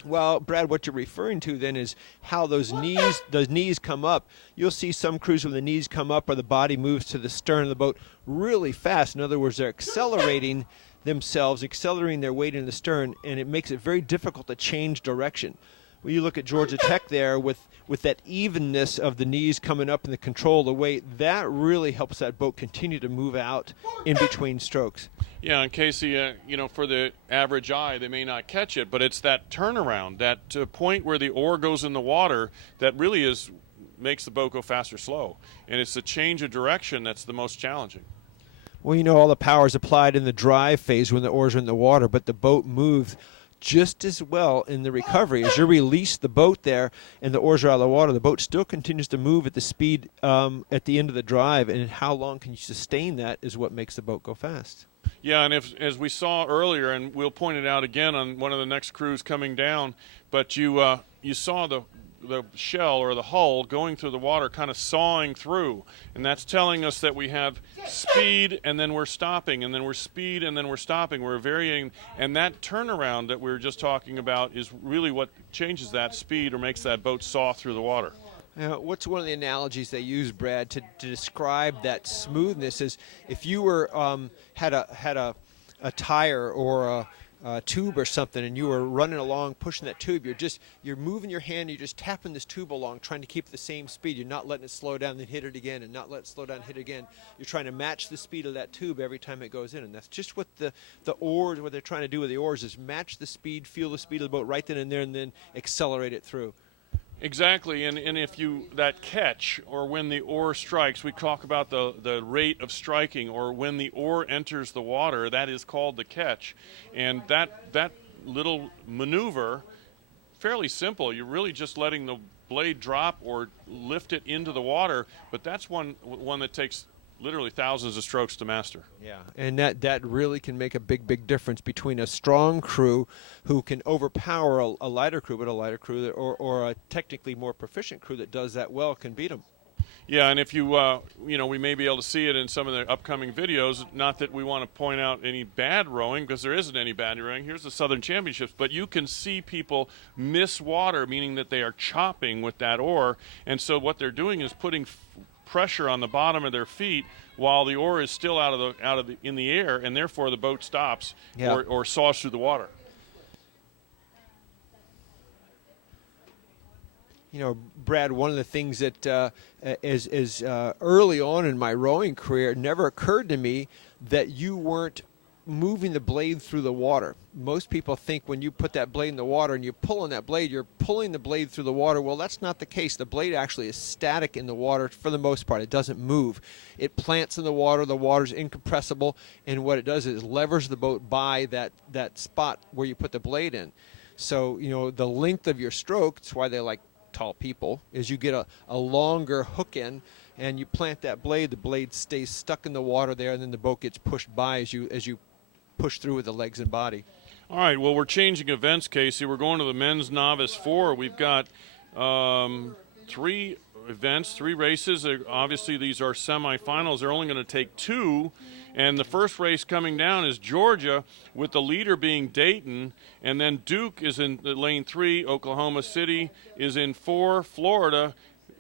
Well, Brad, what you're referring to then is how those knees come up. You'll see some crews when the knees come up or the body moves to the stern of the boat really fast. In other words, they're accelerating themselves, accelerating their weight in the stern, and it makes it very difficult to change direction. When you look at Georgia Tech there with that evenness of the knees coming up and the control of the weight, that really helps that boat continue to move out in between strokes. Yeah, and Casey, you know, for the average eye, they may not catch it, but it's that turnaround, that point where the oar goes in the water that really makes the boat go fast or slow. And it's the change of direction that's the most challenging. Well, you know, all the power is applied in the drive phase when the oars are in the water, but the boat moves just as well in the recovery. As you release the boat there and the oars are out of the water, the boat still continues to move at the speed at the end of the drive, and how long can you sustain that is what makes the boat go fast. Yeah, and as we saw earlier, and we'll point it out again on one of the next crews coming down, but you saw the shell or the hull going through the water kind of sawing through, and that's telling us that we have speed and then we're stopping, and then we're speed and then we're stopping. We're varying, and that turnaround that we were just talking about is really what changes that speed or makes that boat saw through the water. What's one of the analogies they use, Brad, to describe that smoothness is if you were had a tire or tube or something, and you were running along pushing that tube, you're moving your hand, you're just tapping this tube along, trying to keep the same speed. You're not letting it slow down, then hit it again, and not let it slow down, hit it again. You're trying to match the speed of that tube every time it goes in, and that's just what the oars, what they're trying to do with the oars, is match the speed, feel the speed of the boat right then and there, and then accelerate it through. Exactly, and if you, that catch, or when the oar strikes, we talk about the rate of striking, or when the oar enters the water, that is called the catch. And that little maneuver, fairly simple. You're really just letting the blade drop or lift it into the water, but that's one that takes literally thousands of strokes to master. Yeah, and that really can make a big difference between a strong crew who can overpower a lighter crew, but a lighter crew or a technically more proficient crew that does that well can beat them. Yeah, and if you, we may be able to see it in some of the upcoming videos, not that we want to point out any bad rowing, because there isn't any bad rowing. Here's the Southern Championships, but you can see people miss water, meaning that they are chopping with that oar, and so what they're doing is putting pressure on the bottom of their feet while the oar is still in the air, and therefore the boat stops or saws through the water. You know, Brad, one of the things that is early on in my rowing career, it never occurred to me that you weren't moving the blade through the water. Most people think when you put that blade in the water and you're pulling that blade, you're pulling the blade through the water. Well, that's not the case. The blade actually is static in the water for the most part. It doesn't move. It plants in the water's incompressible, and what it does is levers the boat by that spot where you put the blade in. So, you know, the length of your stroke, that's why they like tall people, is you get a longer hook in, and you plant that blade, the blade stays stuck in the water there, and then the boat gets pushed by as you push through with the legs and body. All right, well, we're changing events, Casey. We're going to the men's novice 4. We've got 3 events, 3 races. Obviously, these are semifinals. They're only going to take 2. And the first race coming down is Georgia, with the leader being Dayton. And then Duke is in lane 3. Oklahoma City is in 4. Florida,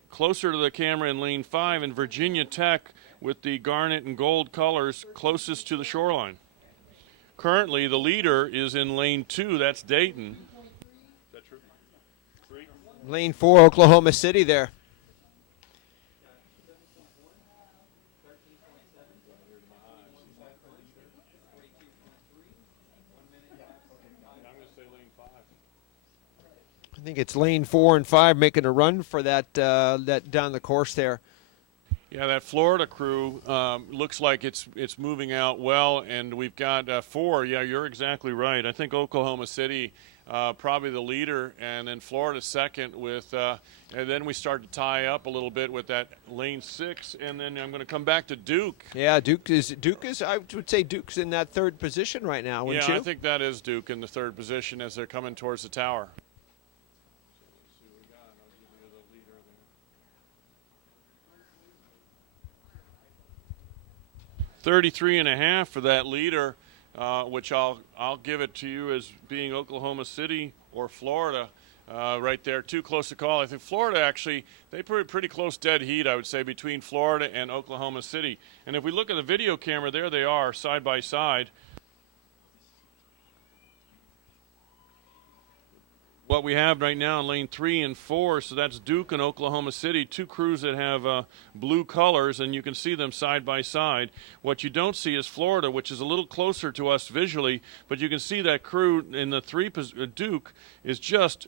closer to the camera, in lane 5. And Virginia Tech, with the garnet and gold colors, closest to the shoreline. Currently, the leader is in lane 2. That's Dayton. Is that true? 3? Lane 4, Oklahoma City there. I think it's lane 4 and 5 making a run for that down the course there. Yeah, that Florida crew looks like it's moving out well, and we've got 4. Yeah, you're exactly right. I think Oklahoma City probably the leader, and then Florida second with, and then we start to tie up a little bit with that lane 6, and then I'm going to come back to Duke. Yeah, Duke is. I would say Duke's in that 3rd position right now, wouldn't you? Yeah, I think that is Duke in the 3rd position as they're coming towards the tower. 33.5 for that leader, which I'll give it to you as being Oklahoma City or Florida right there. Too close to call. I think Florida actually, they pretty close dead heat, I would say, between Florida and Oklahoma City. And if we look at the video camera, there they are side by side. What we have right now in lane 3 and 4, so that's Duke and Oklahoma City, 2 crews that have blue colors, and you can see them side by side. What you don't see is Florida, which is a little closer to us visually, but you can see that crew in the 3, Duke is just,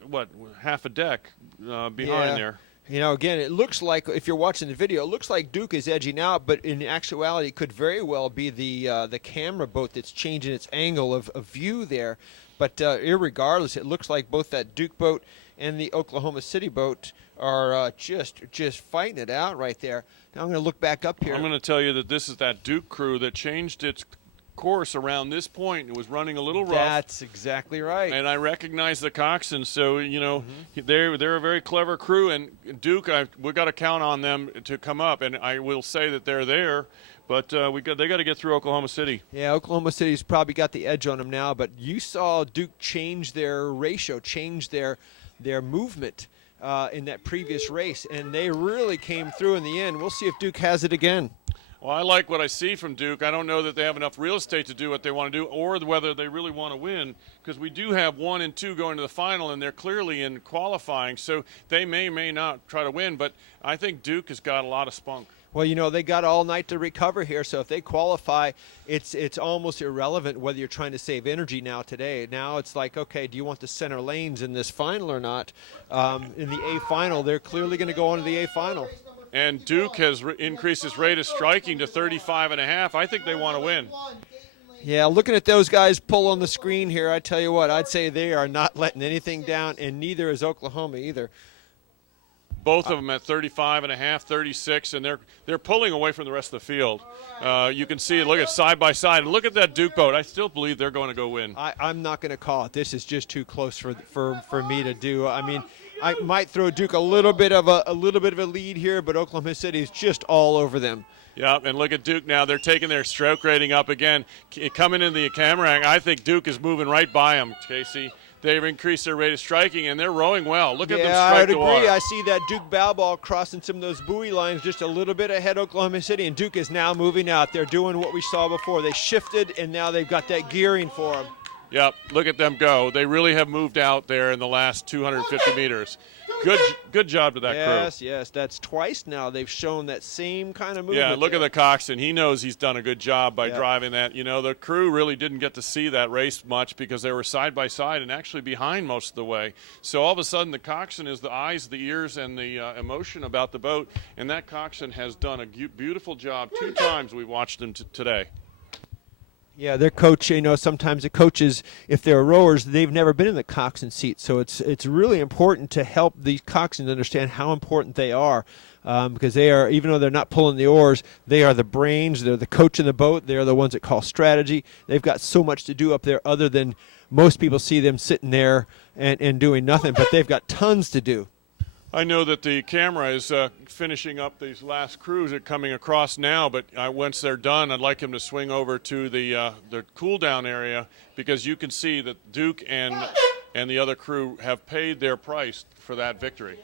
half a deck behind there. You know, again, it looks like, if you're watching the video, it looks like Duke is edging out, but in actuality, it could very well be the camera boat that's changing its angle of view there. But irregardless, it looks like both that Duke boat and the Oklahoma City boat are just fighting it out right there. Now I'm going to look back up here. I'm going to tell you that this is that Duke crew that changed its course around this point. It was running a little rough. That's exactly right. And I recognize the coxswain, so you know they're a very clever crew. And Duke, we've got to count on them to come up. And I will say that they're there. But they got to get through Oklahoma City. Yeah, Oklahoma City's probably got the edge on them now. But you saw Duke change their ratio, change their movement in that previous race, and they really came through in the end. We'll see if Duke has it again. Well, I like what I see from Duke. I don't know that they have enough real estate to do what they want to do, or whether they really want to win, because we do have 1 and 2 going to the final, and they're clearly in qualifying, so they may not try to win, but I think Duke has got a lot of spunk. Well, you know, they got all night to recover here, so if they qualify, it's almost irrelevant whether you're trying to save energy now today. Now it's like, okay, do you want the center lanes in this final or not? In the A final, they're clearly going to go on to the A final. And Duke has increased his rate of striking to 35.5. I think they want to win. Yeah, looking at those guys pull on the screen here, I tell you what, I'd say they are not letting anything down, and neither is Oklahoma either. Both of them at 35.5, 36, and they're pulling away from the rest of the field. You can see it. Look at side by side. And look at that Duke boat. I still believe they're going to go win. I'm not going to call it. This is just too close for me to do. I mean, I might throw Duke a little bit of a lead here, but Oklahoma City is just all over them. Yeah, and look at Duke now. They're taking their stroke rating up again. Coming into the camera angle, I think Duke is moving right by them, Casey. They've increased their rate of striking, and they're rowing well. Look at them strike the water. I would agree. I see that Duke bow ball crossing some of those buoy lines just a little bit ahead of Oklahoma City, and Duke is now moving out. They're doing what we saw before. They shifted, and now they've got that gearing for them. Yep, look at them go. They really have moved out there in the last 250 meters. Good job to that crew. Yes, that's twice now they've shown that same kind of movement. Yeah, look at the coxswain. He knows he's done a good job by driving that. You know, the crew really didn't get to see that race much because they were side by side and actually behind most of the way. So all of a sudden the coxswain is the eyes, the ears, and the emotion about the boat, and that coxswain has done a beautiful job. 2 times we watched him today. Yeah, their coach, you know, sometimes the coaches, if they're rowers, they've never been in the coxswain seat. So it's really important to help these coxswains understand how important they are because they are, even though they're not pulling the oars, they are the brains. They're the coach in the boat. They're the ones that call strategy. They've got so much to do up there other than most people see them sitting there and doing nothing, but they've got tons to do. I know that the camera is finishing up these last crews that are coming across now, but once they're done, I'd like him to swing over to the cool-down area because you can see that Duke and the other crew have paid their price for that victory.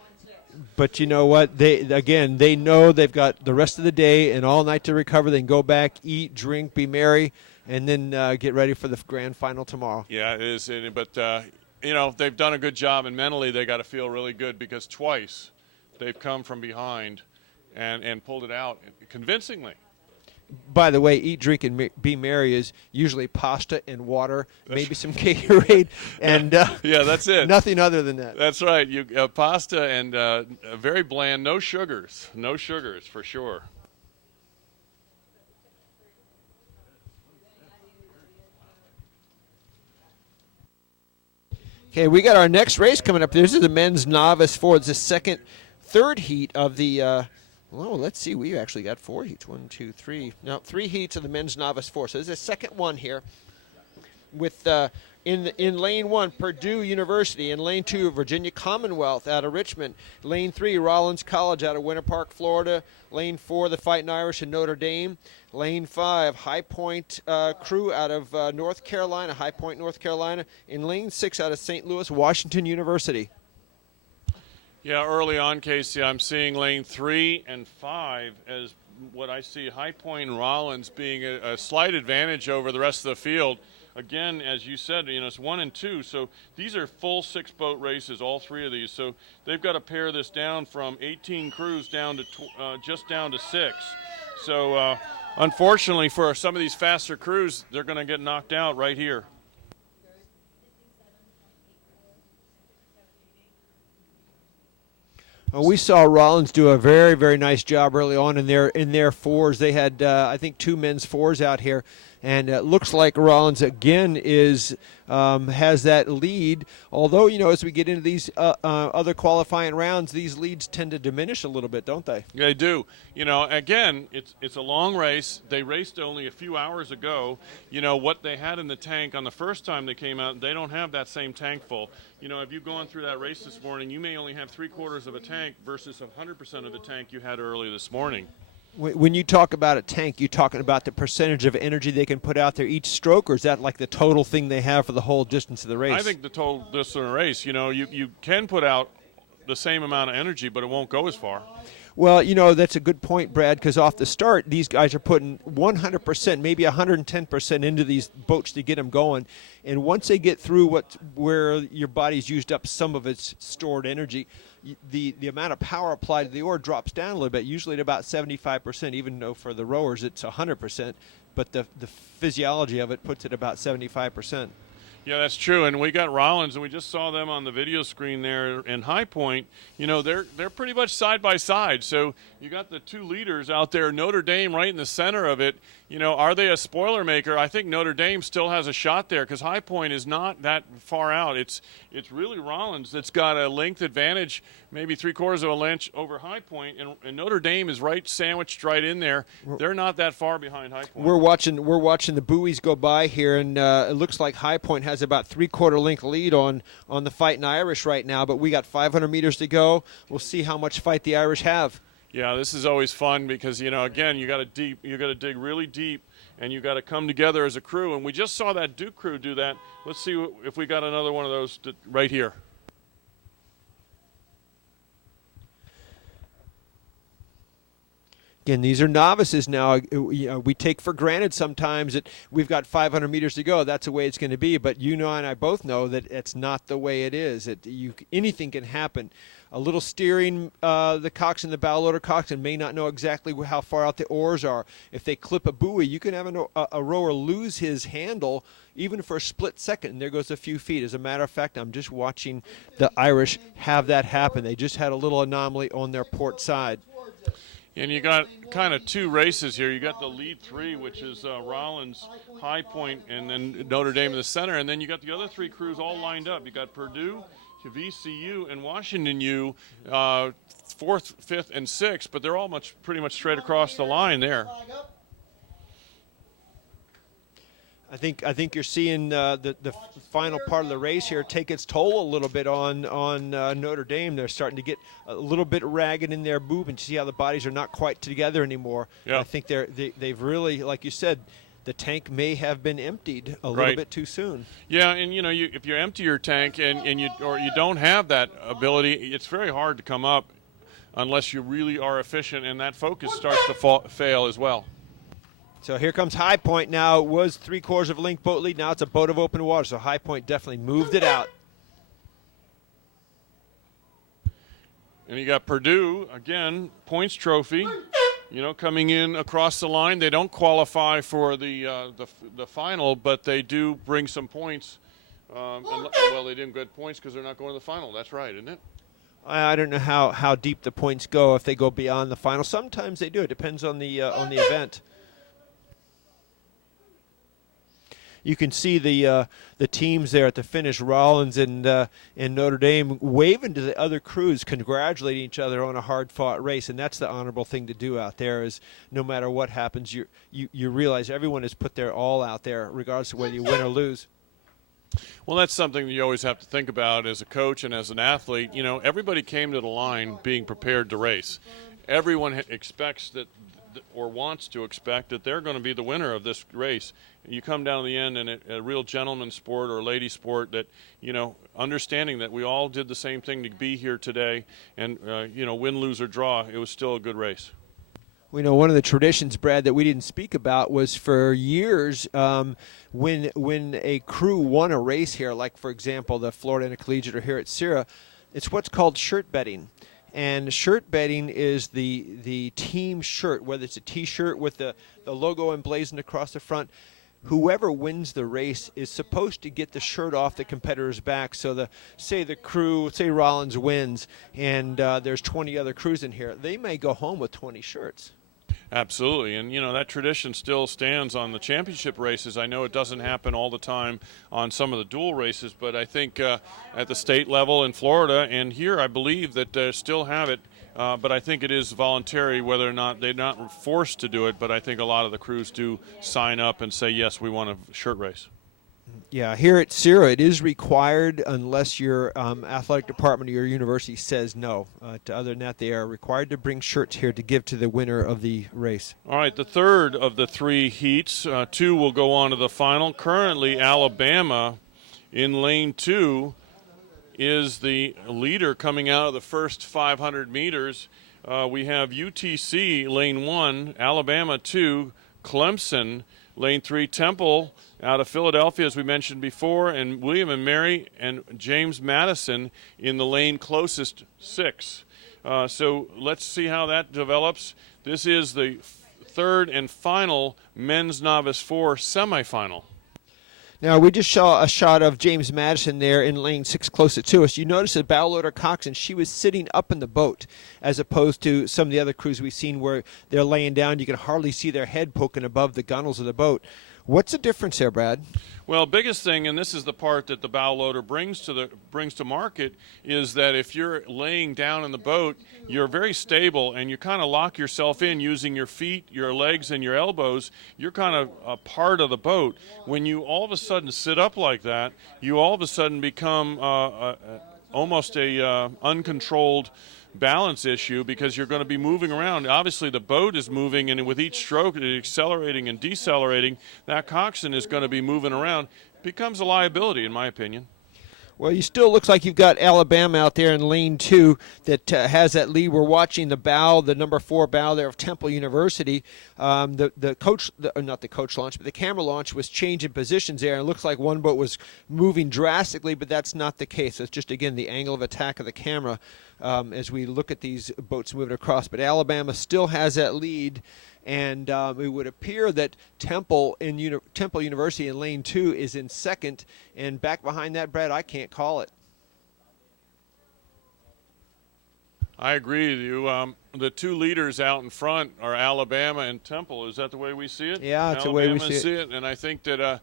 But you know what? They know they've got the rest of the day and all night to recover. They can go back, eat, drink, be merry, and then get ready for the grand final tomorrow. Yeah, it is. But you know, they've done a good job, and mentally they got to feel really good because twice they've come from behind and pulled it out convincingly. By the way, eat, drink, and be merry is usually pasta and water, maybe some Gatorade, and yeah, that's it. Nothing other than that. That's right. You pasta and very bland, no sugars for sure. Okay, we got our next race coming up. This is the men's novice 4. It's the third heat of the, well, let's see. We actually got 4 heats. 1, 2, 3. No, 3 heats of the men's novice 4. So this is the second one here with, in lane 1, Purdue University. In lane 2, Virginia Commonwealth out of Richmond. Lane 3, Rollins College out of Winter Park, Florida. Lane 4, the Fighting Irish in Notre Dame. Lane 5, High Point crew out of North Carolina, High Point, North Carolina. In lane 6, out of St. Louis, Washington University. Yeah, early on, Casey, I'm seeing lane 3 and 5 as what I see High Point and Rollins being a slight advantage over the rest of the field. Again, as you said, you know, it's 1 and 2, so these are full 6-boat races, all 3 of these. So they've got to pare this down from 18 crews down to just down to 6. So unfortunately for some of these faster crews, they're going to get knocked out right here. Well, we saw Rollins do a very, very nice job early on in their 4s. They had, I think, 2 men's 4s out here. And it looks like Rollins again has that lead. Although, you know, as we get into these other qualifying rounds, these leads tend to diminish a little bit, don't they? They do. You know, again, it's a long race. They raced only a few hours ago. You know, what they had in the tank on the first time they came out, they don't have that same tank full. You know, if you've gone through that race this morning, you may only have 3/4 of a tank versus 100% of the tank you had early this morning. When you talk about a tank, you're talking about the percentage of energy they can put out there each stroke, or is that like the total thing they have for the whole distance of the race? I think the total distance of the race. You know, you can put out the same amount of energy, but it won't go as far. Well, that's a good point, Brad, because off the start, these guys are putting 100%, maybe 110% into these boats to get them going. And once they get through where your body's used up some of its stored energy, the amount of power applied to the oar drops down a little bit, usually at about 75%, even though for the rowers it's 100%. But the physiology of it puts it about 75%. Yeah, that's true. And we got Rollins, and we just saw them on the video screen there in High Point. They're pretty much side by side. So you got the two leaders out there, Notre Dame right in the center of it. Are they a spoiler maker? I think Notre Dame still has a shot there because High Point is not that far out. It's really Rollins that's got a length advantage, maybe 3/4 of a length over High Point, and Notre Dame is right sandwiched right in there. They're not that far behind High Point. We're watching the buoys go by here, and it looks like High Point has about 3/4 length lead on the Fighting Irish right now. But we got 500 meters to go. We'll see how much fight the Irish have. Yeah, this is always fun because again you got to dig really deep, and you got to come together as a crew. And we just saw that Duke crew do that. Let's see if we got another one of those right here. Again, these are novices now. We take for granted sometimes that we've got 500 meters to go. That's the way it's going to be. But and I both know that it's not the way it is. Anything can happen. A little steering, the coxswain, the bow loader coxswain may not know exactly how far out the oars are. If they clip a buoy, you can have a rower lose his handle even for a split second, and there goes a few feet. As a matter of fact, I'm just watching the Irish have that happen. They just had a little anomaly on their port side. And you got kind of two races here. You got the lead three, which is Rollins, High Point, and then Notre Dame in the center. And then you got the other three crews all lined up. You got Purdue, VCU, and Washington U, 4th, 5th, and 6th, but they're all pretty much straight across the line there. I think you're seeing the final part of the race here take its toll a little bit on Notre Dame. They're starting to get a little bit ragged in their move and see how the bodies are not quite together anymore. Yeah. I think they've really, like you said, the tank may have been emptied a little bit too soon. Yeah, and if you empty your tank and you don't have that ability, it's very hard to come up unless you really are efficient, and that focus starts to fail as well. So here comes High Point now. It was 3/4 of a length boat lead. Now it's a boat of open water. So High Point definitely moved it out. And you got Purdue, again, points trophy, coming in across the line. They don't qualify for the final, but they do bring some points. Well, they didn't get points because they're not going to the final. That's right, isn't it? I don't know how deep the points go if they go beyond the final. Sometimes they do. It depends on the event. You can see the teams there at the finish, Rollins and Notre Dame, waving to the other crews, congratulating each other on a hard-fought race, and that's the honorable thing to do out there. Is no matter what happens, you realize everyone has put their all out there, regardless of whether you win or lose. Well, that's something that you always have to think about as a coach and as an athlete. Everybody came to the line being prepared to race. Everyone expects that, or wants to expect that they're going to be the winner of this race. You come down to the end, and a real gentleman's sport or lady sport that, understanding that we all did the same thing to be here today, and, win, lose, or draw, it was still a good race. We know one of the traditions, Brad, that we didn't speak about was for years when a crew won a race here, like, for example, the Florida Intercollegiate or here at SIRA, it's what's called shirt betting. And shirt betting is the team shirt, whether it's a T-shirt with the logo emblazoned across the front. Whoever wins the race is supposed to get the shirt off the competitor's back. So say Rollins wins, and there's 20 other crews in here, they may go home with 20 shirts. Absolutely, and that tradition still stands on the championship races. I know it doesn't happen all the time on some of the dual races, but I think at the state level in Florida and here, I believe that still have it. But I think it is voluntary, whether or not they're not forced to do it. But I think a lot of the crews do sign up and say, yes, we want a shirt race. Yeah, here at SIRA, it is required unless your athletic department or your university says no. Other than that, they are required to bring shirts here to give to the winner of the race. All right, the third of the three heats, 2 will go on to the final. Currently, Alabama in lane 2 is the leader coming out of the first 500 meters. We have UTC, lane 1, Alabama 2, Clemson, lane 3, Temple out of Philadelphia, as we mentioned before, and William and Mary and James Madison in the lane closest 6. So let's see how that develops. This is the third and final men's novice 4 semifinal. Now, we just saw a shot of James Madison there in lane 6 closer to us. You notice that bow loader Coxon, she was sitting up in the boat as opposed to some of the other crews we've seen where they're laying down. You can hardly see their head poking above the gunnels of the boat. What's the difference there, Brad? Well, biggest thing, and this is the part that the bow loader brings to market, is that if you're laying down in the boat, you're very stable and you kind of lock yourself in using your feet, your legs, and your elbows. You're kind of a part of the boat. When you all of a sudden sit up like that, you all of a sudden become almost a uncontrolled balance issue because you're going to be moving around. Obviously, the boat is moving, and with each stroke, it's accelerating and decelerating. That coxswain is going to be moving around. Becomes a liability, in my opinion. Well, you still looks like you've got Alabama out there in lane 2 that has that lead. We're watching the bow, the number 4 bow there of Temple University. Not the coach launch, but the camera launch was changing positions there. And it looks like one boat was moving drastically, but that's not the case. It's just, again, the angle of attack of the camera as we look at these boats moving across. But Alabama still has that lead. And it would appear that Temple University in lane 2 is in second, and back behind that, Brad, I can't call it. I agree with you. The two leaders out in front are Alabama and Temple. Is that the way we see it? Yeah, it's the way we see it. And I think that,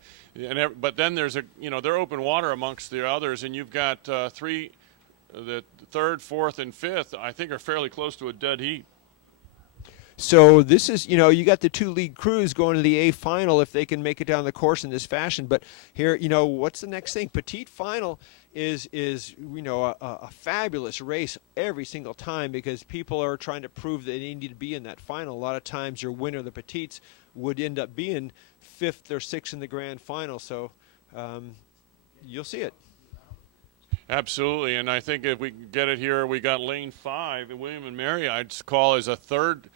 but then there's they're open water amongst the others, and you've got three, the third, fourth, and fifth. I think are fairly close to a dead heat. So this is, you got the two lead crews going to the A final if they can make it down the course in this fashion. But here, what's the next thing? Petite final is a fabulous race every single time because people are trying to prove that they need to be in that final. A lot of times your winner, the petites, would end up being 5th or 6th in the grand final. So you'll see it. Absolutely, and I think if we get it here, we got lane 5, and William and Mary I'd call as a third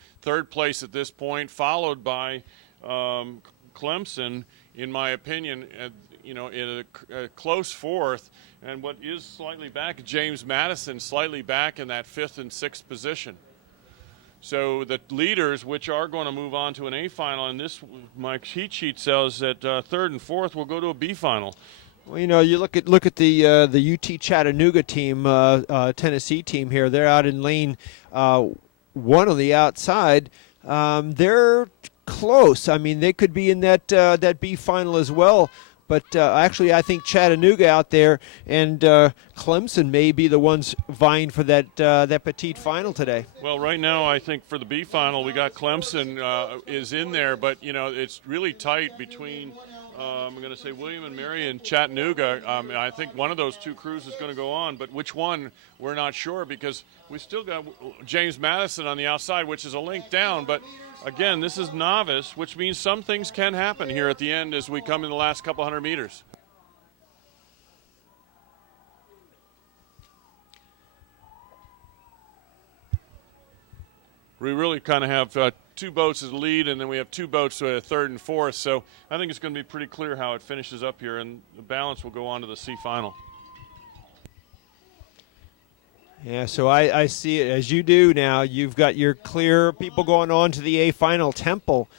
place at this point, followed by Clemson, in my opinion, in a close 4th, and what is slightly back, James Madison, slightly back in that 5th and 6th position. So the leaders, which are going to move on to an A final, and this, my cheat sheet says that 3rd and 4th will go to a B final. Well, you look at the UT Chattanooga team, Tennessee team here. They're out in lane 1 on the outside. They're close. I mean, they could be in that B final as well. But actually, I think Chattanooga out there and Clemson may be the ones vying for that petite final today. Well, right now, I think for the B final, we got Clemson is in there, but it's really tight between. I'm going to say William and Mary and Chattanooga. I think one of those two crews is going to go on, but which one, we're not sure because we still got James Madison on the outside, which is a link down. But, again, this is novice, which means some things can happen here at the end as we come in the last couple hundred meters. We really kind of have two boats as the lead, and then we have two boats to a 3rd and 4th. So I think it's going to be pretty clear how it finishes up here, and the balance will go on to the C final. Yeah, so I see it as you do now. You've got your clear people going on to the A final. Temple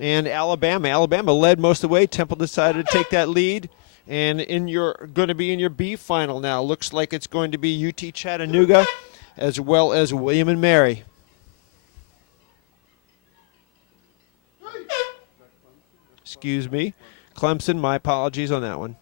and Alabama. Alabama led most of the way. Temple decided to take that lead. And going to be in your B final now. Looks like it's going to be UT Chattanooga as well as William and Mary. Excuse me. Clemson, my apologies on that one.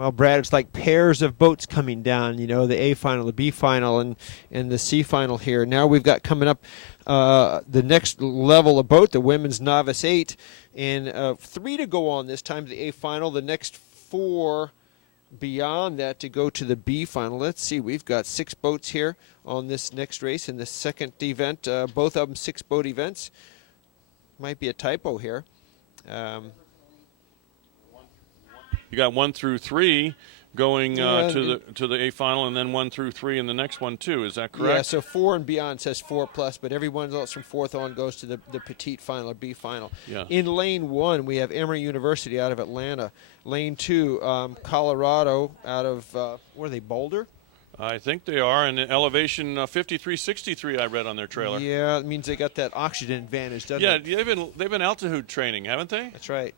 Well, Brad, it's like pairs of boats coming down, you know, the A final, the B final, and the C final here. Now we've got coming up the next level of boat, the women's novice 8, and 3 to go on this time, the A final. The next 4 beyond that to go to the B final. Let's see, we've got 6 boats here on this next race in the second event, both of them 6-boat events. Might be a typo here. You got 1 through 3 going to the A final, and then 1 through 3 in the next one too. Is that correct? Yeah. So 4 and beyond says 4+, but everyone else from 4th on goes to the petite final or B final. Yeah. In lane 1, we have Emory University out of Atlanta. Lane 2, Colorado out of where are they? Boulder. I think they are, and elevation 5363 I read on their trailer. Yeah, it means they got that oxygen advantage, doesn't it? Yeah, they've been altitude training, haven't they? That's right.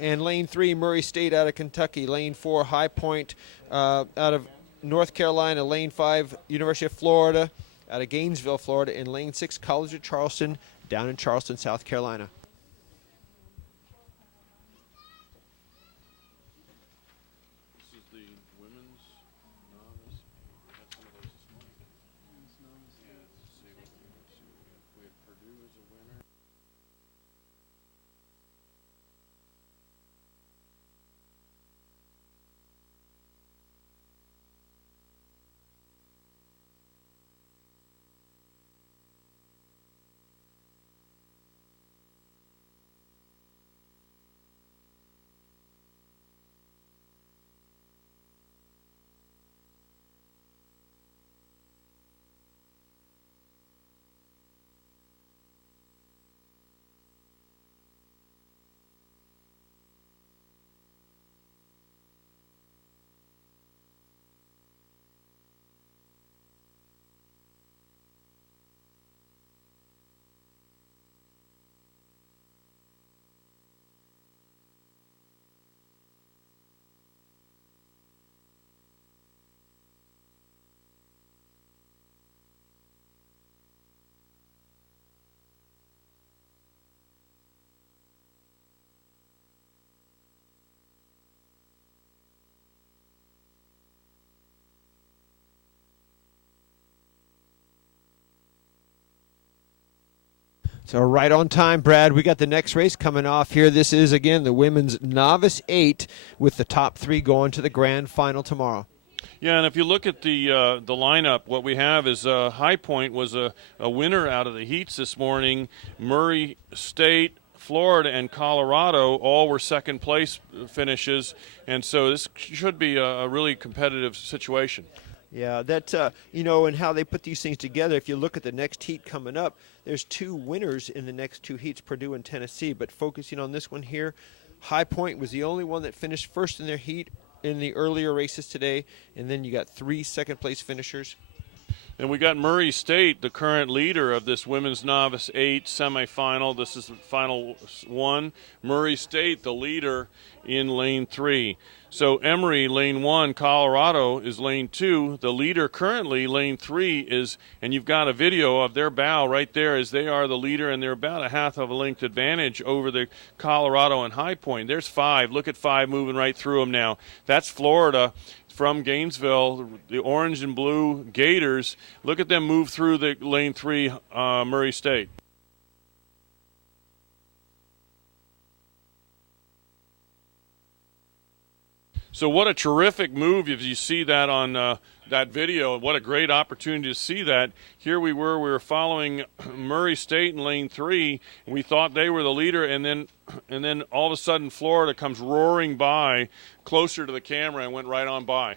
And lane 3, Murray State out of Kentucky. Lane 4, High Point out of North Carolina. Lane 5, University of Florida out of Gainesville, Florida. And lane 6, College of Charleston down in Charleston, South Carolina. This is the women's novice. We had some of those this morning. Yeah, let's see what we had Purdue as a winner. So right on time, Brad. We got the next race coming off here. This is, again, the women's novice 8 with the top 3 going to the grand final tomorrow. Yeah, and if you look at the lineup, what we have is High Point was a winner out of the heats this morning. Murray State, Florida, and Colorado all were second place finishes, and so this should be a really competitive situation. Yeah, that, you know, and how they put these things together. If you look at the next heat coming up, there's 2 winners in the next 2 heats, Purdue and Tennessee. But focusing on this one here, High Point was the only one that finished first in their heat in the earlier races today. And then you got 3 second-place finishers. And we got Murray State, the current leader of this women's novice 8 semifinal. This is the final one. Murray State, the leader in lane 3. So Emory, lane 1, Colorado is lane 2. The leader currently, lane 3, is, and you've got a video of their bow right there as they are the leader, and they're about a half of a length advantage over the Colorado and High Point. There's 5. Look at 5 moving right through them now. That's Florida from Gainesville, the orange and blue Gators. Look at them move through the lane 3, Murray State. So what a terrific move if you see that on that video. What a great opportunity to see that. Here we were following Murray State in lane 3, and we thought they were the leader, and then all of a sudden Florida comes roaring by closer to the camera and went right on by.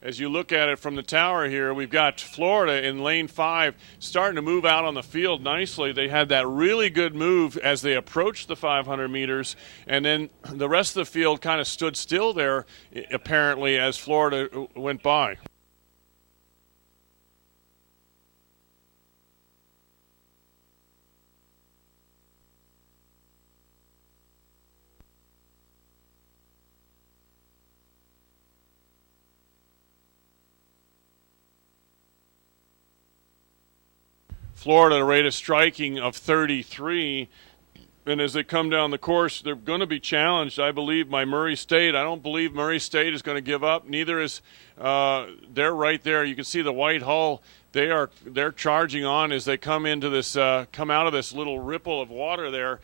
As you look at it from the tower here, we've got Florida in lane 5 starting to move out on the field nicely. They had that really good move as they approached the 500 meters, and then the rest of the field kind of stood still there, apparently, as Florida went by. Florida at a rate of striking of 33. And as they come down the course, they're going to be challenged, I believe, by Murray State. I don't believe Murray State is going to give up. Neither is they're right there. You can see the white hull. They're charging on as they come into this come out of this little ripple of water there.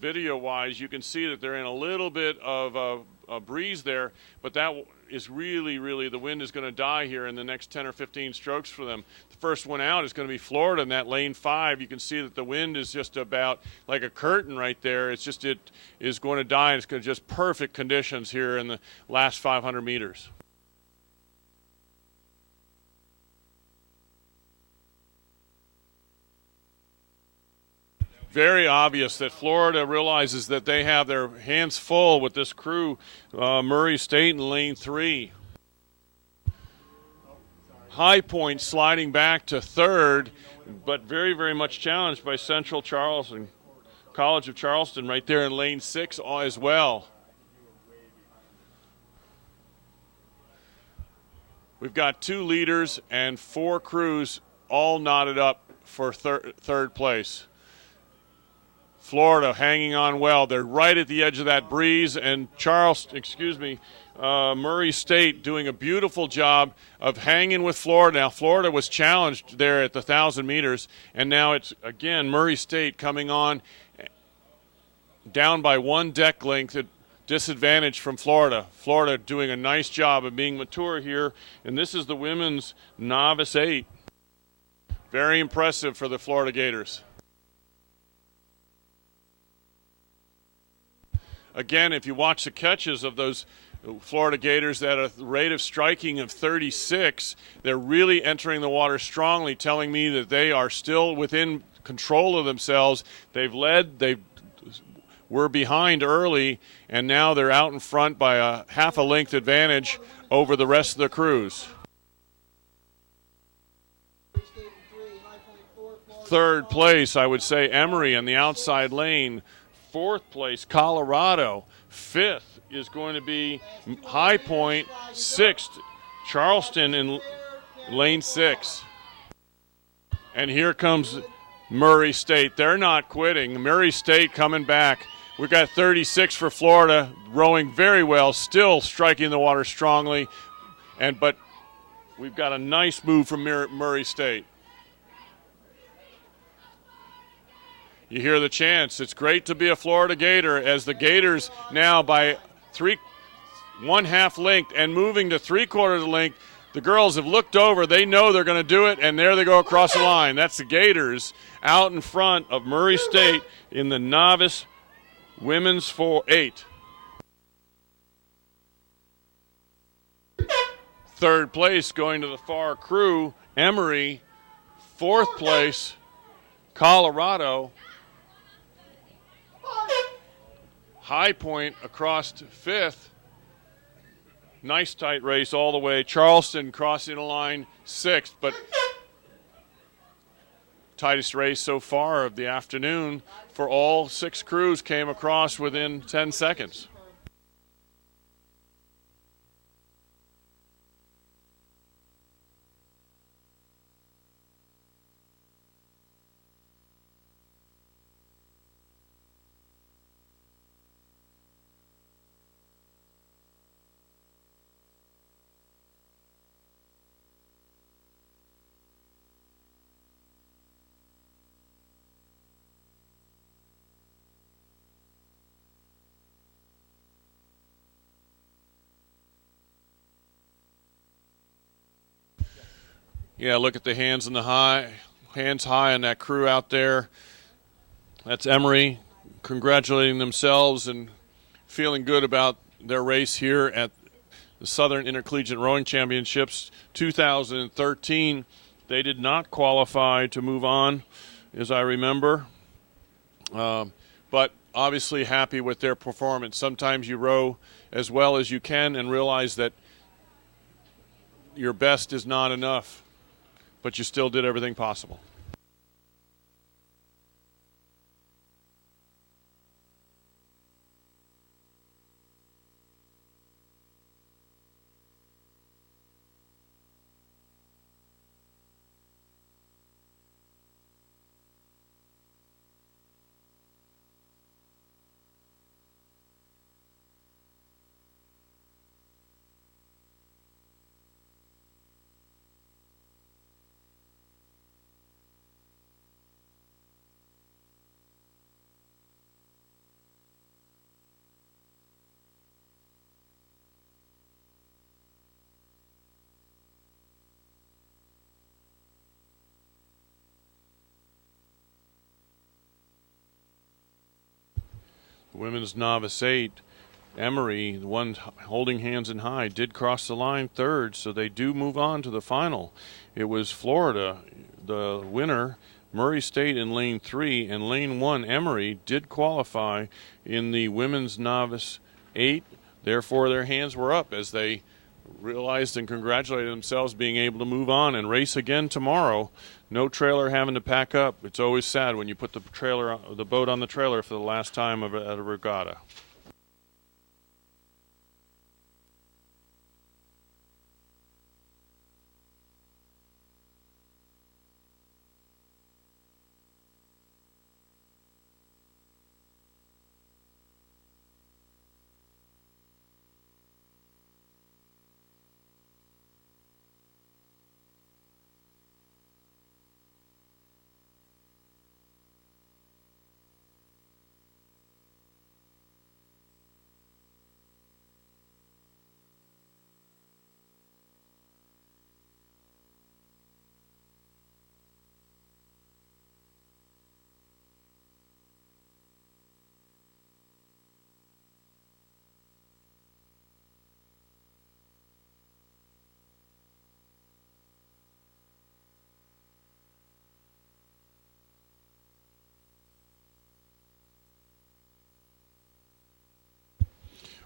Video-wise, you can see that they're in a little bit of a breeze there, but that is really the wind is going to die here in the next 10 or 15 strokes for them. The first one out is going to be Florida in that lane 5. You can see that the wind is just about like a curtain right there. It's just it is going to die, and it's going to just perfect conditions here in the last 500 meters. Very obvious that Florida realizes that they have their hands full with this crew, Murray State in lane 3. High Point sliding back to 3rd, but very much challenged by Central Charleston, College of Charleston right there in lane 6 as well. We've got 2 leaders and 4 crews all knotted up for third place. Florida hanging on well. They're right at the edge of that breeze, and Murray State doing a beautiful job of hanging with Florida. Now, Florida was challenged there at the 1,000 meters, and now it's, again, Murray State coming on down by 1 deck length at disadvantage from Florida. Florida doing a nice job of being mature here, and this is the women's Novice 8. Very impressive for the Florida Gators. Again, if you watch the catches of those Florida Gators at a rate of striking of 36, they're really entering the water strongly, telling me that they are still within control of themselves. They've led, they were behind early, and now they're out in front by a half a length advantage over the rest of the crews. Third place, I would say, Emory in the outside lane. 4th place, Colorado. 5th is going to be High Point. 6th, Charleston in lane 6. And here comes Murray State. They're not quitting. Murray State coming back. We've got 36 for Florida, rowing very well, still striking the water strongly. But we've got a nice move from Murray State. You hear the chants. It's great to be a Florida Gator, as the Gators now by 1/2 length and moving to 3/4 length. The girls have looked over. They know they're going to do it, and there they go across the line. That's the Gators out in front of Murray State in the Novice Women's 8. Third place going to the far crew, Emory. 4th place, Colorado. High Point across to 5th. Nice tight race all the way. Charleston crossing the line 6th, but tightest race so far of the afternoon for all 6 crews came across within 10 seconds. Yeah, look at the hands high on that crew out there. That's Emory congratulating themselves and feeling good about their race here at the Southern Intercollegiate Rowing Championships 2013. They did not qualify to move on, as I remember, but obviously happy with their performance. Sometimes you row as well as you can and realize that your best is not enough, but you still did everything possible. Women's Novice 8, Emory, the one holding hands in high, did cross the line third, so they do move on to the final. It was Florida, the winner, Murray State in lane 3, and lane 1, Emory, did qualify in the Women's Novice 8. Therefore, their hands were up as they realized and congratulated themselves being able to move on and race again tomorrow. No trailer having to pack up. It's always sad when you put the boat on the trailer for the last time at a regatta.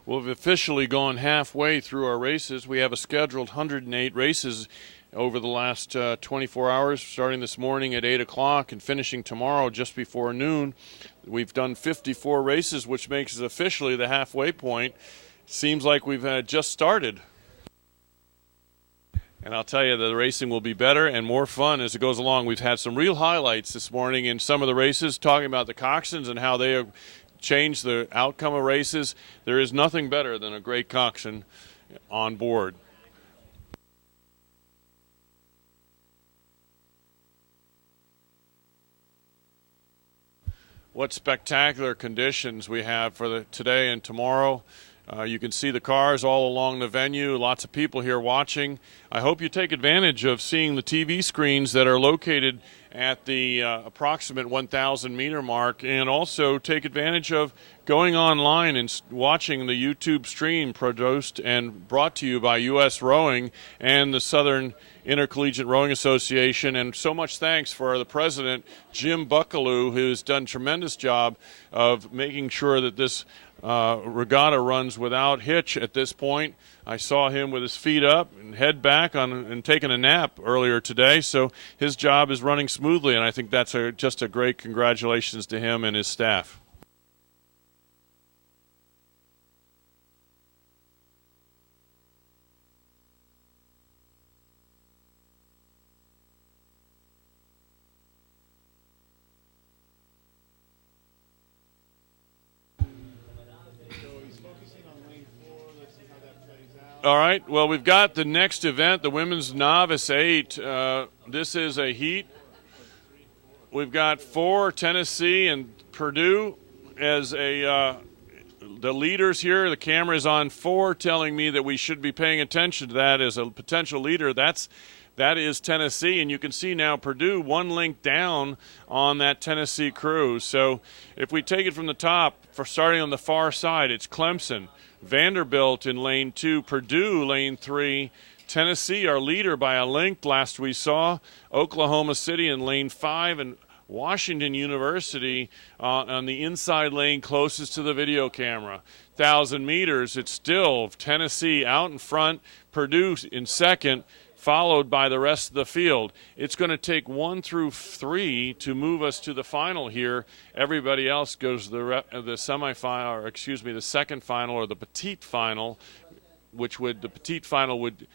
Well, we've officially gone halfway through our races. We have a scheduled 108 races over the last 24 hours, starting this morning at 8 o'clock and finishing tomorrow just before noon. We've done 54 races, which makes it officially the halfway point. Seems like we've just started. And I'll tell you, the racing will be better and more fun as it goes along. We've had some real highlights this morning in some of the races, talking about the coxswains and how they have changed the outcome of races. There is nothing better than a great coxswain on board. What spectacular conditions we have for today and tomorrow. You can see the cars all along the venue, lots of people here watching. I hope you take advantage of seeing the TV screens that are located at the approximate 1,000 meter mark, and also take advantage of going online and watching the YouTube stream produced and brought to you by U.S. Rowing and the Southern Intercollegiate Rowing Association. And so much thanks for the president, Jim Buckaloo, who's done a tremendous job of making sure that this regatta runs without hitch at this point. I saw him with his feet up and head back and taking a nap earlier today, so his job is running smoothly, and I think that's just a great congratulations to him and his staff. All right, well, we've got the next event, the Women's Novice 8. This is a heat. We've got 4, Tennessee and Purdue as the leaders here. The camera is on 4, telling me that we should be paying attention to that as a potential leader. That is Tennessee, and you can see now Purdue 1 link down on that Tennessee crew. So if we take it from the top, for starting on the far side, it's Clemson, Vanderbilt in lane 2, Purdue lane 3, Tennessee our leader by a length last we saw, Oklahoma City in lane 5, and Washington University on the inside lane closest to the video camera. 1,000 meters, it's still Tennessee out in front, Purdue in second, followed by the rest of the field. It's going to take 1 through 3 to move us to the final here. Everybody else goes to the semifinal, or excuse me, the second final or the petite final, the petite final would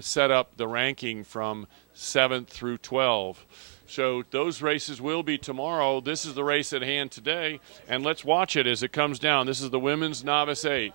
set up the ranking from 7th through 12. So those races will be tomorrow. This is the race at hand today, and let's watch it as it comes down. This is the Women's Novice 8.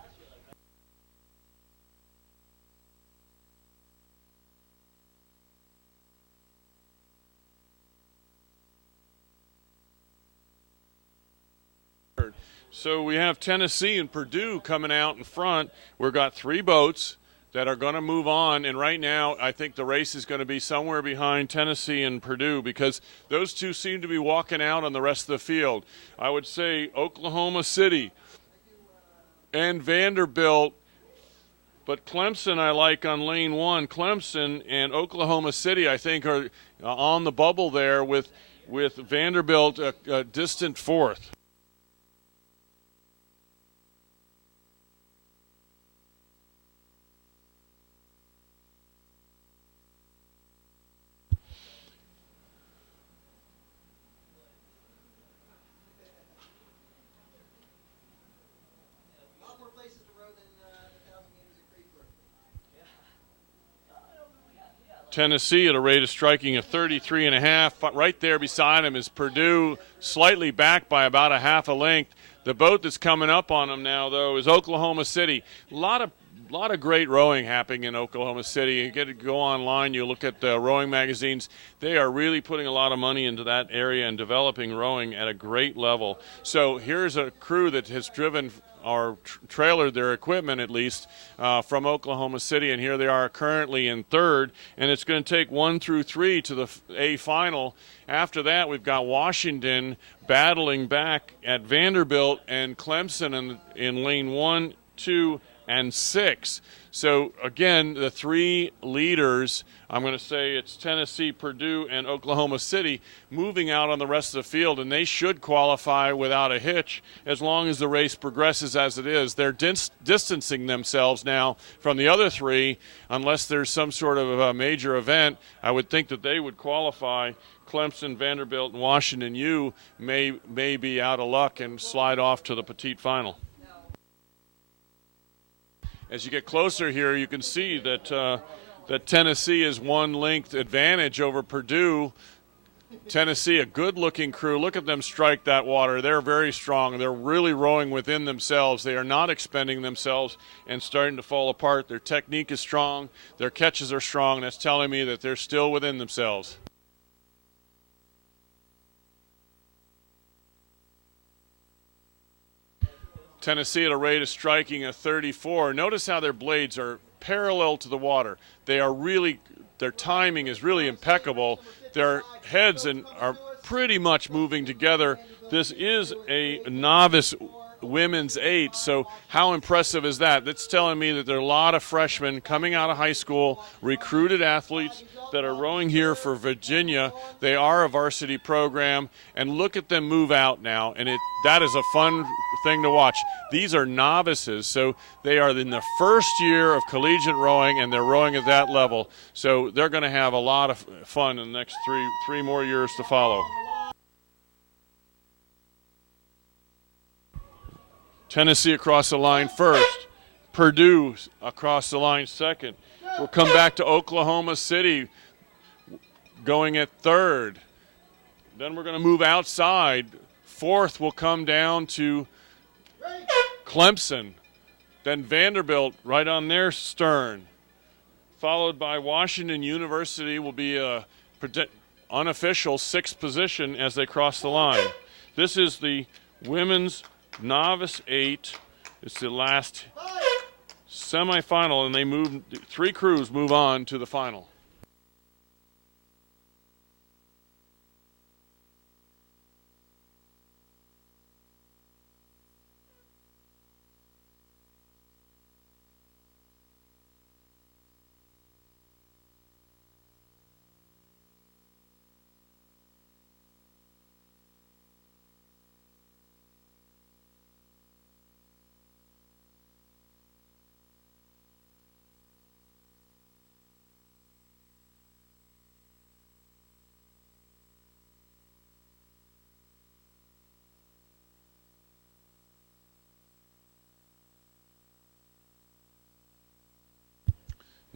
So we have Tennessee and Purdue coming out in front. We've got 3 boats that are going to move on, and right now I think the race is going to be somewhere behind Tennessee and Purdue because those two seem to be walking out on the rest of the field. I would say Oklahoma City and Vanderbilt. But Clemson I like on lane 1. Clemson and Oklahoma City I think are on the bubble there with Vanderbilt a distant fourth. A lot more places to row than the 1,000 meters at Creeksburg. Tennessee at a rate of striking a 33.5. Right there beside him is Purdue, slightly back by about a half a length. The boat that's coming up on them now, though, is Oklahoma City. A lot of great rowing happening in Oklahoma City. You get to go online, you look at rowing magazines. They are really putting a lot of money into that area and developing rowing at a great level. So here's a crew that has driven or trailered their equipment at least from Oklahoma City, and here they are currently in third, and it's going to take 1 through 3 to the A final. After that, we've got Washington battling back at Vanderbilt and Clemson in lane 1, 2, and 6. So again, the 3 leaders, I'm going to say it's Tennessee, Purdue, and Oklahoma City, moving out on the rest of the field, and they should qualify without a hitch as long as the race progresses as it is. They're distancing themselves now from the other 3. Unless there's some sort of a major event, I would think that they would qualify. Clemson, Vanderbilt, and Washington U may be out of luck and slide off to the petite final. As you get closer here, you can see that Tennessee is 1 length advantage over Purdue. Tennessee, a good-looking crew. Look at them strike that water. They're very strong. They're really rowing within themselves. They are not expending themselves and starting to fall apart. Their technique is strong. Their catches are strong. That's telling me that they're still within themselves. Tennessee at a rate of striking a 34. Notice how their blades are parallel to the water. Their timing is really impeccable. Their heads are pretty much moving together. This is a novice women's 8, so how impressive is that? That's telling me that there are a lot of freshmen coming out of high school, recruited athletes that are rowing here for Virginia. They are a varsity program, and look at them move out now, and that is a fun thing to watch. These are novices, so they are in the first year of collegiate rowing, and they're rowing at that level. So they're going to have a lot of fun in the next three more years to follow. Tennessee across the line first. Purdue across the line second. We'll come back to Oklahoma City going at third. Then we're going to move outside. Fourth will come down to Clemson. Then Vanderbilt right on their stern. Followed by Washington University will be a unofficial 6th position as they cross the line. This is the women's Novice 8. It's the last semifinal, and 3 crews move on to the final.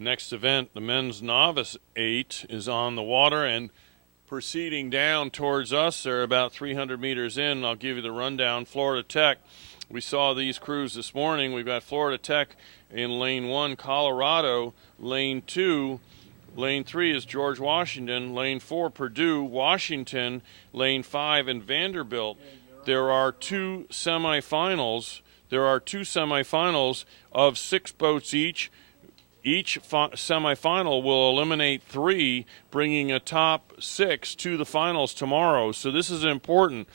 Next event, the men's Novice 8, is on the water, and proceeding down towards us, they're about 300 meters in. I'll give you the rundown. Florida Tech, we saw these crews this morning. We've got Florida Tech in lane 1, Colorado, lane 2, lane 3 is George Washington, lane 4, Purdue, Washington, lane 5, and Vanderbilt. There are 2 semifinals. There are 2 semifinals of 6 boats each. Each semifinal will eliminate 3, bringing a top 6 to the finals tomorrow. So this is important.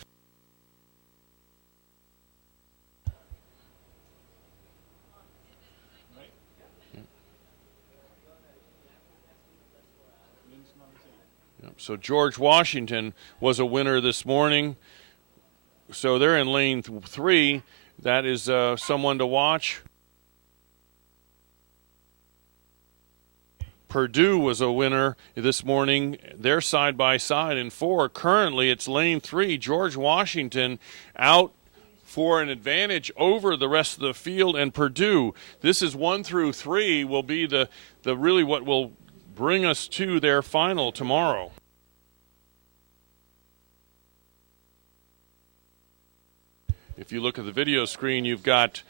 So George Washington was a winner this morning. So they're in lane 3. That is someone to watch. Purdue was a winner this morning. They're side by side in 4. Currently, it's lane 3. George Washington out for an advantage over the rest of the field, and Purdue. This is 1 through 3 will be the really what will bring us to their final tomorrow. If you look at the video screen, you've got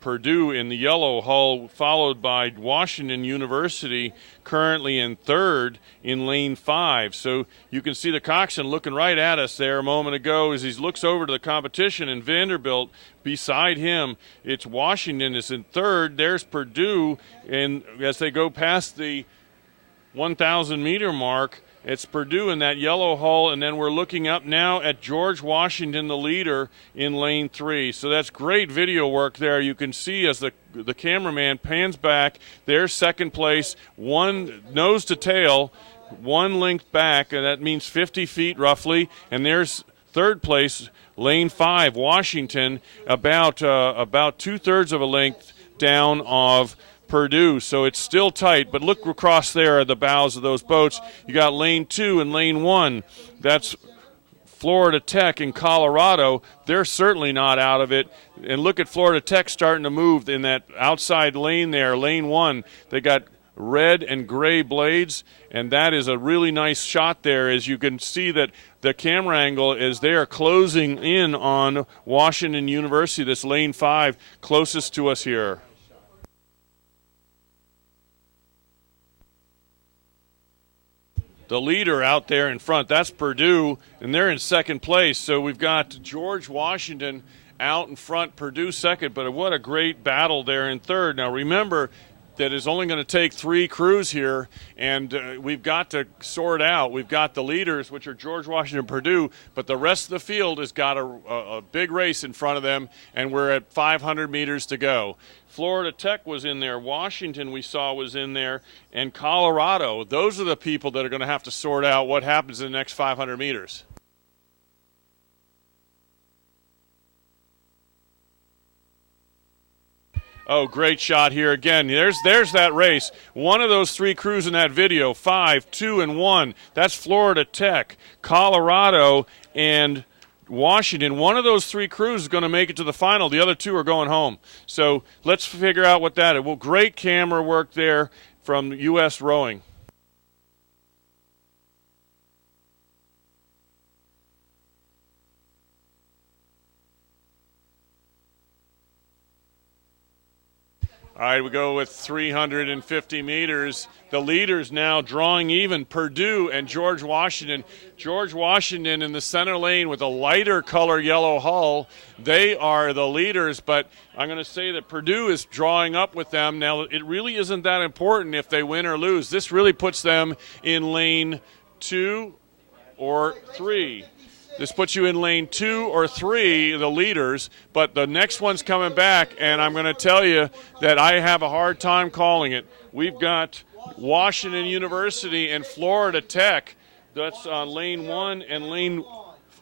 Purdue in the yellow hull, followed by Washington University, currently in 3rd in lane 5. So you can see the coxswain looking right at us there a moment ago as he looks over to the competition, and Vanderbilt beside him. It's Washington is in 3rd. There's Purdue, and as they go past the 1,000-meter mark, it's Purdue in that yellow hull, and then we're looking up now at George Washington, the leader, in lane 3. So that's great video work there. You can see as the cameraman pans back, there's second place, 1 nose to tail, 1 length back, and that means 50 feet roughly. And there's third place, lane 5, Washington, about 2/3 of a length down of Purdue. So it's still tight, but look across there at the bows of those boats. You got lane 2 and lane 1. That's Florida Tech in Colorado. They're certainly not out of it. And look at Florida Tech starting to move in that outside lane there, lane 1. They got red and gray blades, and that is a really nice shot there. As you can see that the camera angle is they are closing in on Washington University, this lane 5 closest to us here. The leader out there in front, that's Purdue, and they're in second place. So we've got George Washington out in front, Purdue second, but what a great battle there in third. Now remember that it's only going to take 3 crews here, and we've got to sort out. We've got the leaders, which are George Washington and Purdue, but the rest of the field has got a big race in front of them, and we're at 500 meters to go. Florida Tech was in there. Washington, we saw, was in there. And Colorado, those are the people that are going to have to sort out what happens in the next 500 meters. Oh, great shot here again. There's that race. One of those 3 crews in that video, 5, 2, and 1. That's Florida Tech, Colorado, and Washington. One of those 3 crews is going to make it to the final. The other 2 are going home. So let's figure out what that is. Well, great camera work there from U.S. Rowing. All right, we go with 350 meters. The leaders now drawing even, Purdue and George Washington. George Washington in the center lane with a lighter color yellow hull. They are the leaders, but I'm going to say that Purdue is drawing up with them. Now, it really isn't that important if they win or lose. This really puts them in lane 2 or 3. This puts you in lane 2 or 3, the leaders, but the next one's coming back, and I'm going to tell you that I have a hard time calling it. We've got Washington University and Florida Tech. That's on lane 1 and lane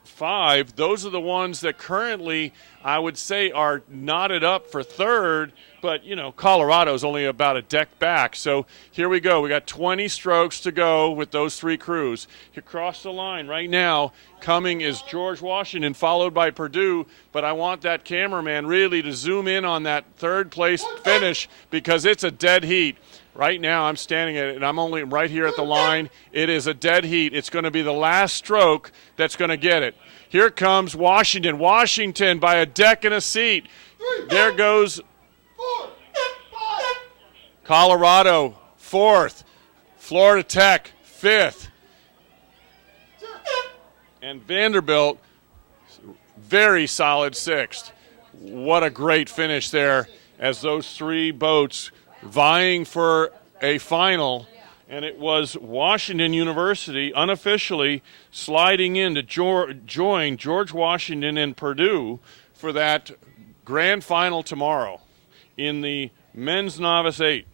5. Those are the ones that currently, I would say, are knotted up for third, but, you know, Colorado's only about a deck back. So here we go. We got 20 strokes to go with those 3 crews. Across the line right now, coming is George Washington, followed by Purdue, but I want that cameraman really to zoom in on that third place finish because it's a dead heat. Right now I'm standing at it, and I'm only right here at the line. It is a dead heat. It's going to be the last stroke that's going to get it. Here comes Washington. Washington by a deck and a seat. There goes Colorado, 4th. Florida Tech, 5th. And Vanderbilt, very solid 6th. What a great finish there as those 3 boats vying for a final. And it was Washington University unofficially sliding in to join George Washington and Purdue for that grand final tomorrow in the men's novice 8.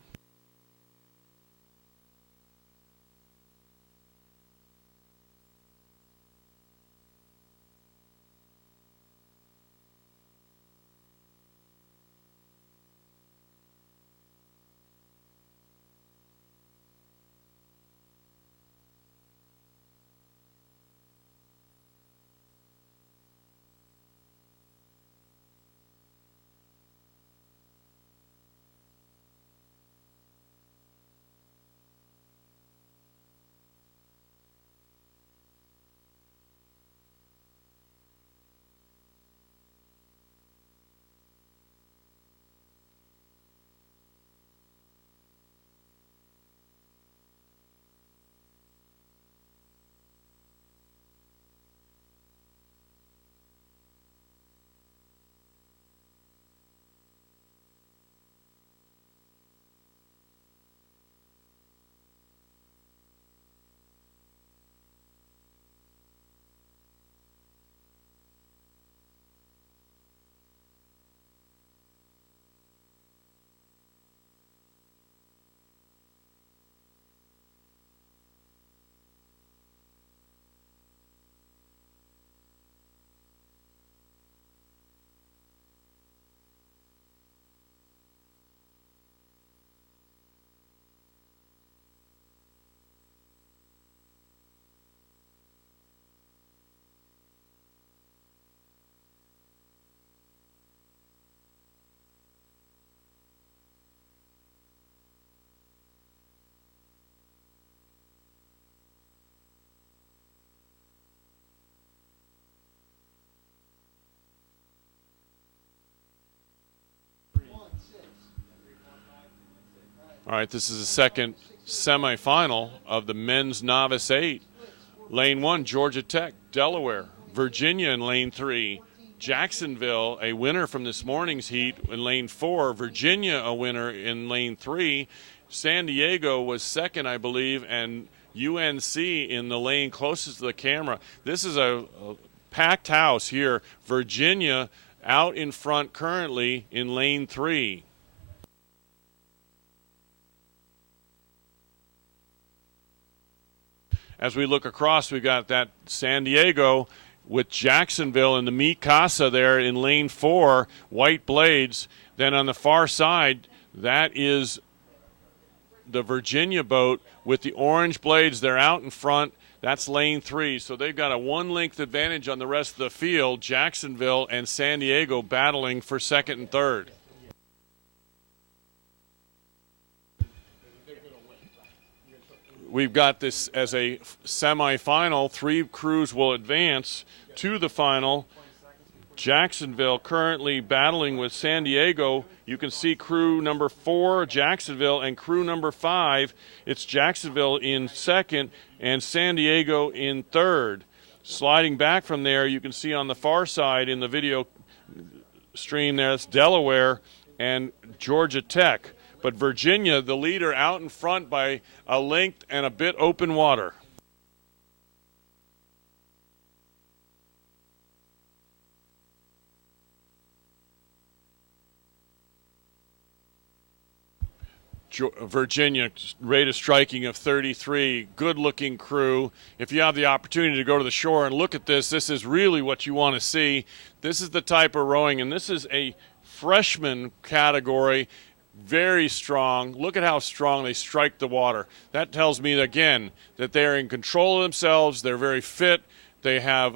All right, this is the second semifinal of the men's novice 8. Lane 1, Georgia Tech, Delaware. Virginia in lane 3. Jacksonville, a winner from this morning's heat in lane 4. Virginia, a winner in lane 3. San Diego was second, I believe, and UNC in the lane closest to the camera. This is a packed house here. Virginia out in front currently in lane 3. As we look across, we got that San Diego with Jacksonville and the Mi Casa there in lane 4, white blades. Then on the far side, that is the Virginia boat with the orange blades. They're out in front. That's lane 3. So they've got a one-length advantage on the rest of the field. Jacksonville and San Diego battling for second and third. We've got this as a semifinal. 3 crews will advance to the final. Jacksonville currently battling with San Diego. You can see crew number 4, Jacksonville, and crew number 5. It's Jacksonville in second and San Diego in third. Sliding back from there, you can see on the far side in the video stream there, it's Delaware and Georgia Tech. But Virginia, the leader, out in front by a length and a bit open water. Virginia, rate of striking of 33, good-looking crew. If you have the opportunity to go to the shore and look at this, this is really what you want to see. This is the type of rowing, and this is a freshman category. Very strong. Look at how strong they strike the water. That tells me, again, that they're in control of themselves. They're very fit. They have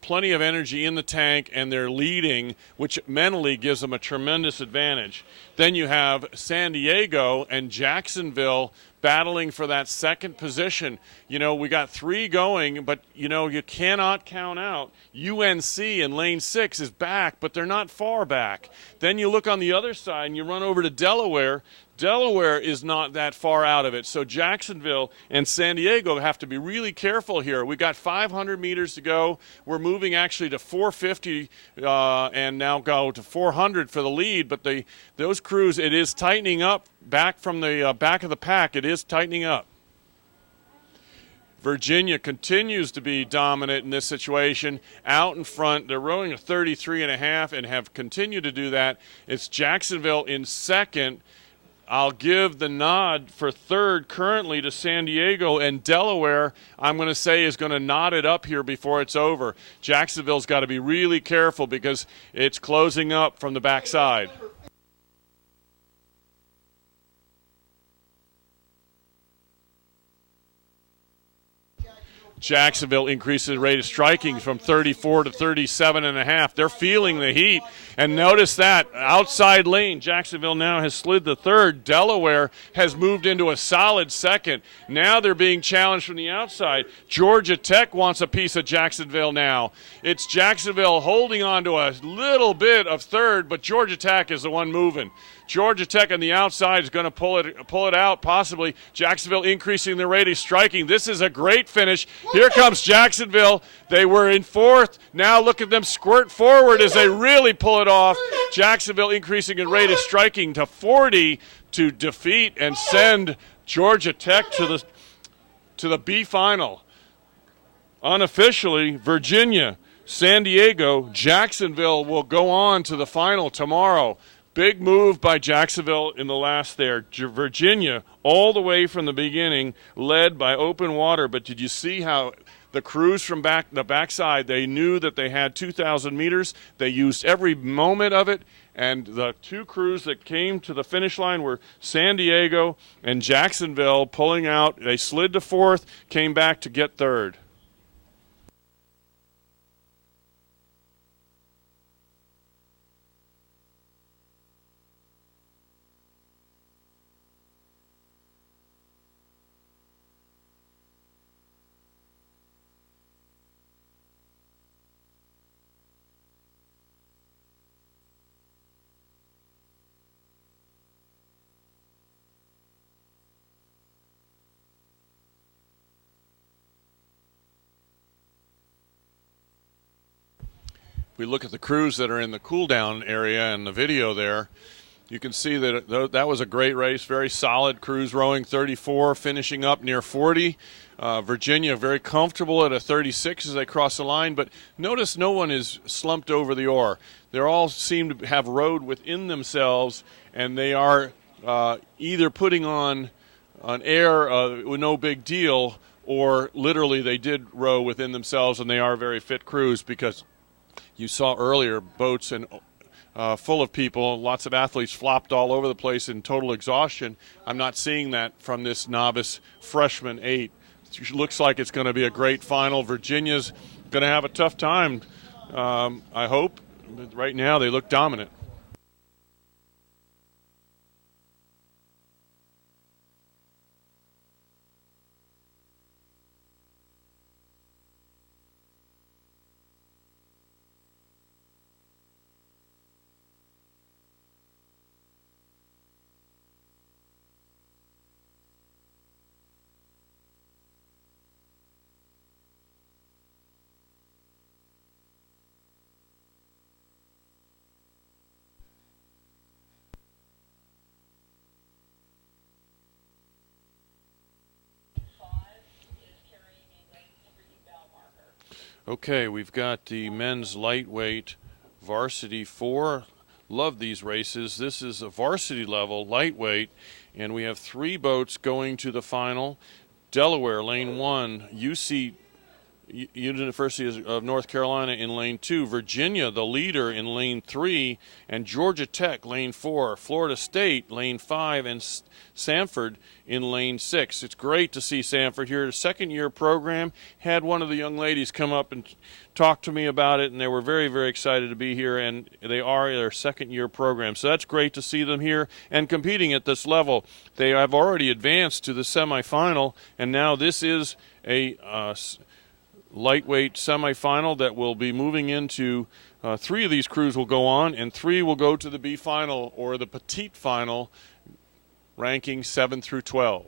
plenty of energy in the tank, and they're leading, which mentally gives them a tremendous advantage. Then you have San Diego and Jacksonville battling for that second position. You know, we got 3 going, but, you know, you cannot count out. UNC in lane 6 is back, but they're not far back. Then you look on the other side and you run over to Delaware. Delaware is not that far out of it. So Jacksonville and San Diego have to be really careful here. We got 500 meters to go. We're moving actually to 450 and now go to 400 for the lead. But those crews, it is tightening up back from the back of the pack. It is tightening up. Virginia continues to be dominant in this situation. Out in front, they're rowing a 33.5 and have continued to do that. It's Jacksonville in second. I'll give the nod for third currently to San Diego, and Delaware, I'm going to say, is going to knot it up here before it's over. Jacksonville's got to be really careful because it's closing up from the backside. Jacksonville increases the rate of striking from 34 to 37.5. They're feeling the heat. And notice that outside lane, Jacksonville now has slid to third. Delaware has moved into a solid second. Now they're being challenged from the outside. Georgia Tech wants a piece of Jacksonville now. It's Jacksonville holding on to a little bit of third, but Georgia Tech is the one moving. Georgia Tech on the outside is going to pull it out, possibly. Jacksonville increasing the rate of striking. This is a great finish. Here comes Jacksonville. They were in fourth. Now look at them squirt forward as they really pull it off. Jacksonville increasing in rate of striking to 40 to defeat and send Georgia Tech to the B final. Unofficially, Virginia, San Diego, Jacksonville will go on to the final tomorrow. Big move by Jacksonville in the last there. Virginia, all the way from the beginning, led by open water. But did you see how the crews from the backside, they knew that they had 2,000 meters. They used every moment of it. And the 2 crews that came to the finish line were San Diego and Jacksonville pulling out. They slid to fourth, came back to get third. we look at the crews that are in the cool down area and the video there, you can see that that was a great race, very solid. Crews rowing 34, finishing up near 40. Virginia very comfortable at a 36 as they cross the line, but notice no one is slumped over the oar. They all seem to have rowed within themselves, and they are either putting on an air with no big deal, or literally they did row within themselves, and they are very fit crews, because you saw earlier boats and full of people, lots of athletes flopped all over the place in total exhaustion. I'm not seeing that from this novice freshman 8. It looks like it's going to be a great final. Virginia's going to have a tough time, I hope. Right now they look dominant. Okay, we've got the men's lightweight Varsity 4. Love these races. This is a varsity level lightweight, and we have 3 boats going to the final. Delaware, lane 1, UC University of North Carolina in lane 2, Virginia, the leader, in lane 3, and Georgia Tech, lane 4, Florida State, lane 5, and Samford in lane 6. It's great to see Samford here. A second-year program. Had one of the young ladies come up and talk to me about it, and they were very, very excited to be here, and they are their second-year program. So that's great to see them here and competing at this level. They have already advanced to the semifinal, and now this is a lightweight semifinal that will be moving into 3 of these crews will go on, and 3 will go to the B final, or the petite final, ranking 7 through 12.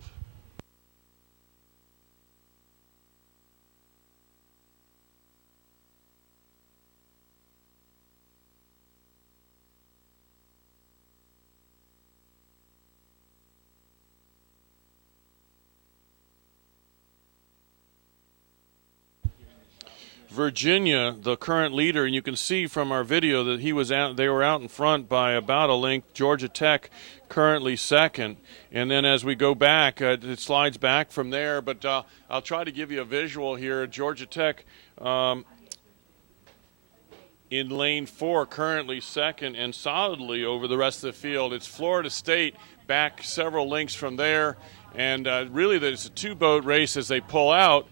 Virginia, the current leader, and you can see from our video that they were out in front by about a length. Georgia Tech currently second, and then as we go back, it slides back from there, but I'll try to give you a visual here. Georgia Tech in lane 4 currently second and solidly over the rest of the field. It's Florida State back several lengths from there, and really there's a 2-boat race as they pull out.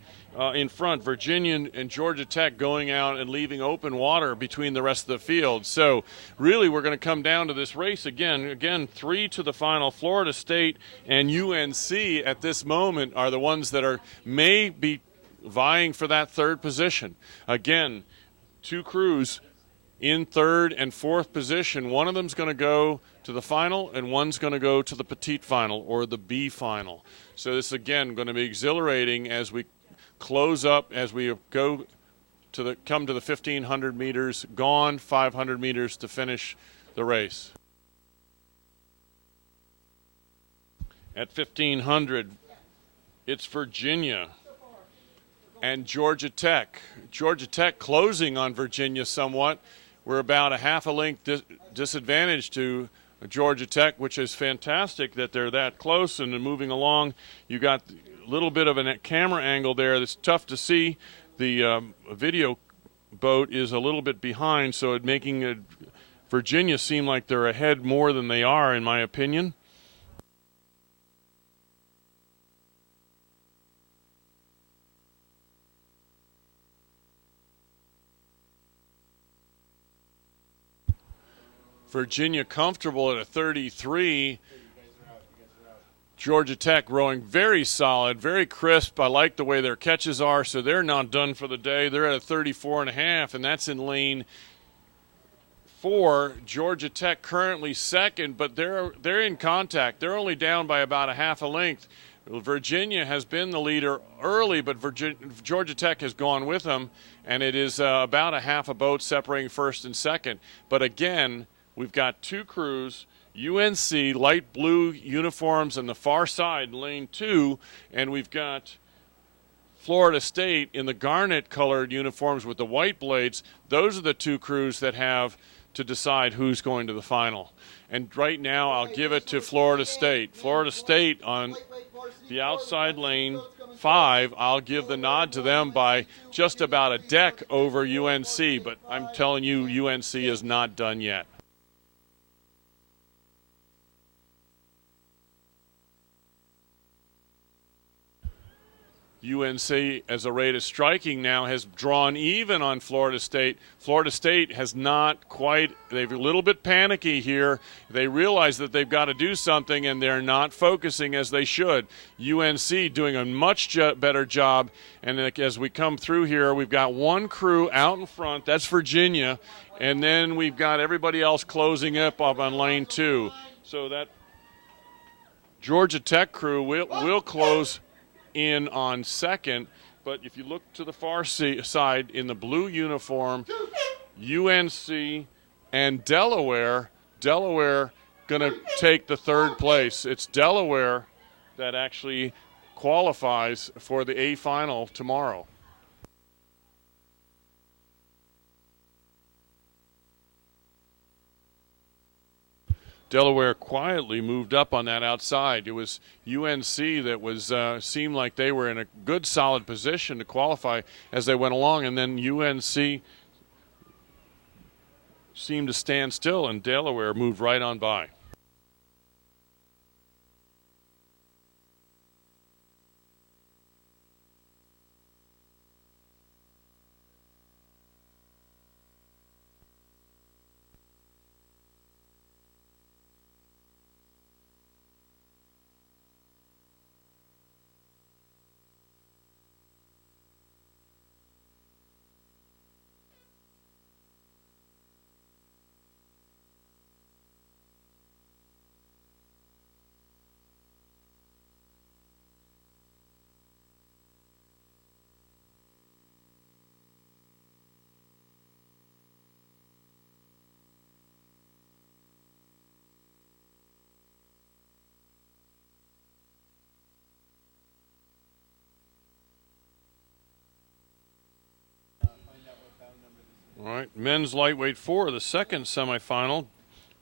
In front, Virginia and Georgia Tech going out and leaving open water between the rest of the field. So really we're going to come down to this race again 3 to the final. Florida State and UNC at this moment are the ones that may be vying for that 3rd position. Again, 2 crews in 3rd and 4th position. One of them's going to go to the final, and one's going to go to the petite final, or the B final. So this again going to be exhilarating as we close up, as we go to come to the 1,500 meters, gone 500 meters to finish the race. At 1,500, it's Virginia and Georgia Tech. Georgia Tech closing on Virginia somewhat. We're about a half a length disadvantage to Georgia Tech, which is fantastic that they're that close and moving along. You got a little bit of a camera angle there that's tough to see. The video boat is a little bit behind, so it's making Virginia seem like they're ahead more than they are, in my opinion. Virginia comfortable at a 33. Georgia Tech rowing very solid, very crisp. I like the way their catches are, so they're not done for the day. They're at a 34.5, and that's in lane 4. Georgia Tech currently second, but they're in contact. They're only down by about a half a length. Virginia has been the leader early, but Georgia Tech has gone with them, and it is about a half a boat separating first and second. But again, we've got two crews, UNC, light blue uniforms on the far side, lane 2, and we've got Florida State in the garnet-colored uniforms with the white blades. Those are the two crews that have to decide who's going to the final. And right now, I'll give it to Florida State. Florida State on the outside lane 5, I'll give the nod to them by just about a deck over UNC, but I'm telling you, UNC is not done yet. UNC, as a rate of striking now, has drawn even on Florida State. Florida State has not quite, they're a little bit panicky here. They realize that they've got to do something, and they're not focusing as they should. UNC doing a much better job, and as we come through here, we've got one crew out in front, that's Virginia, and then we've got everybody else closing up on lane 2. So that Georgia Tech crew will close in on second, but if you look to the far side in the blue uniform, UNC and Delaware going to take the third place. It's Delaware that actually qualifies for the A final tomorrow. Delaware quietly moved up on that outside. It was UNC that was seemed like they were in a good, solid position to qualify as they went along, and then UNC seemed to stand still, and Delaware moved right on by. All right, men's lightweight 4, the second semifinal.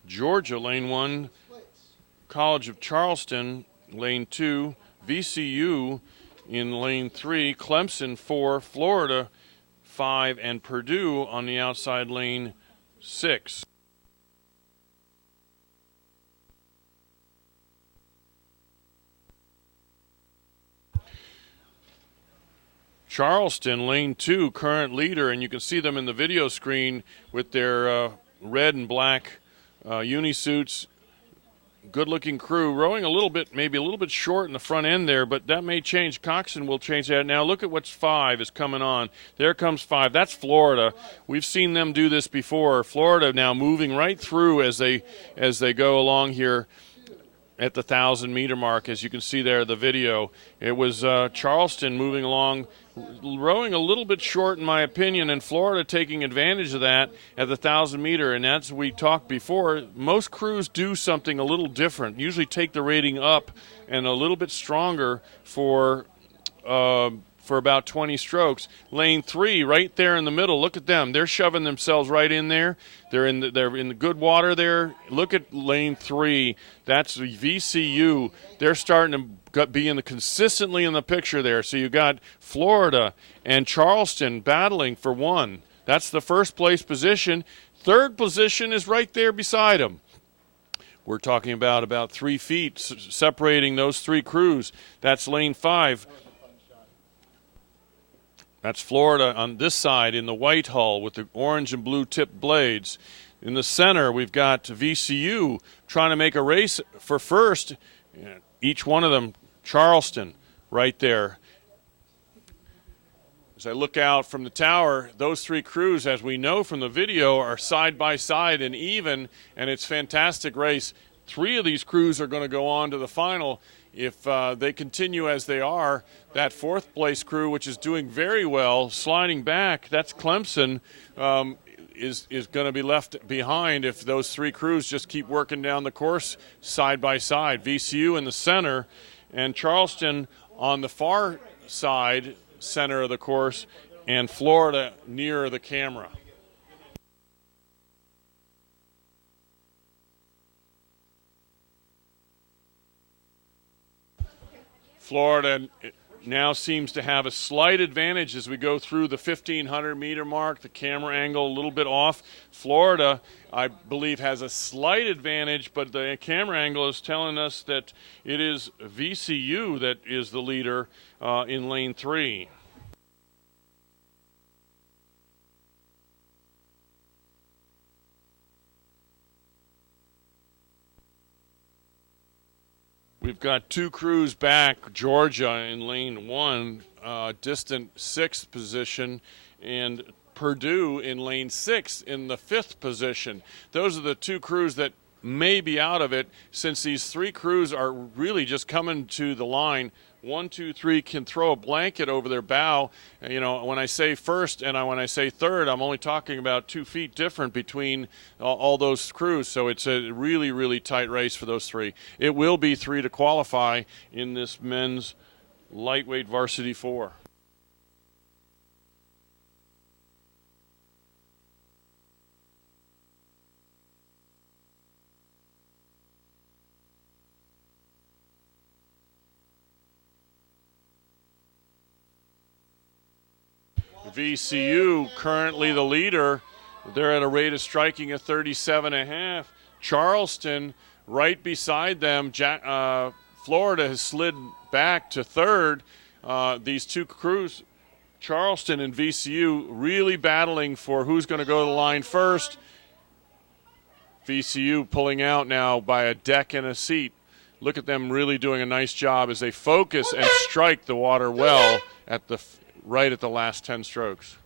Georgia, lane 1, College of Charleston, lane 2, VCU in lane 3, Clemson 4, Florida 5, and Purdue on the outside lane 6. Charleston, lane 2, current leader, and you can see them in the video screen with their red and black unisuits. Good-looking crew, rowing a little bit, maybe a little bit short in the front end there, but that may change. Coxon will change that. Now look at what's 5 is coming on. There comes 5. That's Florida. We've seen them do this before. Florida now moving right through as they go along here at the 1,000-meter mark, as you can see there, the video. It was Charleston moving along, rowing a little bit short in my opinion, and Florida taking advantage of that at the 1,000-meter. And as we talked before, most crews do something a little different, usually take the rating up and a little bit stronger for about 20 strokes. Lane 3 right there in the middle, look at them, they're shoving themselves right in there. They're in the good water there. Look at lane 3, that's the VCU. They're starting to be consistently in the picture there. So you got Florida and Charleston battling for 1. That's the first place position. Third position is right there beside them. We're talking about 3 feet separating those 3 crews. That's lane 5. That's Florida on this side in the white hull with the orange and blue tipped blades. In the center, we've got VCU trying to make a race for first. Each one of them, Charleston, right there. As I look out from the tower, those 3 crews, as we know from the video, are side by side and even, and it's a fantastic race. 3 of these crews are going to go on to the final. if they continue as they are, that fourth place crew, which is doing very well, sliding back, that's Clemson, is going to be left behind if those three crews just keep working down the course side by side. VCU in the center and Charleston on the far side, center of the course, and Florida near the camera. Florida now seems to have a slight advantage as we go through the 1,500-meter mark. The camera angle a little bit off. Florida, I believe, has a slight advantage, but the camera angle is telling us that it is VCU that is the leader in lane 3. We've got two crews back, Georgia in lane 1, distant 6th position, and Purdue in lane 6 in the 5th position. Those are the two crews that may be out of it, since these three crews are really just coming to the line. 1, 2, 3 can throw a blanket over their bow. You know, when I say first and when I say third, I'm only talking about 2 feet different between all those crews. So it's a really, really tight race for those three. It will be 3 to qualify in this men's lightweight varsity 4. VCU currently the leader. They're at a rate of striking of 37.5. Charleston right beside them. Florida has slid back to third. These two crews, Charleston and VCU, really battling for who's going to go to the line first. VCU pulling out now by a deck and a seat. Look at them really doing a nice job as they focus and strike the water well at the right at the last 10 strokes.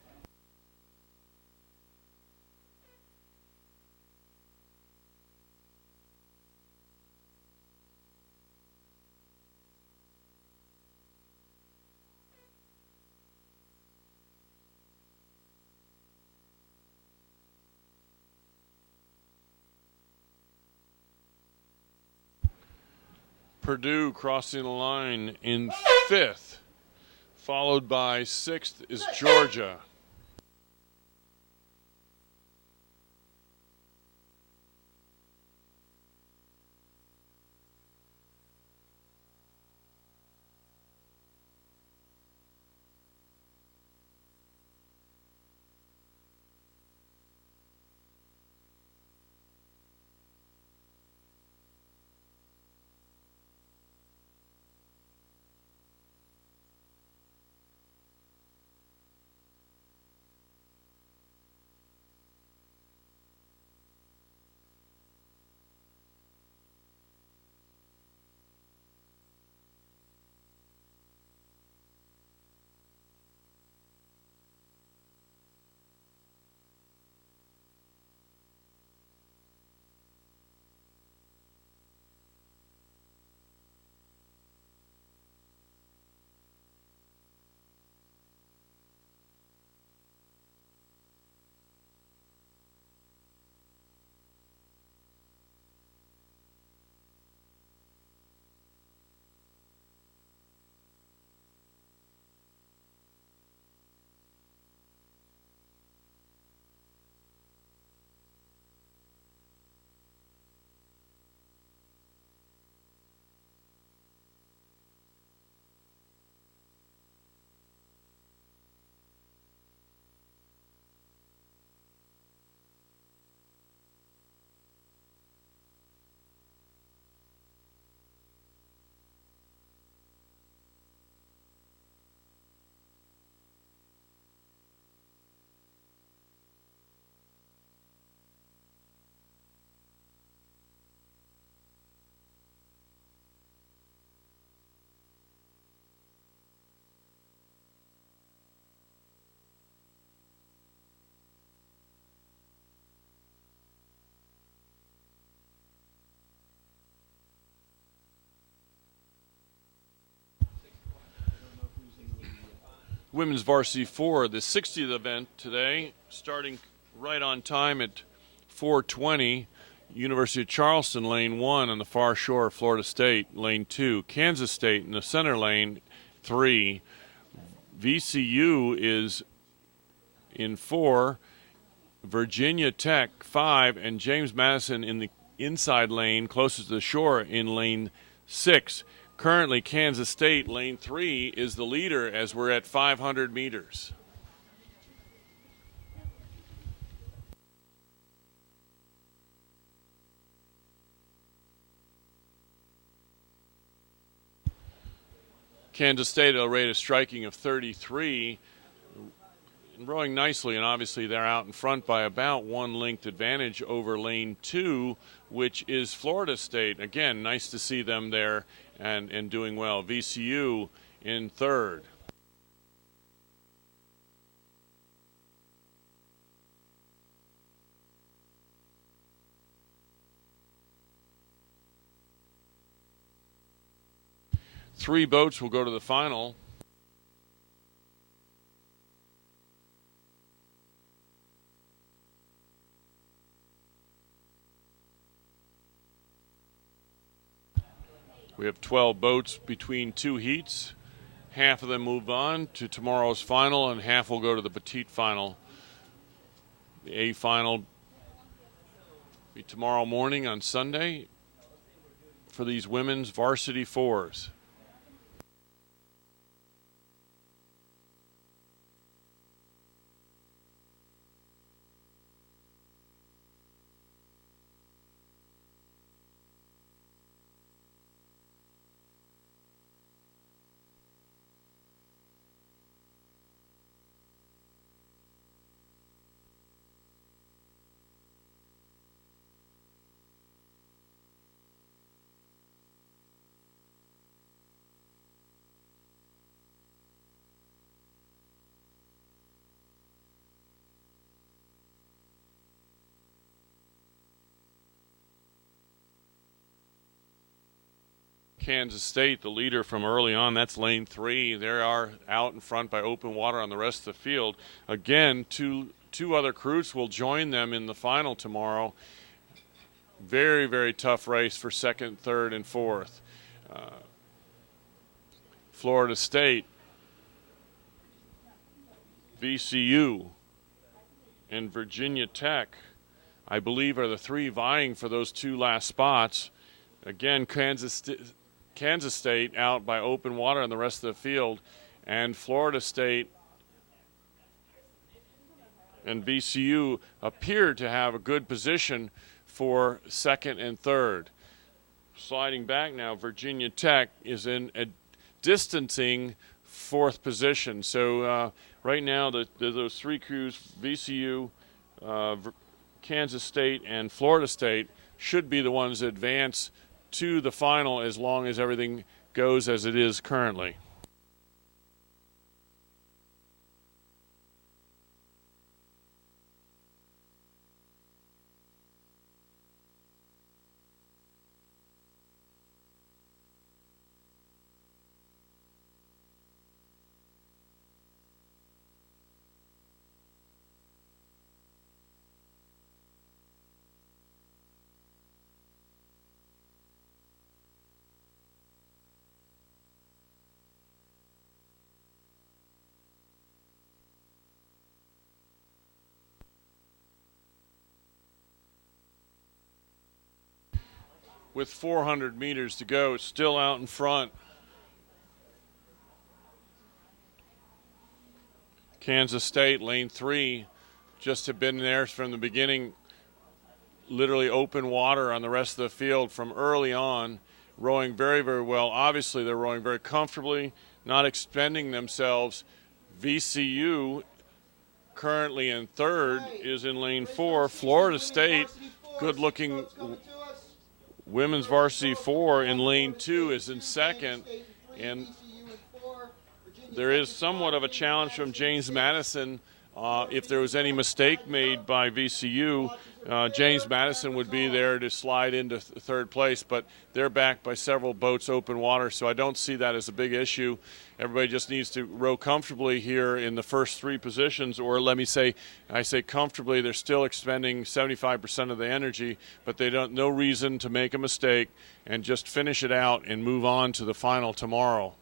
Purdue crossing the line in 5th. Followed by 6th is Georgia. Women's Varsity 4, the 60th event today, starting right on time at 4:20. University of Charleston, lane 1 on the far shore, Florida State, lane 2. Kansas State in the center lane, 3. VCU is in 4. Virginia Tech, 5. And James Madison in the inside lane, closest to the shore, in lane 6. Currently, Kansas State, lane 3, is the leader as we're at 500 meters. Kansas State at a rate of striking of 33, rowing nicely, and obviously they're out in front by about 1 length advantage over lane 2, which is Florida State. Again, nice to see them there and doing well. VCU in 3rd. Three boats will go to the final. We have 12 boats between 2 heats. Half of them move on to tomorrow's final, and half will go to the petite final. The A final will be tomorrow morning on Sunday for these women's varsity 4s. Kansas State, the leader from early on, that's lane 3. They are out in front by open water on the rest of the field. Again, two other crews will join them in the final tomorrow. Very, very tough race for 2nd, 3rd, and 4th. Florida State, VCU, and Virginia Tech, I believe, are the 3 vying for those 2 last spots. Again, Kansas State out by open water on the rest of the field, and Florida State and VCU appear to have a good position for 2nd and 3rd. Sliding back now, Virginia Tech is in a distancing 4th position. So right now, those 3 crews, VCU, Kansas State, and Florida State, should be the ones that advance to the final as long as everything goes as it is currently. With 400 meters to go, still out in front. Kansas State, lane 3, just have been there from the beginning. Literally open water on the rest of the field from early on, rowing very, very well. Obviously, they're rowing very comfortably, not expending themselves. VCU, currently in 3rd, is in lane 4. Florida State, good-looking women's varsity 4 in lane 2, is in 2nd, and there is somewhat of a challenge from James Madison. If there was any mistake made by VCU, James Madison would be there to slide into third place, but they're backed by several boats open water, so I don't see that as a big issue. Everybody just needs to row comfortably here in the first three positions, or let me say, I say comfortably, they're still expending 75% of the energy, but they don't, no reason to make a mistake and just finish it out and move on to the final tomorrow.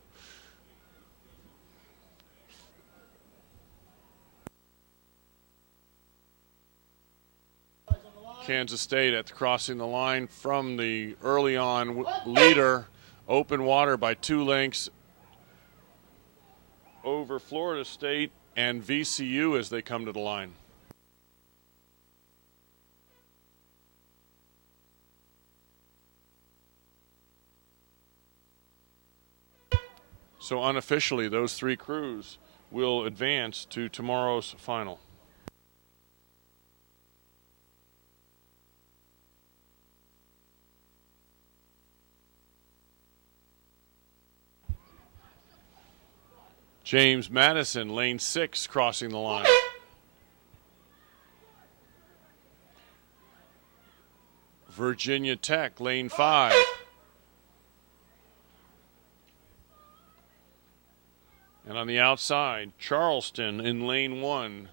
Kansas State at crossing the line from the early on leader, open water by 2 lengths over Florida State and VCU as they come to the line. So unofficially, those 3 crews will advance to tomorrow's final. James Madison, lane 6, crossing the line. Virginia Tech, lane 5. And on the outside, Charleston in lane 1.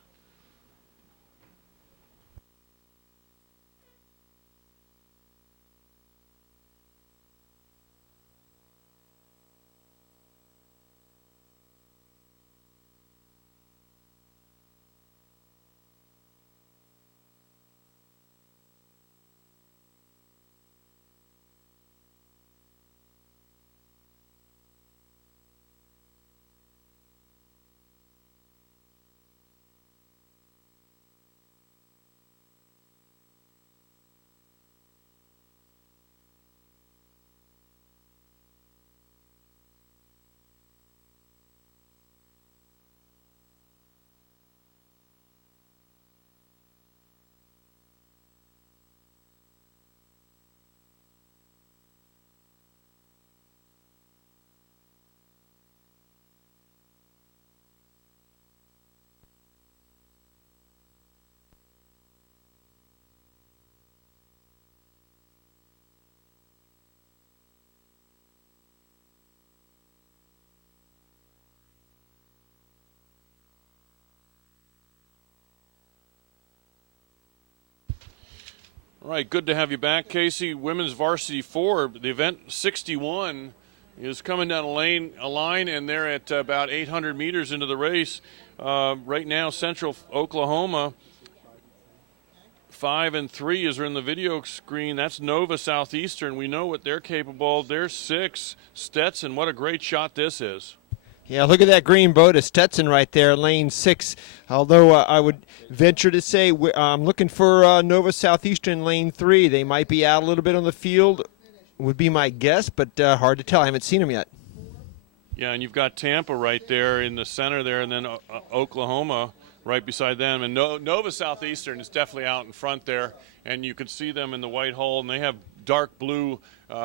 All right, good to have you back, Casey. Women's Varsity 4, the event 61 is coming down a line, and they're at about 800 meters into the race. Right now, Central Oklahoma, 5 and 3 is in the video screen. That's Nova Southeastern. We know what they're capable of. They're 6. Stetson, what a great shot this is. Yeah, look at that green boat of Stetson right there, lane 6. Although I would venture to say I'm looking for Nova Southeastern lane 3. They might be out a little bit on the field, would be my guess, but hard to tell. I haven't seen them yet. Yeah, and you've got Tampa right there in the center there, and then Oklahoma right beside them. And Nova Southeastern is definitely out in front there, and you can see them in the white hull, and they have dark blue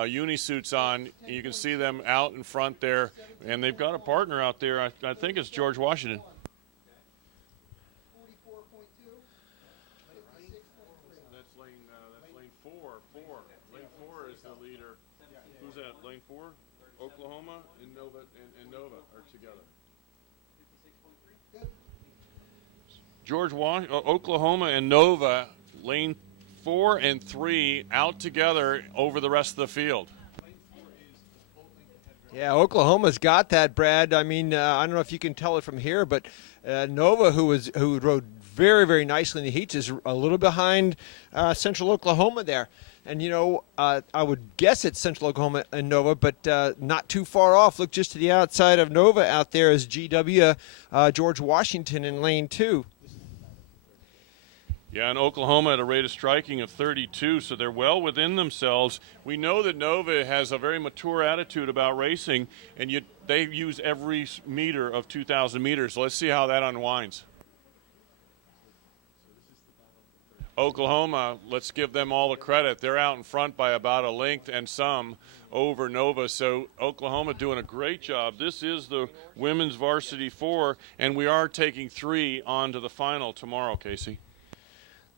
unisuits on. You can see them out in front there, and they've got a partner out there. I think it's George Washington. 44.2. That's lane 4. Lane 4 is the leader. Who's that? Lane 4? Oklahoma and Nova are together. Oklahoma and Nova, lane 4 and 3 out together over the rest of the field. Yeah, Oklahoma's got that, Brad. I mean, I don't know if you can tell it from here, but Nova, who rode very, very nicely in the heats, is a little behind Central Oklahoma there. And, you know, I would guess it's Central Oklahoma and Nova, but not too far off. Look just to the outside of Nova out there is GW George Washington in lane 2. Yeah, and Oklahoma at a rate of striking of 32, so they're well within themselves. We know that Nova has a very mature attitude about racing, and they use every meter of 2,000 meters. So let's see how that unwinds. Oklahoma, let's give them all the credit. They're out in front by about a length and some over Nova. So Oklahoma doing a great job. This is the Women's Varsity 4, and we are taking 3 on to the final tomorrow, Casey.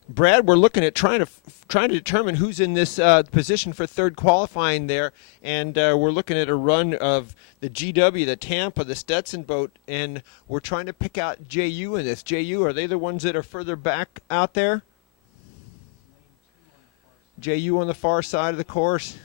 Brad, we're looking at trying to determine who's in this position for third qualifying there, and we're looking at a run of the GW, the Tampa, the Stetson boat, and we're trying to pick out JU in this. JU, are they the ones that are further back out there? JU on the far side of the course.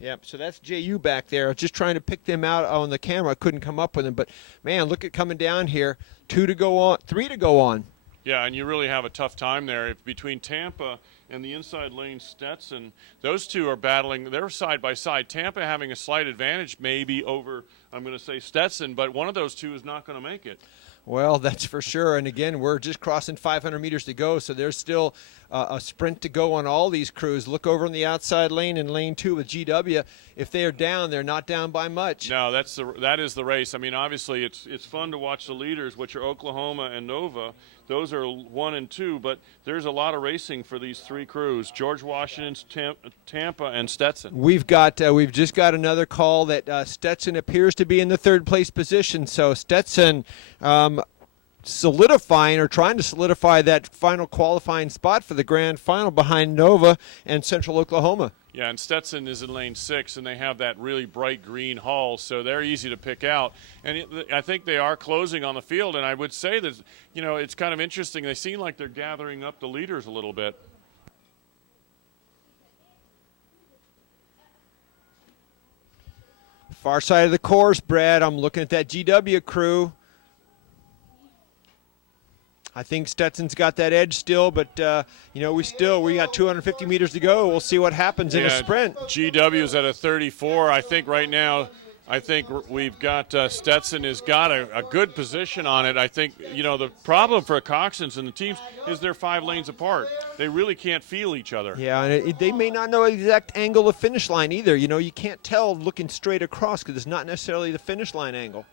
Yep, so that's JU back there. I was just trying to pick them out on the camera. I couldn't come up with them, but man, look at coming down here. 2 to go on, 3 to go on. Yeah, and you really have a tough time there. If between Tampa and the inside lane Stetson, those two are battling. They're side by side. Tampa having a slight advantage maybe over, I'm going to say, Stetson, but one of those two is not going to make it. Well, that's for sure. And again, we're just crossing 500 meters to go, so there's still a sprint to go on all these crews. Look over on the outside lane in lane 2 with GW. If they are down, they're not down by much. No, that is the race. I mean, obviously, it's fun to watch the leaders, which are Oklahoma and Nova. Those are 1 and 2, but there's a lot of racing for these 3 crews: George Washington's Tampa and Stetson. We've just got another call that Stetson appears to be in the 3rd place position. So Stetson solidifying or trying to solidify that final qualifying spot for the grand final behind Nova and Central Oklahoma. Yeah, and Stetson is in lane 6, and they have that really bright green hull, so they're easy to pick out. And I think they are closing on the field, and I would say that, it's kind of interesting. They seem like they're gathering up the leaders a little bit. Far side of the course, Brad, I'm looking at that GW crew. I think Stetson's got that edge still, but we got 250 meters to go. We'll see what happens in a sprint. GW's at a 34. I think right now, we've got Stetson has got a good position on it. I think the problem for Coxswains and the teams is they're 5 lanes apart. They really can't feel each other. Yeah, and they may not know the exact angle of finish line either. You can't tell looking straight across because it's not necessarily the finish line angle.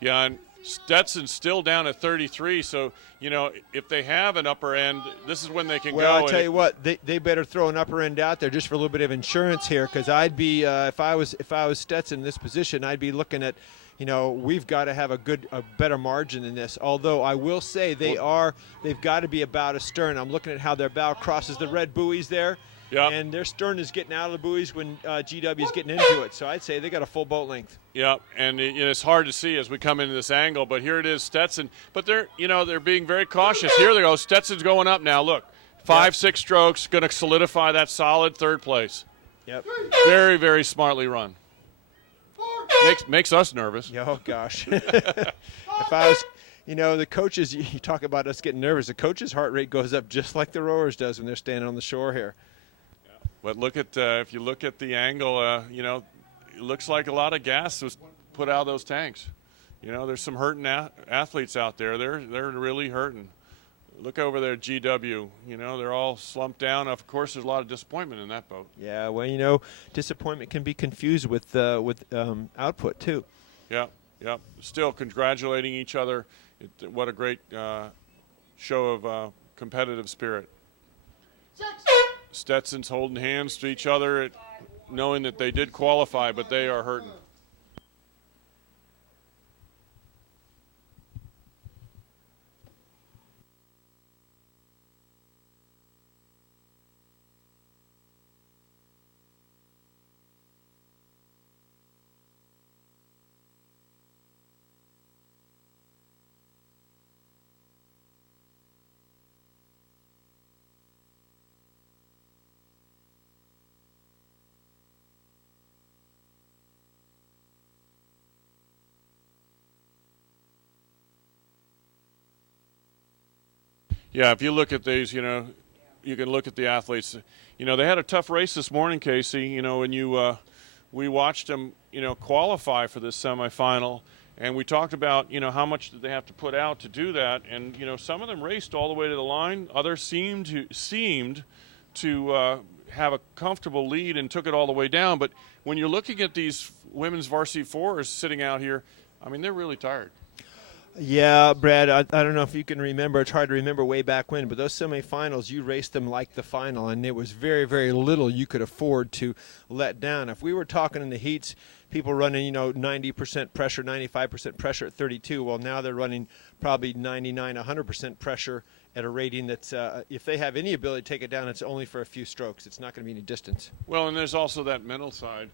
Yeah, and Stetson's still down at 33, so if they have an upper end, this is when they can go. Well, I'll tell you what, they better throw an upper end out there just for a little bit of insurance here, because I'd be if I was Stetson in this position, I'd be looking at, we've got to have a better margin than this. Although I will say they've got to be about astern. I'm looking at how their bow crosses the red buoys there. Yep. And their stern is getting out of the buoys when GW is getting into it. So I'd say they got a full boat length. Yep, and it's hard to see as we come into this angle, but here it is, Stetson. But they're being very cautious. Here they go. Stetson's going up now. Look, 5-6 strokes, going to solidify that solid 3rd place. Yep. Very, very smartly run. Makes us nervous. Oh gosh. If I was. The coaches, you talk about us getting nervous. The coach's heart rate goes up just like the rowers does when they're standing on the shore here. But look at if you look at the angle, it looks like a lot of gas was put out of those tanks. There's some hurting athletes out there. They're really hurting. Look over there, GW. They're all slumped down. Of course, there's a lot of disappointment in that boat. Yeah, well, disappointment can be confused with output too. Yep. Still congratulating each other. What a great show of competitive spirit. Stetson's holding hands to each other, knowing that they did qualify, but they are hurting. Yeah, if you look at these, you can look at the athletes. They had a tough race this morning, Casey. When we watched them, qualify for this semifinal, and we talked about, how much did they have to put out to do that. And, some of them raced all the way to the line. Others seemed to have a comfortable lead and took it all the way down. But when you're looking at these women's varsity 4s sitting out here, they're really tired. Yeah, Brad, I don't know if you can remember. It's hard to remember way back when, but those semifinals, you raced them like the final, and it was very, very little you could afford to let down. If we were talking in the heats, people running, 90% pressure, 95% pressure at 32. Well, now they're running probably 99, 100% pressure at a rating that's, if they have any ability to take it down, it's only for a few strokes. It's not going to be any distance. Well, and there's also that mental side,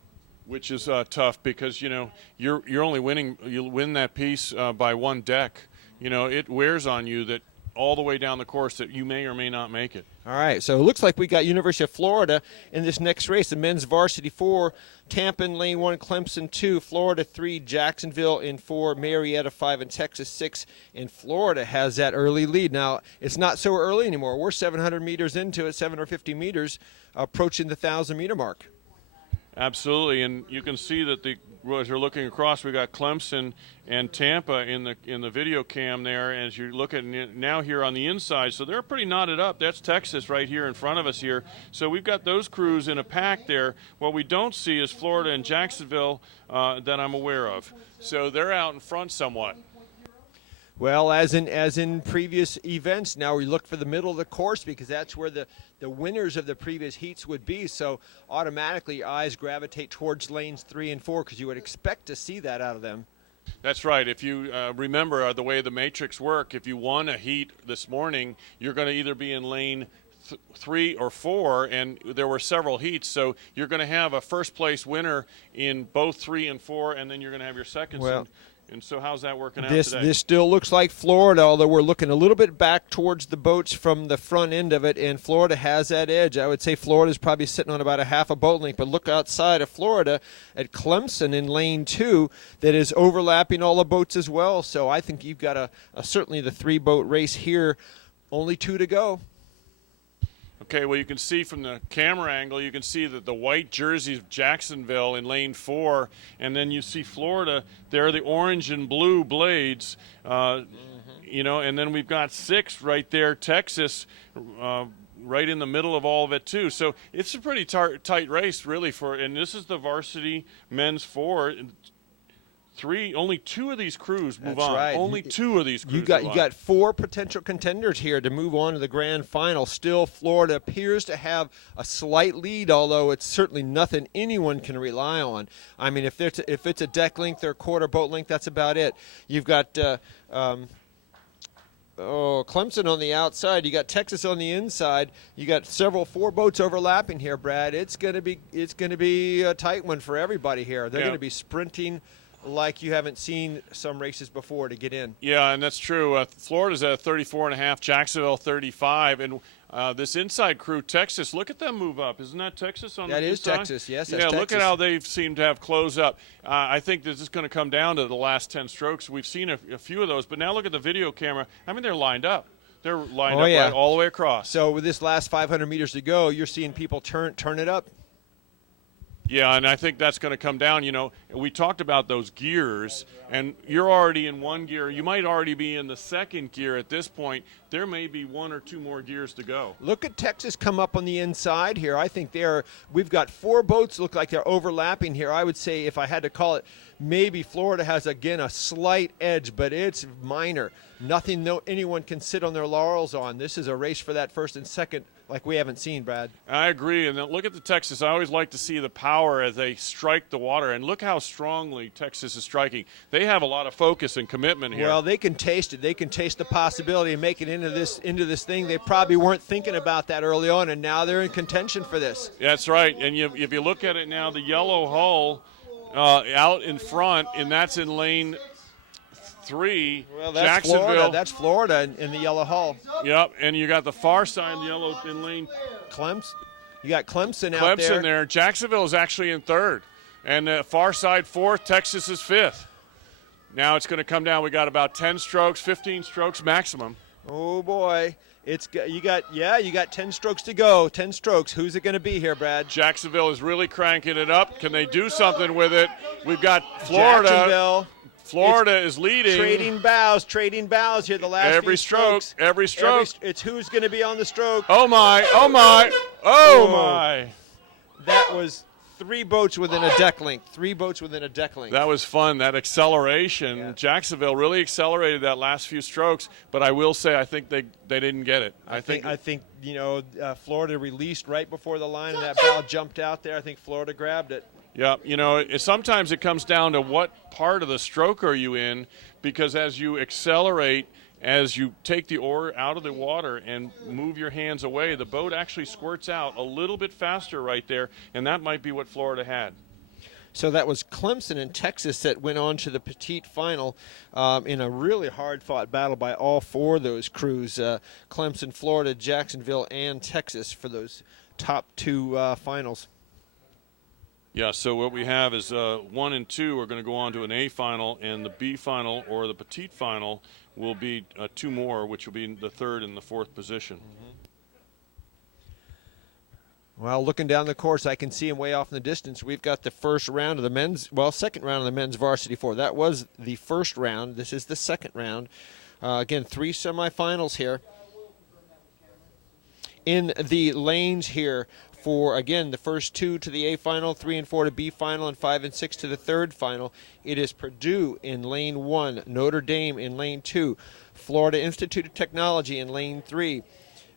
which is tough because, you're only winning, you win that piece by one deck. It wears on you that all the way down the course that you may or may not make it. All right, so it looks like we got University of Florida in this next race. The men's varsity 4, Tampa in lane 1, Clemson 2, Florida 3, Jacksonville in 4, Marietta 5, and Texas 6. And Florida has that early lead. Now, it's not so early anymore. We're 700 meters into it, 750 meters, approaching the 1,000-meter mark. Absolutely, and you can see that as you're looking across, we got Clemson and Tampa in the video cam there. As you look at now here on the inside, so they're pretty knotted up. That's Texas right here in front of us here. So we've got those crews in a pack there. What we don't see is Florida and Jacksonville that I'm aware of. So they're out in front somewhat. Well, as in previous events, now we look for the middle of the course because that's where the winners of the previous heats would be. So automatically eyes gravitate towards lanes 3 and 4 because you would expect to see that out of them. That's right. If you remember the way the matrix work, if you won a heat this morning, you're going to either be in lane 3 or 4, and there were several heats, so you're going to have a first place winner in both 3 and 4, and then you're going to have your seconds. Well, and so how's that working out this today? This still looks like Florida, although we're looking a little bit back towards the boats from the front end of it, and Florida has that edge. I would say Florida's probably sitting on about a half a boat length, but look outside of Florida at Clemson in lane 2 that is overlapping all the boats as well. So I think you've got certainly the 3-boat race here, only 2 to go. Okay, well, you can see from the camera angle, you can see that the white jerseys of Jacksonville in lane 4, and then you see Florida, they're the orange and blue blades, and then we've got 6 right there, Texas, right in the middle of all of it, too. So it's a pretty tight race, really, and this is the varsity men's 4. 3, only 2 of these crews move on. Right. Only 2 of these crews You got 4 potential contenders here to move on to the grand final. Still, Florida appears to have a slight lead, although it's certainly nothing anyone can rely on. I mean, if it's a deck length or a quarter boat length, that's about it. You've got Clemson on the outside. You got Texas on the inside. You got 4 boats overlapping here, Brad. It's going to be a tight one for everybody here. They're going to be sprinting like you haven't seen some races before to get in. Yeah, and that's true. Florida's at 34.5, Jacksonville 35, and this inside crew, Texas, look at them move up. Isn't that Texas on the inside? That is Texas, yes. Yeah, That's look Texas. at how they seem to have closed up. I think this is going to come down to the last 10 strokes. We've seen a few of those, but now look at the video camera. I mean, they're lined up. They're lined up right all the way across. So with this last 500 meters to go, you're seeing people turn it up. Yeah, and I think that's going to come down. We talked about those gears, and you're already in one gear. You might already be in the second gear at this point. There may be 1 or 2 more gears to go. Look at Texas come up on the inside here. I think we've got 4 boats look like they're overlapping here. I would say, if I had to call it, maybe Florida has, again, a slight edge, but it's minor. Nothing anyone can sit on their laurels on. This is a race for that first and second like we haven't seen, Brad. I agree. And then look at the Texas. I always like to see the power as they strike the water. And look how strongly Texas is striking. They have a lot of focus and commitment here. Well, they can taste it. They can taste the possibility of making it into this thing. They probably weren't thinking about that early on, and now they're in contention for this. That's right. And if you look at it now, the yellow hull out in front, and that's in lane 3. Well, that's Jacksonville. Florida. That's Florida in the yellow hull. Yep, and you got the far side in the yellow in lane. Clemson. You got Clemson out there. Clemson there. Jacksonville is actually in 3rd, and far side 4th. Texas is 5th. Now it's going to come down. We got about 10 strokes, 15 strokes maximum. Oh boy. You got 10 strokes to go. 10 strokes. Who's it going to be here, Brad? Jacksonville is really cranking it up. Can they do something with it? We've got Florida. Jacksonville. Florida is leading. Trading bows here the last every few stroke. strokes. Every stroke. It's who's going to be on the stroke. Oh my. That was 3 boats within a deck length. 3 boats within a deck length. That was fun, that acceleration. Yeah. Jacksonville really accelerated that last few strokes, but I will say I think they didn't get it. I think Florida released right before the line, and that bow jumped out there. I think Florida grabbed it. Yeah, you know, sometimes it comes down to what part of the stroke are you in, because as you accelerate, as you take the oar out of the water and move your hands away, the boat actually squirts out a little bit faster right there, and that might be what Florida had. So that was Clemson and Texas that went on to the petite final in a really hard-fought battle by all four of those crews, Clemson, Florida, Jacksonville, and Texas for those top two finals. Yeah, so what we have is 1 and 2 are going to go on to an A final, and the B final or the petite final will be 2 more, which will be in the 3rd and the 4th position. Well, looking down the course, I can see him way off in the distance. We've got the first round of the men's, well, second round of the men's Varsity 4. That was the first round. This is the second round. Again, 3 semifinals here. In the lanes here for, again, the first 2 to the A final, 3 and 4 to B final, and 5 and 6 to the 3rd final. It is Purdue in lane 1, Notre Dame in lane 2, Florida Institute of Technology in lane 3,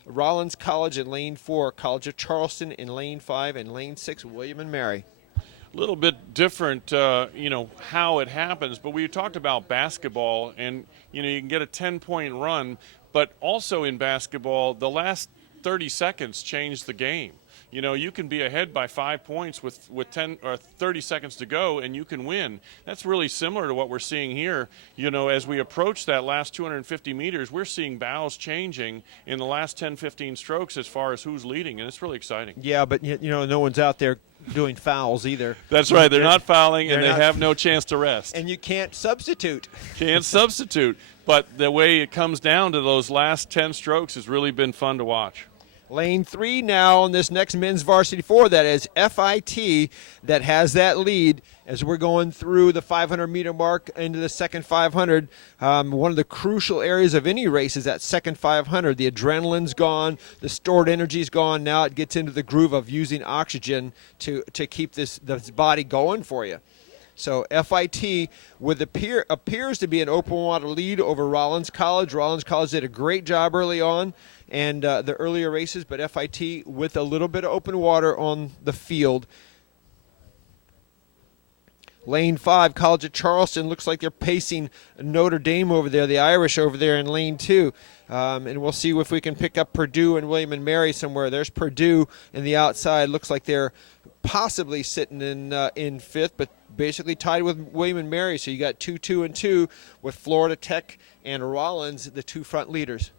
Rollins College in lane 4, College of Charleston in lane 5, and lane 6, William and Mary. A little bit different, you know, how it happens, but we talked about basketball, and, you know, you can get a 10-point run, but also in basketball, the last 30 seconds change the game. You know, you can be ahead by 5 points with 10 or 30 seconds to go, and you can win. That's really similar to what we're seeing here. You know, as we approach that last 250 meters, we're seeing bows changing in the last 10, 15 strokes as far as who's leading, and it's really exciting. Yeah, but, you know, no one's out there doing fouls either. That's right. They're not fouling, and they not, have no chance to rest. And you can't substitute. Can't substitute. But the way it comes down to those last 10 strokes has really been fun to watch. Lane 3 now on this next men's Varsity 4. That is FIT that has that lead as we're going through the 500-meter mark into the second 500. One of the crucial areas of any race is that second 500. The adrenaline's gone. The stored energy's gone. Now it gets into the groove of using oxygen to keep this body going for you. So FIT with appears to be an open water lead over Rollins College. Rollins College did a great job early on and the earlier races, but FIT with a little bit of open water on the field. Lane 5, College of Charleston, looks like they're pacing Notre Dame over there, the Irish over there in lane 2. And we'll see if we can pick up Purdue and William and Mary somewhere. There's Purdue in the outside. Looks like they're possibly sitting in 5th, but basically tied with William and Mary. So you got 2, 2, and 2 with Florida Tech and Rollins, the 2 front leaders.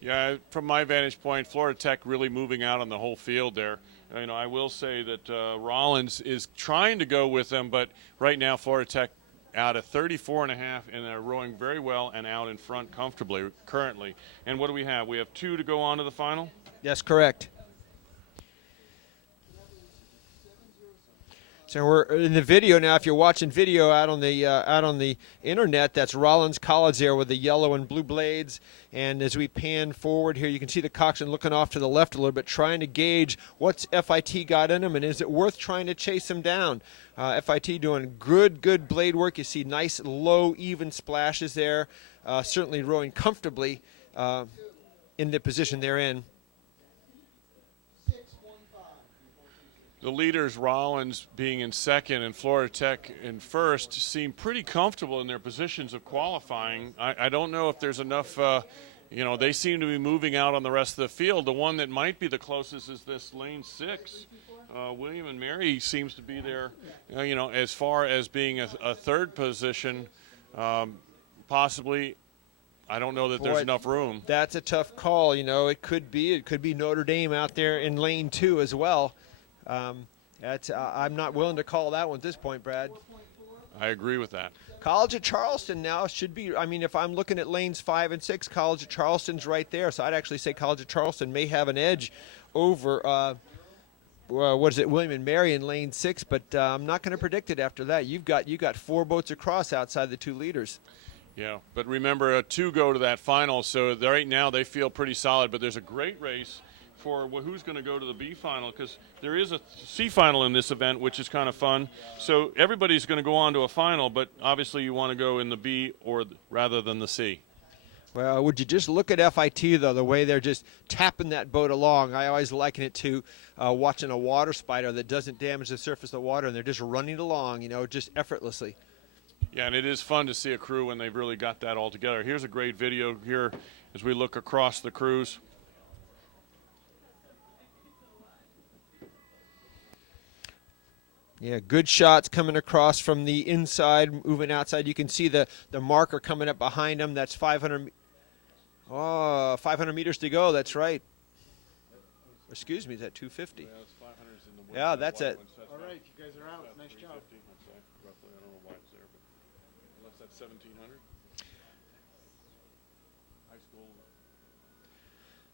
Yeah, from my vantage point, Florida Tech really moving out on the whole field there. You know, I will say that Rollins is trying to go with them, but right now Florida Tech out at 34.5, and they're rowing very well and out in front comfortably currently. And what do we have? We have 2 to go on to the final? That's correct. So we're in the video now. If you're watching video out on the internet, that's Rollins College there with the yellow and blue blades. And as we pan forward here, you can see the coxswain looking off to the left a little bit, trying to gauge what's FIT got in them, and is it worth trying to chase them down? FIT doing good blade work. You see nice, low, even splashes there. Certainly rowing comfortably in the position they're in. The leaders, Rollins being in second and Florida Tech in first, seem pretty comfortable in their positions of qualifying. I don't know if there's enough, you know, they seem to be moving out on the rest of the field. The one that might be the closest is this lane 6. William and Mary seems to be there, you know, as far as being a third position, possibly. I don't know that there's enough room. That's a tough call. You know, it could be Notre Dame out there in lane 2 as well. I'm not willing to call that one at this point, Brad. I agree with that. College of Charleston now should be, I mean, if I'm looking at lanes 5 and 6, College of Charleston's right there. So I'd actually say College of Charleston may have an edge over, William and Mary in lane 6, but I'm not going to predict it after that. You got 4 boats across outside the 2 leaders. Yeah, but remember, 2 go to that final, so right now they feel pretty solid, but there's a great race for who's going to go to the B final, because there is a C final in this event, which is kind of fun. So everybody's going to go on to a final, but obviously you want to go in the B rather than the C. Well, would you just look at FIT, though, the way they're just tapping that boat along. I always liken it to watching a water spider that doesn't damage the surface of the water, and they're just running along, just effortlessly. Yeah, and it is fun to see a crew when they've really got that all together. Here's a great video here as we look across the crews. Yeah, good shots coming across from the inside, moving outside. You can see the marker coming up behind them. That's 500 meters to go. That's right. Excuse me, is that 250? Yeah, that's it. All right, you guys are out. Nice job. Roughly, I don't know why it's there, but unless that's 1,700. High school.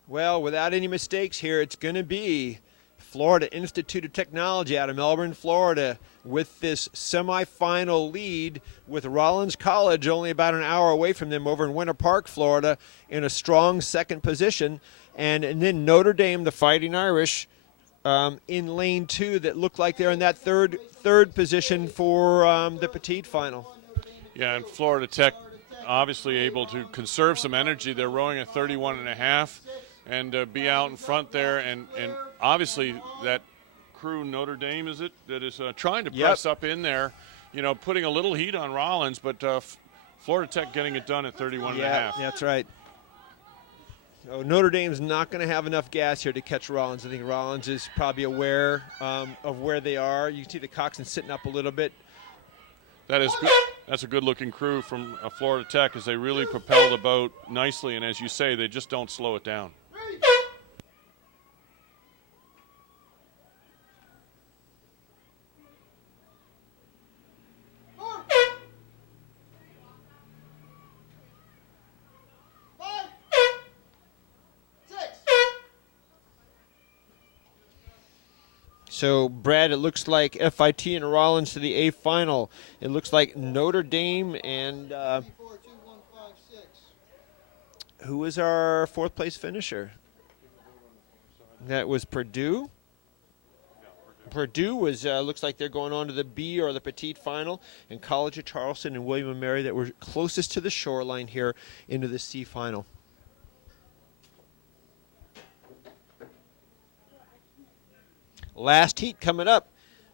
Well, without any mistakes here, it's going to be Florida Institute of Technology out of Melbourne, Florida, with this semifinal lead, with Rollins College only about an hour away from them over in Winter Park, Florida, in a strong second position. And then Notre Dame, the Fighting Irish, in lane 2 that look like they're in that third position for the petite final. Yeah, and Florida Tech obviously able to conserve some energy. They're rowing at 31.5 and be out in front there. And obviously that crew, Notre Dame, is it, that is trying to press up in there, putting a little heat on Rollins, but Florida Tech getting it done at 31.5. Yeah, that's right. So Notre Dame's not going to have enough gas here to catch Rollins. I think Rollins is probably aware of where they are. You can see the coxswain sitting up a little bit. That is good. That's a good-looking crew from Florida Tech as they really propel the boat nicely, and as you say, they just don't slow it down. So, Brad, it looks like FIT and Rollins to the A final. It looks like Notre Dame and who was our fourth place finisher? That was Purdue. Purdue was looks like they're going on to the B or the petite final, and College of Charleston and William & Mary that were closest to the shoreline here into the C final. Last heat coming up,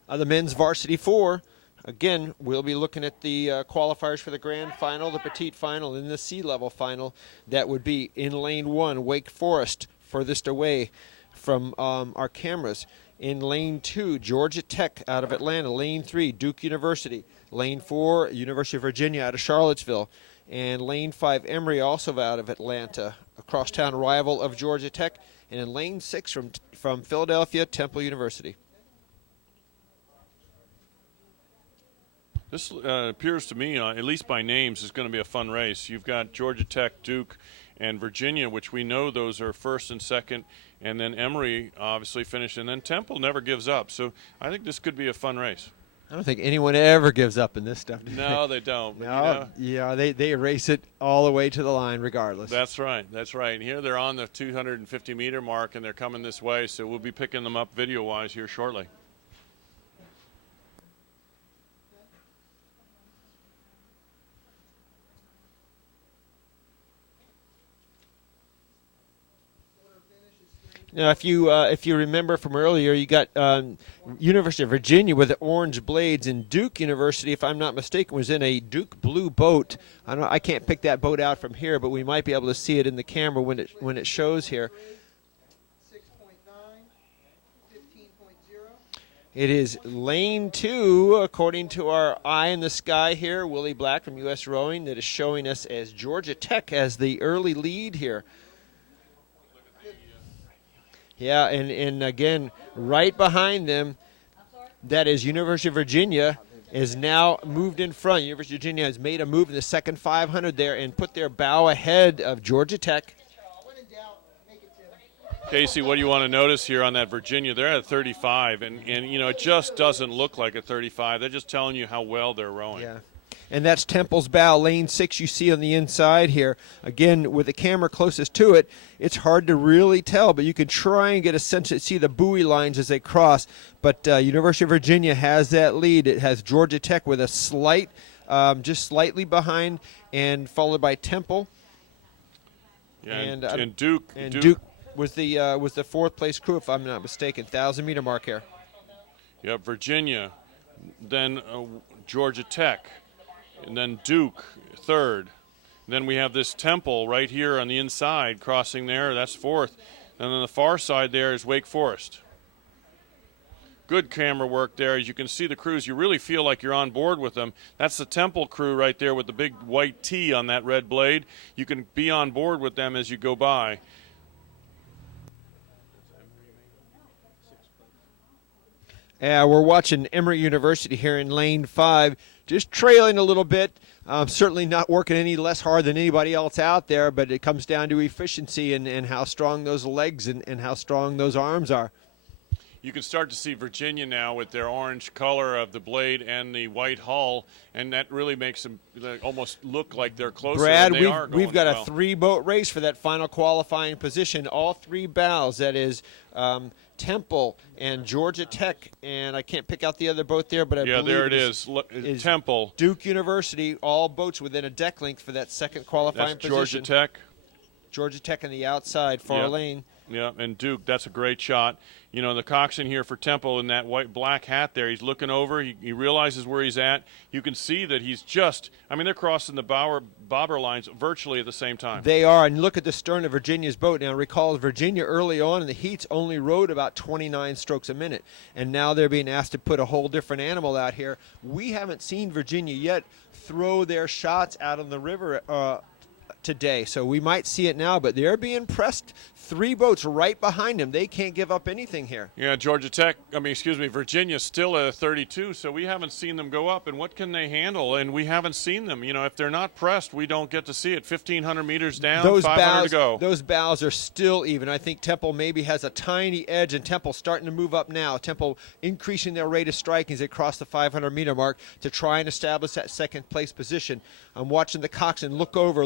the men's varsity 4. Again, we'll be looking at the qualifiers for the grand final, the petite final, and the C-level final. That would be in lane 1, Wake Forest, furthest away from our cameras. In lane 2, Georgia Tech out of Atlanta. Lane 3, Duke University. Lane 4, University of Virginia out of Charlottesville. And lane 5, Emory, also out of Atlanta, a crosstown rival of Georgia Tech. And in lane 6 from Philadelphia, Temple University. This appears to me, at least by names, is going to be a fun race. You've got Georgia Tech, Duke, and Virginia, which we know those are first and second, and then Emory obviously finished, and then Temple never gives up. So I think this could be a fun race. I don't think anyone ever gives up in this stuff. No, they don't. No, yeah, they race it all the way to the line regardless. That's right. That's right. And here they're on the 250-meter mark, and they're coming this way, so we'll be picking them up video-wise here shortly. Now, if you remember from earlier, you got University of Virginia with the orange blades, and Duke University, if I'm not mistaken, was in a Duke blue boat. I can't pick that boat out from here, but we might be able to see it in the camera when it shows here. 6.9, 15.0. It is lane 2, according to our eye in the sky here. Willie Black from U.S. Rowing, that is showing us as Georgia Tech as the early lead here. Yeah, and again, right behind them, that is University of Virginia, is now moved in front. University of Virginia has made a move in the second 500 there and put their bow ahead of Georgia Tech. Casey, what do you want to notice here on that Virginia? They're at 35, and it just doesn't look like a 35. They're just telling you how well they're rowing. Yeah. And that's Temple's bow, lane 6 you see on the inside here. Again, with the camera closest to it, it's hard to really tell, but you can try and get a sense to see the buoy lines as they cross. But University of Virginia has that lead. It has Georgia Tech with a slight, just slightly behind, and followed by Temple. Yeah, and Duke. Duke was the fourth place crew, if I'm not mistaken. 1,000-meter mark here. Yep, Virginia, then Georgia Tech, and then Duke, third. Then we have this Temple right here on the inside crossing there. That's fourth. And on the far side there is Wake Forest. Good camera work there. As you can see the crews, you really feel like you're on board with them. That's the Temple crew right there with the big white T on that red blade. You can be on board with them as you go by. Yeah, we're watching Emory University here in lane 5, just trailing a little bit. Certainly not working any less hard than anybody else out there, but it comes down to efficiency and how strong those legs and how strong those arms are. You can start to see Virginia now with their orange color of the blade and the white hull, and that really makes them almost look like they're closer Brad, than they are going we've got well. a 3-boat race for that final qualifying position. All 3 bows, that is Temple and Georgia Tech, and I can't pick out the other boat there, but I believe there it is Temple. Duke University, all boats within a deck length for that second qualifying That's position. Georgia Tech. Georgia Tech on the outside, far lane. Yeah, and Duke, that's a great shot. You know, the coxswain here for Temple in that black hat there, he's looking over, he realizes where he's at. You can see that he's they're crossing the bobber lines virtually at the same time. They are, and look at the stern of Virginia's boat. Now, recall Virginia early on in the heats only rode about 29 strokes a minute, and now they're being asked to put a whole different animal out here. We haven't seen Virginia yet throw their shots out on the river today, so we might see it now, but they're being pressed 3 boats right behind them. They can't give up anything here. Yeah, Virginia's still at a 32, so we haven't seen them go up, and what can they handle? And we haven't seen them. You know, if they're not pressed, we don't get to see it. 1,500 meters down, 500 to go. Those bows are still even. I think Temple maybe has a tiny edge, and Temple starting to move up now. Temple increasing their rate of striking as they cross the 500-meter mark to try and establish that second-place position. I'm watching the coxswain look over.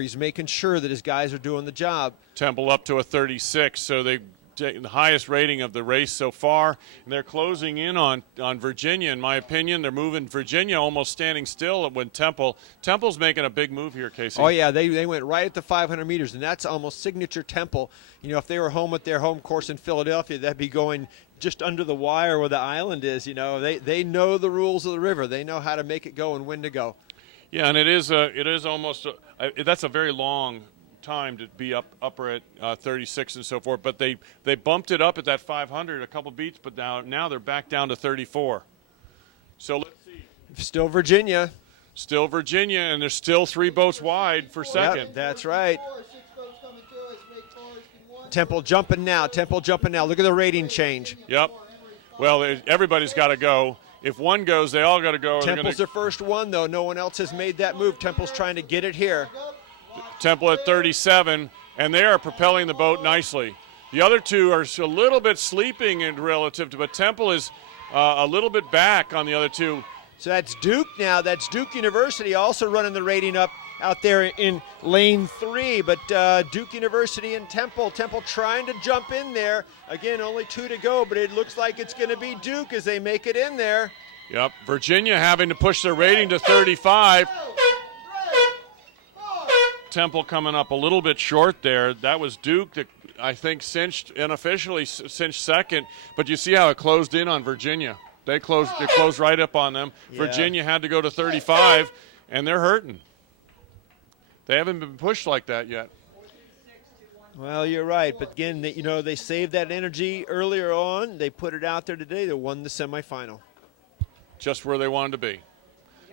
He's making sure that his guys are doing the job. Temple up to a 36, so they the highest rating of the race so far, and they're closing in on Virginia. In my opinion, they're moving Virginia almost standing still when Temple's making a big move here, Casey. Oh yeah, they went right at the 500 meters, and that's almost signature Temple. You know, if they were home at their home course in Philadelphia, that'd be going just under the wire where the island is. You know, they know the rules of the river. They know how to make it go and when to go. Yeah, and it is almost that's a very long time to be upper at 36 and so forth, but they bumped it up at that 500 a couple beats, but now they're back down to 34. So let's see. Still Virginia, and they're still 3 boats wide for second. Yep, that's right. Temple jumping now. Look at the rating change. Yep. Well, everybody's got to go. If one goes, they all got to go. Temple's their first one, though. No one else has made that move. Temple's trying to get it here. Temple at 37, and they are propelling the boat nicely. The other 2 are a little bit sleeping in relative to, but Temple is a little bit back on the other 2. So that's Duke now. That's Duke University also running the rating up out there in lane 3. But Duke University and Temple trying to jump in there. Again, only 2 to go, but it looks like it's going to be Duke as they make it in there. Yep, Virginia having to push their rating to 35. Temple coming up a little bit short there. That was Duke that I think unofficially cinched second, but you see how it closed in on Virginia. It closed right up on them. Yeah. Virginia had to go to 35, and they're hurting. They haven't been pushed like that yet. Well, you're right, but again, they saved that energy earlier on. They put it out there today. They won the semifinal. Just where they wanted to be.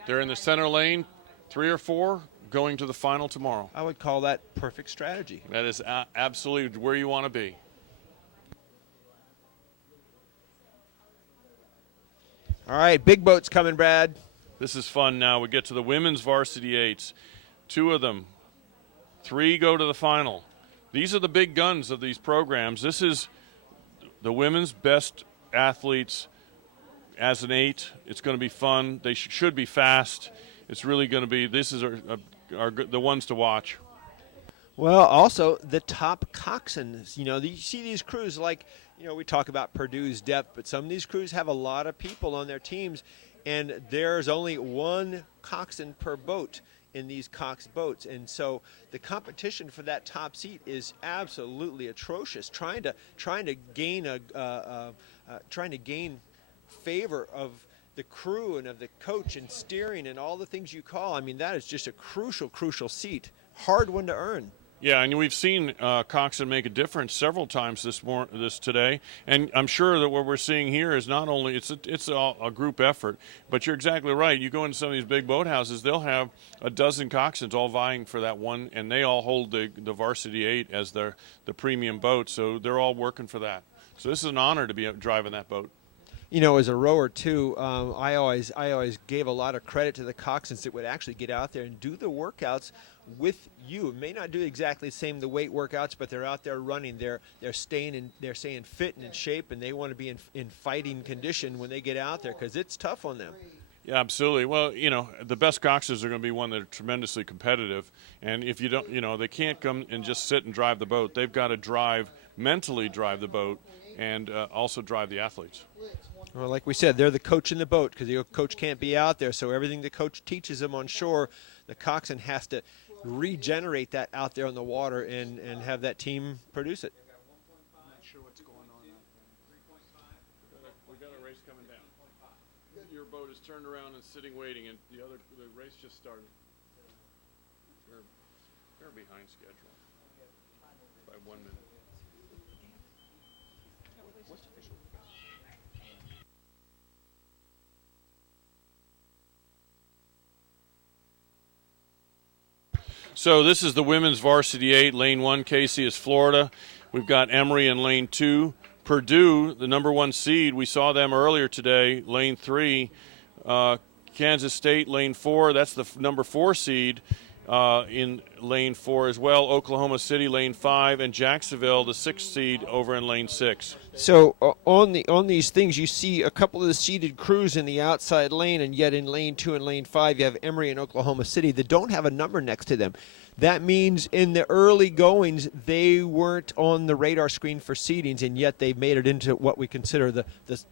They're in the center lane, 3 or 4. Going to the final tomorrow. I would call that perfect strategy. That is absolutely where you want to be. All right, big boats coming, Brad. This is fun now. We get to the women's varsity 8s. 2 of them. 3 go to the final. These are the big guns of these programs. This is the women's best athletes as an 8. It's going to be fun. They should be fast. It's really going to be, are the ones to watch. Well, also the top coxswains. You see these crews like, we talk about Purdue's depth, but some of these crews have a lot of people on their teams, and there's only 1 coxswain per boat in these Cox boats, and so the competition for that top seat is absolutely atrocious. Trying to gain favor of the crew and of the coach and steering and all the things you call. I mean, that is just a crucial seat. Hard one to earn. Yeah, and we've seen Coxon make a difference several times this today, and I'm sure that what we're seeing here is not only it's a group effort, but you're exactly right. You go into some of these big boathouses, they'll have a dozen Coxons all vying for that one, and they all hold the Varsity 8 as the premium boat, so they're all working for that. So this is an honor to be driving that boat. You know, as a rower too, I always gave a lot of credit to the coxswains that would actually get out there and do the workouts with you. It may not do exactly the same the weight workouts, but they're out there running. They're staying fit and in shape, and they want to be in fighting condition when they get out there because it's tough on them. Yeah, absolutely. Well, you know, the best coxswains are going to be one that are tremendously competitive, and if you don't, you know, they can't come and just sit and drive the boat. They've got to mentally drive the boat, and also drive the athletes. Well, like we said, they're the coach in the boat because the coach can't be out there. So everything the coach teaches them on shore, the coxswain has to regenerate that out there on the water and have that team produce it. I'm not sure what's going on out there. We got a race coming down. Your boat is turned around and sitting waiting, and the race just started. They're behind schedule by 1 minute. So this is the women's Varsity 8. Lane 1, Casey, is Florida. We've got Emory in Lane 2. Purdue, the number 1 seed. We saw them earlier today. Lane 3. Kansas State, Lane 4. That's the number 4 seed in Lane 4 as well. Oklahoma City, Lane 5. And Jacksonville, the 6th seed, over in Lane 6. So on these things, you see a couple of the seeded crews in the outside lane, and yet in Lane 2 and Lane 5, you have Emory and Oklahoma City that don't have a number next to them. That means in the early goings, they weren't on the radar screen for seedings, and yet they made it into what we consider the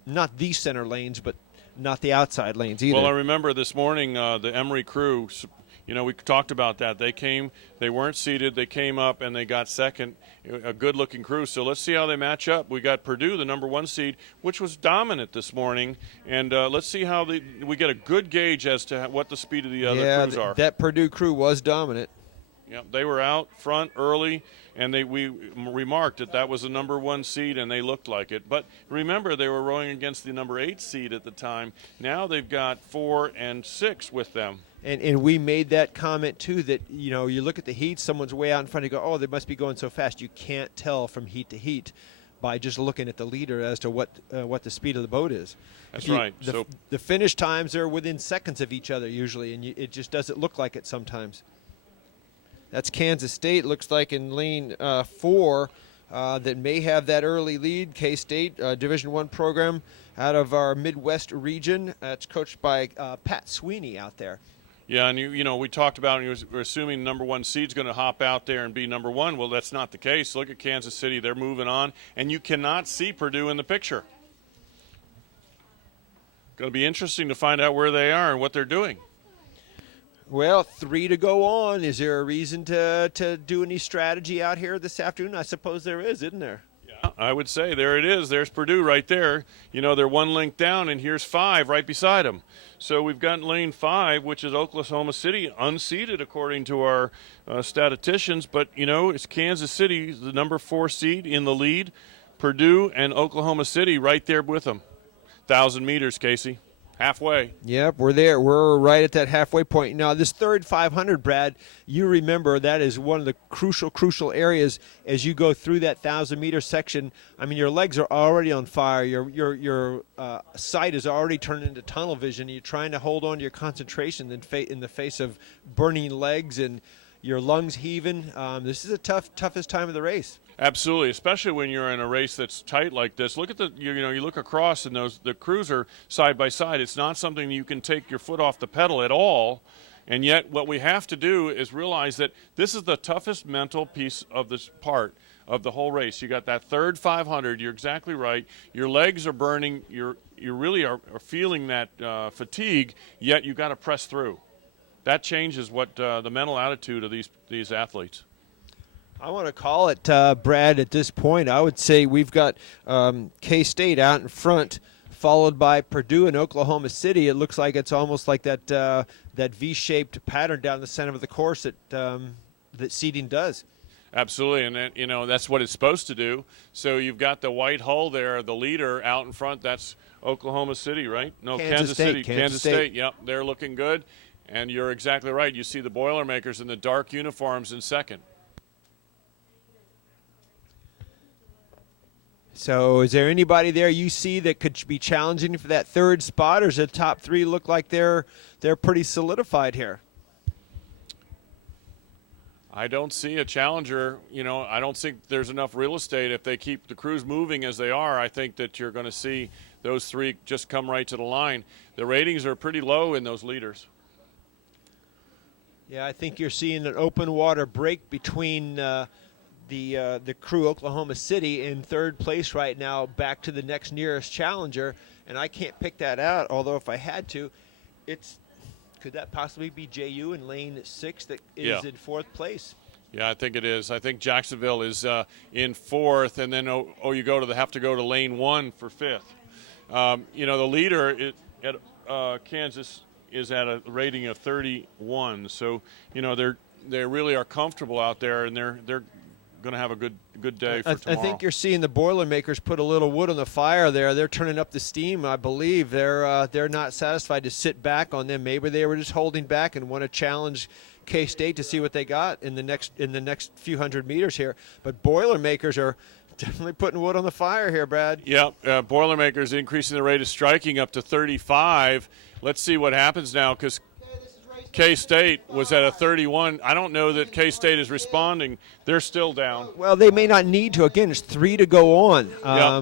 not the center lanes, but not the outside lanes either. Well, I remember this morning the Emory crew, you know, we talked about that. They came, they weren't seated, they came up and they got second, a good-looking crew. So let's see how they match up. We got Purdue, the number 1 seed, which was dominant this morning, and let's see how we get a good gauge as to what the speed of the other crews are. That Purdue crew was dominant. Yeah, they were out front early, and we remarked that was the number 1 seed, and they looked like it. But remember, they were rowing against the number 8 seed at the time. Now they've got 4 and 6 with them. And we made that comment, too, that, you know, you look at the heat, someone's way out in front, you go, oh, they must be going so fast. You can't tell from heat to heat by just looking at the leader as to what the speed of the boat is. That's right. The finish times are within seconds of each other usually, and it just doesn't look like it sometimes. That's Kansas State. Looks like in Lane 4 that may have that early lead. K-State, Division I program out of our Midwest region. It's coached by Pat Sweeney out there. Yeah, and you know, we talked about, we're assuming number 1 seed's going to hop out there and be number 1. Well, that's not the case. Look at Kansas City. They're moving on, and you cannot see Purdue in the picture. Going to be interesting to find out where they are and what they're doing. Well, 3 to go on. Is there a reason to do any strategy out here this afternoon? I suppose there is, isn't there? Yeah, I would say there it is. There's Purdue right there. You know, they're 1 link down, and here's 5 right beside them. So we've got Lane 5, which is Oklahoma City, unseeded according to our statisticians. But, you know, it's Kansas City, the number 4 seed in the lead. Purdue and Oklahoma City right there with them. 1,000 meters, Casey. Halfway. Yep, we're there. We're right at that halfway point. Now, this third 500, Brad, you remember that is one of the crucial areas as you go through that 1,000-meter section. I mean, your legs are already on fire. Your sight is already turned into tunnel vision. You're trying to hold on to your concentration in the face of burning legs and your lungs heaving. This is the toughest time of the race. Absolutely, especially when you're in a race that's tight like this. Look at you look across and the crews are side by side. It's not something you can take your foot off the pedal at all. And yet what we have to do is realize that this is the toughest mental piece of this part of the whole race. You got that third 500. You're exactly right. Your legs are burning. You really are feeling that fatigue, yet you got to press through. that changes what the mental attitude of these athletes. I want to call it, Brad, at this point. I would say we've got K-State out in front, followed by Purdue and Oklahoma City. It looks like it's almost like that that V-shaped pattern down the center of the course that seeding does. Absolutely, and that's what it's supposed to do. So you've got the white hull there, the leader out in front. That's Oklahoma City, right? No, Kansas City. Kansas State. Yep, they're looking good. And you're exactly right. You see the Boilermakers in the dark uniforms in second. So is there anybody there you see that could be challenging for that third spot, or does the top three look like they're pretty solidified here? I don't see a challenger. I don't think there's enough real estate. If they keep the crews moving as they are, I think that you're going to see those three just come right to the line. The ratings are pretty low in those leaders. Yeah, I think you're seeing an open water break between the crew Oklahoma City in third place right now, back to the next nearest challenger, and I can't pick that out, although if I had to, could that possibly be JU in lane 6 that is in fourth place? Yeah, I think it is. I think Jacksonville is in fourth, and then have to go to lane 1 for fifth. The leader at Kansas is at a rating of 31, so they really are comfortable out there, and they're going to have a good day for tomorrow. I think you're seeing the Boilermakers put a little wood on the fire there. They're turning up the steam, I believe. They're not satisfied to sit back on them. Maybe they were just holding back and want to challenge K-State to see what they got in the next few hundred meters here. But Boilermakers are definitely putting wood on the fire here, Brad. Yeah, Boilermakers increasing the rate of striking up to 35. Let's see what happens now, because K-State was at a 31. I don't know that K-State is responding. They're still down. Well, they may not need to. Again, it's 3 to go on.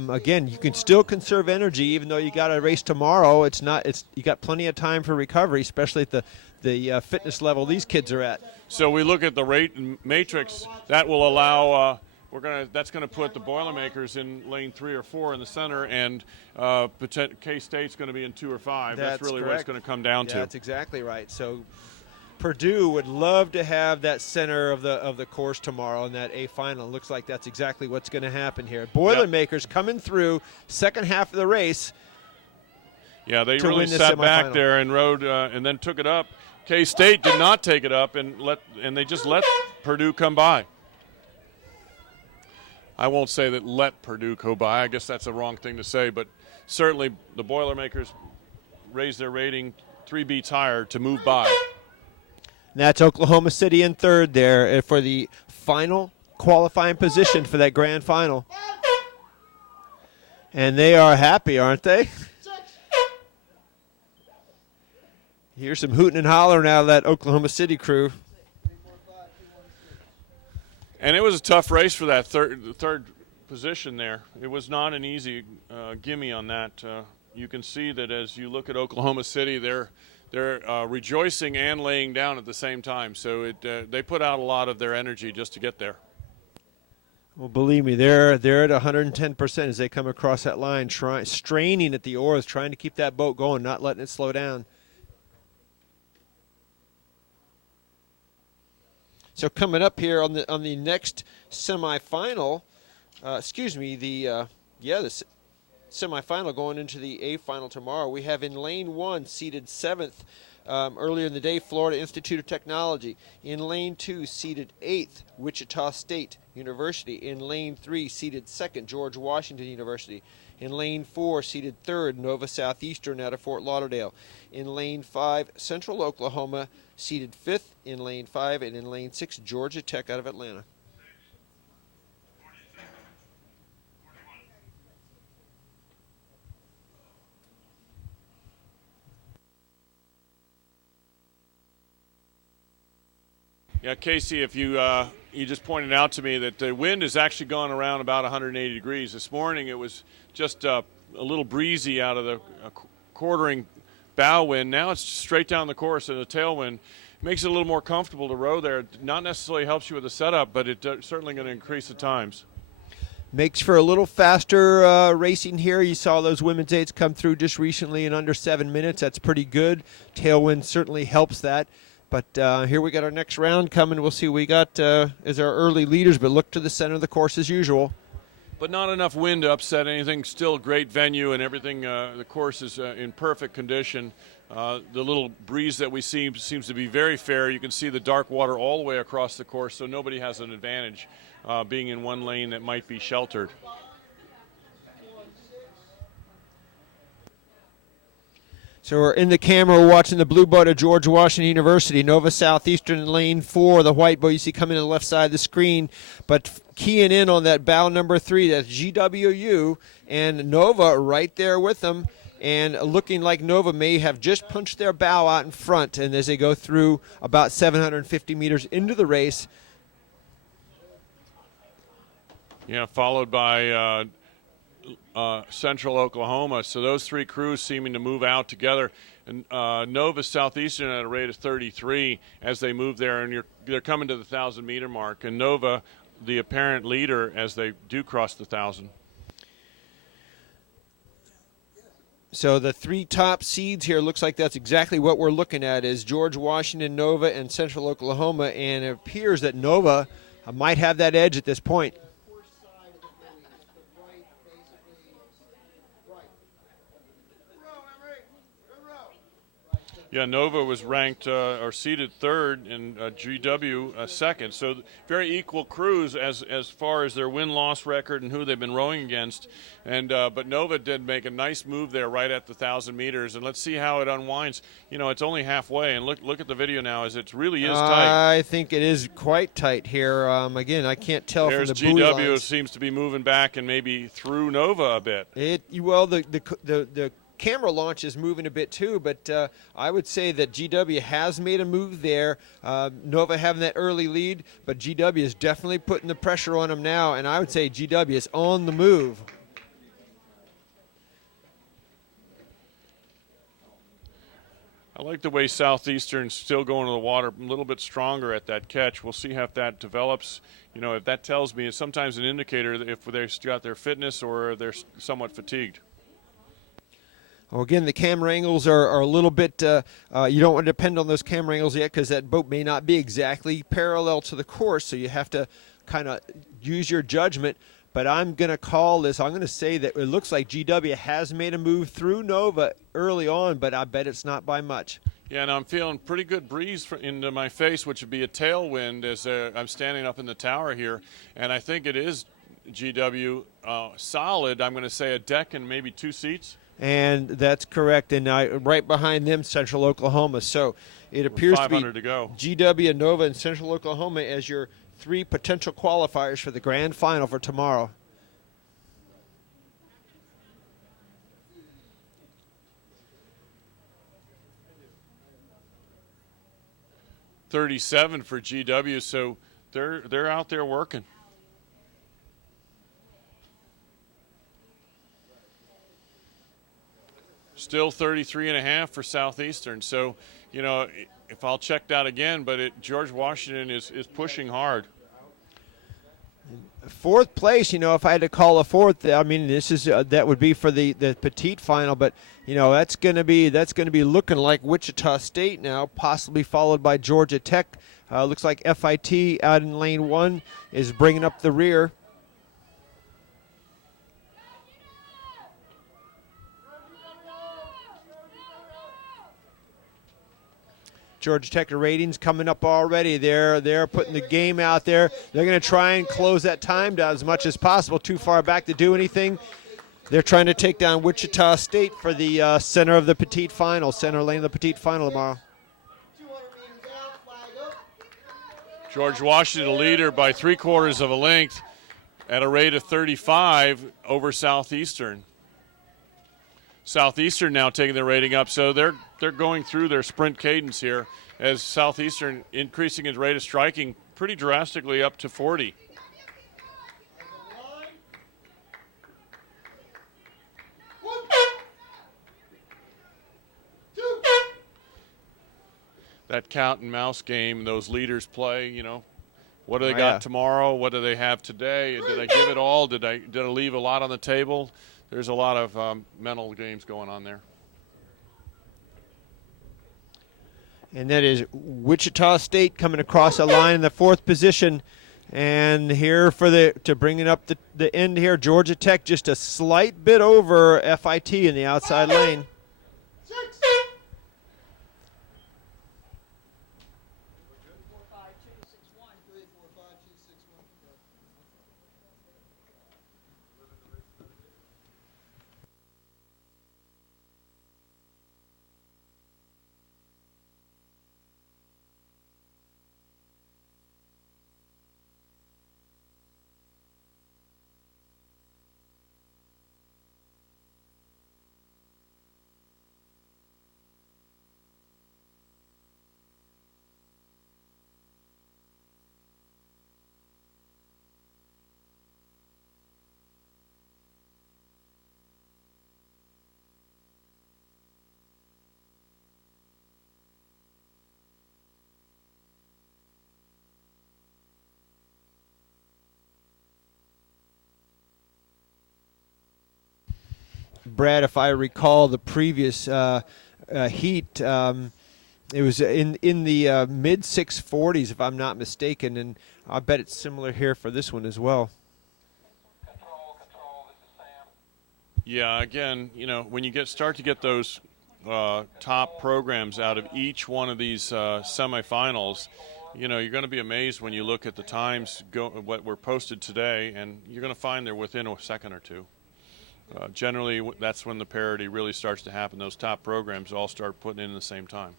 Again, you can still conserve energy even though you got a race tomorrow. You got plenty of time for recovery, especially at the fitness level these kids are at. So we look at the rate matrix. That will allow that's going to put the Boilermakers in lane 3 or 4 in the center, and K-State's going to be in 2 or 5. That's really correct. what it's going to come down to. That's exactly right. So Purdue would love to have that center of the course tomorrow in that A final. It looks like that's exactly what's going to happen here. Boilermakers coming through second half of the race. Yeah, they really sat back there and rode and then took it up. K-State did not take it up and they just let Purdue come by. I won't say that let Purdue go by. I guess that's the wrong thing to say, but certainly the Boilermakers raised their rating 3 beats higher to move by. And that's Oklahoma City in third there for the final qualifying position for that grand final. And they are happy, aren't they? Here's some hooting and hollering out of that Oklahoma City crew. And it was a tough race for that third position there. It was not an easy gimme on that. You can see that as you look at Oklahoma City, they're rejoicing and laying down at the same time. So they put out a lot of their energy just to get there. Well, believe me, they're at 110% as they come across that line, straining at the oars, trying to keep that boat going, not letting it slow down. So coming up here on the next semifinal, the semifinal going into the A final tomorrow. We have in lane 1 seated 7th earlier in the day, Florida Institute of Technology. In lane 2 seated 8th, Wichita State University. In lane 3 seated 2nd, George Washington University. In lane 4 seated 3rd, Nova Southeastern out of Fort Lauderdale. In lane 5, Central Oklahoma seated 5th in lane 5, and in lane 6, Georgia Tech out of Atlanta. Yeah, Casey, if you just pointed out to me that the wind has actually gone around about 180 degrees. This morning it was just a little breezy out of the quartering bow wind. Now it's straight down the course, and the tailwind makes it a little more comfortable to row there. Not necessarily helps you with the setup, but it's certainly going to increase the times. Makes for a little faster racing here. You saw those women's eights come through just recently in under 7 minutes. That's pretty good. Tailwind certainly helps that. But here we got our next round coming. We'll see what we got as our early leaders, but look to the center of the course as usual. But not enough wind to upset anything. Still a great venue and everything. The course is in perfect condition. The little breeze that we see seems to be very fair. You can see the dark water all the way across the course, so nobody has an advantage being in one lane that might be sheltered. So we're in the camera, we're watching the blue boat of George Washington University, Nova Southeastern lane 4, the white boat you see coming to the left side of the screen. But keying in on that bow number 3, that's GWU, and Nova right there with them, and looking like Nova may have just punched their bow out in front, and as they go through about 750 meters into the race. Yeah, followed by Central Oklahoma. So those three crews seeming to move out together. And Novice Southeastern at a rate of 33 as they move there, and they're coming to the 1,000-meter mark. And Nova, the apparent leader as they do cross the 1,000. So the 3 top seeds here, looks like that's exactly what we're looking at, is George Washington, Nova, and Central Oklahoma. And it appears that Nova might have that edge at this point. Yeah, Nova was ranked or seeded 3rd and GW second. So very equal crews as far as their win-loss record and who they've been rowing against. And but Nova did make a nice move there right at the 1,000 meters. And let's see how it unwinds. You know, it's only halfway. And look at the video now as it really is tight. I think it is quite tight here. Again, I can't tell There's from the buoy GW lines. seems to be moving back and maybe through Nova a bit. Well, the camera launch is moving a bit too, but I would say that GW has made a move there. Nova having that early lead, but GW is definitely putting the pressure on them now, and I would say GW is on the move. I like the way Southeastern's still going to the water a little bit stronger at that catch. We'll see how that develops. You know, if that tells me, it's sometimes an indicator if they've got their fitness or they're somewhat fatigued. Well, again, the camera angles are a little bit, you don't want to depend on those camera angles yet because that boat may not be exactly parallel to the course, so you have to kind of use your judgment. But I'm going to call this, I'm going to say that it looks like GW has made a move through Nova early on, but I bet it's not by much. Yeah, and I'm feeling pretty good breeze into my face, which would be a tailwind as I'm standing up in the tower here. And I think it is GW solid. I'm going to say a deck and maybe 2 seats. And that's correct. And right behind them, Central Oklahoma. So it appears to be go. GW, Nova, and Central Oklahoma as your 3 potential qualifiers for the grand final for tomorrow. .37 for GW, so they're out there working. Still 33.5 for Southeastern. So, you know, if I'll check that again, but George Washington is pushing hard. 4th place, you know, if I had to call a 4th, I mean, this is that would be for the petite final, but you know, that's going to be looking like Wichita State now, possibly followed by Georgia Tech. Looks like FIT out in lane 1 is bringing up the rear. Georgia Tech ratings coming up already. They're putting the game out there. They're going to try and close that time down as much as possible. Too far back to do anything. They're trying to take down Wichita State for the center of the petite final, center lane of the petite final tomorrow. George Washington, a leader by 3/4 of a length at a rate of 35 over Southeastern. Southeastern now taking their rating up, so they're going through their sprint cadence here as Southeastern increasing its rate of striking pretty drastically up to 40. That cat and mouse game those leaders play, you know, what do they got tomorrow? What do they have today? Did I give it all? Did I leave a lot on the table? There's a lot of mental games going on there. And that is Wichita State coming across the line in the 4th position. And here to bring it up the end here, Georgia Tech just a slight bit over FIT in the outside lane. 3-4-5-2-6-1. Brad, if I recall the previous heat, it was in the mid 640s, if I'm not mistaken, and I bet it's similar here for this one as well. Control, this is Sam. Yeah, again, when you start to get those top programs out of each one of these semifinals, you're going to be amazed when you look at the times what were posted today, and you're going to find they're within a second or two. Generally, that's when the parity really starts to happen. Those top programs all start putting in the same time.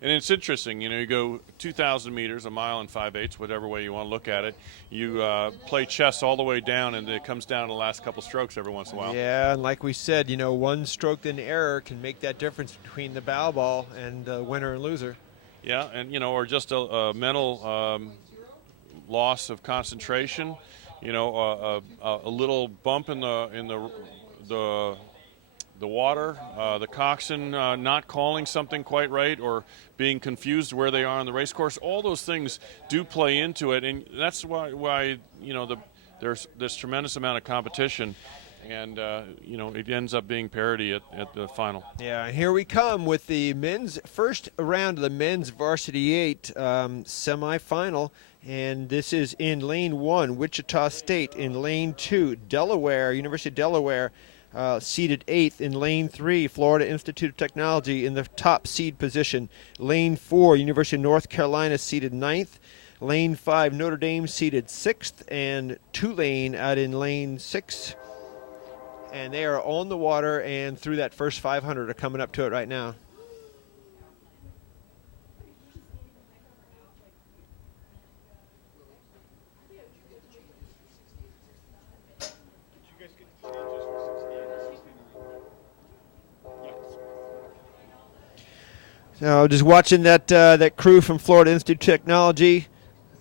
And it's interesting, you go 2,000 meters, a mile and 5/8, whatever way you want to look at it. You play chess all the way down, and it comes down to the last couple strokes every once in a while. Yeah, and like we said, one stroke in error can make that difference between the bow ball and winner and loser. Yeah, and, or just a mental loss of concentration, a little bump in the water, the coxswain not calling something quite right, or being confused where they are on the race course. All those things do play into it, and that's why there's this tremendous amount of competition, and it ends up being parity at the final. Yeah, and here we come with the men's first round of the men's Varsity 8 semifinal. And this is in lane 1, Wichita State. In lane 2, Delaware, University of Delaware, seeded 8th. In lane 3, Florida Institute of Technology in the top seed position. Lane 4, University of North Carolina, seeded 9th. Lane 5, Notre Dame, seeded 6th. And Tulane out in lane 6. And they are on the water and through that first 500 are coming up to it right now. So just watching that crew from Florida Institute of Technology.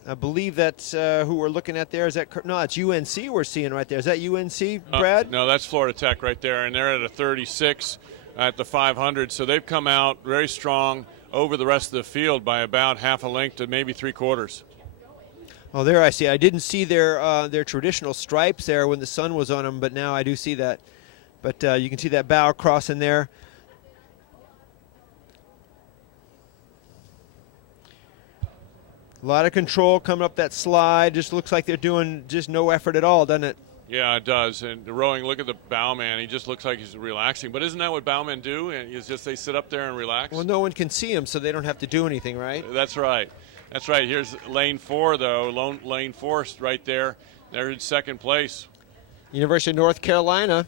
I believe that's who we're looking at there. Is that no? It's UNC we're seeing right there. Is that UNC, Brad? No, that's Florida Tech right there, and they're at a 36 at the 500. So they've come out very strong over the rest of the field by about half a length to maybe 3/4. Oh, there I see. I didn't see their traditional stripes there when the sun was on them, but now I do see that. But you can see that bow crossing there. A lot of control coming up that slide. Just looks like they're doing just no effort at all, doesn't it? Yeah, it does. And the rowing, look at the bowman. He just looks like he's relaxing. But isn't that what bowmen do? And it's just they sit up there and relax? Well, no one can see them, so they don't have to do anything, right? That's right. That's right. Here's lane 4, though. Lane 4 right there. They're in second place. University of North Carolina.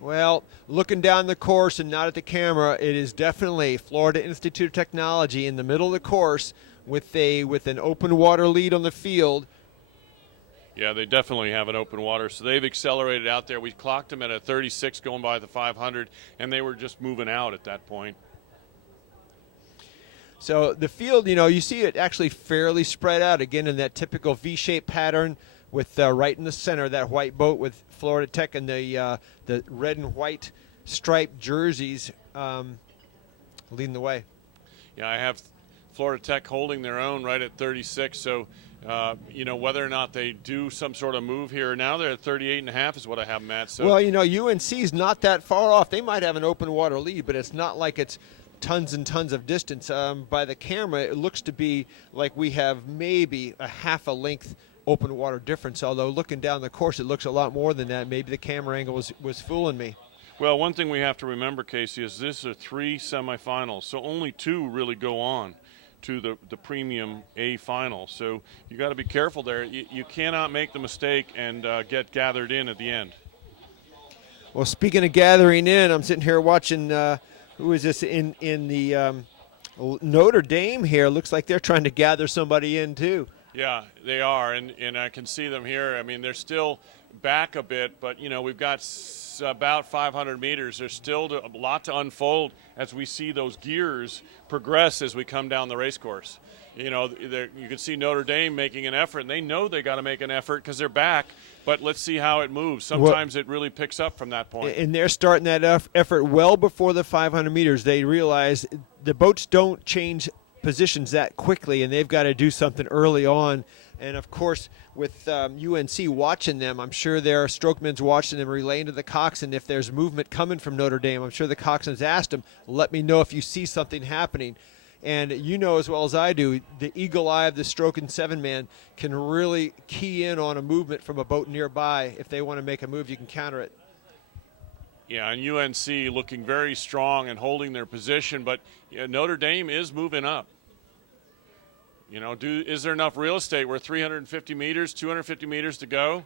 Well, looking down the course and not at the camera, it is definitely Florida Institute of Technology in the middle of the course with an open water lead on the field. Yeah, they definitely have an open water, so they've accelerated out there. We clocked them at a 36 going by the 500, and they were just moving out at that point. So the field, you see it actually fairly spread out, again, in that typical V-shaped pattern with right in the center, that white boat with Florida Tech and the red and white striped jerseys leading the way. Yeah, I have Florida Tech holding their own right at 36. So, you know, whether or not they do some sort of move here. Now they're at 38.5 is what I have them at. So. Well, you know, UNC's not that far off. They might have an open water lead, but it's not like it's tons and tons of distance. By the camera, it looks to be like we have maybe a half a length open water difference, although looking down the course, it looks a lot more than that. Maybe the camera angle was fooling me. Well, one thing we have to remember, Casey, is this are 3 semifinals, so only 2 really go on to the premium A final. So you got to be careful there. You cannot make the mistake and get gathered in at the end. Well, speaking of gathering in, I'm sitting here watching, who is this in the Notre Dame here. Looks like they're trying to gather somebody in too. Yeah, they are, and I can see them here. I mean, they're still back a bit, but, you know, we've got about 500 meters. There's still a lot to unfold as we see those gears progress as we come down the race course. You know, you can see Notre Dame making an effort, and they know they got to make an effort because they're back, but let's see how it moves. Sometimes it really picks up from that point. And they're starting that effort well before the 500 meters. They realize the boats don't change positions that quickly, and they've got to do something early on. And of course, with UNC watching them, I'm sure their strokemen's watching them relaying to the coxswain if there's movement coming from Notre Dame. I'm sure the coxswain's asked them, let me know if you see something happening. And you know as well as I do, the eagle eye of the stroke and 7-man can really key in on a movement from a boat nearby. If they want to make a move, you can counter it. Yeah, and UNC looking very strong and holding their position, but Notre Dame is moving up. You know, is there enough real estate? We're 350 meters, 250 meters to go.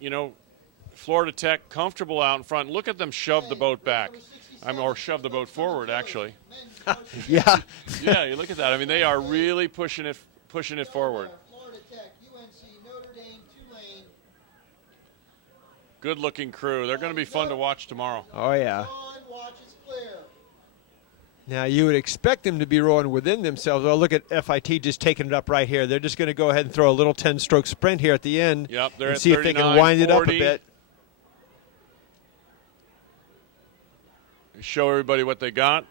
You know, Florida Tech comfortable out in front. Look at them shove the boat back. Or shove the boat forward, actually. Yeah. Yeah, you look at that. I mean, they are really pushing it forward. Florida Tech, UNC, Notre Dame, Tulane. Good-looking crew. They're going to be fun to watch tomorrow. Oh, yeah. On, watch is clear. Now, you would expect them to be rolling within themselves. Well, look at FIT just taking it up right here. They're just going to go ahead and throw a little 10-stroke sprint here at the end. Yep, they're and at see if they can wind it up a bit. Show everybody what they got.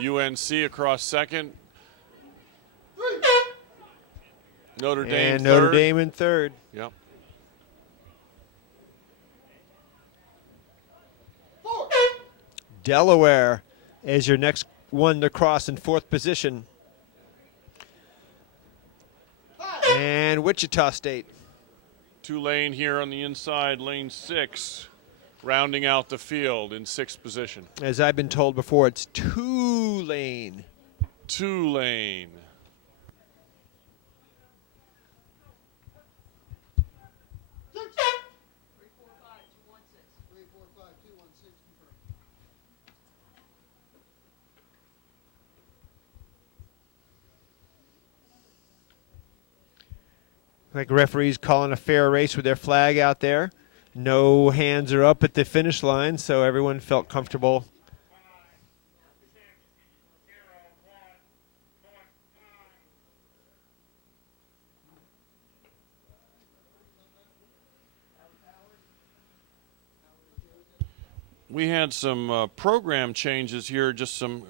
UNC across second. Notre Dame and third. Notre Dame in third. Yep. Delaware is your next one to cross in fourth position. And Wichita State. Tulane here on the inside, lane 6, rounding out the field in 6th position. As I've been told before, it's Tulane. Tulane. Like referees calling a fair race with their flag out there. No hands are up at the finish line, so everyone felt comfortable. We had some program changes here, just some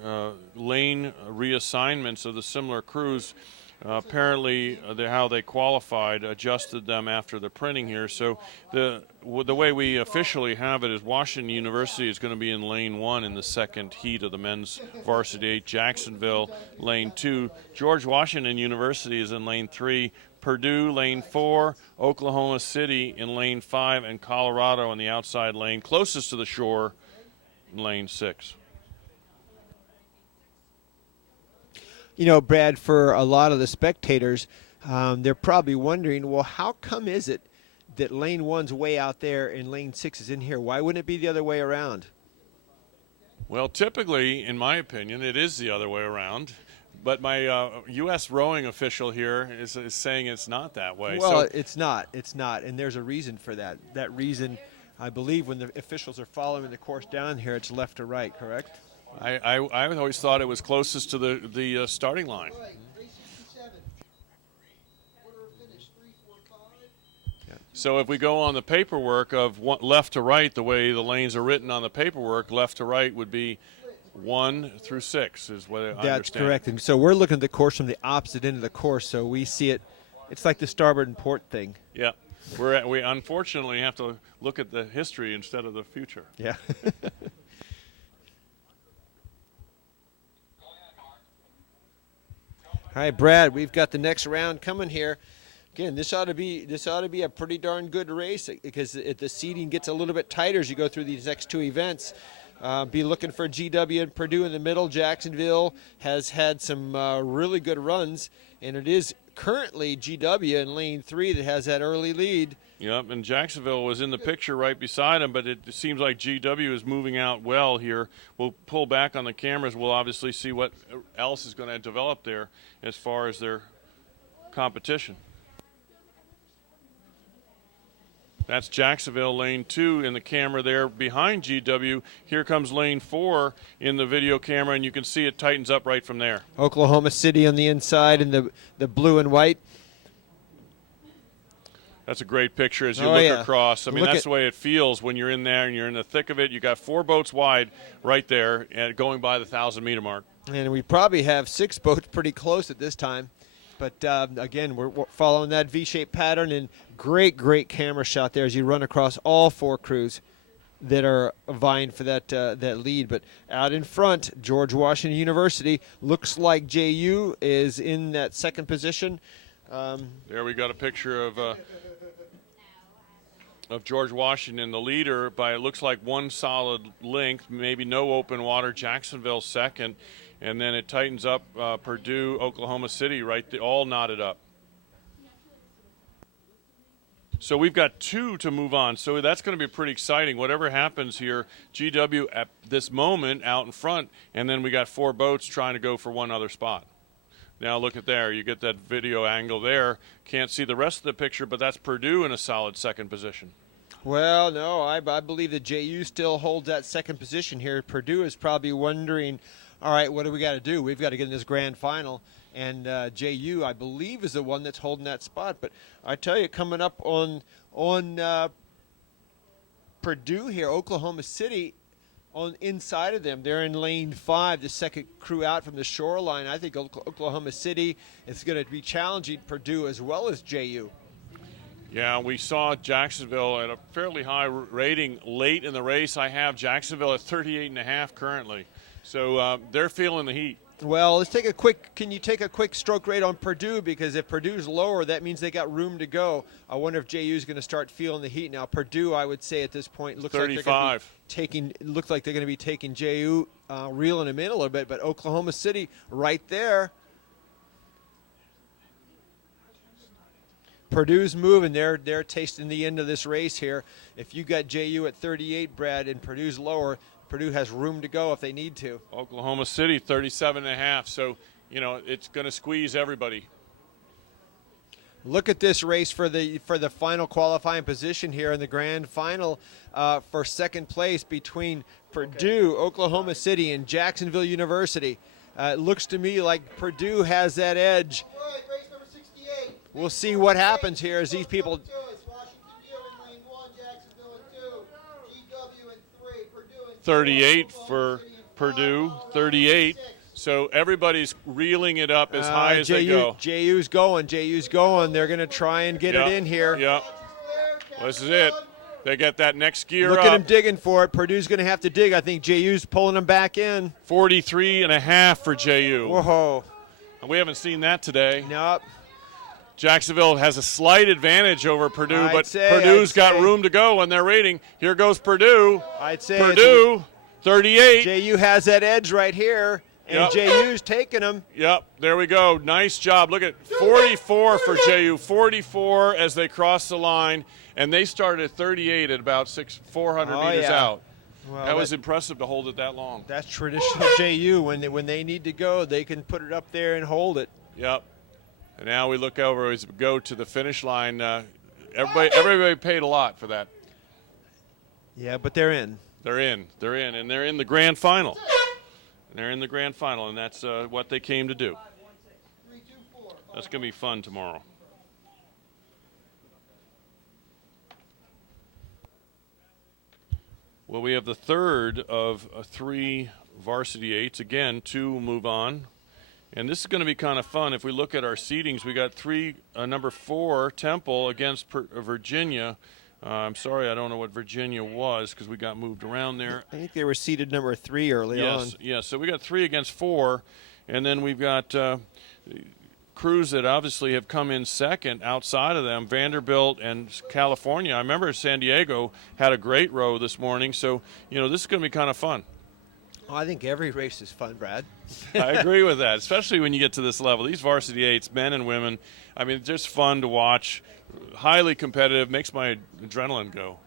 lane reassignments of the similar crews. Apparently, how they qualified adjusted them after the printing here. So the way we officially have it is Washington University is going to be in lane 1 in the second heat of the men's varsity 8. Jacksonville, lane 2. George Washington University is in lane 3. Purdue, lane 4. Oklahoma City in lane 5. And Colorado in the outside lane, closest to the shore, in lane 6. You know, Brad, for a lot of the spectators, they're probably wondering, well, how come is it that lane 1's way out there and lane 6 is in here? Why wouldn't it be the other way around? Well, typically, in my opinion, it is the other way around. But my U.S. rowing official here is saying it's not that way. Well, so it's not. It's not, and there's a reason for that. That reason, I believe, when the officials are following the course down here, it's left to right, correct? I always thought it was closest to the starting line. All right, race 67. Order of finish, 3, 4, 5. So if we go on the paperwork of left to right, the way the lanes are written on the paperwork, left to right would be 1 through 6 is what I understand. That's correct. And so we're looking at the course from the opposite end of the course, so we see it. It's like the starboard and port thing. Yeah. We unfortunately have to look at the history instead of the future. Yeah. All right, Brad, we've got the next round coming here. Again, this ought to be a pretty darn good race because the seeding gets a little bit tighter as you go through these next two events. Be looking for GW and Purdue in the middle. Jacksonville has had some really good runs, and it is currently GW in lane 3 that has that early lead. Yep, and Jacksonville was in the picture right beside him, but it seems like GW is moving out well here. We'll pull back on the cameras. We'll obviously see what else is going to develop there as far as their competition. That's Jacksonville, lane 2 in the camera there behind GW. Here comes lane 4 in the video camera, and you can see it tightens up right from there. Oklahoma City on the inside in the blue and white. That's a great picture as you look across. I mean, Look that's the way it feels when you're in there and you're in the thick of it. You got 4 boats wide right there and going by the 1,000-meter mark. And we probably have 6 boats pretty close at this time. But, again, we're following that V-shaped pattern, and great camera shot there as you run across all 4 crews that are vying for that lead. But out in front, George Washington University, looks like JU is in that second position. There we got a picture of George Washington, the leader, by it looks like 1 solid length, maybe no open water. Jacksonville second. And then it tightens up Purdue, Oklahoma City, all knotted up. So we've got 2 to move on. So that's going to be pretty exciting. Whatever happens here, GW at this moment out in front, and then we got 4 boats trying to go for one other spot. Now look at there. You get that video angle there. Can't see the rest of the picture, but that's Purdue in a solid second position. Well, no, I believe that JU still holds that second position here. Purdue is probably wondering, all right, what do we got to do? We've got to get in this grand final. And JU, I believe, is the one that's holding that spot. But I tell you, coming up on Purdue here, Oklahoma City, on inside of them, they're in lane 5, the second crew out from the shoreline. I think Oklahoma City is going to be challenging Purdue as well as JU. Yeah, we saw Jacksonville at a fairly high rating late in the race. I have Jacksonville at 38.5 currently. So they're feeling the heat. Well, let's take can you take a quick stroke rate on Purdue? Because if Purdue's lower, that means they got room to go. I wonder if JU's going to start feeling the heat now. Purdue, I would say at this point, looks 35. Like they're going to be taking JU, reeling them in a little bit. But Oklahoma City right there. Purdue's moving. They're tasting the end of this race here. If you got JU at 38, Brad, and Purdue's lower, Purdue has room to go if they need to. Oklahoma City, 37.5. So, it's going to squeeze everybody. Look at this race for the final qualifying position here in the grand final for second place between Purdue, Oklahoma City, and Jacksonville University. It looks to me like Purdue has that edge. All right, race number 68. We'll see what happens here as these people. Washington in lane 1, Jacksonville in 2, GW in 3, Purdue in 38 for Purdue, 38. So everybody's reeling it up as high as they go. JU's going. They're going to try and get it in here. Yep. This is it. They get that next gear Look up. at them digging for it. Purdue's going to have to dig. I think JU's pulling them back in. 43.5 for JU. Whoa. And we haven't seen that today. Nope. Jacksonville has a slight advantage over Purdue, I'd say Purdue's got room to go in their rating. Here goes Purdue. I'd say Purdue, 38. JU has that edge right here, and JU's taking them. Yep, there we go. Nice job. Look at 44 for JU, 44 as they cross the line, and they started at 38 at about 400 meters out. Well, that was impressive to hold it that long. That's traditional JU. When they need to go, they can put it up there and hold it. Yep. And now we look over as we go to the finish line. Everybody paid a lot for that. Yeah, but they're in. They're in, and they're in the grand final. And that's what they came to do. That's going to be fun tomorrow. Well, we have the third of 3 varsity 8s. Again, 2 will move on. And this is going to be kind of fun. If we look at our seedings, we got number 4, Temple, against Virginia. I'm sorry, I don't know what Virginia was because we got moved around there. I think they were seeded number 3 early on. Yes. So we got 3 against 4. And then we've got crews that obviously have come in second outside of them, Vanderbilt and California. I remember San Diego had a great row this morning. So, this is going to be kind of fun. Oh, I think every race is fun, Brad. I agree with that, especially when you get to this level. These varsity 8s, men and women, I mean, just fun to watch, highly competitive, makes my adrenaline go.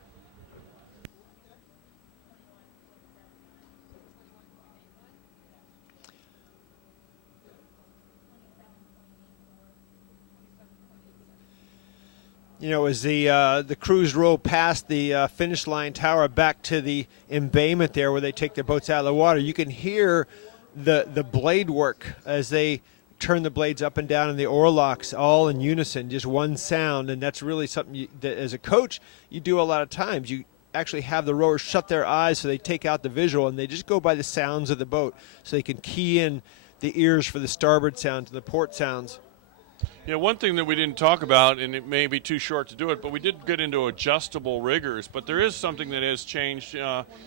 As the crews roll past the finish line tower back to the embayment there where they take their boats out of the water, you can hear the blade work as they turn the blades up and down in the oarlocks all in unison, just one sound. And that's really something that as a coach you do a lot of times. You actually have the rowers shut their eyes so they take out the visual and they just go by the sounds of the boat so they can key in the ears for the starboard sounds and the port sounds. Yeah, one thing that we didn't talk about, and it may be too short to do it, but we did get into adjustable riggers. But there is something that has changed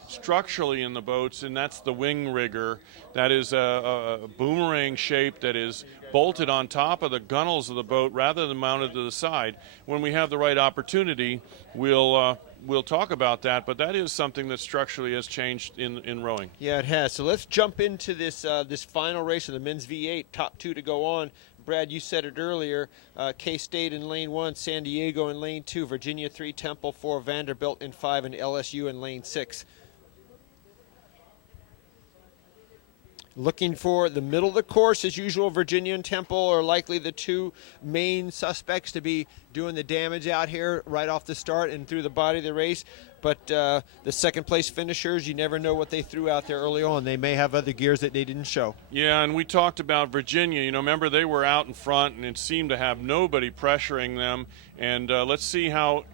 structurally in the boats, and that's the wing rigger. That is a boomerang shape that is bolted on top of the gunnels of the boat rather than mounted to the side. When we have the right opportunity, we'll talk about that, but that is something that structurally has changed in rowing. Yeah, it has. So let's jump into this final race of the men's V8, top 2 to go on. Brad, you said it earlier, K-State in lane 1, San Diego in lane 2, Virginia 3, Temple 4, Vanderbilt in 5, and LSU in lane 6. Looking for the middle of the course, as usual, Virginia and Temple are likely the 2 main suspects to be doing the damage out here right off the start and through the body of the race. But the second place finishers, you never know what they threw out there early on. They may have other gears that they didn't show. Yeah, and we talked about Virginia. Remember they were out in front and it seemed to have nobody pressuring them. And let's see how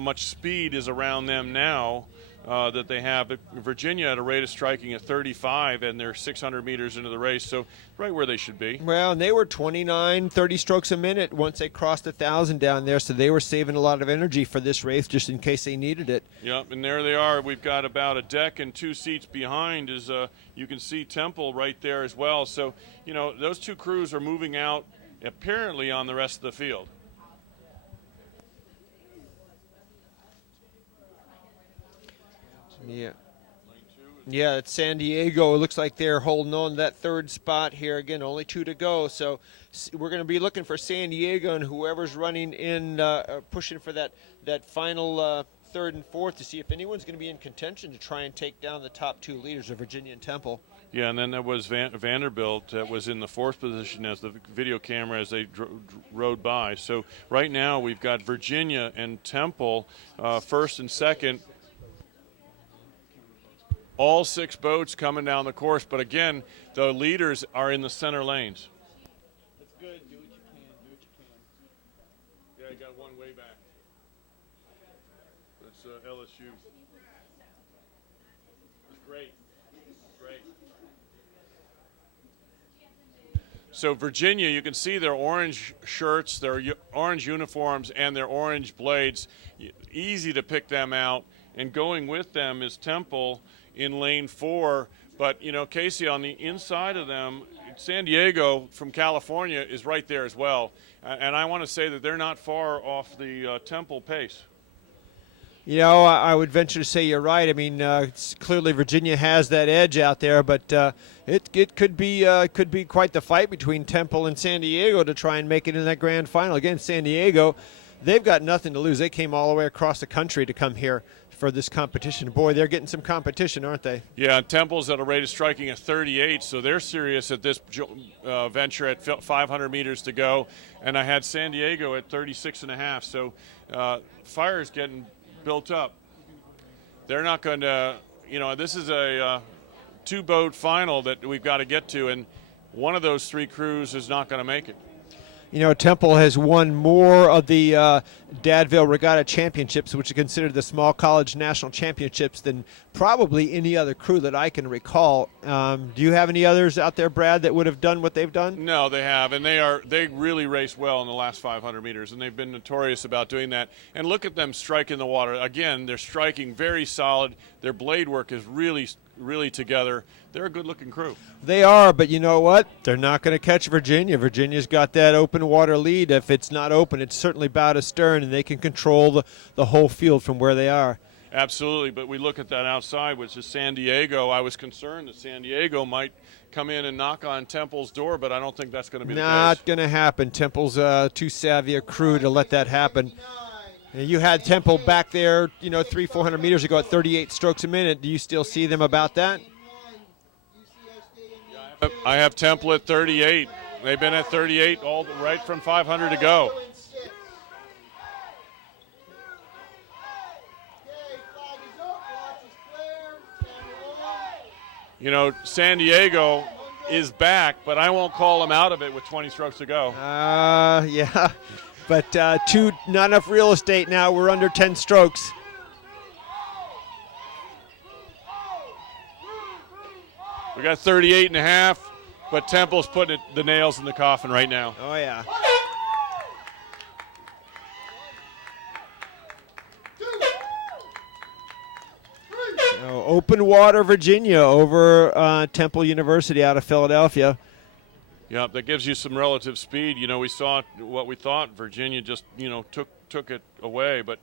much speed is around them now. That they have. Virginia at a rate of striking at 35, and they're 600 meters into the race, so right where they should be. Well, and they were 29, 30 strokes a minute once they crossed 1,000 down there, so they were saving a lot of energy for this race just in case they needed it. Yep, and there they are. We've got about a deck and 2 seats behind. You can see Temple right there as well. So, those 2 crews are moving out apparently on the rest of the field. Yeah, it's San Diego. It looks like they're holding on to that 3rd spot here. Again, only 2 to go. So we're going to be looking for San Diego and whoever's running in, pushing for that final 3rd and 4th to see if anyone's going to be in contention to try and take down the top 2 leaders of Virginia and Temple. Yeah, and then there was Vanderbilt that was in the 4th position as the video camera as they rode by. So right now we've got Virginia and Temple 1st and 2nd. All 6 boats coming down the course, but again, the leaders are in the center lanes. That's good. Do what you can. Yeah, you got one way back. That's LSU. Great. So Virginia, you can see their orange shirts, their orange uniforms, and their orange blades. Easy to pick them out. And going with them is Temple in lane 4, but Casey, on the inside of them, San Diego from California is right there as well, and I want to say that they're not far off the Temple pace. I would venture to say you're right. I mean, clearly Virginia has that edge out there, but it could be quite the fight between Temple and San Diego to try and make it in that grand final. Again, San Diego, they've got nothing to lose. They came all the way across the country to come here for this competition. Boy, they're getting some competition, aren't they? Yeah, Temple's at a rate of striking at 38, so they're serious at this venture at 500 meters to go. And I had San Diego at 36.5, so fire's getting built up. They're not going to, this is a 2-boat final that we've got to get to, and one of those 3 crews is not going to make it. Temple has won more of the Dadville Regatta Championships, which are considered the small college national championships, than probably any other crew that I can recall. Do you have any others out there, Brad, that would have done what they've done? No, they have, and they really race well in the last 500 meters, and they've been notorious about doing that. And look at them striking the water. Again, they're striking very solid. Their blade work is really together. They're a good-looking crew. They are, but you know what? They're not going to catch Virginia. Virginia's got that open water lead. If it's not open, it's certainly bow to stern, and they can control the whole field from where they are. Absolutely, but we look at that outside, which is San Diego. I was concerned that San Diego might come in and knock on Temple's door, but I don't think that's going to be the case. Not going to happen. Temple's too savvy a crew to let that happen. You had Temple back there, 300-400 meters ago at 38 strokes a minute. Do you still see them about that? I have Temple at 38. They've been at 38 right from 500 to go. San Diego is back, but I won't call them out of it with 20 strokes to go. Yeah, but not enough real estate now. We're under 10 strokes. We got 38 and a half, but Temple's putting the nails in the coffin right now. Oh, yeah. Open water, Virginia, over Temple University out of Philadelphia. Yeah, that gives you some relative speed. We saw what we thought. Virginia just, took it away, but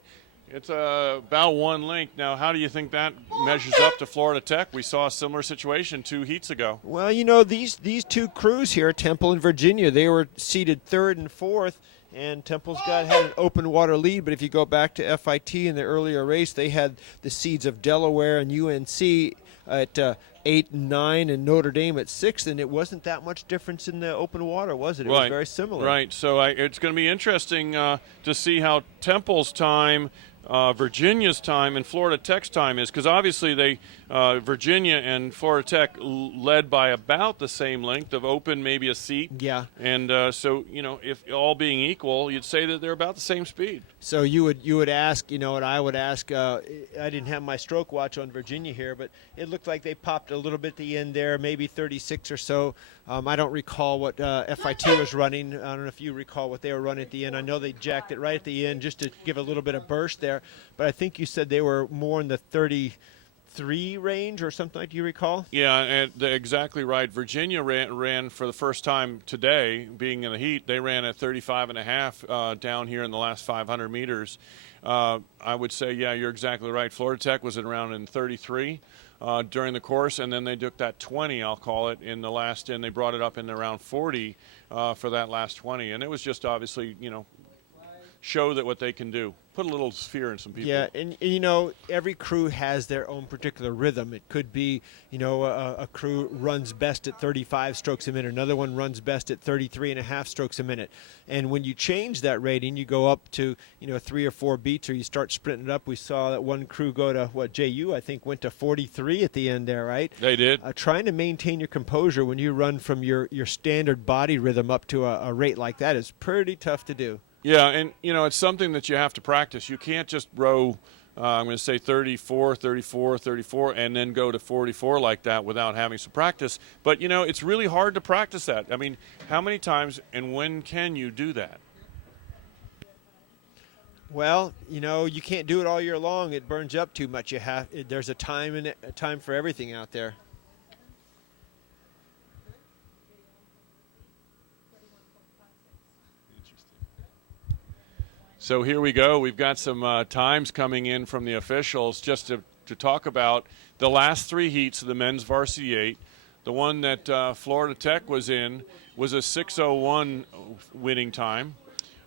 it's about one length. Now, how do you think that measures up to Florida Tech? We saw a similar situation 2 heats ago. Well, these two crews here, Temple and Virginia, they were seated third and fourth, and Temple's had an open water lead. But if you go back to FIT in the earlier race, they had the seeds of Delaware and UNC at 8 and 9 and Notre Dame at 6, and it wasn't that much difference in the open water, was it? It was very similar. Right, so it's going to be interesting to see how Temple's time, Virginia's time, and Florida Tech's time is, because obviously Virginia and Florida Tech led by about the same length of open, maybe a seat. Yeah. And so, if all being equal, you'd say that they're about the same speed. So you would ask, and I would ask, I didn't have my stroke watch on Virginia here, but it looked like they popped a little bit at the end there, maybe 36 or so. I don't recall what FIT was running. I don't know if you recall what they were running at the end. I know they jacked it right at the end just to give a little bit of burst there, but I think you said they were more in the 33 range or something like that. Do you recall? Yeah, and exactly right. Virginia ran for the first time today, being in the heat. They ran at 35.5 down here in the last 500 meters. I would say, yeah, you're exactly right. Florida Tech was around in 33 during the course, and then they took that 20, I'll call it, in the last, and they brought it up in around 40 for that last 20. And it was just obviously, show that what they can do. Put a little fear in some people. Yeah, and every crew has their own particular rhythm. It could be, a crew runs best at 35 strokes a minute. Another one runs best at 33.5 strokes a minute. And when you change that rating, you go up to, 3 or 4 beats, or you start sprinting it up. We saw that one crew go to, JU, I think, went to 43 at the end there, right? They did. Trying to maintain your composure when you run from your standard body rhythm up to a rate like that is pretty tough to do. Yeah, and, it's something that you have to practice. You can't just row, I'm going to say 34, 34, 34, and then go to 44 like that without having some practice. But, it's really hard to practice that. I mean, how many times and when can you do that? Well, you can't do it all year long. It burns up too much. There's a time for everything out there. So here we go. We've got some times coming in from the officials just to talk about the last 3 heats of the men's Varsity 8. The one that Florida Tech was in was a 6:01 winning time.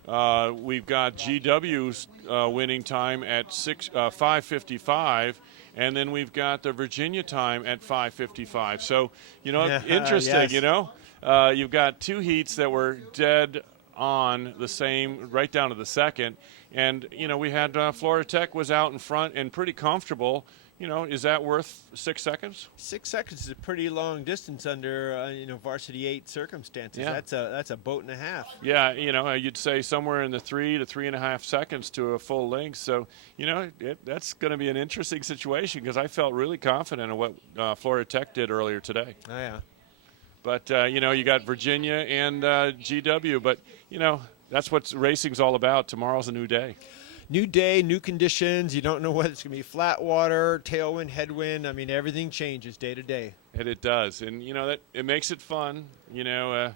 We've got GW's winning time at 5:55, and then we've got the Virginia time at 5:55. So, interesting, yes. You've got 2 heats that were dead on the same, right down to the second. And, we had Florida Tech was out in front and pretty comfortable. Is that worth 6 seconds? 6 seconds is a pretty long distance under, Varsity 8 circumstances. Yeah. That's a boat and a half. Yeah, you'd say somewhere in the 3 to 3.5 seconds to a full length. So, that's going to be an interesting situation because I felt really confident in what Florida Tech did earlier today. Oh, yeah. But, you got Virginia and GW. But, that's what racing's all about. Tomorrow's a new day. New day, new conditions. You don't know whether it's going to be flat water, tailwind, headwind. I mean, everything changes day to day. And it does. And, that it makes it fun. They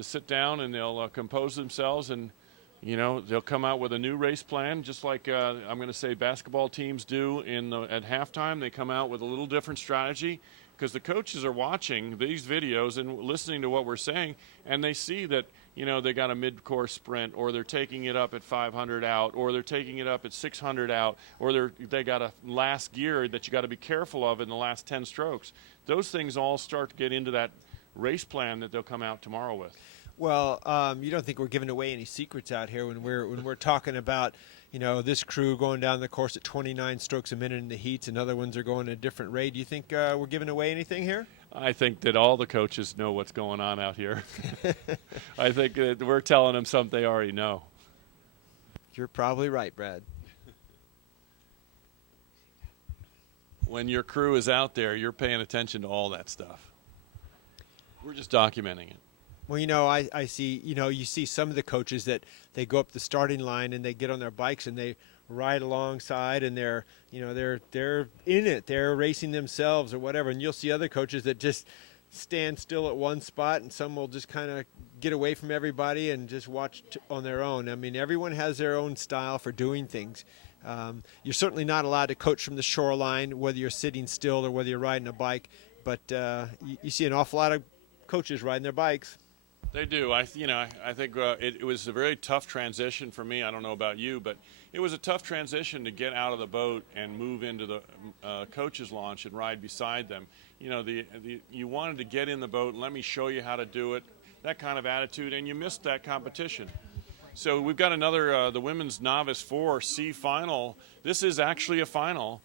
sit down and they'll compose themselves and, they'll come out with a new race plan, just like I'm going to say basketball teams do at halftime. They come out with a little different strategy because the coaches are watching these videos and listening to what we're saying, and they see that, they got a mid-course sprint, or they're taking it up at 500 out, or they're taking it up at 600 out, or they got a last gear that you got to be careful of in the last 10 strokes. Those things all start to get into that race plan that they'll come out tomorrow with. Well, you don't think we're giving away any secrets out here when we're talking about, this crew going down the course at 29 strokes a minute in the heats, and other ones are going at a different rate. Do you think we're giving away anything here? I think that all the coaches know what's going on out here. I think that we're telling them something they already know. You're probably right, Brad. When your crew is out there, you're paying attention to all that stuff. We're just documenting it. Well, I see, you see some of the coaches that they go up the starting line and they get on their bikes and they ride alongside and they're in it. They're racing themselves or whatever. And you'll see other coaches that just stand still at one spot, and some will just kind of get away from everybody and just watch on their own. I mean, everyone has their own style for doing things. You're certainly not allowed to coach from the shoreline, whether you're sitting still or whether you're riding a bike. But you see an awful lot of coaches riding their bikes. They do. I think it was a very tough transition for me. I don't know about you, but it was a tough transition to get out of the boat and move into the coach's launch and ride beside them. You wanted to get in the boat and let me show you how to do it, that kind of attitude, and you missed that competition. So we've got another, the Women's Novice 4 C Final. This is actually a final.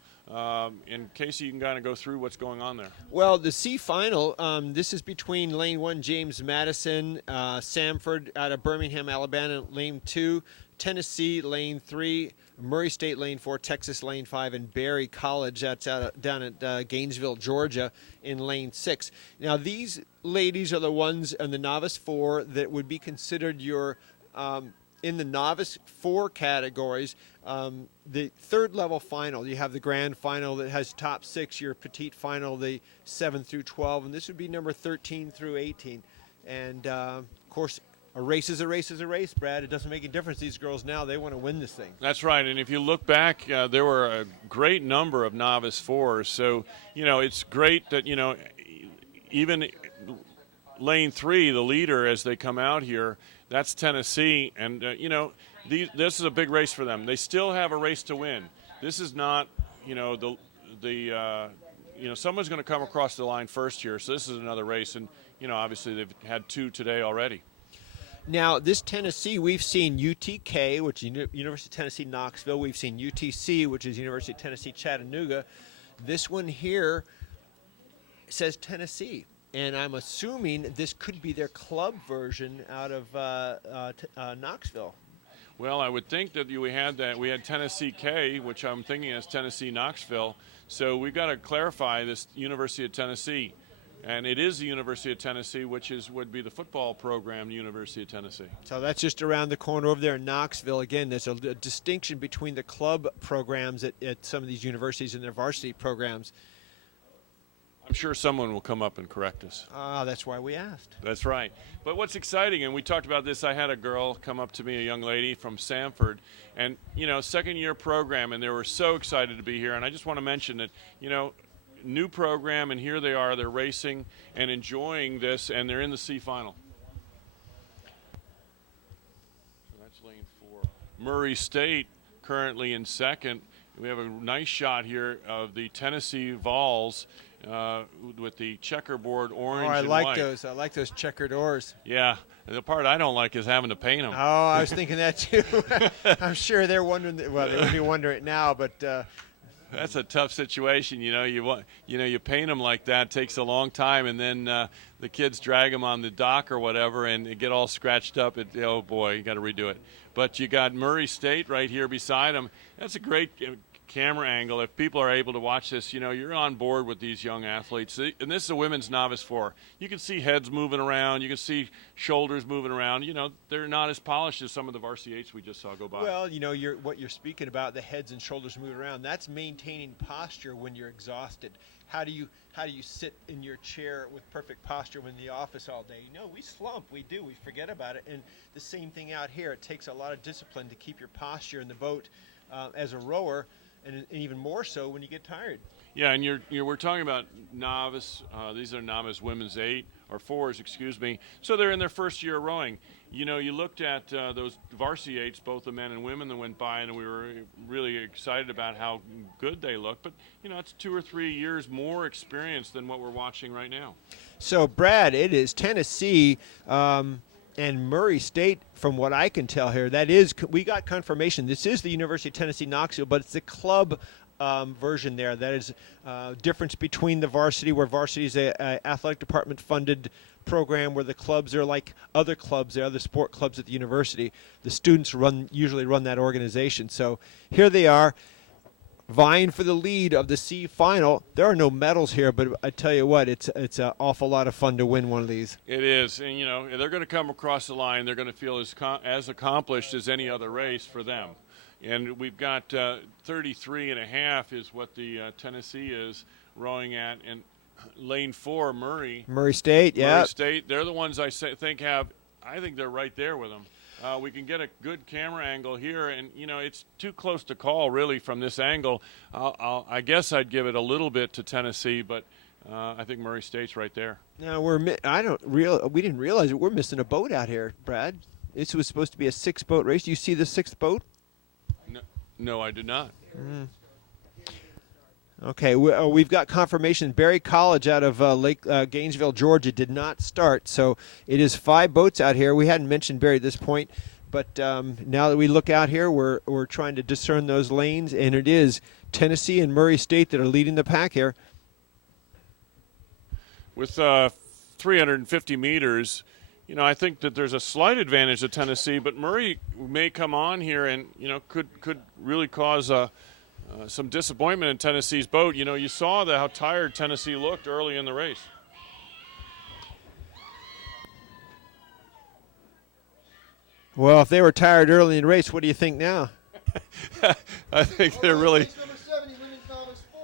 In case you can kind of go through what's going on there. Well, the C Final, this is between Lane 1, James Madison, Samford out of Birmingham, Alabama, Lane 2, Tennessee, Lane 3, Murray State, Lane 4, Texas, Lane 5, and Berry College, that's down at Gainesville, Georgia, in Lane 6. Now, these ladies are the ones in the Novice 4 that would be considered your in the Novice 4 categories, the third level final. You have the grand final that has top 6, your petite final, the 7 through 12, and this would be number 13 through 18. And, of course, a race is a race is a race, Brad. It doesn't make a difference. These girls now, they want to win this thing. That's right. And if you look back, there were a great number of Novice 4s. So, it's great that, even Lane 3, the leader, as they come out here, that's Tennessee, and this is a big race for them. They still have a race to win. This is not, someone's going to come across the line first here. So this is another race, and obviously they've had 2 today already. Now this Tennessee, we've seen UTK, which is University of Tennessee Knoxville. We've seen UTC, which is University of Tennessee Chattanooga. This one here says Tennessee. And I'm assuming this could be their club version out of Knoxville. Well, I would think that we had Tennessee K, which I'm thinking is Tennessee Knoxville. So we've got to clarify this University of Tennessee. And it is the University of Tennessee, which would be the football program, University of Tennessee. So that's just around the corner over there in Knoxville. Again, there's a distinction between the club programs at some of these universities and their varsity programs. I'm sure someone will come up and correct us. That's why we asked. That's right. But what's exciting, and we talked about this, I had a girl come up to me, a young lady from Samford, and, second-year program, and they were so excited to be here. And I just want to mention that, new program, and here they are. They're racing and enjoying this, and they're in the C Final. So that's Lane 4. Murray State currently in second. We have a nice shot here of the Tennessee Vols. with the checkerboard orange Oh, I and like white. those. I like those checkered oars. Yeah, the part I don't like is having to paint them. Oh, I was thinking that too. I'm sure they're wondering. Well, they would be wondering it now, but That's a tough situation, you paint them like that, takes a long time, and then the kids drag them on the dock or whatever, and they get all scratched up. Oh boy, you got to redo it. But you got Murray State right here beside them. That's a great camera angle. If people are able to watch this, you're on board with these young athletes. And this is a women's novice 4. You can see heads moving around. You can see shoulders moving around. They're not as polished as some of the Varsity 8s we just saw go by. well, what you're speaking about, the heads and shoulders moving around. That's maintaining posture when you're exhausted. How do you sit in your chair with perfect posture when in the office all day? We slump. We do. We forget about it. And the same thing out here. It takes a lot of discipline to keep your posture in the boat as a rower. And even more so when you get tired. Yeah, and we're talking about novice. These are novice women's 8 or 4s, excuse me. So they're in their first year of rowing. You looked at those Varsity 8s, both the men and women that went by, and we were really excited about how good they looked. But it's 2 or 3 years more experience than what we're watching right now. So Brad, it is Tennessee. And Murray State, from what I can tell here, we got confirmation. This is the University of Tennessee Knoxville, but it's the club version there. That is difference between the varsity, where varsity is a athletic department funded program, where the clubs are like other clubs, the other sport clubs at the university. The students usually run that organization. So here they are, vying for the lead of the C final. There are no medals here, but I tell you what, it's an awful lot of fun to win one of these. It is, and they're going to come across the line. They're going to feel as accomplished as any other race for them. And we've got 33 and a half is what the Tennessee is rowing at, and lane 4, Murray State, yeah. Murray State, they're the ones I think they're right there with them. We can get a good camera angle here, and it's too close to call really from this angle. I guess I'd give it a little bit to Tennessee, but I think Murray State's right there. Now we didn't realize it. We're missing a boat out here, Brad. This was supposed to be a 6-boat race. Do you see the 6th boat? No, I did not. Okay, we've got confirmation. Berry College out of Gainesville, Georgia, did not start. So it is 5 boats out here. We hadn't mentioned Berry at this point, but now that we look out here, we're trying to discern those lanes, and it is Tennessee and Murray State that are leading the pack here. With 350 meters, I think that there's a slight advantage to Tennessee, but Murray may come on here and could really cause some disappointment in Tennessee's boat. You saw how tired Tennessee looked early in the race. Well, if they were tired early in the race, what do you think now? I think they're really.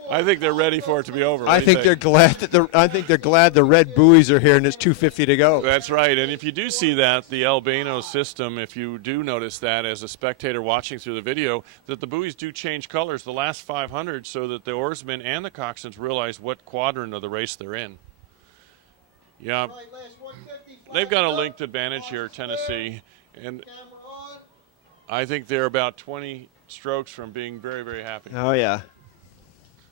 I think they're ready for it to be over. I think they're glad the red buoys are here and it's 2:50 to go. That's right. And if you do see that, the Albano system, if you do notice that as a spectator watching through the video, that the buoys do change colors the last 500 so that the oarsmen and the coxswains realize what quadrant of the race they're in. Yeah, they've got a linked advantage here, Tennessee. And I think they're about 20 strokes from being very, very happy. Oh, yeah.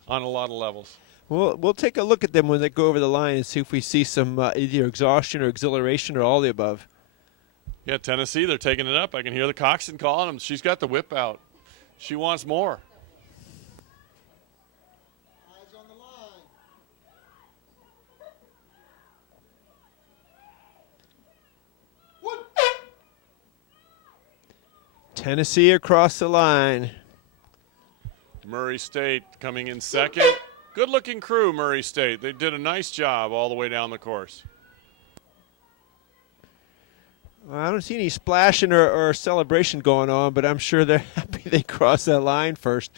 On a lot of levels. We'll take a look at them when they go over the line and see if we see some either exhaustion or exhilaration or all the above. Yeah, Tennessee, they're taking it up. I can hear the coxswain calling them. She's got the whip out. She wants more. Eyes on the line. One. Tennessee across the line. Murray State coming in second. Good-looking crew, Murray State. They did a nice job all the way down the course. Well, I don't see any splashing or celebration going on, but I'm sure they're happy they crossed that line first.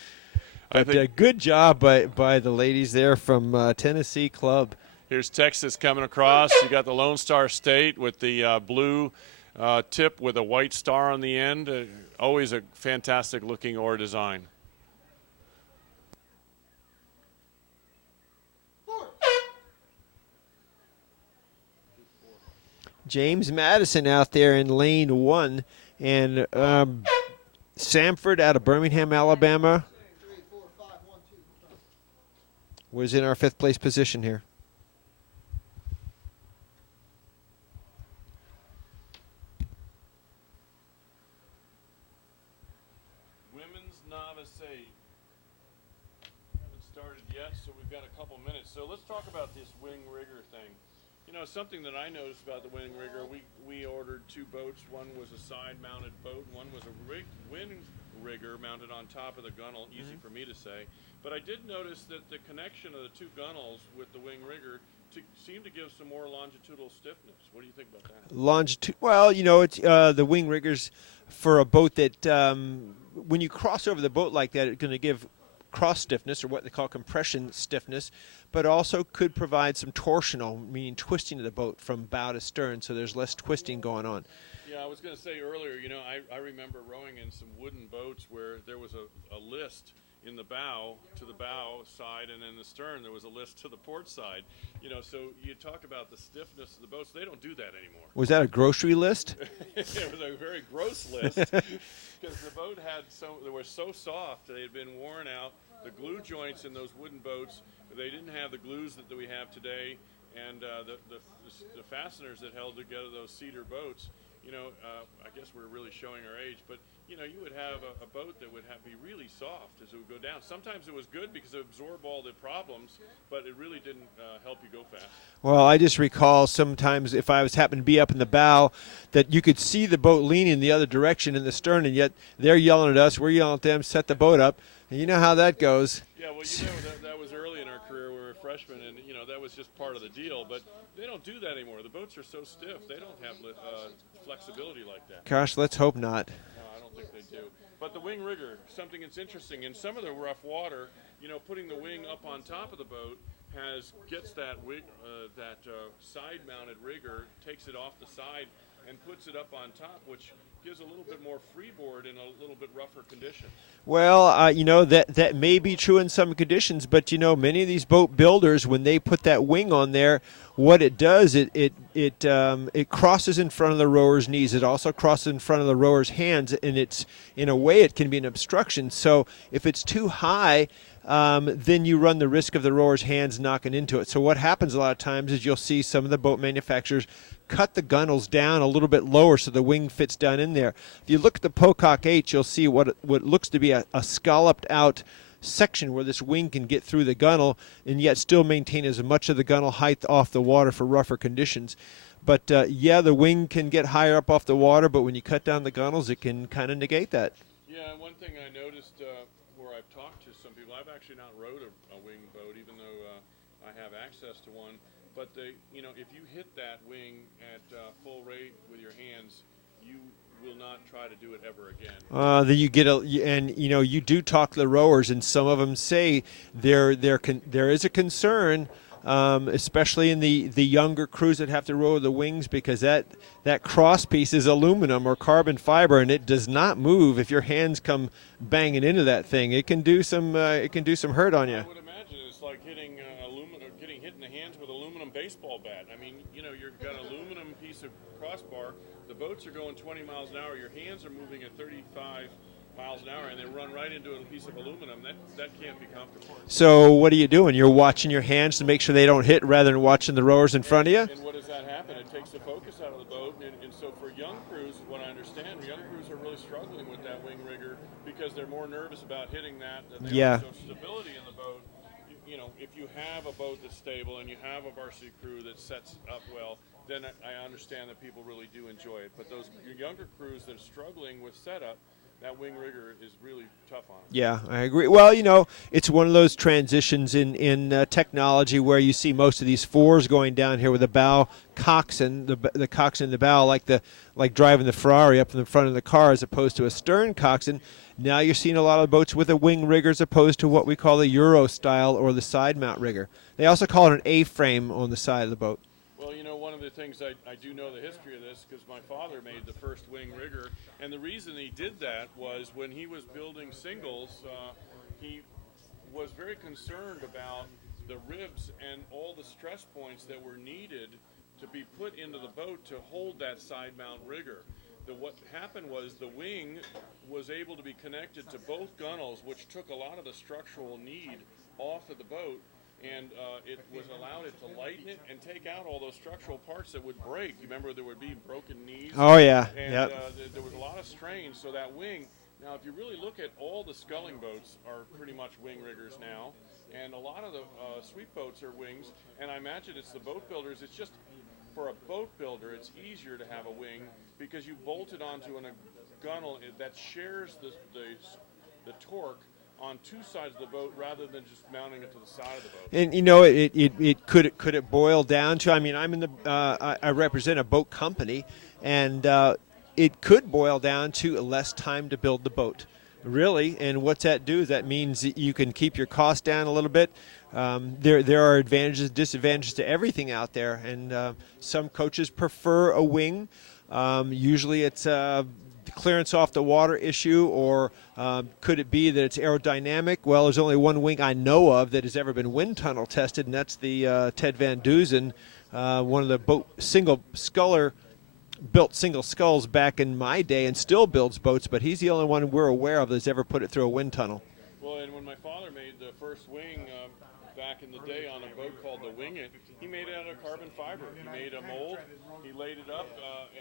But good job by the ladies there from Tennessee Club. Here's Texas coming across. You got the Lone Star State with the blue tip with a white star on the end. Always a fantastic-looking oar design. James Madison out there in lane 1, and Samford out of Birmingham, Alabama. was in our 5th place position here. Women's Novice 8. Haven't started yet, so we've got a couple minutes. So let's talk about this wing rigger thing. You know, something that I noticed about the wing rigger, we ordered 2 boats. One was a side-mounted boat, and one was a wing rigger mounted on top of the gunnel. Easy for me to say. But I did notice that the connection of the 2 gunnels with the wing rigger seemed to give some more longitudinal stiffness. What do you think about that? Well, you know, it's the wing riggers for a boat that when you cross over the boat like that, it's going to give cross stiffness, or what they call compression stiffness, but also could provide some torsional, meaning twisting of the boat from bow to stern, so there's less twisting going on. Yeah, I was going to say earlier, you know, I remember rowing in some wooden boats where there was a list in the bow to the bow side, and in the stern there was a list to the port side. You know, so you talk about the stiffness of the boats. They don't do that anymore. Was that a grocery list? It was a very gross list because the boat they were so soft, they had been worn out. The glue joints in those wooden boats, they didn't have the glues that we have today, and the fasteners that held together those cedar boats. You know, I guess we're really showing our age, but you know, you would have a boat that would be really soft as it would go down. Sometimes it was good because it absorbed all the problems, but it really didn't help you go fast. Well, I just recall sometimes if I was happened to be up in the bow that you could see the boat leaning the other direction in the stern, and yet they're yelling at us, we're yelling at them, set the boat up, and you know how that goes. Yeah, well, you know, that was early in our career. We were freshmen, and you know, that was just part of the deal, but they don't do that anymore. The boats are so stiff, they don't have flexibility like that. Gosh, let's hope not. I don't think they do. But the wing rigger, something that's interesting. In some of the rough water, you know, putting the wing up on top of the boat gets that side-mounted rigger, takes it off the side, and puts it up on top, which gives a little bit more freeboard in a little bit rougher condition. Well, you know, that may be true in some conditions, but you know, many of these boat builders, when they put that wing on there, what it does, it crosses in front of the rower's knees. It also crosses in front of the rower's hands, and it's, in a way, it can be an obstruction. So if it's too high, then you run the risk of the rower's hands knocking into it. So what happens a lot of times is you'll see some of the boat manufacturers cut the gunnels down a little bit lower so the wing fits down in there. If you look at the Pocock H, you'll see what looks to be a scalloped out section where this wing can get through the gunnel and yet still maintain as much of the gunnel height off the water for rougher conditions. But yeah, the wing can get higher up off the water, but when you cut down the gunnels, it can kind of negate that. Yeah, one thing I noticed where I've talked to some people, I've actually not rowed a wing boat, even though I have access to one. But you know, if you hit that wing at full rate with your hands, you will not try to do it ever again. Then you get and you know, you do talk to the rowers, and some of them say there is a concern, especially in the younger crews that have to row the wings, because that cross piece is aluminum or carbon fiber, and it does not move if your hands come banging into that thing. It can do some hurt on you. I would imagine it's like getting hit in the hands with aluminum baseball bat. I mean, you know, you've got an aluminum piece of crossbar. The boats are going 20 miles an hour. Your hands are moving at 35 miles an hour, and they run right into a piece of aluminum. That can't be comfortable. So what are you doing? You're watching your hands to make sure they don't hit rather than watching the rowers in front of you? And what does that happen? It takes the focus out of the boat. And so for young crews, what I understand, young crews are really struggling with that wing rigger because they're more nervous about hitting that. Yeah. So stability in the boat, you know, if you have a boat that's stable and you have a varsity crew that sets up well, then I understand that people really do enjoy it. But those younger crews that are struggling with setup, that wing rigger is really tough on them. Yeah, I agree. Well, you know, it's one of those transitions in technology where you see most of these fours going down here with the bow coxswain, the coxswain in the bow, like driving the Ferrari up in the front of the car, as opposed to a stern coxswain. Now you're seeing a lot of boats with a wing rigger as opposed to what we call the Euro style or the side mount rigger. They also call it an A-frame on the side of the boat. Well, you know, one of the things I do know the history of this because my father made the first wing rigger, and the reason he did that was when he was building singles, he was very concerned about the ribs and all the stress points that were needed to be put into the boat to hold that side mount rigger. What happened was the wing was able to be connected to both gunnels, which took a lot of the structural need off of the boat. and it was allowed it to lighten it and take out all those structural parts that would break. You remember there would be broken knees. Oh yeah, And yep. there was a lot of strain, so that wing. Now, if you really look at all the sculling boats are pretty much wing riggers now, and a lot of the sweep boats are wings. And I imagine it's the boat builders. It's just for a boat builder, it's easier to have a wing because you bolt it onto a gunnel that shares the torque on two sides of the boat rather than just mounting it to the side of the boat. And you know, it could it boil down to? I mean, I'm in the I represent a boat company, and it could boil down to less time to build the boat, really. And what's that do? That means that you can keep your costs down a little bit. There are advantages, disadvantages to everything out there, and some coaches prefer a wing. Usually, it's clearance off the water issue, or could it be that it's aerodynamic? Well, there's only one wing I know of that has ever been wind tunnel tested, and that's the Ted Van Duzen, one of the boat built single sculls back in my day and still builds boats, but he's the only one we're aware of that's ever put it through a wind tunnel. Well, and when my father made the first wing back in the day on a boat called the Wing It, he made it out of carbon fiber. He made a mold, he laid it up,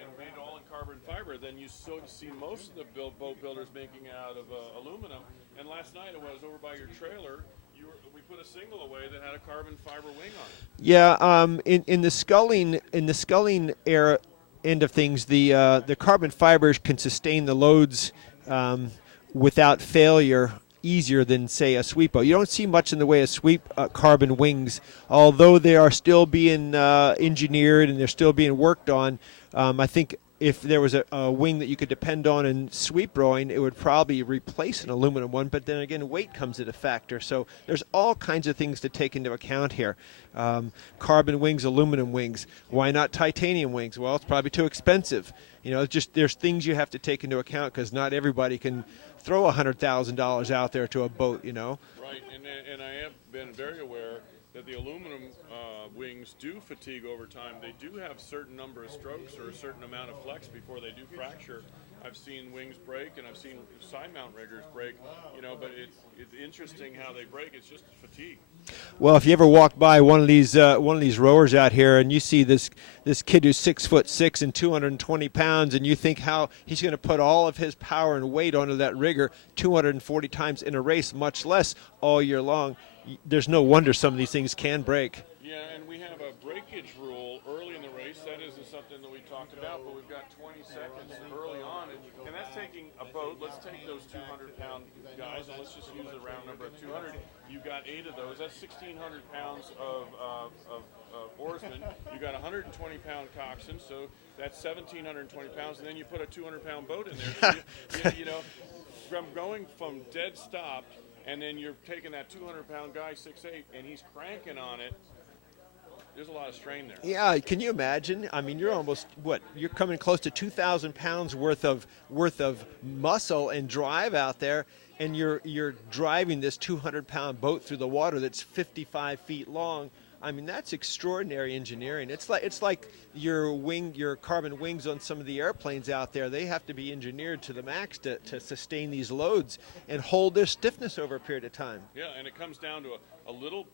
and made it all in carbon fiber. Then you see most of the boat builders making it out of aluminum. And last night, it was over by your trailer. We put a single away that had a carbon fiber wing on it. Yeah, in the sculling era end of things, the carbon fibers can sustain the loads without failure easier than, say, a sweep boat. You don't see much in the way of sweep carbon wings, although they are still being engineered and they're still being worked on. I think if there was a wing that you could depend on in sweep rowing, it would probably replace an aluminum one, but then again, weight comes into factor. So there's all kinds of things to take into account here. Carbon wings, aluminum wings. Why not titanium wings? Well, it's probably too expensive. You know, just there's things you have to take into account because not everybody can throw $100,000 out there to a boat, you know. Right, and I have been very aware that the aluminum wings do fatigue over time. They do have a certain number of strokes or a certain amount of flex before they do fracture. I've seen wings break, and I've seen side mount riggers break, you know, but it's interesting how they break. It's just fatigue. Well, if you ever walk by one of these rowers out here, and you see this kid who's 6'6" and 220 pounds, and you think how he's going to put all of his power and weight onto that rigger 240 times in a race, much less all year long, there's no wonder some of these things can break. Yeah, and we have a breakage rule early in the race. That isn't something that we talked about, but we've got 20 seconds early on, and that's taking a boat. Let's take those 200-pound guys, and let's just use the round number of 200. You've got 8 of those. That's 1,600 pounds of oarsmen. You've got 120-pound coxswain, so that's 1,720 pounds, and then you put a 200-pound boat in there. So you know, from going from dead stop, and then you're taking that 200-pound guy, 6'8", and he's cranking on it. There's a lot of strain there. Yeah, can you imagine? I mean, you're almost you're coming close to 2,000 pounds worth of muscle and drive out there, and you're driving this 200-pound boat through the water that's 55 feet long. I mean, that's extraordinary engineering. It's like your carbon wings on some of the airplanes out there. They have to be engineered to the max to sustain these loads and hold their stiffness over a period of time. Yeah, and it comes down to a little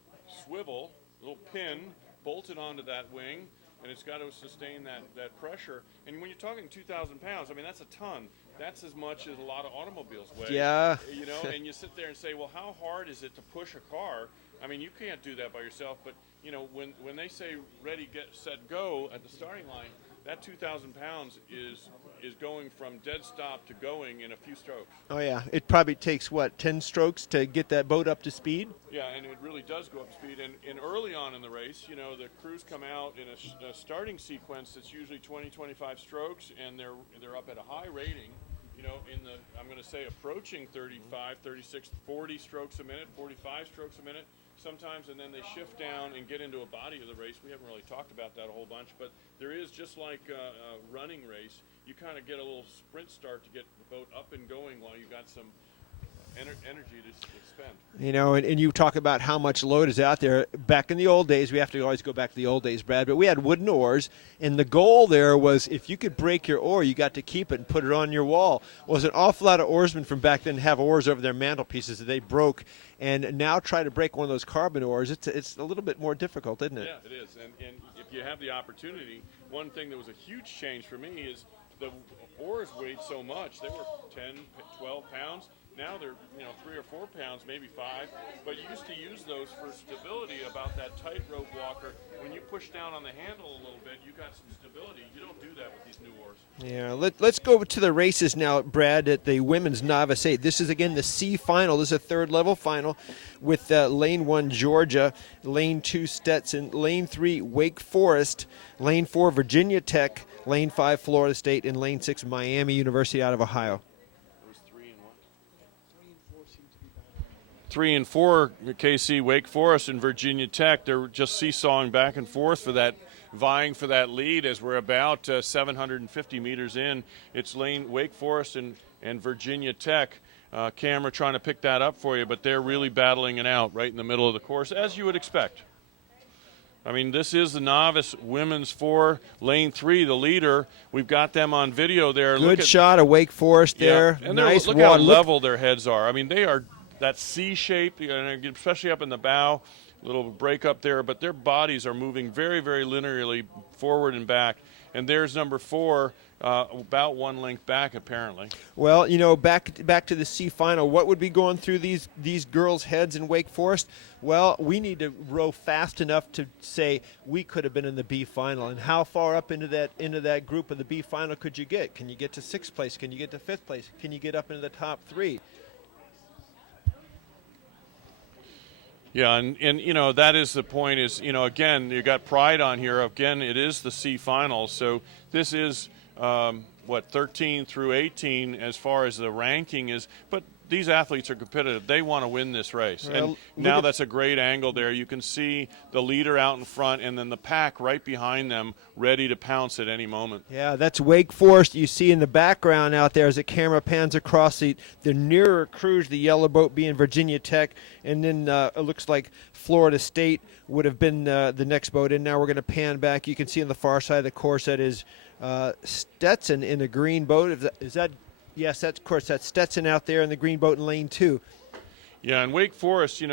swivel, little pin bolted onto that wing, and it's got to sustain that pressure. And when you're talking 2,000 pounds, I mean, that's a ton. That's as much as a lot of automobiles weigh. Yeah. You know, and you sit there and say, well, how hard is it to push a car? I mean, you can't do that by yourself, but, you know, when they say ready, get, set, go at the starting line, that 2,000 pounds is going from dead stop to going in a few strokes. Oh, yeah. It probably takes, 10 strokes to get that boat up to speed? Yeah, and it really does go up to speed. And early on in the race, you know, the crews come out in a starting sequence that's usually 20, 25 strokes, and they're up at a high rating, you know, I'm going to say approaching 35, 36, 40 strokes a minute, 45 strokes a minute sometimes, and then they shift down and get into a body of the race. We haven't really talked about that a whole bunch, but there is, just like a running race, you kind of get a little sprint start to get the boat up and going while you got some energy to expend. You know, and you talk about how much load is out there. Back in the old days, we have to always go back to the old days, Brad, but we had wooden oars, and the goal there was if you could break your oar, you got to keep it and put it on your wall. Well, there's an awful lot of oarsmen from back then have oars over their mantelpieces that they broke, and now try to break one of those carbon oars, it's a little bit more difficult, isn't it? Yeah, it is. And if you have the opportunity, one thing that was a huge change for me is the oars weighed so much. They were 10, 12 pounds. Now they're 3 or 4 pounds, maybe 5. But you used to use those for stability about that tightrope walker. When you push down on the handle a little bit, you got some stability. You don't do that with these new oars. Yeah, let's go to the races now, Brad, at the women's Novice 8. This is, again, the C final. This is a third-level final with Lane 1, Georgia, Lane 2, Stetson, Lane 3, Wake Forest, Lane 4, Virginia Tech, Lane 5, Florida State, and Lane 6, Miami University out of Ohio. 3 and 4, KC, Wake Forest, and Virginia Tech. They're just seesawing back and forth for that, vying for that lead as we're about 750 meters in. It's Lane Wake Forest and Virginia Tech. Camera trying to pick that up for you, but they're really battling it out right in the middle of the course, as you would expect. I mean, this is the Novice Women's 4, Lane 3, the leader. We've got them on video there. Good shot of Wake Forest there. And nice look water. how level their heads are. I mean, they are that C shape, especially up in the bow, little break up there, but their bodies are moving very, very linearly forward and back. And there's number 4, about 1 length back, apparently. Well, back to the C final, what would be going through these girls' heads in Wake Forest? Well, we need to row fast enough to say we could have been in the B final. And how far up into that group of the B final could you get? Can you get to 6th place? Can you get to 5th place? Can you get up into the top 3? Yeah, and that is the point is, again, you got pride on here. Again, it is the C final. So this is, 13 through 18 as far as the ranking is. But these athletes are competitive. They want to win this race. Well, and now that's a great angle there. You can see the leader out in front and then the pack right behind them ready to pounce at any moment. Yeah, that's Wake Forest. You see in the background out there as the camera pans across the nearer cruise, the yellow boat being Virginia Tech. And then it looks like Florida State would have been the next boat in. Now we're going to pan back. You can see on the far side of the course that is Stetson in the green boat. Yes, that's, of course, that's Stetson out there in the green boat in lane 2. Yeah, and Wake Forest,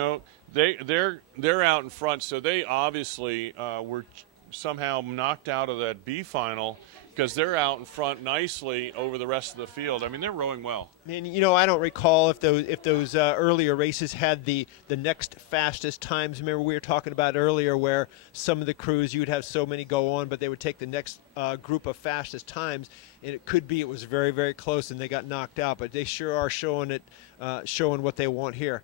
they're out in front, so they obviously were somehow knocked out of that B final because they're out in front nicely over the rest of the field. I mean, they're rowing well. And I don't recall if those earlier races had the next fastest times. Remember we were talking about earlier where some of the crews you would have so many go on, but they would take the next group of fastest times, and it could be it was very, very close and they got knocked out. But they sure are showing what they want here.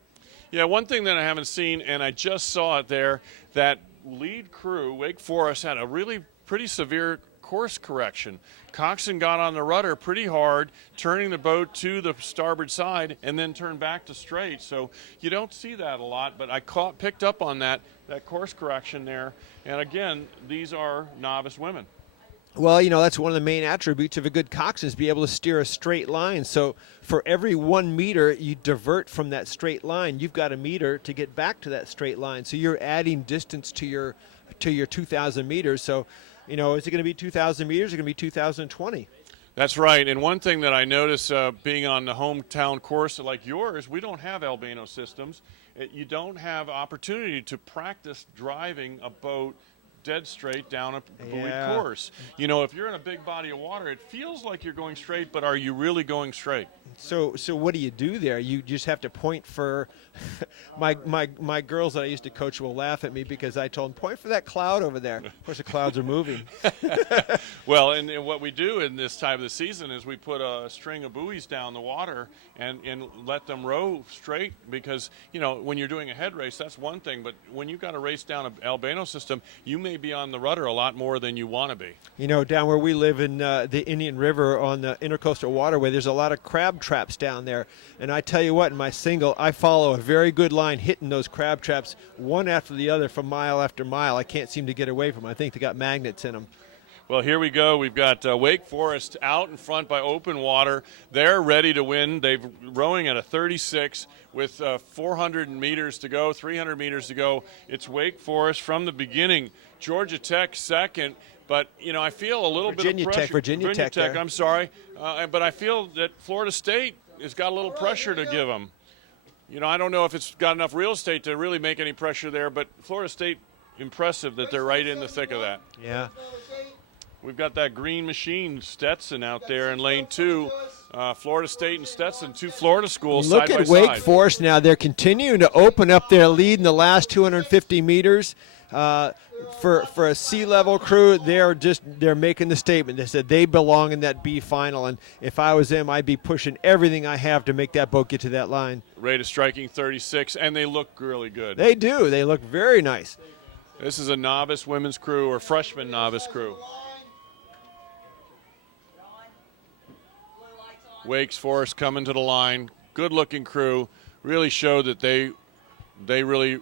Yeah, one thing that I haven't seen, and I just saw it there, that lead crew, Wake Forest, had a really pretty severe course correction. Coxon got on the rudder pretty hard, turning the boat to the starboard side and then turned back to straight. So you don't see that a lot, but I picked up on that course correction there. And again, these are novice women. Well, that's one of the main attributes of a good coxswain is be able to steer a straight line. So for every 1 meter you divert from that straight line, you've got a meter to get back to that straight line. So you're adding distance to your 2,000 meters. So, is it going to be 2,000 meters or going to be 2,020? That's right. And one thing that I notice being on the hometown course like yours, we don't have Albano systems. You don't have opportunity to practice driving a boat dead straight down a buoy course. If you're in a big body of water, it feels like you're going straight, but are you really going straight? So what do you do there? You just have to point for my girls that I used to coach will laugh at me because I told them point for that cloud over there. Of course, the clouds are moving. Well, and what we do in this time of the season is we put a string of buoys down the water and let them row straight because when you're doing a head race, that's one thing, but when you've got to race down an Albano system, you may be on the rudder a lot more than you want to be. Down where we live in the Indian River on the Intercoastal Waterway, there's a lot of crab traps down there. And I tell you what, in my single, I follow a very good line hitting those crab traps one after the other for mile after mile. I can't seem to get away from them. I think they got magnets in them. Well, here we go. We've got Wake Forest out in front by open water. They're ready to win. They're rowing at a 36 with 400 meters to go, 300 meters to go. It's Wake Forest from the beginning. Georgia Tech second. But, you know, I feel a little bit of pressure. Virginia Tech there. I'm sorry. But I feel that Florida State has got a little pressure to give them. You know, I don't know if it's got enough real estate to really make any pressure there, but Florida State, impressive that they're right in the thick of that. Yeah. We've got that green machine, Stetson, out there in lane 2. Florida State and Stetson, 2 Florida schools Look side by at Wake side. Forest now. They're continuing to open up their lead in the last 250 meters. For a C-level crew, they're making the statement. They said they belong in that B final, and if I was them, I'd be pushing everything I have to make that boat get to that line. Rate of striking 36, and they look really good. They do. They look very nice. This is a novice women's crew or freshman novice crew. Wake Forest coming to the line. Good-looking crew. Really showed that they really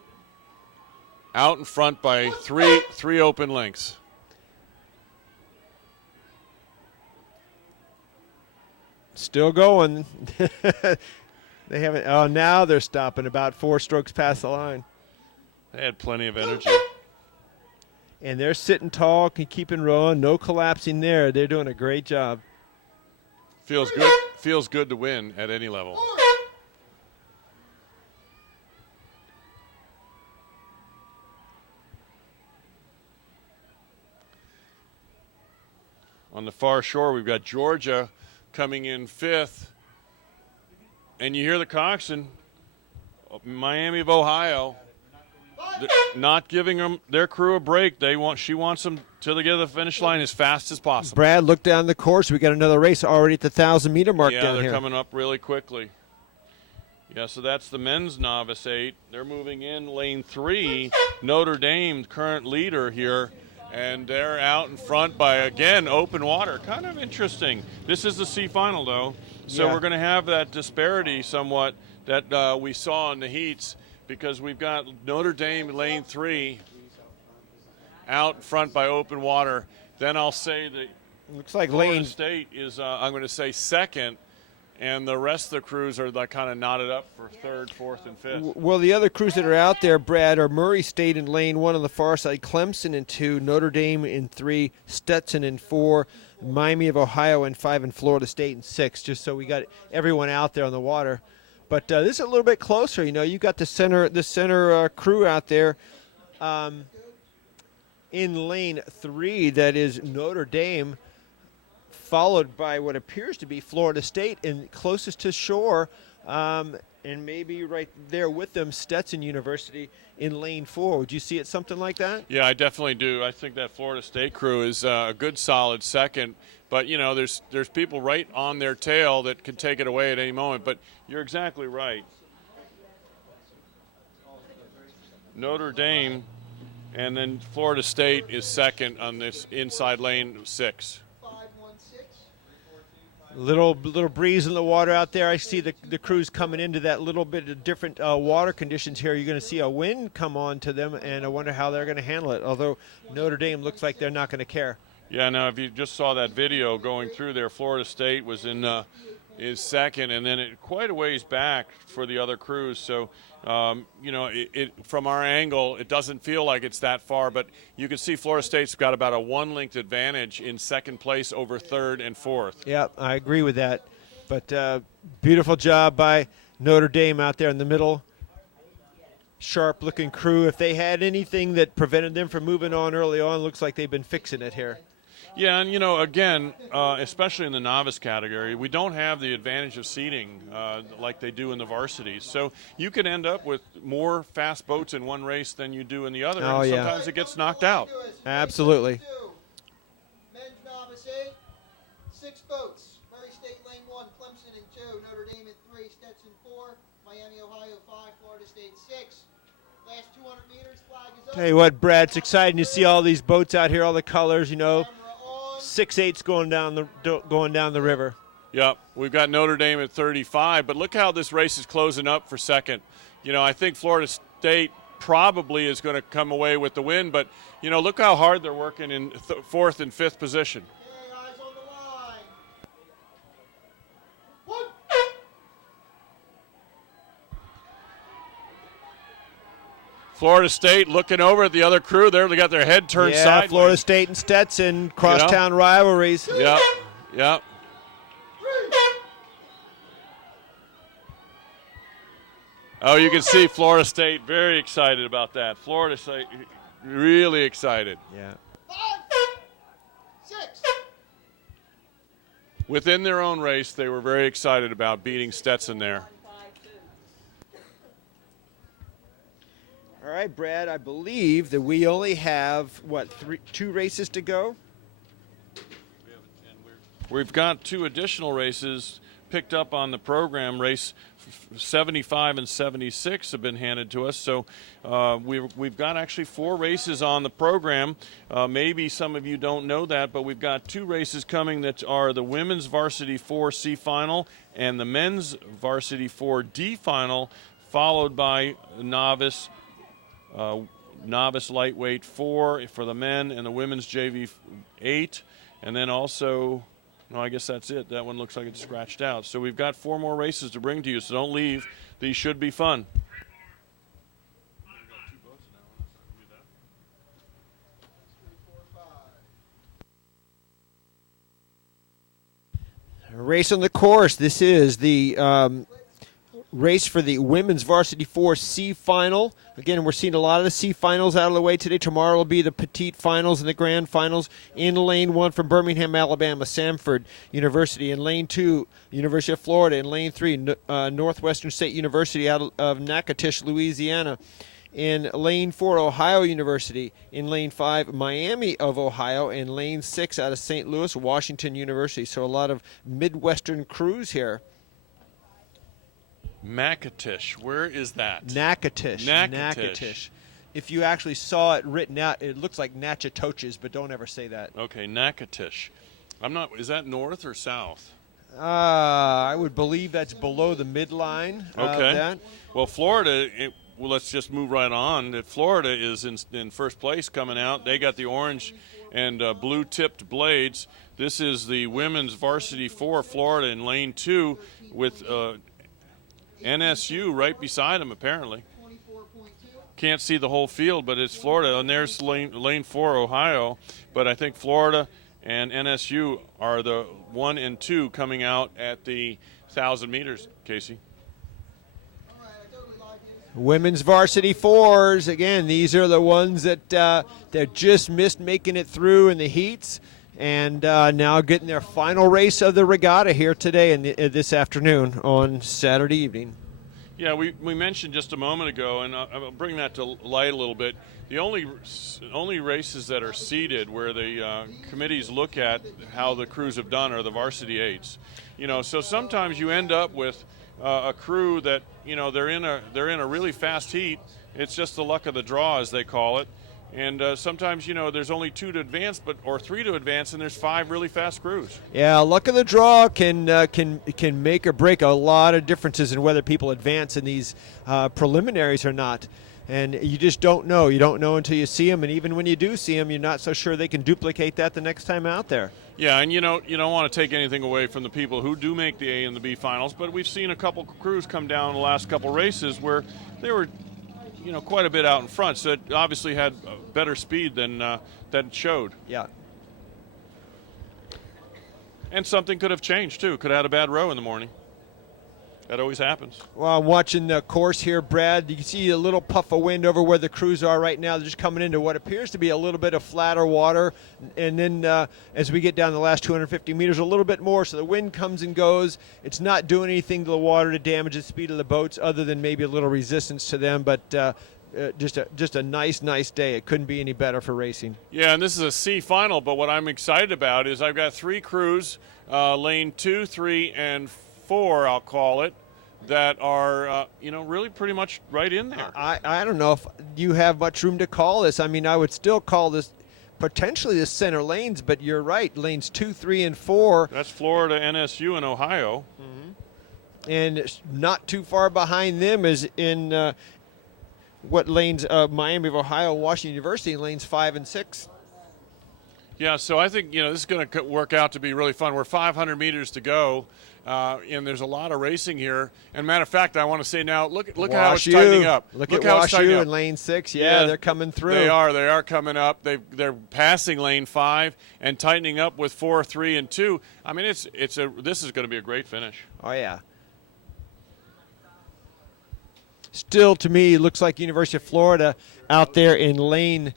out in front by three open lengths. Still going. They haven't. Oh, now they're stopping about 4 strokes past the line. They had plenty of energy. And they're sitting tall, keeping rowing, no collapsing there. They're doing a great job. Feels good. Feels good to win at any level. On the far shore, we've got Georgia coming in 5th. And you hear the coxswain, Miami of Ohio, not giving them their crew a break. She wants them to get to the finish line as fast as possible. Brad, look down the course. We got another race already at the 1,000-meter mark down here. Yeah, they're coming up really quickly. Yeah, so that's the men's novice 8. They're moving in lane 3. Notre Dame, current leader here. And they're out in front by, again, open water. Kind of interesting. This is the Semifinal, though. So Yeah. we're going to have that disparity somewhat that we saw in the heats because we've got Notre Dame in lane 3 out in front by open water. Then I'll say that Looks like Florida lane. State is, I'm going to say, second. And the rest of the crews are like kind of knotted up for 3rd, 4th, and 5th. Well, the other crews that are out there, Brad, are Murray State in lane 1 on the far side, Clemson in 2, Notre Dame in 3, Stetson in 4, Miami of Ohio in 5, and Florida State in 6, just so we got everyone out there on the water. But this is a little bit closer. You know, you got the center crew out there in lane 3, that is Notre Dame, followed by what appears to be Florida State, and closest to shore, and maybe right there with them, Stetson University in lane 4. Would you see it something like that? Yeah, I definitely do. I think that Florida State crew is a good, solid second. But, you know, there's people right on their tail that can take it away at any moment. But you're exactly right. Notre Dame and then Florida State is second on this inside lane 6. Little breeze in the water out there. I see the crews coming into that little bit of different water conditions here. You're going to see a wind come on to them, and I wonder how they're going to handle it. Although Notre Dame looks like they're not going to care. Yeah, now if you just saw that video going through there, Florida State was in is second, and then quite a ways back for the other crews. So, you know, from our angle, it doesn't feel like it's that far, but you can see Florida State's got about a 1-length advantage in second place over 3rd and 4th. Yeah, I agree with that. But beautiful job by Notre Dame out there in the middle. Sharp-looking crew. If they had anything that prevented them from moving on early on, looks like they've been fixing it here. Yeah, and, you know, again, especially in the novice category, we don't have the advantage of seating like they do in the varsities. So you could end up with more fast boats in one race than you do in the other. Oh, and yeah. Sometimes it gets knocked out. Absolutely. Men's novice 8, 6 boats. Murray State lane 1, Clemson in 2, Notre Dame in 3, Stetson 4, Miami, Ohio 5, Florida State 6. Last 200 meters, flag is up. Tell you what, Brad, it's exciting to see all these boats out here, all the colors, you know. 6/8 going down the river. Yep, we've got Notre Dame at 35, but look how this race is closing up for second. You know, I think Florida State probably is going to come away with the win. But, you know, look how hard they're working in fourth and fifth position. Okay, eyes on the line. One. Florida State looking over at the other crew there. They got their head turned sideways. Florida State and Stetson, crosstown rivalries. Yep, yep. Oh, you can see Florida State very excited about that. Florida State really excited. Yeah. 5, 6. Within their own race, they were very excited about beating Stetson there. All right, Brad, I believe that we only have, 2 races to go? We've got 2 additional races picked up on the program. Race 75 and 76 have been handed to us. So we've got actually 4 races on the program. Maybe some of you don't know that, but we've got 2 races coming that are the Women's Varsity 4 C Final and the Men's Varsity 4 D Final, followed by Novice Lightweight 4 for the men and the Women's JV 8. And then also, no, I guess that's it. That one looks like it's scratched out. So we've got 4 more races to bring to you, so don't leave. These should be fun. Race on the course. This is the race for the Women's Varsity 4 C Final. Again, we're seeing a lot of the C Finals out of the way today. Tomorrow will be the Petite Finals and the Grand Finals. In Lane 1 from Birmingham, Alabama, Samford University. In Lane 2, University of Florida. In Lane 3, Northwestern State University out of Natchitoches, Louisiana. In Lane 4, Ohio University. In Lane 5, Miami of Ohio. And Lane 6 out of St. Louis, Washington University. So a lot of Midwestern crews here. Natchitoches, where is that? Natchitoches. If you actually saw it written out, it looks like Natchitoches, but don't ever say that. Okay, Natchitoches. Is that north or south? I would believe that's below the midline. Okay. That. Well, Florida, let's just move right on. Florida is in first place coming out. They got the orange and blue-tipped blades. This is the Women's Varsity 4 Florida in Lane 2 with NSU right beside them, apparently. 24.2. Can't see the whole field, but it's Florida. And there's lane 4, Ohio. But I think Florida and NSU are the 1 and 2 coming out at the 1,000 meters, Casey. All right, I totally like it. Women's Varsity 4s. Again, these are the ones that just missed making it through in the heats. And now getting their final race of the regatta here today and this afternoon on Saturday evening. Yeah, we mentioned just a moment ago, and I'll bring that to light a little bit. The only races that are seeded where the committees look at how the crews have done are the varsity 8s. You know, so sometimes you end up with a crew that, you know, they're in a really fast heat. It's just the luck of the draw, as they call it. And sometimes, you know, there's only 2 to advance, or 3 to advance, and there's 5 really fast crews. Yeah, luck of the draw can make or break a lot of differences in whether people advance in these preliminaries or not. And you just don't know. You don't know until you see them, and even when you do see them, you're not so sure they can duplicate that the next time out there. Yeah, and you don't want to take anything away from the people who do make the A and the B finals, but we've seen a couple crews come down the last couple races where they were, you know, quite a bit out in front, so it obviously had better speed than it showed. Yeah. And something could have changed, too. Could have had a bad row in the morning. That always happens. Well, I'm watching the course here, Brad. You can see a little puff of wind over where the crews are right now. They're just coming into what appears to be a little bit of flatter water. And then as we get down the last 250 meters, a little bit more. So the wind comes and goes. It's not doing anything to the water to damage the speed of the boats other than maybe a little resistance to them. But just a nice day. It couldn't be any better for racing. Yeah, and this is a C final, but what I'm excited about is I've got 3 crews, lane 2, 3, and 4, I'll call it, that are, really pretty much right in there. I don't know if you have much room to call this. I mean, I would still call this potentially the center lanes, but you're right, lanes 2, 3, and 4. That's Florida, NSU, and Ohio. Mm-hmm. And not too far behind them is in what lanes Miami of Ohio, Washington University in lanes 5 and 6. Yeah, so I think, this is going to work out to be really fun. We're 500 meters to go, and there's a lot of racing here. And matter of fact, I want to say now, look how it's tightening up. Look at how it's tightening WashU up in lane 6. Yeah, they're coming through. They are coming up. They're passing lane 5 and tightening up with 4, 3, and 2. I mean, this is going to be a great finish. Oh yeah. Still, to me, looks like University of Florida out there in lane.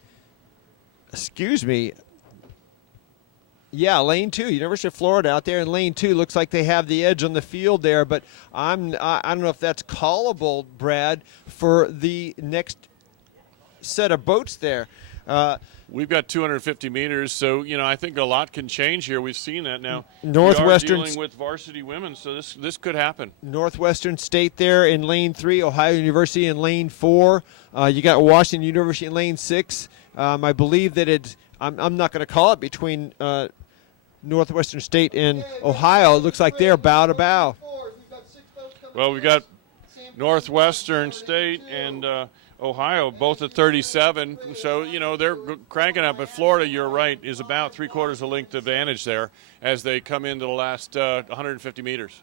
Yeah, lane 2. University of Florida out there in lane 2 looks like they have the edge on the field there, but I don't know if that's callable, Brad, for the next set of boats there. We've got 250 meters, so I think a lot can change here. We've seen that now. Northwestern we are dealing with varsity women, so this could happen. Northwestern State there in lane 3, Ohio University in lane 4. You got Washington University in lane 6. I believe that it's. I'm not going to call it between Northwestern State and Ohio. It looks like they're bow to bow. Well, we got Northwestern State and Ohio both at 37. So, they're cranking up. But Florida, you're right, is about 3/4 a length advantage there as they come into the last 150 meters.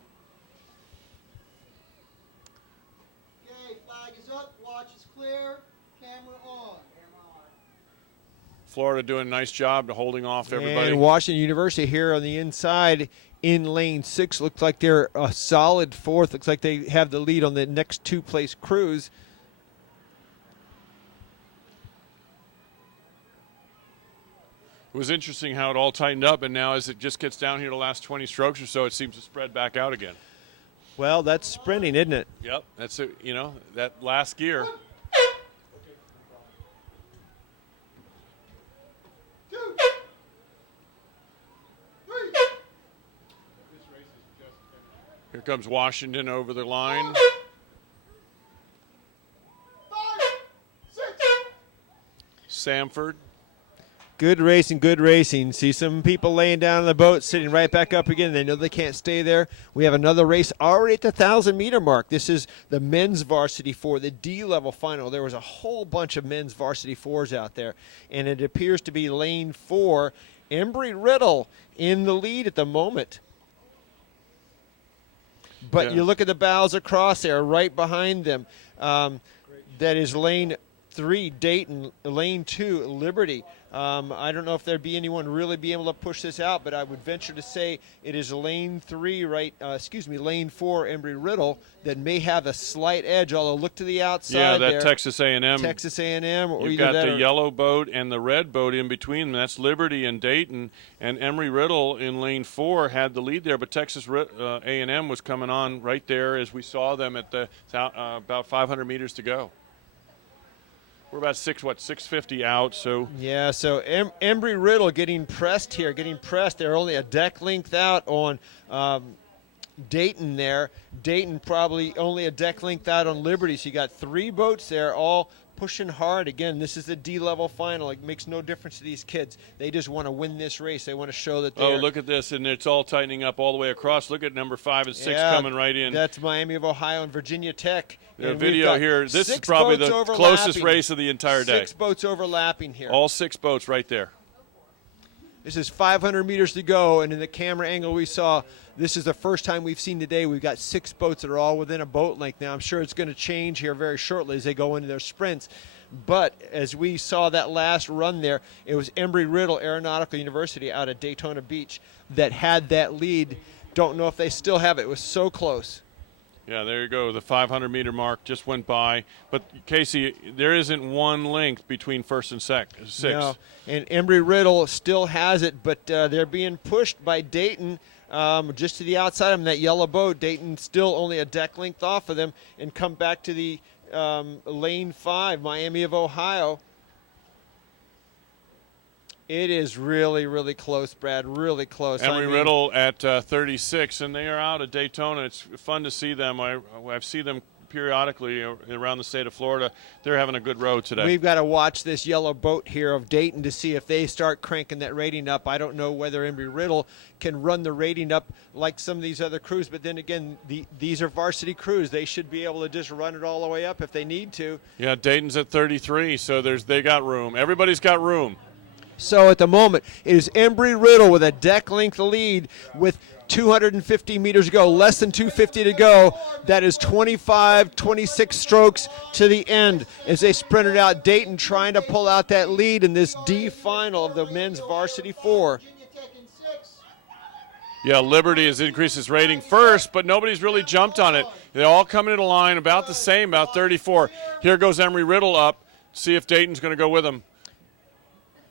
Okay, flag is up, watch is clear, camera on. Florida doing a nice job to holding off everybody. And Washington University here on the inside in lane 6. Looks like they're a solid 4th. Looks like they have the lead on the next 2-place cruise. It was interesting how it all tightened up, and now as it just gets down here the last 20 strokes or so, it seems to spread back out again. Well, that's sprinting, isn't it? Yep, that's it. That last gear. Here comes Washington over the line. 5, 6. Samford. Good racing. See some people laying down on the boat, sitting right back up again. They know they can't stay there. We have another race already at the 1,000-meter mark. This is the men's varsity 4, the D-level final. There was a whole bunch of men's varsity 4s out there, and it appears to be lane 4. Embry-Riddle in the lead at the moment. But Yeah. you look at the bows across there, right behind them. That is lane 3, Dayton. Lane 2, Liberty. I don't know if there'd be anyone really be able to push this out, but I would venture to say it is lane 3, lane 4, Embry-Riddle, that may have a slight edge. Although look to the outside. Yeah, that there. Texas A&M. Texas A&M. Or You've either got that the or- yellow boat and the red boat in between them. That's Liberty and Dayton. And Embry-Riddle in lane 4 had the lead there, but Texas A&M was coming on right there as we saw them at the about 500 meters to go. We're about 650 out, so. Yeah, so Embry-Riddle getting pressed here, They're only a deck length out on Dayton there. Dayton probably only a deck length out on Liberty. So you got 3 boats there all pushing hard. Again, this is the D-level final. It makes no difference to these kids. They just want to win this race. They want to show that they're. Oh, look at this, and it's all tightening up all the way across. Look at number 5 and 6 coming right in. That's Miami of Ohio and Virginia Tech. The And we've video got here, this is 6 probably boats the closest overlapping. race of the entire day. 6 boats overlapping here. All 6 boats right there. This is 500 meters to go, and in the camera angle we saw, this is the first time we've seen today. We've got 6 boats that are all within a boat length. Now, I'm sure it's going to change here very shortly as they go into their sprints. But as we saw that last run there, it was Embry-Riddle Aeronautical University out of Daytona Beach that had that lead. Don't know if they still have it. It was so close. Yeah, there you go. The 500-meter mark just went by. But, Casey, there isn't one length between first and sixth. No, and Embry-Riddle still has it, but they're being pushed by Dayton just to the outside of them, that yellow boat. Dayton still only a deck length off of them, and come back to the lane 5, Miami of Ohio. It is really, really close, Brad, really close. Embry-Riddle at 36, and they are out at Daytona. It's fun to see them. I've seen them periodically around the state of Florida. They're having a good row today. We've got to watch this yellow boat here of Dayton to see if they start cranking that rating up. I don't know whether Embry-Riddle can run the rating up like some of these other crews, but then again, these are varsity crews. They should be able to just run it all the way up if they need to. Yeah, Dayton's at 33, so they got room. Everybody's got room. So at the moment, it is Embry-Riddle with a deck length lead with 250 meters to go, less than 250 to go. That is 25, 26 strokes to the end as they sprinted out. Dayton trying to pull out that lead in this D final of the men's varsity 4. Yeah, Liberty has increased its rating first, but nobody's really jumped on it. They all come into the line about the same, about 34. Here goes Embry-Riddle up. See if Dayton's going to go with him.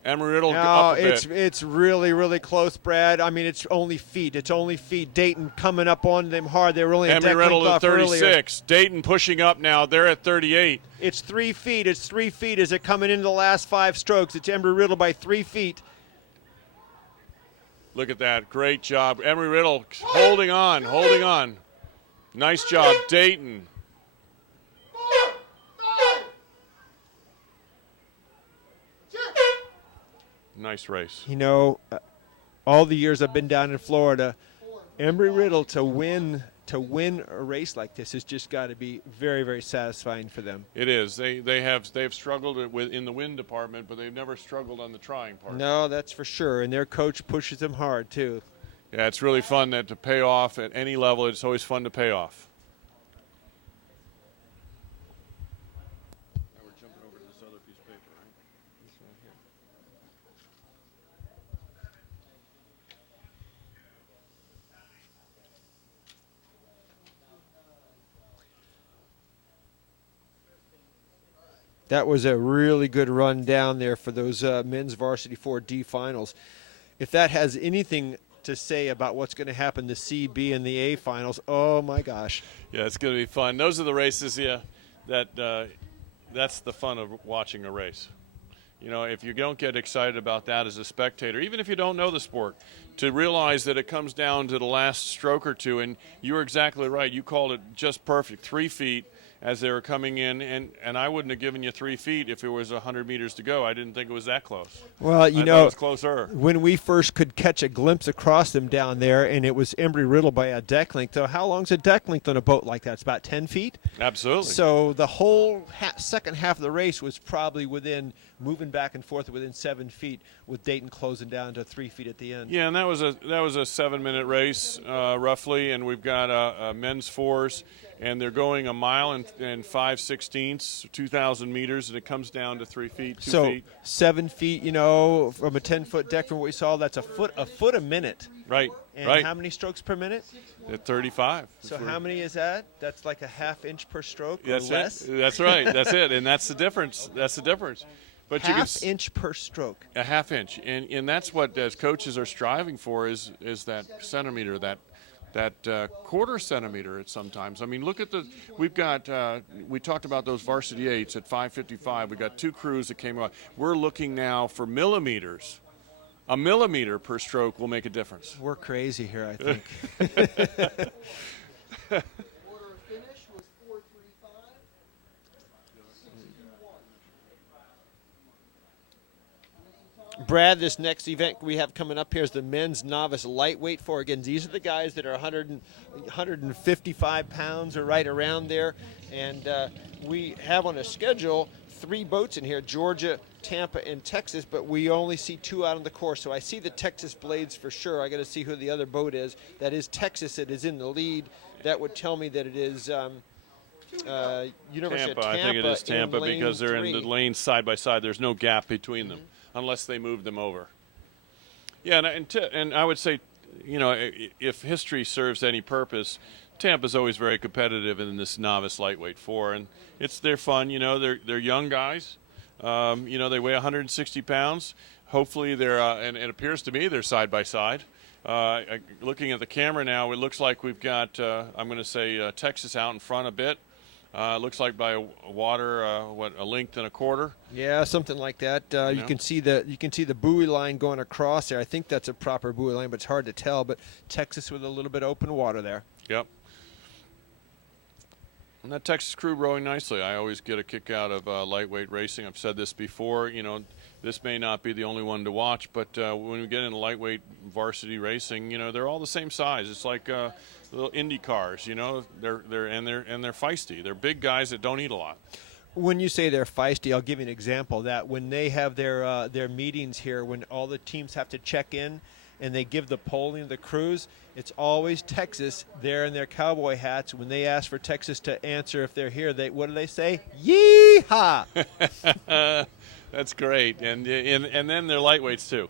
Embry-Riddle up a bit. It's really, really close, Brad. I mean, it's only feet. It's only feet. Dayton coming up on them hard. They were only a deck Embry-Riddle length at off 36. earlier. Dayton pushing up now. They're at 38. It's 3 feet. It's 3 feet as they're coming into the last 5 strokes. It's Embry-Riddle by 3 feet. Look at that. Great job. Embry-Riddle holding on, holding on. Nice job, Dayton. Nice race. You know, all the years I've been down in Florida, Embry-Riddle to win a race like this has just got to be very, very satisfying for them. It is. They've struggled in the win department, but they've never struggled on the trying part. No, that's for sure. And their coach pushes them hard too. Yeah, it's really fun to pay off at any level. It's always fun to pay off. Now we're jumping over to this other piece of paper, right? This one here. That was a really good run down there for those men's varsity 4D finals. If that has anything to say about what's going to happen to C, B, and the A finals, oh my gosh. Yeah, it's going to be fun. Those are the races, that's the fun of watching a race. You know, if you don't get excited about that as a spectator, even if you don't know the sport, to realize that it comes down to the last stroke or two, and you were exactly right. You called it just perfect, 3 feet as they were coming in, and I wouldn't have given you 3 feet if it was 100 meters to go. I didn't think it was that close. Well, you I know, thought it was closer. When we first could catch a glimpse across them down there, and it was Embry-Riddle by a deck length. So how long's a deck length on a boat like that? It's about 10 feet? Absolutely. So the whole second half of the race was probably moving back and forth within 7 feet, with Dayton closing down to 3 feet at the end. Yeah, and that was a 7-minute race roughly, and we've got men's 4s, and they're going a mile and 5/16, 2,000 meters, and it comes down to 3 feet, 2 so feet. 7 feet, you know, from a 10-foot deck from what we saw, that's a foot a minute. Right, And right. how many strokes per minute? At 35. So how many is that? That's like a ½ inch per stroke or That's less? it. That's right. That's it. And that's the difference. That's the difference. But you can Inch per stroke. a ½ inch, and that's what as coaches are striving for is that centimeter, that quarter centimeter at sometimes. I mean, look at we've got, we talked about those varsity 8s at 5:55. We got 2 crews that came out. We're looking now for millimeters. A millimeter per stroke will make a difference. We're crazy here, I think. Order of finish was 4:35, 6:21. Brad, this next event we have coming up here is the men's novice lightweight 4. Again, these are the guys that are 155 pounds or right around there. And we have on a schedule 3 boats in here, Georgia, Tampa, and Texas, but we only see 2 out on the course. So I see the Texas blades for sure. I got to see who the other boat is. That is Texas. It is in the lead. That would tell me that it is University of Tampa. I think it is Tampa in lane because they're 3. in the lanes side by side. There's no gap between them unless they move them over. Yeah, and I would say, you know, if history serves any purpose, Tampa's always very competitive in this novice lightweight 4, and they're fun. You know, they're young guys. You know, they weigh 160 pounds. Hopefully they're, and it appears to me they're side by side. Looking at the camera now, it looks like we've got, I'm going to say Texas out in front a bit. Looks like by water, a length and a quarter. Yeah, something like that. You can see the buoy line going across there. I think that's a proper buoy line, but it's hard to tell. But Texas with a little bit open water there. Yep. And that Texas crew rowing nicely. I always get a kick out of lightweight racing. I've said this before. This may not be the only one to watch, but when we get into lightweight varsity racing, they're all the same size. It's like little Indy cars. They're feisty. They're big guys that don't eat a lot. When you say they're feisty, I'll give you an example. That when they have their meetings here, when all the teams have to check in, and they give the polling to the crews, it's always Texas there in their cowboy hats. When they ask for Texas to answer if they're here, what do they say? Yee-haw! That's great. And then they're lightweights, too.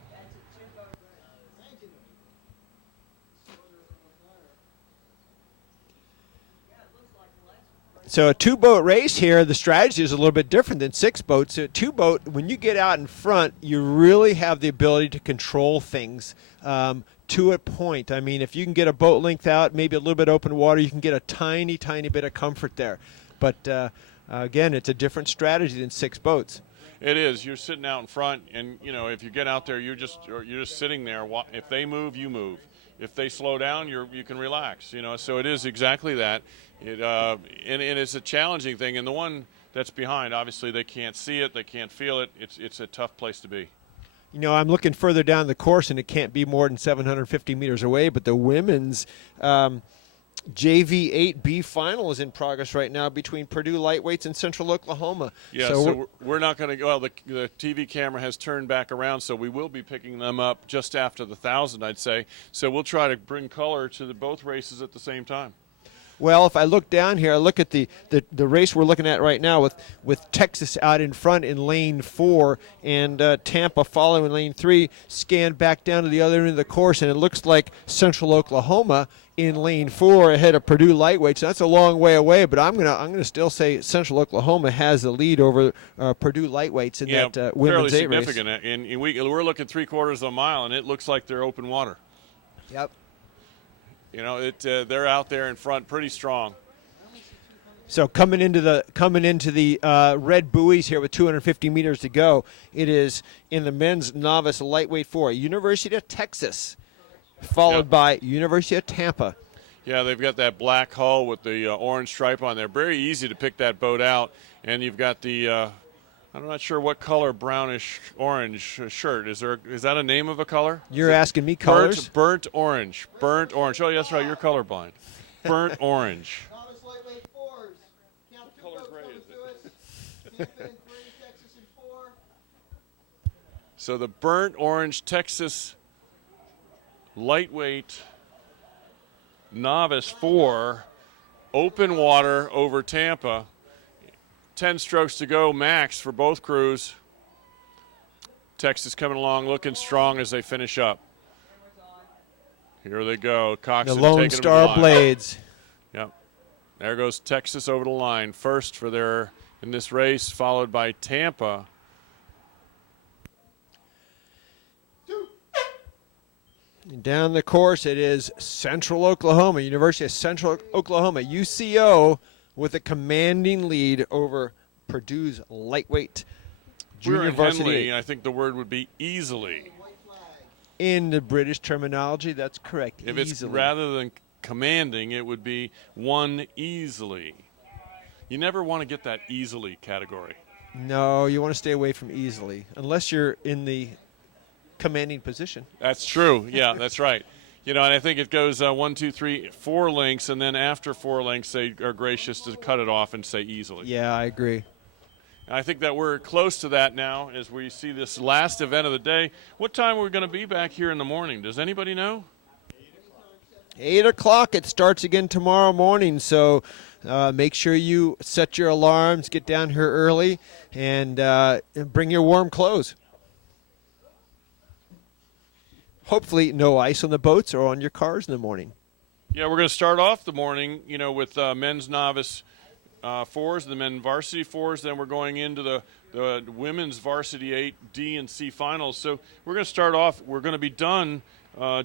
So a two-boat race here, the strategy is a little bit different than six boats. A two-boat, when you get out in front, you really have the ability to control things to a point. I mean, if you can get a boat length out, maybe a little bit open water, you can get a tiny, tiny bit of comfort there. But, again, it's a different strategy than six boats. It is. You're sitting out in front, and, if you get out there, you're just sitting there. If they move, you move. If they slow down, you can relax. So it is exactly that. And it's a challenging thing. And the one that's behind, obviously, they can't see it, they can't feel it. It's a tough place to be. I'm looking further down the course, and it can't be more than 750 meters away. But the women's JV 8B final is in progress right now between Purdue Lightweights and Central Oklahoma. Yeah, so we're not going to go. Well, the TV camera has turned back around, so we will be picking them up just after the 1,000, I'd say. So we'll try to bring color to both races at the same time. Well, if I look down here, I look at the race we're looking at right now with Texas out in front in lane 4 and Tampa following lane 3, scan back down to the other end of the course, and it looks like Central Oklahoma in lane 4 ahead of Purdue Lightweights. So that's a long way away, but I'm gonna still say Central Oklahoma has the lead over Purdue Lightweights in that women's 8 race. Fairly significant. And we're looking 3/4 of a mile, and it looks like they're open water. Yep. They're out there in front pretty strong. So coming into the red buoys here with 250 meters to go, it is in the men's novice lightweight 4, University of Texas, followed by University of Tampa. Yeah, they've got that black hull with the orange stripe on there. Very easy to pick that boat out. And you've got the I'm not sure what color, brownish orange shirt. Is that a name of a color? You're asking me colors? Burnt orange. Burnt orange. Oh, that's right. You're colorblind. Burnt orange. Novice lightweight 4s. Count two color boats gray coming is to us. Tampa in 3, Texas in 4. So the burnt orange Texas lightweight novice 4, open water over Tampa. 10 strokes to go max for both crews. Texas coming along looking strong as they finish up. Here they go. Coxon the Lone taking Star them to the line. Blades. Yep. There goes Texas over the line. First for in this race, followed by Tampa. Down the course, it is Central Oklahoma, University of Central Oklahoma, UCO, with a commanding lead over Purdue's lightweight We're junior in varsity. Henley, I think the word would be easily. In the British terminology, that's correct. If easily. it's rather than commanding, it would be won easily. You never want to get that easily category. No, you want to stay away from easily, unless you're in the commanding position. That's true. Yeah, that's right. And I think it goes 1, 2, 3, 4 lengths, and then after 4 lengths, they are gracious to cut it off and say easily. Yeah, I agree. And I think that we're close to that now as we see this last event of the day. What time are we going to be back here in the morning? Does anybody know? 8 o'clock. It starts again tomorrow morning, so make sure you set your alarms, get down here early, and bring your warm clothes. Hopefully no ice on the boats or on your cars in the morning. Yeah, we're going to start off the morning, with men's novice 4s, the men varsity 4s. Then we're going into the women's varsity 8, D, and C finals. So we're going to start off. We're going to be done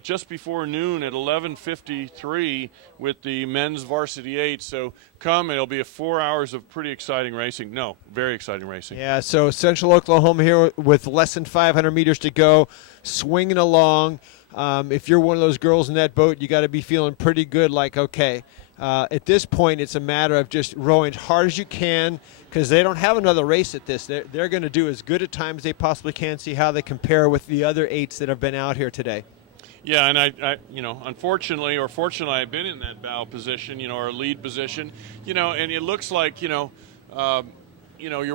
just before noon at 11:53 with the men's varsity 8. So it'll be 4 hours of pretty exciting racing. No, very exciting racing. Yeah, so Central Oklahoma here with less than 500 meters to go, swinging along. If you're one of those girls in that boat, you got to be feeling pretty good, like, okay, At this point, it's a matter of just rowing as hard as you can because they don't have another race at this. They're going to do as good a time as they possibly can, see how they compare with the other 8s that have been out here today. Yeah, and I unfortunately or fortunately, I've been in that bow position, or lead position, and it looks like, you're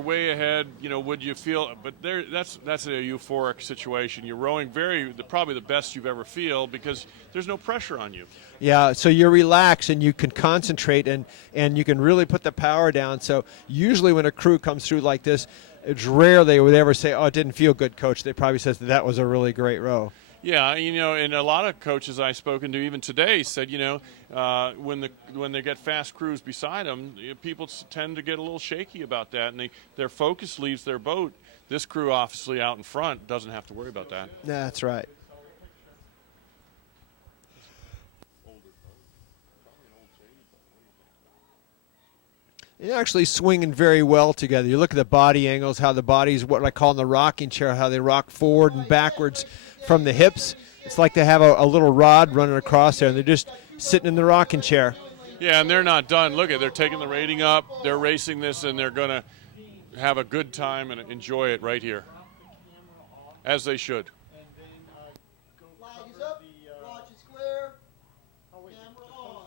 way ahead. Would you feel? But that's a euphoric situation. You're rowing probably the best you've ever feel because there's no pressure on you. Yeah, so you're relaxed and you can concentrate and you can really put the power down. So usually when a crew comes through like this, it's rare they would ever say, "Oh, it didn't feel good, coach." They probably says that was a really great row. Yeah, and a lot of coaches I've spoken to even today said, when they get fast crews beside them, people tend to get a little shaky about that, and their focus leaves their boat. This crew, obviously out in front, doesn't have to worry about that. That's right. They're actually swinging very well together. You look at the body angles, how the body's what I call in the rocking chair, how they rock forward and backwards from the hips. It's like they have a little rod running across there, and they're just sitting in the rocking chair. Yeah, and they're not done. Look, they're taking the rating up. They're racing this, and they're going to have a good time and enjoy it right here, as they should. Flag is up, watch is square, camera on.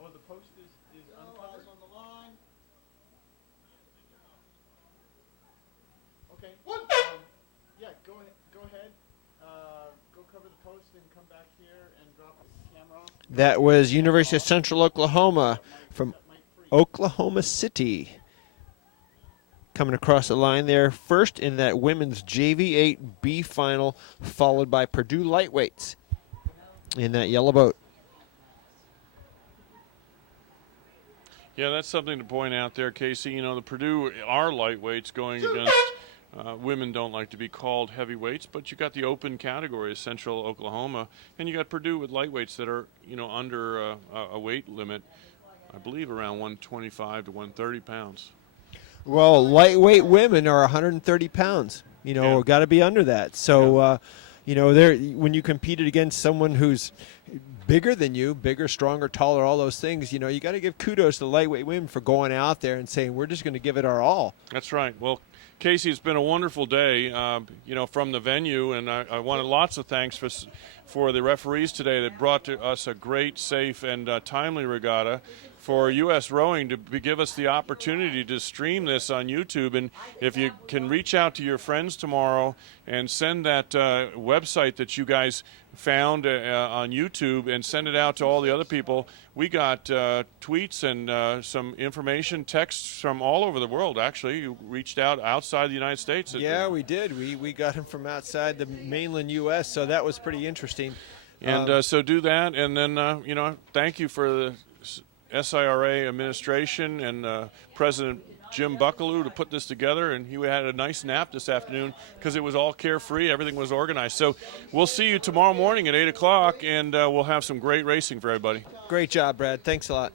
Oh, the post is uncovered? Eyes on the line. Okay. Yeah, go ahead. Go cover the post and come back here and drop the camera off. That was University of Central Oklahoma from Oklahoma City. Coming across the line there first in that women's JV8B final, followed by Purdue Lightweights in that yellow boat. Yeah, that's something to point out there, Casey. The Purdue are lightweights going against women don't like to be called heavyweights, but you got the open category of Central Oklahoma, and you got Purdue with lightweights that are, under a weight limit, I believe around 125 to 130 pounds. Well, lightweight women are 130 pounds. Yeah. Got to be under that. So, when you competed against someone who's bigger than you, bigger, stronger, taller, all those things, you got to give kudos to the lightweight women for going out there and saying, we're just going to give it our all. That's right. Well, Casey, it's been a wonderful day, from the venue, and I wanted lots of thanks for the referees today that brought to us a great, safe, and timely regatta. For U.S. Rowing to give us the opportunity to stream this on YouTube. And if you can reach out to your friends tomorrow and send that website that you guys found on YouTube and send it out to all the other people. We got tweets and some information, texts from all over the world, actually. You reached out outside the United States. Yeah, we did. We got him from outside the mainland U.S., so that was pretty interesting. And so do that. And then, thank you for the SIRA administration and President Jim Buckaloo to put this together, and he had a nice nap this afternoon because it was all carefree, everything was organized. So we'll see you tomorrow morning at 8 o'clock, and we'll have some great racing for everybody. Great job, Brad. Thanks a lot.